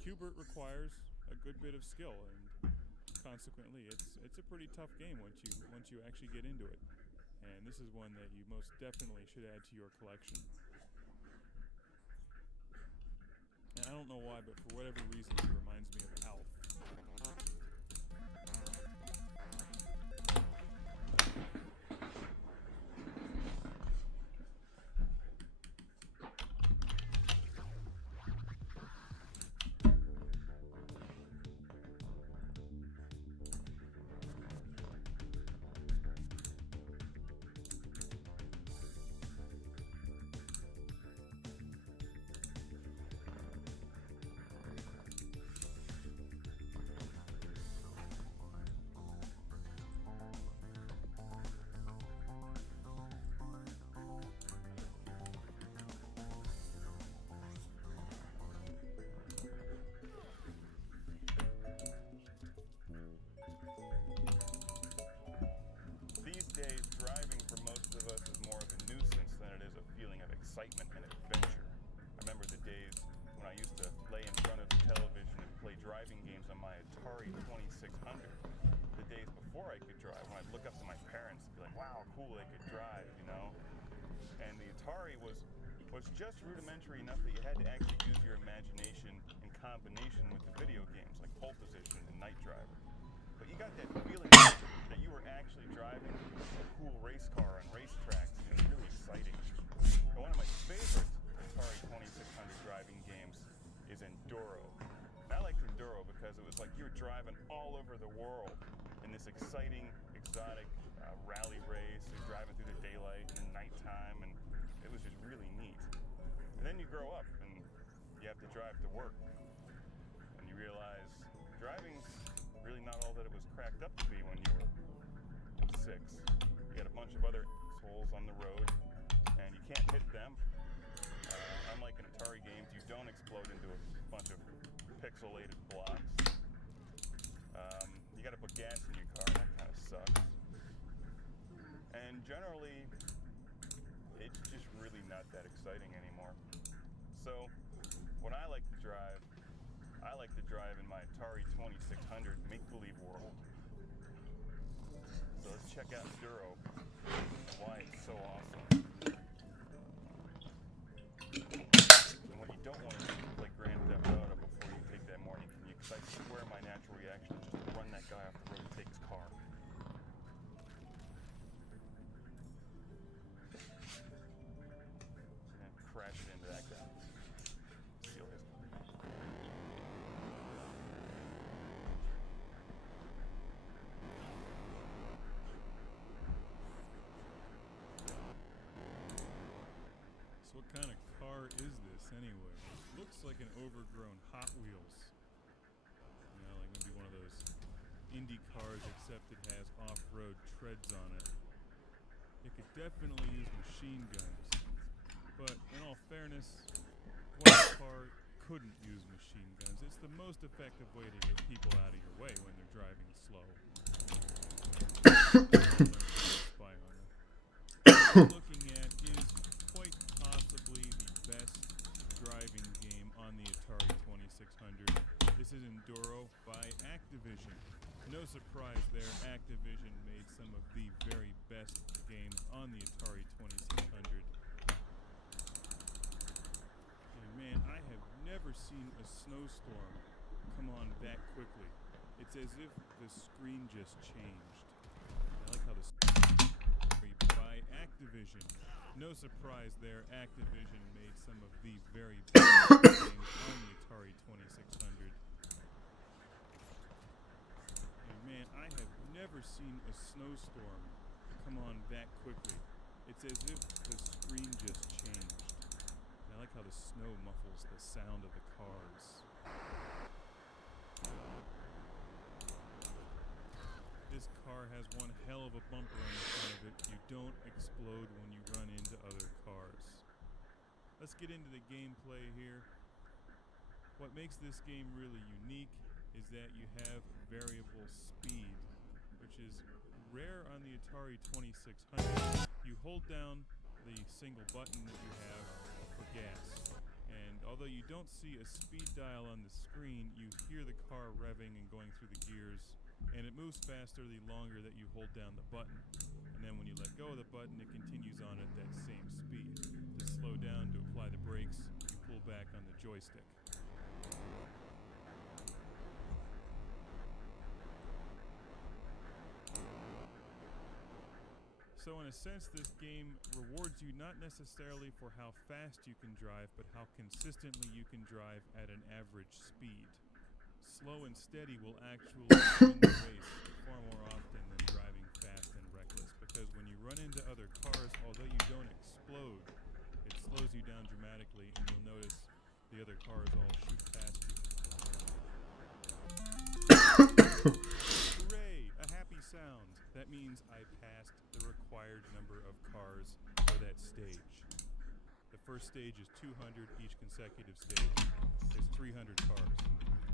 Q*bert requires a good bit of skill, and consequently, it's a pretty tough game once you actually get into it. And this is one that you most definitely should add to your collection. And I don't know why, but for whatever reason, it reminds me of Alf. Excitement and adventure. I remember the days when I used to lay in front of the television and play driving games on my Atari 2600. The days before I could drive, when I'd look up to my parents and be like, wow, cool, they could drive, you know? And the Atari was just rudimentary enough that you had to actually use your imagination in combination with the video games like Pole Position and Night Driver. But you got that feeling that you were actually driving a cool race car on racetracks. It was really exciting. And one of my favorite Atari 2600 driving games is Enduro. And I liked Enduro because it was like you were driving all over the world in this exciting, exotic rally race. You're driving through the daylight and nighttime, and it was just really neat. And then you grow up and you have to drive to work. And you realize driving's really not all that it was cracked up to be when you were 6. You got a bunch of other assholes on the road, and you can't hit them. Unlike in Atari games, you don't explode into a bunch of pixelated blocks. You gotta put gas in your car, and that kind of sucks. And generally, it's just really not that exciting anymore. So, when I like to drive in my Atari 2600 make-believe world. So let's check out Enduro and why it's so awesome. And what you don't want to do is play Grand Theft Auto before you take that morning commute, because I swear my natural reaction is just to run that guy off the road and take his car. And crash it into that guy. Steal his car. What kind of car is this anyway? It looks like an overgrown Hot Wheels. You know, like maybe one of those Indy cars, except it has off-road treads on it. It could definitely use machine guns. But in all fairness, what car couldn't use machine guns? It's the most effective way to get people out of your way when they're driving slow. Spy on her. Looking at is quite possibly the best driving game on the Atari 2600. This is Enduro by Activision. No surprise there, Activision made some of the very best games on the Atari 2600. And man, I have never seen a snowstorm come on that quickly. It's as if the screen just changed. I like how the by Activision. No surprise there, Activision made some of the very best games on the Atari 2600. And man, I have never seen a snowstorm come on that quickly. It's as if the screen just changed. And I like how the snow muffles the sound of the cars. This car has one hell of a bumper on the front of it. You don't explode when you run into other cars. Let's get into the gameplay here. What makes this game really unique is that you have variable speed, which is rare on the Atari 2600. You hold down the single button that you have for gas. And although you don't see a speed dial on the screen, you hear the car revving and going through the gears. And it moves faster the longer that you hold down the button. And then when you let go of the button, it continues on at that same speed. To slow down, to apply the brakes, you pull back on the joystick. So in a sense, this game rewards you not necessarily for how fast you can drive, but how consistently you can drive at an average speed. Slow and steady will actually win the race far more often than driving fast and reckless, because when you run into other cars, although you don't explode, it slows you down dramatically, and you'll notice the other cars all shoot past you. Hooray! A happy sound. That means I passed the required number of cars for that stage. The first stage is 200, each consecutive stage is 300 cars.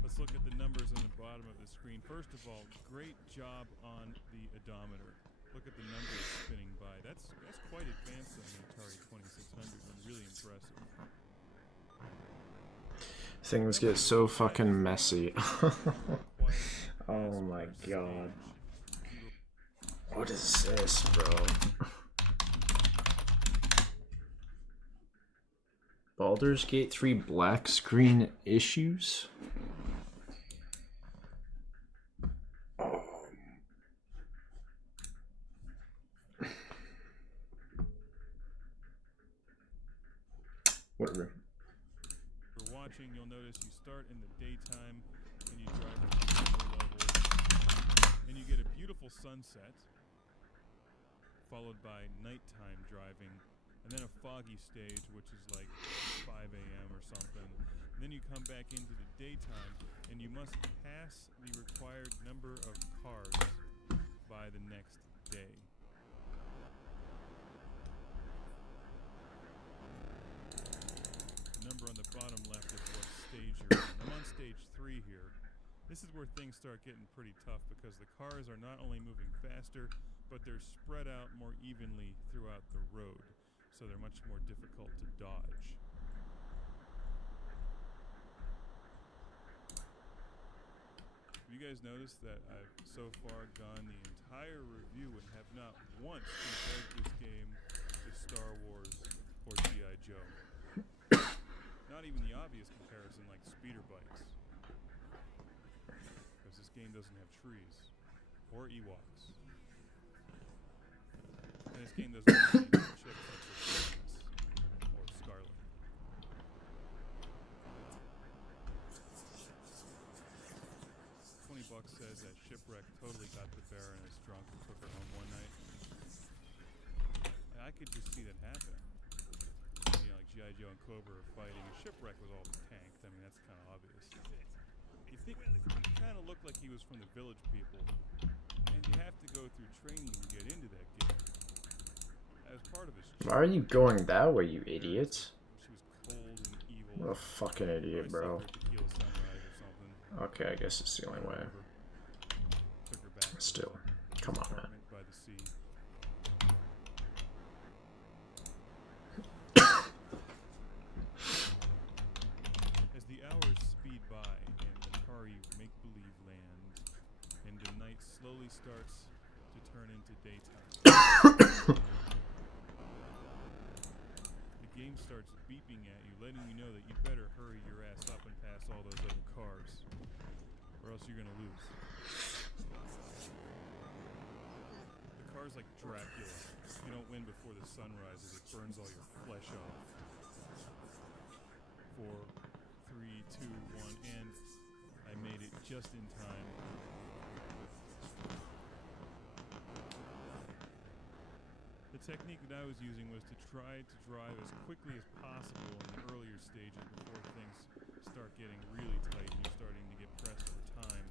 Let's look at the numbers on the bottom of the screen. First of all, great job on the odometer. Look at the numbers spinning by. That's quite advanced on the Atari 2600 and really impressive. Things get so fucking messy. Oh my god. What is this, bro? Baldur's Gate 3 black screen issues? Whatever. For watching, you'll notice you start in the daytime and you drive to the level, and you get a beautiful sunset, followed by nighttime driving, and then a foggy stage, which is like 5 a.m. or something. And then you come back into the daytime, and you must pass the required number of cars by the next day. The number on the bottom left is what stage you're on. I'm on stage 3 here. This is where things start getting pretty tough because the cars are not only moving faster, but they're spread out more evenly throughout the road, so they're much more difficult to dodge. Have you guys noticed that I've so far gone the entire review and have not once compared this game to Star Wars or G.I. Joe? Not even the obvious comparison like speeder bikes. Because this game doesn't have trees. Or Ewoks. And this game doesn't have any chips like Princess or Scarlet. $20 says that Shipwreck totally got the Baroness drunk and took her home one night. And I could just see that happen. You know, like G.I. Joe and Cobra are fighting, and Shipwreck was all tanked. I mean, that's kind of obvious. You think he kind of looked like he was from the Village People, and you have to go through training to get into that game. As part of his Why are you going that way, you idiot? She was cold and evil. What a fucking idiot, bro. Okay, I guess it's the only way. Still, come on, man. By the sea. As the hours speed by in Atari make-believe land and the night starts to turn into daytime. The game starts beeping at you, letting you know that you better hurry your ass up and pass all those other cars, or else you're gonna lose. The car's like Dracula. You don't win before the sun rises, it burns all your flesh off. 4, 3, 2, 1, and I made it just in time. The technique that I was using was to try to drive as quickly as possible in the earlier stages before things start getting really tight and you're starting to get pressed for time.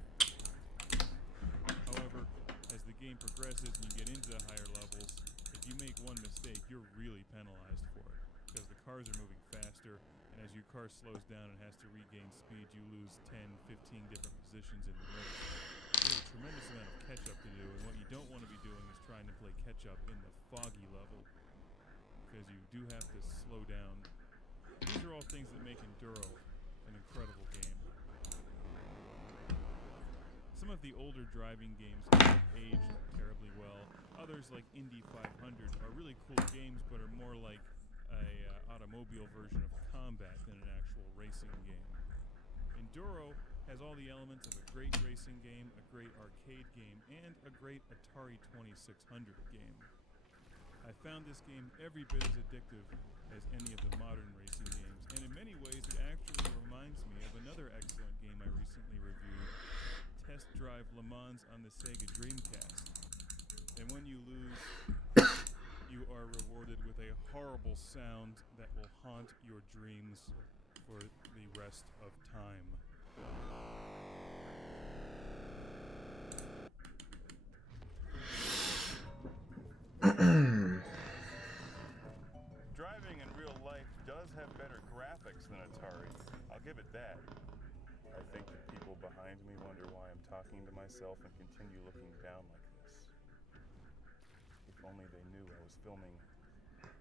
However, as the game progresses and you get into the higher levels, if you make one mistake, you're really penalized for it, because the cars are moving faster, and as your car slows down and has to regain speed, you lose 10, 15 different positions in the race. There's a tremendous amount of catch-up to do, and what you don't want to be doing is trying to play catch-up in the foggy level, because you do have to slow down. These are all things that make Enduro an incredible game. Some of the older driving games haven't aged terribly well. Others, like Indy 500, are really cool games, but are more like a automobile version of combat than an actual racing game. Enduro has all the elements of a great racing game, a great arcade game, and a great Atari 2600 game. I found this game every bit as addictive as any of the modern racing games, and in many ways it actually reminds me of another excellent game I recently reviewed, Test Drive Le Mans on the Sega Dreamcast. And when you lose, you are rewarded with a horrible sound that will haunt your dreams for the rest of time. Driving in real life does have better graphics than Atari. I'll give it that. I think that people behind me wonder why I'm talking to myself and continue looking down like this. If only they knew I was filming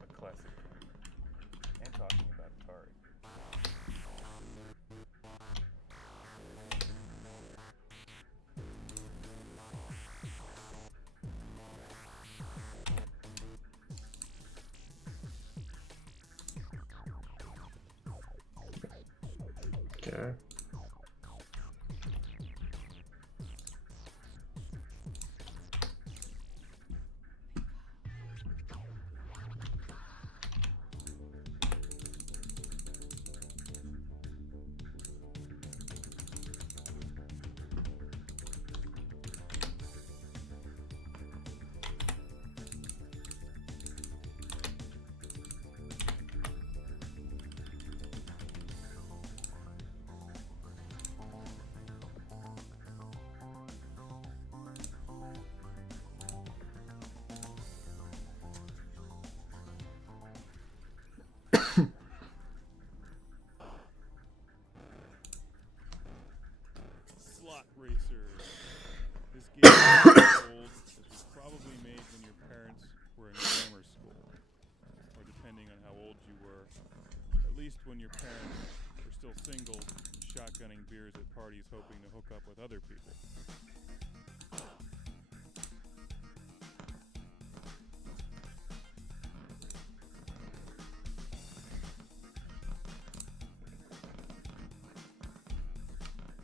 a classic game and talking about Atari. Okay. Slot Racer. This game is old. This was probably made when your parents were in grammar school, or depending on how old you were, at least when your parents were still single, shotgunning beers at parties hoping to hook up with other people.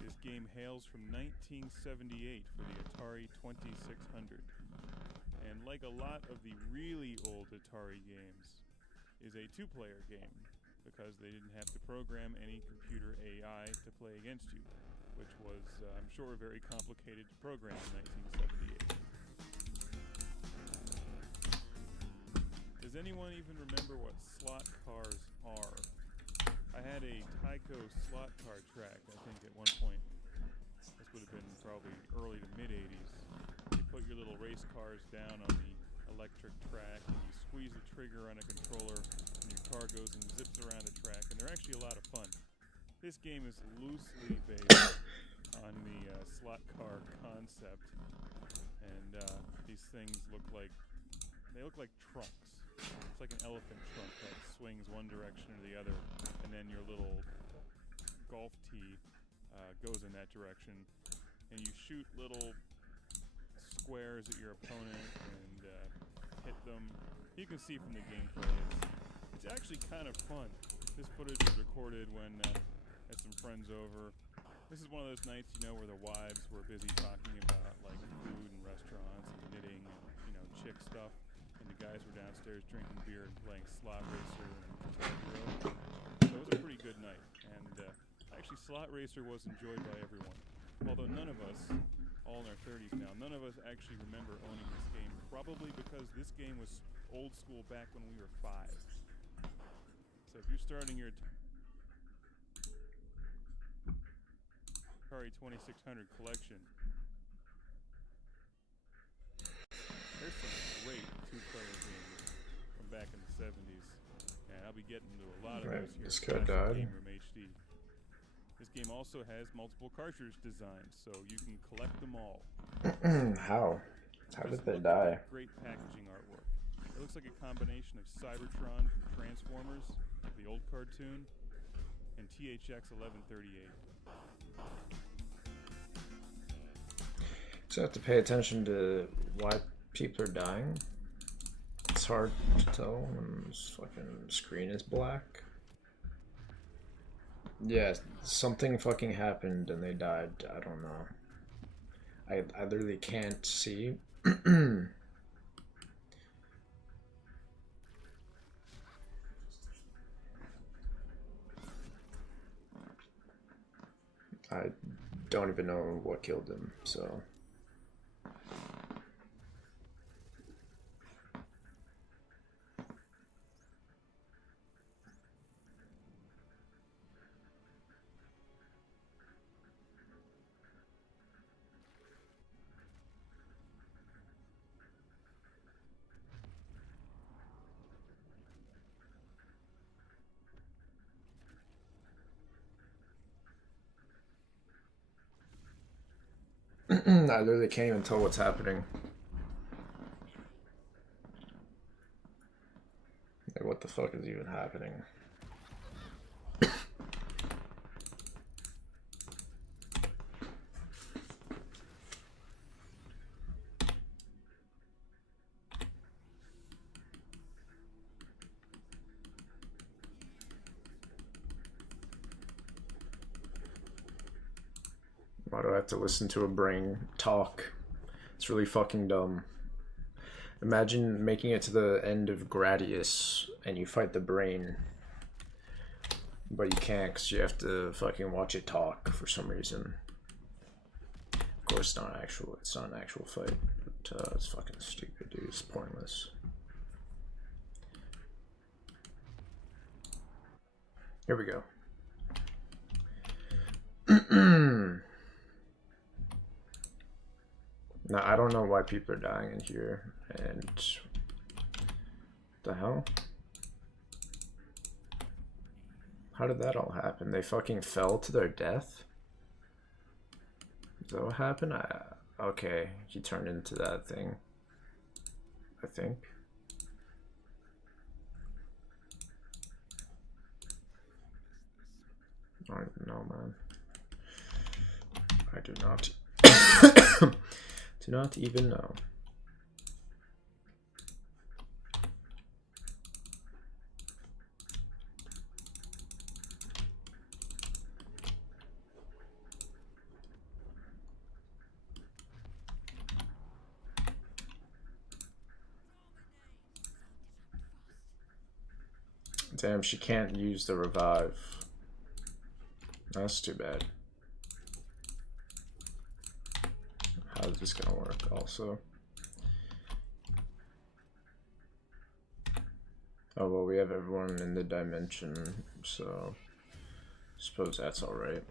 This game hails from 1978 for the Atari 2600. And like a lot of the really old Atari games, is a two-player game, because they didn't have to program any computer AI to play against you, which was, I'm sure, very complicated to program in 1978. Does anyone even remember what slot cars are? I had a Tyco slot car track, I think, at one point. This would have been probably early to mid-80s. You put your little race cars down on the electric track, and you squeeze the trigger on a controller, and your car goes and zips around the track, and they're actually a lot of fun. This game is loosely based on the slot car concept, and these things look like trunks. It's like an elephant trunk that swings one direction or the other, and then your little golf tee goes in that direction, and you shoot little squares at your opponent and hit them. You can see from the gameplay, it's actually kind of fun. This footage was recorded when I had some friends over. This is one of those nights, you know, where the wives were busy talking about like food and restaurants and knitting and, you know, chick stuff, and the guys were downstairs drinking beer and playing Slot Racer and Guitar Hero. So it was a pretty good night, and actually Slot Racer was enjoyed by everyone. Although none of us, all in our 30s now, none of us actually remember owning this game, probably because this game was old school back when we were 5. So if you're starting your Atari 2600 collection, there's some great two-player games from back in the 70s, and I'll be getting into a lot of those here. This guy died. Game Room HD. This game also has multiple cartridge designs, so you can collect them all. How? How did Just they look at die? that great packaging artwork. It looks like a combination of Cybertron from Transformers, the old cartoon, and THX 1138. So I have to pay attention to why people are dying. It's hard to tell when this fucking screen is black. Yeah, something fucking happened and they died. I don't know. I literally can't see. I don't even know what killed him, so. I literally can't even tell what's happening. Like, what the fuck is even happening? Why do I have to listen to a brain talk? It's really fucking dumb. Imagine making it to the end of Gradius and you fight the brain. But you can't because you have to fucking watch it talk for some reason. Of course, it's not an actual fight. But it's fucking stupid, dude. It's pointless. Here we go. Now, I don't know why people are dying in here, and the hell? How did that all happen? They fucking fell to their death? Is that what happened? Okay, he turned into that thing, I think. I don't even know, man. I do not. Do not even know. Damn, she can't use the revive. That's too bad. How is this gonna work also? Oh, well, we have everyone in the dimension, so I suppose that's alright.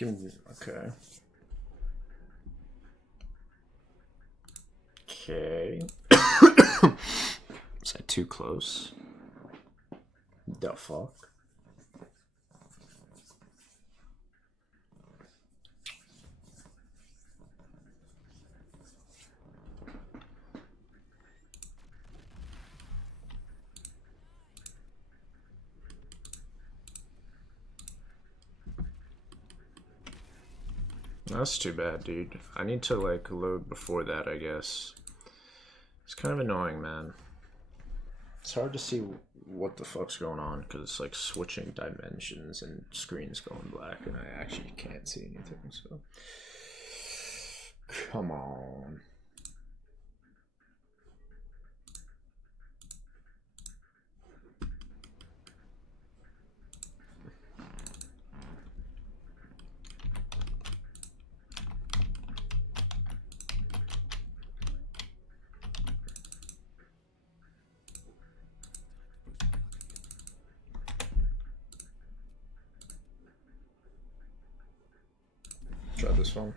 Okay. Okay. Is that too close? The fuck? That's too bad, dude. I need to, like, load before that, I guess. It's kind of annoying, man. It's hard to see what the fuck's going on, because it's, like, switching dimensions and screens going black, and I actually can't see anything, so... Come on. Try this one.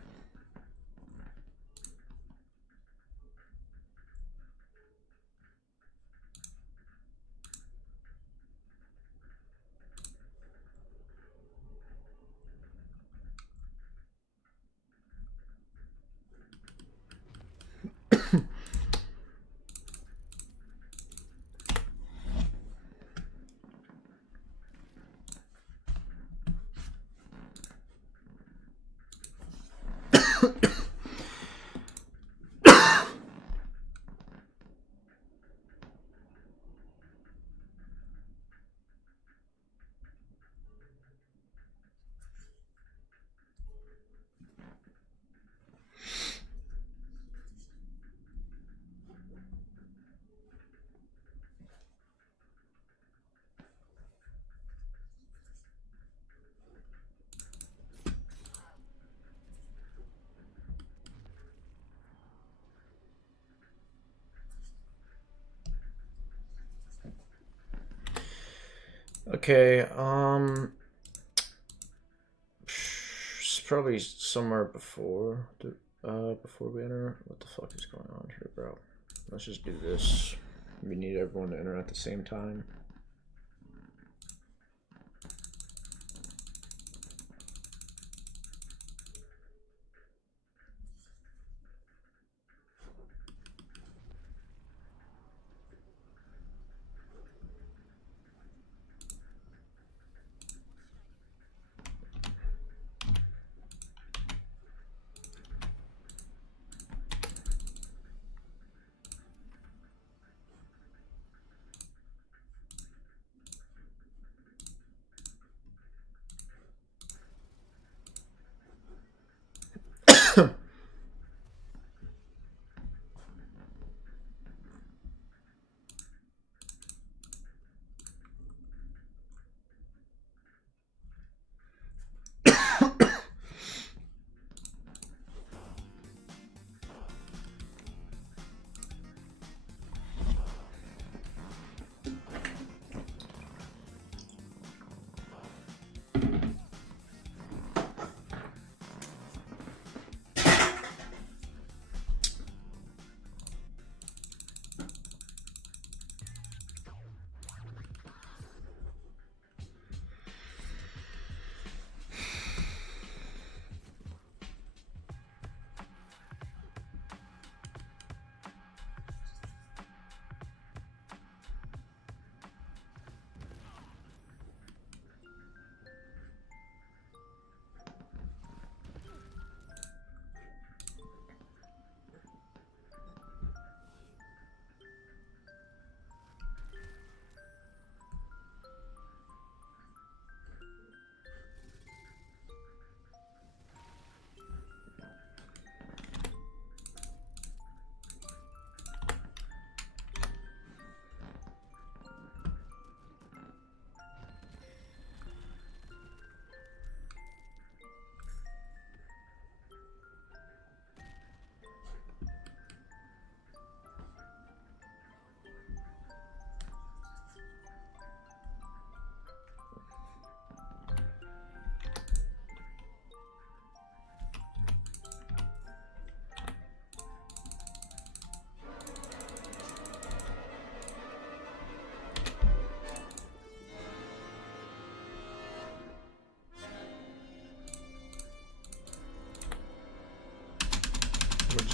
Okay, it's probably somewhere before before we enter. What the fuck is going on here, bro? Let's just do this. We need everyone to enter at the same time.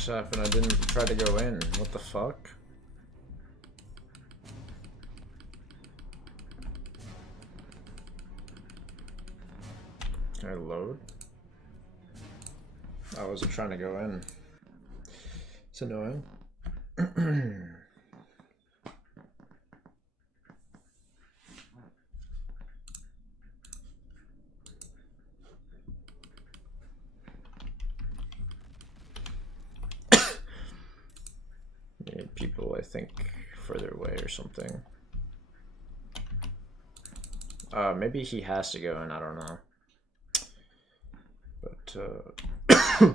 just happened? I didn't try to go in. What the fuck? Can I load? I wasn't trying to go in. It's annoying. Need people, I think, further away or something. Maybe he has to go in, I don't know. But, I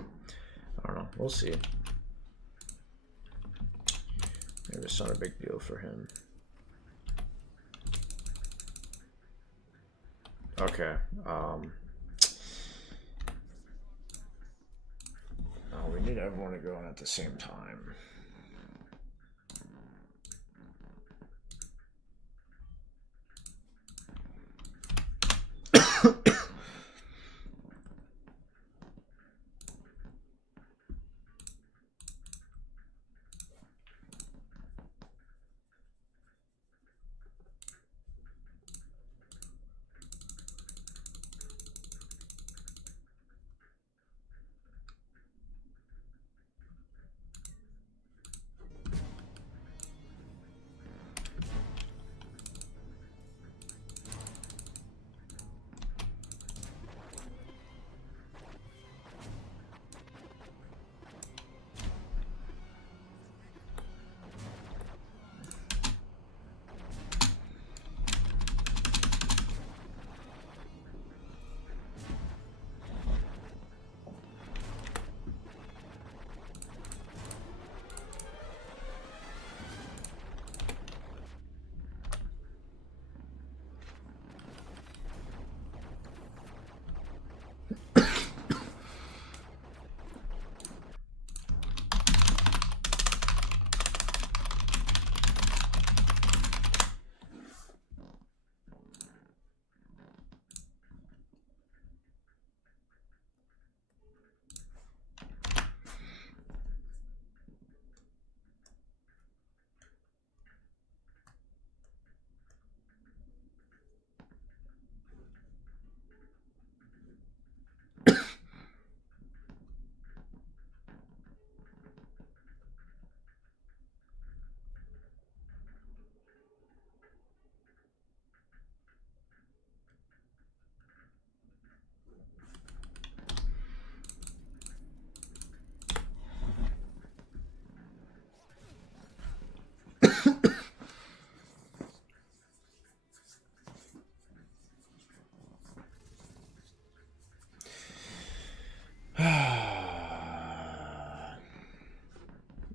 don't know, we'll see. Maybe it's not a big deal for him. Okay, oh, we need everyone to go in at the same time.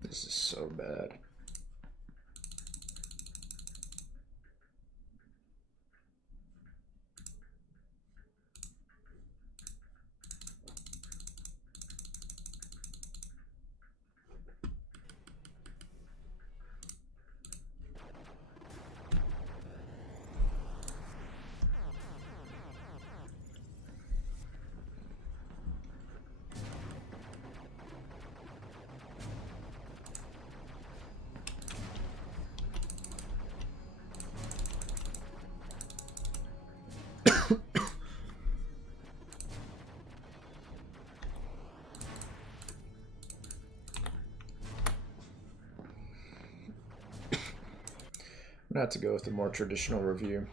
This is so bad. I'm gonna have to go with a more traditional review.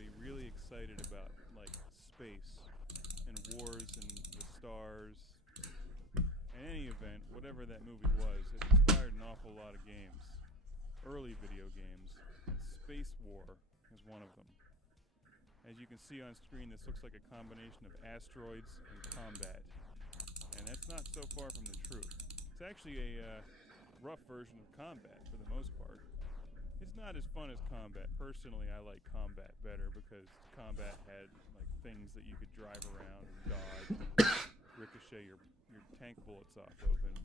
anybody really excited about like space and wars and the stars. In any event, whatever that movie was, it inspired an awful lot of games, early video games. Space War is one of them. As you can see on screen, this looks like a combination of asteroids and combat. And that's not so far from the truth. It's actually a rough version of combat for the most part. It's not as fun as combat. Personally, I like combat better because combat had like things that you could drive around and dodge and ricochet your tank bullets off of. And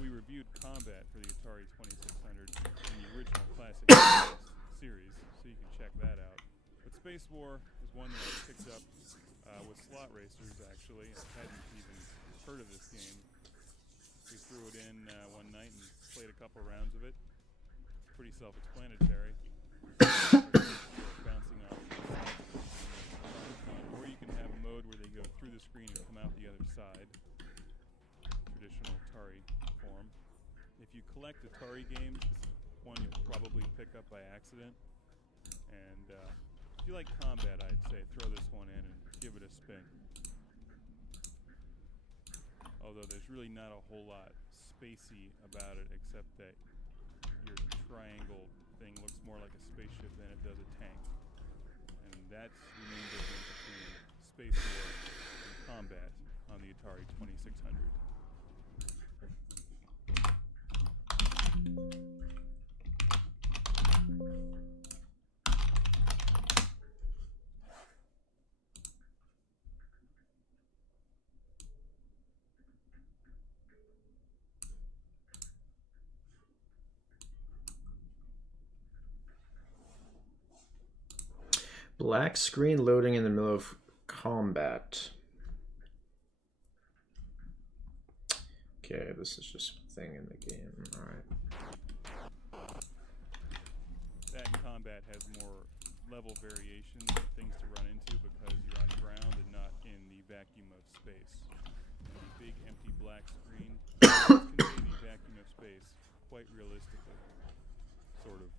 we reviewed combat for the Atari 2600 in the original classic series, so you can check that out. But Space War is one that I picked up with Slot Racers, actually. I hadn't even heard of this game. We threw it in one night and played a couple rounds of it. It's pretty self-explanatory. Bouncing off of or you can have a mode where they go through the screen and come out the other side. Traditional Atari form. If you collect Atari games, this is one you'll probably pick up by accident. And if you like combat, I'd say throw this one in and give it a spin. Although there's really not a whole lot spacey about it, except that your triangle thing looks more like a spaceship than it does a tank. And that's the main difference between Space War and combat on the Atari 2600. Black screen loading in the middle of combat. Okay, this is just a thing in the game. Alright. That combat has more level variations and things to run into because you're on the ground and not in the vacuum of space. And the big empty black screen contains the vacuum of space quite realistically. Sort of.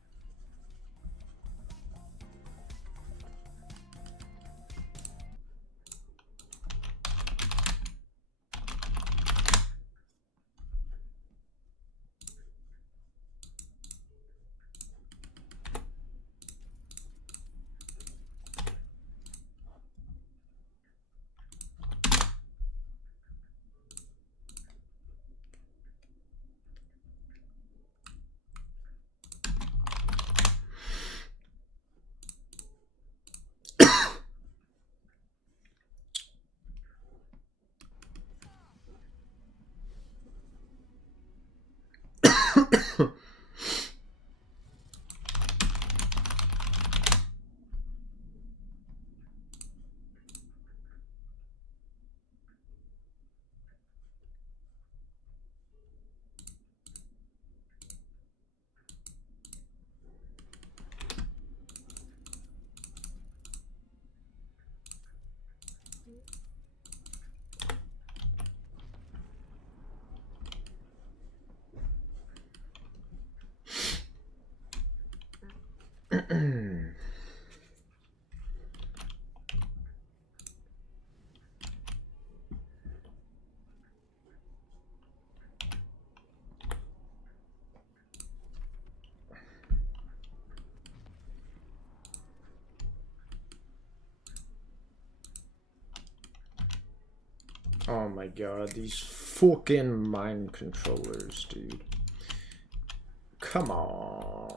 Oh my god, these fucking mind controllers, dude. Come on.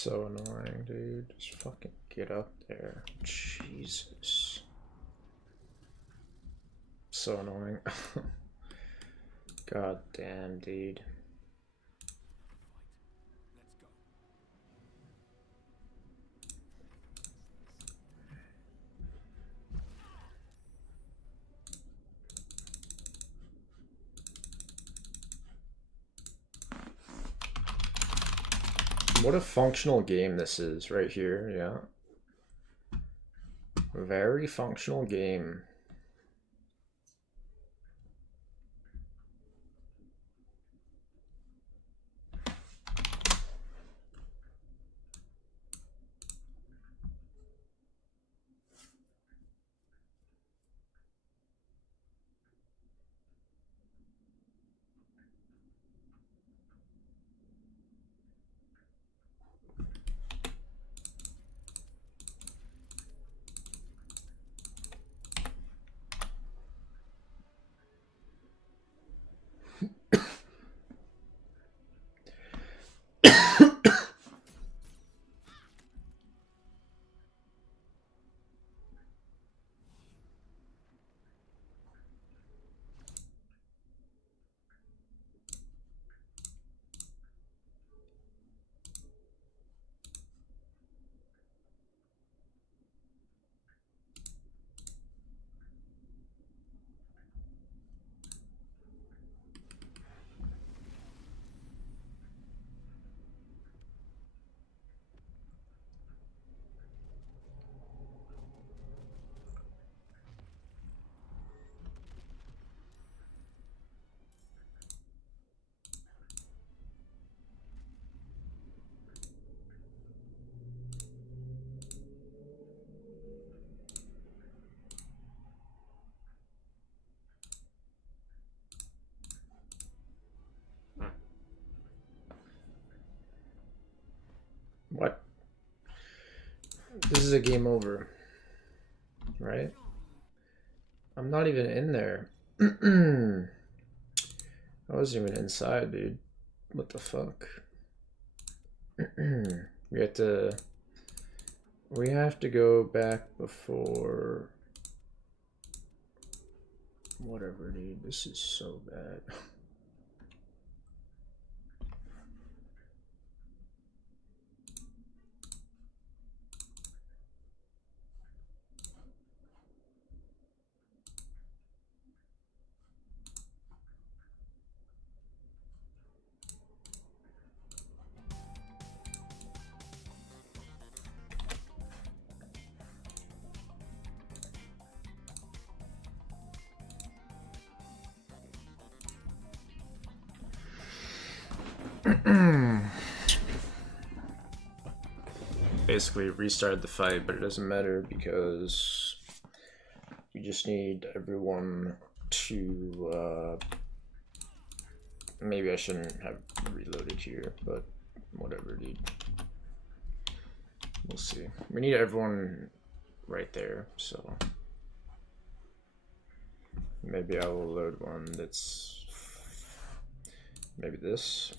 So annoying, dude. Just fucking get up there. Jesus. So annoying. God damn, dude. What a functional game this is right here, yeah. Very functional game. What? This is a game over, right? I'm not even in there. I wasn't even inside, dude. What the fuck? We have to go back before whatever, dude. This is so bad. Basically restarted the fight, but it doesn't matter because we just need everyone to maybe I shouldn't have reloaded here, but whatever, dude. We'll see. We need everyone right there, so maybe I will load one that's maybe this.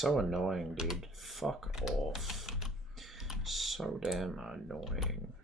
So annoying, dude. Fuck off. So damn annoying.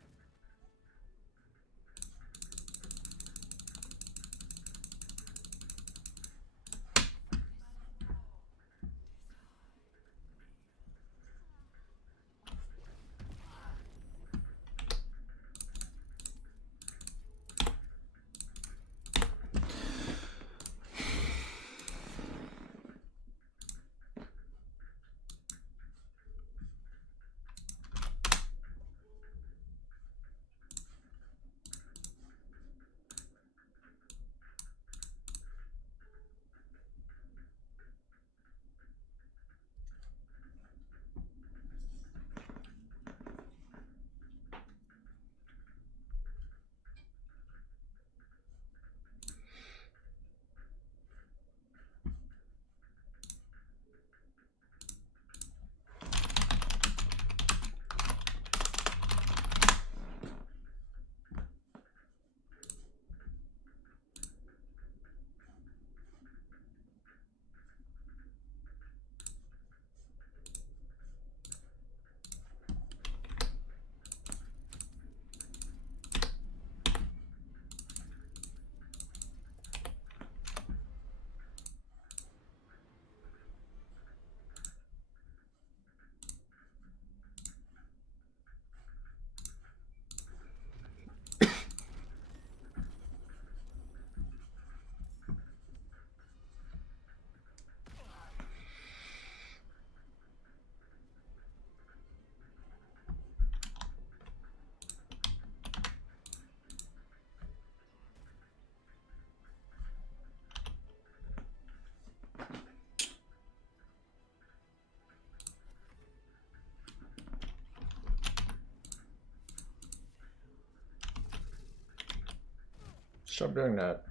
Stop doing that.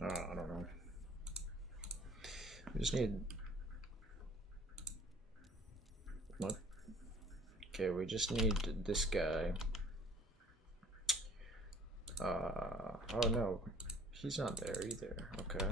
I don't know. We just need... What? Okay, we just need this guy. Oh no, he's not there either. Okay.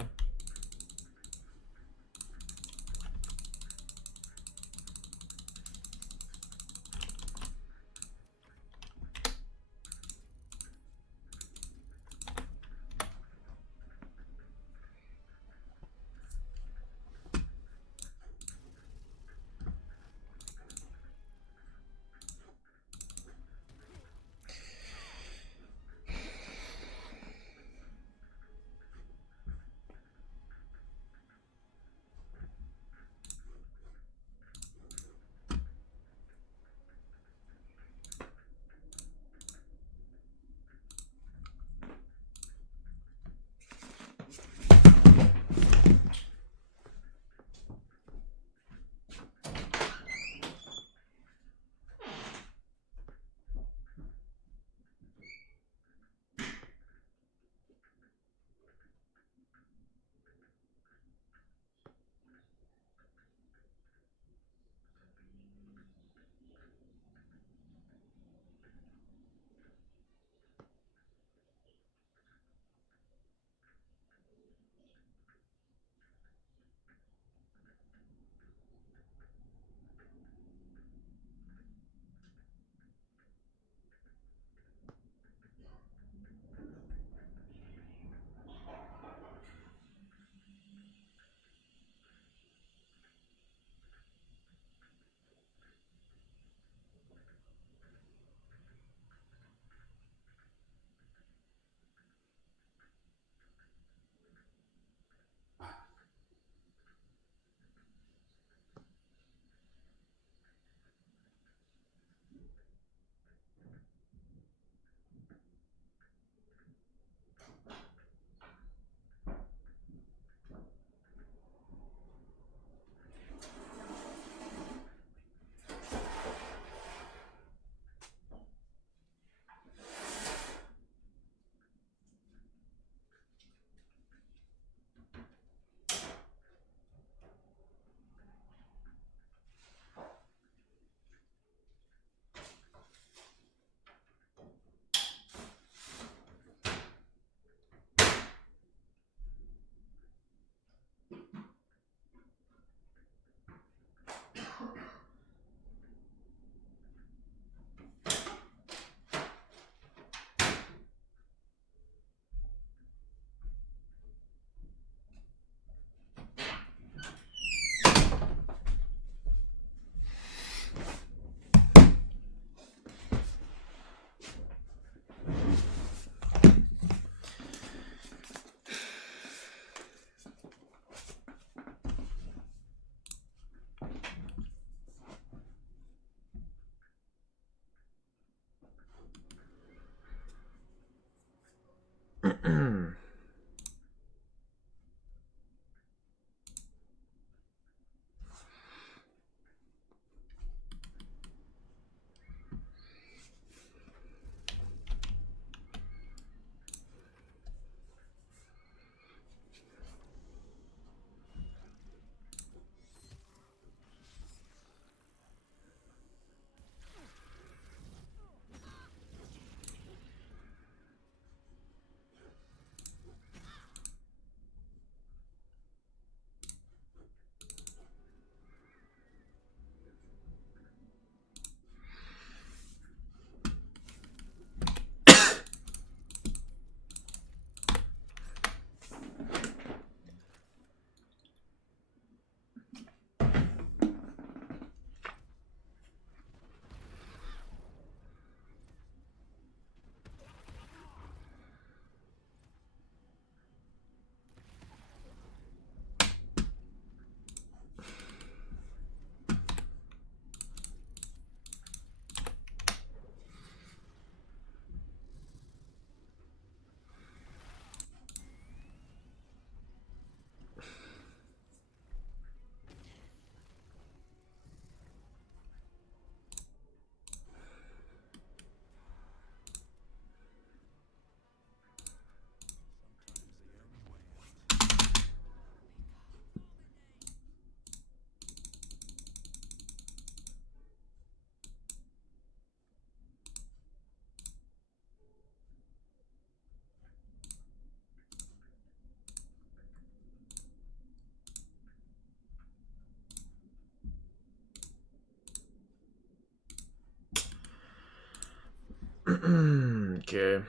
Okay.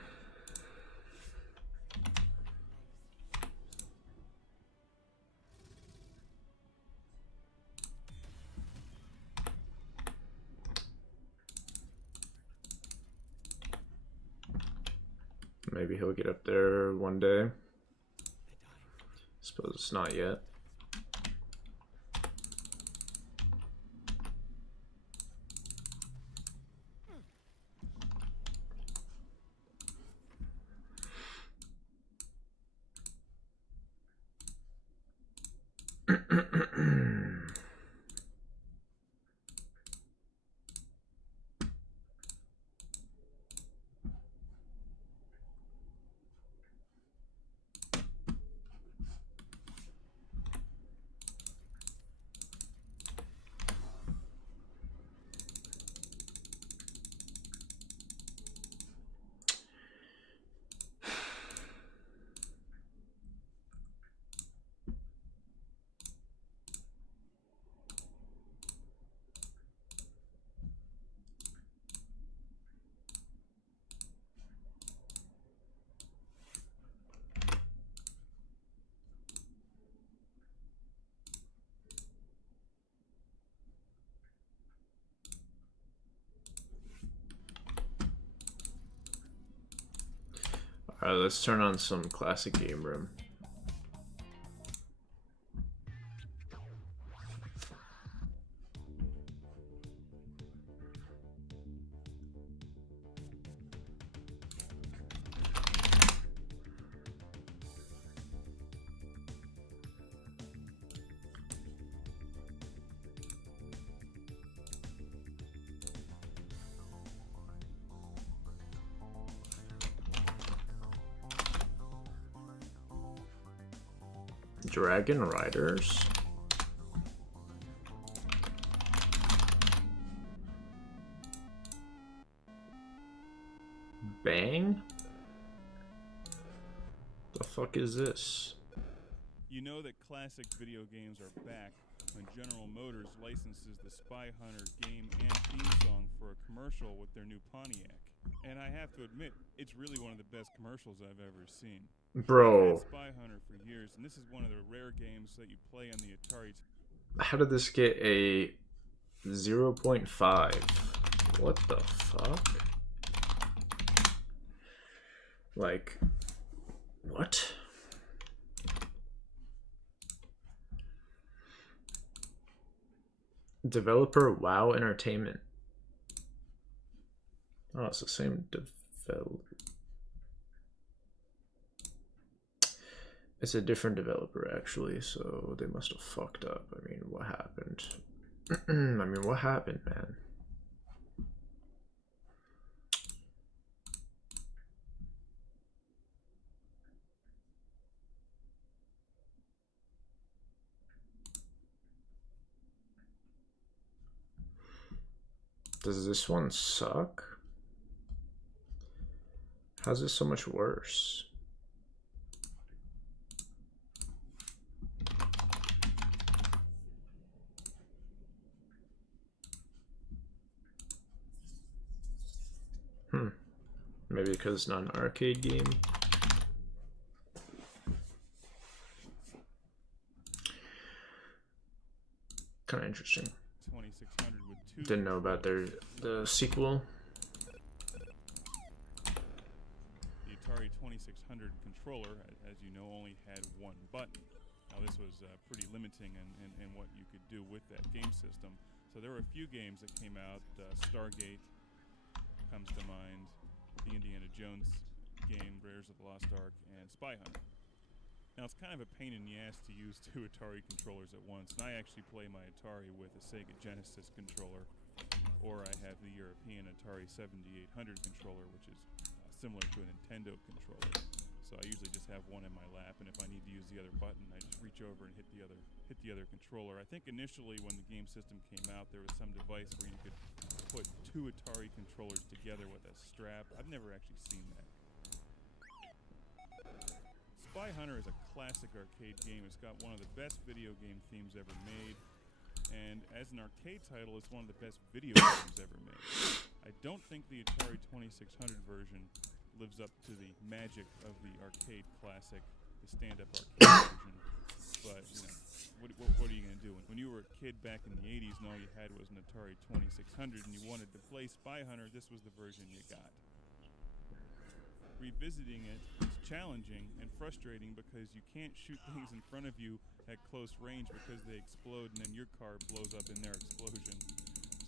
Maybe he'll get up there one day. Suppose it's not yet. Alright, let's turn on some classic game room. Dragon Riders. Bang? The fuck is this? You know that classic video games are back when General Motors licenses the Spy Hunter game and theme song for a commercial with their new Pontiac. And I have to admit, it's really one of the best commercials I've ever seen. Bro. I've had Spy Hunter for years, and this is one of the rare games that you play on the Atari. How did this get a 0.5? What the fuck? Like, what? Developer WoW Entertainment. Oh, it's the same developer. It's a different developer, actually, so they must have fucked up. I mean, what happened? I mean, what happened, man? Does this one suck? How's this so much worse? Maybe because it's not an arcade game. Kind of interesting. 2600 with two. Didn't know about the sequel. The Atari 2600 controller, as you know, only had one button. Now this was pretty limiting in what you could do with that game system. So there were a few games that came out. Stargate comes to mind, the Indiana Jones game, Raiders of the Lost Ark, and Spy Hunter. Now it's kind of a pain in the ass to use two Atari controllers at once, and I actually play my Atari with a Sega Genesis controller, or I have the European Atari 7800 controller, which is similar to a Nintendo controller. So I usually just have one in my lap, and if I need to use the other button, I just reach over and hit the other controller. I think initially when the game system came out, there was some device where you could put two Atari controllers together with a strap. I've never actually seen that. Spy Hunter is a classic arcade game. It's got one of the best video game themes ever made, and as an arcade title, it's one of the best video games ever made. I don't think think the Atari 2600 version lives up to the magic of the arcade classic, the stand-up arcade version. But, you know, what are you going to do? When you were a kid back in the 80s and all you had was an Atari 2600 and you wanted to play Spy Hunter, this was the version you got. Revisiting it is challenging and frustrating because you can't shoot things in front of you at close range because they explode and then your car blows up in their explosion.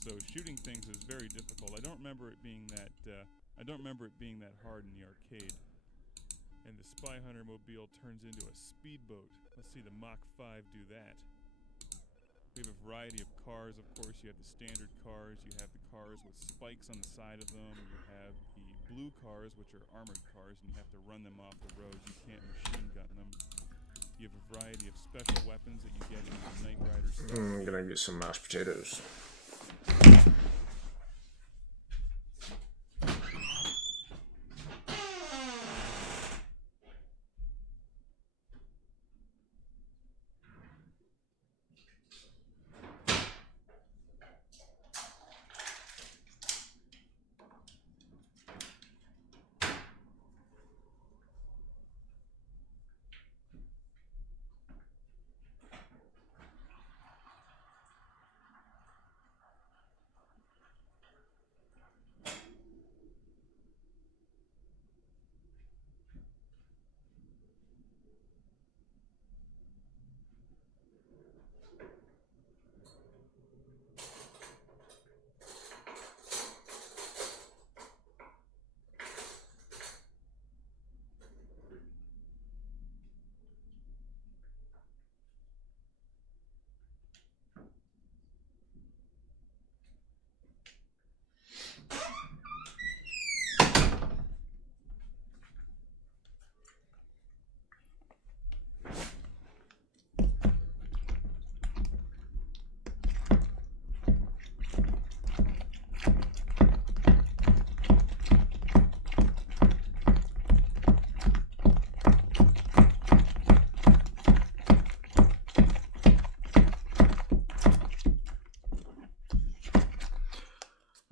So shooting things is very difficult. I don't remember it being that hard in the arcade. And the Spy Hunter mobile turns into a speedboat. Let's see the Mach 5 do that. We have a variety of cars, of course. You have the standard cars, you have the cars with spikes on the side of them, you have the blue cars, which are armored cars, and you have to run them off the road. You can't machine gun them. You have a variety of special weapons that you get in the Knight Rider stuff. I'm gonna get some mashed potatoes.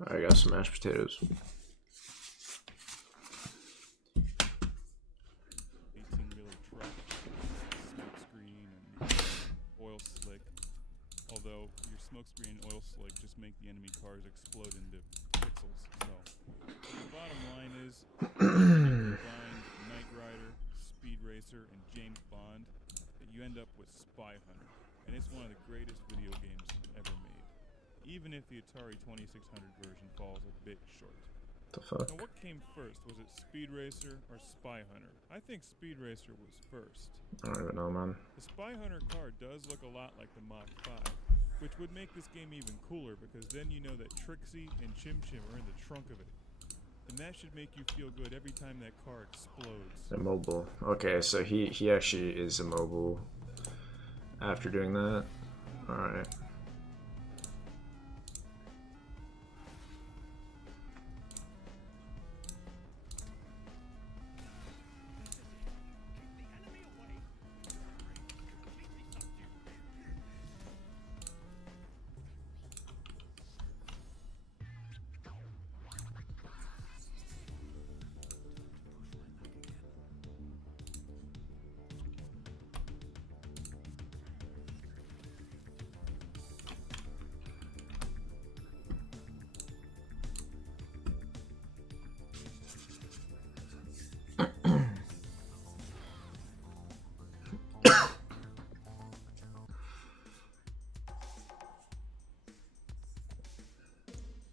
I got some mashed potatoes. 18-wheeler truck, smoke screen, and oil slick. Although your smoke screen and oil slick just make the enemy cars explode into pixels. So the bottom line is, you combine Knight Rider, Speed Racer, and James Bond, that you end up with Spy Hunter, and it's one of the greatest video games ever made. Even if the Atari 2600 version falls a bit short. The fuck? Now, what came first? Was it Speed Racer or Spy Hunter? I think Speed Racer was first. I don't even know, man. The Spy Hunter car does look a lot like the Mach 5, which would make this game even cooler because then you know that Trixie and Chim Chim are in the trunk of it. And that should make you feel good every time that car explodes. Immobile. Okay, so he actually is immobile after doing that. Alright.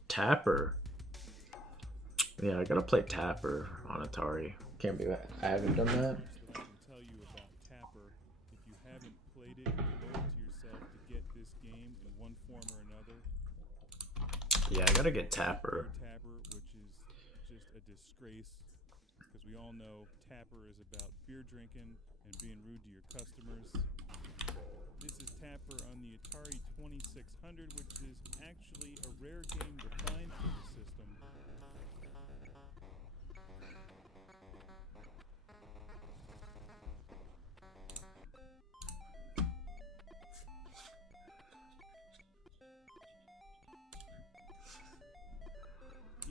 Tapper. Yeah, I gotta play Tapper on Atari. Can't be that. I haven't done that. I can tell you about Tapper. If you haven't played it, you owe it to yourself to get this game in one form or another. Yeah, I gotta get Tapper. Tapper, which is just a disgrace, because we all know Tapper is about beer drinking and being rude to your customers. This is Tapper on the Atari 2600, which is actually a rare game to find for the system.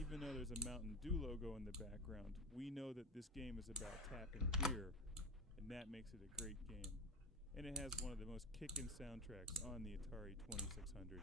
even though there's a Mountain Dew logo in the background, we know that this game is about tapping beer, and that makes it a great game. And it has one of the most kickin' soundtracks on the Atari 2600.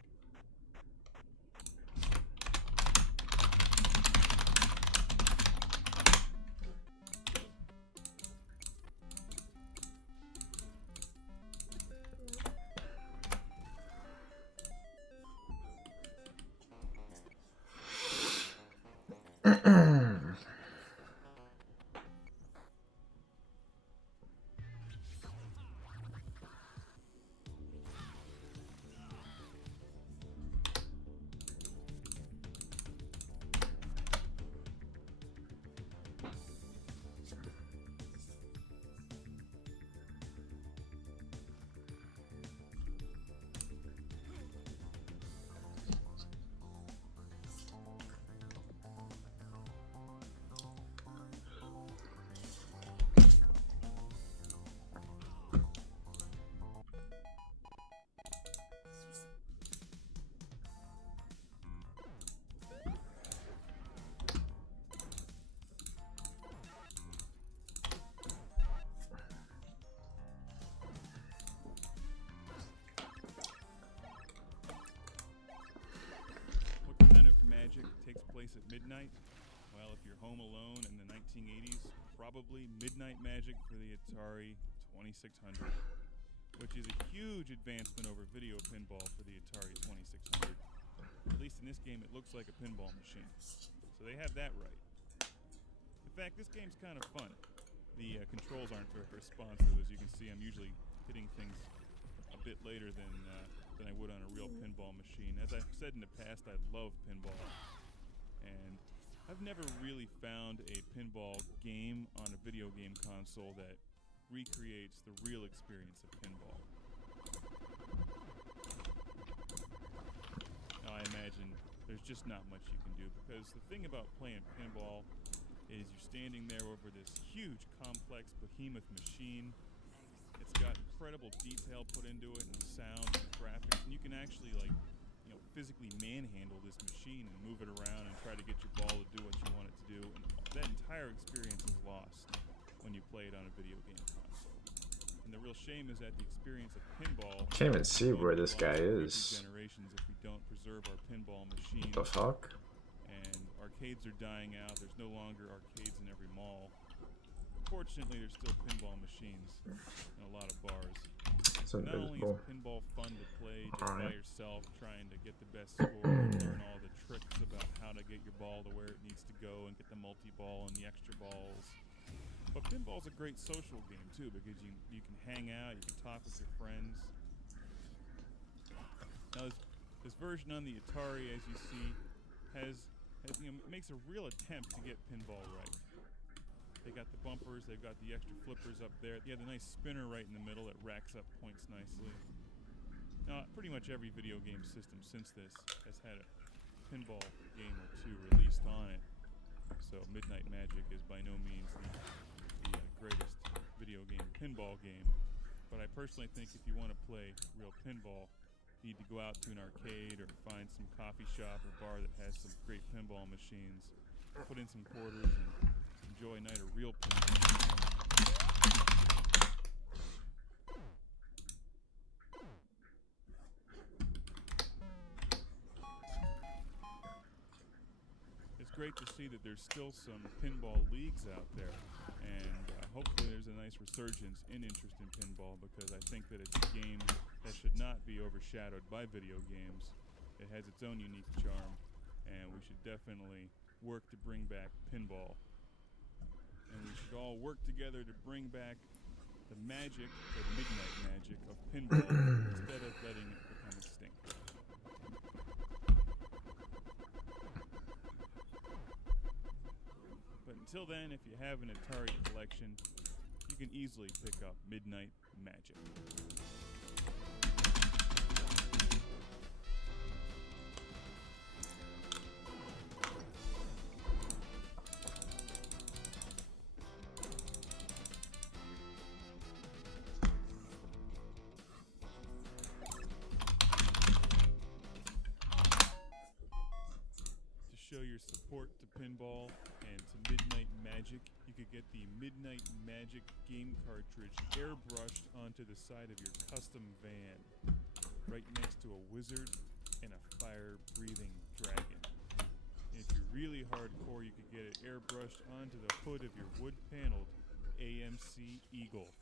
Magic takes place at midnight? Well, if you're home alone in the 1980s, probably Midnight Magic for the Atari 2600, which is a huge advancement over video pinball for the Atari 2600. At least in this game, it looks like a pinball machine. So they have that right. In fact, this game's kind of fun. The controls aren't very responsive. As you can see, I'm usually hitting things a bit later than I would on a real pinball machine. As I've said in the past, I love pinball. And I've never really found a pinball game on a video game console that recreates the real experience of pinball. Now, I imagine there's just not much you can do, because the thing about playing pinball is you're standing there over this huge, complex, behemoth machine. It's got incredible detail put into it, and sound, and graphics, and you can actually, like, you know, physically manhandle this machine and move it around and try to get your ball to do what you want it to do. And that entire experience is lost when you play it on a video game console. And the real shame is that the experience of pinball Can't even see where this guy is. generations if we don't preserve our pinball machines. The fuck? And arcades are dying out. There's no longer arcades in every mall. Fortunately, there's still pinball machines in a lot of bars. It's Not only invisible. is pinball fun to play just by Alright. yourself, trying to get the best score, and learn all the tricks about how to get your ball to where it needs to go and get the multi-ball and the extra balls. But pinball's a great social game too, because you can hang out, you can talk with your friends. Now this version on the Atari, as you see, has makes a real attempt to get pinball right. They got the bumpers, they've got the extra flippers up there. They have the nice spinner right in the middle that racks up points nicely. Now, pretty much every video game system since this has had a pinball game or two released on it. So Midnight Magic is by no means the greatest video game pinball game. But I personally think if you want to play real pinball, you need to go out to an arcade or find some coffee shop or bar that has some great pinball machines, put in some quarters, and enjoy a night of real pinball. It's great to see that there's still some pinball leagues out there, and hopefully there's a nice resurgence in interest in pinball, because I think that it's a game that should not be overshadowed by video games. It has its own unique charm, and we should definitely work to bring back pinball. And we should all work together to bring back the magic, the midnight magic of pinball, instead of letting it become extinct. But until then, if you have an Atari collection, you can easily pick up Midnight Magic. To show your support to pinball and to Midnight Magic, you could get the Midnight Magic game cartridge airbrushed onto the side of your custom van, right next to a wizard and a fire-breathing dragon. And if you're really hardcore, you could get it airbrushed onto the hood of your wood-paneled AMC Eagle.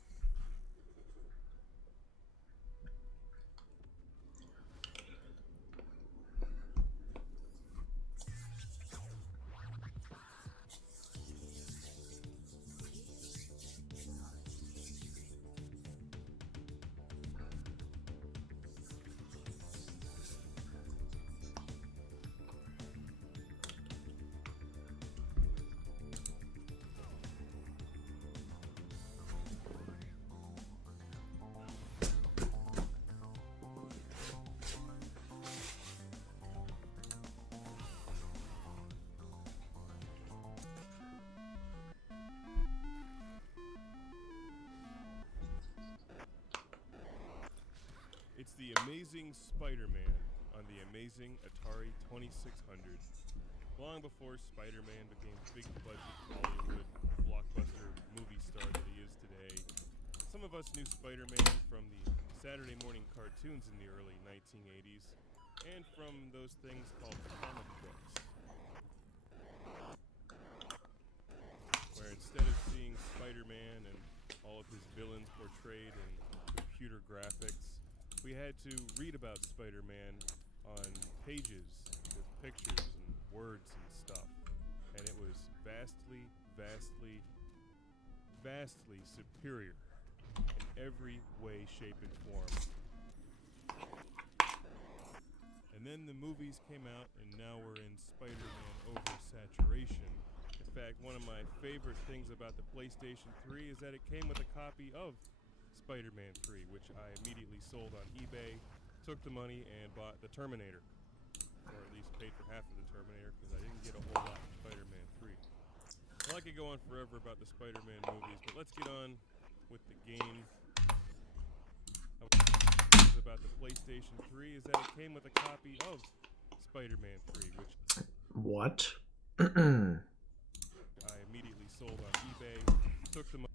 It's the Amazing Spider-Man on the amazing Atari 2600. Long before Spider-Man became the big budget Hollywood blockbuster movie star that he is today, some of us knew Spider-Man from the Saturday morning cartoons in the early 1980s and from those things called comic books, where instead of seeing Spider-Man and all of his villains portrayed in computer graphics, we had to read about Spider-Man on pages with pictures and words and stuff. And it was vastly, vastly, vastly superior in every way, shape, and form. And then the movies came out, and now we're in Spider-Man oversaturation. In fact, one of my favorite things about the PlayStation 3 is that it came with a copy of Spider-Man 3, which I immediately sold on eBay, took the money, and bought the Terminator. Or at least paid for half of the Terminator, because I didn't get a whole lot from Spider-Man 3. Well, I could go on forever about the Spider-Man movies, but let's get on with the game. About the PlayStation 3 is that it came with a copy of Spider-Man 3, which... What? I immediately sold on eBay, took the money...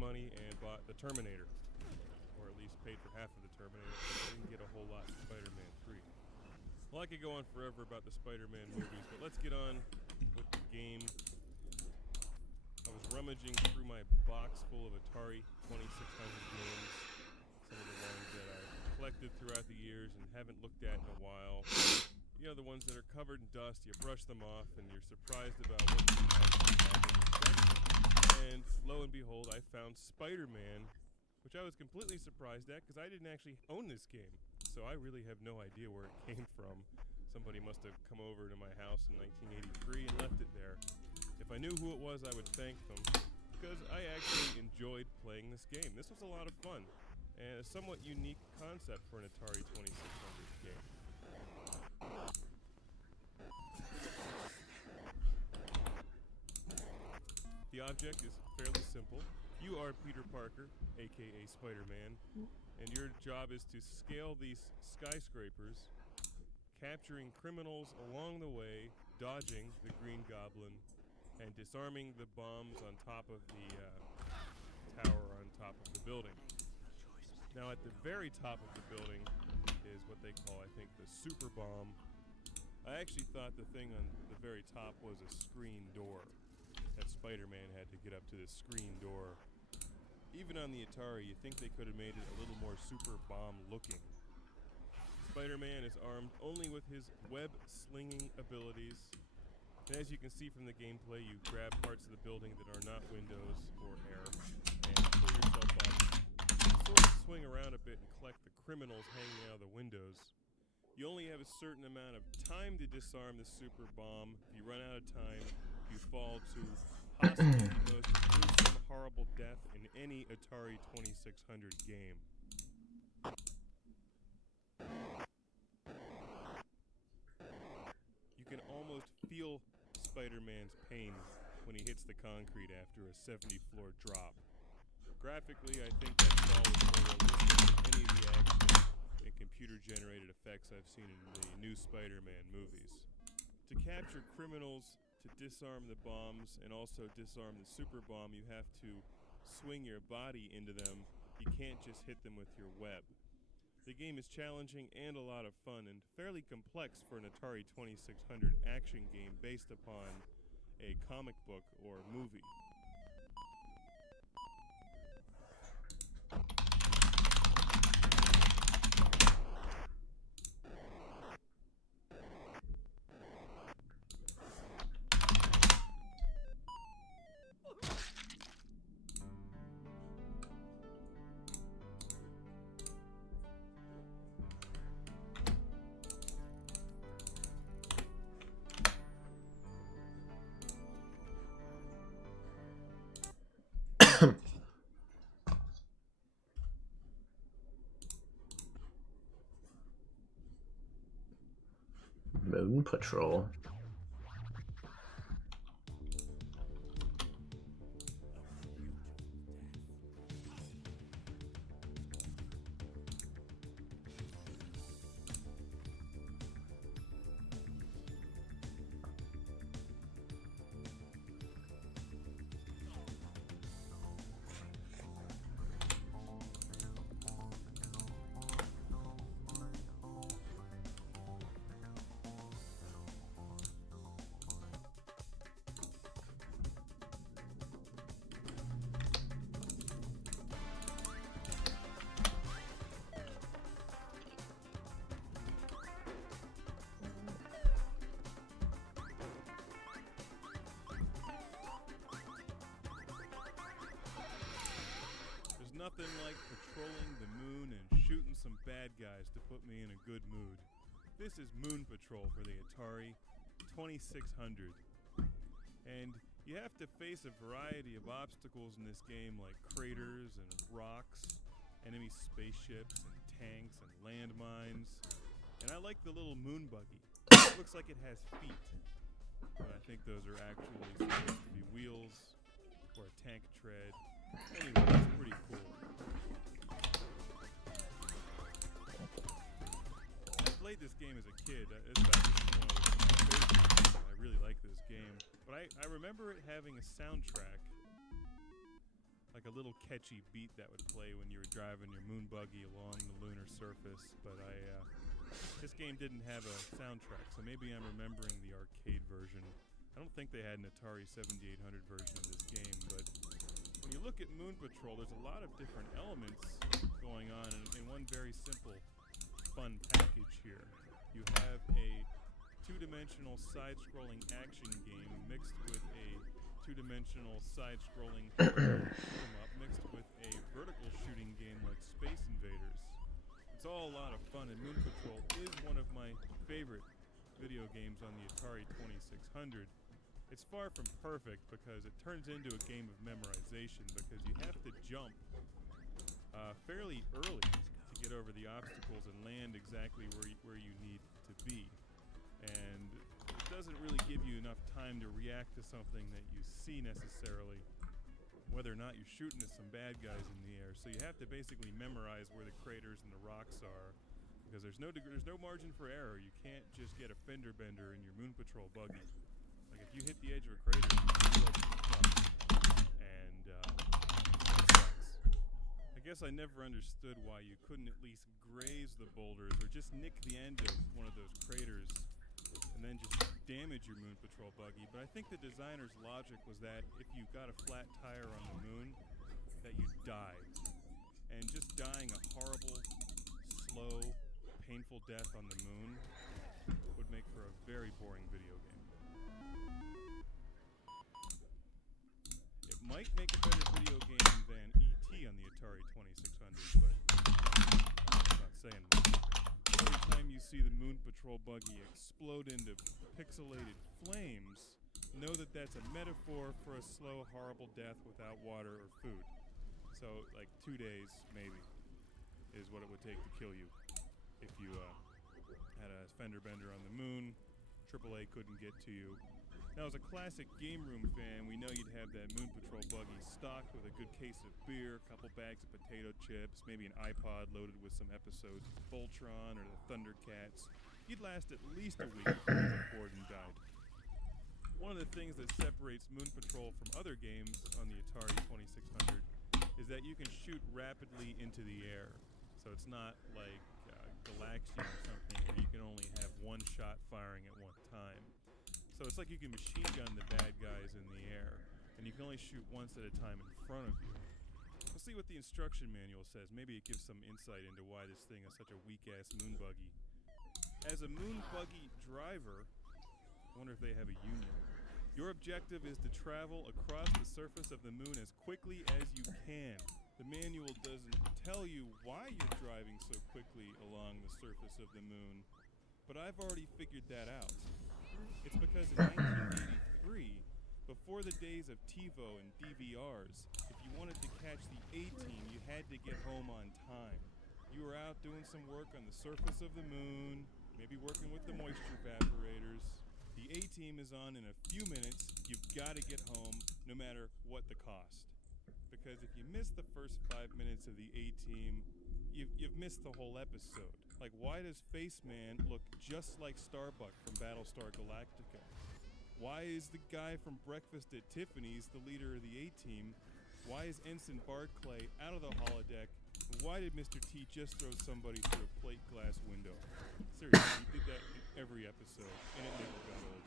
money and bought the Terminator, or at least paid for half of the Terminator, but I didn't get a whole lot from Spider-Man 3. Well, I could go on forever about the Spider-Man movies, but let's get on with the game. I was rummaging through my box full of Atari 2600 games, some of the ones that I collected throughout the years and haven't looked at in a while. You know, the ones that are covered in dust, you brush them off and you're surprised about what you actually have in your collection. And lo and behold, I found Spider-Man, which I was completely surprised at because I didn't actually own this game. So I really have no idea where it came from. Somebody must have come over to my house in 1983 and left it there. If I knew who it was, I would thank them, because I actually enjoyed playing this game. This was a lot of fun, and a somewhat unique concept for an Atari 2600 game. The object is fairly simple. You are Peter Parker, aka Spider-Man, and your job is to scale these skyscrapers, capturing criminals along the way, dodging the Green Goblin, and disarming the bombs on top of the tower on top of the building. Now at the very top of the building is what they call, I think, the super bomb. I actually thought the thing on the very top was a screen door, that Spider-Man had to get up to the screen door. Even on the Atari, you think they could have made it a little more super bomb looking. Spider-Man is armed only with his web slinging abilities. And as you can see from the gameplay, you grab parts of the building that are not windows or air and pull yourself up. You sort of swing around a bit and collect the criminals hanging out of the windows. You only have a certain amount of time to disarm the super bomb. If you run out of time, you fall to possibly the most gruesome, horrible death in any Atari 2600 game. You can almost feel Spider-Man's pain when he hits the concrete after a 70-floor drop. Graphically, I think that fall is more realistic than any of the action and computer-generated effects I've seen in the new Spider-Man movies. To capture criminals, to disarm the bombs, and also disarm the super bomb, you have to swing your body into them. You can't just hit them with your web. The game is challenging and a lot of fun, and fairly complex for an Atari 2600 action game based upon a comic book or movie. Moon Patrol. Nothing like patrolling the moon and shooting some bad guys to put me in a good mood. This is Moon Patrol for the Atari 2600. And you have to face a variety of obstacles in this game, like craters and rocks, enemy spaceships and tanks and landmines. And I like the little moon buggy. It looks like it has feet, but I think those are actually supposed to be wheels or a tank tread. Anyway, it's pretty cool. I played this game as a kid. In fact, this is one of my favorites. I really like this game. But I remember it having a soundtrack, like a little catchy beat that would play when you were driving your moon buggy along the lunar surface. But this game didn't have a soundtrack, so maybe I'm remembering the arcade version. I don't think they had an Atari 7800 version of this game, but when you look at Moon Patrol, there's a lot of different elements going on in one very simple, fun package here. You have a two-dimensional side-scrolling action game mixed with a two-dimensional side-scrolling shoot-'em-up mixed with a vertical shooting game like Space Invaders. It's all a lot of fun, and Moon Patrol is one of my favorite video games on the Atari 2600. It's far from perfect because it turns into a game of memorization because you have to jump fairly early to get over the obstacles and land exactly where you need to be. And it doesn't really give you enough time to react to something that you see necessarily, whether or not you're shooting at some bad guys in the air. So you have to basically memorize where the craters and the rocks are because there's no margin for error. You can't just get a fender bender in your Moon Patrol buggy. Like if you hit the edge of a crater, and that sucks. I guess I never understood why you couldn't at least graze the boulders or just nick the end of one of those craters and then just damage your Moon Patrol buggy. But I think the designer's logic was that if you got a flat tire on the moon, that you'd die. And just dying a horrible, slow, painful death on the moon would make for a very boring video game. It might make a better video game than E.T. on the Atari 2600, but I'm not saying much. Every time you see the Moon Patrol buggy explode into pixelated flames, know that that's a metaphor for a slow, horrible death without water or food. So, like 2 days, maybe, is what it would take to kill you if you had a fender bender on the moon. AAA couldn't get to you. Now, as a classic Game Room fan, we know you'd have that Moon Patrol buggy stocked with a good case of beer, a couple bags of potato chips, maybe an iPod loaded with some episodes of Voltron or the Thundercats. You'd last at least a week before you got bored and died. One of the things that separates Moon Patrol from other games on the Atari 2600 is that you can shoot rapidly into the air. So it's not like Galaxian or something where you can only have one shot firing at one time. So it's like you can machine gun the bad guys in the air, and you can only shoot once at a time in front of you. We'll see what the instruction manual says. Maybe it gives some insight into why this thing is such a weak-ass moon buggy. As a moon buggy driver, I wonder if they have a union. Your objective is to travel across the surface of the moon as quickly as you can. The manual doesn't tell you why you're driving so quickly along the surface of the moon, but I've already figured that out. It's because in 1983, before the days of TiVo and DVRs, if you wanted to catch the A-Team, you had to get home on time. You were out doing some work on the surface of the moon, maybe working with the moisture evaporators. The A-Team is on in a few minutes. You've got to get home, no matter what the cost. Because if you miss the first 5 minutes of the A-Team, you've missed the whole episode. Like, why does Faceman look just like Starbuck from Battlestar Galactica? Why is the guy from Breakfast at Tiffany's the leader of the A-Team? Why is Ensign Barclay out of the holodeck? And why did Mr. T just throw somebody through a plate glass window? Seriously, he did that in every episode, and it never got old.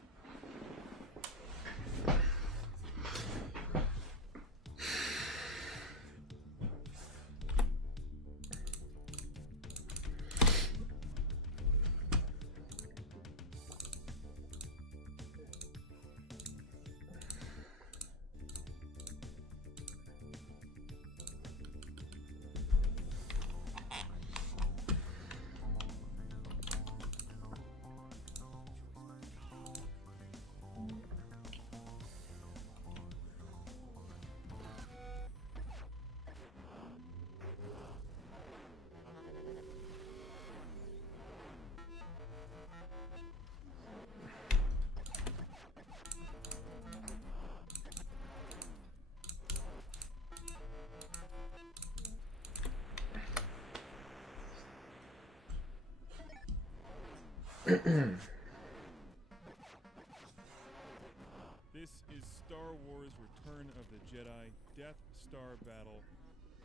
This is Star Wars Return of the Jedi Death Star Battle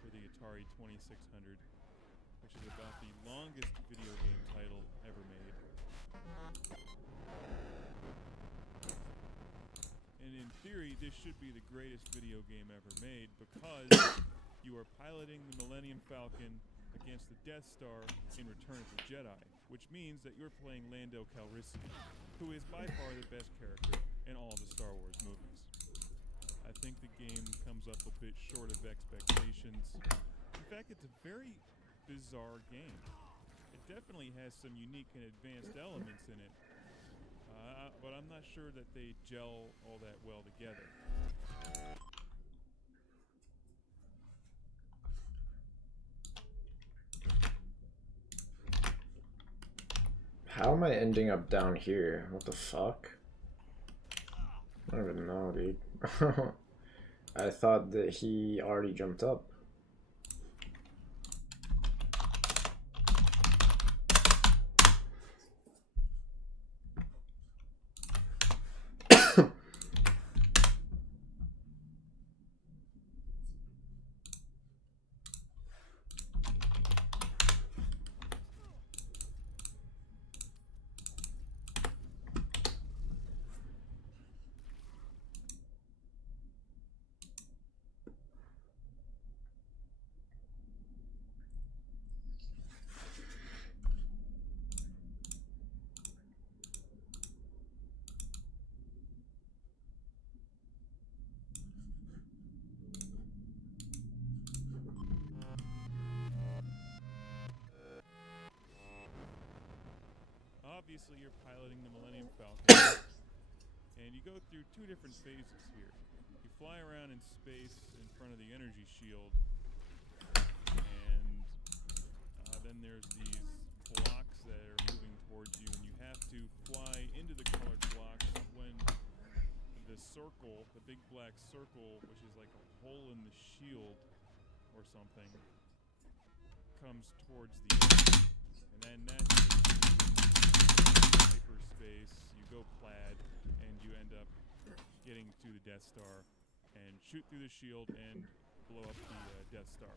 for the Atari 2600, which is about the longest video game title ever made. And in theory, this should be the greatest video game ever made because you are piloting the Millennium Falcon against the Death Star in Return of the Jedi, which means that you're playing Lando Calrissian, who is by far the best character in all of the Star Wars movies. I think the game comes up a bit short of expectations. In fact, it's a very bizarre game. It definitely has some unique and advanced elements in it, but I'm not sure that they gel all that well together. How am I ending up down here? What the fuck? I don't even know, dude. I thought that he already jumped up. Obviously, you're piloting the Millennium Falcon, and you go through two different phases here. You fly around in space in front of the energy shield, and then there's these blocks that are moving towards you, and you have to fly into the colored blocks when the circle, the big black circle, which is like a hole in the shield or something, comes towards the edge, and then that hyperspace, you go plaid, and you end up getting to the Death Star and shoot through the shield and blow up the Death Star.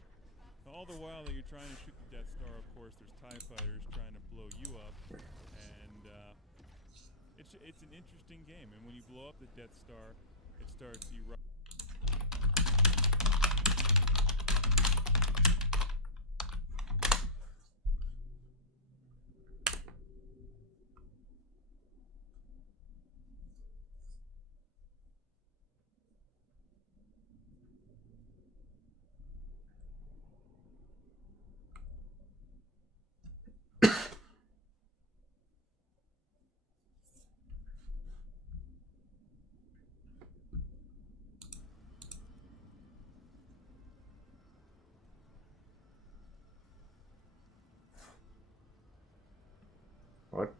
All the while that you're trying to shoot the Death Star, of course, there's TIE fighters trying to blow you up, and it's an interesting game. And when you blow up the Death Star, it starts erupting. What?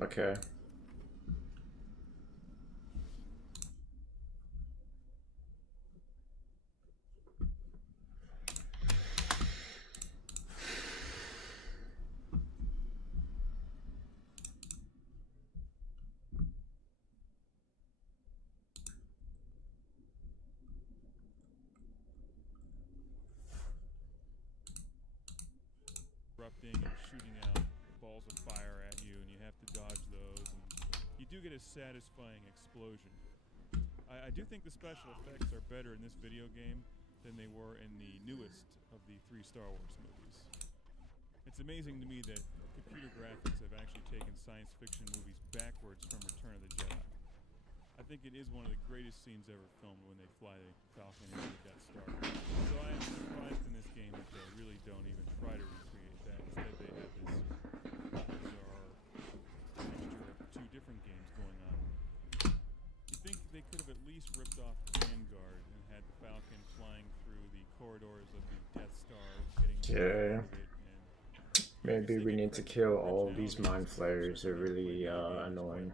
Okay. Erupting and shooting out balls of fire at you, and you have to dodge those, and you do get a satisfying explosion. I do think the special effects are better in this video game than they were in the newest of the 3 Star Wars movies. It's amazing to me that computer graphics have actually taken science fiction movies backwards from Return of the Jedi. I think it is one of the greatest scenes ever filmed when they fly the Falcon into the Death Star. So I am surprised in this game that they really don't even try to recreate that. Instead, they have this bizarre mixture of 2 different games going on. You think they could have at least ripped off Vanguard and had the Falcon flying through the corridors of the Death Star, getting Yeah. Maybe we need to kill all these mind flayers. They're really annoying.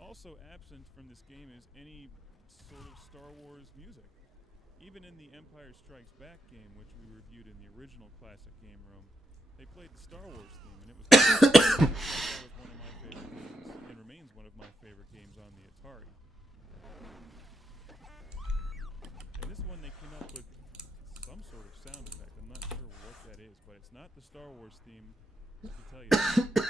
Also absent from this game is any sort of Star Wars music. Even in the Empire Strikes Back game, which we reviewed in the original classic game room, they played the Star Wars theme, and it was that was one of my favorite games, and remains one of my favorite games on the Atari. And this one, they came up with some sort of sound effect. I'm not sure what that is, but it's not the Star Wars theme, I can tell you that.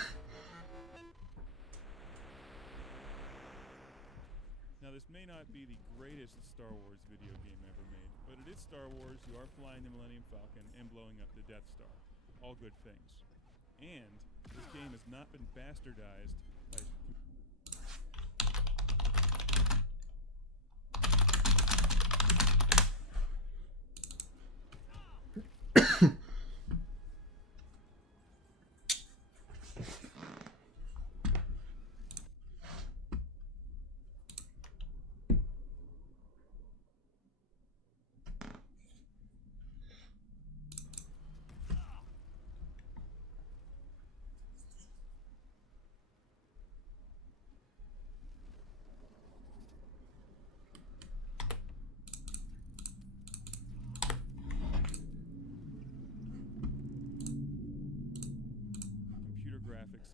Now, this may not be the greatest Star Wars video game ever made, but it is Star Wars. You are flying the Millennium Falcon and blowing up the Death Star. All good things. And this game has not been bastardized by...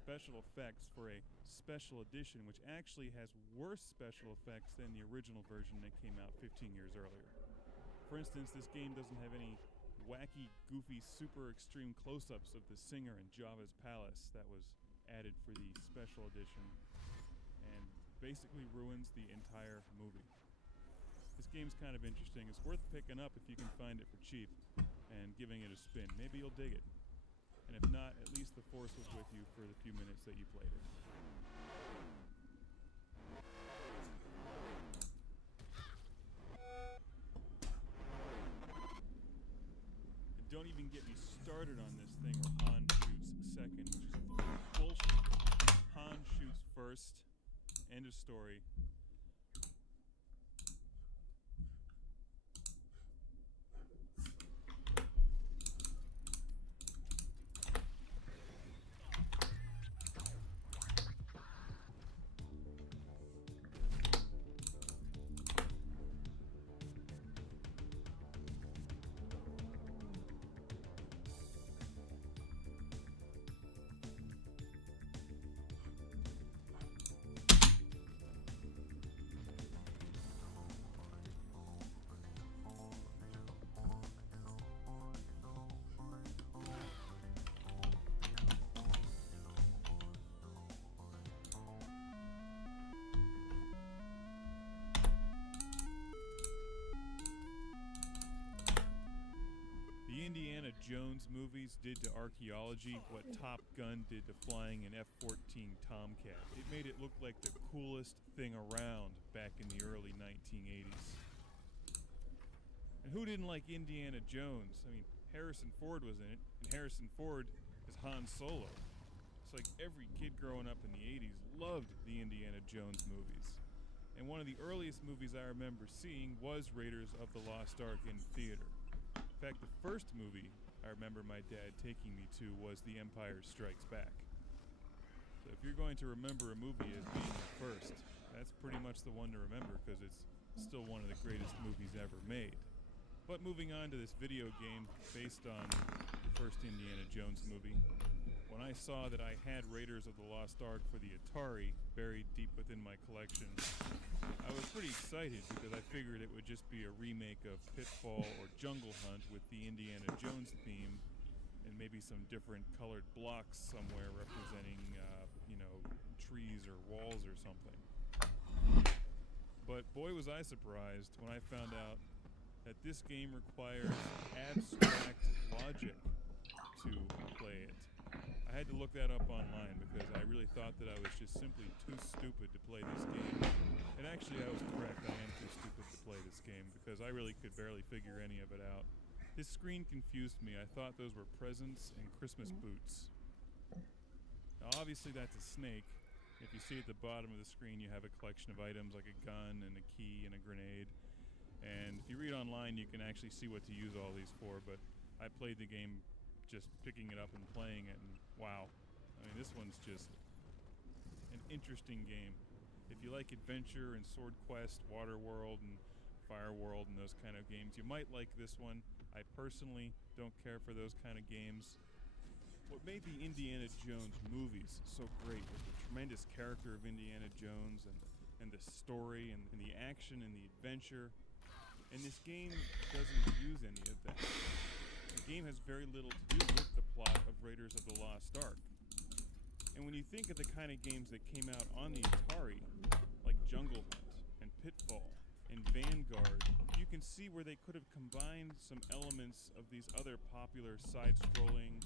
special effects for a special edition, which actually has worse special effects than the original version that came out 15 years earlier. For instance, this game doesn't have any wacky, goofy, super extreme close-ups of the singer in Jabba's palace that was added for the special edition, and basically ruins the entire movie. This game's kind of interesting. It's worth picking up if you can find it for cheap and giving it a spin. Maybe you'll dig it. And if not, at least the Force was with you for the few minutes that you played it. And don't even get me started on this thing where Han shoots second, which is bullshit. Han shoots first. End of story. Indiana Jones movies did to archaeology what Top Gun did to flying an F-14 Tomcat. It made it look like the coolest thing around back in the early 1980s. And who didn't like Indiana Jones? I mean, Harrison Ford was in it, and Harrison Ford is Han Solo. It's like every kid growing up in the 80s loved the Indiana Jones movies. And one of the earliest movies I remember seeing was Raiders of the Lost Ark in theater. In fact, the first movie I remember my dad taking me to was The Empire Strikes Back. So if you're going to remember a movie as being the first, that's pretty much the one to remember because it's still one of the greatest movies ever made. But moving on to this video game based on the first Indiana Jones movie, when I saw that I had Raiders of the Lost Ark for the Atari buried deep within my collection, I was pretty excited because I figured it would just be a remake of Pitfall or Jungle Hunt with the Indiana Jones theme and maybe some different colored blocks somewhere representing, trees or walls or something. But boy was I surprised when I found out that this game requires abstract logic to play it. I had to look that up online because I really thought that I was just simply too stupid to play this game. And actually I was correct, I am too stupid to play this game because I really could barely figure any of it out. This screen confused me. I thought those were presents and Christmas boots. Now obviously that's a snake. If you see at the bottom of the screen you have a collection of items like a gun and a key and a grenade. And if you read online you can actually see what to use all these for, but I played the game just picking it up and playing it, and wow. I mean, this one's just an interesting game. If you like adventure and Sword Quest, Water World, and Fire World, and those kind of games, you might like this one. I personally don't care for those kind of games. What made the Indiana Jones movies so great was the tremendous character of Indiana Jones and the story and the action and the adventure. And this game doesn't use any of that. The game has very little to do with the plot of Raiders of the Lost Ark. And when you think of the kind of games that came out on the Atari, like Jungle Hunt and Pitfall and Vanguard, you can see where they could have combined some elements of these other popular side-scrolling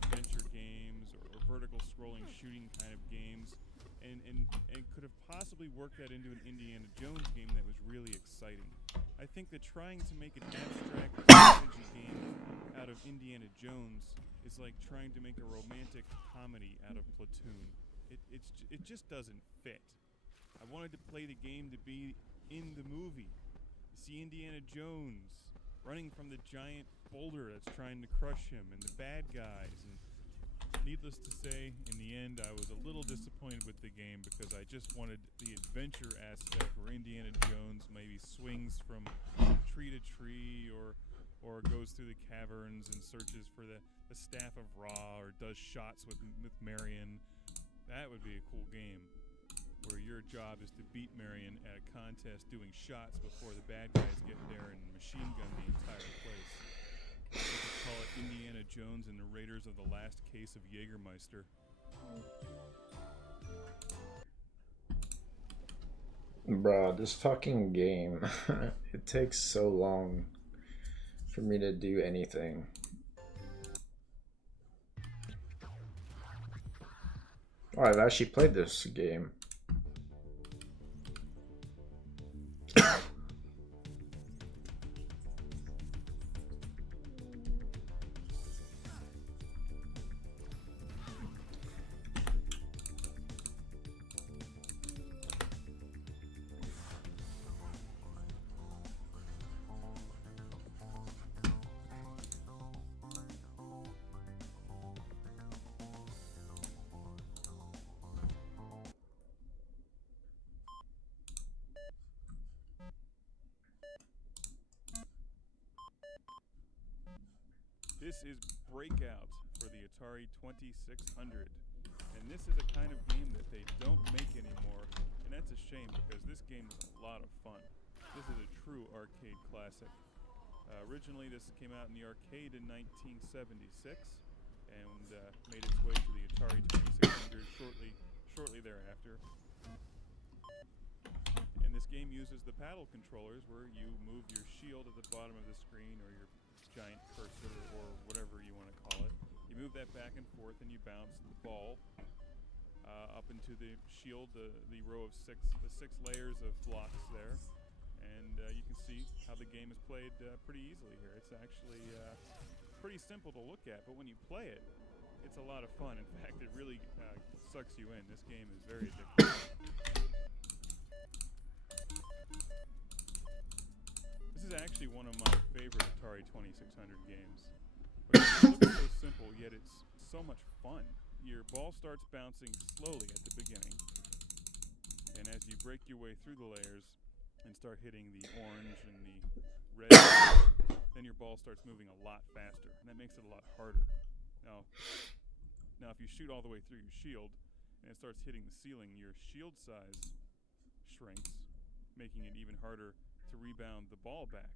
adventure games or vertical scrolling shooting kind of games, and could have possibly worked that into an Indiana Jones game that was really exciting. I think that trying to make an abstract strategy game out of Indiana Jones is like trying to make a romantic comedy out of Platoon. It just doesn't fit. I wanted to play the game to be in the movie. You see Indiana Jones running from the giant boulder that's trying to crush him and the bad guys. And needless to say, in the end, I was a little disappointed with the game because I just wanted the adventure aspect where Indiana Jones maybe swings from tree to tree or goes through the caverns and searches for the Staff of Ra or does shots with Marion. That would be a cool game where your job is to beat Marion at a contest doing shots before the bad guys get there and machine gun the entire place. We could call it Indiana Jones and the Raiders of the Last Case of Jägermeister. Bro, this fucking game. It takes so long for me to do anything. Oh, I've actually played this game. This is Breakout for the Atari 2600. And this is a kind of game that they don't make anymore. And that's a shame because this game is a lot of fun. This is a true arcade classic. Originally, this came out in the arcade in 1976 and made its way to the Atari 2600 shortly thereafter. And this game uses the paddle controllers where you move your shield at the bottom of the screen or your giant cursor or whatever you want to call it. You move that back and forth and you bounce the ball up into the shield, the row of the six layers of blocks there. And you can see how the game is played pretty easily here. It's actually pretty simple to look at, but when you play it, it's a lot of fun. In fact, it really sucks you in. This game is very addictive. This is actually one of my favorite Atari 2600 games. Because it looks so simple, yet it's so much fun. Your ball starts bouncing slowly at the beginning, and as you break your way through the layers and start hitting the orange and the red, then your ball starts moving a lot faster, and that makes it a lot harder. Now if you shoot all the way through your shield, and it starts hitting the ceiling, your shield size shrinks, making it even harder to rebound the ball back.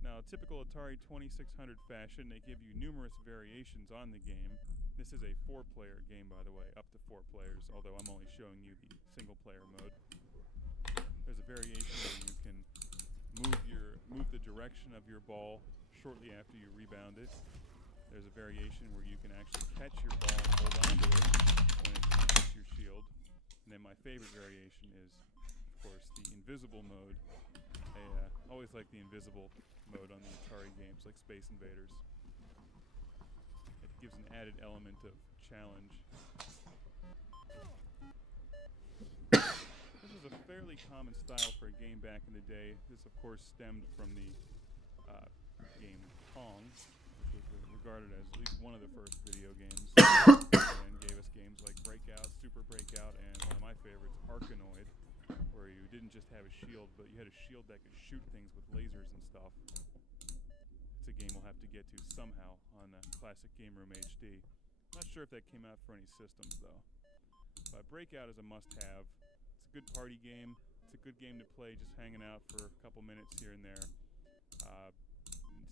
Now, typical Atari 2600 fashion, they give you numerous variations on the game. This is a 4-player game, by the way, up to 4 players, although I'm only showing you the single-player mode. There's a variation where you can move the direction of your ball shortly after you rebound it. There's a variation where you can actually catch your ball and hold on to it when it hits your shield. And then my favorite variation is, of course, the invisible mode. I always like the invisible mode on the Atari games, like Space Invaders. It gives an added element of challenge. This was a fairly common style for a game back in the day. This, of course, stemmed from the game Pong, which was regarded as at least one of the first video games, and gave us games like Breakout, Super Breakout, and one of my favorites, Arkanoid, where you didn't just have a shield, but you had a shield that could shoot things with lasers and stuff. It's a game we'll have to get to somehow on Classic Game Room HD. Not sure if that came out for any systems, though. But Breakout is a must-have. It's a good party game. It's a good game to play just hanging out for a couple minutes here and there.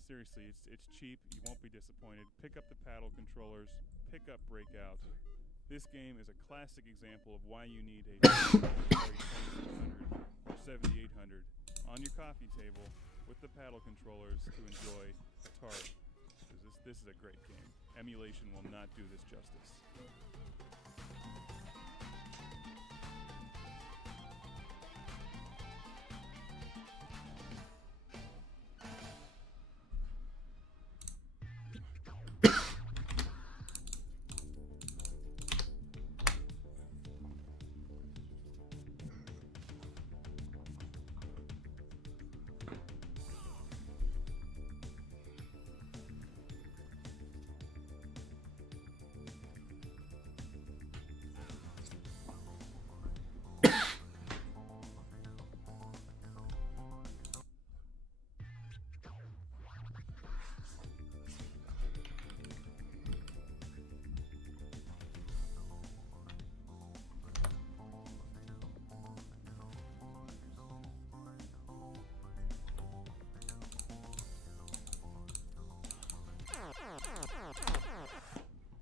Seriously, it's cheap. You won't be disappointed. Pick up the paddle controllers. Pick up Breakout. This game is a classic example of why you need a Atari 2600 7800 on your coffee table with the paddle controllers to enjoy Atari. This is a great game. Emulation will not do this justice.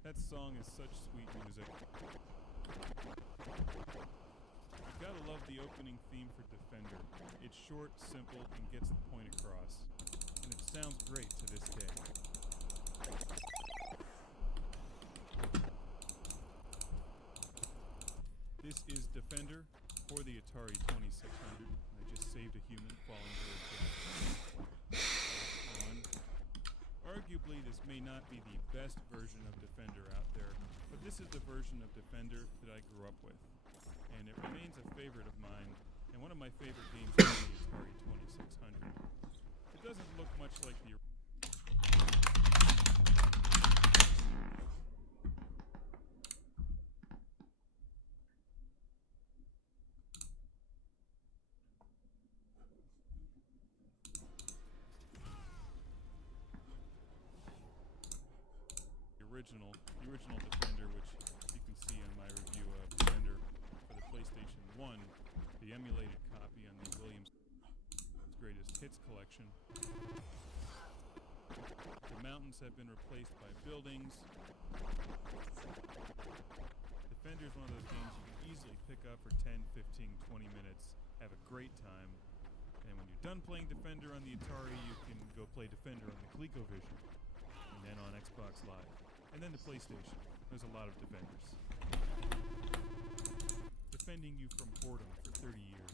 That song is such sweet music. You gotta love the opening theme for Defender. It's short, simple, and gets the point across. And it sounds great to this day. This is Defender for the Atari 2600. I just saved a human falling to a trap. Arguably, this may not be the best version of Defender out there, but this is the version of Defender that I grew up with. And it remains a favorite of mine, and one of my favorite games on the Atari 2600. It doesn't look much like the original Defender, which you can see in my review of Defender for the PlayStation 1, the emulated copy on the Williams Greatest Hits collection. The mountains have been replaced by buildings. Defender is one of those games you can easily pick up for 10, 15, 20 minutes, have a great time, and when you're done playing Defender on the Atari, you can go play Defender on the ColecoVision, and then on Xbox Live. And then the PlayStation. There's a lot of Defenders. Defending you from boredom for 30 years.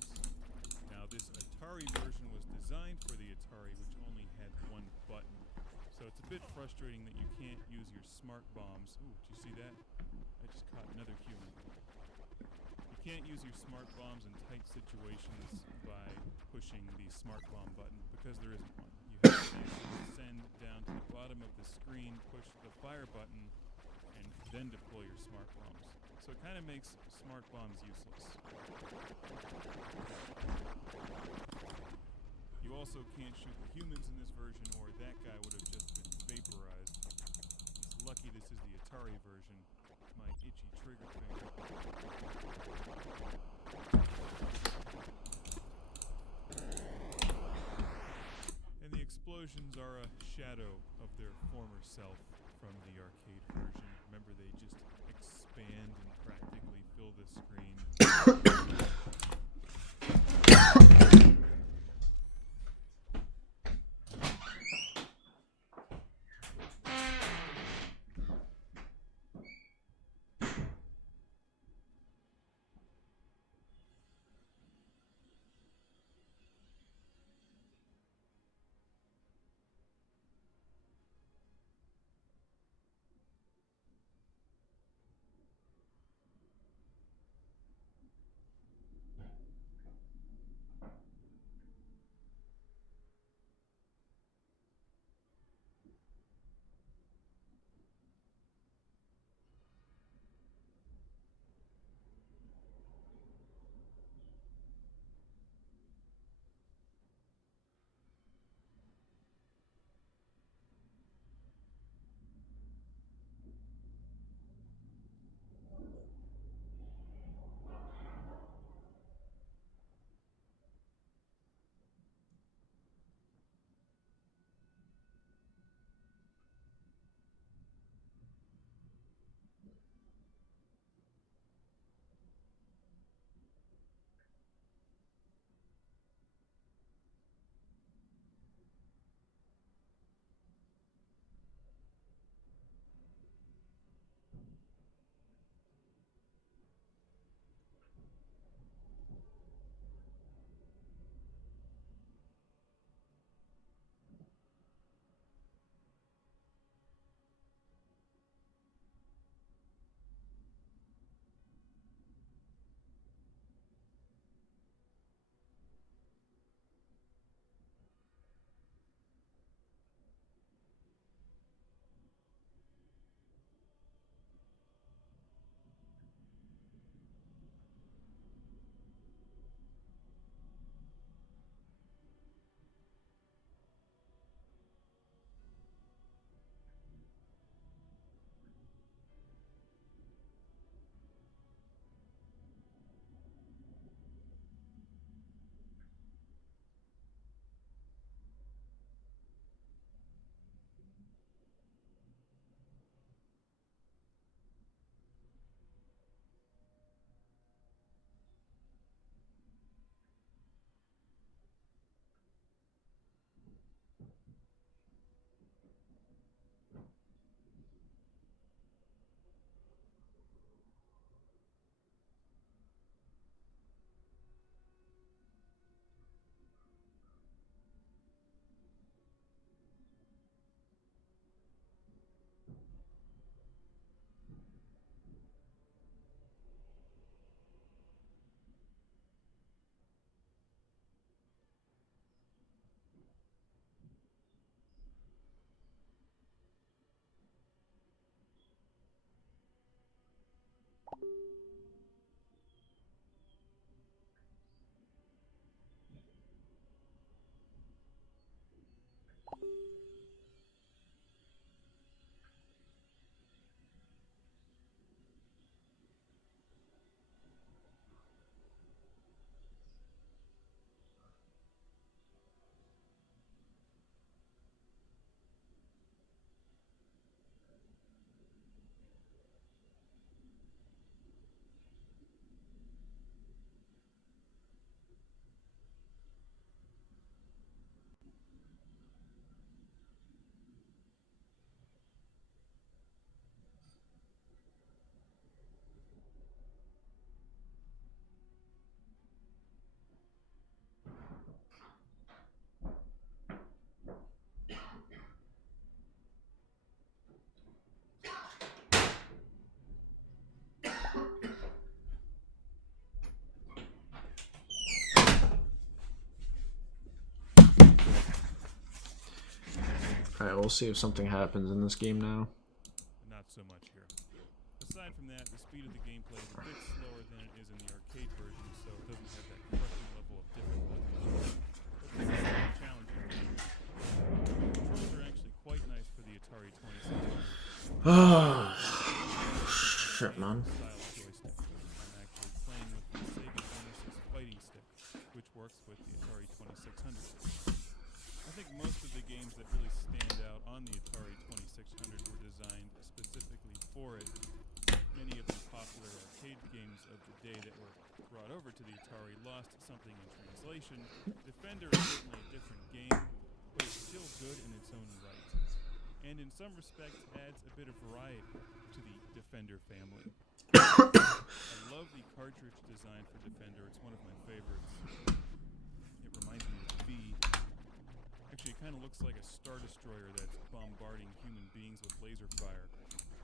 Now, this Atari version was designed for the Atari, which only had one button. So it's a bit frustrating that you can't use your smart bombs. Ooh, did you see that? I just caught another human. You can't use your smart bombs in tight situations by pushing the smart bomb button because there isn't one. You have to descend down to the bottom of the screen, push the fire button, and then deploy your smart bombs. So it kind of makes smart bombs useless. You also can't shoot the humans in this version, or that guy would have just been vaporized. It's lucky this is the Atari version. My itchy trigger finger. And the explosions are a shadow of their former self from the arcade version. Remember, they just expand and practically fill the screen. Alright, we'll see if something happens in this game now. Not so much here. Aside from that, the speed of the gameplay is a bit slower than it is in the arcade version, so it doesn't have that crushing level of difficulty. But this is still challenging. The controls are actually quite nice for the Atari 2600. Oh, shit, man. Style joystick. I'm actually playing with the Sega Genesis fighting stick, which works with the Atari 2600. I think most of the games that really stand out on the Atari 2600 were designed specifically for it. Many of the popular arcade games of the day that were brought over to the Atari lost something in translation. Defender is certainly a different game, but it's still good in its own right. And in some respects adds a bit of variety to the Defender family. I love the cartridge design for Defender. It's one of my favorites. It reminds me of V. Actually, it kind of looks like a Star Destroyer that's bombarding human beings with laser fire,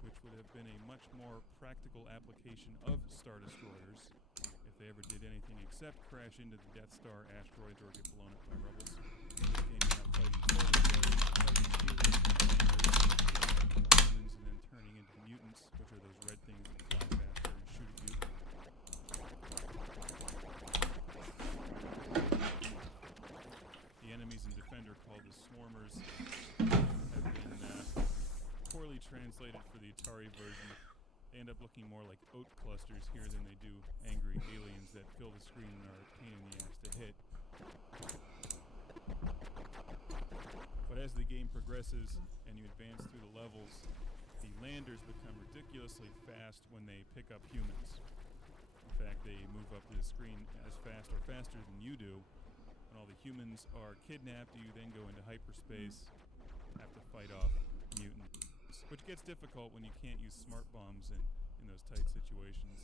which would have been a much more practical application of Star Destroyers if they ever did anything except crash into the Death Star asteroids or get blown up by rebels. This game is now fighting Star Destroyers, fighting aliens, and then turning into mutants, which are those red things that fly faster and shoot at you. The enemies in Defender, called the Swarmers, have been poorly translated for the Atari version. They end up looking more like oat clusters here than they do angry aliens that fill the screen and are a pain in the ass to hit. But as the game progresses and you advance through the levels, the landers become ridiculously fast when they pick up humans. In fact, they move up to the screen as fast or faster than you do. When all the humans are kidnapped, you then go into hyperspace, have to fight off mutants, which gets difficult when you can't use smart bombs in those tight situations.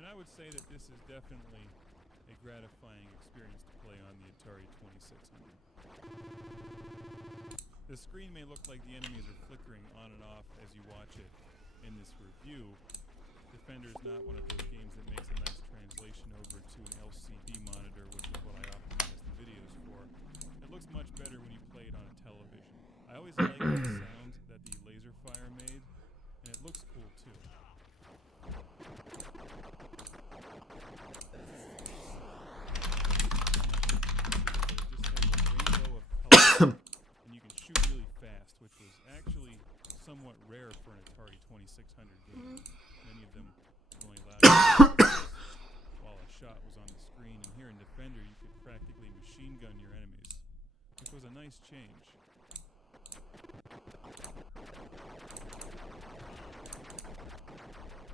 And I would say that this is definitely a gratifying experience to play on the Atari 2600. The screen may look like the enemies are flickering on and off as you watch it in this review. Defender is not one of those games that makes a nice translation over to an LCD monitor, which is what I optimize the videos for. It looks much better when you play it on a television. I always like the sound that the laser fire made, and it looks cool too. And you can shoot really fast, which was actually somewhat rare for an Atari 2600 game. Many of them only allowed while a shot was on the screen, and here in Defender you could practically machine gun your enemies, which was a nice change.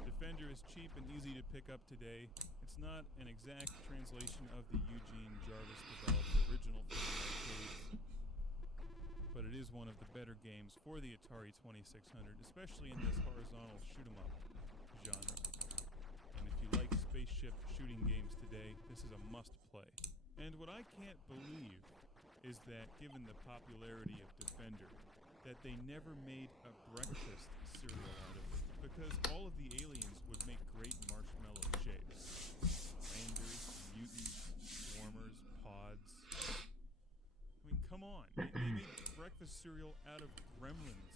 Defender is cheap and easy to pick up today. It's not an exact translation of the Eugene Jarvis developed original for the arcades, but it is one of the better games for the Atari 2600, especially in this horizontal shoot-'em-up genre. And if you like spaceship shooting games today, this is a must-play. And what I can't believe is that, given the popularity of Defender, that they never made a breakfast cereal out of it, because all of the aliens would make great marshmallow shapes. Landers, mutants, swarmers, pods. I mean, come on. They made breakfast cereal out of gremlins.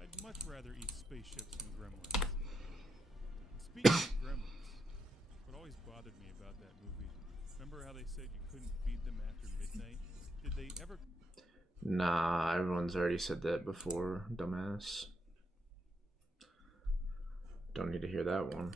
I'd much rather eat spaceships than gremlins. And speaking of gremlins, what always bothered me about that movie, remember how they said you couldn't feed them after midnight? Did they ever... Nah, everyone's already said that before, dumbass. Don't need to hear that one.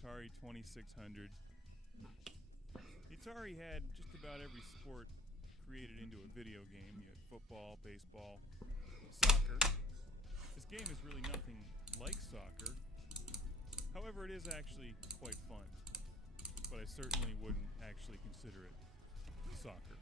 Atari 2600. Atari had just about every sport created into a video game. You had football, baseball, soccer. This game is really nothing like soccer. However, it is actually quite fun. But I certainly wouldn't actually consider it soccer.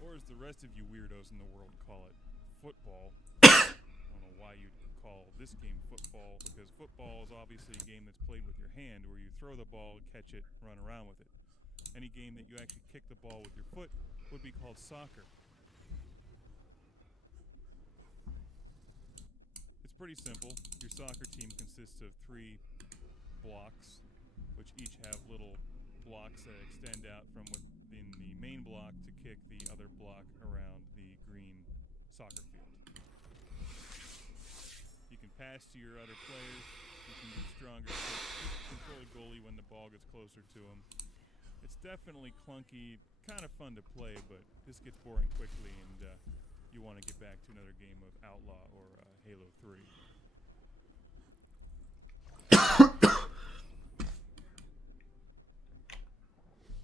Or as the rest of you weirdos in the world call it, football. I don't know why you'd call this game football, because football is obviously a game that's played with your hand, where you throw the ball, catch it, run around with it. Any game that you actually kick the ball with your foot would be called soccer. It's pretty simple. Your soccer team consists of 3 blocks, which each have little blocks that extend out from within the main block to kick the other block around the green soccer field. You can pass to your other players. You can be stronger. Control a goalie when the ball gets closer to him. It's definitely clunky, kind of fun to play, but this gets boring quickly, and you want to get back to another game of Outlaw or Halo 3.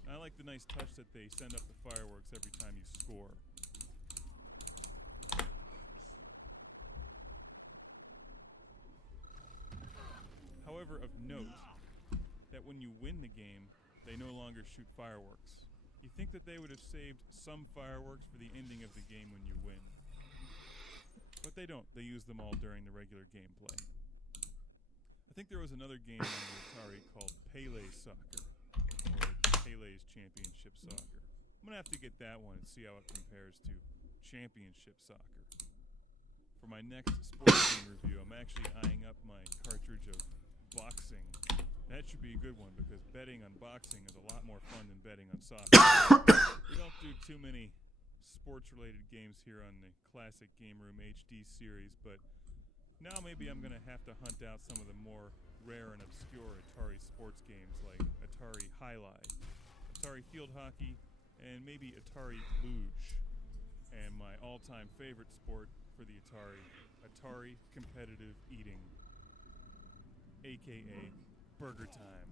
I like the nice touch that they send up the fireworks every time you score. However, of note, that when you win the game, they no longer shoot fireworks. You think that they would have saved some fireworks for the ending of the game when you win. But they don't. They use them all during the regular gameplay. I think there was another game on the Atari called Pele Soccer, or Pele's Championship Soccer. I'm going to have to get that one and see how it compares to Championship Soccer. For my next sports game review, I'm actually eyeing up my cartridge of boxing. That should be a good one, because betting on boxing is a lot more fun than betting on soccer. We don't do too many sports-related games here on the Classic Game Room HD series, but now maybe I'm going to have to hunt out some of the more rare and obscure Atari sports games like Atari Highlight, Atari Field Hockey, and maybe Atari Luge. And my all-time favorite sport for the Atari Competitive Eating, aka Burger Time.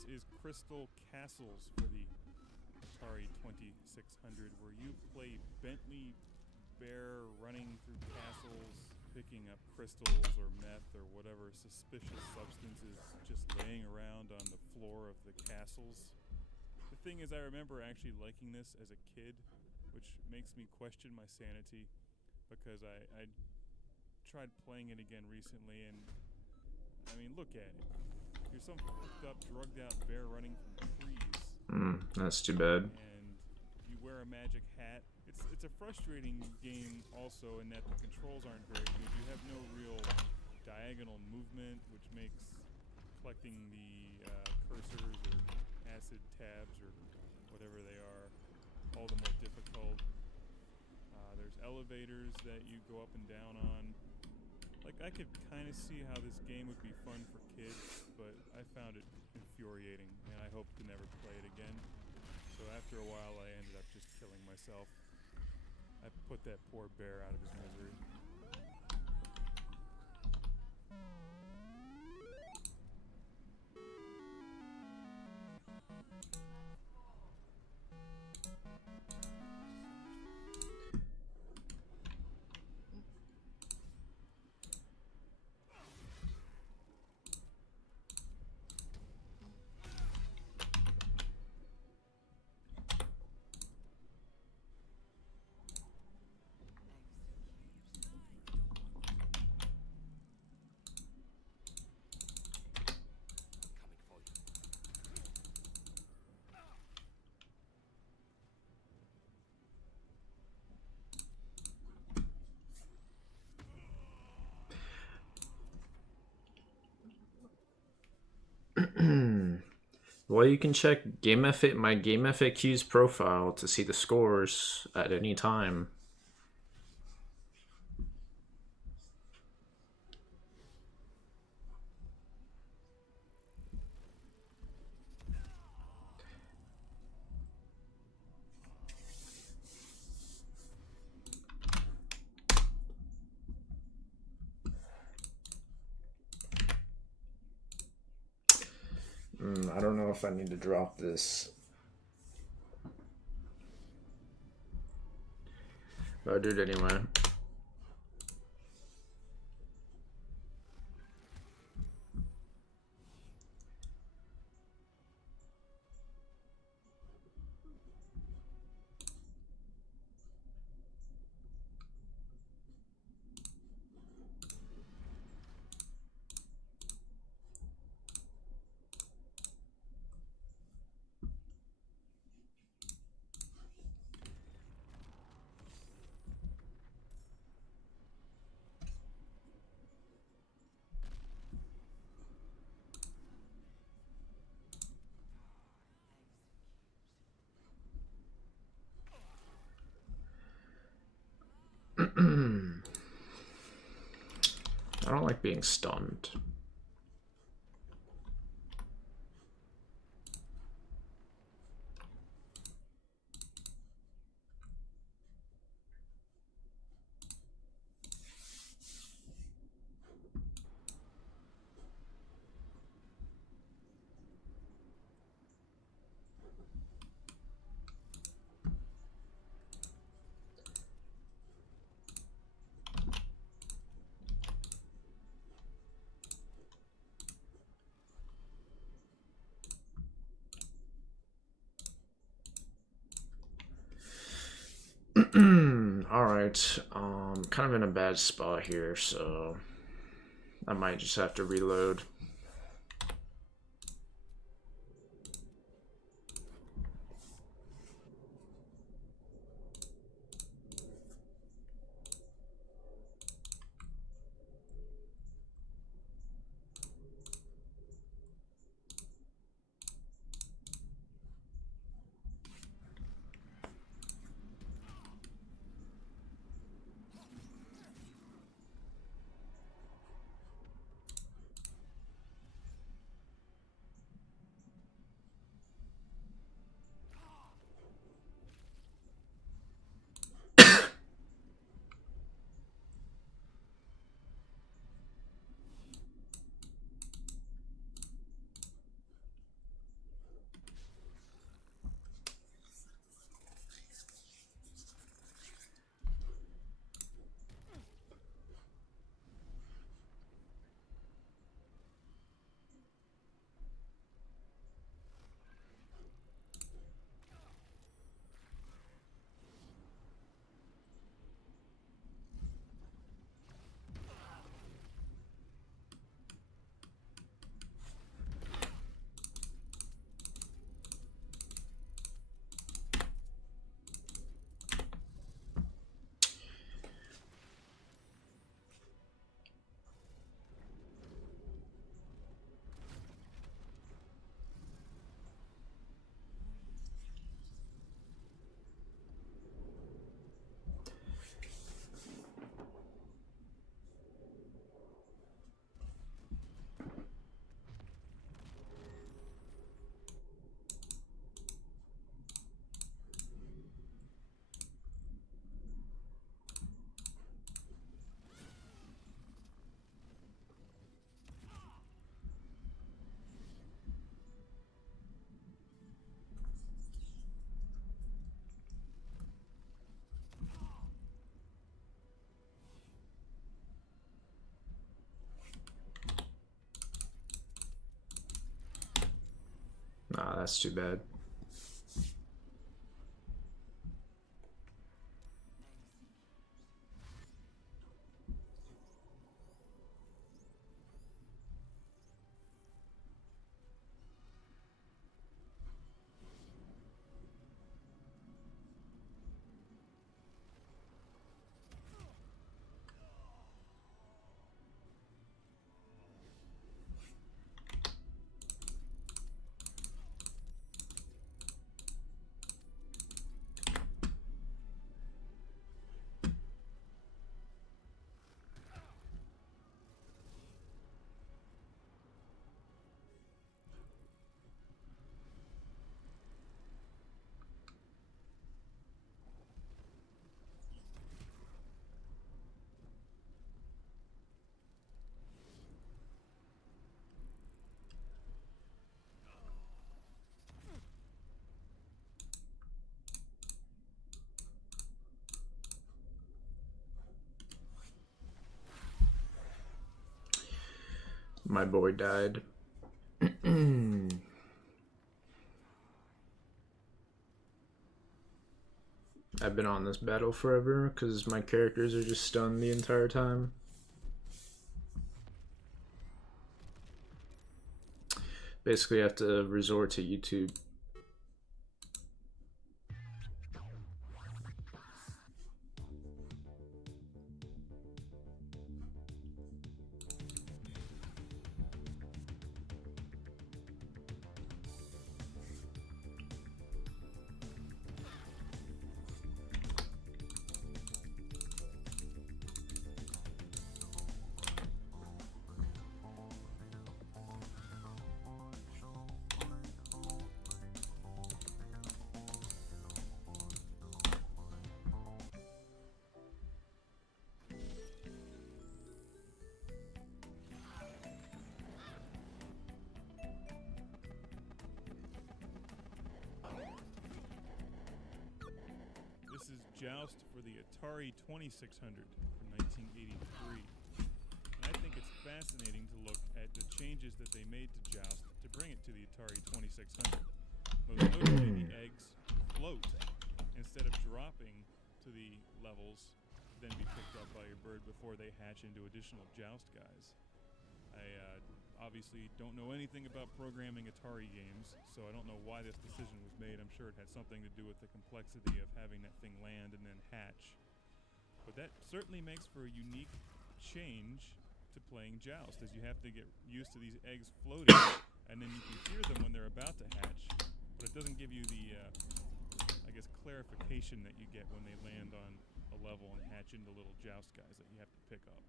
This is Crystal Castles for the Atari 2600, where you play Bentley Bear running through castles, picking up crystals or meth or whatever suspicious substance is just laying around on the floor of the castles. The thing is, I remember actually liking this as a kid, which makes me question my sanity, because I tried playing it again recently, and I mean, look at it. You're some fucked up, drugged out bear running from trees. That's too bad. And you wear a magic hat. It's a frustrating game also in that the controls aren't very good. You have no real diagonal movement, which makes collecting the cursors or acid tabs or whatever they are all the more difficult. There's elevators that you go up and down on. Like, I could kind of see how this game would be fun for kids, but I found it infuriating, and I hope to never play it again. So after a while, I ended up just killing myself. I put that poor bear out of his misery. Well, you can check my GameFAQs profile to see the scores at any time. I don't know if I need to drop this. But I'll do it anyway. I don't like being stunned. Alright, kind of in a bad spot here, so I might just have to reload. Nah, that's too bad. My boy died. I've been on this battle forever because my characters are just stunned the entire time. Basically, I have to resort to YouTube. This is Joust for the Atari 2600 from 1983. And I think it's fascinating to look at the changes that they made to Joust to bring it to the Atari 2600. Most notably, the eggs float instead of dropping to the levels to then be picked up by your bird before they hatch into additional Joust guys. I obviously don't know anything about programming Atari games, so I don't know why this decision was made. I'm sure it had something to do with the complexity of having that thing land and then hatch. But that certainly makes for a unique change to playing Joust, as you have to get used to these eggs floating, and then you can hear them when they're about to hatch, but it doesn't give you the, I guess, clarification that you get when they land on a level and hatch into little Joust guys that you have to pick up.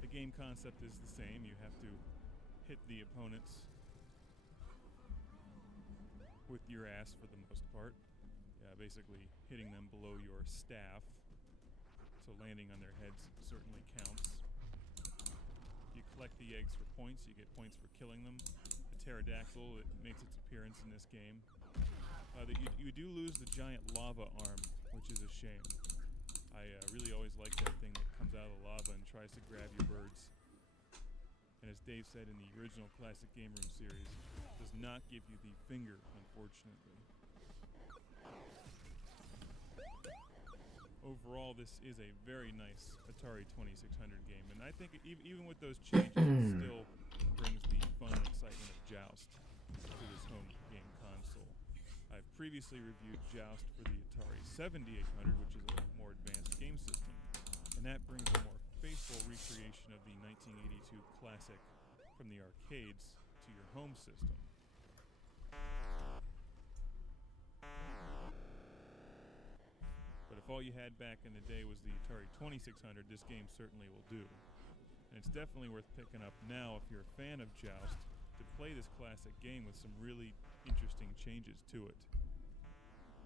The game concept is the same. You have to hit the opponents with your ass for the most part. Basically hitting them below your staff. So landing on their heads certainly counts. You collect the eggs for points. You get points for killing them. The pterodactyl, it makes its appearance in this game. You do lose the giant lava arm, which is a shame. I really always like that thing that comes out of the lava and tries to grab your birds. And as Dave said in the original Classic Game Room series, does not give you the finger, unfortunately. Overall, this is a very nice Atari 2600 game, and I think even with those changes, it still brings the fun and excitement of Joust to this home game console. I've previously reviewed Joust for the Atari 7800, which is a more advanced game system, and that brings a more faithful recreation of the 1982 classic from the arcades to your home system. But if all you had back in the day was the Atari 2600, this game certainly will do. And it's definitely worth picking up now if you're a fan of Joust, to play this classic game with some really interesting changes to it.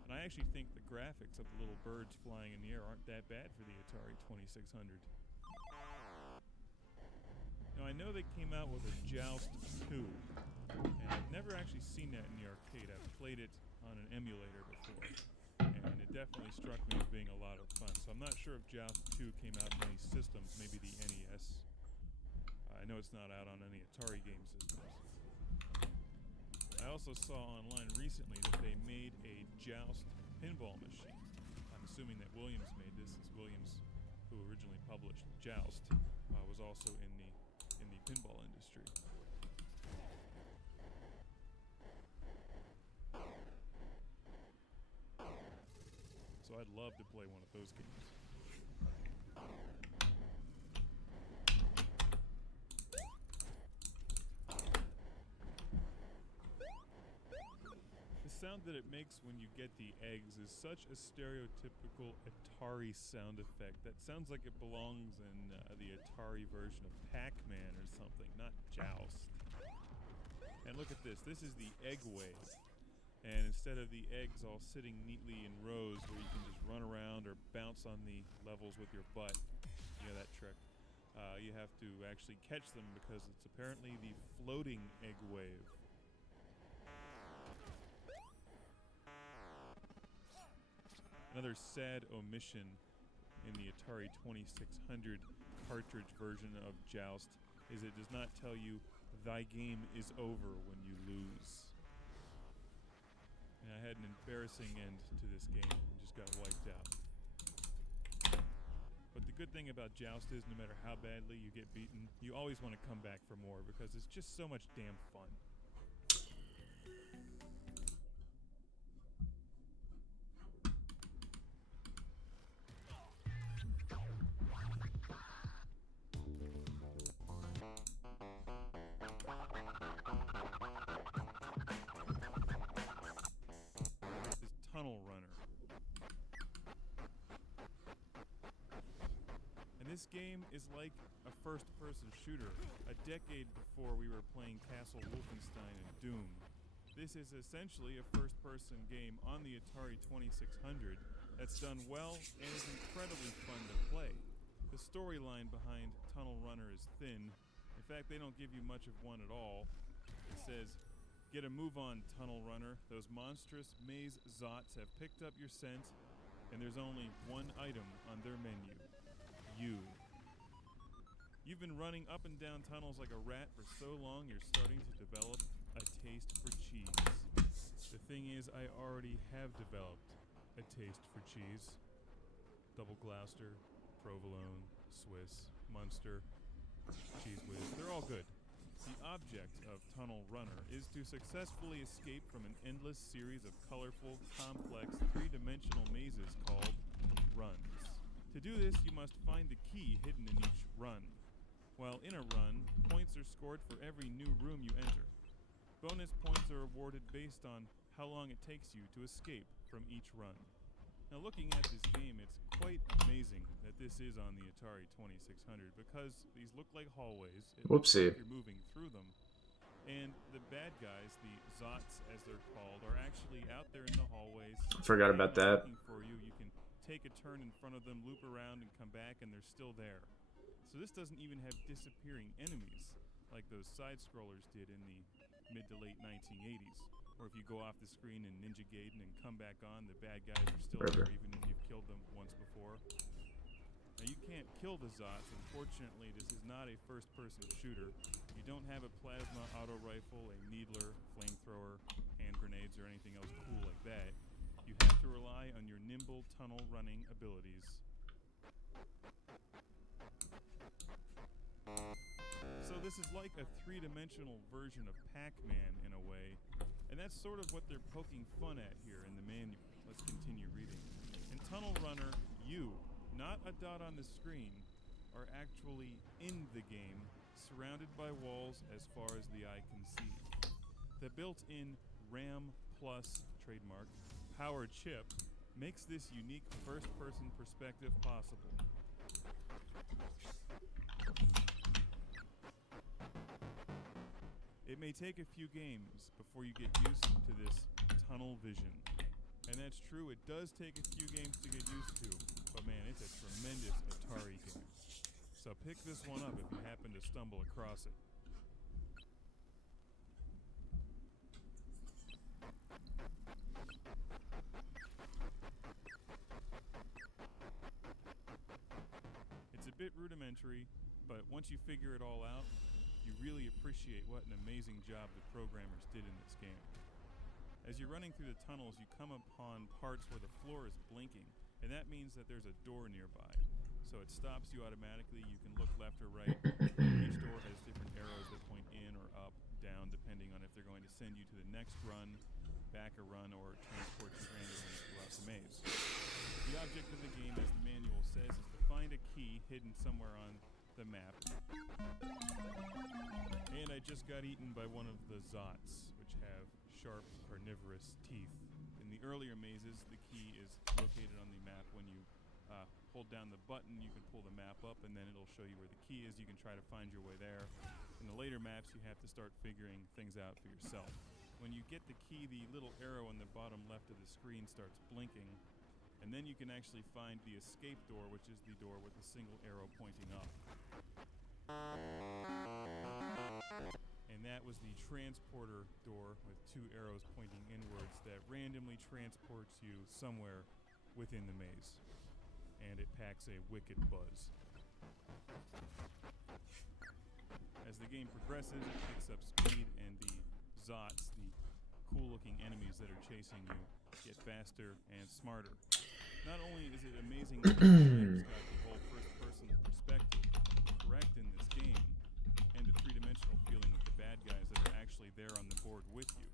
And I actually think the graphics of the little birds flying in the air aren't that bad for the Atari 2600. Now I know they came out with a Joust 2, and I've never actually seen that in the arcade. I've played it on an emulator before, and it definitely struck me as being a lot of fun. So I'm not sure if Joust 2 came out on any systems, maybe the NES. I know it's not out on any Atari game systems. I also saw online recently that they made a Joust pinball machine. I'm assuming that Williams made this, since Williams, who originally published Joust, was also in the pinball industry. So I'd love to play one of those games. The sound that it makes when you get the eggs is such a stereotypical Atari sound effect that sounds like it belongs in the Atari version of Pac-Man or something, not Joust. And look at this. This is the egg wave. And instead of the eggs all sitting neatly in rows where you can just run around or bounce on the levels with your butt, you know that trick, you have to actually catch them because it's apparently the floating egg wave. Another sad omission in the Atari 2600 cartridge version of Joust is it does not tell you thy game is over when you lose. And I had an embarrassing end to this game and just got wiped out. But the good thing about Joust is no matter how badly you get beaten, you always want to come back for more because it's just so much damn fun. Tunnel Runner. And this game is like a first-person shooter, a decade before we were playing Castle Wolfenstein and Doom. This is essentially a first-person game on the Atari 2600 that's done well and is incredibly fun to play. The storyline behind Tunnel Runner is thin. In fact, they don't give you much of one at all. It says, "Get a move on, Tunnel Runner. Those monstrous maze zots have picked up your scent, and there's only one item on their menu. You. You've been running up and down tunnels like a rat for so long you're starting to develop a taste for cheese. The thing is, I already have developed a taste for cheese. Double Gloucester, Provolone, Swiss, Munster, Cheese Whiz, they're all good. The object of Tunnel Runner is to successfully escape from an endless series of colorful, complex, three-dimensional mazes called runs. To do this, you must find the key hidden in each run. While in a run, points are scored for every new room you enter. Bonus points are awarded based on how long it takes you to escape from each run. Now, looking at this game, it's quite amazing that this is on the Atari 2600 because these look like hallways. It looks like you're moving through them. And the bad guys, the Zots as they're called, are actually out there in the hallways. Forgot about that. Looking for you. You can take a turn in front of them, loop around, and come back, and they're still there. So this doesn't even have disappearing enemies like those side-scrollers did in the mid to late 1980s. Or if you go off the screen in Ninja Gaiden and come back on, the bad guys are still there even if you've killed them once before. Now you can't kill the Zots. Unfortunately, this is not a first-person shooter. You don't have a plasma auto rifle, a needler, flamethrower, hand grenades, or anything else cool like that. You have to rely on your nimble tunnel running abilities. So this is like a three-dimensional version of Pac-Man in a way, and that's sort of what they're poking fun at here in the manual. Let's continue reading. In Tunnel Runner, you, not a dot on the screen, are actually in the game, surrounded by walls as far as the eye can see. The built-in RAM Plus trademark power chip makes this unique first-person perspective possible. It may take a few games before you get used to this tunnel vision. And that's true, it does take a few games to get used to, but man, it's a tremendous Atari game. So pick this one up if you happen to stumble across it. bit rudimentary, but once you figure it all out, you really appreciate what an amazing job the programmers did in this game. As you're running through the tunnels, you come upon parts where the floor is blinking, and that means that there's a door nearby. So it stops you automatically. You can look left or right. Each door has different arrows that point in or up, down, depending on if they're going to send you to the next run, back a run, or transport you randomly throughout the maze. The object of the game, as the manual says, is to find a key hidden somewhere on the map. And I just got eaten by one of the Zots, which have sharp, carnivorous teeth. In the earlier mazes, the key is located on the map. When you hold down the button, you can pull the map up, and then it'll show you where the key is. You can try to find your way there. In the later maps, you have to start figuring things out for yourself. When you get the key, the little arrow on the bottom left of the screen starts blinking, and then you can actually find the escape door, which is the door with a single arrow pointing up. And that was the transporter door with two arrows pointing inwards that randomly transports you somewhere within the maze. And it packs a wicked buzz. As the game progresses, it picks up speed, and the Zots, the cool-looking enemies that are chasing you, get faster and smarter. Not only is it amazing that the got the whole first-person perspective correct in this game, and the three-dimensional feeling with the bad guys that are actually there on the board with you.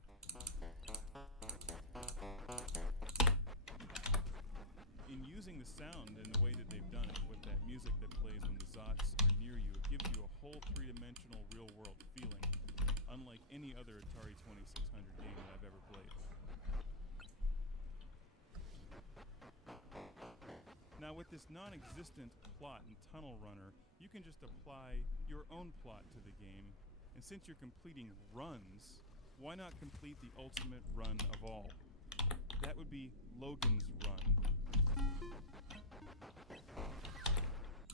In using the sound and the way that they've done it, with that music that plays when the Zots are near you, it gives you a whole three-dimensional real-world feeling, unlike any other Atari 2600 game that I've ever played. Now, with this non-existent plot in Tunnel Runner, you can just apply your own plot to the game, and since you're completing runs, why not complete the ultimate run of all? That would be Logan's Run.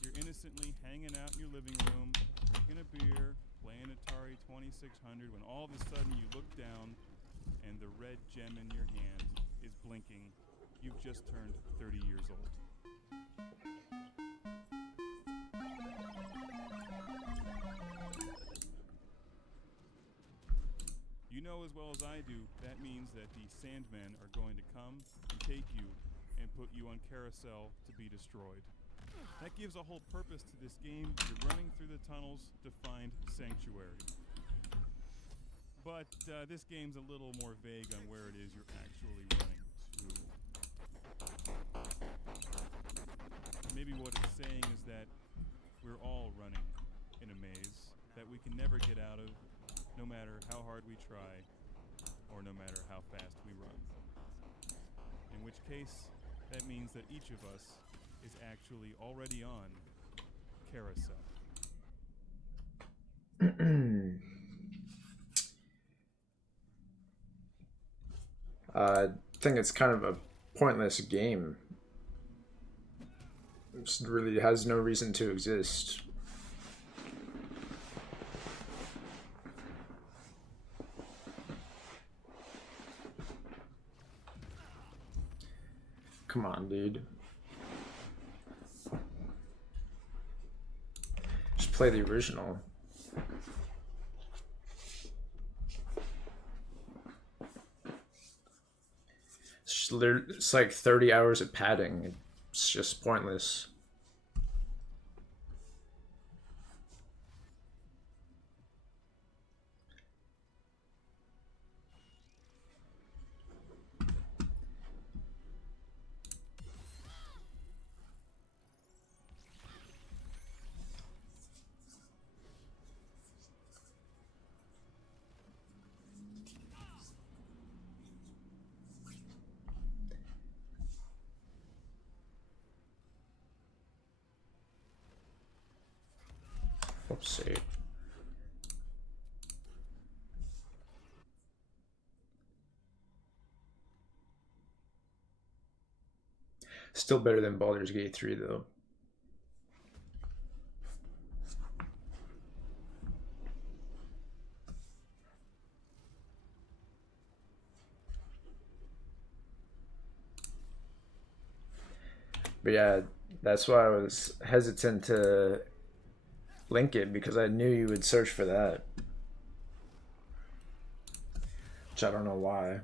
You're innocently hanging out in your living room, drinking a beer, playing Atari 2600, when all of a sudden you look down and the red gem in your hand is blinking. You've just turned 30 years old. You know as well as I do, that means that the Sandmen are going to come and take you and put you on carousel to be destroyed. That gives a whole purpose to this game. You're running through the tunnels to find Sanctuary. But this game's a little more vague on where it is you're actually running to. Maybe what it's saying is that we're all running in a maze that we can never get out of, no matter how hard we try, or no matter how fast we run. In which case, that means that each of us is actually already on carousel. I think it's kind of a pointless game. It just really has no reason to exist. Come on, dude. Just play the original. It's like 30 hours of padding. It's just pointless. Oopsie. Still better than Baldur's Gate 3 though. But yeah, That's why I was hesitant to link it, because I knew you would search for that. Which I don't know why.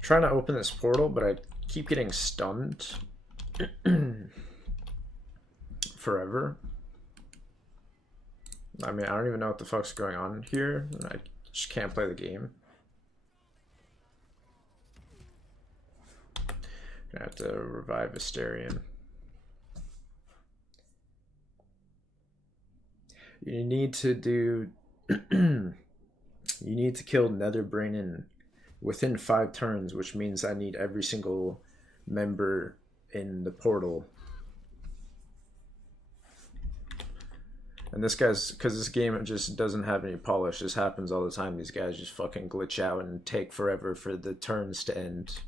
Trying to open this portal, but I keep getting stunned forever. I mean, I don't even know what the fuck's going on here. I just can't play the game. Gonna have to revive Asterion. You need to do you need to kill Netherbrain within 5 turns, which means I need every single member in the portal. And this guy's, because this game just doesn't have any polish. This happens all the time. These guys just fucking glitch out and take forever for the turns to end.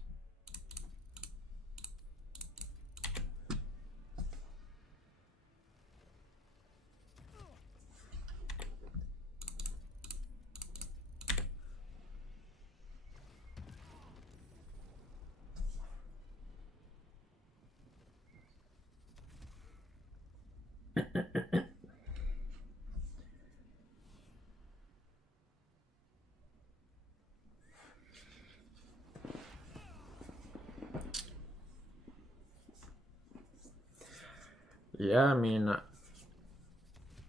Yeah, I mean,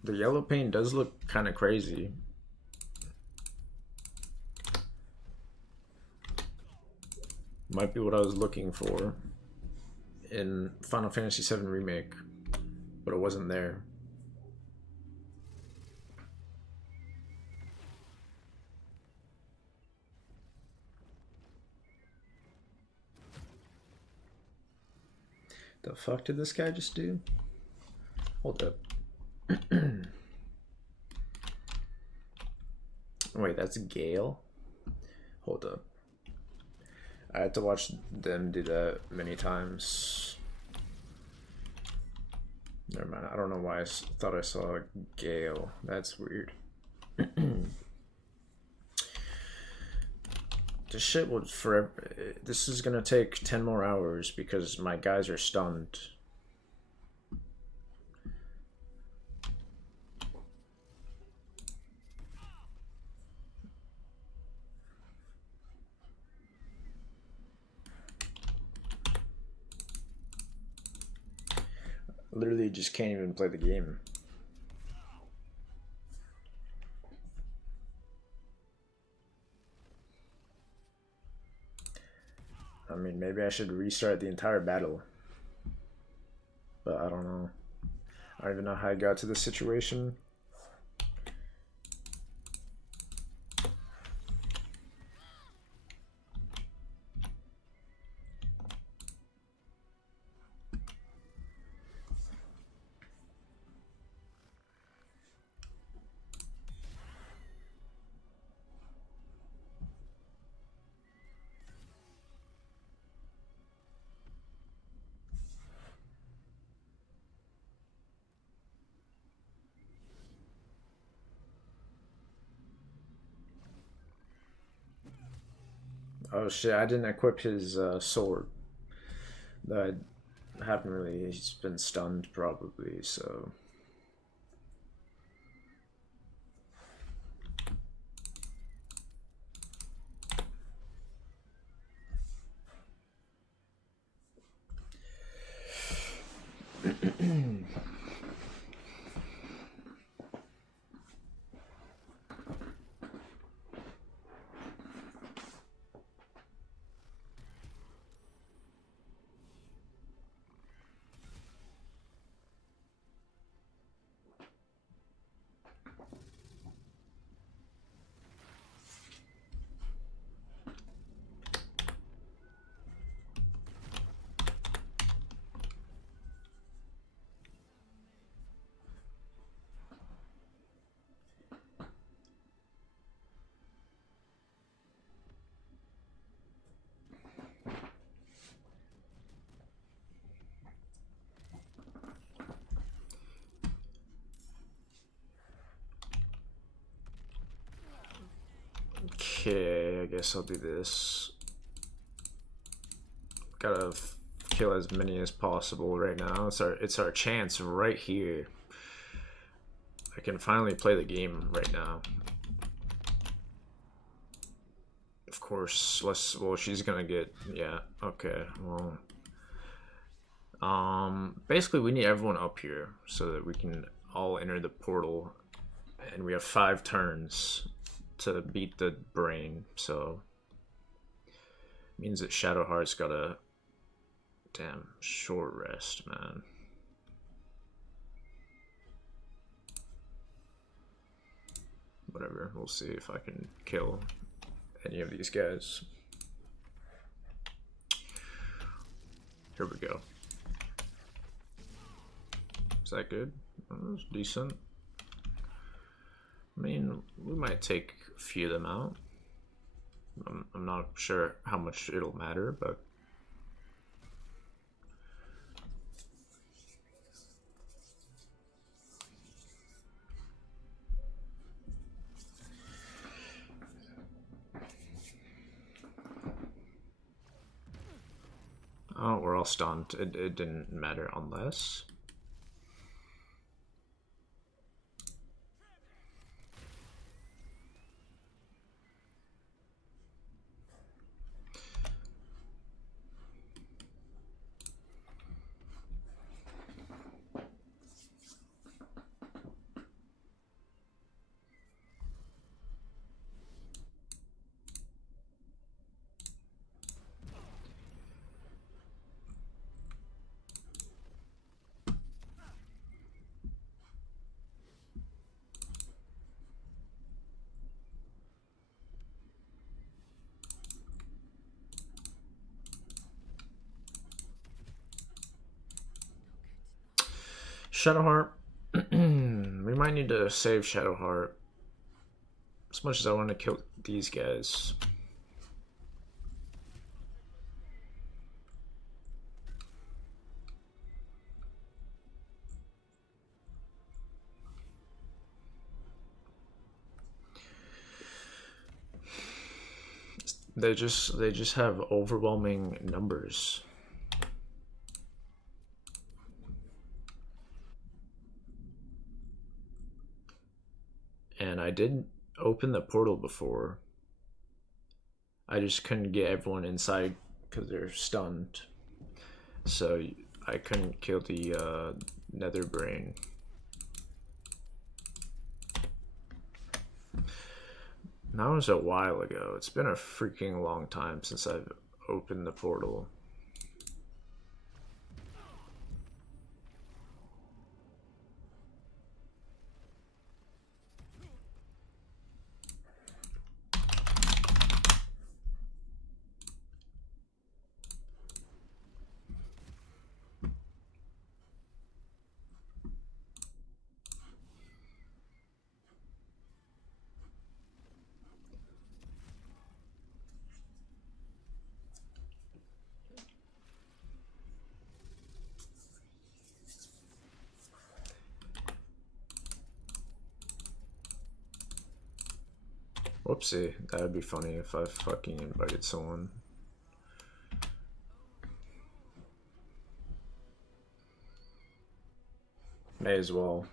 the yellow paint does look kind of crazy. Might be what I was looking for in Final Fantasy VII Remake, but it wasn't there. The fuck did this guy just do? Hold up. Wait, that's Gale? Hold up. I had to watch them do that many times. Never mind. I don't know why I thought I saw Gale. That's weird. This shit would forever. This is gonna take 10 more hours because my guys are stunned. Literally just can't even play the game. I mean, maybe I should restart the entire battle. But I don't know. I don't even know how I got to this situation. Oh shit, I didn't equip his sword. I haven't really, he's been stunned probably, so... Okay, I guess I'll do this. Gotta kill as many as possible right now. It's our chance right here. I can finally play the game right now. Of course, well, she's gonna get, yeah, okay, well. Basically we need everyone up here so that we can all enter the portal, and we have 5 turns to beat the brain, so means that Shadowheart's got a damn short rest, man. Whatever, we'll see if I can kill any of these guys. Here we go. Is that good? That's decent. I mean, we might take a few of them out. I'm not sure how much it'll matter, but oh, we're all stunned. It didn't matter unless. Shadowheart. We might need to save Shadowheart. As much as I want to kill these guys. They just have overwhelming numbers. And I did open the portal before. I just couldn't get everyone inside because they're stunned. So I couldn't kill the nether brain. That was a while ago. It's been a freaking long time since I've opened the portal. Whoopsie, that would be funny if I fucking invited someone. May as well.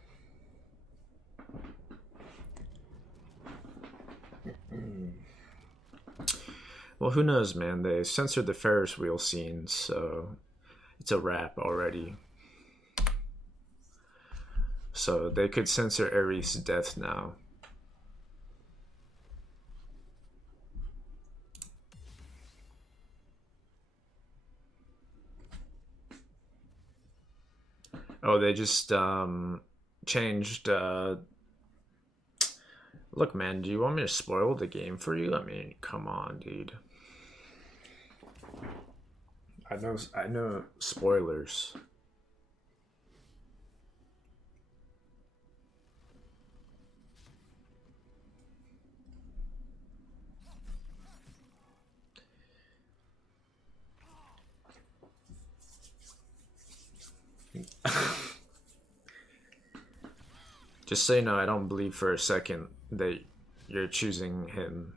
Well, who knows, man? They censored the Ferris wheel scene, so it's a wrap already. So they could censor Ares' death now. Oh, they just changed. Look, man, do you want me to spoil the game for you? I mean, come on, dude. I know spoilers. Just so you know, I don't believe for a second that you're choosing him.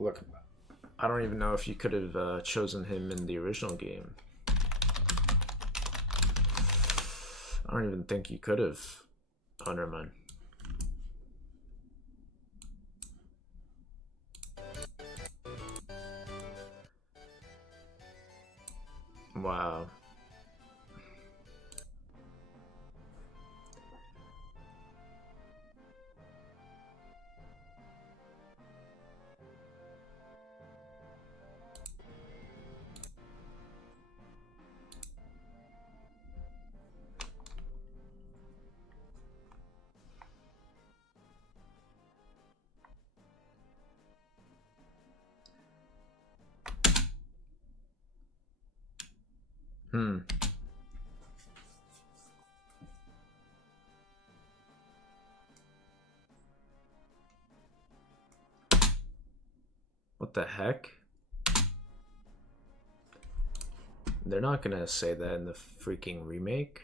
Look, I don't even know if you could have chosen him in the original game. I don't even think you could have. Oh, never mind. Wow. Hmm. What the heck? They're not gonna say that in the freaking remake.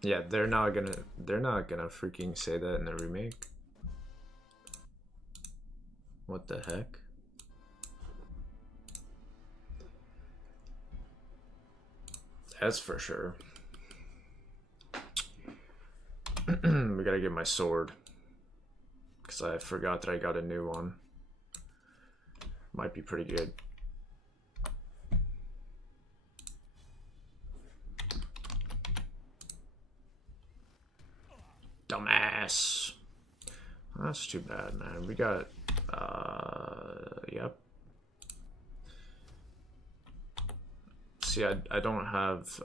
Yeah, they're not gonna freaking say that in the remake. What the heck? That's for sure. We gotta get my sword. Because I forgot that I got a new one. Might be pretty good. Dumbass. That's too bad, man. We got, yep. See, I don't have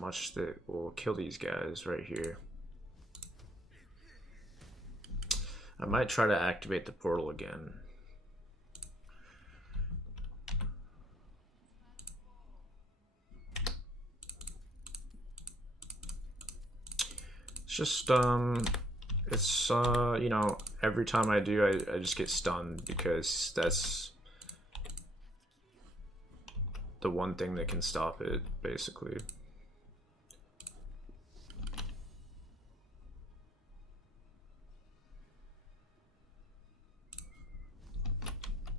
much that will kill these guys right here. I might try to activate the portal again. It's just, it's, you know, every time I do, I just get stunned because that's the one thing that can stop it, basically.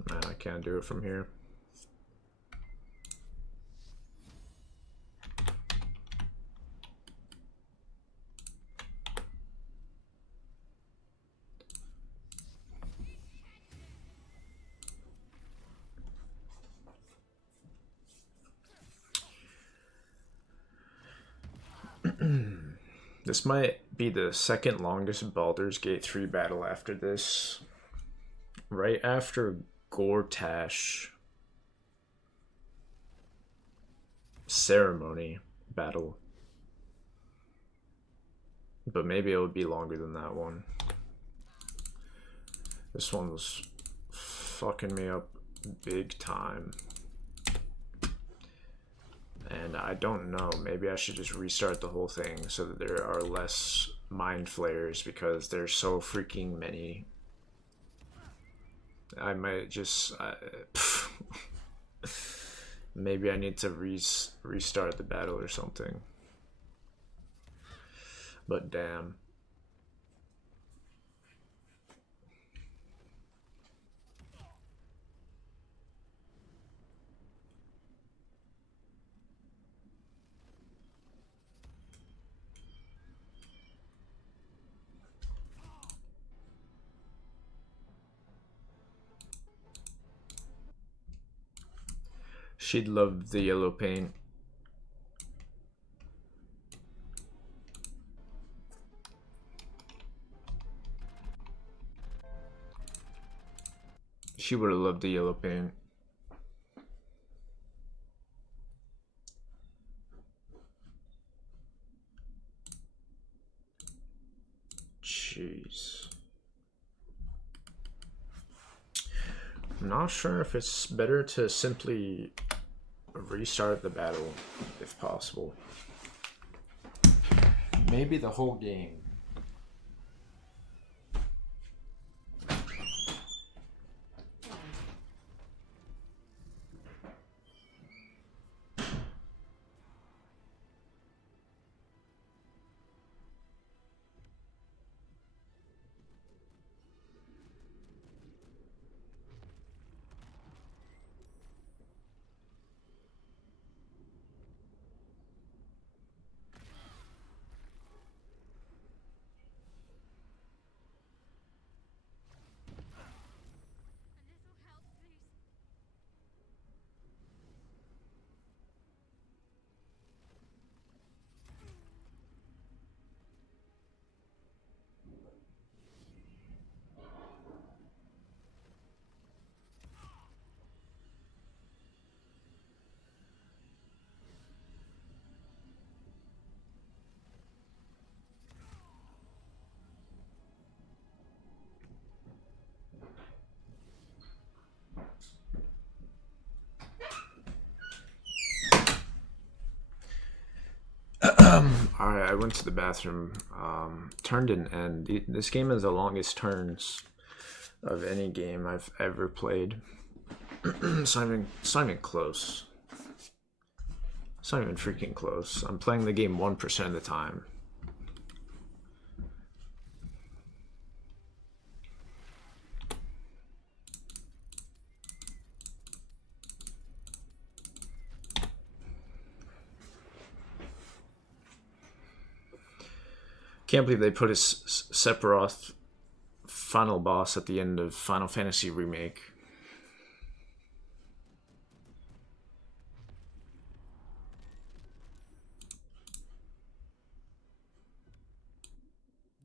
Man, I can't do it from here. This might be the second longest Baldur's Gate 3 battle after this. Right after Gortash ceremony battle. But maybe it would be longer than that one. This one was fucking me up big time. And I don't know, maybe I should just restart the whole thing so that there are less mind flayers because there's so freaking many. I might just maybe I need to restart the battle or something. But damn. She'd love the yellow paint. She would have loved the yellow paint. Jeez. I'm not sure if it's better to simply restart the battle, if possible. Maybe the whole game. went to the bathroom. Turn didn't end. This game has the longest turns of any game I've ever played. It's not even close. It's not even freaking close. I'm playing the game 1% of the time. Can't believe they put a Sephiroth final boss at the end of Final Fantasy Remake.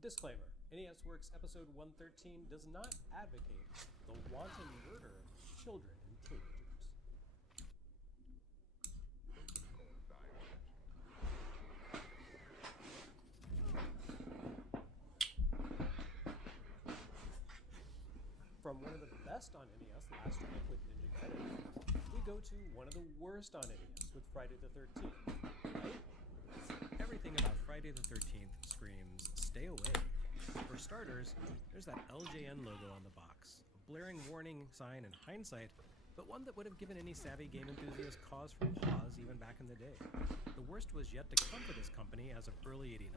Disclaimer: NES Works Episode 113 does not advocate the wanton murder of children and teenagers. From one of the best on NES, Last Strike with Ninja Gaiden, we go to one of the worst on NES with Friday the 13th, right? Everything about Friday the 13th screams, stay away. For starters, there's that LJN logo on the box, a blaring warning sign in hindsight, but one that would have given any savvy game enthusiast cause for pause even back in the day. The worst was yet to come for this company as of early '89,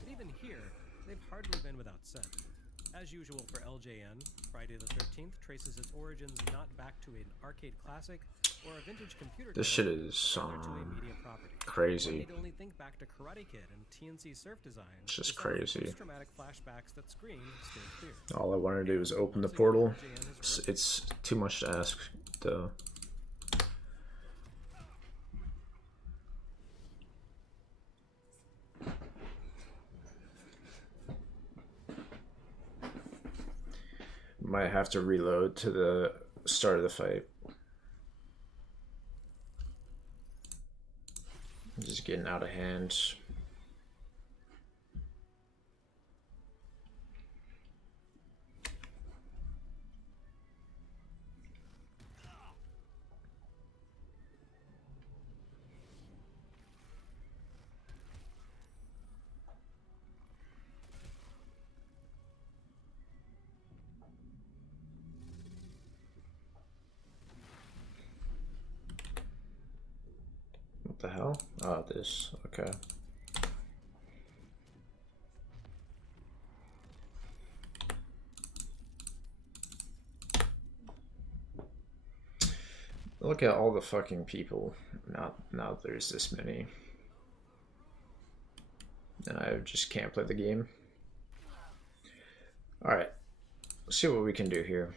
but even here, they've hardly been without scent. As usual for LJN, Friday the 13th traces its origins not back to an arcade classic or a vintage computer. This shit is crazy. Only think back to Karate Kid and TNC Surf Design. It's just crazy. Dramatic flashbacks that screen stay clear. All I want to do is open the portal. It's too much to ask, though. Might have to reload to the start of the fight. Just getting out of hand. What the hell? Oh, this. Okay. Look at all the fucking people. Now there's this many. And I just can't play the game. Alright. Let's see what we can do here.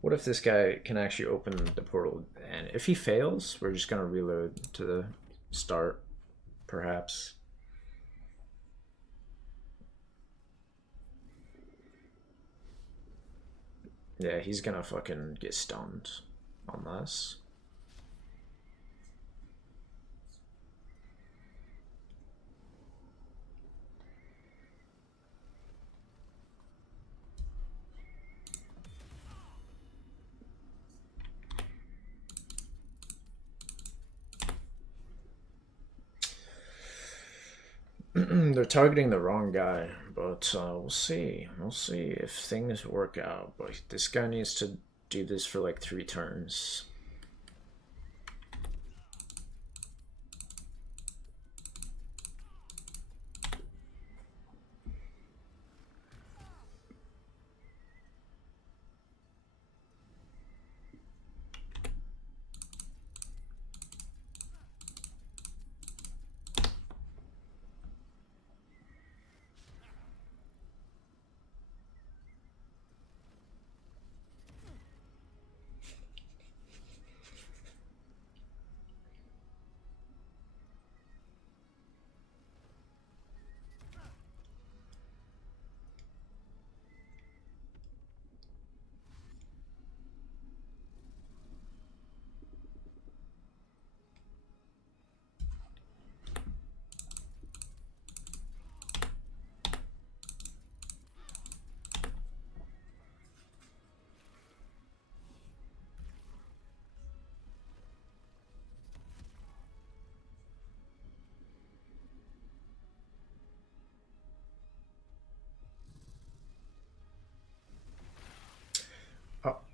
What if this guy can actually open the portal? And if he fails, we're just going to reload to the start, perhaps. Yeah, he's going to fucking get stunned unless... They're targeting the wrong guy, but we'll see. We'll see if things work out. But this guy needs to do this for like 3 turns.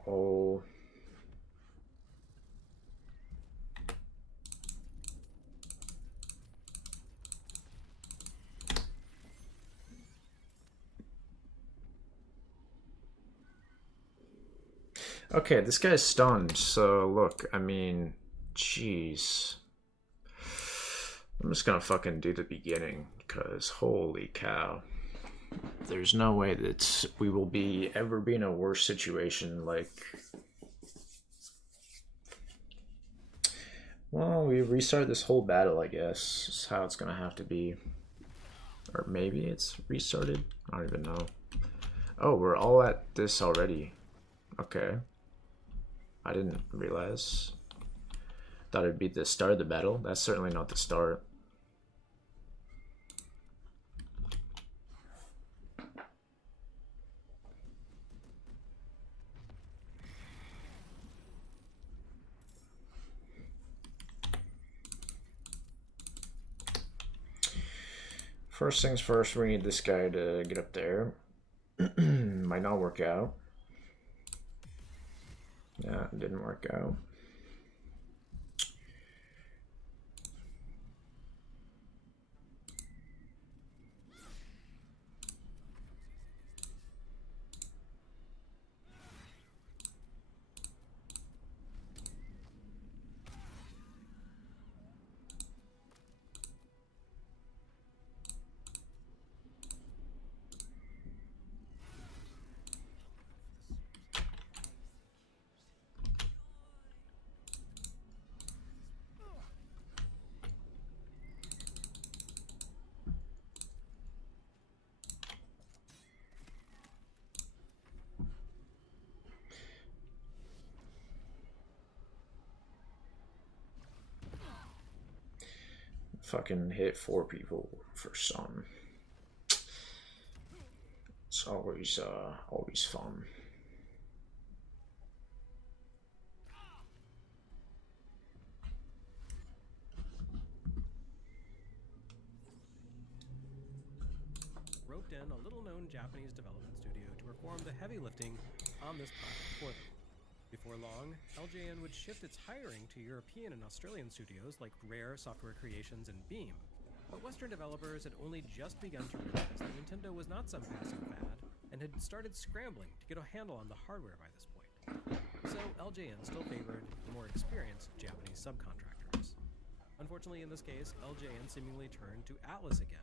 Oh. Okay, this guy's stunned, so look, I mean, jeez. I'm just gonna fucking do the beginning, because holy cow. There's no way that we will ever be in a worse situation, like... Well, we restart this whole battle, I guess. Is how it's gonna have to be. Or maybe it's restarted? I don't even know. Oh, we're all at this already. Okay. I didn't realize. Thought it'd be the start of the battle. That's certainly not the start. First things first, we need this guy to get up there. Might not work out. Yeah, it didn't work out. Fucking hit 4 people for some. It's always fun. Roped in a little-known Japanese development studio to perform the heavy lifting on this project for them. Before long, LJN would shift its hiring to European and Australian studios like Rare, Software Creations, and Beam. But Western developers had only just begun to realize that Nintendo was not some passing fad, and had started scrambling to get a handle on the hardware by this point. So LJN still favored the more experienced Japanese subcontractors. Unfortunately, in this case, LJN seemingly turned to Atlas again.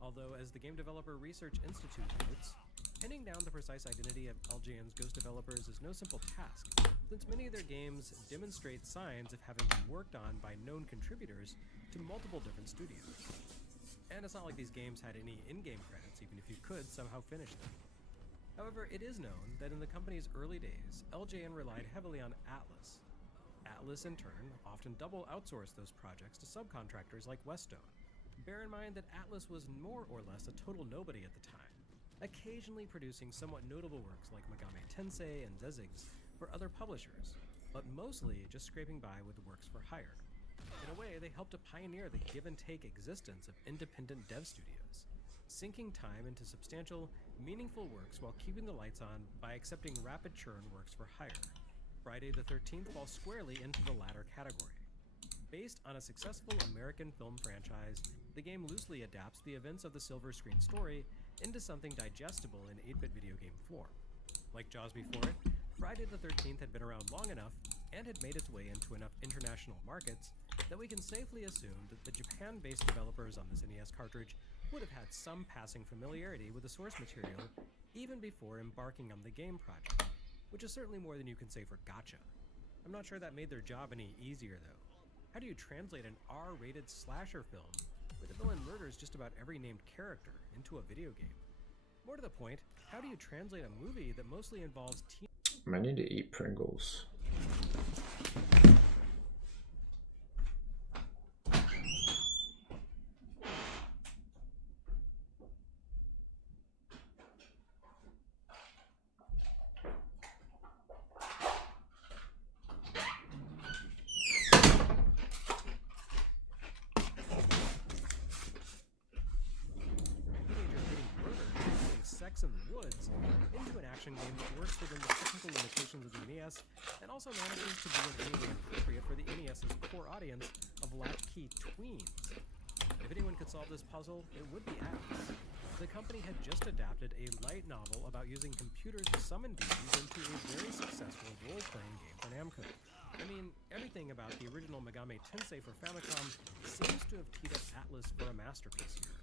Although, as the Game Developer Research Institute notes, pinning down the precise identity of LJN's ghost developers is no simple task, since many of their games demonstrate signs of having been worked on by known contributors to multiple different studios. And it's not like these games had any in-game credits, even if you could somehow finish them. However, it is known that in the company's early days, LJN relied heavily on Atlas. Atlas, in turn, often double outsourced those projects to subcontractors like Westone. Bear in mind that Atlas was more or less a total nobody at the time, occasionally producing somewhat notable works like Megami Tensei and Zezig's for other publishers, but mostly just scraping by with works for hire. In a way, they helped to pioneer the give-and-take existence of independent dev studios, sinking time into substantial, meaningful works while keeping the lights on by accepting rapid churn works for hire. Friday the 13th falls squarely into the latter category. Based on a successful American film franchise, the game loosely adapts the events of the silver screen story into something digestible in 8-bit video game form. Like Jaws before it, Friday the 13th had been around long enough and had made its way into enough international markets that we can safely assume that the Japan-based developers on this NES cartridge would have had some passing familiarity with the source material even before embarking on the game project, which is certainly more than you can say for Gacha. I'm not sure that made their job any easier though. How do you translate an R-rated slasher film where the villain murders just about every named character into a video game? More to the point, how do you translate a movie that mostly involves I need to eat Pringles. sex in the woods into an action game that works within the technical limitations of the NES and also manages to be in any way appropriate for the NES's core audience of latchkey tweens. If anyone could solve this puzzle, it would be Atlas. The company had just adapted a light novel about using computers to summon demons into a very successful role-playing game for Namco. I mean, everything about the original Megami Tensei for Famicom seems to have teed up Atlas for a masterpiece here.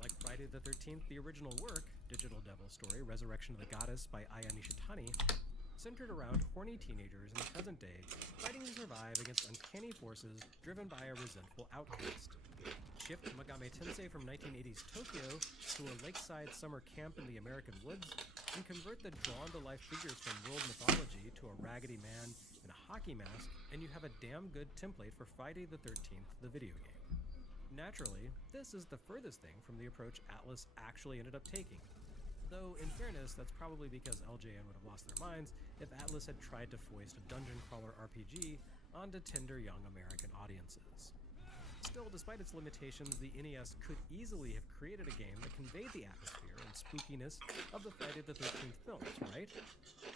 Like Friday the 13th, the original work, Digital Devil Story, Resurrection of the Goddess by Aya Nishitani, centered around horny teenagers in the present day fighting to survive against uncanny forces driven by a resentful outcast. Shift Megami Tensei from 1980s Tokyo to a lakeside summer camp in the American woods, and convert the drawn-to-life figures from world mythology to a raggedy man in a hockey mask, and you have a damn good template for Friday the 13th, the video game. Naturally, this is the furthest thing from the approach Atlas actually ended up taking. Though, in fairness, that's probably because LJN would have lost their minds if Atlas had tried to foist a dungeon crawler RPG onto tender young American audiences. Still, despite its limitations, the NES could easily have created a game that conveyed the atmosphere and spookiness of the Friday the 13th films, right?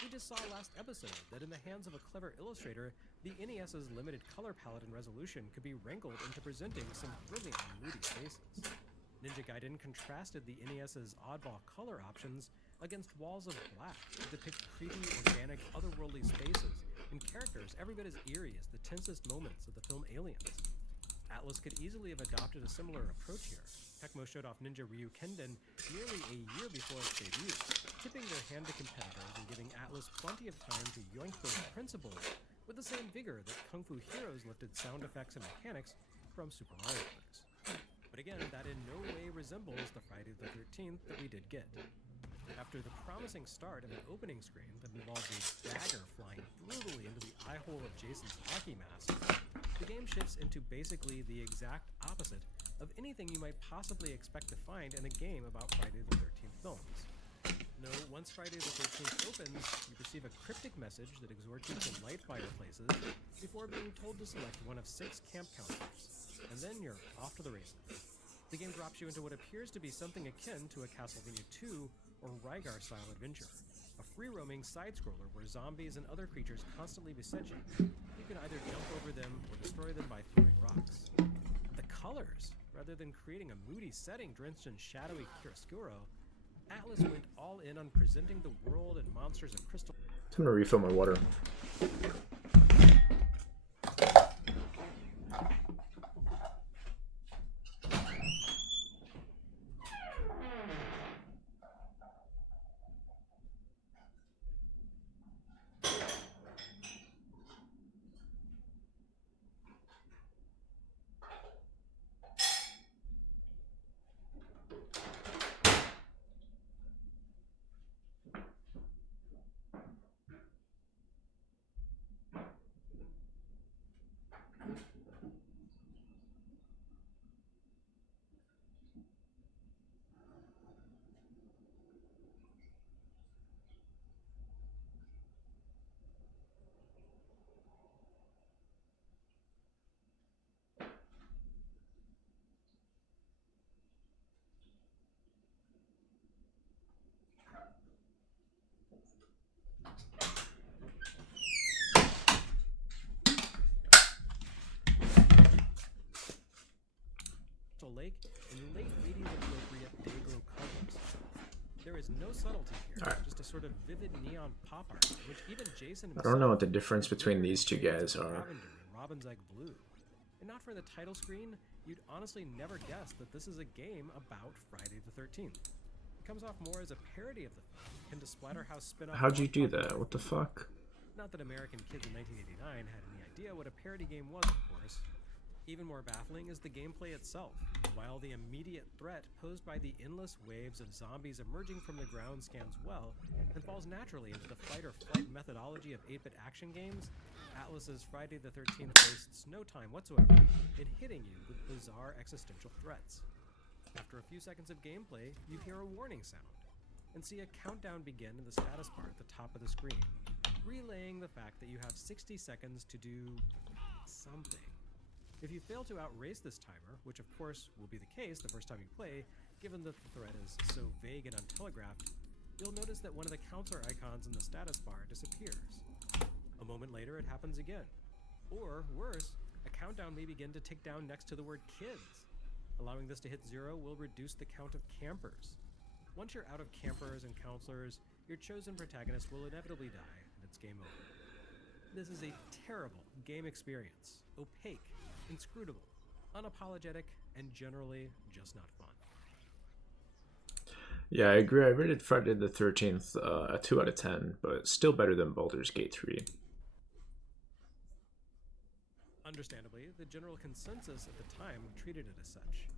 We just saw last episode that in the hands of a clever illustrator, the NES's limited color palette and resolution could be wrangled into presenting some brilliantly moody spaces. Ninja Gaiden contrasted the NES's oddball color options against walls of black to depict creepy, organic, otherworldly spaces and characters every bit as eerie as the tensest moments of the film Aliens. Atlas could easily have adopted a similar approach here. Tecmo showed off Ninja Ryu Kenden nearly a year before its debut, tipping their hand to competitors and giving Atlas plenty of time to yoink those principles with the same vigor that Kung Fu Heroes lifted sound effects and mechanics from Super Mario Bros. But again, that in no way resembles the Friday the 13th that we did get. After the promising start of an opening screen that involved a dagger flying brutally into the eye hole of Jason's hockey mask, the game shifts into basically the exact opposite of anything you might possibly expect to find in a game about Friday the 13th films. No, once Friday the 13th opens, you receive a cryptic message that exhorts you to light fireplaces before being told to select one of 6 camp counselors, and then you're off to the races. The game drops you into what appears to be something akin to a Castlevania 2 or Rygar-style adventure, a free-roaming side-scroller where zombies and other creatures constantly beset you. You can either jump over them or destroy them by throwing rocks. The colors, rather than creating a moody setting drenched in shadowy chiaroscuro, Atlas went all in on presenting the world and monsters of crystal. I'm gonna refill my water. Lake in late 80s appropriate day-glow colors. There is no subtlety here, just a sort of vivid neon pop art, which even Jason I don't know what the difference between these two guys are. Lavender and Robin's Egg Blue. And not for the title screen, you'd honestly never guess that this is a game about Friday the 13th. It comes off more as a parody of the film, and to Splatterhouse spin-off. How'd you do that? What the fuck? Not that American kids in 1989 had any idea what a parody game was, of course. Even more baffling is the gameplay itself. While the immediate threat posed by the endless waves of zombies emerging from the ground scans well, and falls naturally into the fight-or-flight methodology of 8-bit action games, Atlas's Friday the 13th wastes no time whatsoever in hitting you with bizarre existential threats. After a few seconds of gameplay, you hear a warning sound, and see a countdown begin in the status bar at the top of the screen, relaying the fact that you have 60 seconds to do something. If you fail to outrace this timer, which of course will be the case the first time you play, given that the threat is so vague and untelegraphed, you'll notice that one of the counselor icons in the status bar disappears. A moment later, it happens again. Or, worse, a countdown may begin to tick down next to the word kids. Allowing this to hit 0 will reduce the count of campers. Once you're out of campers and counselors, your chosen protagonist will inevitably die, and it's game over. This is a terrible game experience. Opaque, inscrutable, unapologetic, and generally just not fun. Yeah, I agree. I rated Friday the 13th a 2 out of 10, but still better than Baldur's Gate 3. Understandably, the general consensus at the time treated it as such.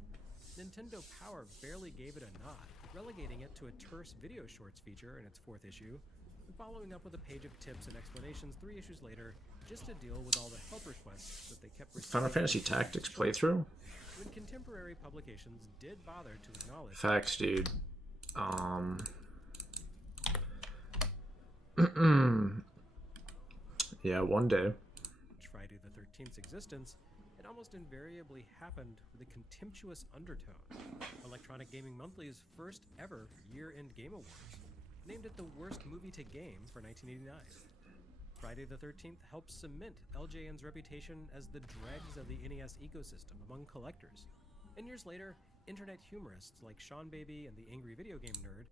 Nintendo Power barely gave it a nod, relegating it to a terse video shorts feature in its 4th issue, and following up with a page of tips and explanations 3 issues later, just to deal with all the help requests that they kept receiving. Final Fantasy Tactics playthrough? When contemporary publications did bother to acknowledge... Facts, dude. Yeah, one day. Friday the 13th's existence, it almost invariably happened with a contemptuous undertone. Electronic Gaming Monthly's first ever year-end Game Awards named it the worst movie to game for 1989. Friday the 13th helped cement LJN's reputation as the dregs of the NES ecosystem among collectors. And years later, internet humorists like Sean Baby and the Angry Video Game Nerd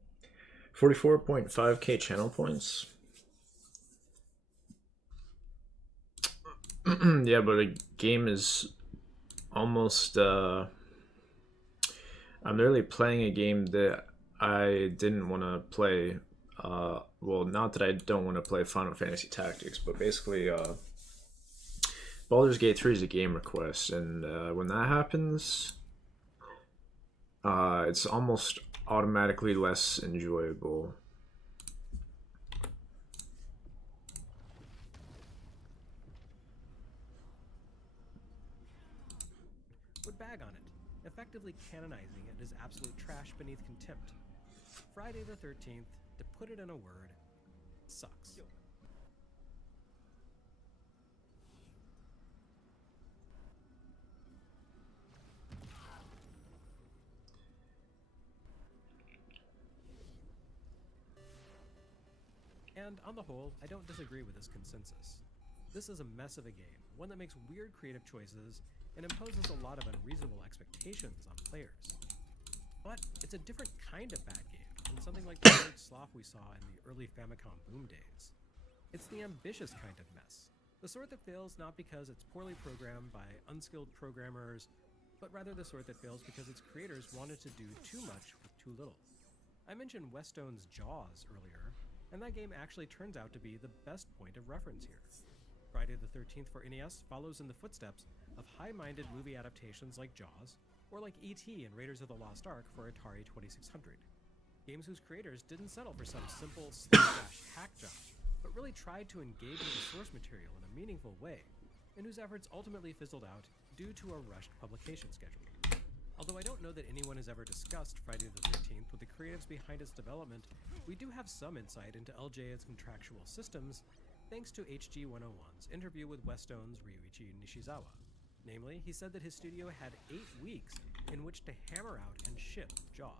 44.5k channel points. Yeah, but a game is almost I'm literally playing a game that I didn't want to play. Well, not that I don't want to play Final Fantasy Tactics, but basically Baldur's Gate 3 is a game request, and when that happens, it's almost automatically less enjoyable. would bag on it, effectively canonizing it as absolute trash beneath contempt. Friday the 13th, to put it in a word, sucks. And on the whole, I don't disagree with this consensus. This is a mess of a game, one that makes weird creative choices and imposes a lot of unreasonable expectations on players. But it's a different kind of bad game than something like the weird slop we saw in the early Famicom boom days. It's the ambitious kind of mess, the sort that fails not because it's poorly programmed by unskilled programmers, but rather the sort that fails because its creators wanted to do too much with too little. I mentioned Wesstone's Jaws earlier, and that game actually turns out to be the best point of reference here. Friday the 13th for NES follows in the footsteps of high-minded movie adaptations like Jaws, or like E.T. and Raiders of the Lost Ark for Atari 2600. Games whose creators didn't settle for some simple slash hack job, but really tried to engage with the source material in a meaningful way, and whose efforts ultimately fizzled out due to a rushed publication schedule. Although I don't know that anyone has ever discussed Friday the 13th with the creatives behind its development, we do have some insight into LJN's contractual systems thanks to HG 101's interview with Wesstone's Ryuichi Nishizawa. Namely, he said that his studio had 8 weeks in which to hammer out and ship Jaws.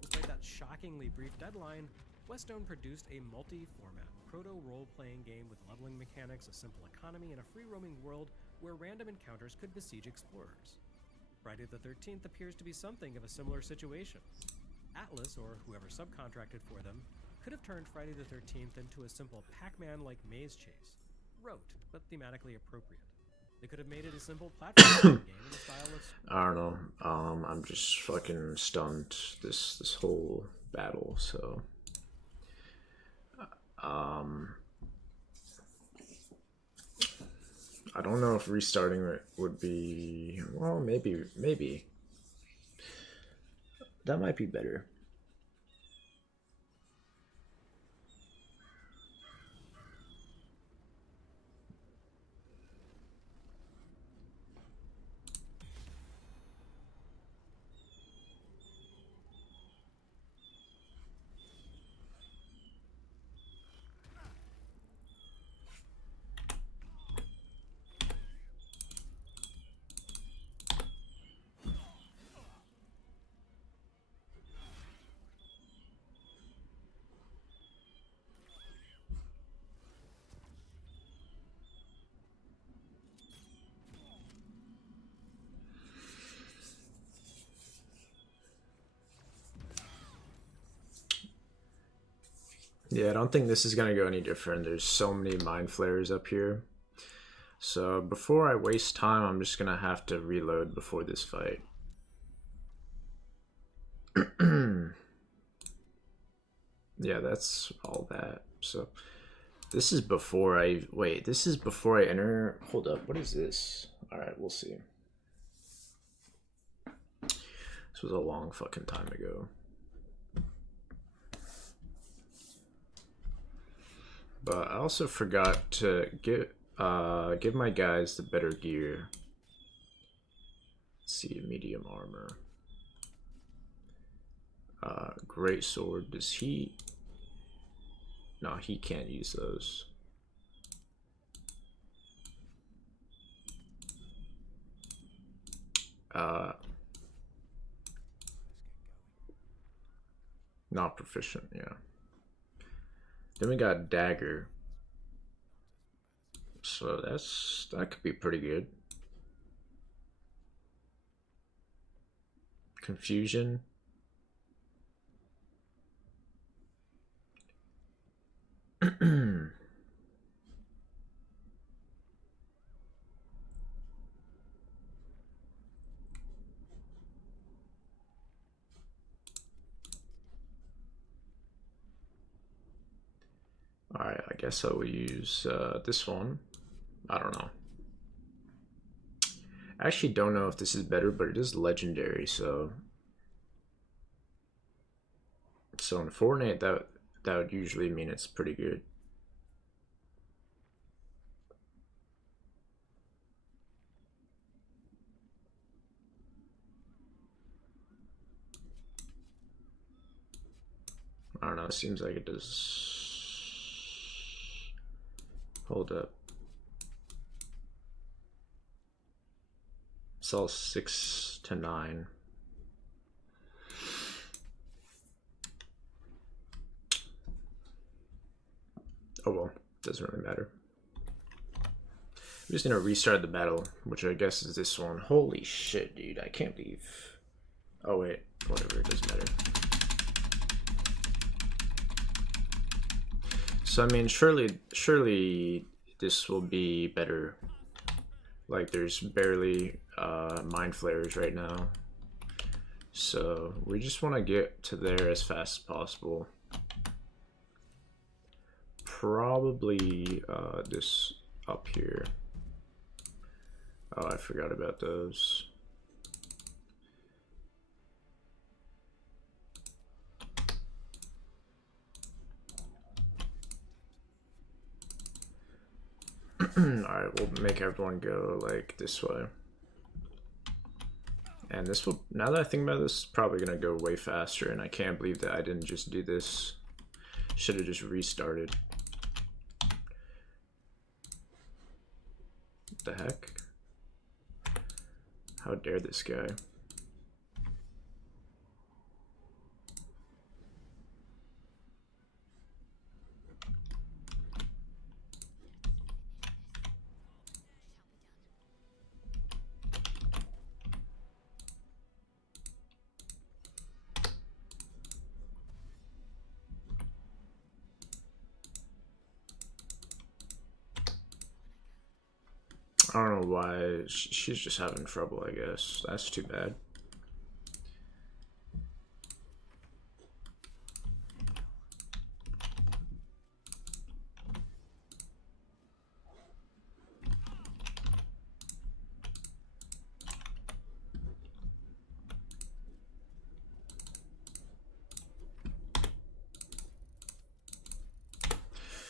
Despite that shockingly brief deadline, Weststone produced a multi-format proto-role-playing game with leveling mechanics, a simple economy, and a free-roaming world where random encounters could besiege explorers. Friday the 13th appears to be something of a similar situation. Atlas, or whoever subcontracted for them, could have turned Friday the 13th into a simple Pac-Man-like maze chase. Rote, but thematically appropriate. They could have made it a simple platform game in the style of... I don't know. I'm just fucking stunned this whole battle, so... I don't know if restarting it would be... Well, maybe. That might be better. Yeah, I don't think this is gonna go any different. There's so many mind flayers up here. So before I waste time, I'm just gonna have to reload before this fight. Yeah, that's all that. So this is before I wait. This is before I enter. Hold up. What is this? All right, we'll see. This was a long fucking time ago. But I also forgot to give my guys the better gear. Let's see, medium armor. Great sword. Does he? No, he can't use those. Not proficient, yeah. Then we got dagger. So that could be pretty good. Confusion. Alright, I guess I will use this one. I don't know. I actually don't know if this is better, but it is legendary, so... So in Fortnite, that would usually mean it's pretty good. I don't know, it seems like it does... Hold up. It's all 6 to 9. Oh well, doesn't really matter. I'm just gonna restart the battle, which I guess is this one. Holy shit, dude, I can't believe... Oh wait, whatever, it doesn't matter. So I mean, surely this will be better. Like there's barely mind flayers right now. So we just want to get to there as fast as possible. Probably this up here. Oh, I forgot about those. Alright, we'll make everyone go like this way. And this will, now that I think about this, is probably gonna go way faster, and I can't believe that I didn't just do this. Should have just restarted. What the heck? How dare this guy? I don't know why, she's just having trouble, I guess. That's too bad.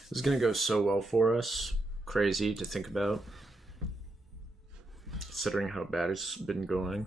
This is gonna go so well for us. Crazy to think about, considering how bad it's been going.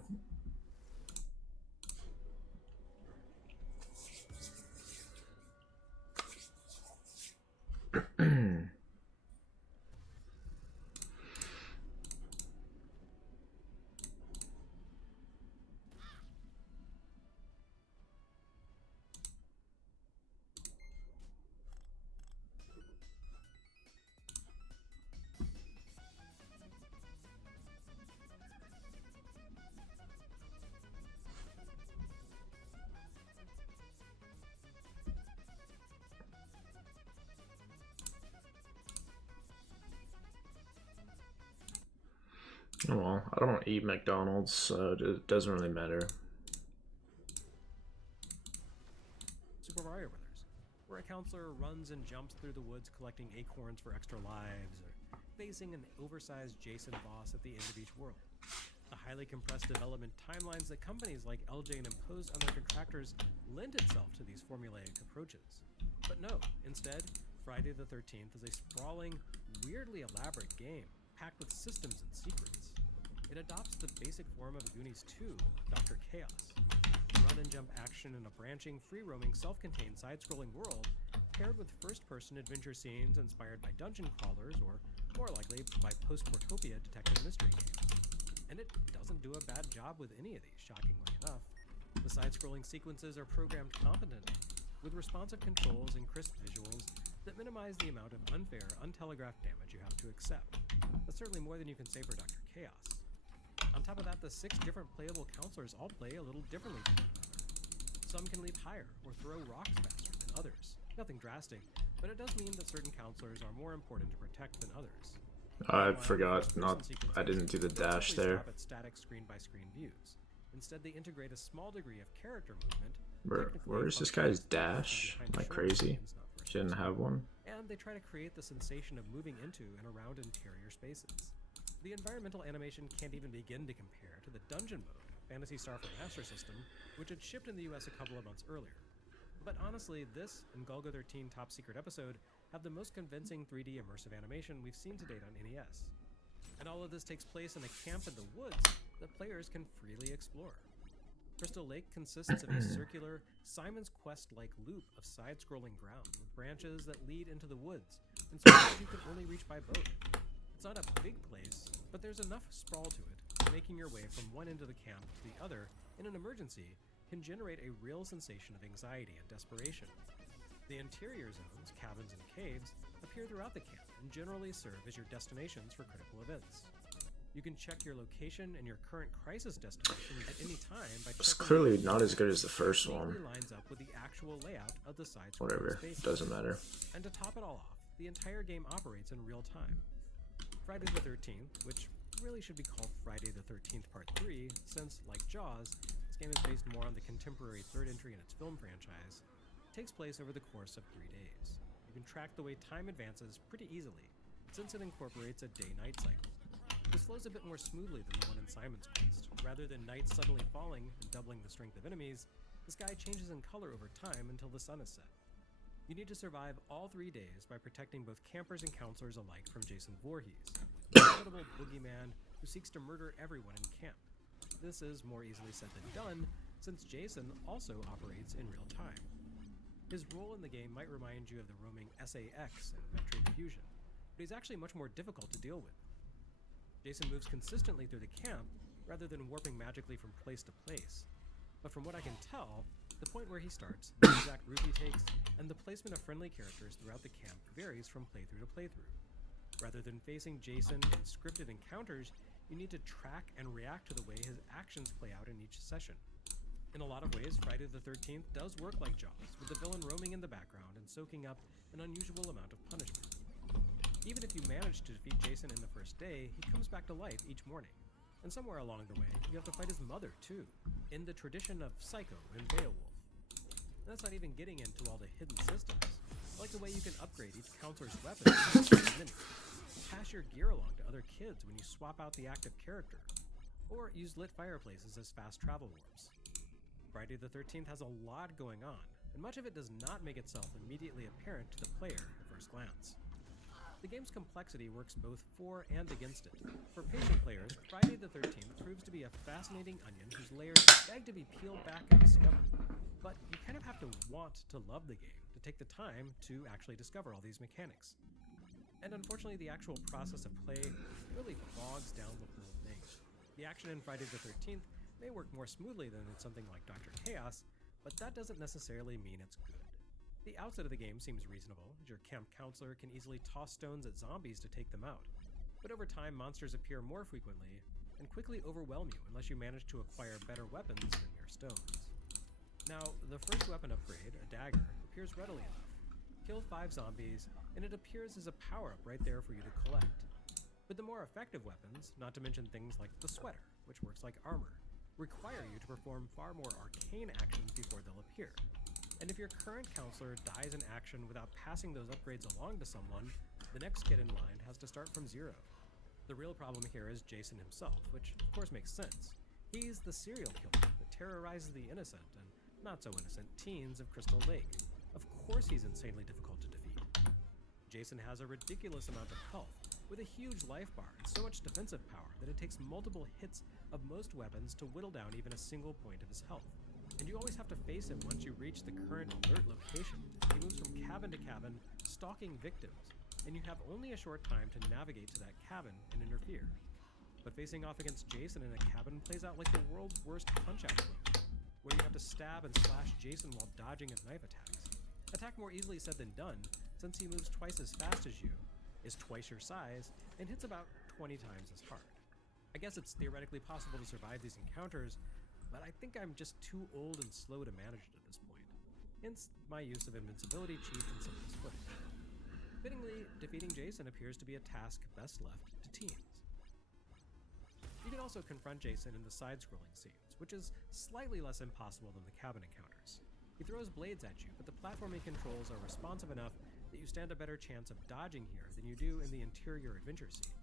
Oh well, I don't eat McDonald's, so it doesn't really matter. Super Mario Brothers, where a counselor runs and jumps through the woods collecting acorns for extra lives, or facing an oversized Jason boss at the end of each world. The highly compressed development timelines that companies like LJN impose on their contractors lend itself to these formulaic approaches. But no, instead, Friday the 13th is a sprawling, weirdly elaborate game packed with systems and secrets. It adopts the basic form of Goonies 2, Dr. Chaos. Run and jump action in a branching, free-roaming, self-contained, side-scrolling world paired with first-person adventure scenes inspired by dungeon crawlers or, more likely, by post-Portopia detective mystery games. And it doesn't do a bad job with any of these, shockingly enough. The side-scrolling sequences are programmed competently, with responsive controls and crisp visuals that minimize the amount of unfair, untelegraphed damage you have to accept. That's certainly more than you can say for Dr. Chaos. On top of that, the 6 different playable counselors all play a little differently than one another. Some can leap higher or throw rocks faster than others. Nothing drastic, but it does mean that certain counselors are more important to protect than others. I forgot, I didn't do the dash there. Stop at static screen-by-screen views. Instead, they integrate a small degree of character movement. Where is this guy's dash? Am I crazy? She didn't have one? And they try to create the sensation of moving into and around interior spaces. The environmental animation can't even begin to compare to the dungeon mode, Phantasy Star for Master System, which had shipped in the US a couple of months earlier. But honestly, this and Golgo 13 Top Secret Episode have the most convincing 3D immersive animation we've seen to date on NES. And all of this takes place in a camp in the woods that players can freely explore. Crystal Lake consists of a circular, Simon's Quest-like loop of side-scrolling ground with branches that lead into the woods, and spaces you can only reach by boat. It's not a big place, but there's enough sprawl to it, making your way from one end of the camp to the other in an emergency can generate a real sensation of anxiety and desperation. The interior zones, cabins and caves, appear throughout the camp and generally serve as your destinations for critical events. You can check your location and your current crisis destination at any time by It's clearly not as good as the first one. Lines up with the actual layout of the side Whatever, spaces. doesn't matter. And to top it all off, the entire game operates in real time. Friday the 13th, which really should be called Friday the 13th Part 3, since, like Jaws, this game is based more on the contemporary third entry in its film franchise, takes place over the course of 3 days. You can track the way time advances pretty easily, since it incorporates a day-night cycle. This flows a bit more smoothly than the one in Simon's Quest. Rather than night suddenly falling and doubling the strength of enemies, the sky changes in color over time until the sun is set. You need to survive all 3 days by protecting both campers and counselors alike from Jason Voorhees, the formidable boogeyman who seeks to murder everyone in camp. This is more easily said than done, since Jason also operates in real time. His role in the game might remind you of the roaming SA-X in Metroid Fusion, but he's actually much more difficult to deal with. Jason moves consistently through the camp, rather than warping magically from place to place. But from what I can tell, the point where he starts, the exact route he takes, and the placement of friendly characters throughout the camp varies from playthrough to playthrough. Rather than facing Jason in scripted encounters, you need to track and react to the way his actions play out in each session. In a lot of ways, Friday the 13th does work like Jaws, with the villain roaming in the background and soaking up an unusual amount of punishment. Even if you manage to defeat Jason in the first day, he comes back to life each morning. And somewhere along the way, you have to fight his mother too, in the tradition of Psycho and Beowulf. And that's not even getting into all the hidden systems, like the way you can upgrade each counselor's weapon and pass your gear along to other kids when you swap out the active character, or use lit fireplaces as fast travel warps. Friday the 13th has a lot going on, and much of it does not make itself immediately apparent to the player at first glance. The game's complexity works both for and against it. For patient players, Friday the 13th proves to be a fascinating onion whose layers beg to be peeled back and discovered. But you kind of have to want to love the game to take the time to actually discover all these mechanics. And unfortunately, the actual process of play really bogs down the whole thing. The action in Friday the 13th may work more smoothly than in something like Dr. Chaos, but that doesn't necessarily mean it's good. The outset of the game seems reasonable, as your camp counselor can easily toss stones at zombies to take them out. But over time, monsters appear more frequently and quickly overwhelm you unless you manage to acquire better weapons than mere stones. Now, the first weapon upgrade, a dagger, appears readily enough. Kill 5 zombies, and it appears as a power-up right there for you to collect. But the more effective weapons, not to mention things like the sweater, which works like armor, require you to perform far more arcane actions before they'll appear. And if your current counselor dies in action without passing those upgrades along to someone, the next kid in line has to start from zero. The real problem here is Jason himself, which of course makes sense. He's the serial killer that terrorizes the innocent and not so innocent teens of Crystal Lake. Of course he's insanely difficult to defeat. Jason has a ridiculous amount of health, with a huge life bar and so much defensive power that it takes multiple hits of most weapons to whittle down even a single point of his health. And you always have to face him once you reach the current alert location. He moves from cabin to cabin, stalking victims, and you have only a short time to navigate to that cabin and interfere. But facing off against Jason in a cabin plays out like the world's worst punch-out club, where you have to stab and slash Jason while dodging his knife attacks. Attack more easily said than done, since he moves twice as fast as you, is twice your size, and hits about 20 times as hard. I guess it's theoretically possible to survive these encounters, but I think I'm just too old and slow to manage it at this point. Hence, my use of invincibility cheat and simplest footage. Fittingly, defeating Jason appears to be a task best left to teens. You can also confront Jason in the side-scrolling scenes, which is slightly less impossible than the cabin encounters. He throws blades at you, but the platforming controls are responsive enough that you stand a better chance of dodging here than you do in the interior adventure scenes.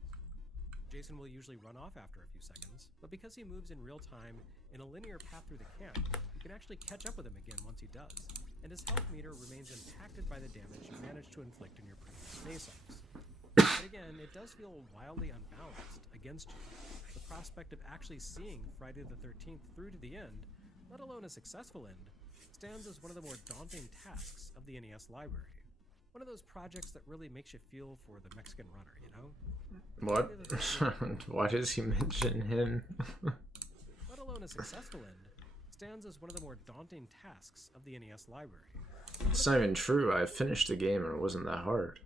Jason will usually run off after a few seconds, but because he moves in real time in a linear path through the camp, you can actually catch up with him again once he does, and his health meter remains impacted by the damage you managed to inflict in your previous face-offs. But again, it does feel wildly unbalanced against you. The prospect of actually seeing Friday the 13th through to the end, let alone a successful end, stands as one of the more daunting tasks of the NES library. One of those projects that really makes you feel for the Mexican runner, you know? What? Why does he mention him? Let alone a successful end, stands as one of the more daunting tasks of the NES library. It's not even true. I finished the game and it wasn't that hard.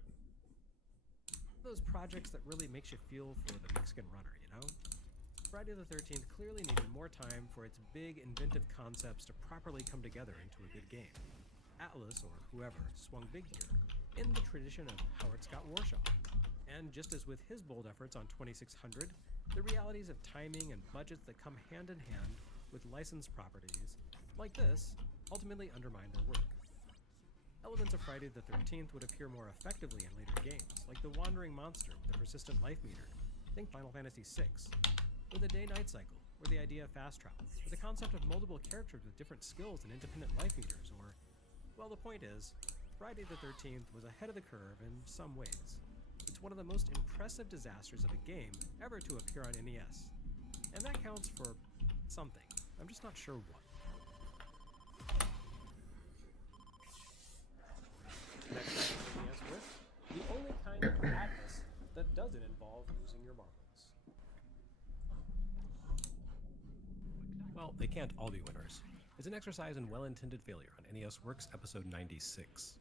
Those projects that really makes you feel for the Mexican runner, you know? Friday the 13th clearly needed more time for its big, inventive concepts to properly come together into a good game. Atlas, or whoever, swung big here, in the tradition of Howard Scott Warshaw. And just as with his bold efforts on 2600, the realities of timing and budgets that come hand in hand with licensed properties, like this, ultimately undermine their work. Elements of Friday the 13th would appear more effectively in later games, like the Wandering Monster with the persistent life meter, think Final Fantasy VI, or the day-night cycle, or the idea of fast travel, or the concept of multiple characters with different skills and independent life meters, or, well, the point is, Friday the 13th was ahead of the curve in some ways. It's one of the most impressive disasters of a game ever to appear on NES. And that counts for something. I'm just not sure what. Next up is NES Rift, the only kind of madness that doesn't involve losing your marbles. Well, they can't all be winners. It's an exercise in well-intended failure on NES Works episode 96.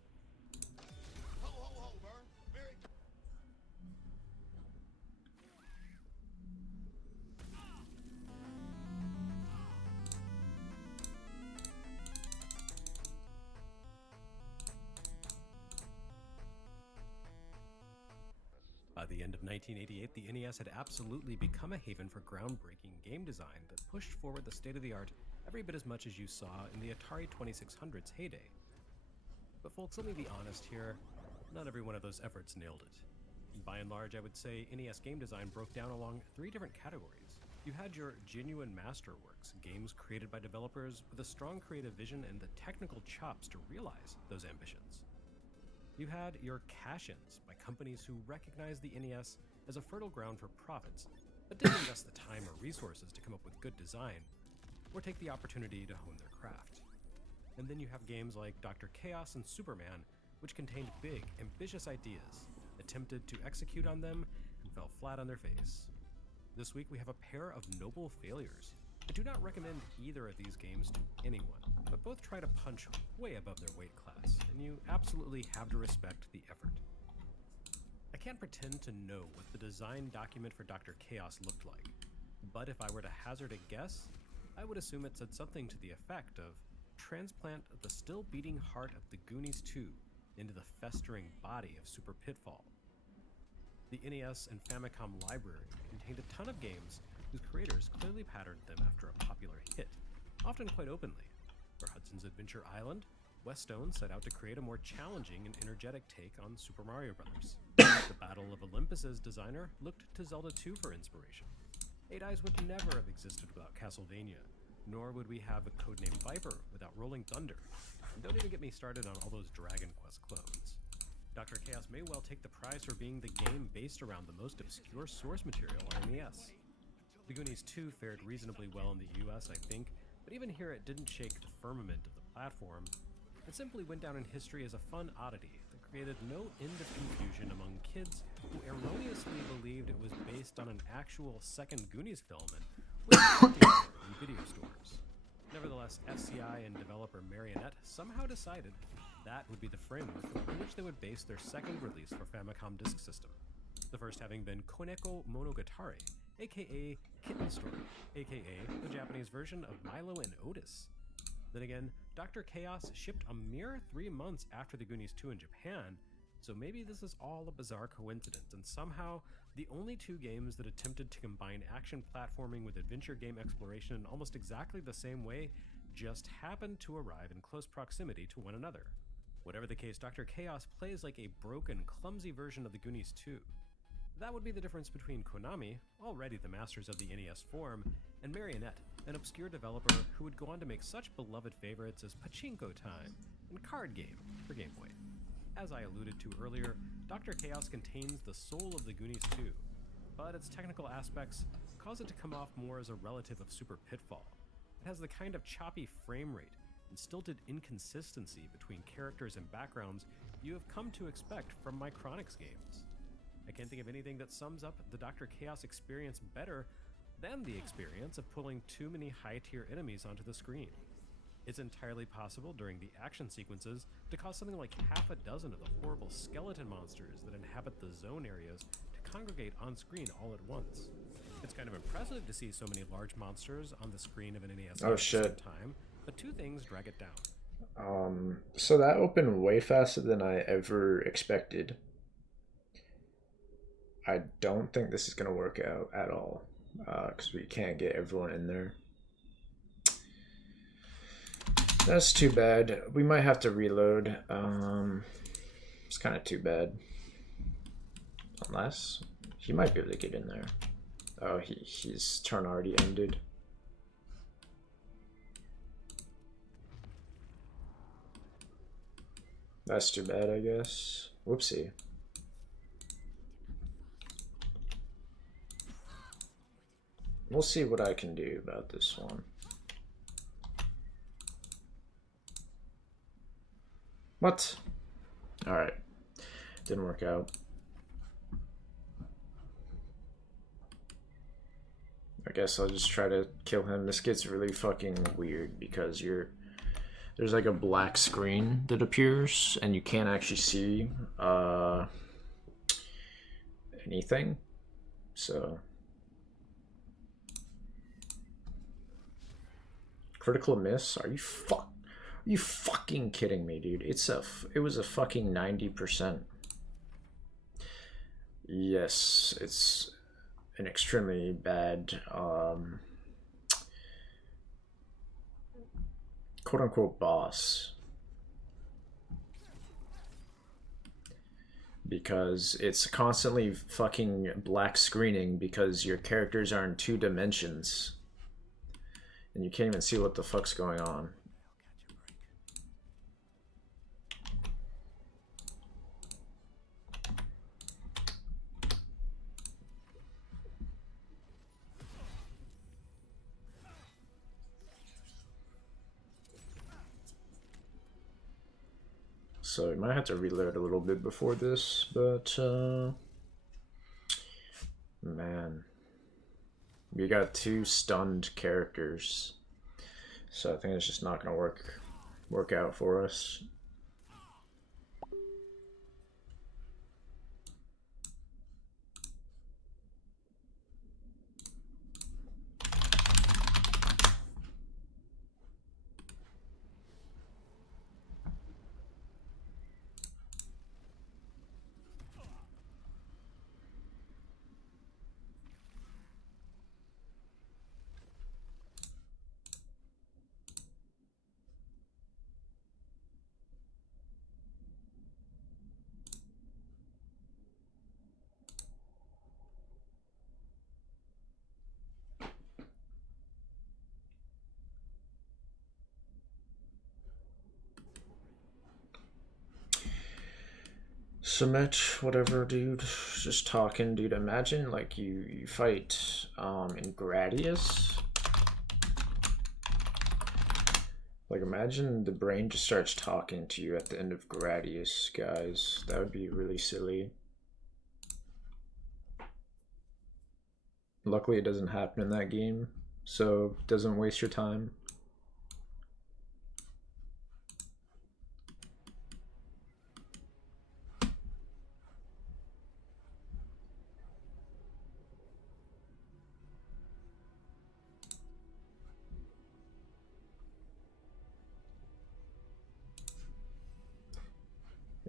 By the end of 1988, the NES had absolutely become a haven for groundbreaking game design that pushed forward the state-of-the-art every bit as much as you saw in the Atari 2600's heyday. But folks, let me be honest here, not every one of those efforts nailed it. By and large, I would say NES game design broke down along 3 different categories. You had your genuine masterworks, games created by developers with a strong creative vision and the technical chops to realize those ambitions. You had your cash-ins by companies who recognized the NES as a fertile ground for profits, but didn't invest the time or resources to come up with good design, or take the opportunity to hone their craft. And then you have games like Dr. Chaos and Superman, which contained big, ambitious ideas, attempted to execute on them, and fell flat on their face. This week we have a pair of noble failures. I do not recommend either of these games to anyone, but both try to punch way above their weight class, and you absolutely have to respect the effort. I can't pretend to know what the design document for Dr. Chaos looked like, but if I were to hazard a guess, I would assume it said something to the effect of transplant the still beating heart of the Goonies 2 into the festering body of Super Pitfall. The NES and Famicom library contained a ton of games whose creators clearly patterned them after a popular hit, often quite openly. For Hudson's Adventure Island, West Stone set out to create a more challenging and energetic take on Super Mario Bros. The Battle of Olympus's designer looked to Zelda 2 for inspiration. Eight Eyes would never have existed without Castlevania, nor would we have a codenamed Viper without Rolling Thunder. And don't even get me started on all those Dragon Quest clones. Dr. Chaos may well take the prize for being the game based around the most obscure source material on NES. The Goonies 2 fared reasonably well in the US, I think, but even here it didn't shake the firmament of the platform. It simply went down in history as a fun oddity that created no end of confusion among kids who erroneously believed it was based on an actual second Goonies film and was renting it in video stores. Nevertheless, FCI and developer Marionette somehow decided that would be the framework on which they would base their second release for Famicom Disk System. The first having been Koneko Monogatari, aka Kitten Story, aka the Japanese version of Milo and Otis. Then again, Dr. Chaos shipped a mere 3 months after the Goonies 2 in Japan, so maybe this is all a bizarre coincidence, and somehow the only two games that attempted to combine action platforming with adventure game exploration in almost exactly the same way just happened to arrive in close proximity to one another. Whatever the case, Dr. Chaos plays like a broken, clumsy version of the Goonies 2. That would be the difference between Konami, already the masters of the NES form, and Marionette, an obscure developer who would go on to make such beloved favorites as Pachinko Time and Card Game for Game Boy. As I alluded to earlier, Dr. Chaos contains the soul of the Goonies 2, but its technical aspects cause it to come off more as a relative of Super Pitfall. It has the kind of choppy frame rate and stilted inconsistency between characters and backgrounds you have come to expect from Micronix games. I can't think of anything that sums up the Dr. Chaos experience better than the experience of pulling too many high-tier enemies onto the screen. It's entirely possible during the action sequences to cause something like half a dozen of the horrible skeleton monsters that inhabit the zone areas to congregate on screen all at once. It's kind of impressive to see so many large monsters on the screen of an NES game at the same time, but two things drag it down. So that opened way faster than I ever expected. I don't think this is going to work out at all, because we can't get everyone in there. That's too bad. We might have to reload. It's kind of too bad. Unless he might be able to get in there. Oh, his turn already ended. That's too bad, I guess. Whoopsie. We'll see what I can do about this one. What? Alright. Didn't work out. I guess I'll just try to kill him. This gets really fucking weird because there's like a black screen that appears and you can't actually see anything. So critical miss? Are you fucking kidding me, dude? It was a fucking 90%. Yes, it's an extremely bad quote-unquote boss, because it's constantly fucking black screening because your characters are in 2 dimensions and you can't even see what the fuck's going on. So we might have to reload a little bit before this, but man, we got 2 stunned characters, so I think it's just not gonna work out for us. Submit, whatever, dude. Just talking, dude. Imagine like you fight in Gradius. Like imagine the brain just starts talking to you at the end of Gradius, guys. That would be really silly. Luckily it doesn't happen in that game, so it doesn't waste your time.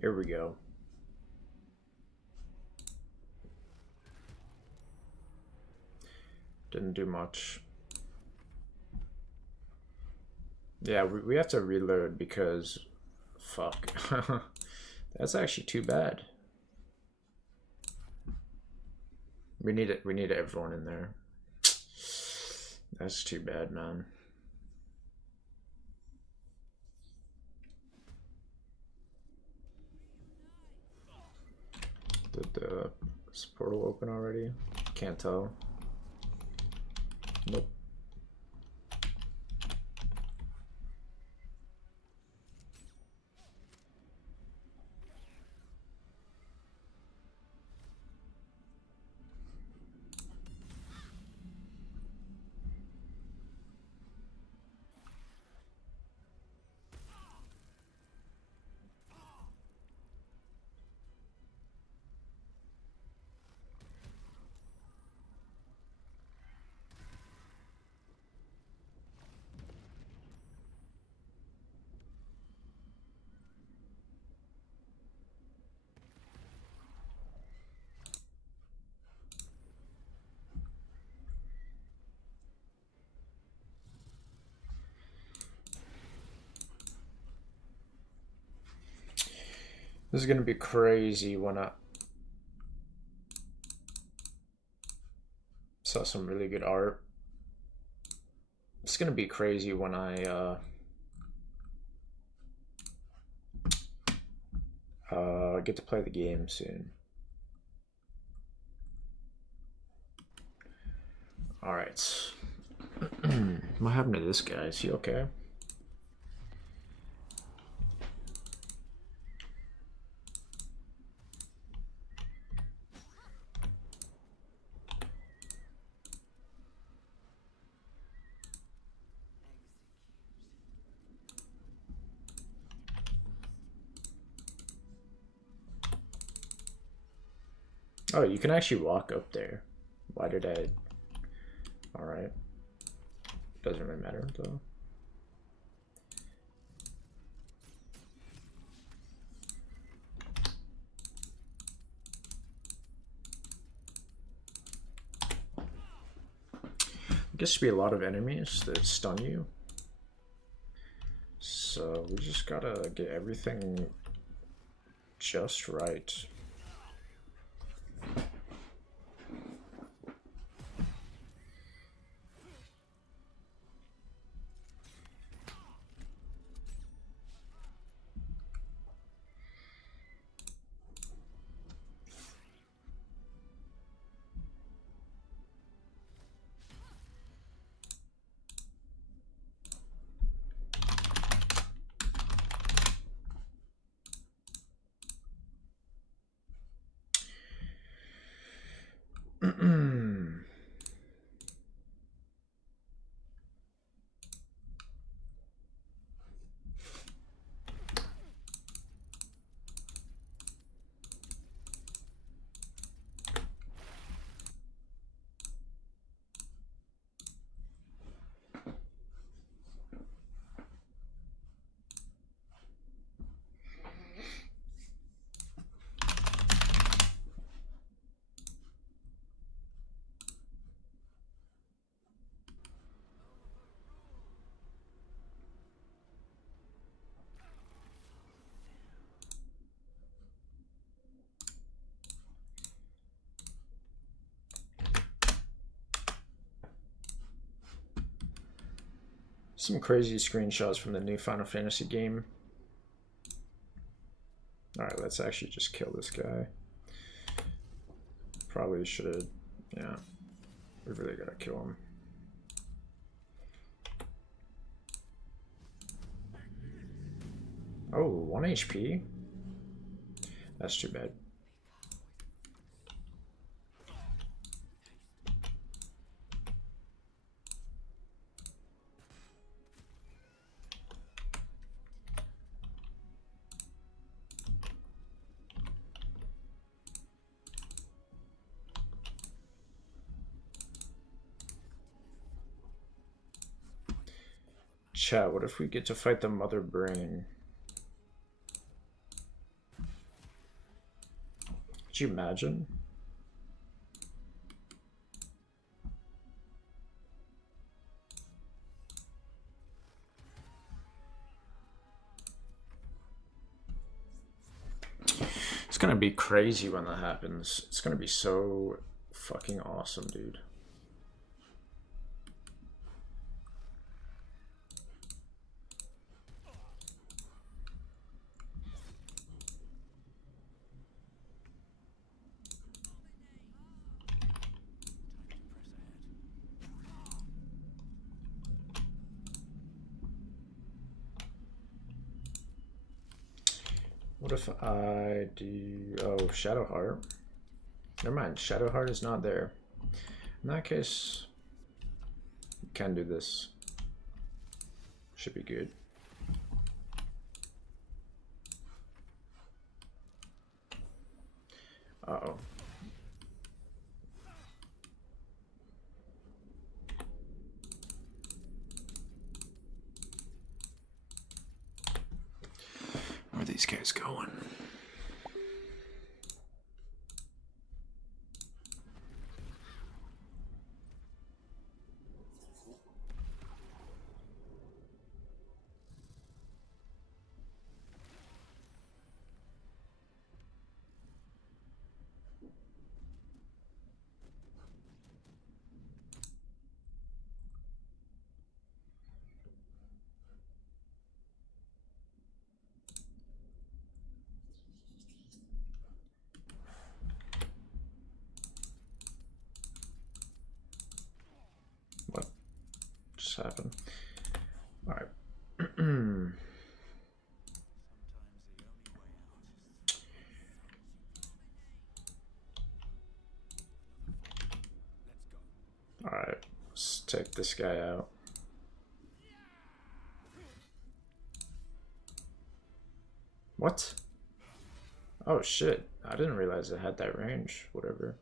Here we go. Didn't do much. Yeah, we have to reload because fuck. That's actually too bad. We need everyone in there. That's too bad, man. Did the portal open already? Can't tell. Nope. This is gonna be crazy when I saw some really good art. It's gonna be crazy when I get to play the game soon. All right. What happened to this guy? Is he okay? Oh, you can actually walk up there. Why did I? Alright. Doesn't really matter though. I guess to be a lot of enemies that stun you. So we just gotta get everything just right. Some crazy screenshots from the new Final Fantasy game. Alright, let's actually just kill this guy. Probably should. Yeah. We really gotta kill him. Oh, 1 HP? That's too bad. Chat, what if we get to fight the mother brain? Could you imagine? It's gonna be crazy when that happens. It's gonna be so fucking awesome, dude. What if I do... Oh, Shadowheart. Never mind, Shadowheart is not there. In that case, we can do this. Should be good. Uh-oh. Where are these guys going? What just happened? All right. All right, let's take this guy out. What? Oh shit, I didn't realize it had that range. Whatever.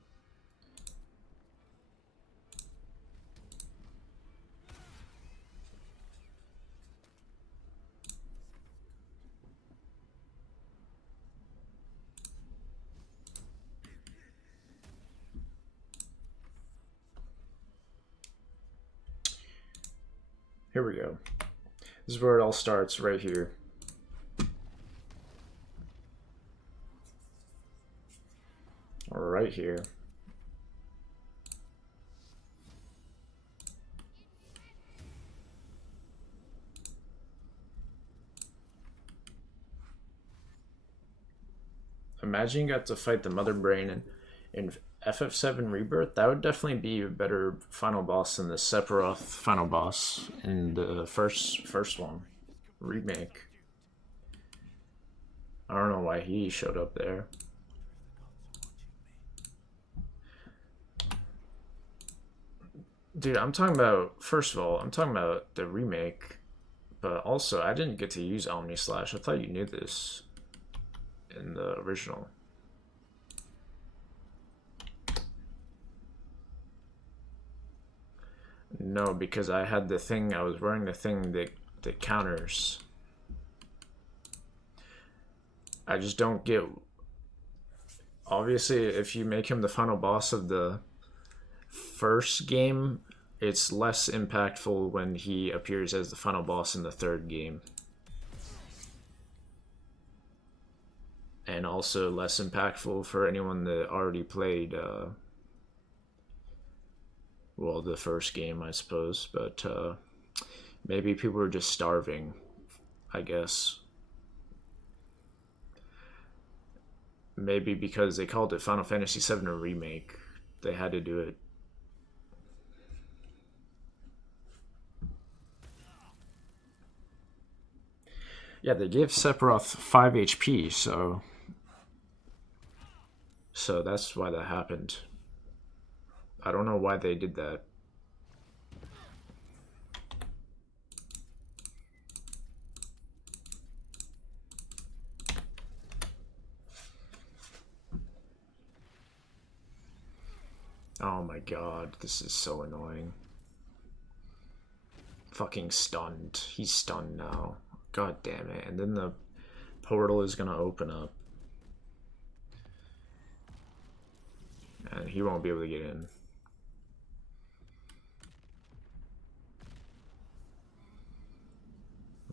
Here we go. This is where it all starts, right here. Or right here. Imagine you got to fight the Mother Brain in FF7 Rebirth. That would definitely be a better final boss than the Sephiroth final boss in the first one. Remake. I don't know why he showed up there. Dude, I'm talking about, first of all, I'm talking about the remake, but also I didn't get to use Omni Slash. I thought you knew this in the original. No, because I had the thing, I was wearing the thing that counters. I just don't get... Obviously, if you make him the final boss of the first game, it's less impactful when he appears as the final boss in the third game. And also less impactful for anyone that already played, well, the first game, I suppose. But maybe people are just starving, I guess. maybe because they called it Final Fantasy VII a remake, they had to do it. Yeah, they gave Sephiroth 5 HP, so that's why that happened. I don't know why they did that. Oh my god, this is so annoying. Fucking stunned. He's stunned now. God damn it. And then the portal is gonna open up. And he won't be able to get in.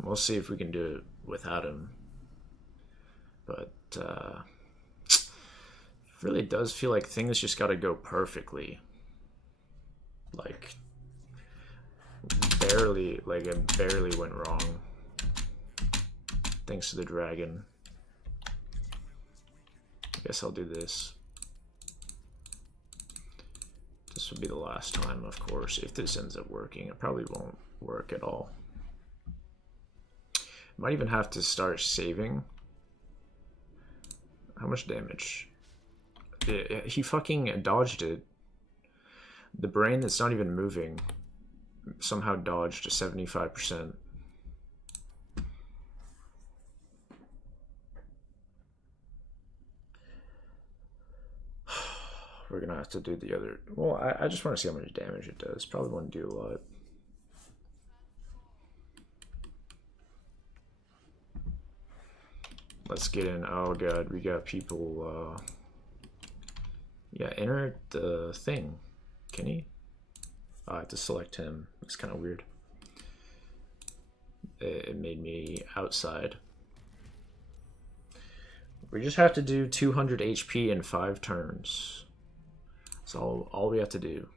We'll see if we can do it without him. But, really does feel like things just gotta go perfectly. Like, it barely went wrong. Thanks to the dragon. I guess I'll do this. This will be the last time, of course, if this ends up working. It probably won't work at all. Might even have to start saving. How much damage? He fucking dodged it. The brain that's not even moving somehow dodged 75%. We're gonna have to do the other. Well, I just want to see how much damage it does. Probably won't do a lot. Let's get in. Oh god, we got people. Yeah, enter the thing. Can he? I have to select him. It's kind of weird. It made me outside. We just have to do 200 HP in 5 turns. That's all we have to do.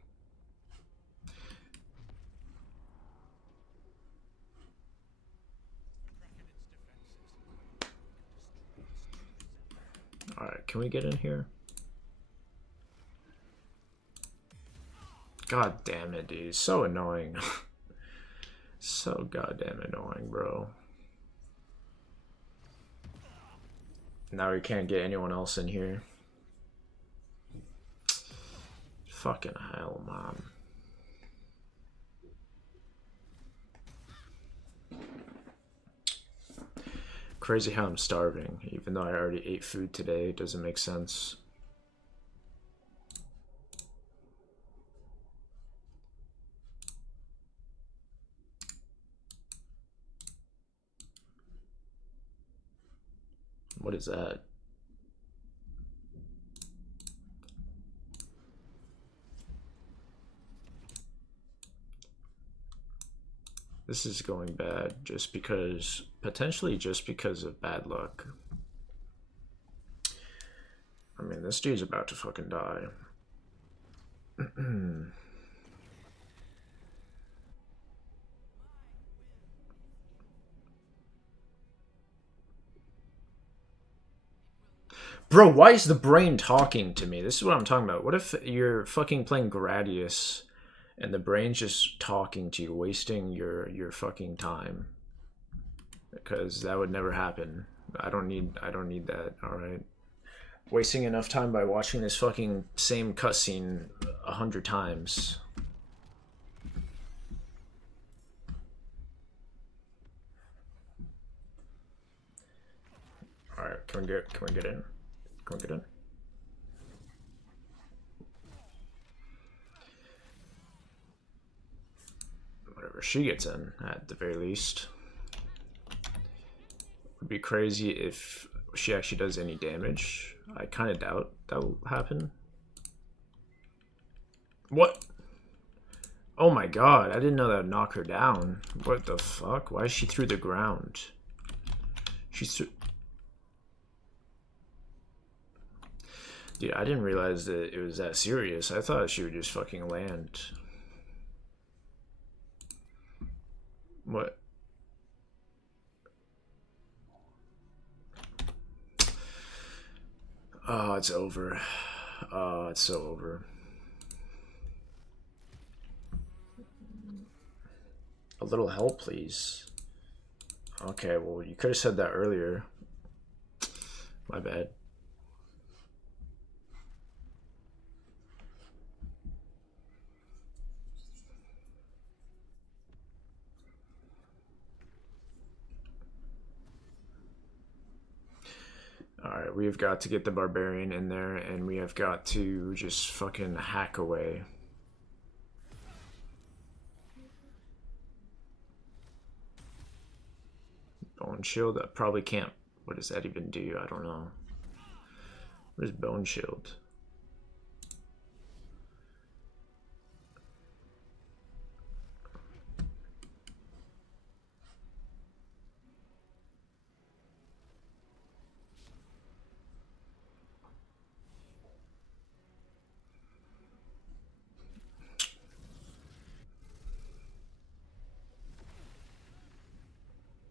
Alright, can we get in here? God damn it, dude. So annoying. So goddamn annoying, bro. Now we can't get anyone else in here. Fucking hell, man. Crazy how I'm starving, even though I already ate food today. It doesn't make sense. What is that? This is going bad just because, potentially just because of bad luck. I mean, this dude's about to fucking die. Bro, why is the brain talking to me? This is what I'm talking about. What if you're fucking playing Gradius and the brain's just talking to you, wasting your fucking time? Because that would never happen. I don't need that, alright? Wasting enough time by watching this fucking same cutscene 100 times. Alright, can we get in? Can we get in? Whatever, she gets in, at the very least. Would be crazy if she actually does any damage. I kind of doubt that will happen. What? Oh my god, I didn't know that would knock her down. What the fuck? Why is she through the ground? She's through... Dude, I didn't realize that it was that serious. I thought she would just fucking land. What? Oh, it's over. Oh, it's so over. A little help, please. Okay, well, you could have said that earlier. My bad. Alright, we've got to get the barbarian in there, and we have got to just fucking hack away. Bone shield? That probably can't. What does that even do? I don't know. What is bone shield?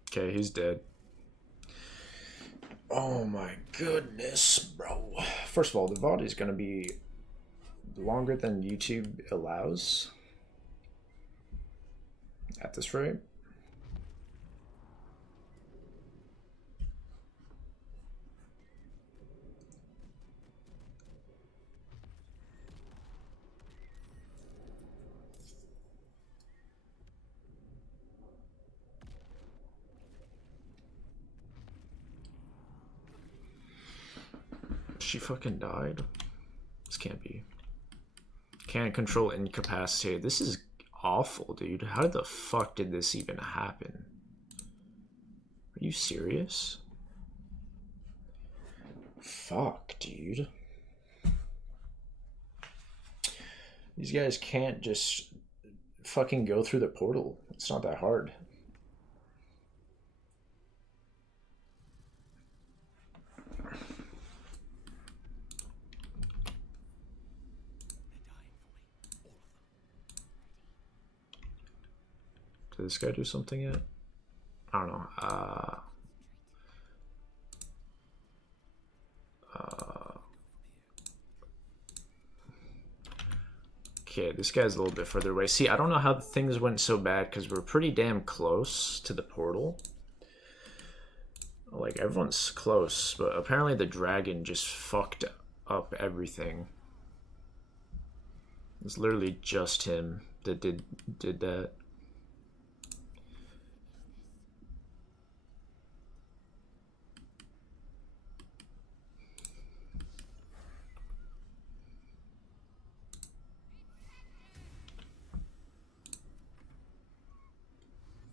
Okay, he's dead. Oh my goodness, bro. First of all, the VOD is going to be longer than YouTube allows at this rate. She fucking died? This can't be. Can't control incapacitated. This is awful, dude. How the fuck did this even happen? Are you serious? Fuck, dude. These guys can't just fucking go through the portal. It's not that hard. Did this guy do something yet? I don't know. Okay, this guy's a little bit further away. See, I don't know how things went so bad because we're pretty damn close to the portal. Like, everyone's close, but apparently the dragon just fucked up everything. It's literally just him that did that.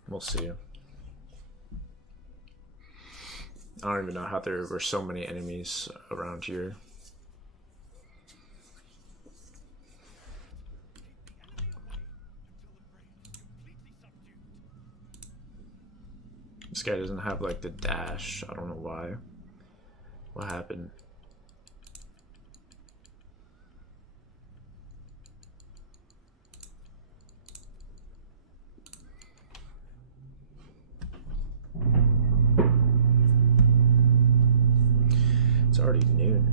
We'll see. I don't even know how there were so many enemies around here. This guy doesn't have like the dash. I don't know why. What happened? It's already noon.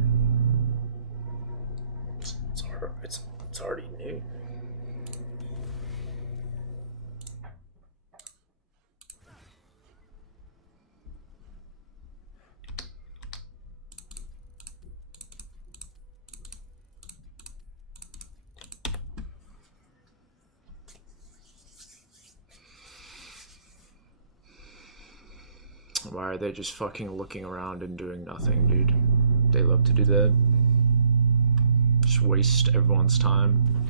It's already noon. Why are they just fucking looking around and doing nothing, dude? They love to do that. Just waste everyone's time.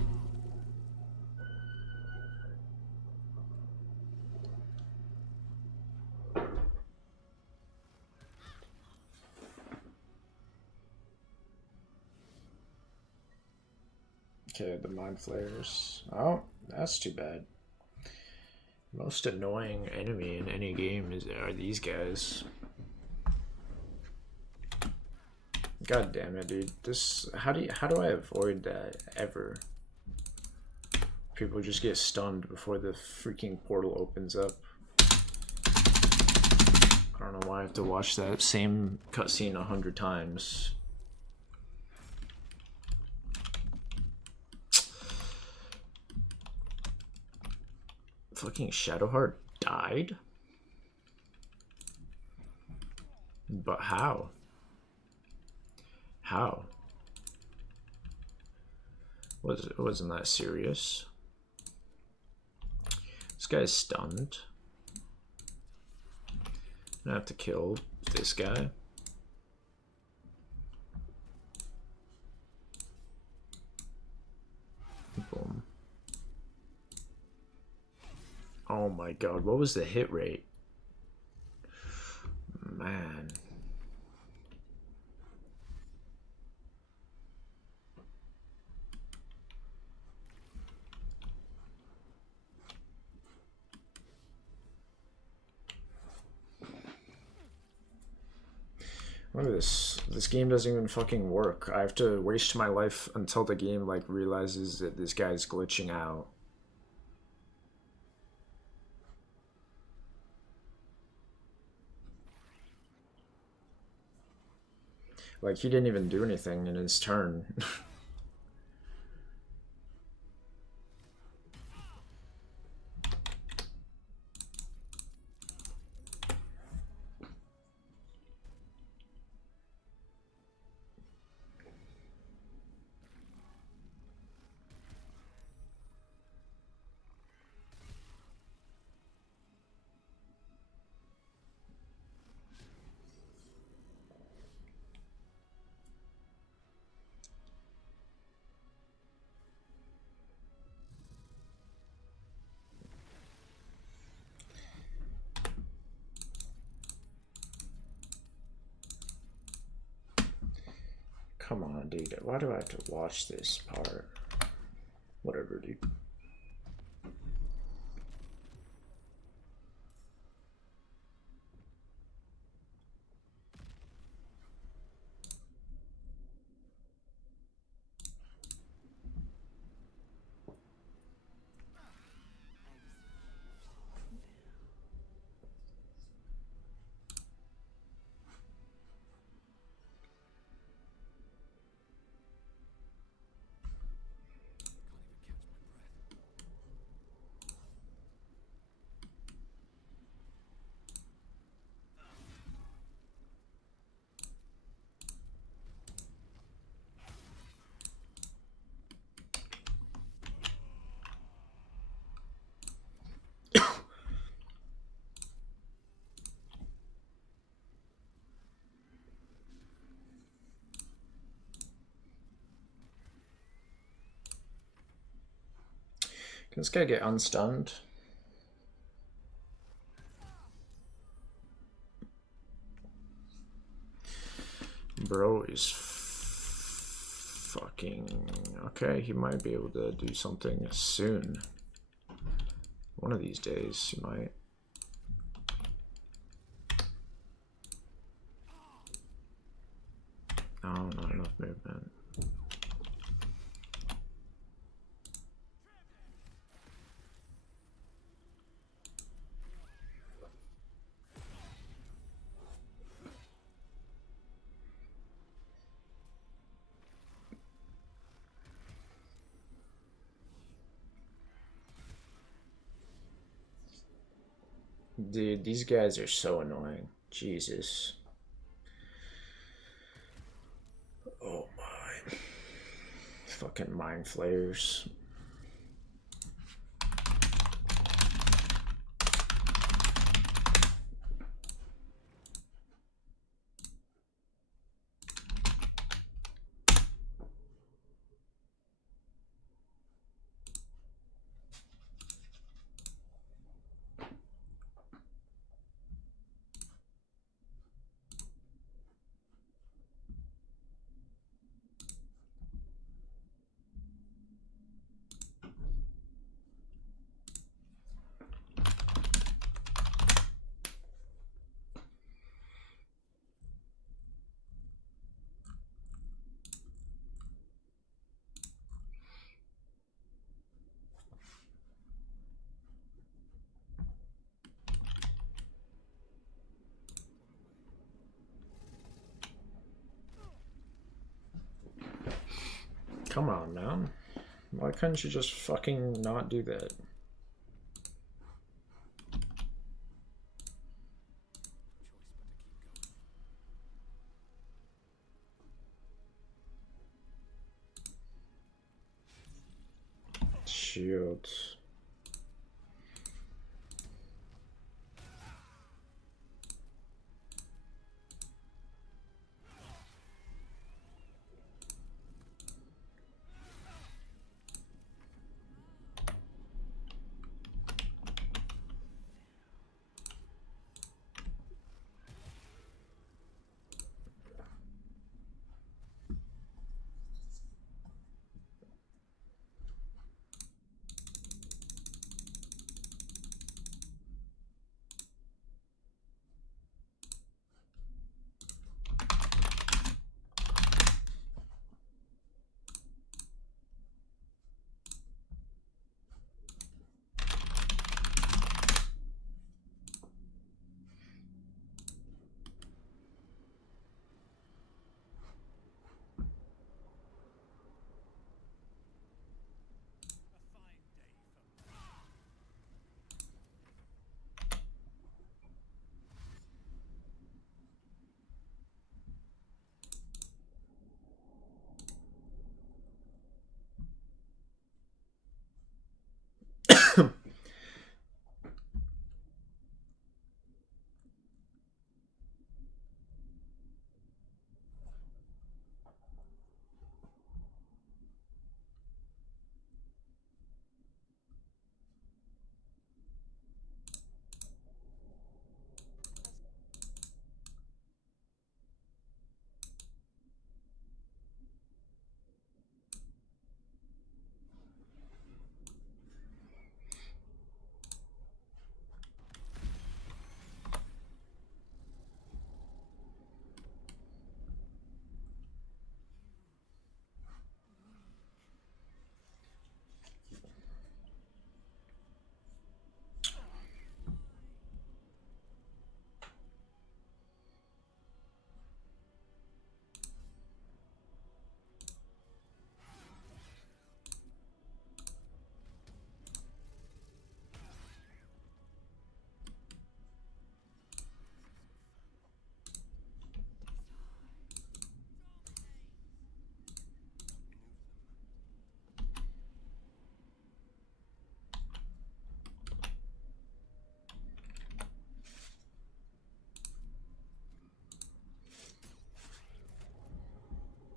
Okay, the mind flares. Oh, that's too bad. Most annoying enemy in any game are these guys. God damn it, dude. This how do I avoid that ever? People just get stunned before the freaking portal opens up. I don't know why I have to watch that same cutscene 100 times. Fucking Shadowheart died? But how? How? Wasn't that serious? This guy's stunned. I have to kill this guy. Boom. Oh my god, what was the hit rate? Man. Look at this. This game doesn't even fucking work. I have to waste my life until the game like realizes that this guy's glitching out. Like, he didn't even do anything in his turn. Come on, dude. Why do I have to watch this part? Whatever, dude. Can this guy get unstunned? Bro is fucking... Okay, he might be able to do something soon. One of these days, he might. Oh, not enough movement. Dude, these guys are so annoying. Jesus. Oh my. Fucking mind flayers. Come on, man. Why couldn't you just fucking not do that? shields.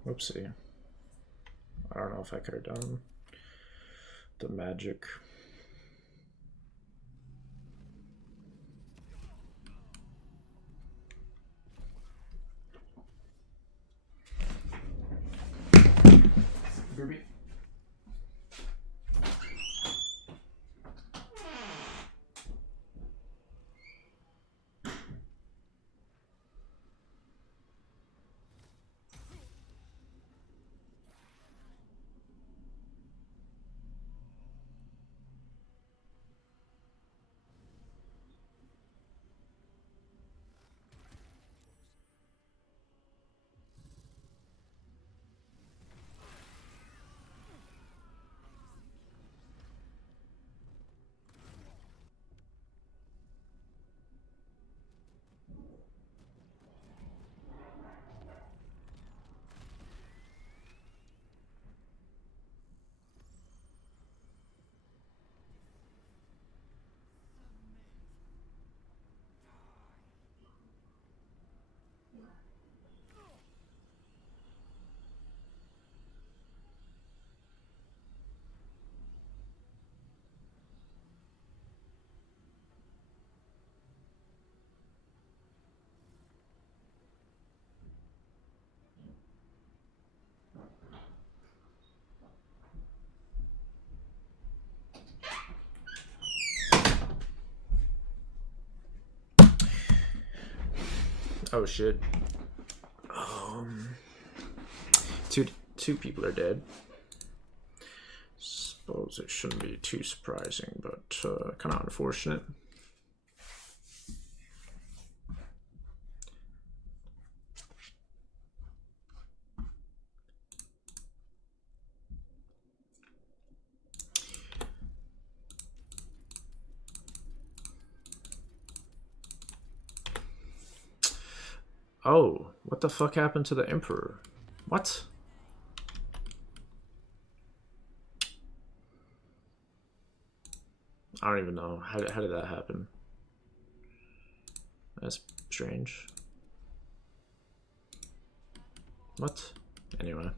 Whoopsie. I don't know if I could have done the magic. Groovy. Oh shit. Two people are dead. Suppose it shouldn't be too surprising, but kind of unfortunate. Oh, what the fuck happened to the Emperor? What? I don't even know. How did that happen? That's strange. What? Anyway.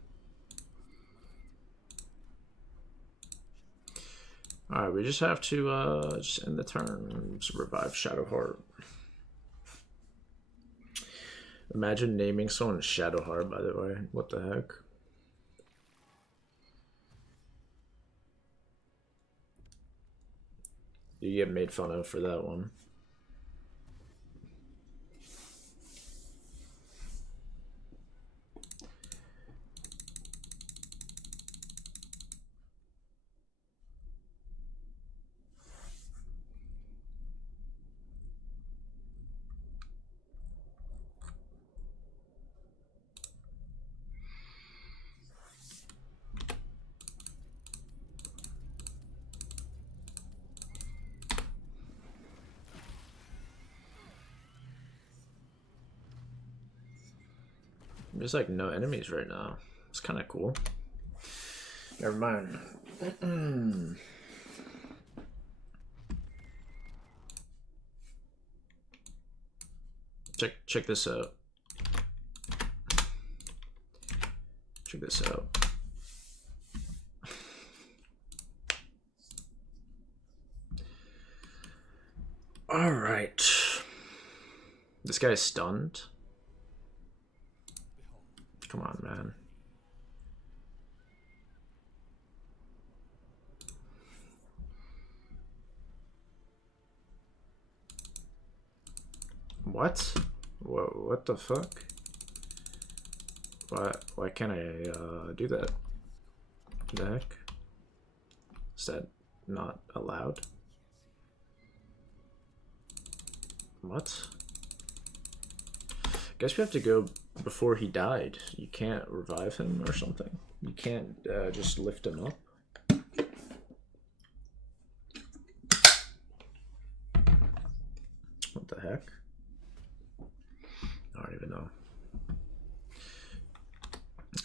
Alright, we just have to just end the turn. Just revive Shadowheart. Imagine naming someone Shadowheart, by the way. What the heck? You get made fun of for that one. There's like no enemies right now. It's kind of cool. Never mind. Check this out. Check this out. All right. This guy's stunned. Come on, man. What? What the fuck? Why can't I do that? What the heck? Is that not allowed? What? Guess we have to go before he died. You can't revive him or something. You can't just lift him up. What the heck? I don't even know.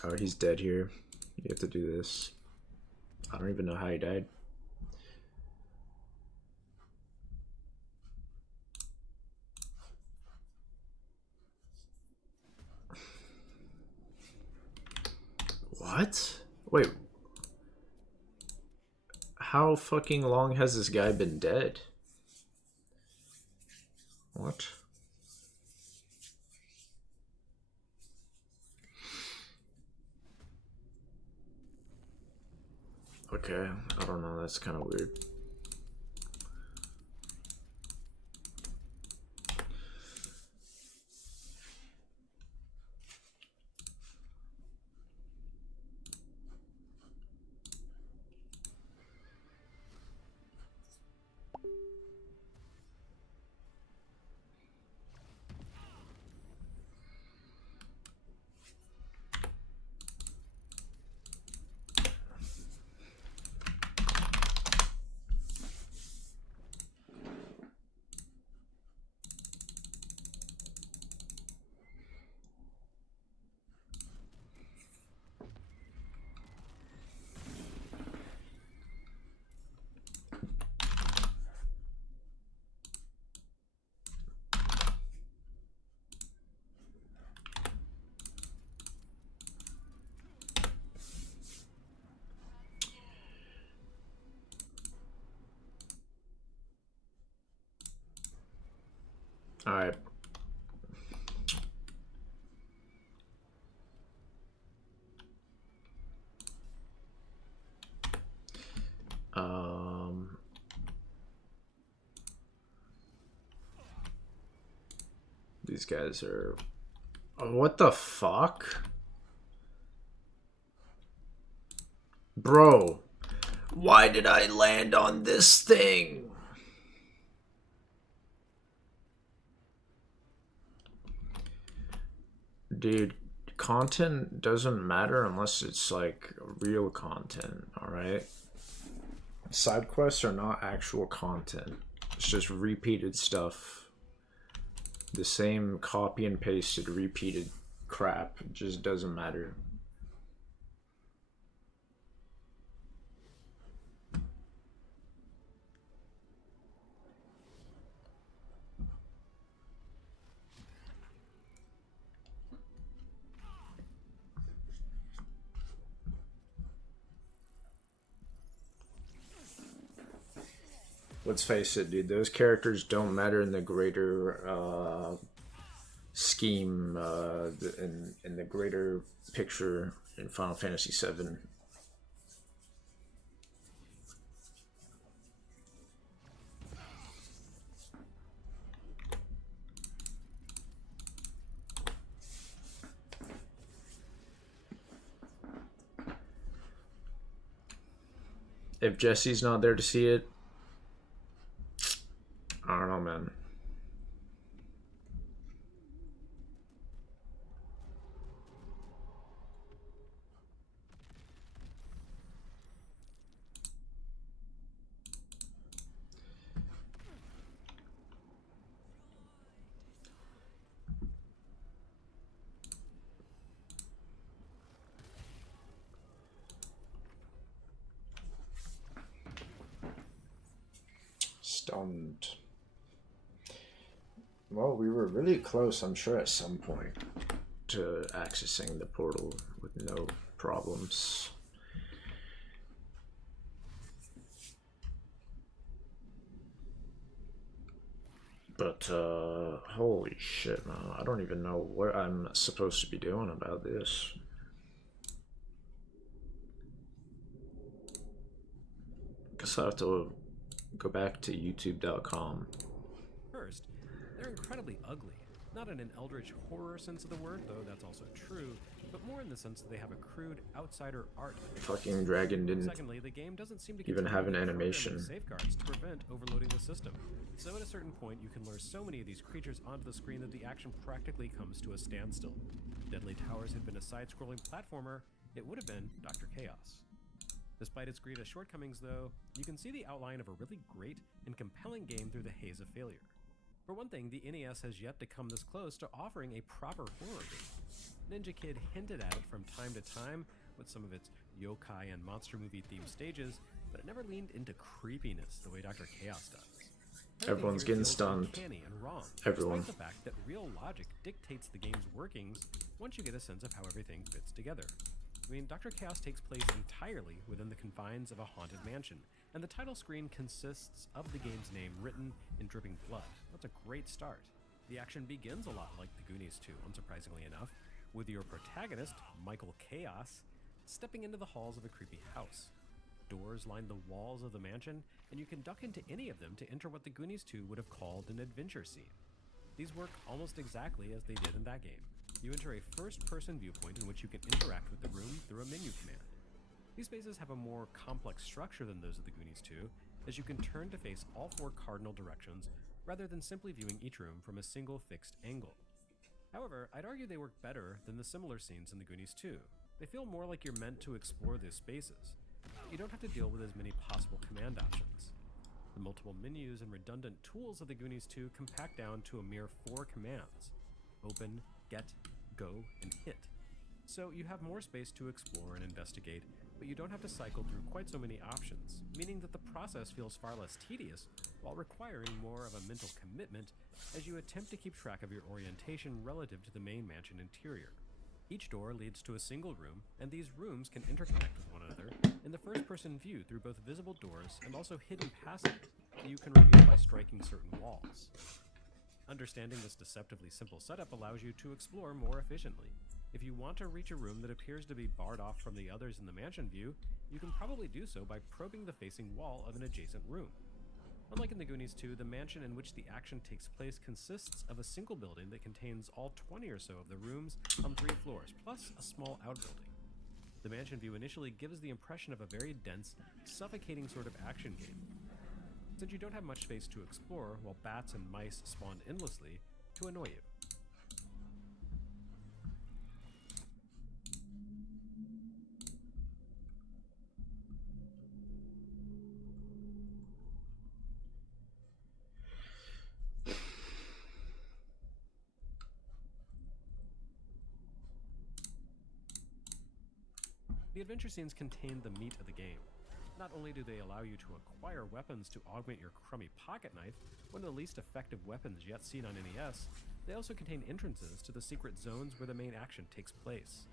Oh, he's dead here. You have to do this. I don't even know how he died. What? Wait. How fucking long has this guy been dead? What? Okay, I don't know, that's kind of weird. All right. These guys are... Oh, what the fuck? Bro, why did I land on this thing? Dude, content doesn't matter unless it's like real content, alright? Side quests are not actual content. It's just repeated stuff. The same copy and pasted repeated crap. It just doesn't matter. let's face it, dude. Those characters don't matter in the greater scheme, in the greater picture in Final Fantasy VII. If Jesse's not there to see it, I don't know, man. Stunned. Well, we were really close, I'm sure, at some point to accessing the portal with no problems. But, holy shit, man. I don't even know what I'm supposed to be doing about this. Guess I have to go back to youtube.com. First, they're incredibly ugly. Not in an eldritch horror sense of the word, though that's also true, but more in the sense that they have a crude outsider art. Fucking dragon didn't Secondly, the game doesn't seem to even have an animation. Safeguards to prevent overloading the system. So at a certain point, you can lure so many of these creatures onto the screen that the action practically comes to a standstill. If Deadly Towers had been a side-scrolling platformer, it would have been Dr. Chaos. Despite its grievous shortcomings, though, you can see the outline of a really great and compelling game through the haze of failure. For one thing, the NES has yet to come this close to offering a proper horror game. Ninja Kid hinted at it from time to time with some of its yokai and monster movie themed stages, but it never leaned into creepiness the way Dr. Chaos does. Everyone's getting stunned. Uncanny and wrong, Everyone. despite the fact that real logic dictates the game's workings once you get a sense of how everything fits together. I mean, Dr. Chaos takes place entirely within the confines of a haunted mansion, and the title screen consists of the game's name written in dripping blood. That's a great start. The action begins a lot like the Goonies 2, unsurprisingly enough, with your protagonist, Michael Chaos, stepping into the halls of a creepy house. Doors line the walls of the mansion, and you can duck into any of them to enter what the Goonies 2 would have called an adventure scene. These work almost exactly as they did in that game. You enter a first-person viewpoint in which you can interact with the room through a menu command. These spaces have a more complex structure than those of the Goonies 2, as you can turn to face all four cardinal directions rather than simply viewing each room from a single fixed angle. However, I'd argue they work better than the similar scenes in the Goonies 2. They feel more like you're meant to explore those spaces. You don't have to deal with as many possible command options. The multiple menus and redundant tools of the Goonies 2 compact down to a mere 4 commands: open, get, go, and hit. So you have more space to explore and investigate, but you don't have to cycle through quite so many options, meaning that the process feels far less tedious while requiring more of a mental commitment as you attempt to keep track of your orientation relative to the main mansion interior. Each door leads to a single room, and these rooms can interconnect with one another in the first-person view through both visible doors and also hidden passages that you can reveal by striking certain walls. Understanding this deceptively simple setup allows you to explore more efficiently. If you want to reach a room that appears to be barred off from the others in the mansion view, you can probably do so by probing the facing wall of an adjacent room. Unlike in the Goonies 2, the mansion in which the action takes place consists of a single building that contains all 20 or so of the rooms on 3 floors, plus a small outbuilding. The mansion view initially gives the impression of a very dense, suffocating sort of action game. Since you don't have much space to explore, while bats and mice spawn endlessly to annoy you. The adventure scenes contain the meat of the game. Not only do they allow you to acquire weapons to augment your crummy pocket knife, one of the least effective weapons yet seen on NES, they also contain entrances to the secret zones where the main action takes place.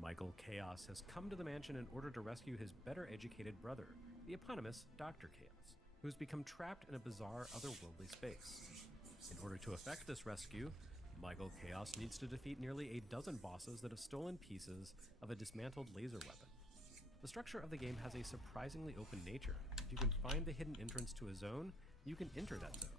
Michael Chaos has come to the mansion in order to rescue his better-educated brother, the eponymous Dr. Chaos, who's become trapped in a bizarre otherworldly space. In order to effect this rescue, Michael Chaos needs to defeat nearly a dozen bosses that have stolen pieces of a dismantled laser weapon. The structure of the game has a surprisingly open nature. If you can find the hidden entrance to a zone, you can enter that zone.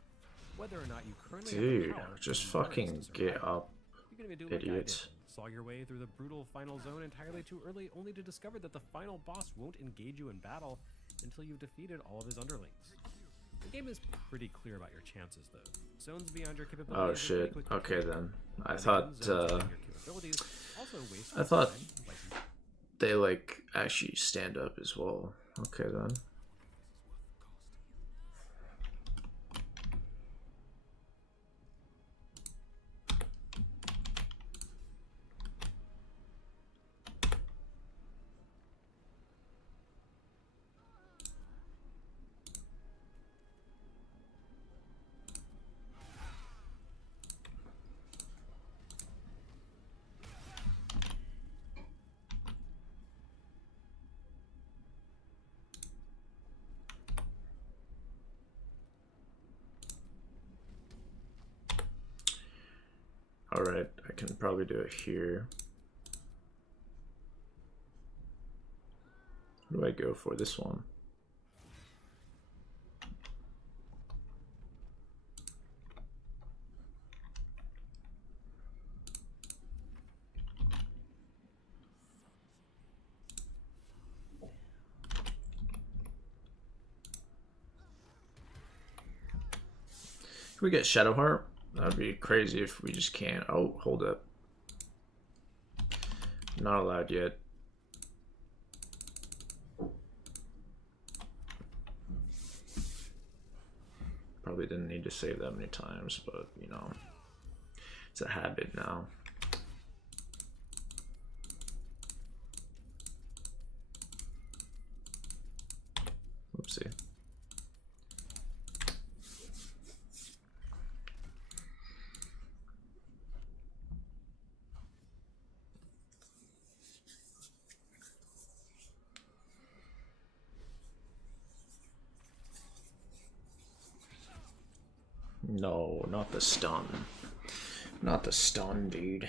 Whether or not you currently have the Dude, power just or the endurance fucking to survive, get up, you can even do like I did. idiots. Saw your way through the brutal final zone entirely too early, only to discover that the final boss won't engage you in battle until you've defeated all of his underlings. The game is pretty clear about your chances, though. Zones beyond your capabilities. Oh are shit. pretty quick to Okay clear. then. I And thought zones within your capabilities also waste I thought time by they like actually stand up as well. Okay then. Alright, I can probably do it here. What do I go for this one? Can we get Shadowheart? That'd be crazy if we just can't. Oh, hold up. Not allowed yet. Probably didn't need to save that many times, but you know, it's a habit now. Oopsie. No, not the stun. Not the stun, dude.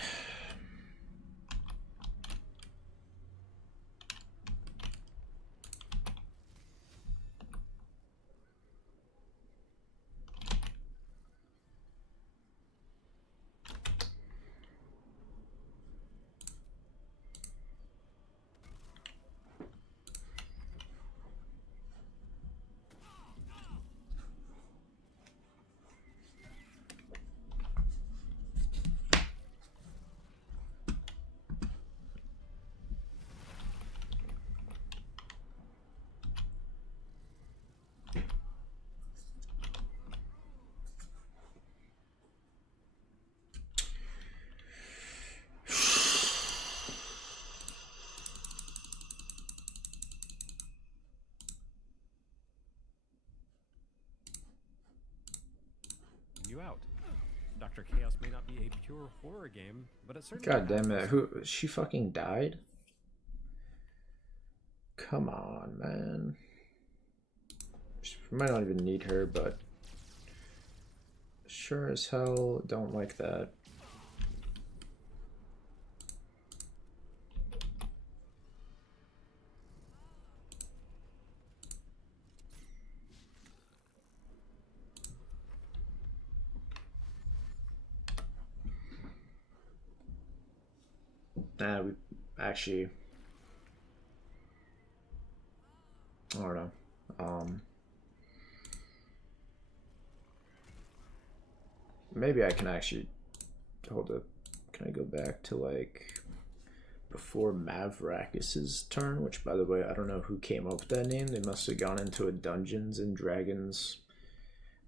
you out. Dr. Chaos may not be a pure horror game, but it certainly God damn it! Who? She fucking died? Come on, man. We might not even need her, but sure as hell don't like that. We actually, I don't know. Maybe I can actually hold up. Can I go back to like before Mavrakis's turn? Which, by the way, I don't know who came up with that name. They must have gone into a Dungeons and Dragons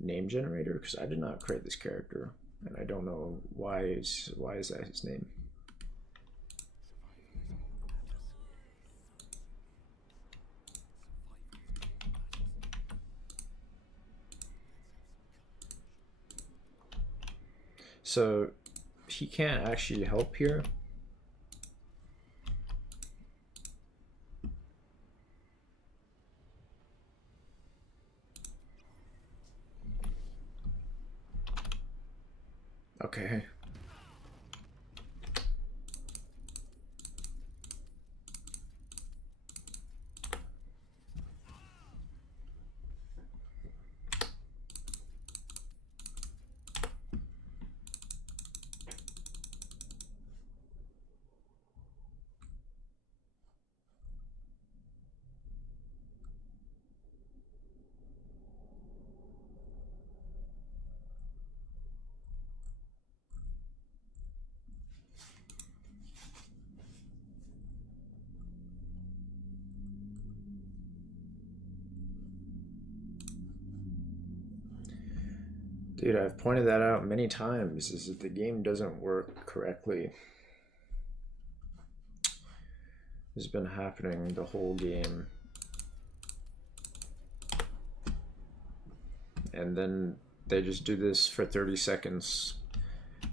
name generator because I did not create this character, and I don't know why is that his name. So he can't actually help here. Okay. Dude, I've pointed that out many times, is that the game doesn't work correctly. It's been happening the whole game. And then they just do this for 30 seconds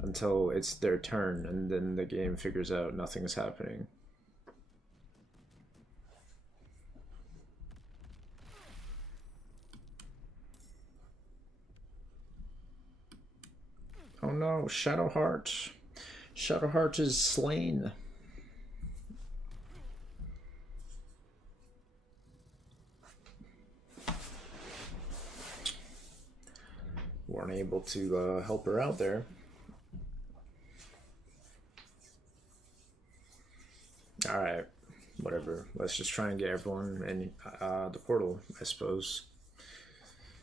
until it's their turn, and then the game figures out nothing's happening. Oh no, Shadowheart. Shadowheart is slain. Weren't able to help her out there. Alright, whatever. Let's just try and get everyone in the portal, I suppose.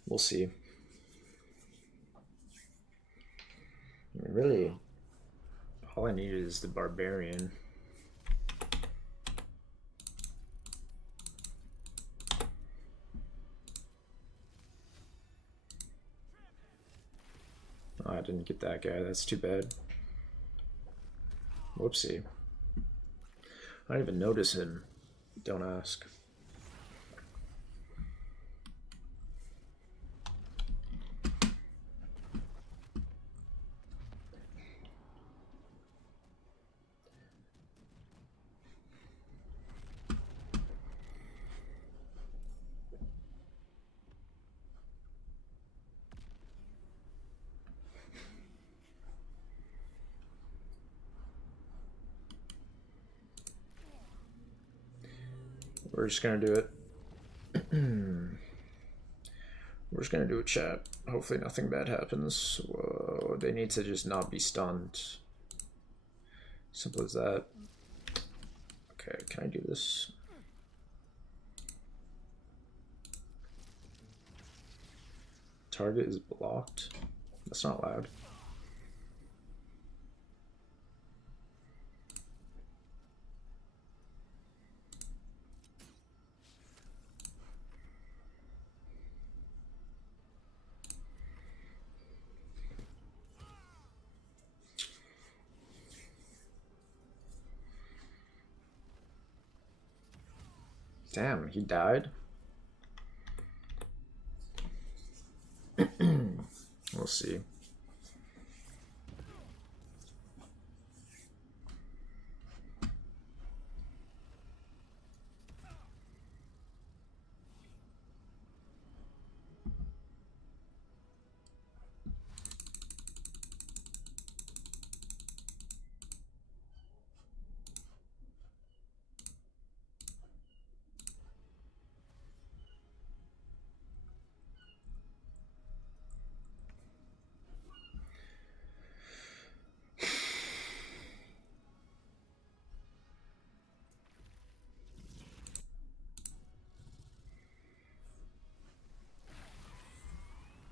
We'll see. I mean, really, all I needed is the barbarian. Oh, I didn't get that guy. That's too bad. Whoopsie. I didn't even notice him. Don't ask. We're just gonna do it. We're just gonna do a chat. Hopefully nothing bad happens. Whoa, they need to just not be stunned. Simple as that. Okay, can I do this? Target is blocked. That's not loud. Damn, he died? We'll see.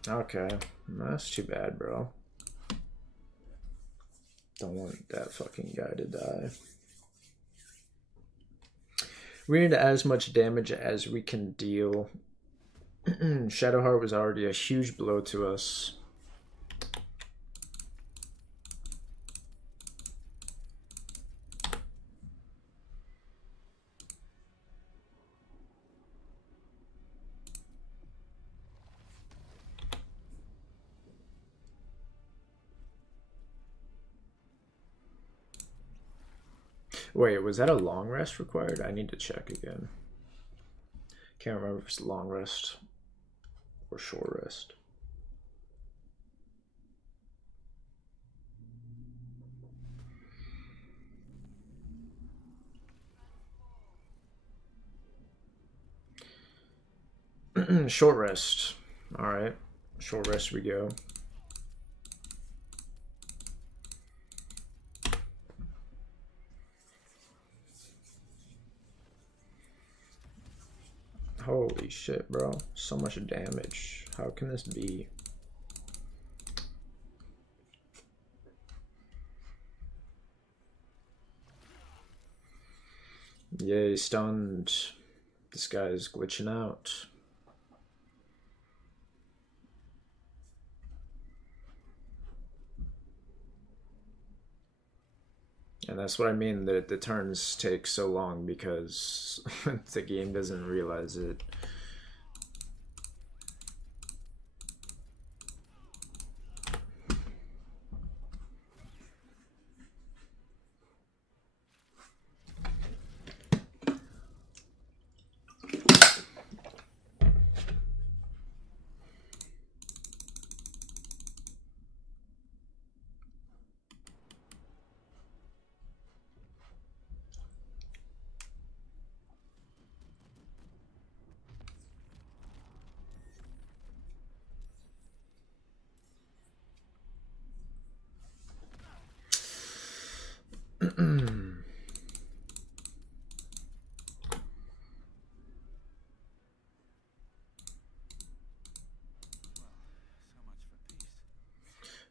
Okay, that's too bad, bro. Don't want that fucking guy to die. We need as much damage as we can deal. Shadowheart was already a huge blow to us. Wait, was that a long rest required? I need to check again. Can't remember if it's long rest or short rest. Short rest. Alright. Short rest we go. Holy shit, bro. So much damage. How can this be? Yay, stunned. This guy is glitching out. And that's what I mean, that the turns take so long, because the game doesn't realize it.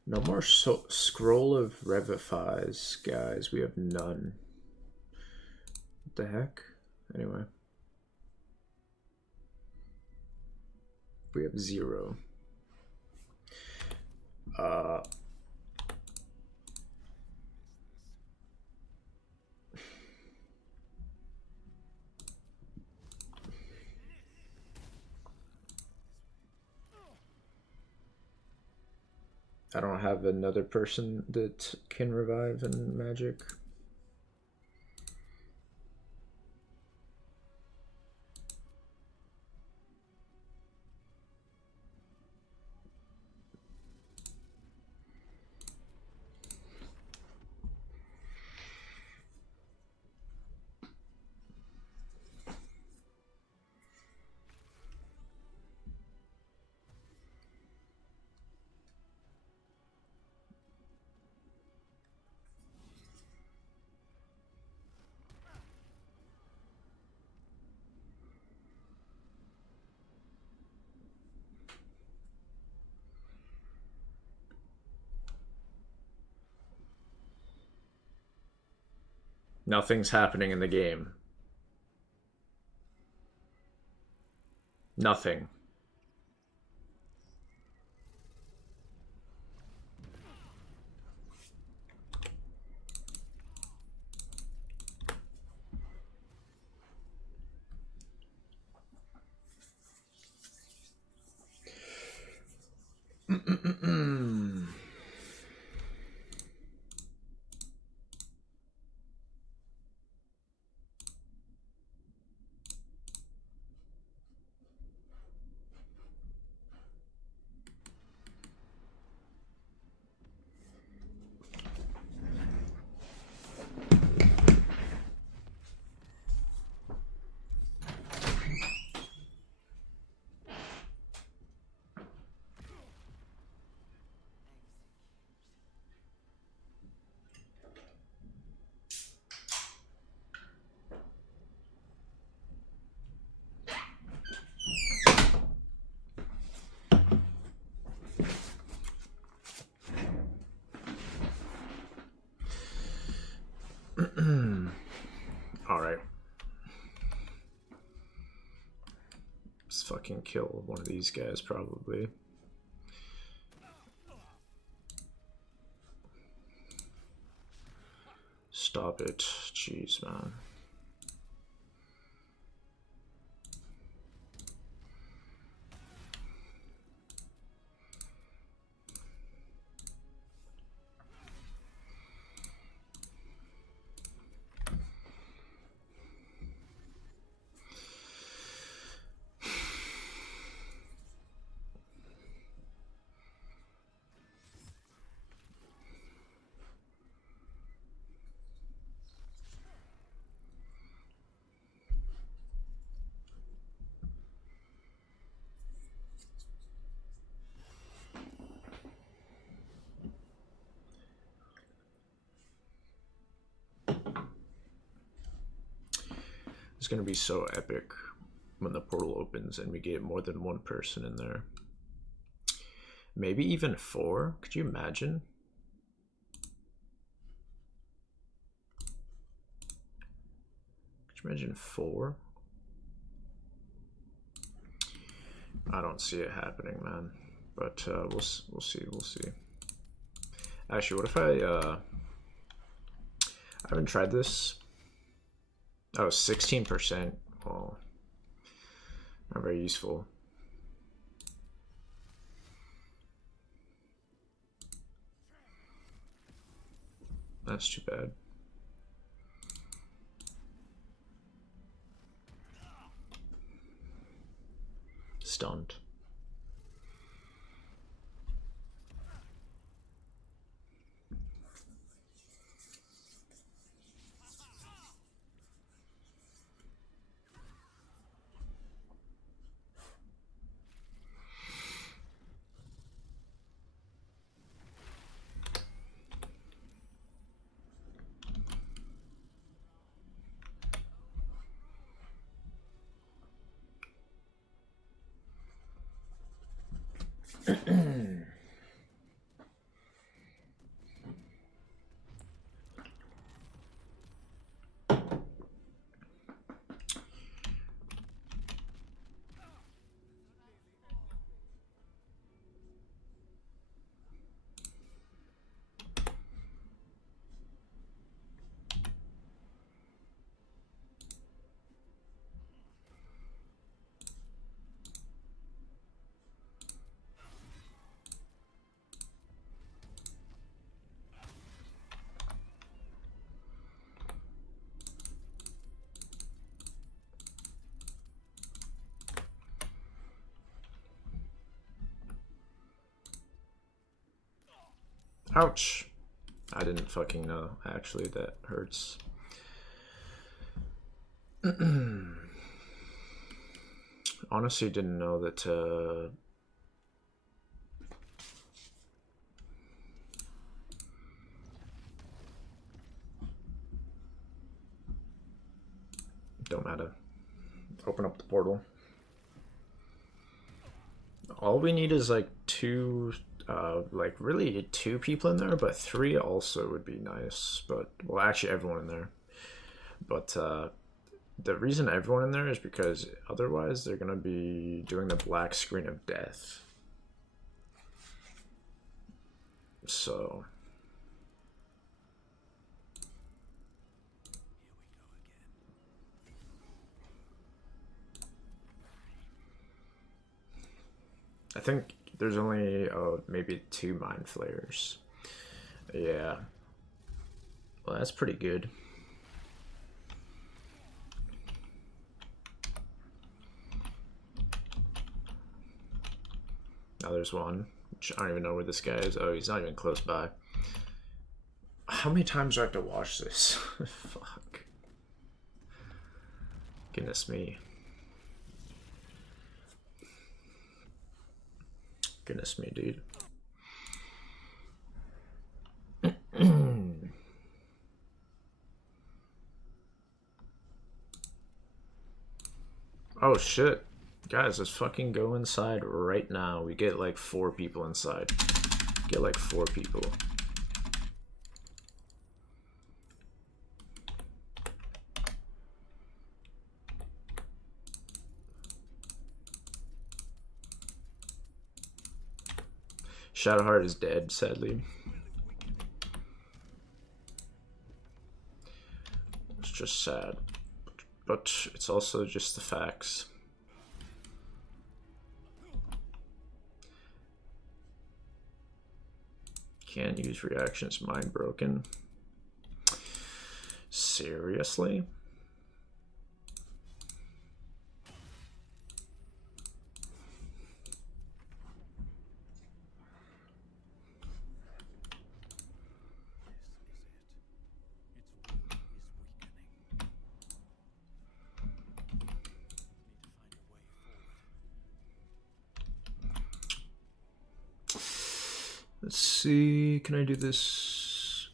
No more scroll of revifies, guys. We have none. What the heck? Anyway. We have 0. I don't have another person that can revive in Magic. Nothing's happening in the game. Nothing. Alright. Let's fucking kill one of these guys, probably. Stop it. Jeez, man. It's gonna be so epic when the portal opens and we get more than one person in there. Maybe even 4. Could you imagine? Could you imagine 4? I don't see it happening, man. But we'll see. We'll see. Actually, what if I haven't tried this. Oh, 16%. Oh, not very useful. That's too bad. Stunned. Ouch. I didn't fucking know. Actually, that hurts. Honestly, didn't know that don't matter. Open up the portal. All we need is like 2, like really 2 people in there, but 3 also would be nice. But, well, actually everyone in there. But the reason everyone in there is because otherwise they're gonna be doing the black screen of death. So I think there's only maybe 2 mind flayers. Yeah. Well, that's pretty good. Now there's one. I don't even know where this guy is. Oh, he's not even close by. How many times do I have to watch this? Fuck. Goodness me. Goodness me, dude. Oh shit. Guys, let's fucking go inside right now. We get like 4 people inside. Get like 4 people. Shadowheart is dead, sadly. It's just sad. But it's also just the facts. Can't use reactions, mind broken. Seriously? Let's see, can I do this?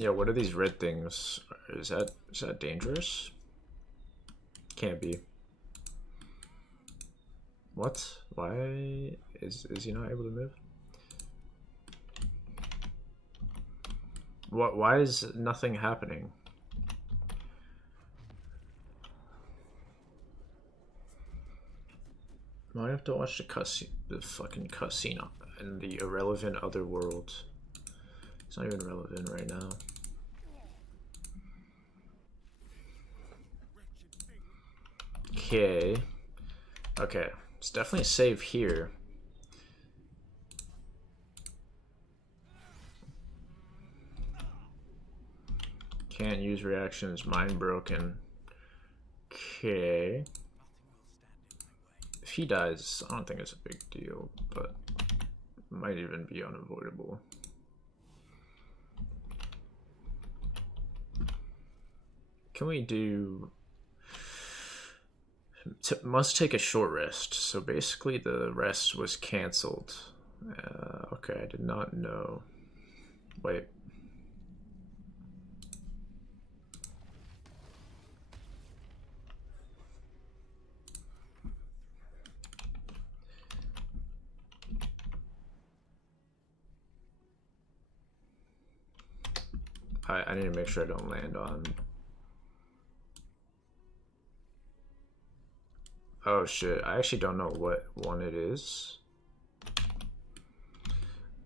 Yeah, what are these red things? Is that dangerous? Can't be. What? Why is he not able to move? What? Why is nothing happening? I have to watch the fucking cutscene in the irrelevant other world. It's not even relevant right now. Okay. Okay. It's definitely safe here. Can't use reactions. Mind broken. Okay. If he dies, I don't think it's a big deal, but it might even be unavoidable. Can we do... must take a short rest. So basically the rest was cancelled. Okay, I did not know. Wait. I need to make sure I don't land on... Oh shit, I actually don't know what one it is.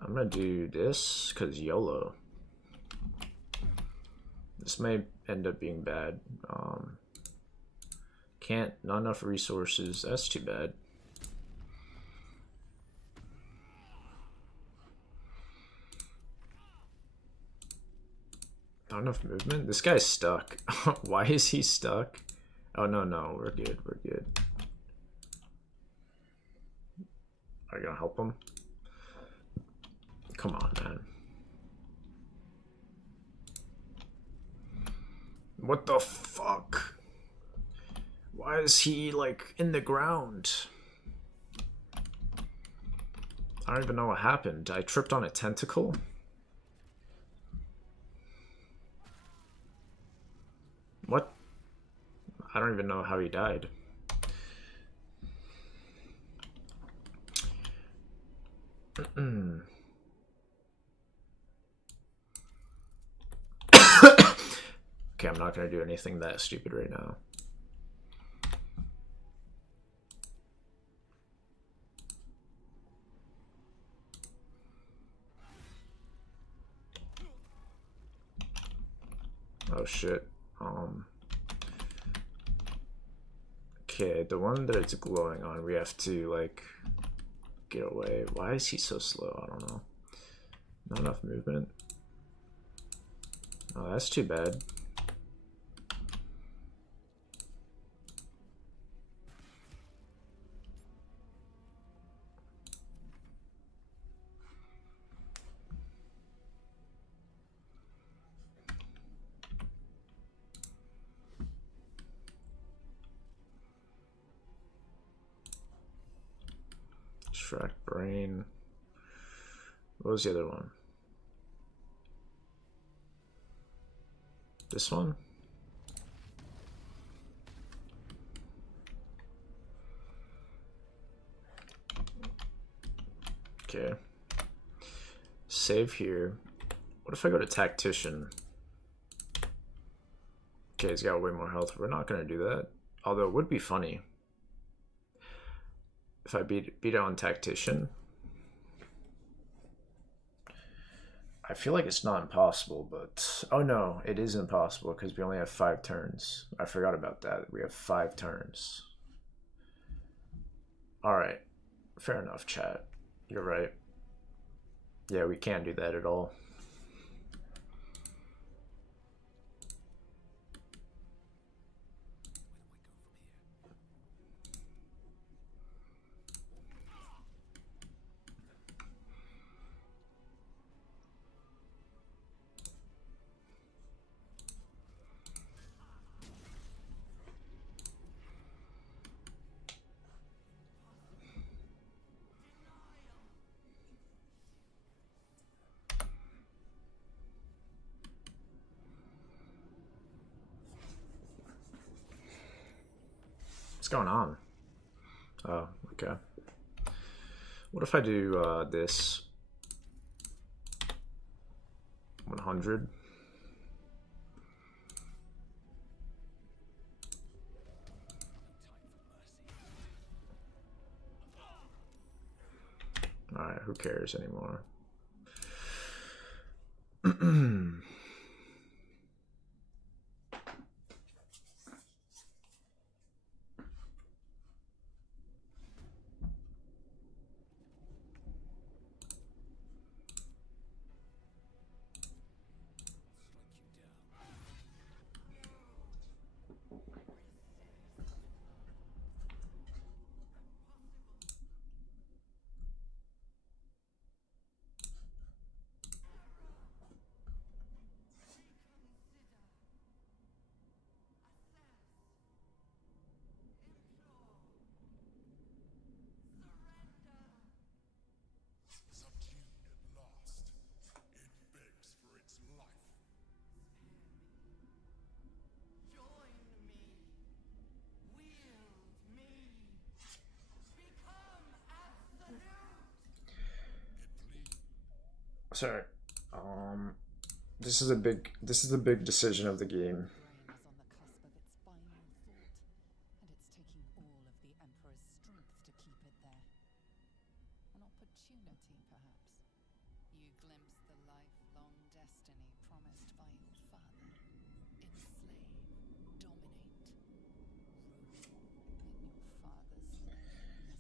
I'm gonna do this, because YOLO. This may end up being bad. Not enough resources, that's too bad. Not enough movement? This guy's stuck. Why is he stuck? Oh, no, we're good, we're good. Are you gonna help him? Come on, man. What the fuck? Why is he, like, in the ground? I don't even know what happened. I tripped on a tentacle? What? I don't even know how he died. Okay, I'm not gonna do anything that stupid right now. Oh shit. Okay, the one that it's glowing on, we have to like get away. Why is he so slow? I don't know. Not enough movement. Oh, that's too bad. Distract brain. What was the other one? This one? Okay. Save here. What if I go to Tactician? Okay, he's got way more health. We're not gonna do that. Although it would be funny if I beat it on Tactician. I feel like it's not impossible, but... Oh no, it is impossible because we only have 5 turns. I forgot about that. We have 5 turns. Alright. Fair enough, chat. You're right. Yeah, we can't do that at all. going on? Oh, okay. What if I do this 100? Alright, who cares anymore? Sorry. This is the big decision of the game.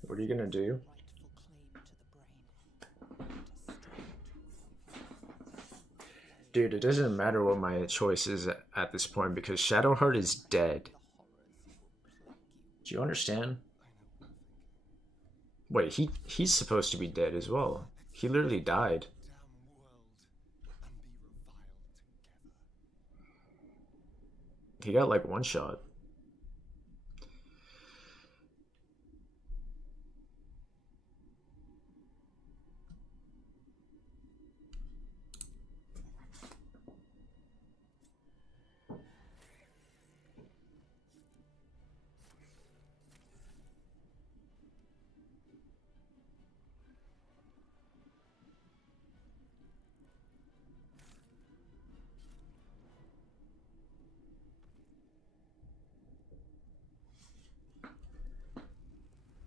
What are you gonna do? Dude, it doesn't matter what my choice is at this point because Shadowheart is dead. Do you understand? Wait, he's supposed to be dead as well. He literally died. He got like one shot.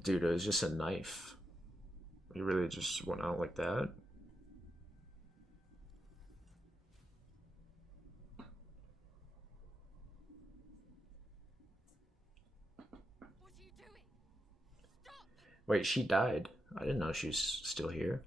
Dude, it was just a knife. You really just went out like that? What are you doing? Stop! Wait, she died. I didn't know she was still here.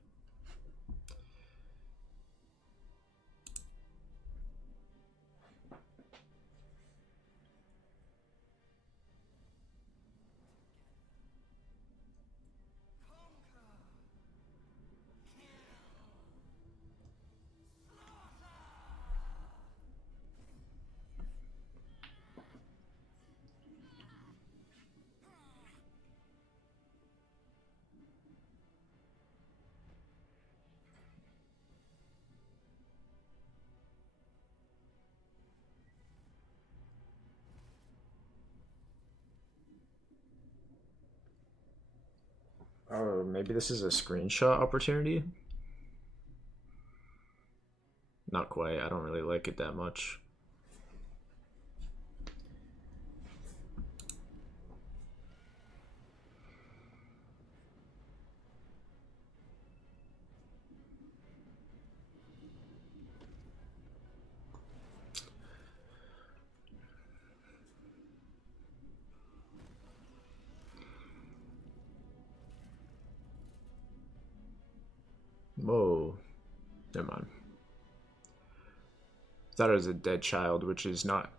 Oh, maybe this is a screenshot opportunity? Not quite. I don't really like it that much. Whoa. Never mind. Thought it was a dead child, which is not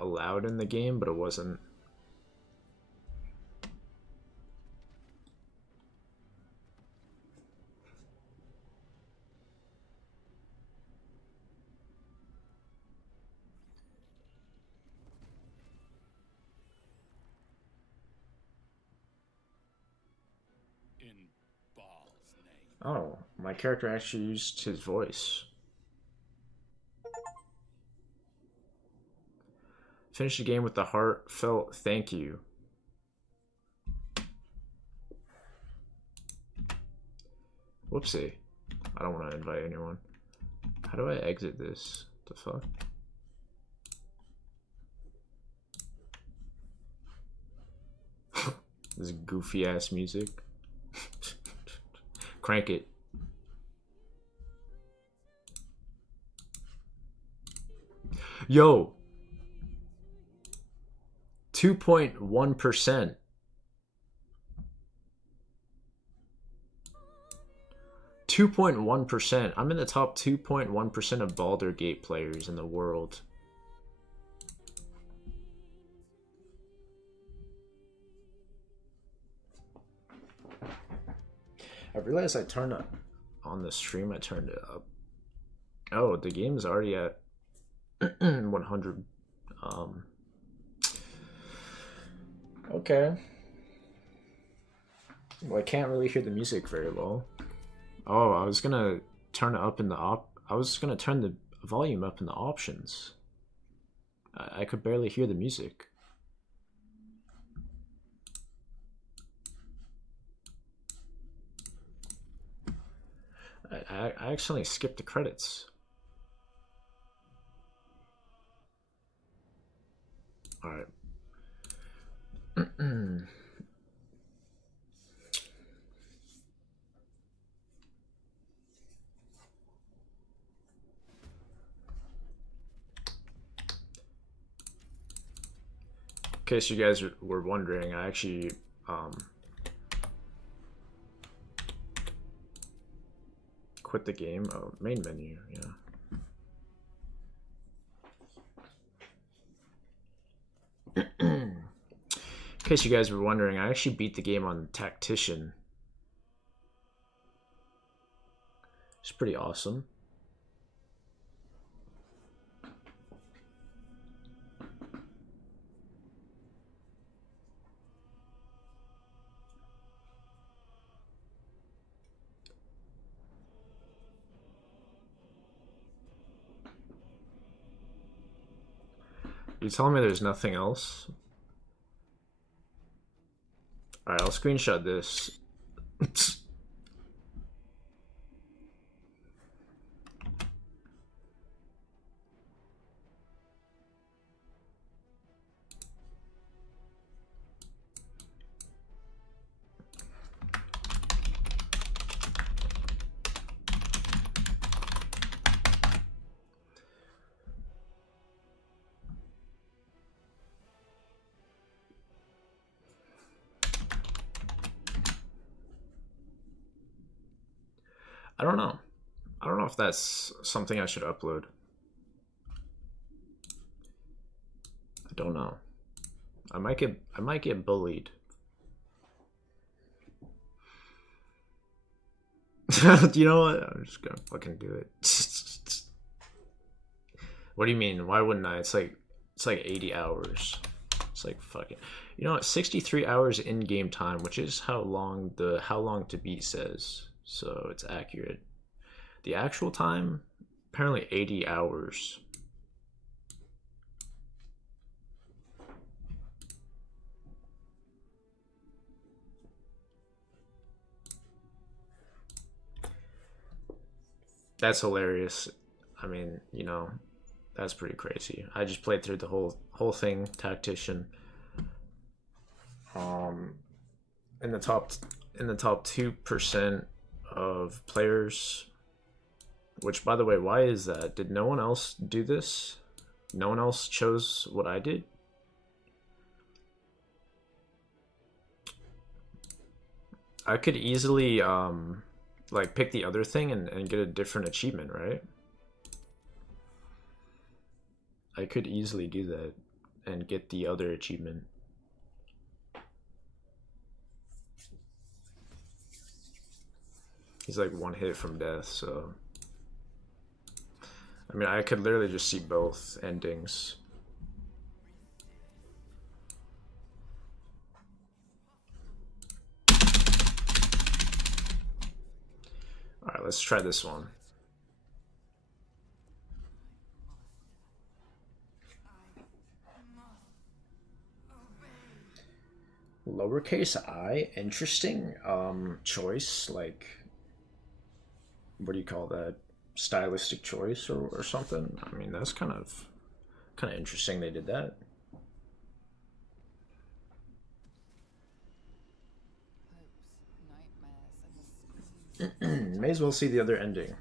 allowed in the game, but it wasn't. In Baal's name. Oh, my character actually used his voice. Finish the game with the heartfelt thank you. Whoopsie. I don't want to invite anyone. How do I exit this? The fuck? This goofy ass music. Crank it. Yo. 2.1%. 2.1%. I'm in the top 2.1% of Baldur Gate players in the world. I realized I turned up on the stream. I turned it up. Oh, the game's already at 100. Okay. Well, I can't really hear the music very well. Oh, I was gonna turn it up in the I was gonna turn the volume up in the options. I could barely hear the music. I actually skipped the credits. All right. In case you guys were wondering, I actually quit the game. Oh, main menu, yeah. In case you guys were wondering, I actually beat the game on Tactician. It's pretty awesome. You telling me there's nothing else? Alright, I'll screenshot this. I don't know. I don't know if that's something I should upload. I don't know. I might get bullied. You know what? I'm just gonna fucking do it. What do you mean? Why wouldn't I? It's like 80 hours. It's like fucking. You know what? 63 hours in-game time, which is how long to beat says. So it's accurate. The actual time, apparently 80 hours. That's hilarious. I mean, you know, that's pretty crazy. I just played through the whole thing, Tactician. In the top 2% of players. Which, by the way, why is that? Did no one else do this? No one else chose what I did? I could easily like pick the other thing and get a different achievement, right? I could easily do that and get the other achievement. He's like one hit from death, so I mean, I could literally just see both endings. Alright, let's try this one. Lowercase I, interesting choice. Like, what do you call that, stylistic choice or something. I mean, that's kind of interesting they did that. May as well see the other ending.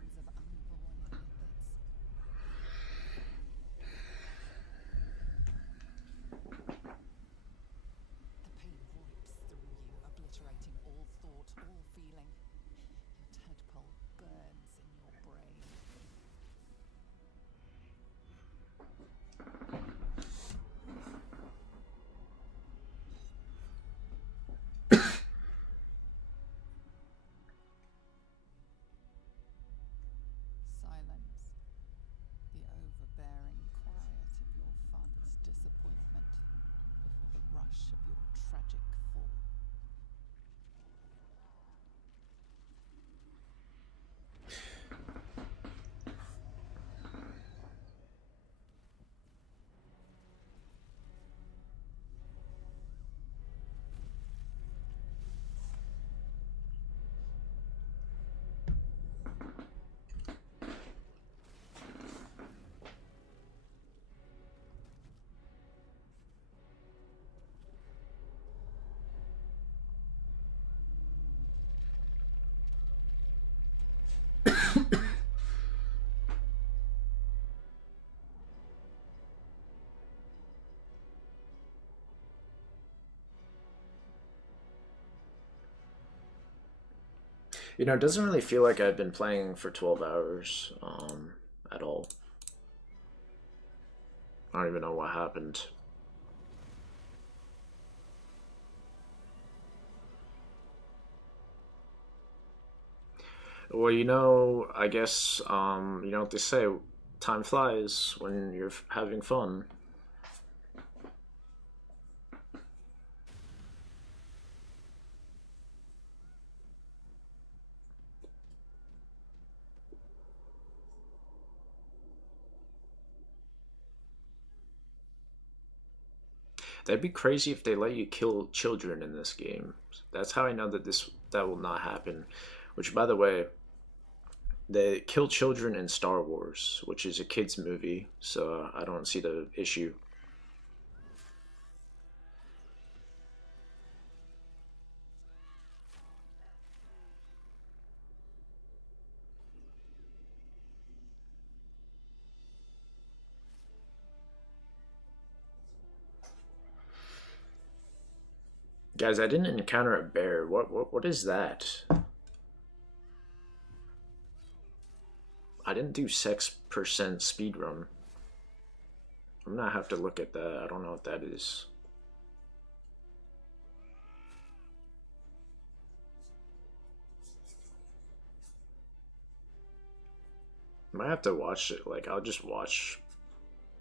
Obliterating all thought, all feeling. Your tadpole burns in your brain. Silence. The overbearing quiet of your father's disappointment before the rush of your tragic fall. You know, it doesn't really feel like I've been playing for 12 hours at all. I don't even know what happened. Well, you know, I guess, you know what they say, time flies when you're having fun. That'd be crazy if they let you kill children in this game. That's how I know that that will not happen. Which, by the way, they kill children in Star Wars, which is a kids movie, so I don't see the issue. Guys, I didn't encounter a bear. What is that? I didn't do 6% speedrun. I'm gonna have to look at that. I don't know what that is. I might have to watch it. Like, I'll just watch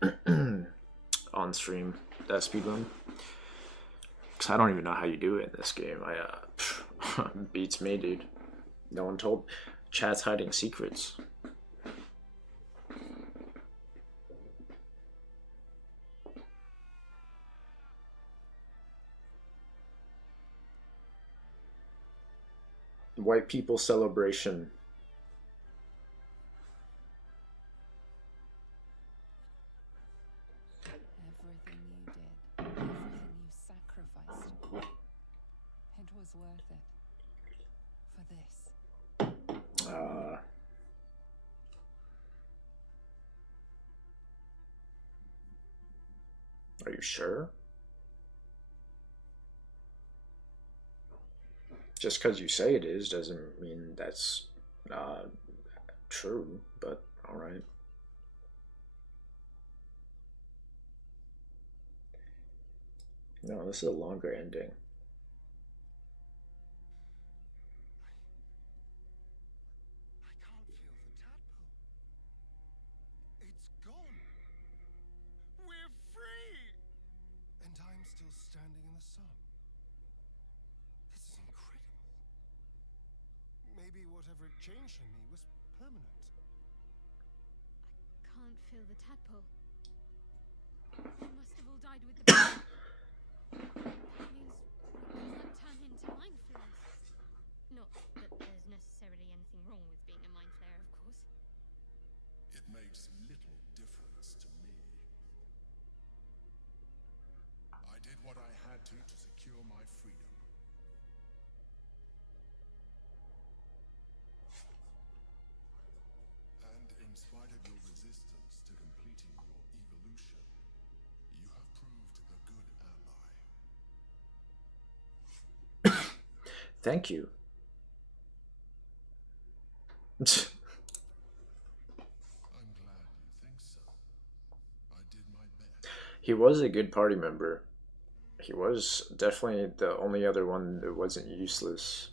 on stream that speedrun. Because I don't even know how you do it in this game. Beats me, dude. No one told. Chat's hiding secrets. White people celebration. Everything you did, everything you sacrificed, it was worth it. For this. Are you sure? Just because you say it is doesn't mean that's true, but alright. No, this is a longer ending. I can't feel the tadpole. It's gone. We're free! And I'm still standing in the sun. This is incredible. Maybe whatever changed in me was permanent. I can't feel the tadpole. They must have all died with the that means we can't turn into mind flayers. Not that there's necessarily anything anything wrong with being a mind flayer, of course. It makes little difference to me. I did what I had to secure my freedom. And in spite of your resistance to completing your evolution, you have proved a good ally. Thank you. I'm glad you think so. I did my best. He was a good party member. He was definitely the only other one that wasn't useless.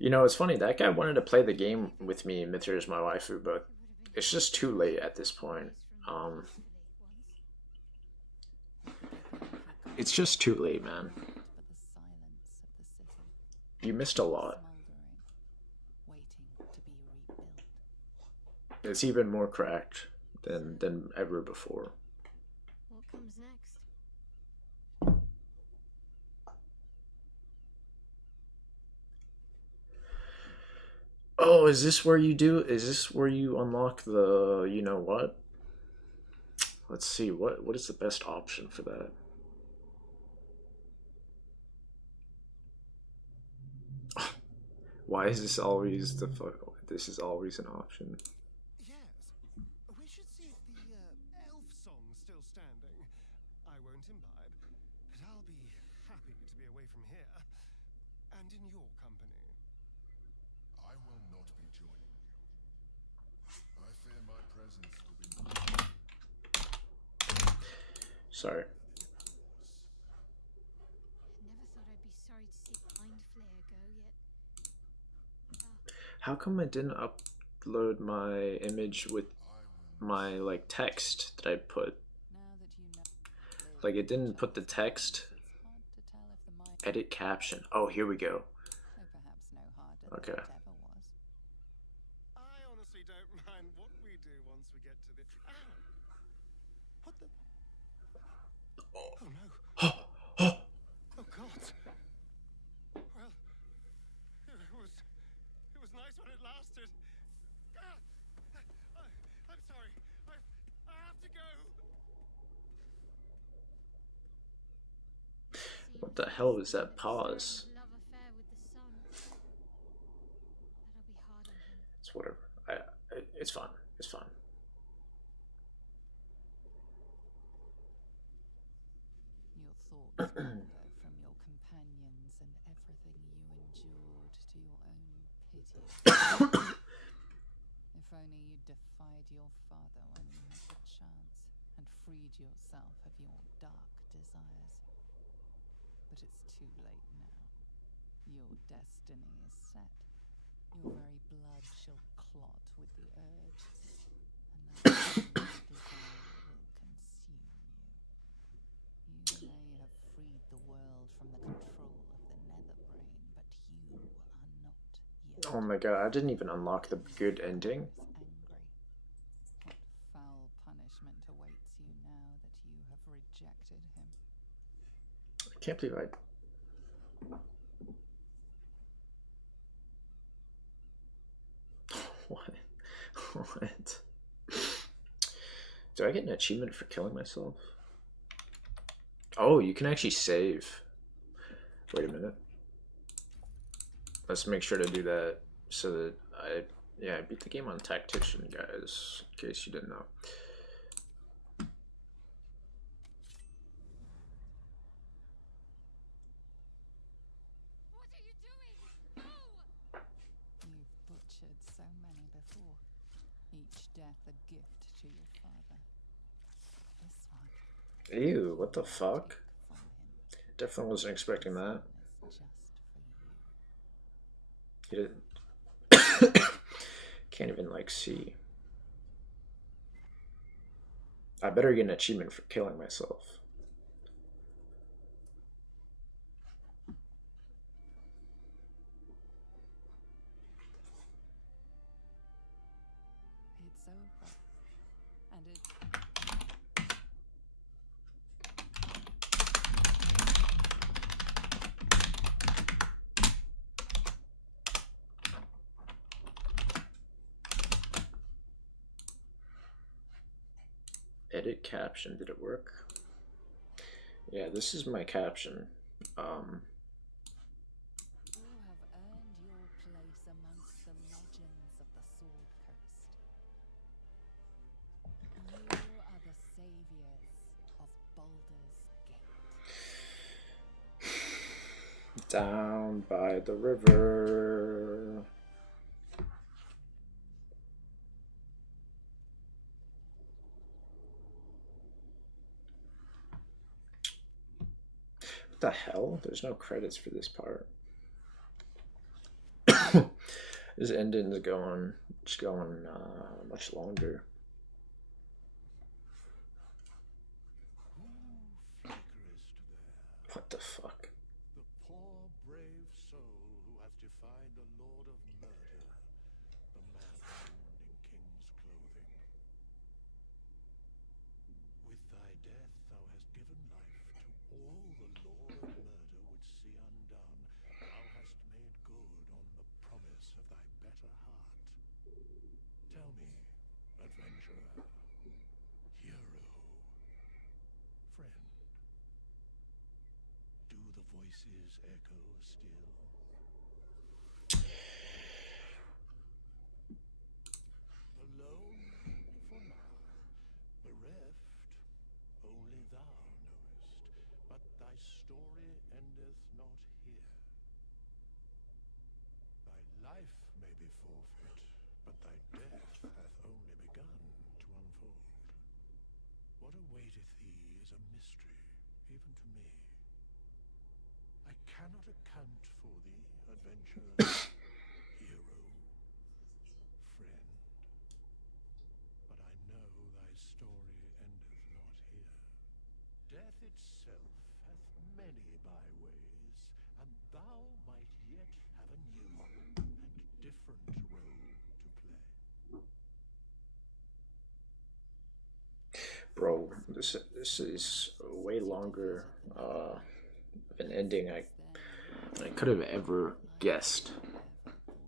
You know, it's funny, that guy wanted to play the game with me, Mithra's my waifu, but it's just too late at this point. It's just too late, man. You missed a lot. It's even more cracked than ever before. What comes next? Oh, is this where you unlock the, you know what? Let's see, what is the best option for that? Why is this always the fuck? This is always an option. Yes. We should see if the elf song's still standing. I won't imbibe, but I'll be happy to be away from here. And in your company. I will not be joining you. I fear my presence will be... Sorry. Never thought I'd be sorry to see Mind Flayer go yet. How come I didn't upload my image with my like text that I put? Like it didn't put the text. Edit caption. Oh, here we go. Okay. I honestly don't mind what we do once we get to the... Ow! What the... Oh no. Oh God. Well, it was nice when it lasted. Ah! I'm sorry. I have to go. What the hell was that pause? Love affair with the sun. That'll be hard on him. It's whatever. It's fine. It's fine. Your thoughts wander from your companions and everything you endured to your own pity. If only you defied your father when you had the chance and freed yourself of your dark desires. But it's too late now. Your destiny is set. Your very blood shall clot with the urge, and that desire will consume you. You may have freed the world from the control of the nether brain, but you are not yet. Oh my god, I didn't even unlock the good ending. What foul punishment awaits you now that you have rejected him? I can't believe I... What? What? Do I get an achievement for killing myself? Oh, you can actually save. Wait a minute. Let's make sure to do that so that I beat the game on Tactician, guys, in case you didn't know. What are you doing? No! You've butchered so many before, each death a gift to your father. This one. Ew, what the fuck? Definitely wasn't expecting that. He didn't. Can't even like see. I better get an achievement for killing myself. It's over. And it... Edit caption. Did it work? Yeah, this is my caption. You have earned your place amongst the legends of the Sword Coast. You are the saviors of Baldur's Gate. Down by the river. What the hell? There's no credits for this part. This ending is just going much longer. What the fuck? The poor, brave soul who hath defied the Lord of Murder, the man in king's clothing. With thy death thou hast given life to all the Lord of Murder would see undone. Thou hast made good on the promise of thy better heart. Tell me, adventurer, hero, friend, do the voices echo still? Alone for now, bereft, only thou knowest, but thy story endeth not here. Thy life may be forfeit, but thy death hath only begun to unfold. What awaiteth thee is a mystery, even to me. I cannot account for thee, adventurer, hero, friend, but I know thy story endeth not here. Death itself hath many byways, and thou might yet have a new and different role to play. Bro, this is way longer of an ending I could have ever guessed.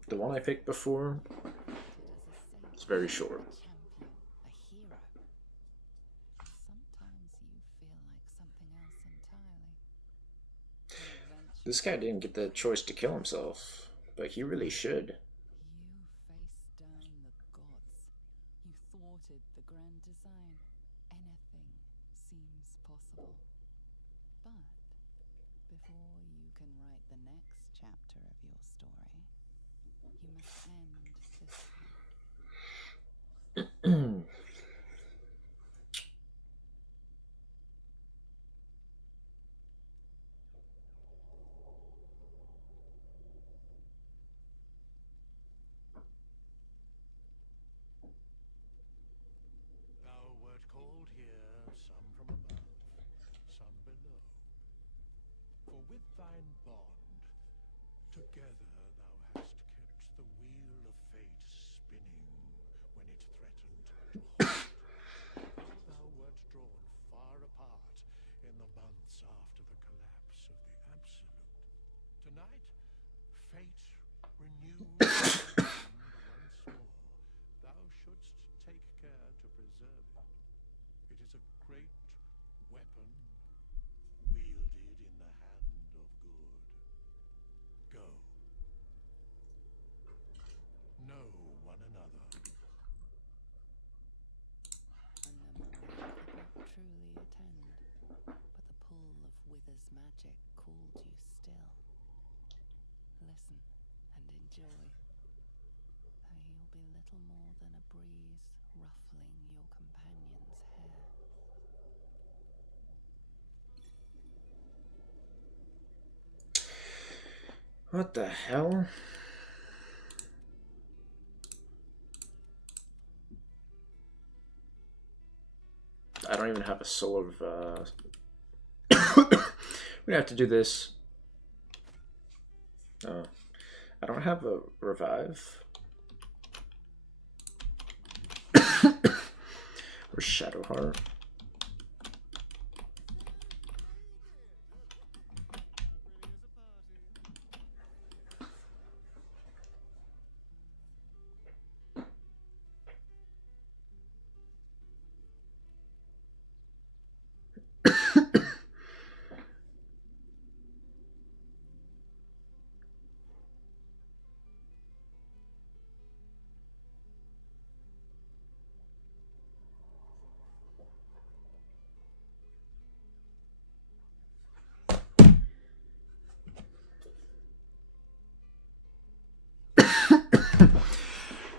The one I picked before is very short. A hero. Sometimes you feel like something else entirely. This guy didn't get the choice to kill himself, but he really should. You faced down the gods. You thwarted the grand design. Anything seems possible. But before you can write the next chapter of your story, you must end this one. Thou wert called here, some from above, some below. For with thine bond, together thou hast kept the wheel of fate spinning when it threatened to halt. Though thou wert drawn far apart in the months after the collapse of the Absolute, tonight fate renews thy bond once more. Thou shouldst take care to preserve it. It is a great weapon wielded in the hand of good. Go. Know one another. And the Maria could not truly attend, but the pull of Wither's magic called you still. Listen and enjoy, though you'll be little more than a breeze ruffling your companion's hair. What the hell? I don't even have a soul of we have to do this. Oh, I don't have a revive. Shadowheart.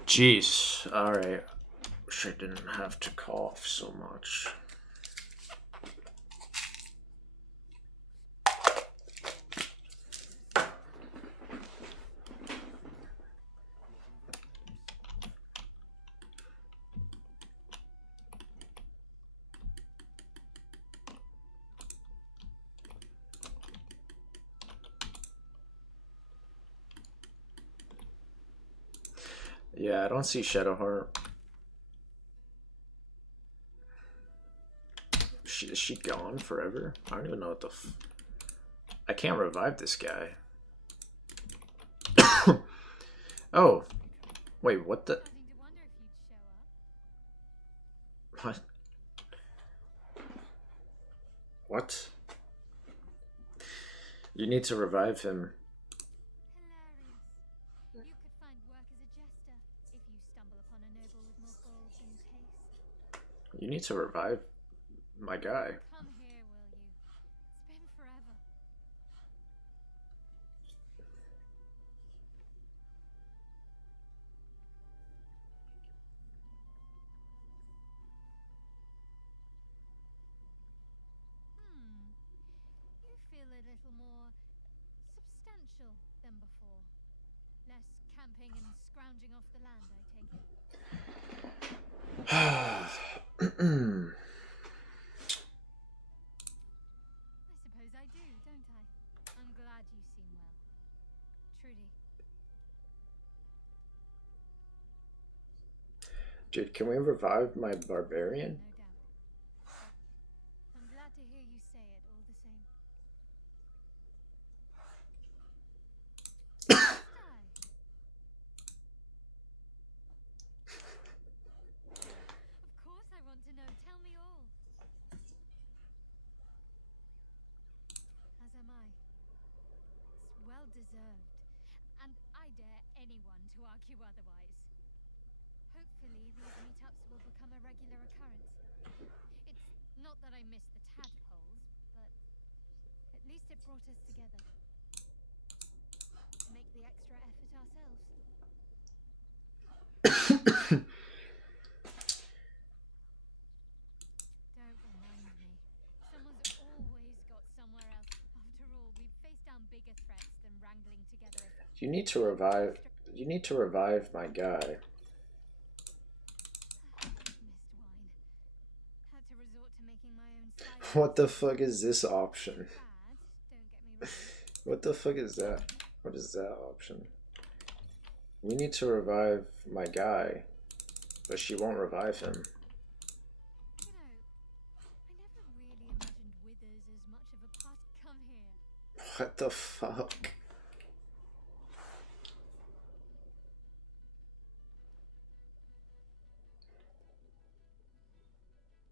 Jeez. Alright. Wish I didn't have to cough so much. Yeah, I don't see Shadowheart. Is she gone forever? I don't even know what the I can't revive this guy. Oh. Wait, what the? What? What? You need to revive him. You could find work as a jester if you stumble upon a noble with more gold than taste. You need to revive my guy. Come here, will you? It's been forever. You feel a little more substantial than before. Less camping and scrounging off the land, I take it. I suppose I do, don't I? I'm glad you seem well. Trudy. Dude, can we revive my barbarian? No doubt. I'm glad to hear you say it all the same. Of course I want to know. Tell me all. As am I. It's well deserved. And I dare anyone to argue otherwise. Hopefully these meetups will become a regular occurrence. It's not that I miss the tadpoles, but at least it brought us together. To make the extra effort ourselves. Don't remind me. Someone's always got somewhere else. After all, we've faced down bigger threats than wrangling together. You need to revive. You need to revive my guy. Missed wine. Had to resort to making my own cider. What the fuck is this option? Bad, don't get me wrong. What the fuck is that? What is that option? We need to revive my guy, but she won't revive him. You know, I never really imagined Withers as much of a part. Come here. What the fuck?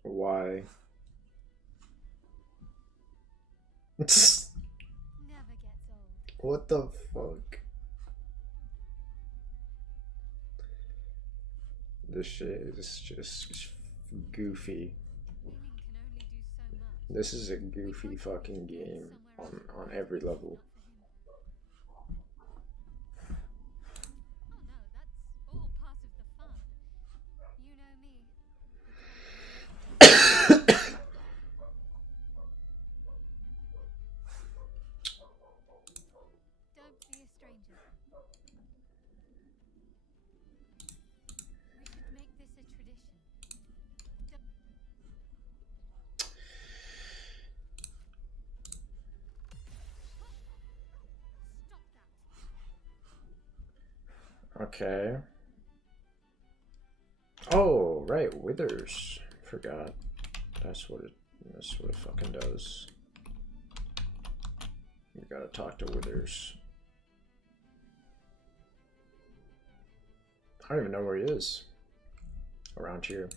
Why? Never gets old. What the fuck? This shit is just goofy. Winning can only do so much. This is a goofy fucking game on every level. Oh no, that's all part of the fun. You know me. Don't be a stranger. We should make this a tradition. Stop that. Okay. Oh, right, Withers. Forgot. That's what it fucking does. You gotta talk to Withers. I don't even know where he is. Around here.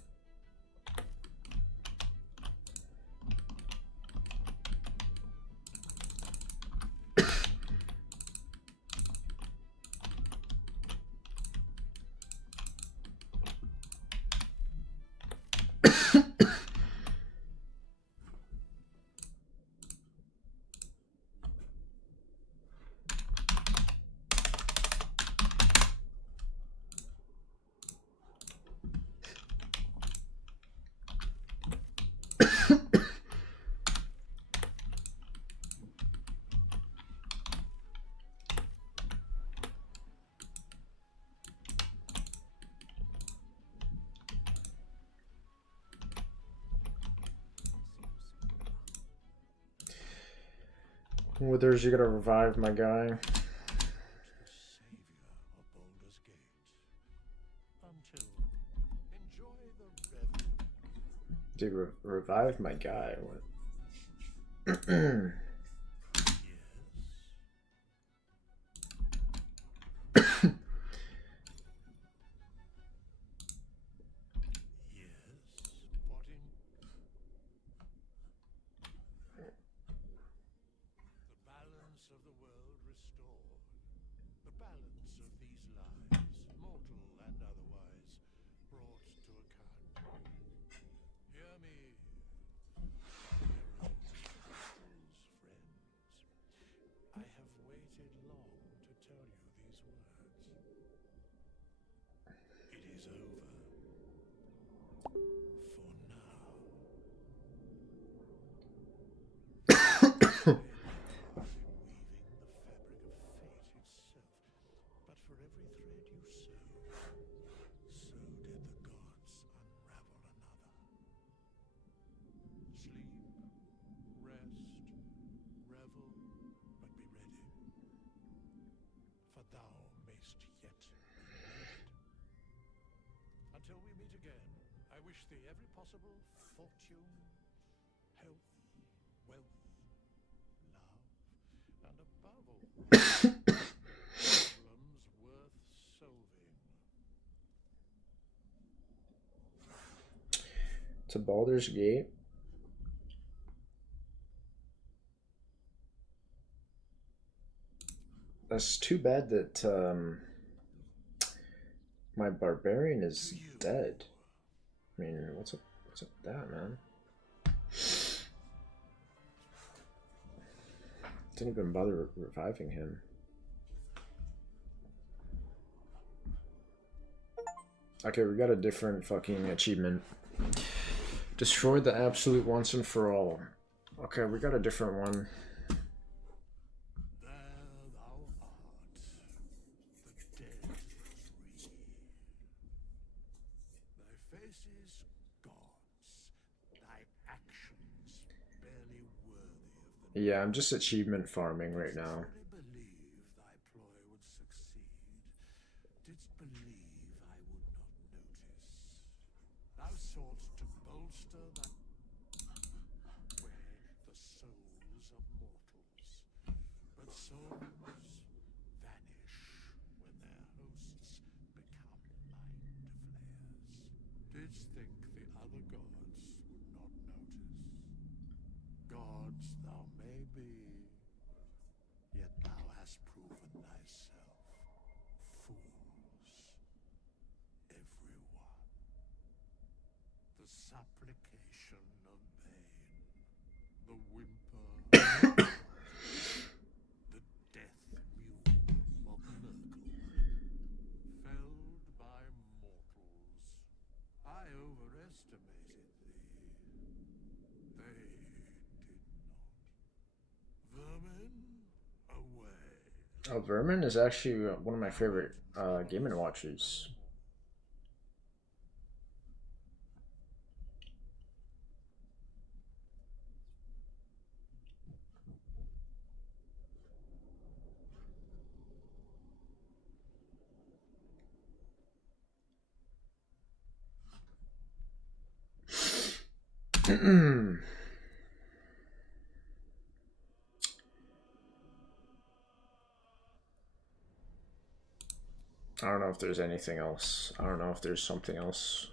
Withers, you gotta revive my guy. Dude, revive my guy. What? Of the world restored, the balance of these lives, mortal and otherwise, brought to account. Hear me, heroes, friends. I have waited long to tell you these words. It is over. For now. But for every thread you sew, so did the gods unravel another. Sleep, rest, revel, but be ready. For thou mayst yet be needed. Until we meet again, I wish thee every possible fortune, health, wealth, love, and above all, problems worth solving. To Baldur's Gate. That's too bad that my barbarian is dead. I mean, what's up with that, man? Didn't even bother reviving him. Okay, we got a different fucking achievement. Destroy the absolute once and for all. Okay, we got a different one. There thou art, the dead tree. Thy face is God's, thy actions barely worthy of the Yeah, I'm just achievement farming right now. believe thy ploy would succeed. Didst believe I would not notice. Thou soughtst to bolster that way the souls of mortals. But souls vanish when their hosts become light flares. Didst think the other gods would not notice? Gods thou may be, yet thou hast proven thyself fools, every one. The supplication of vain, the whimper the death mew of Merkel, felled by mortals. I overestimated thee. They did not. Vermin, away. Oh, Vermin is actually one of my favorite Game & Watches. I don't know if there's anything else. I don't know if there's something else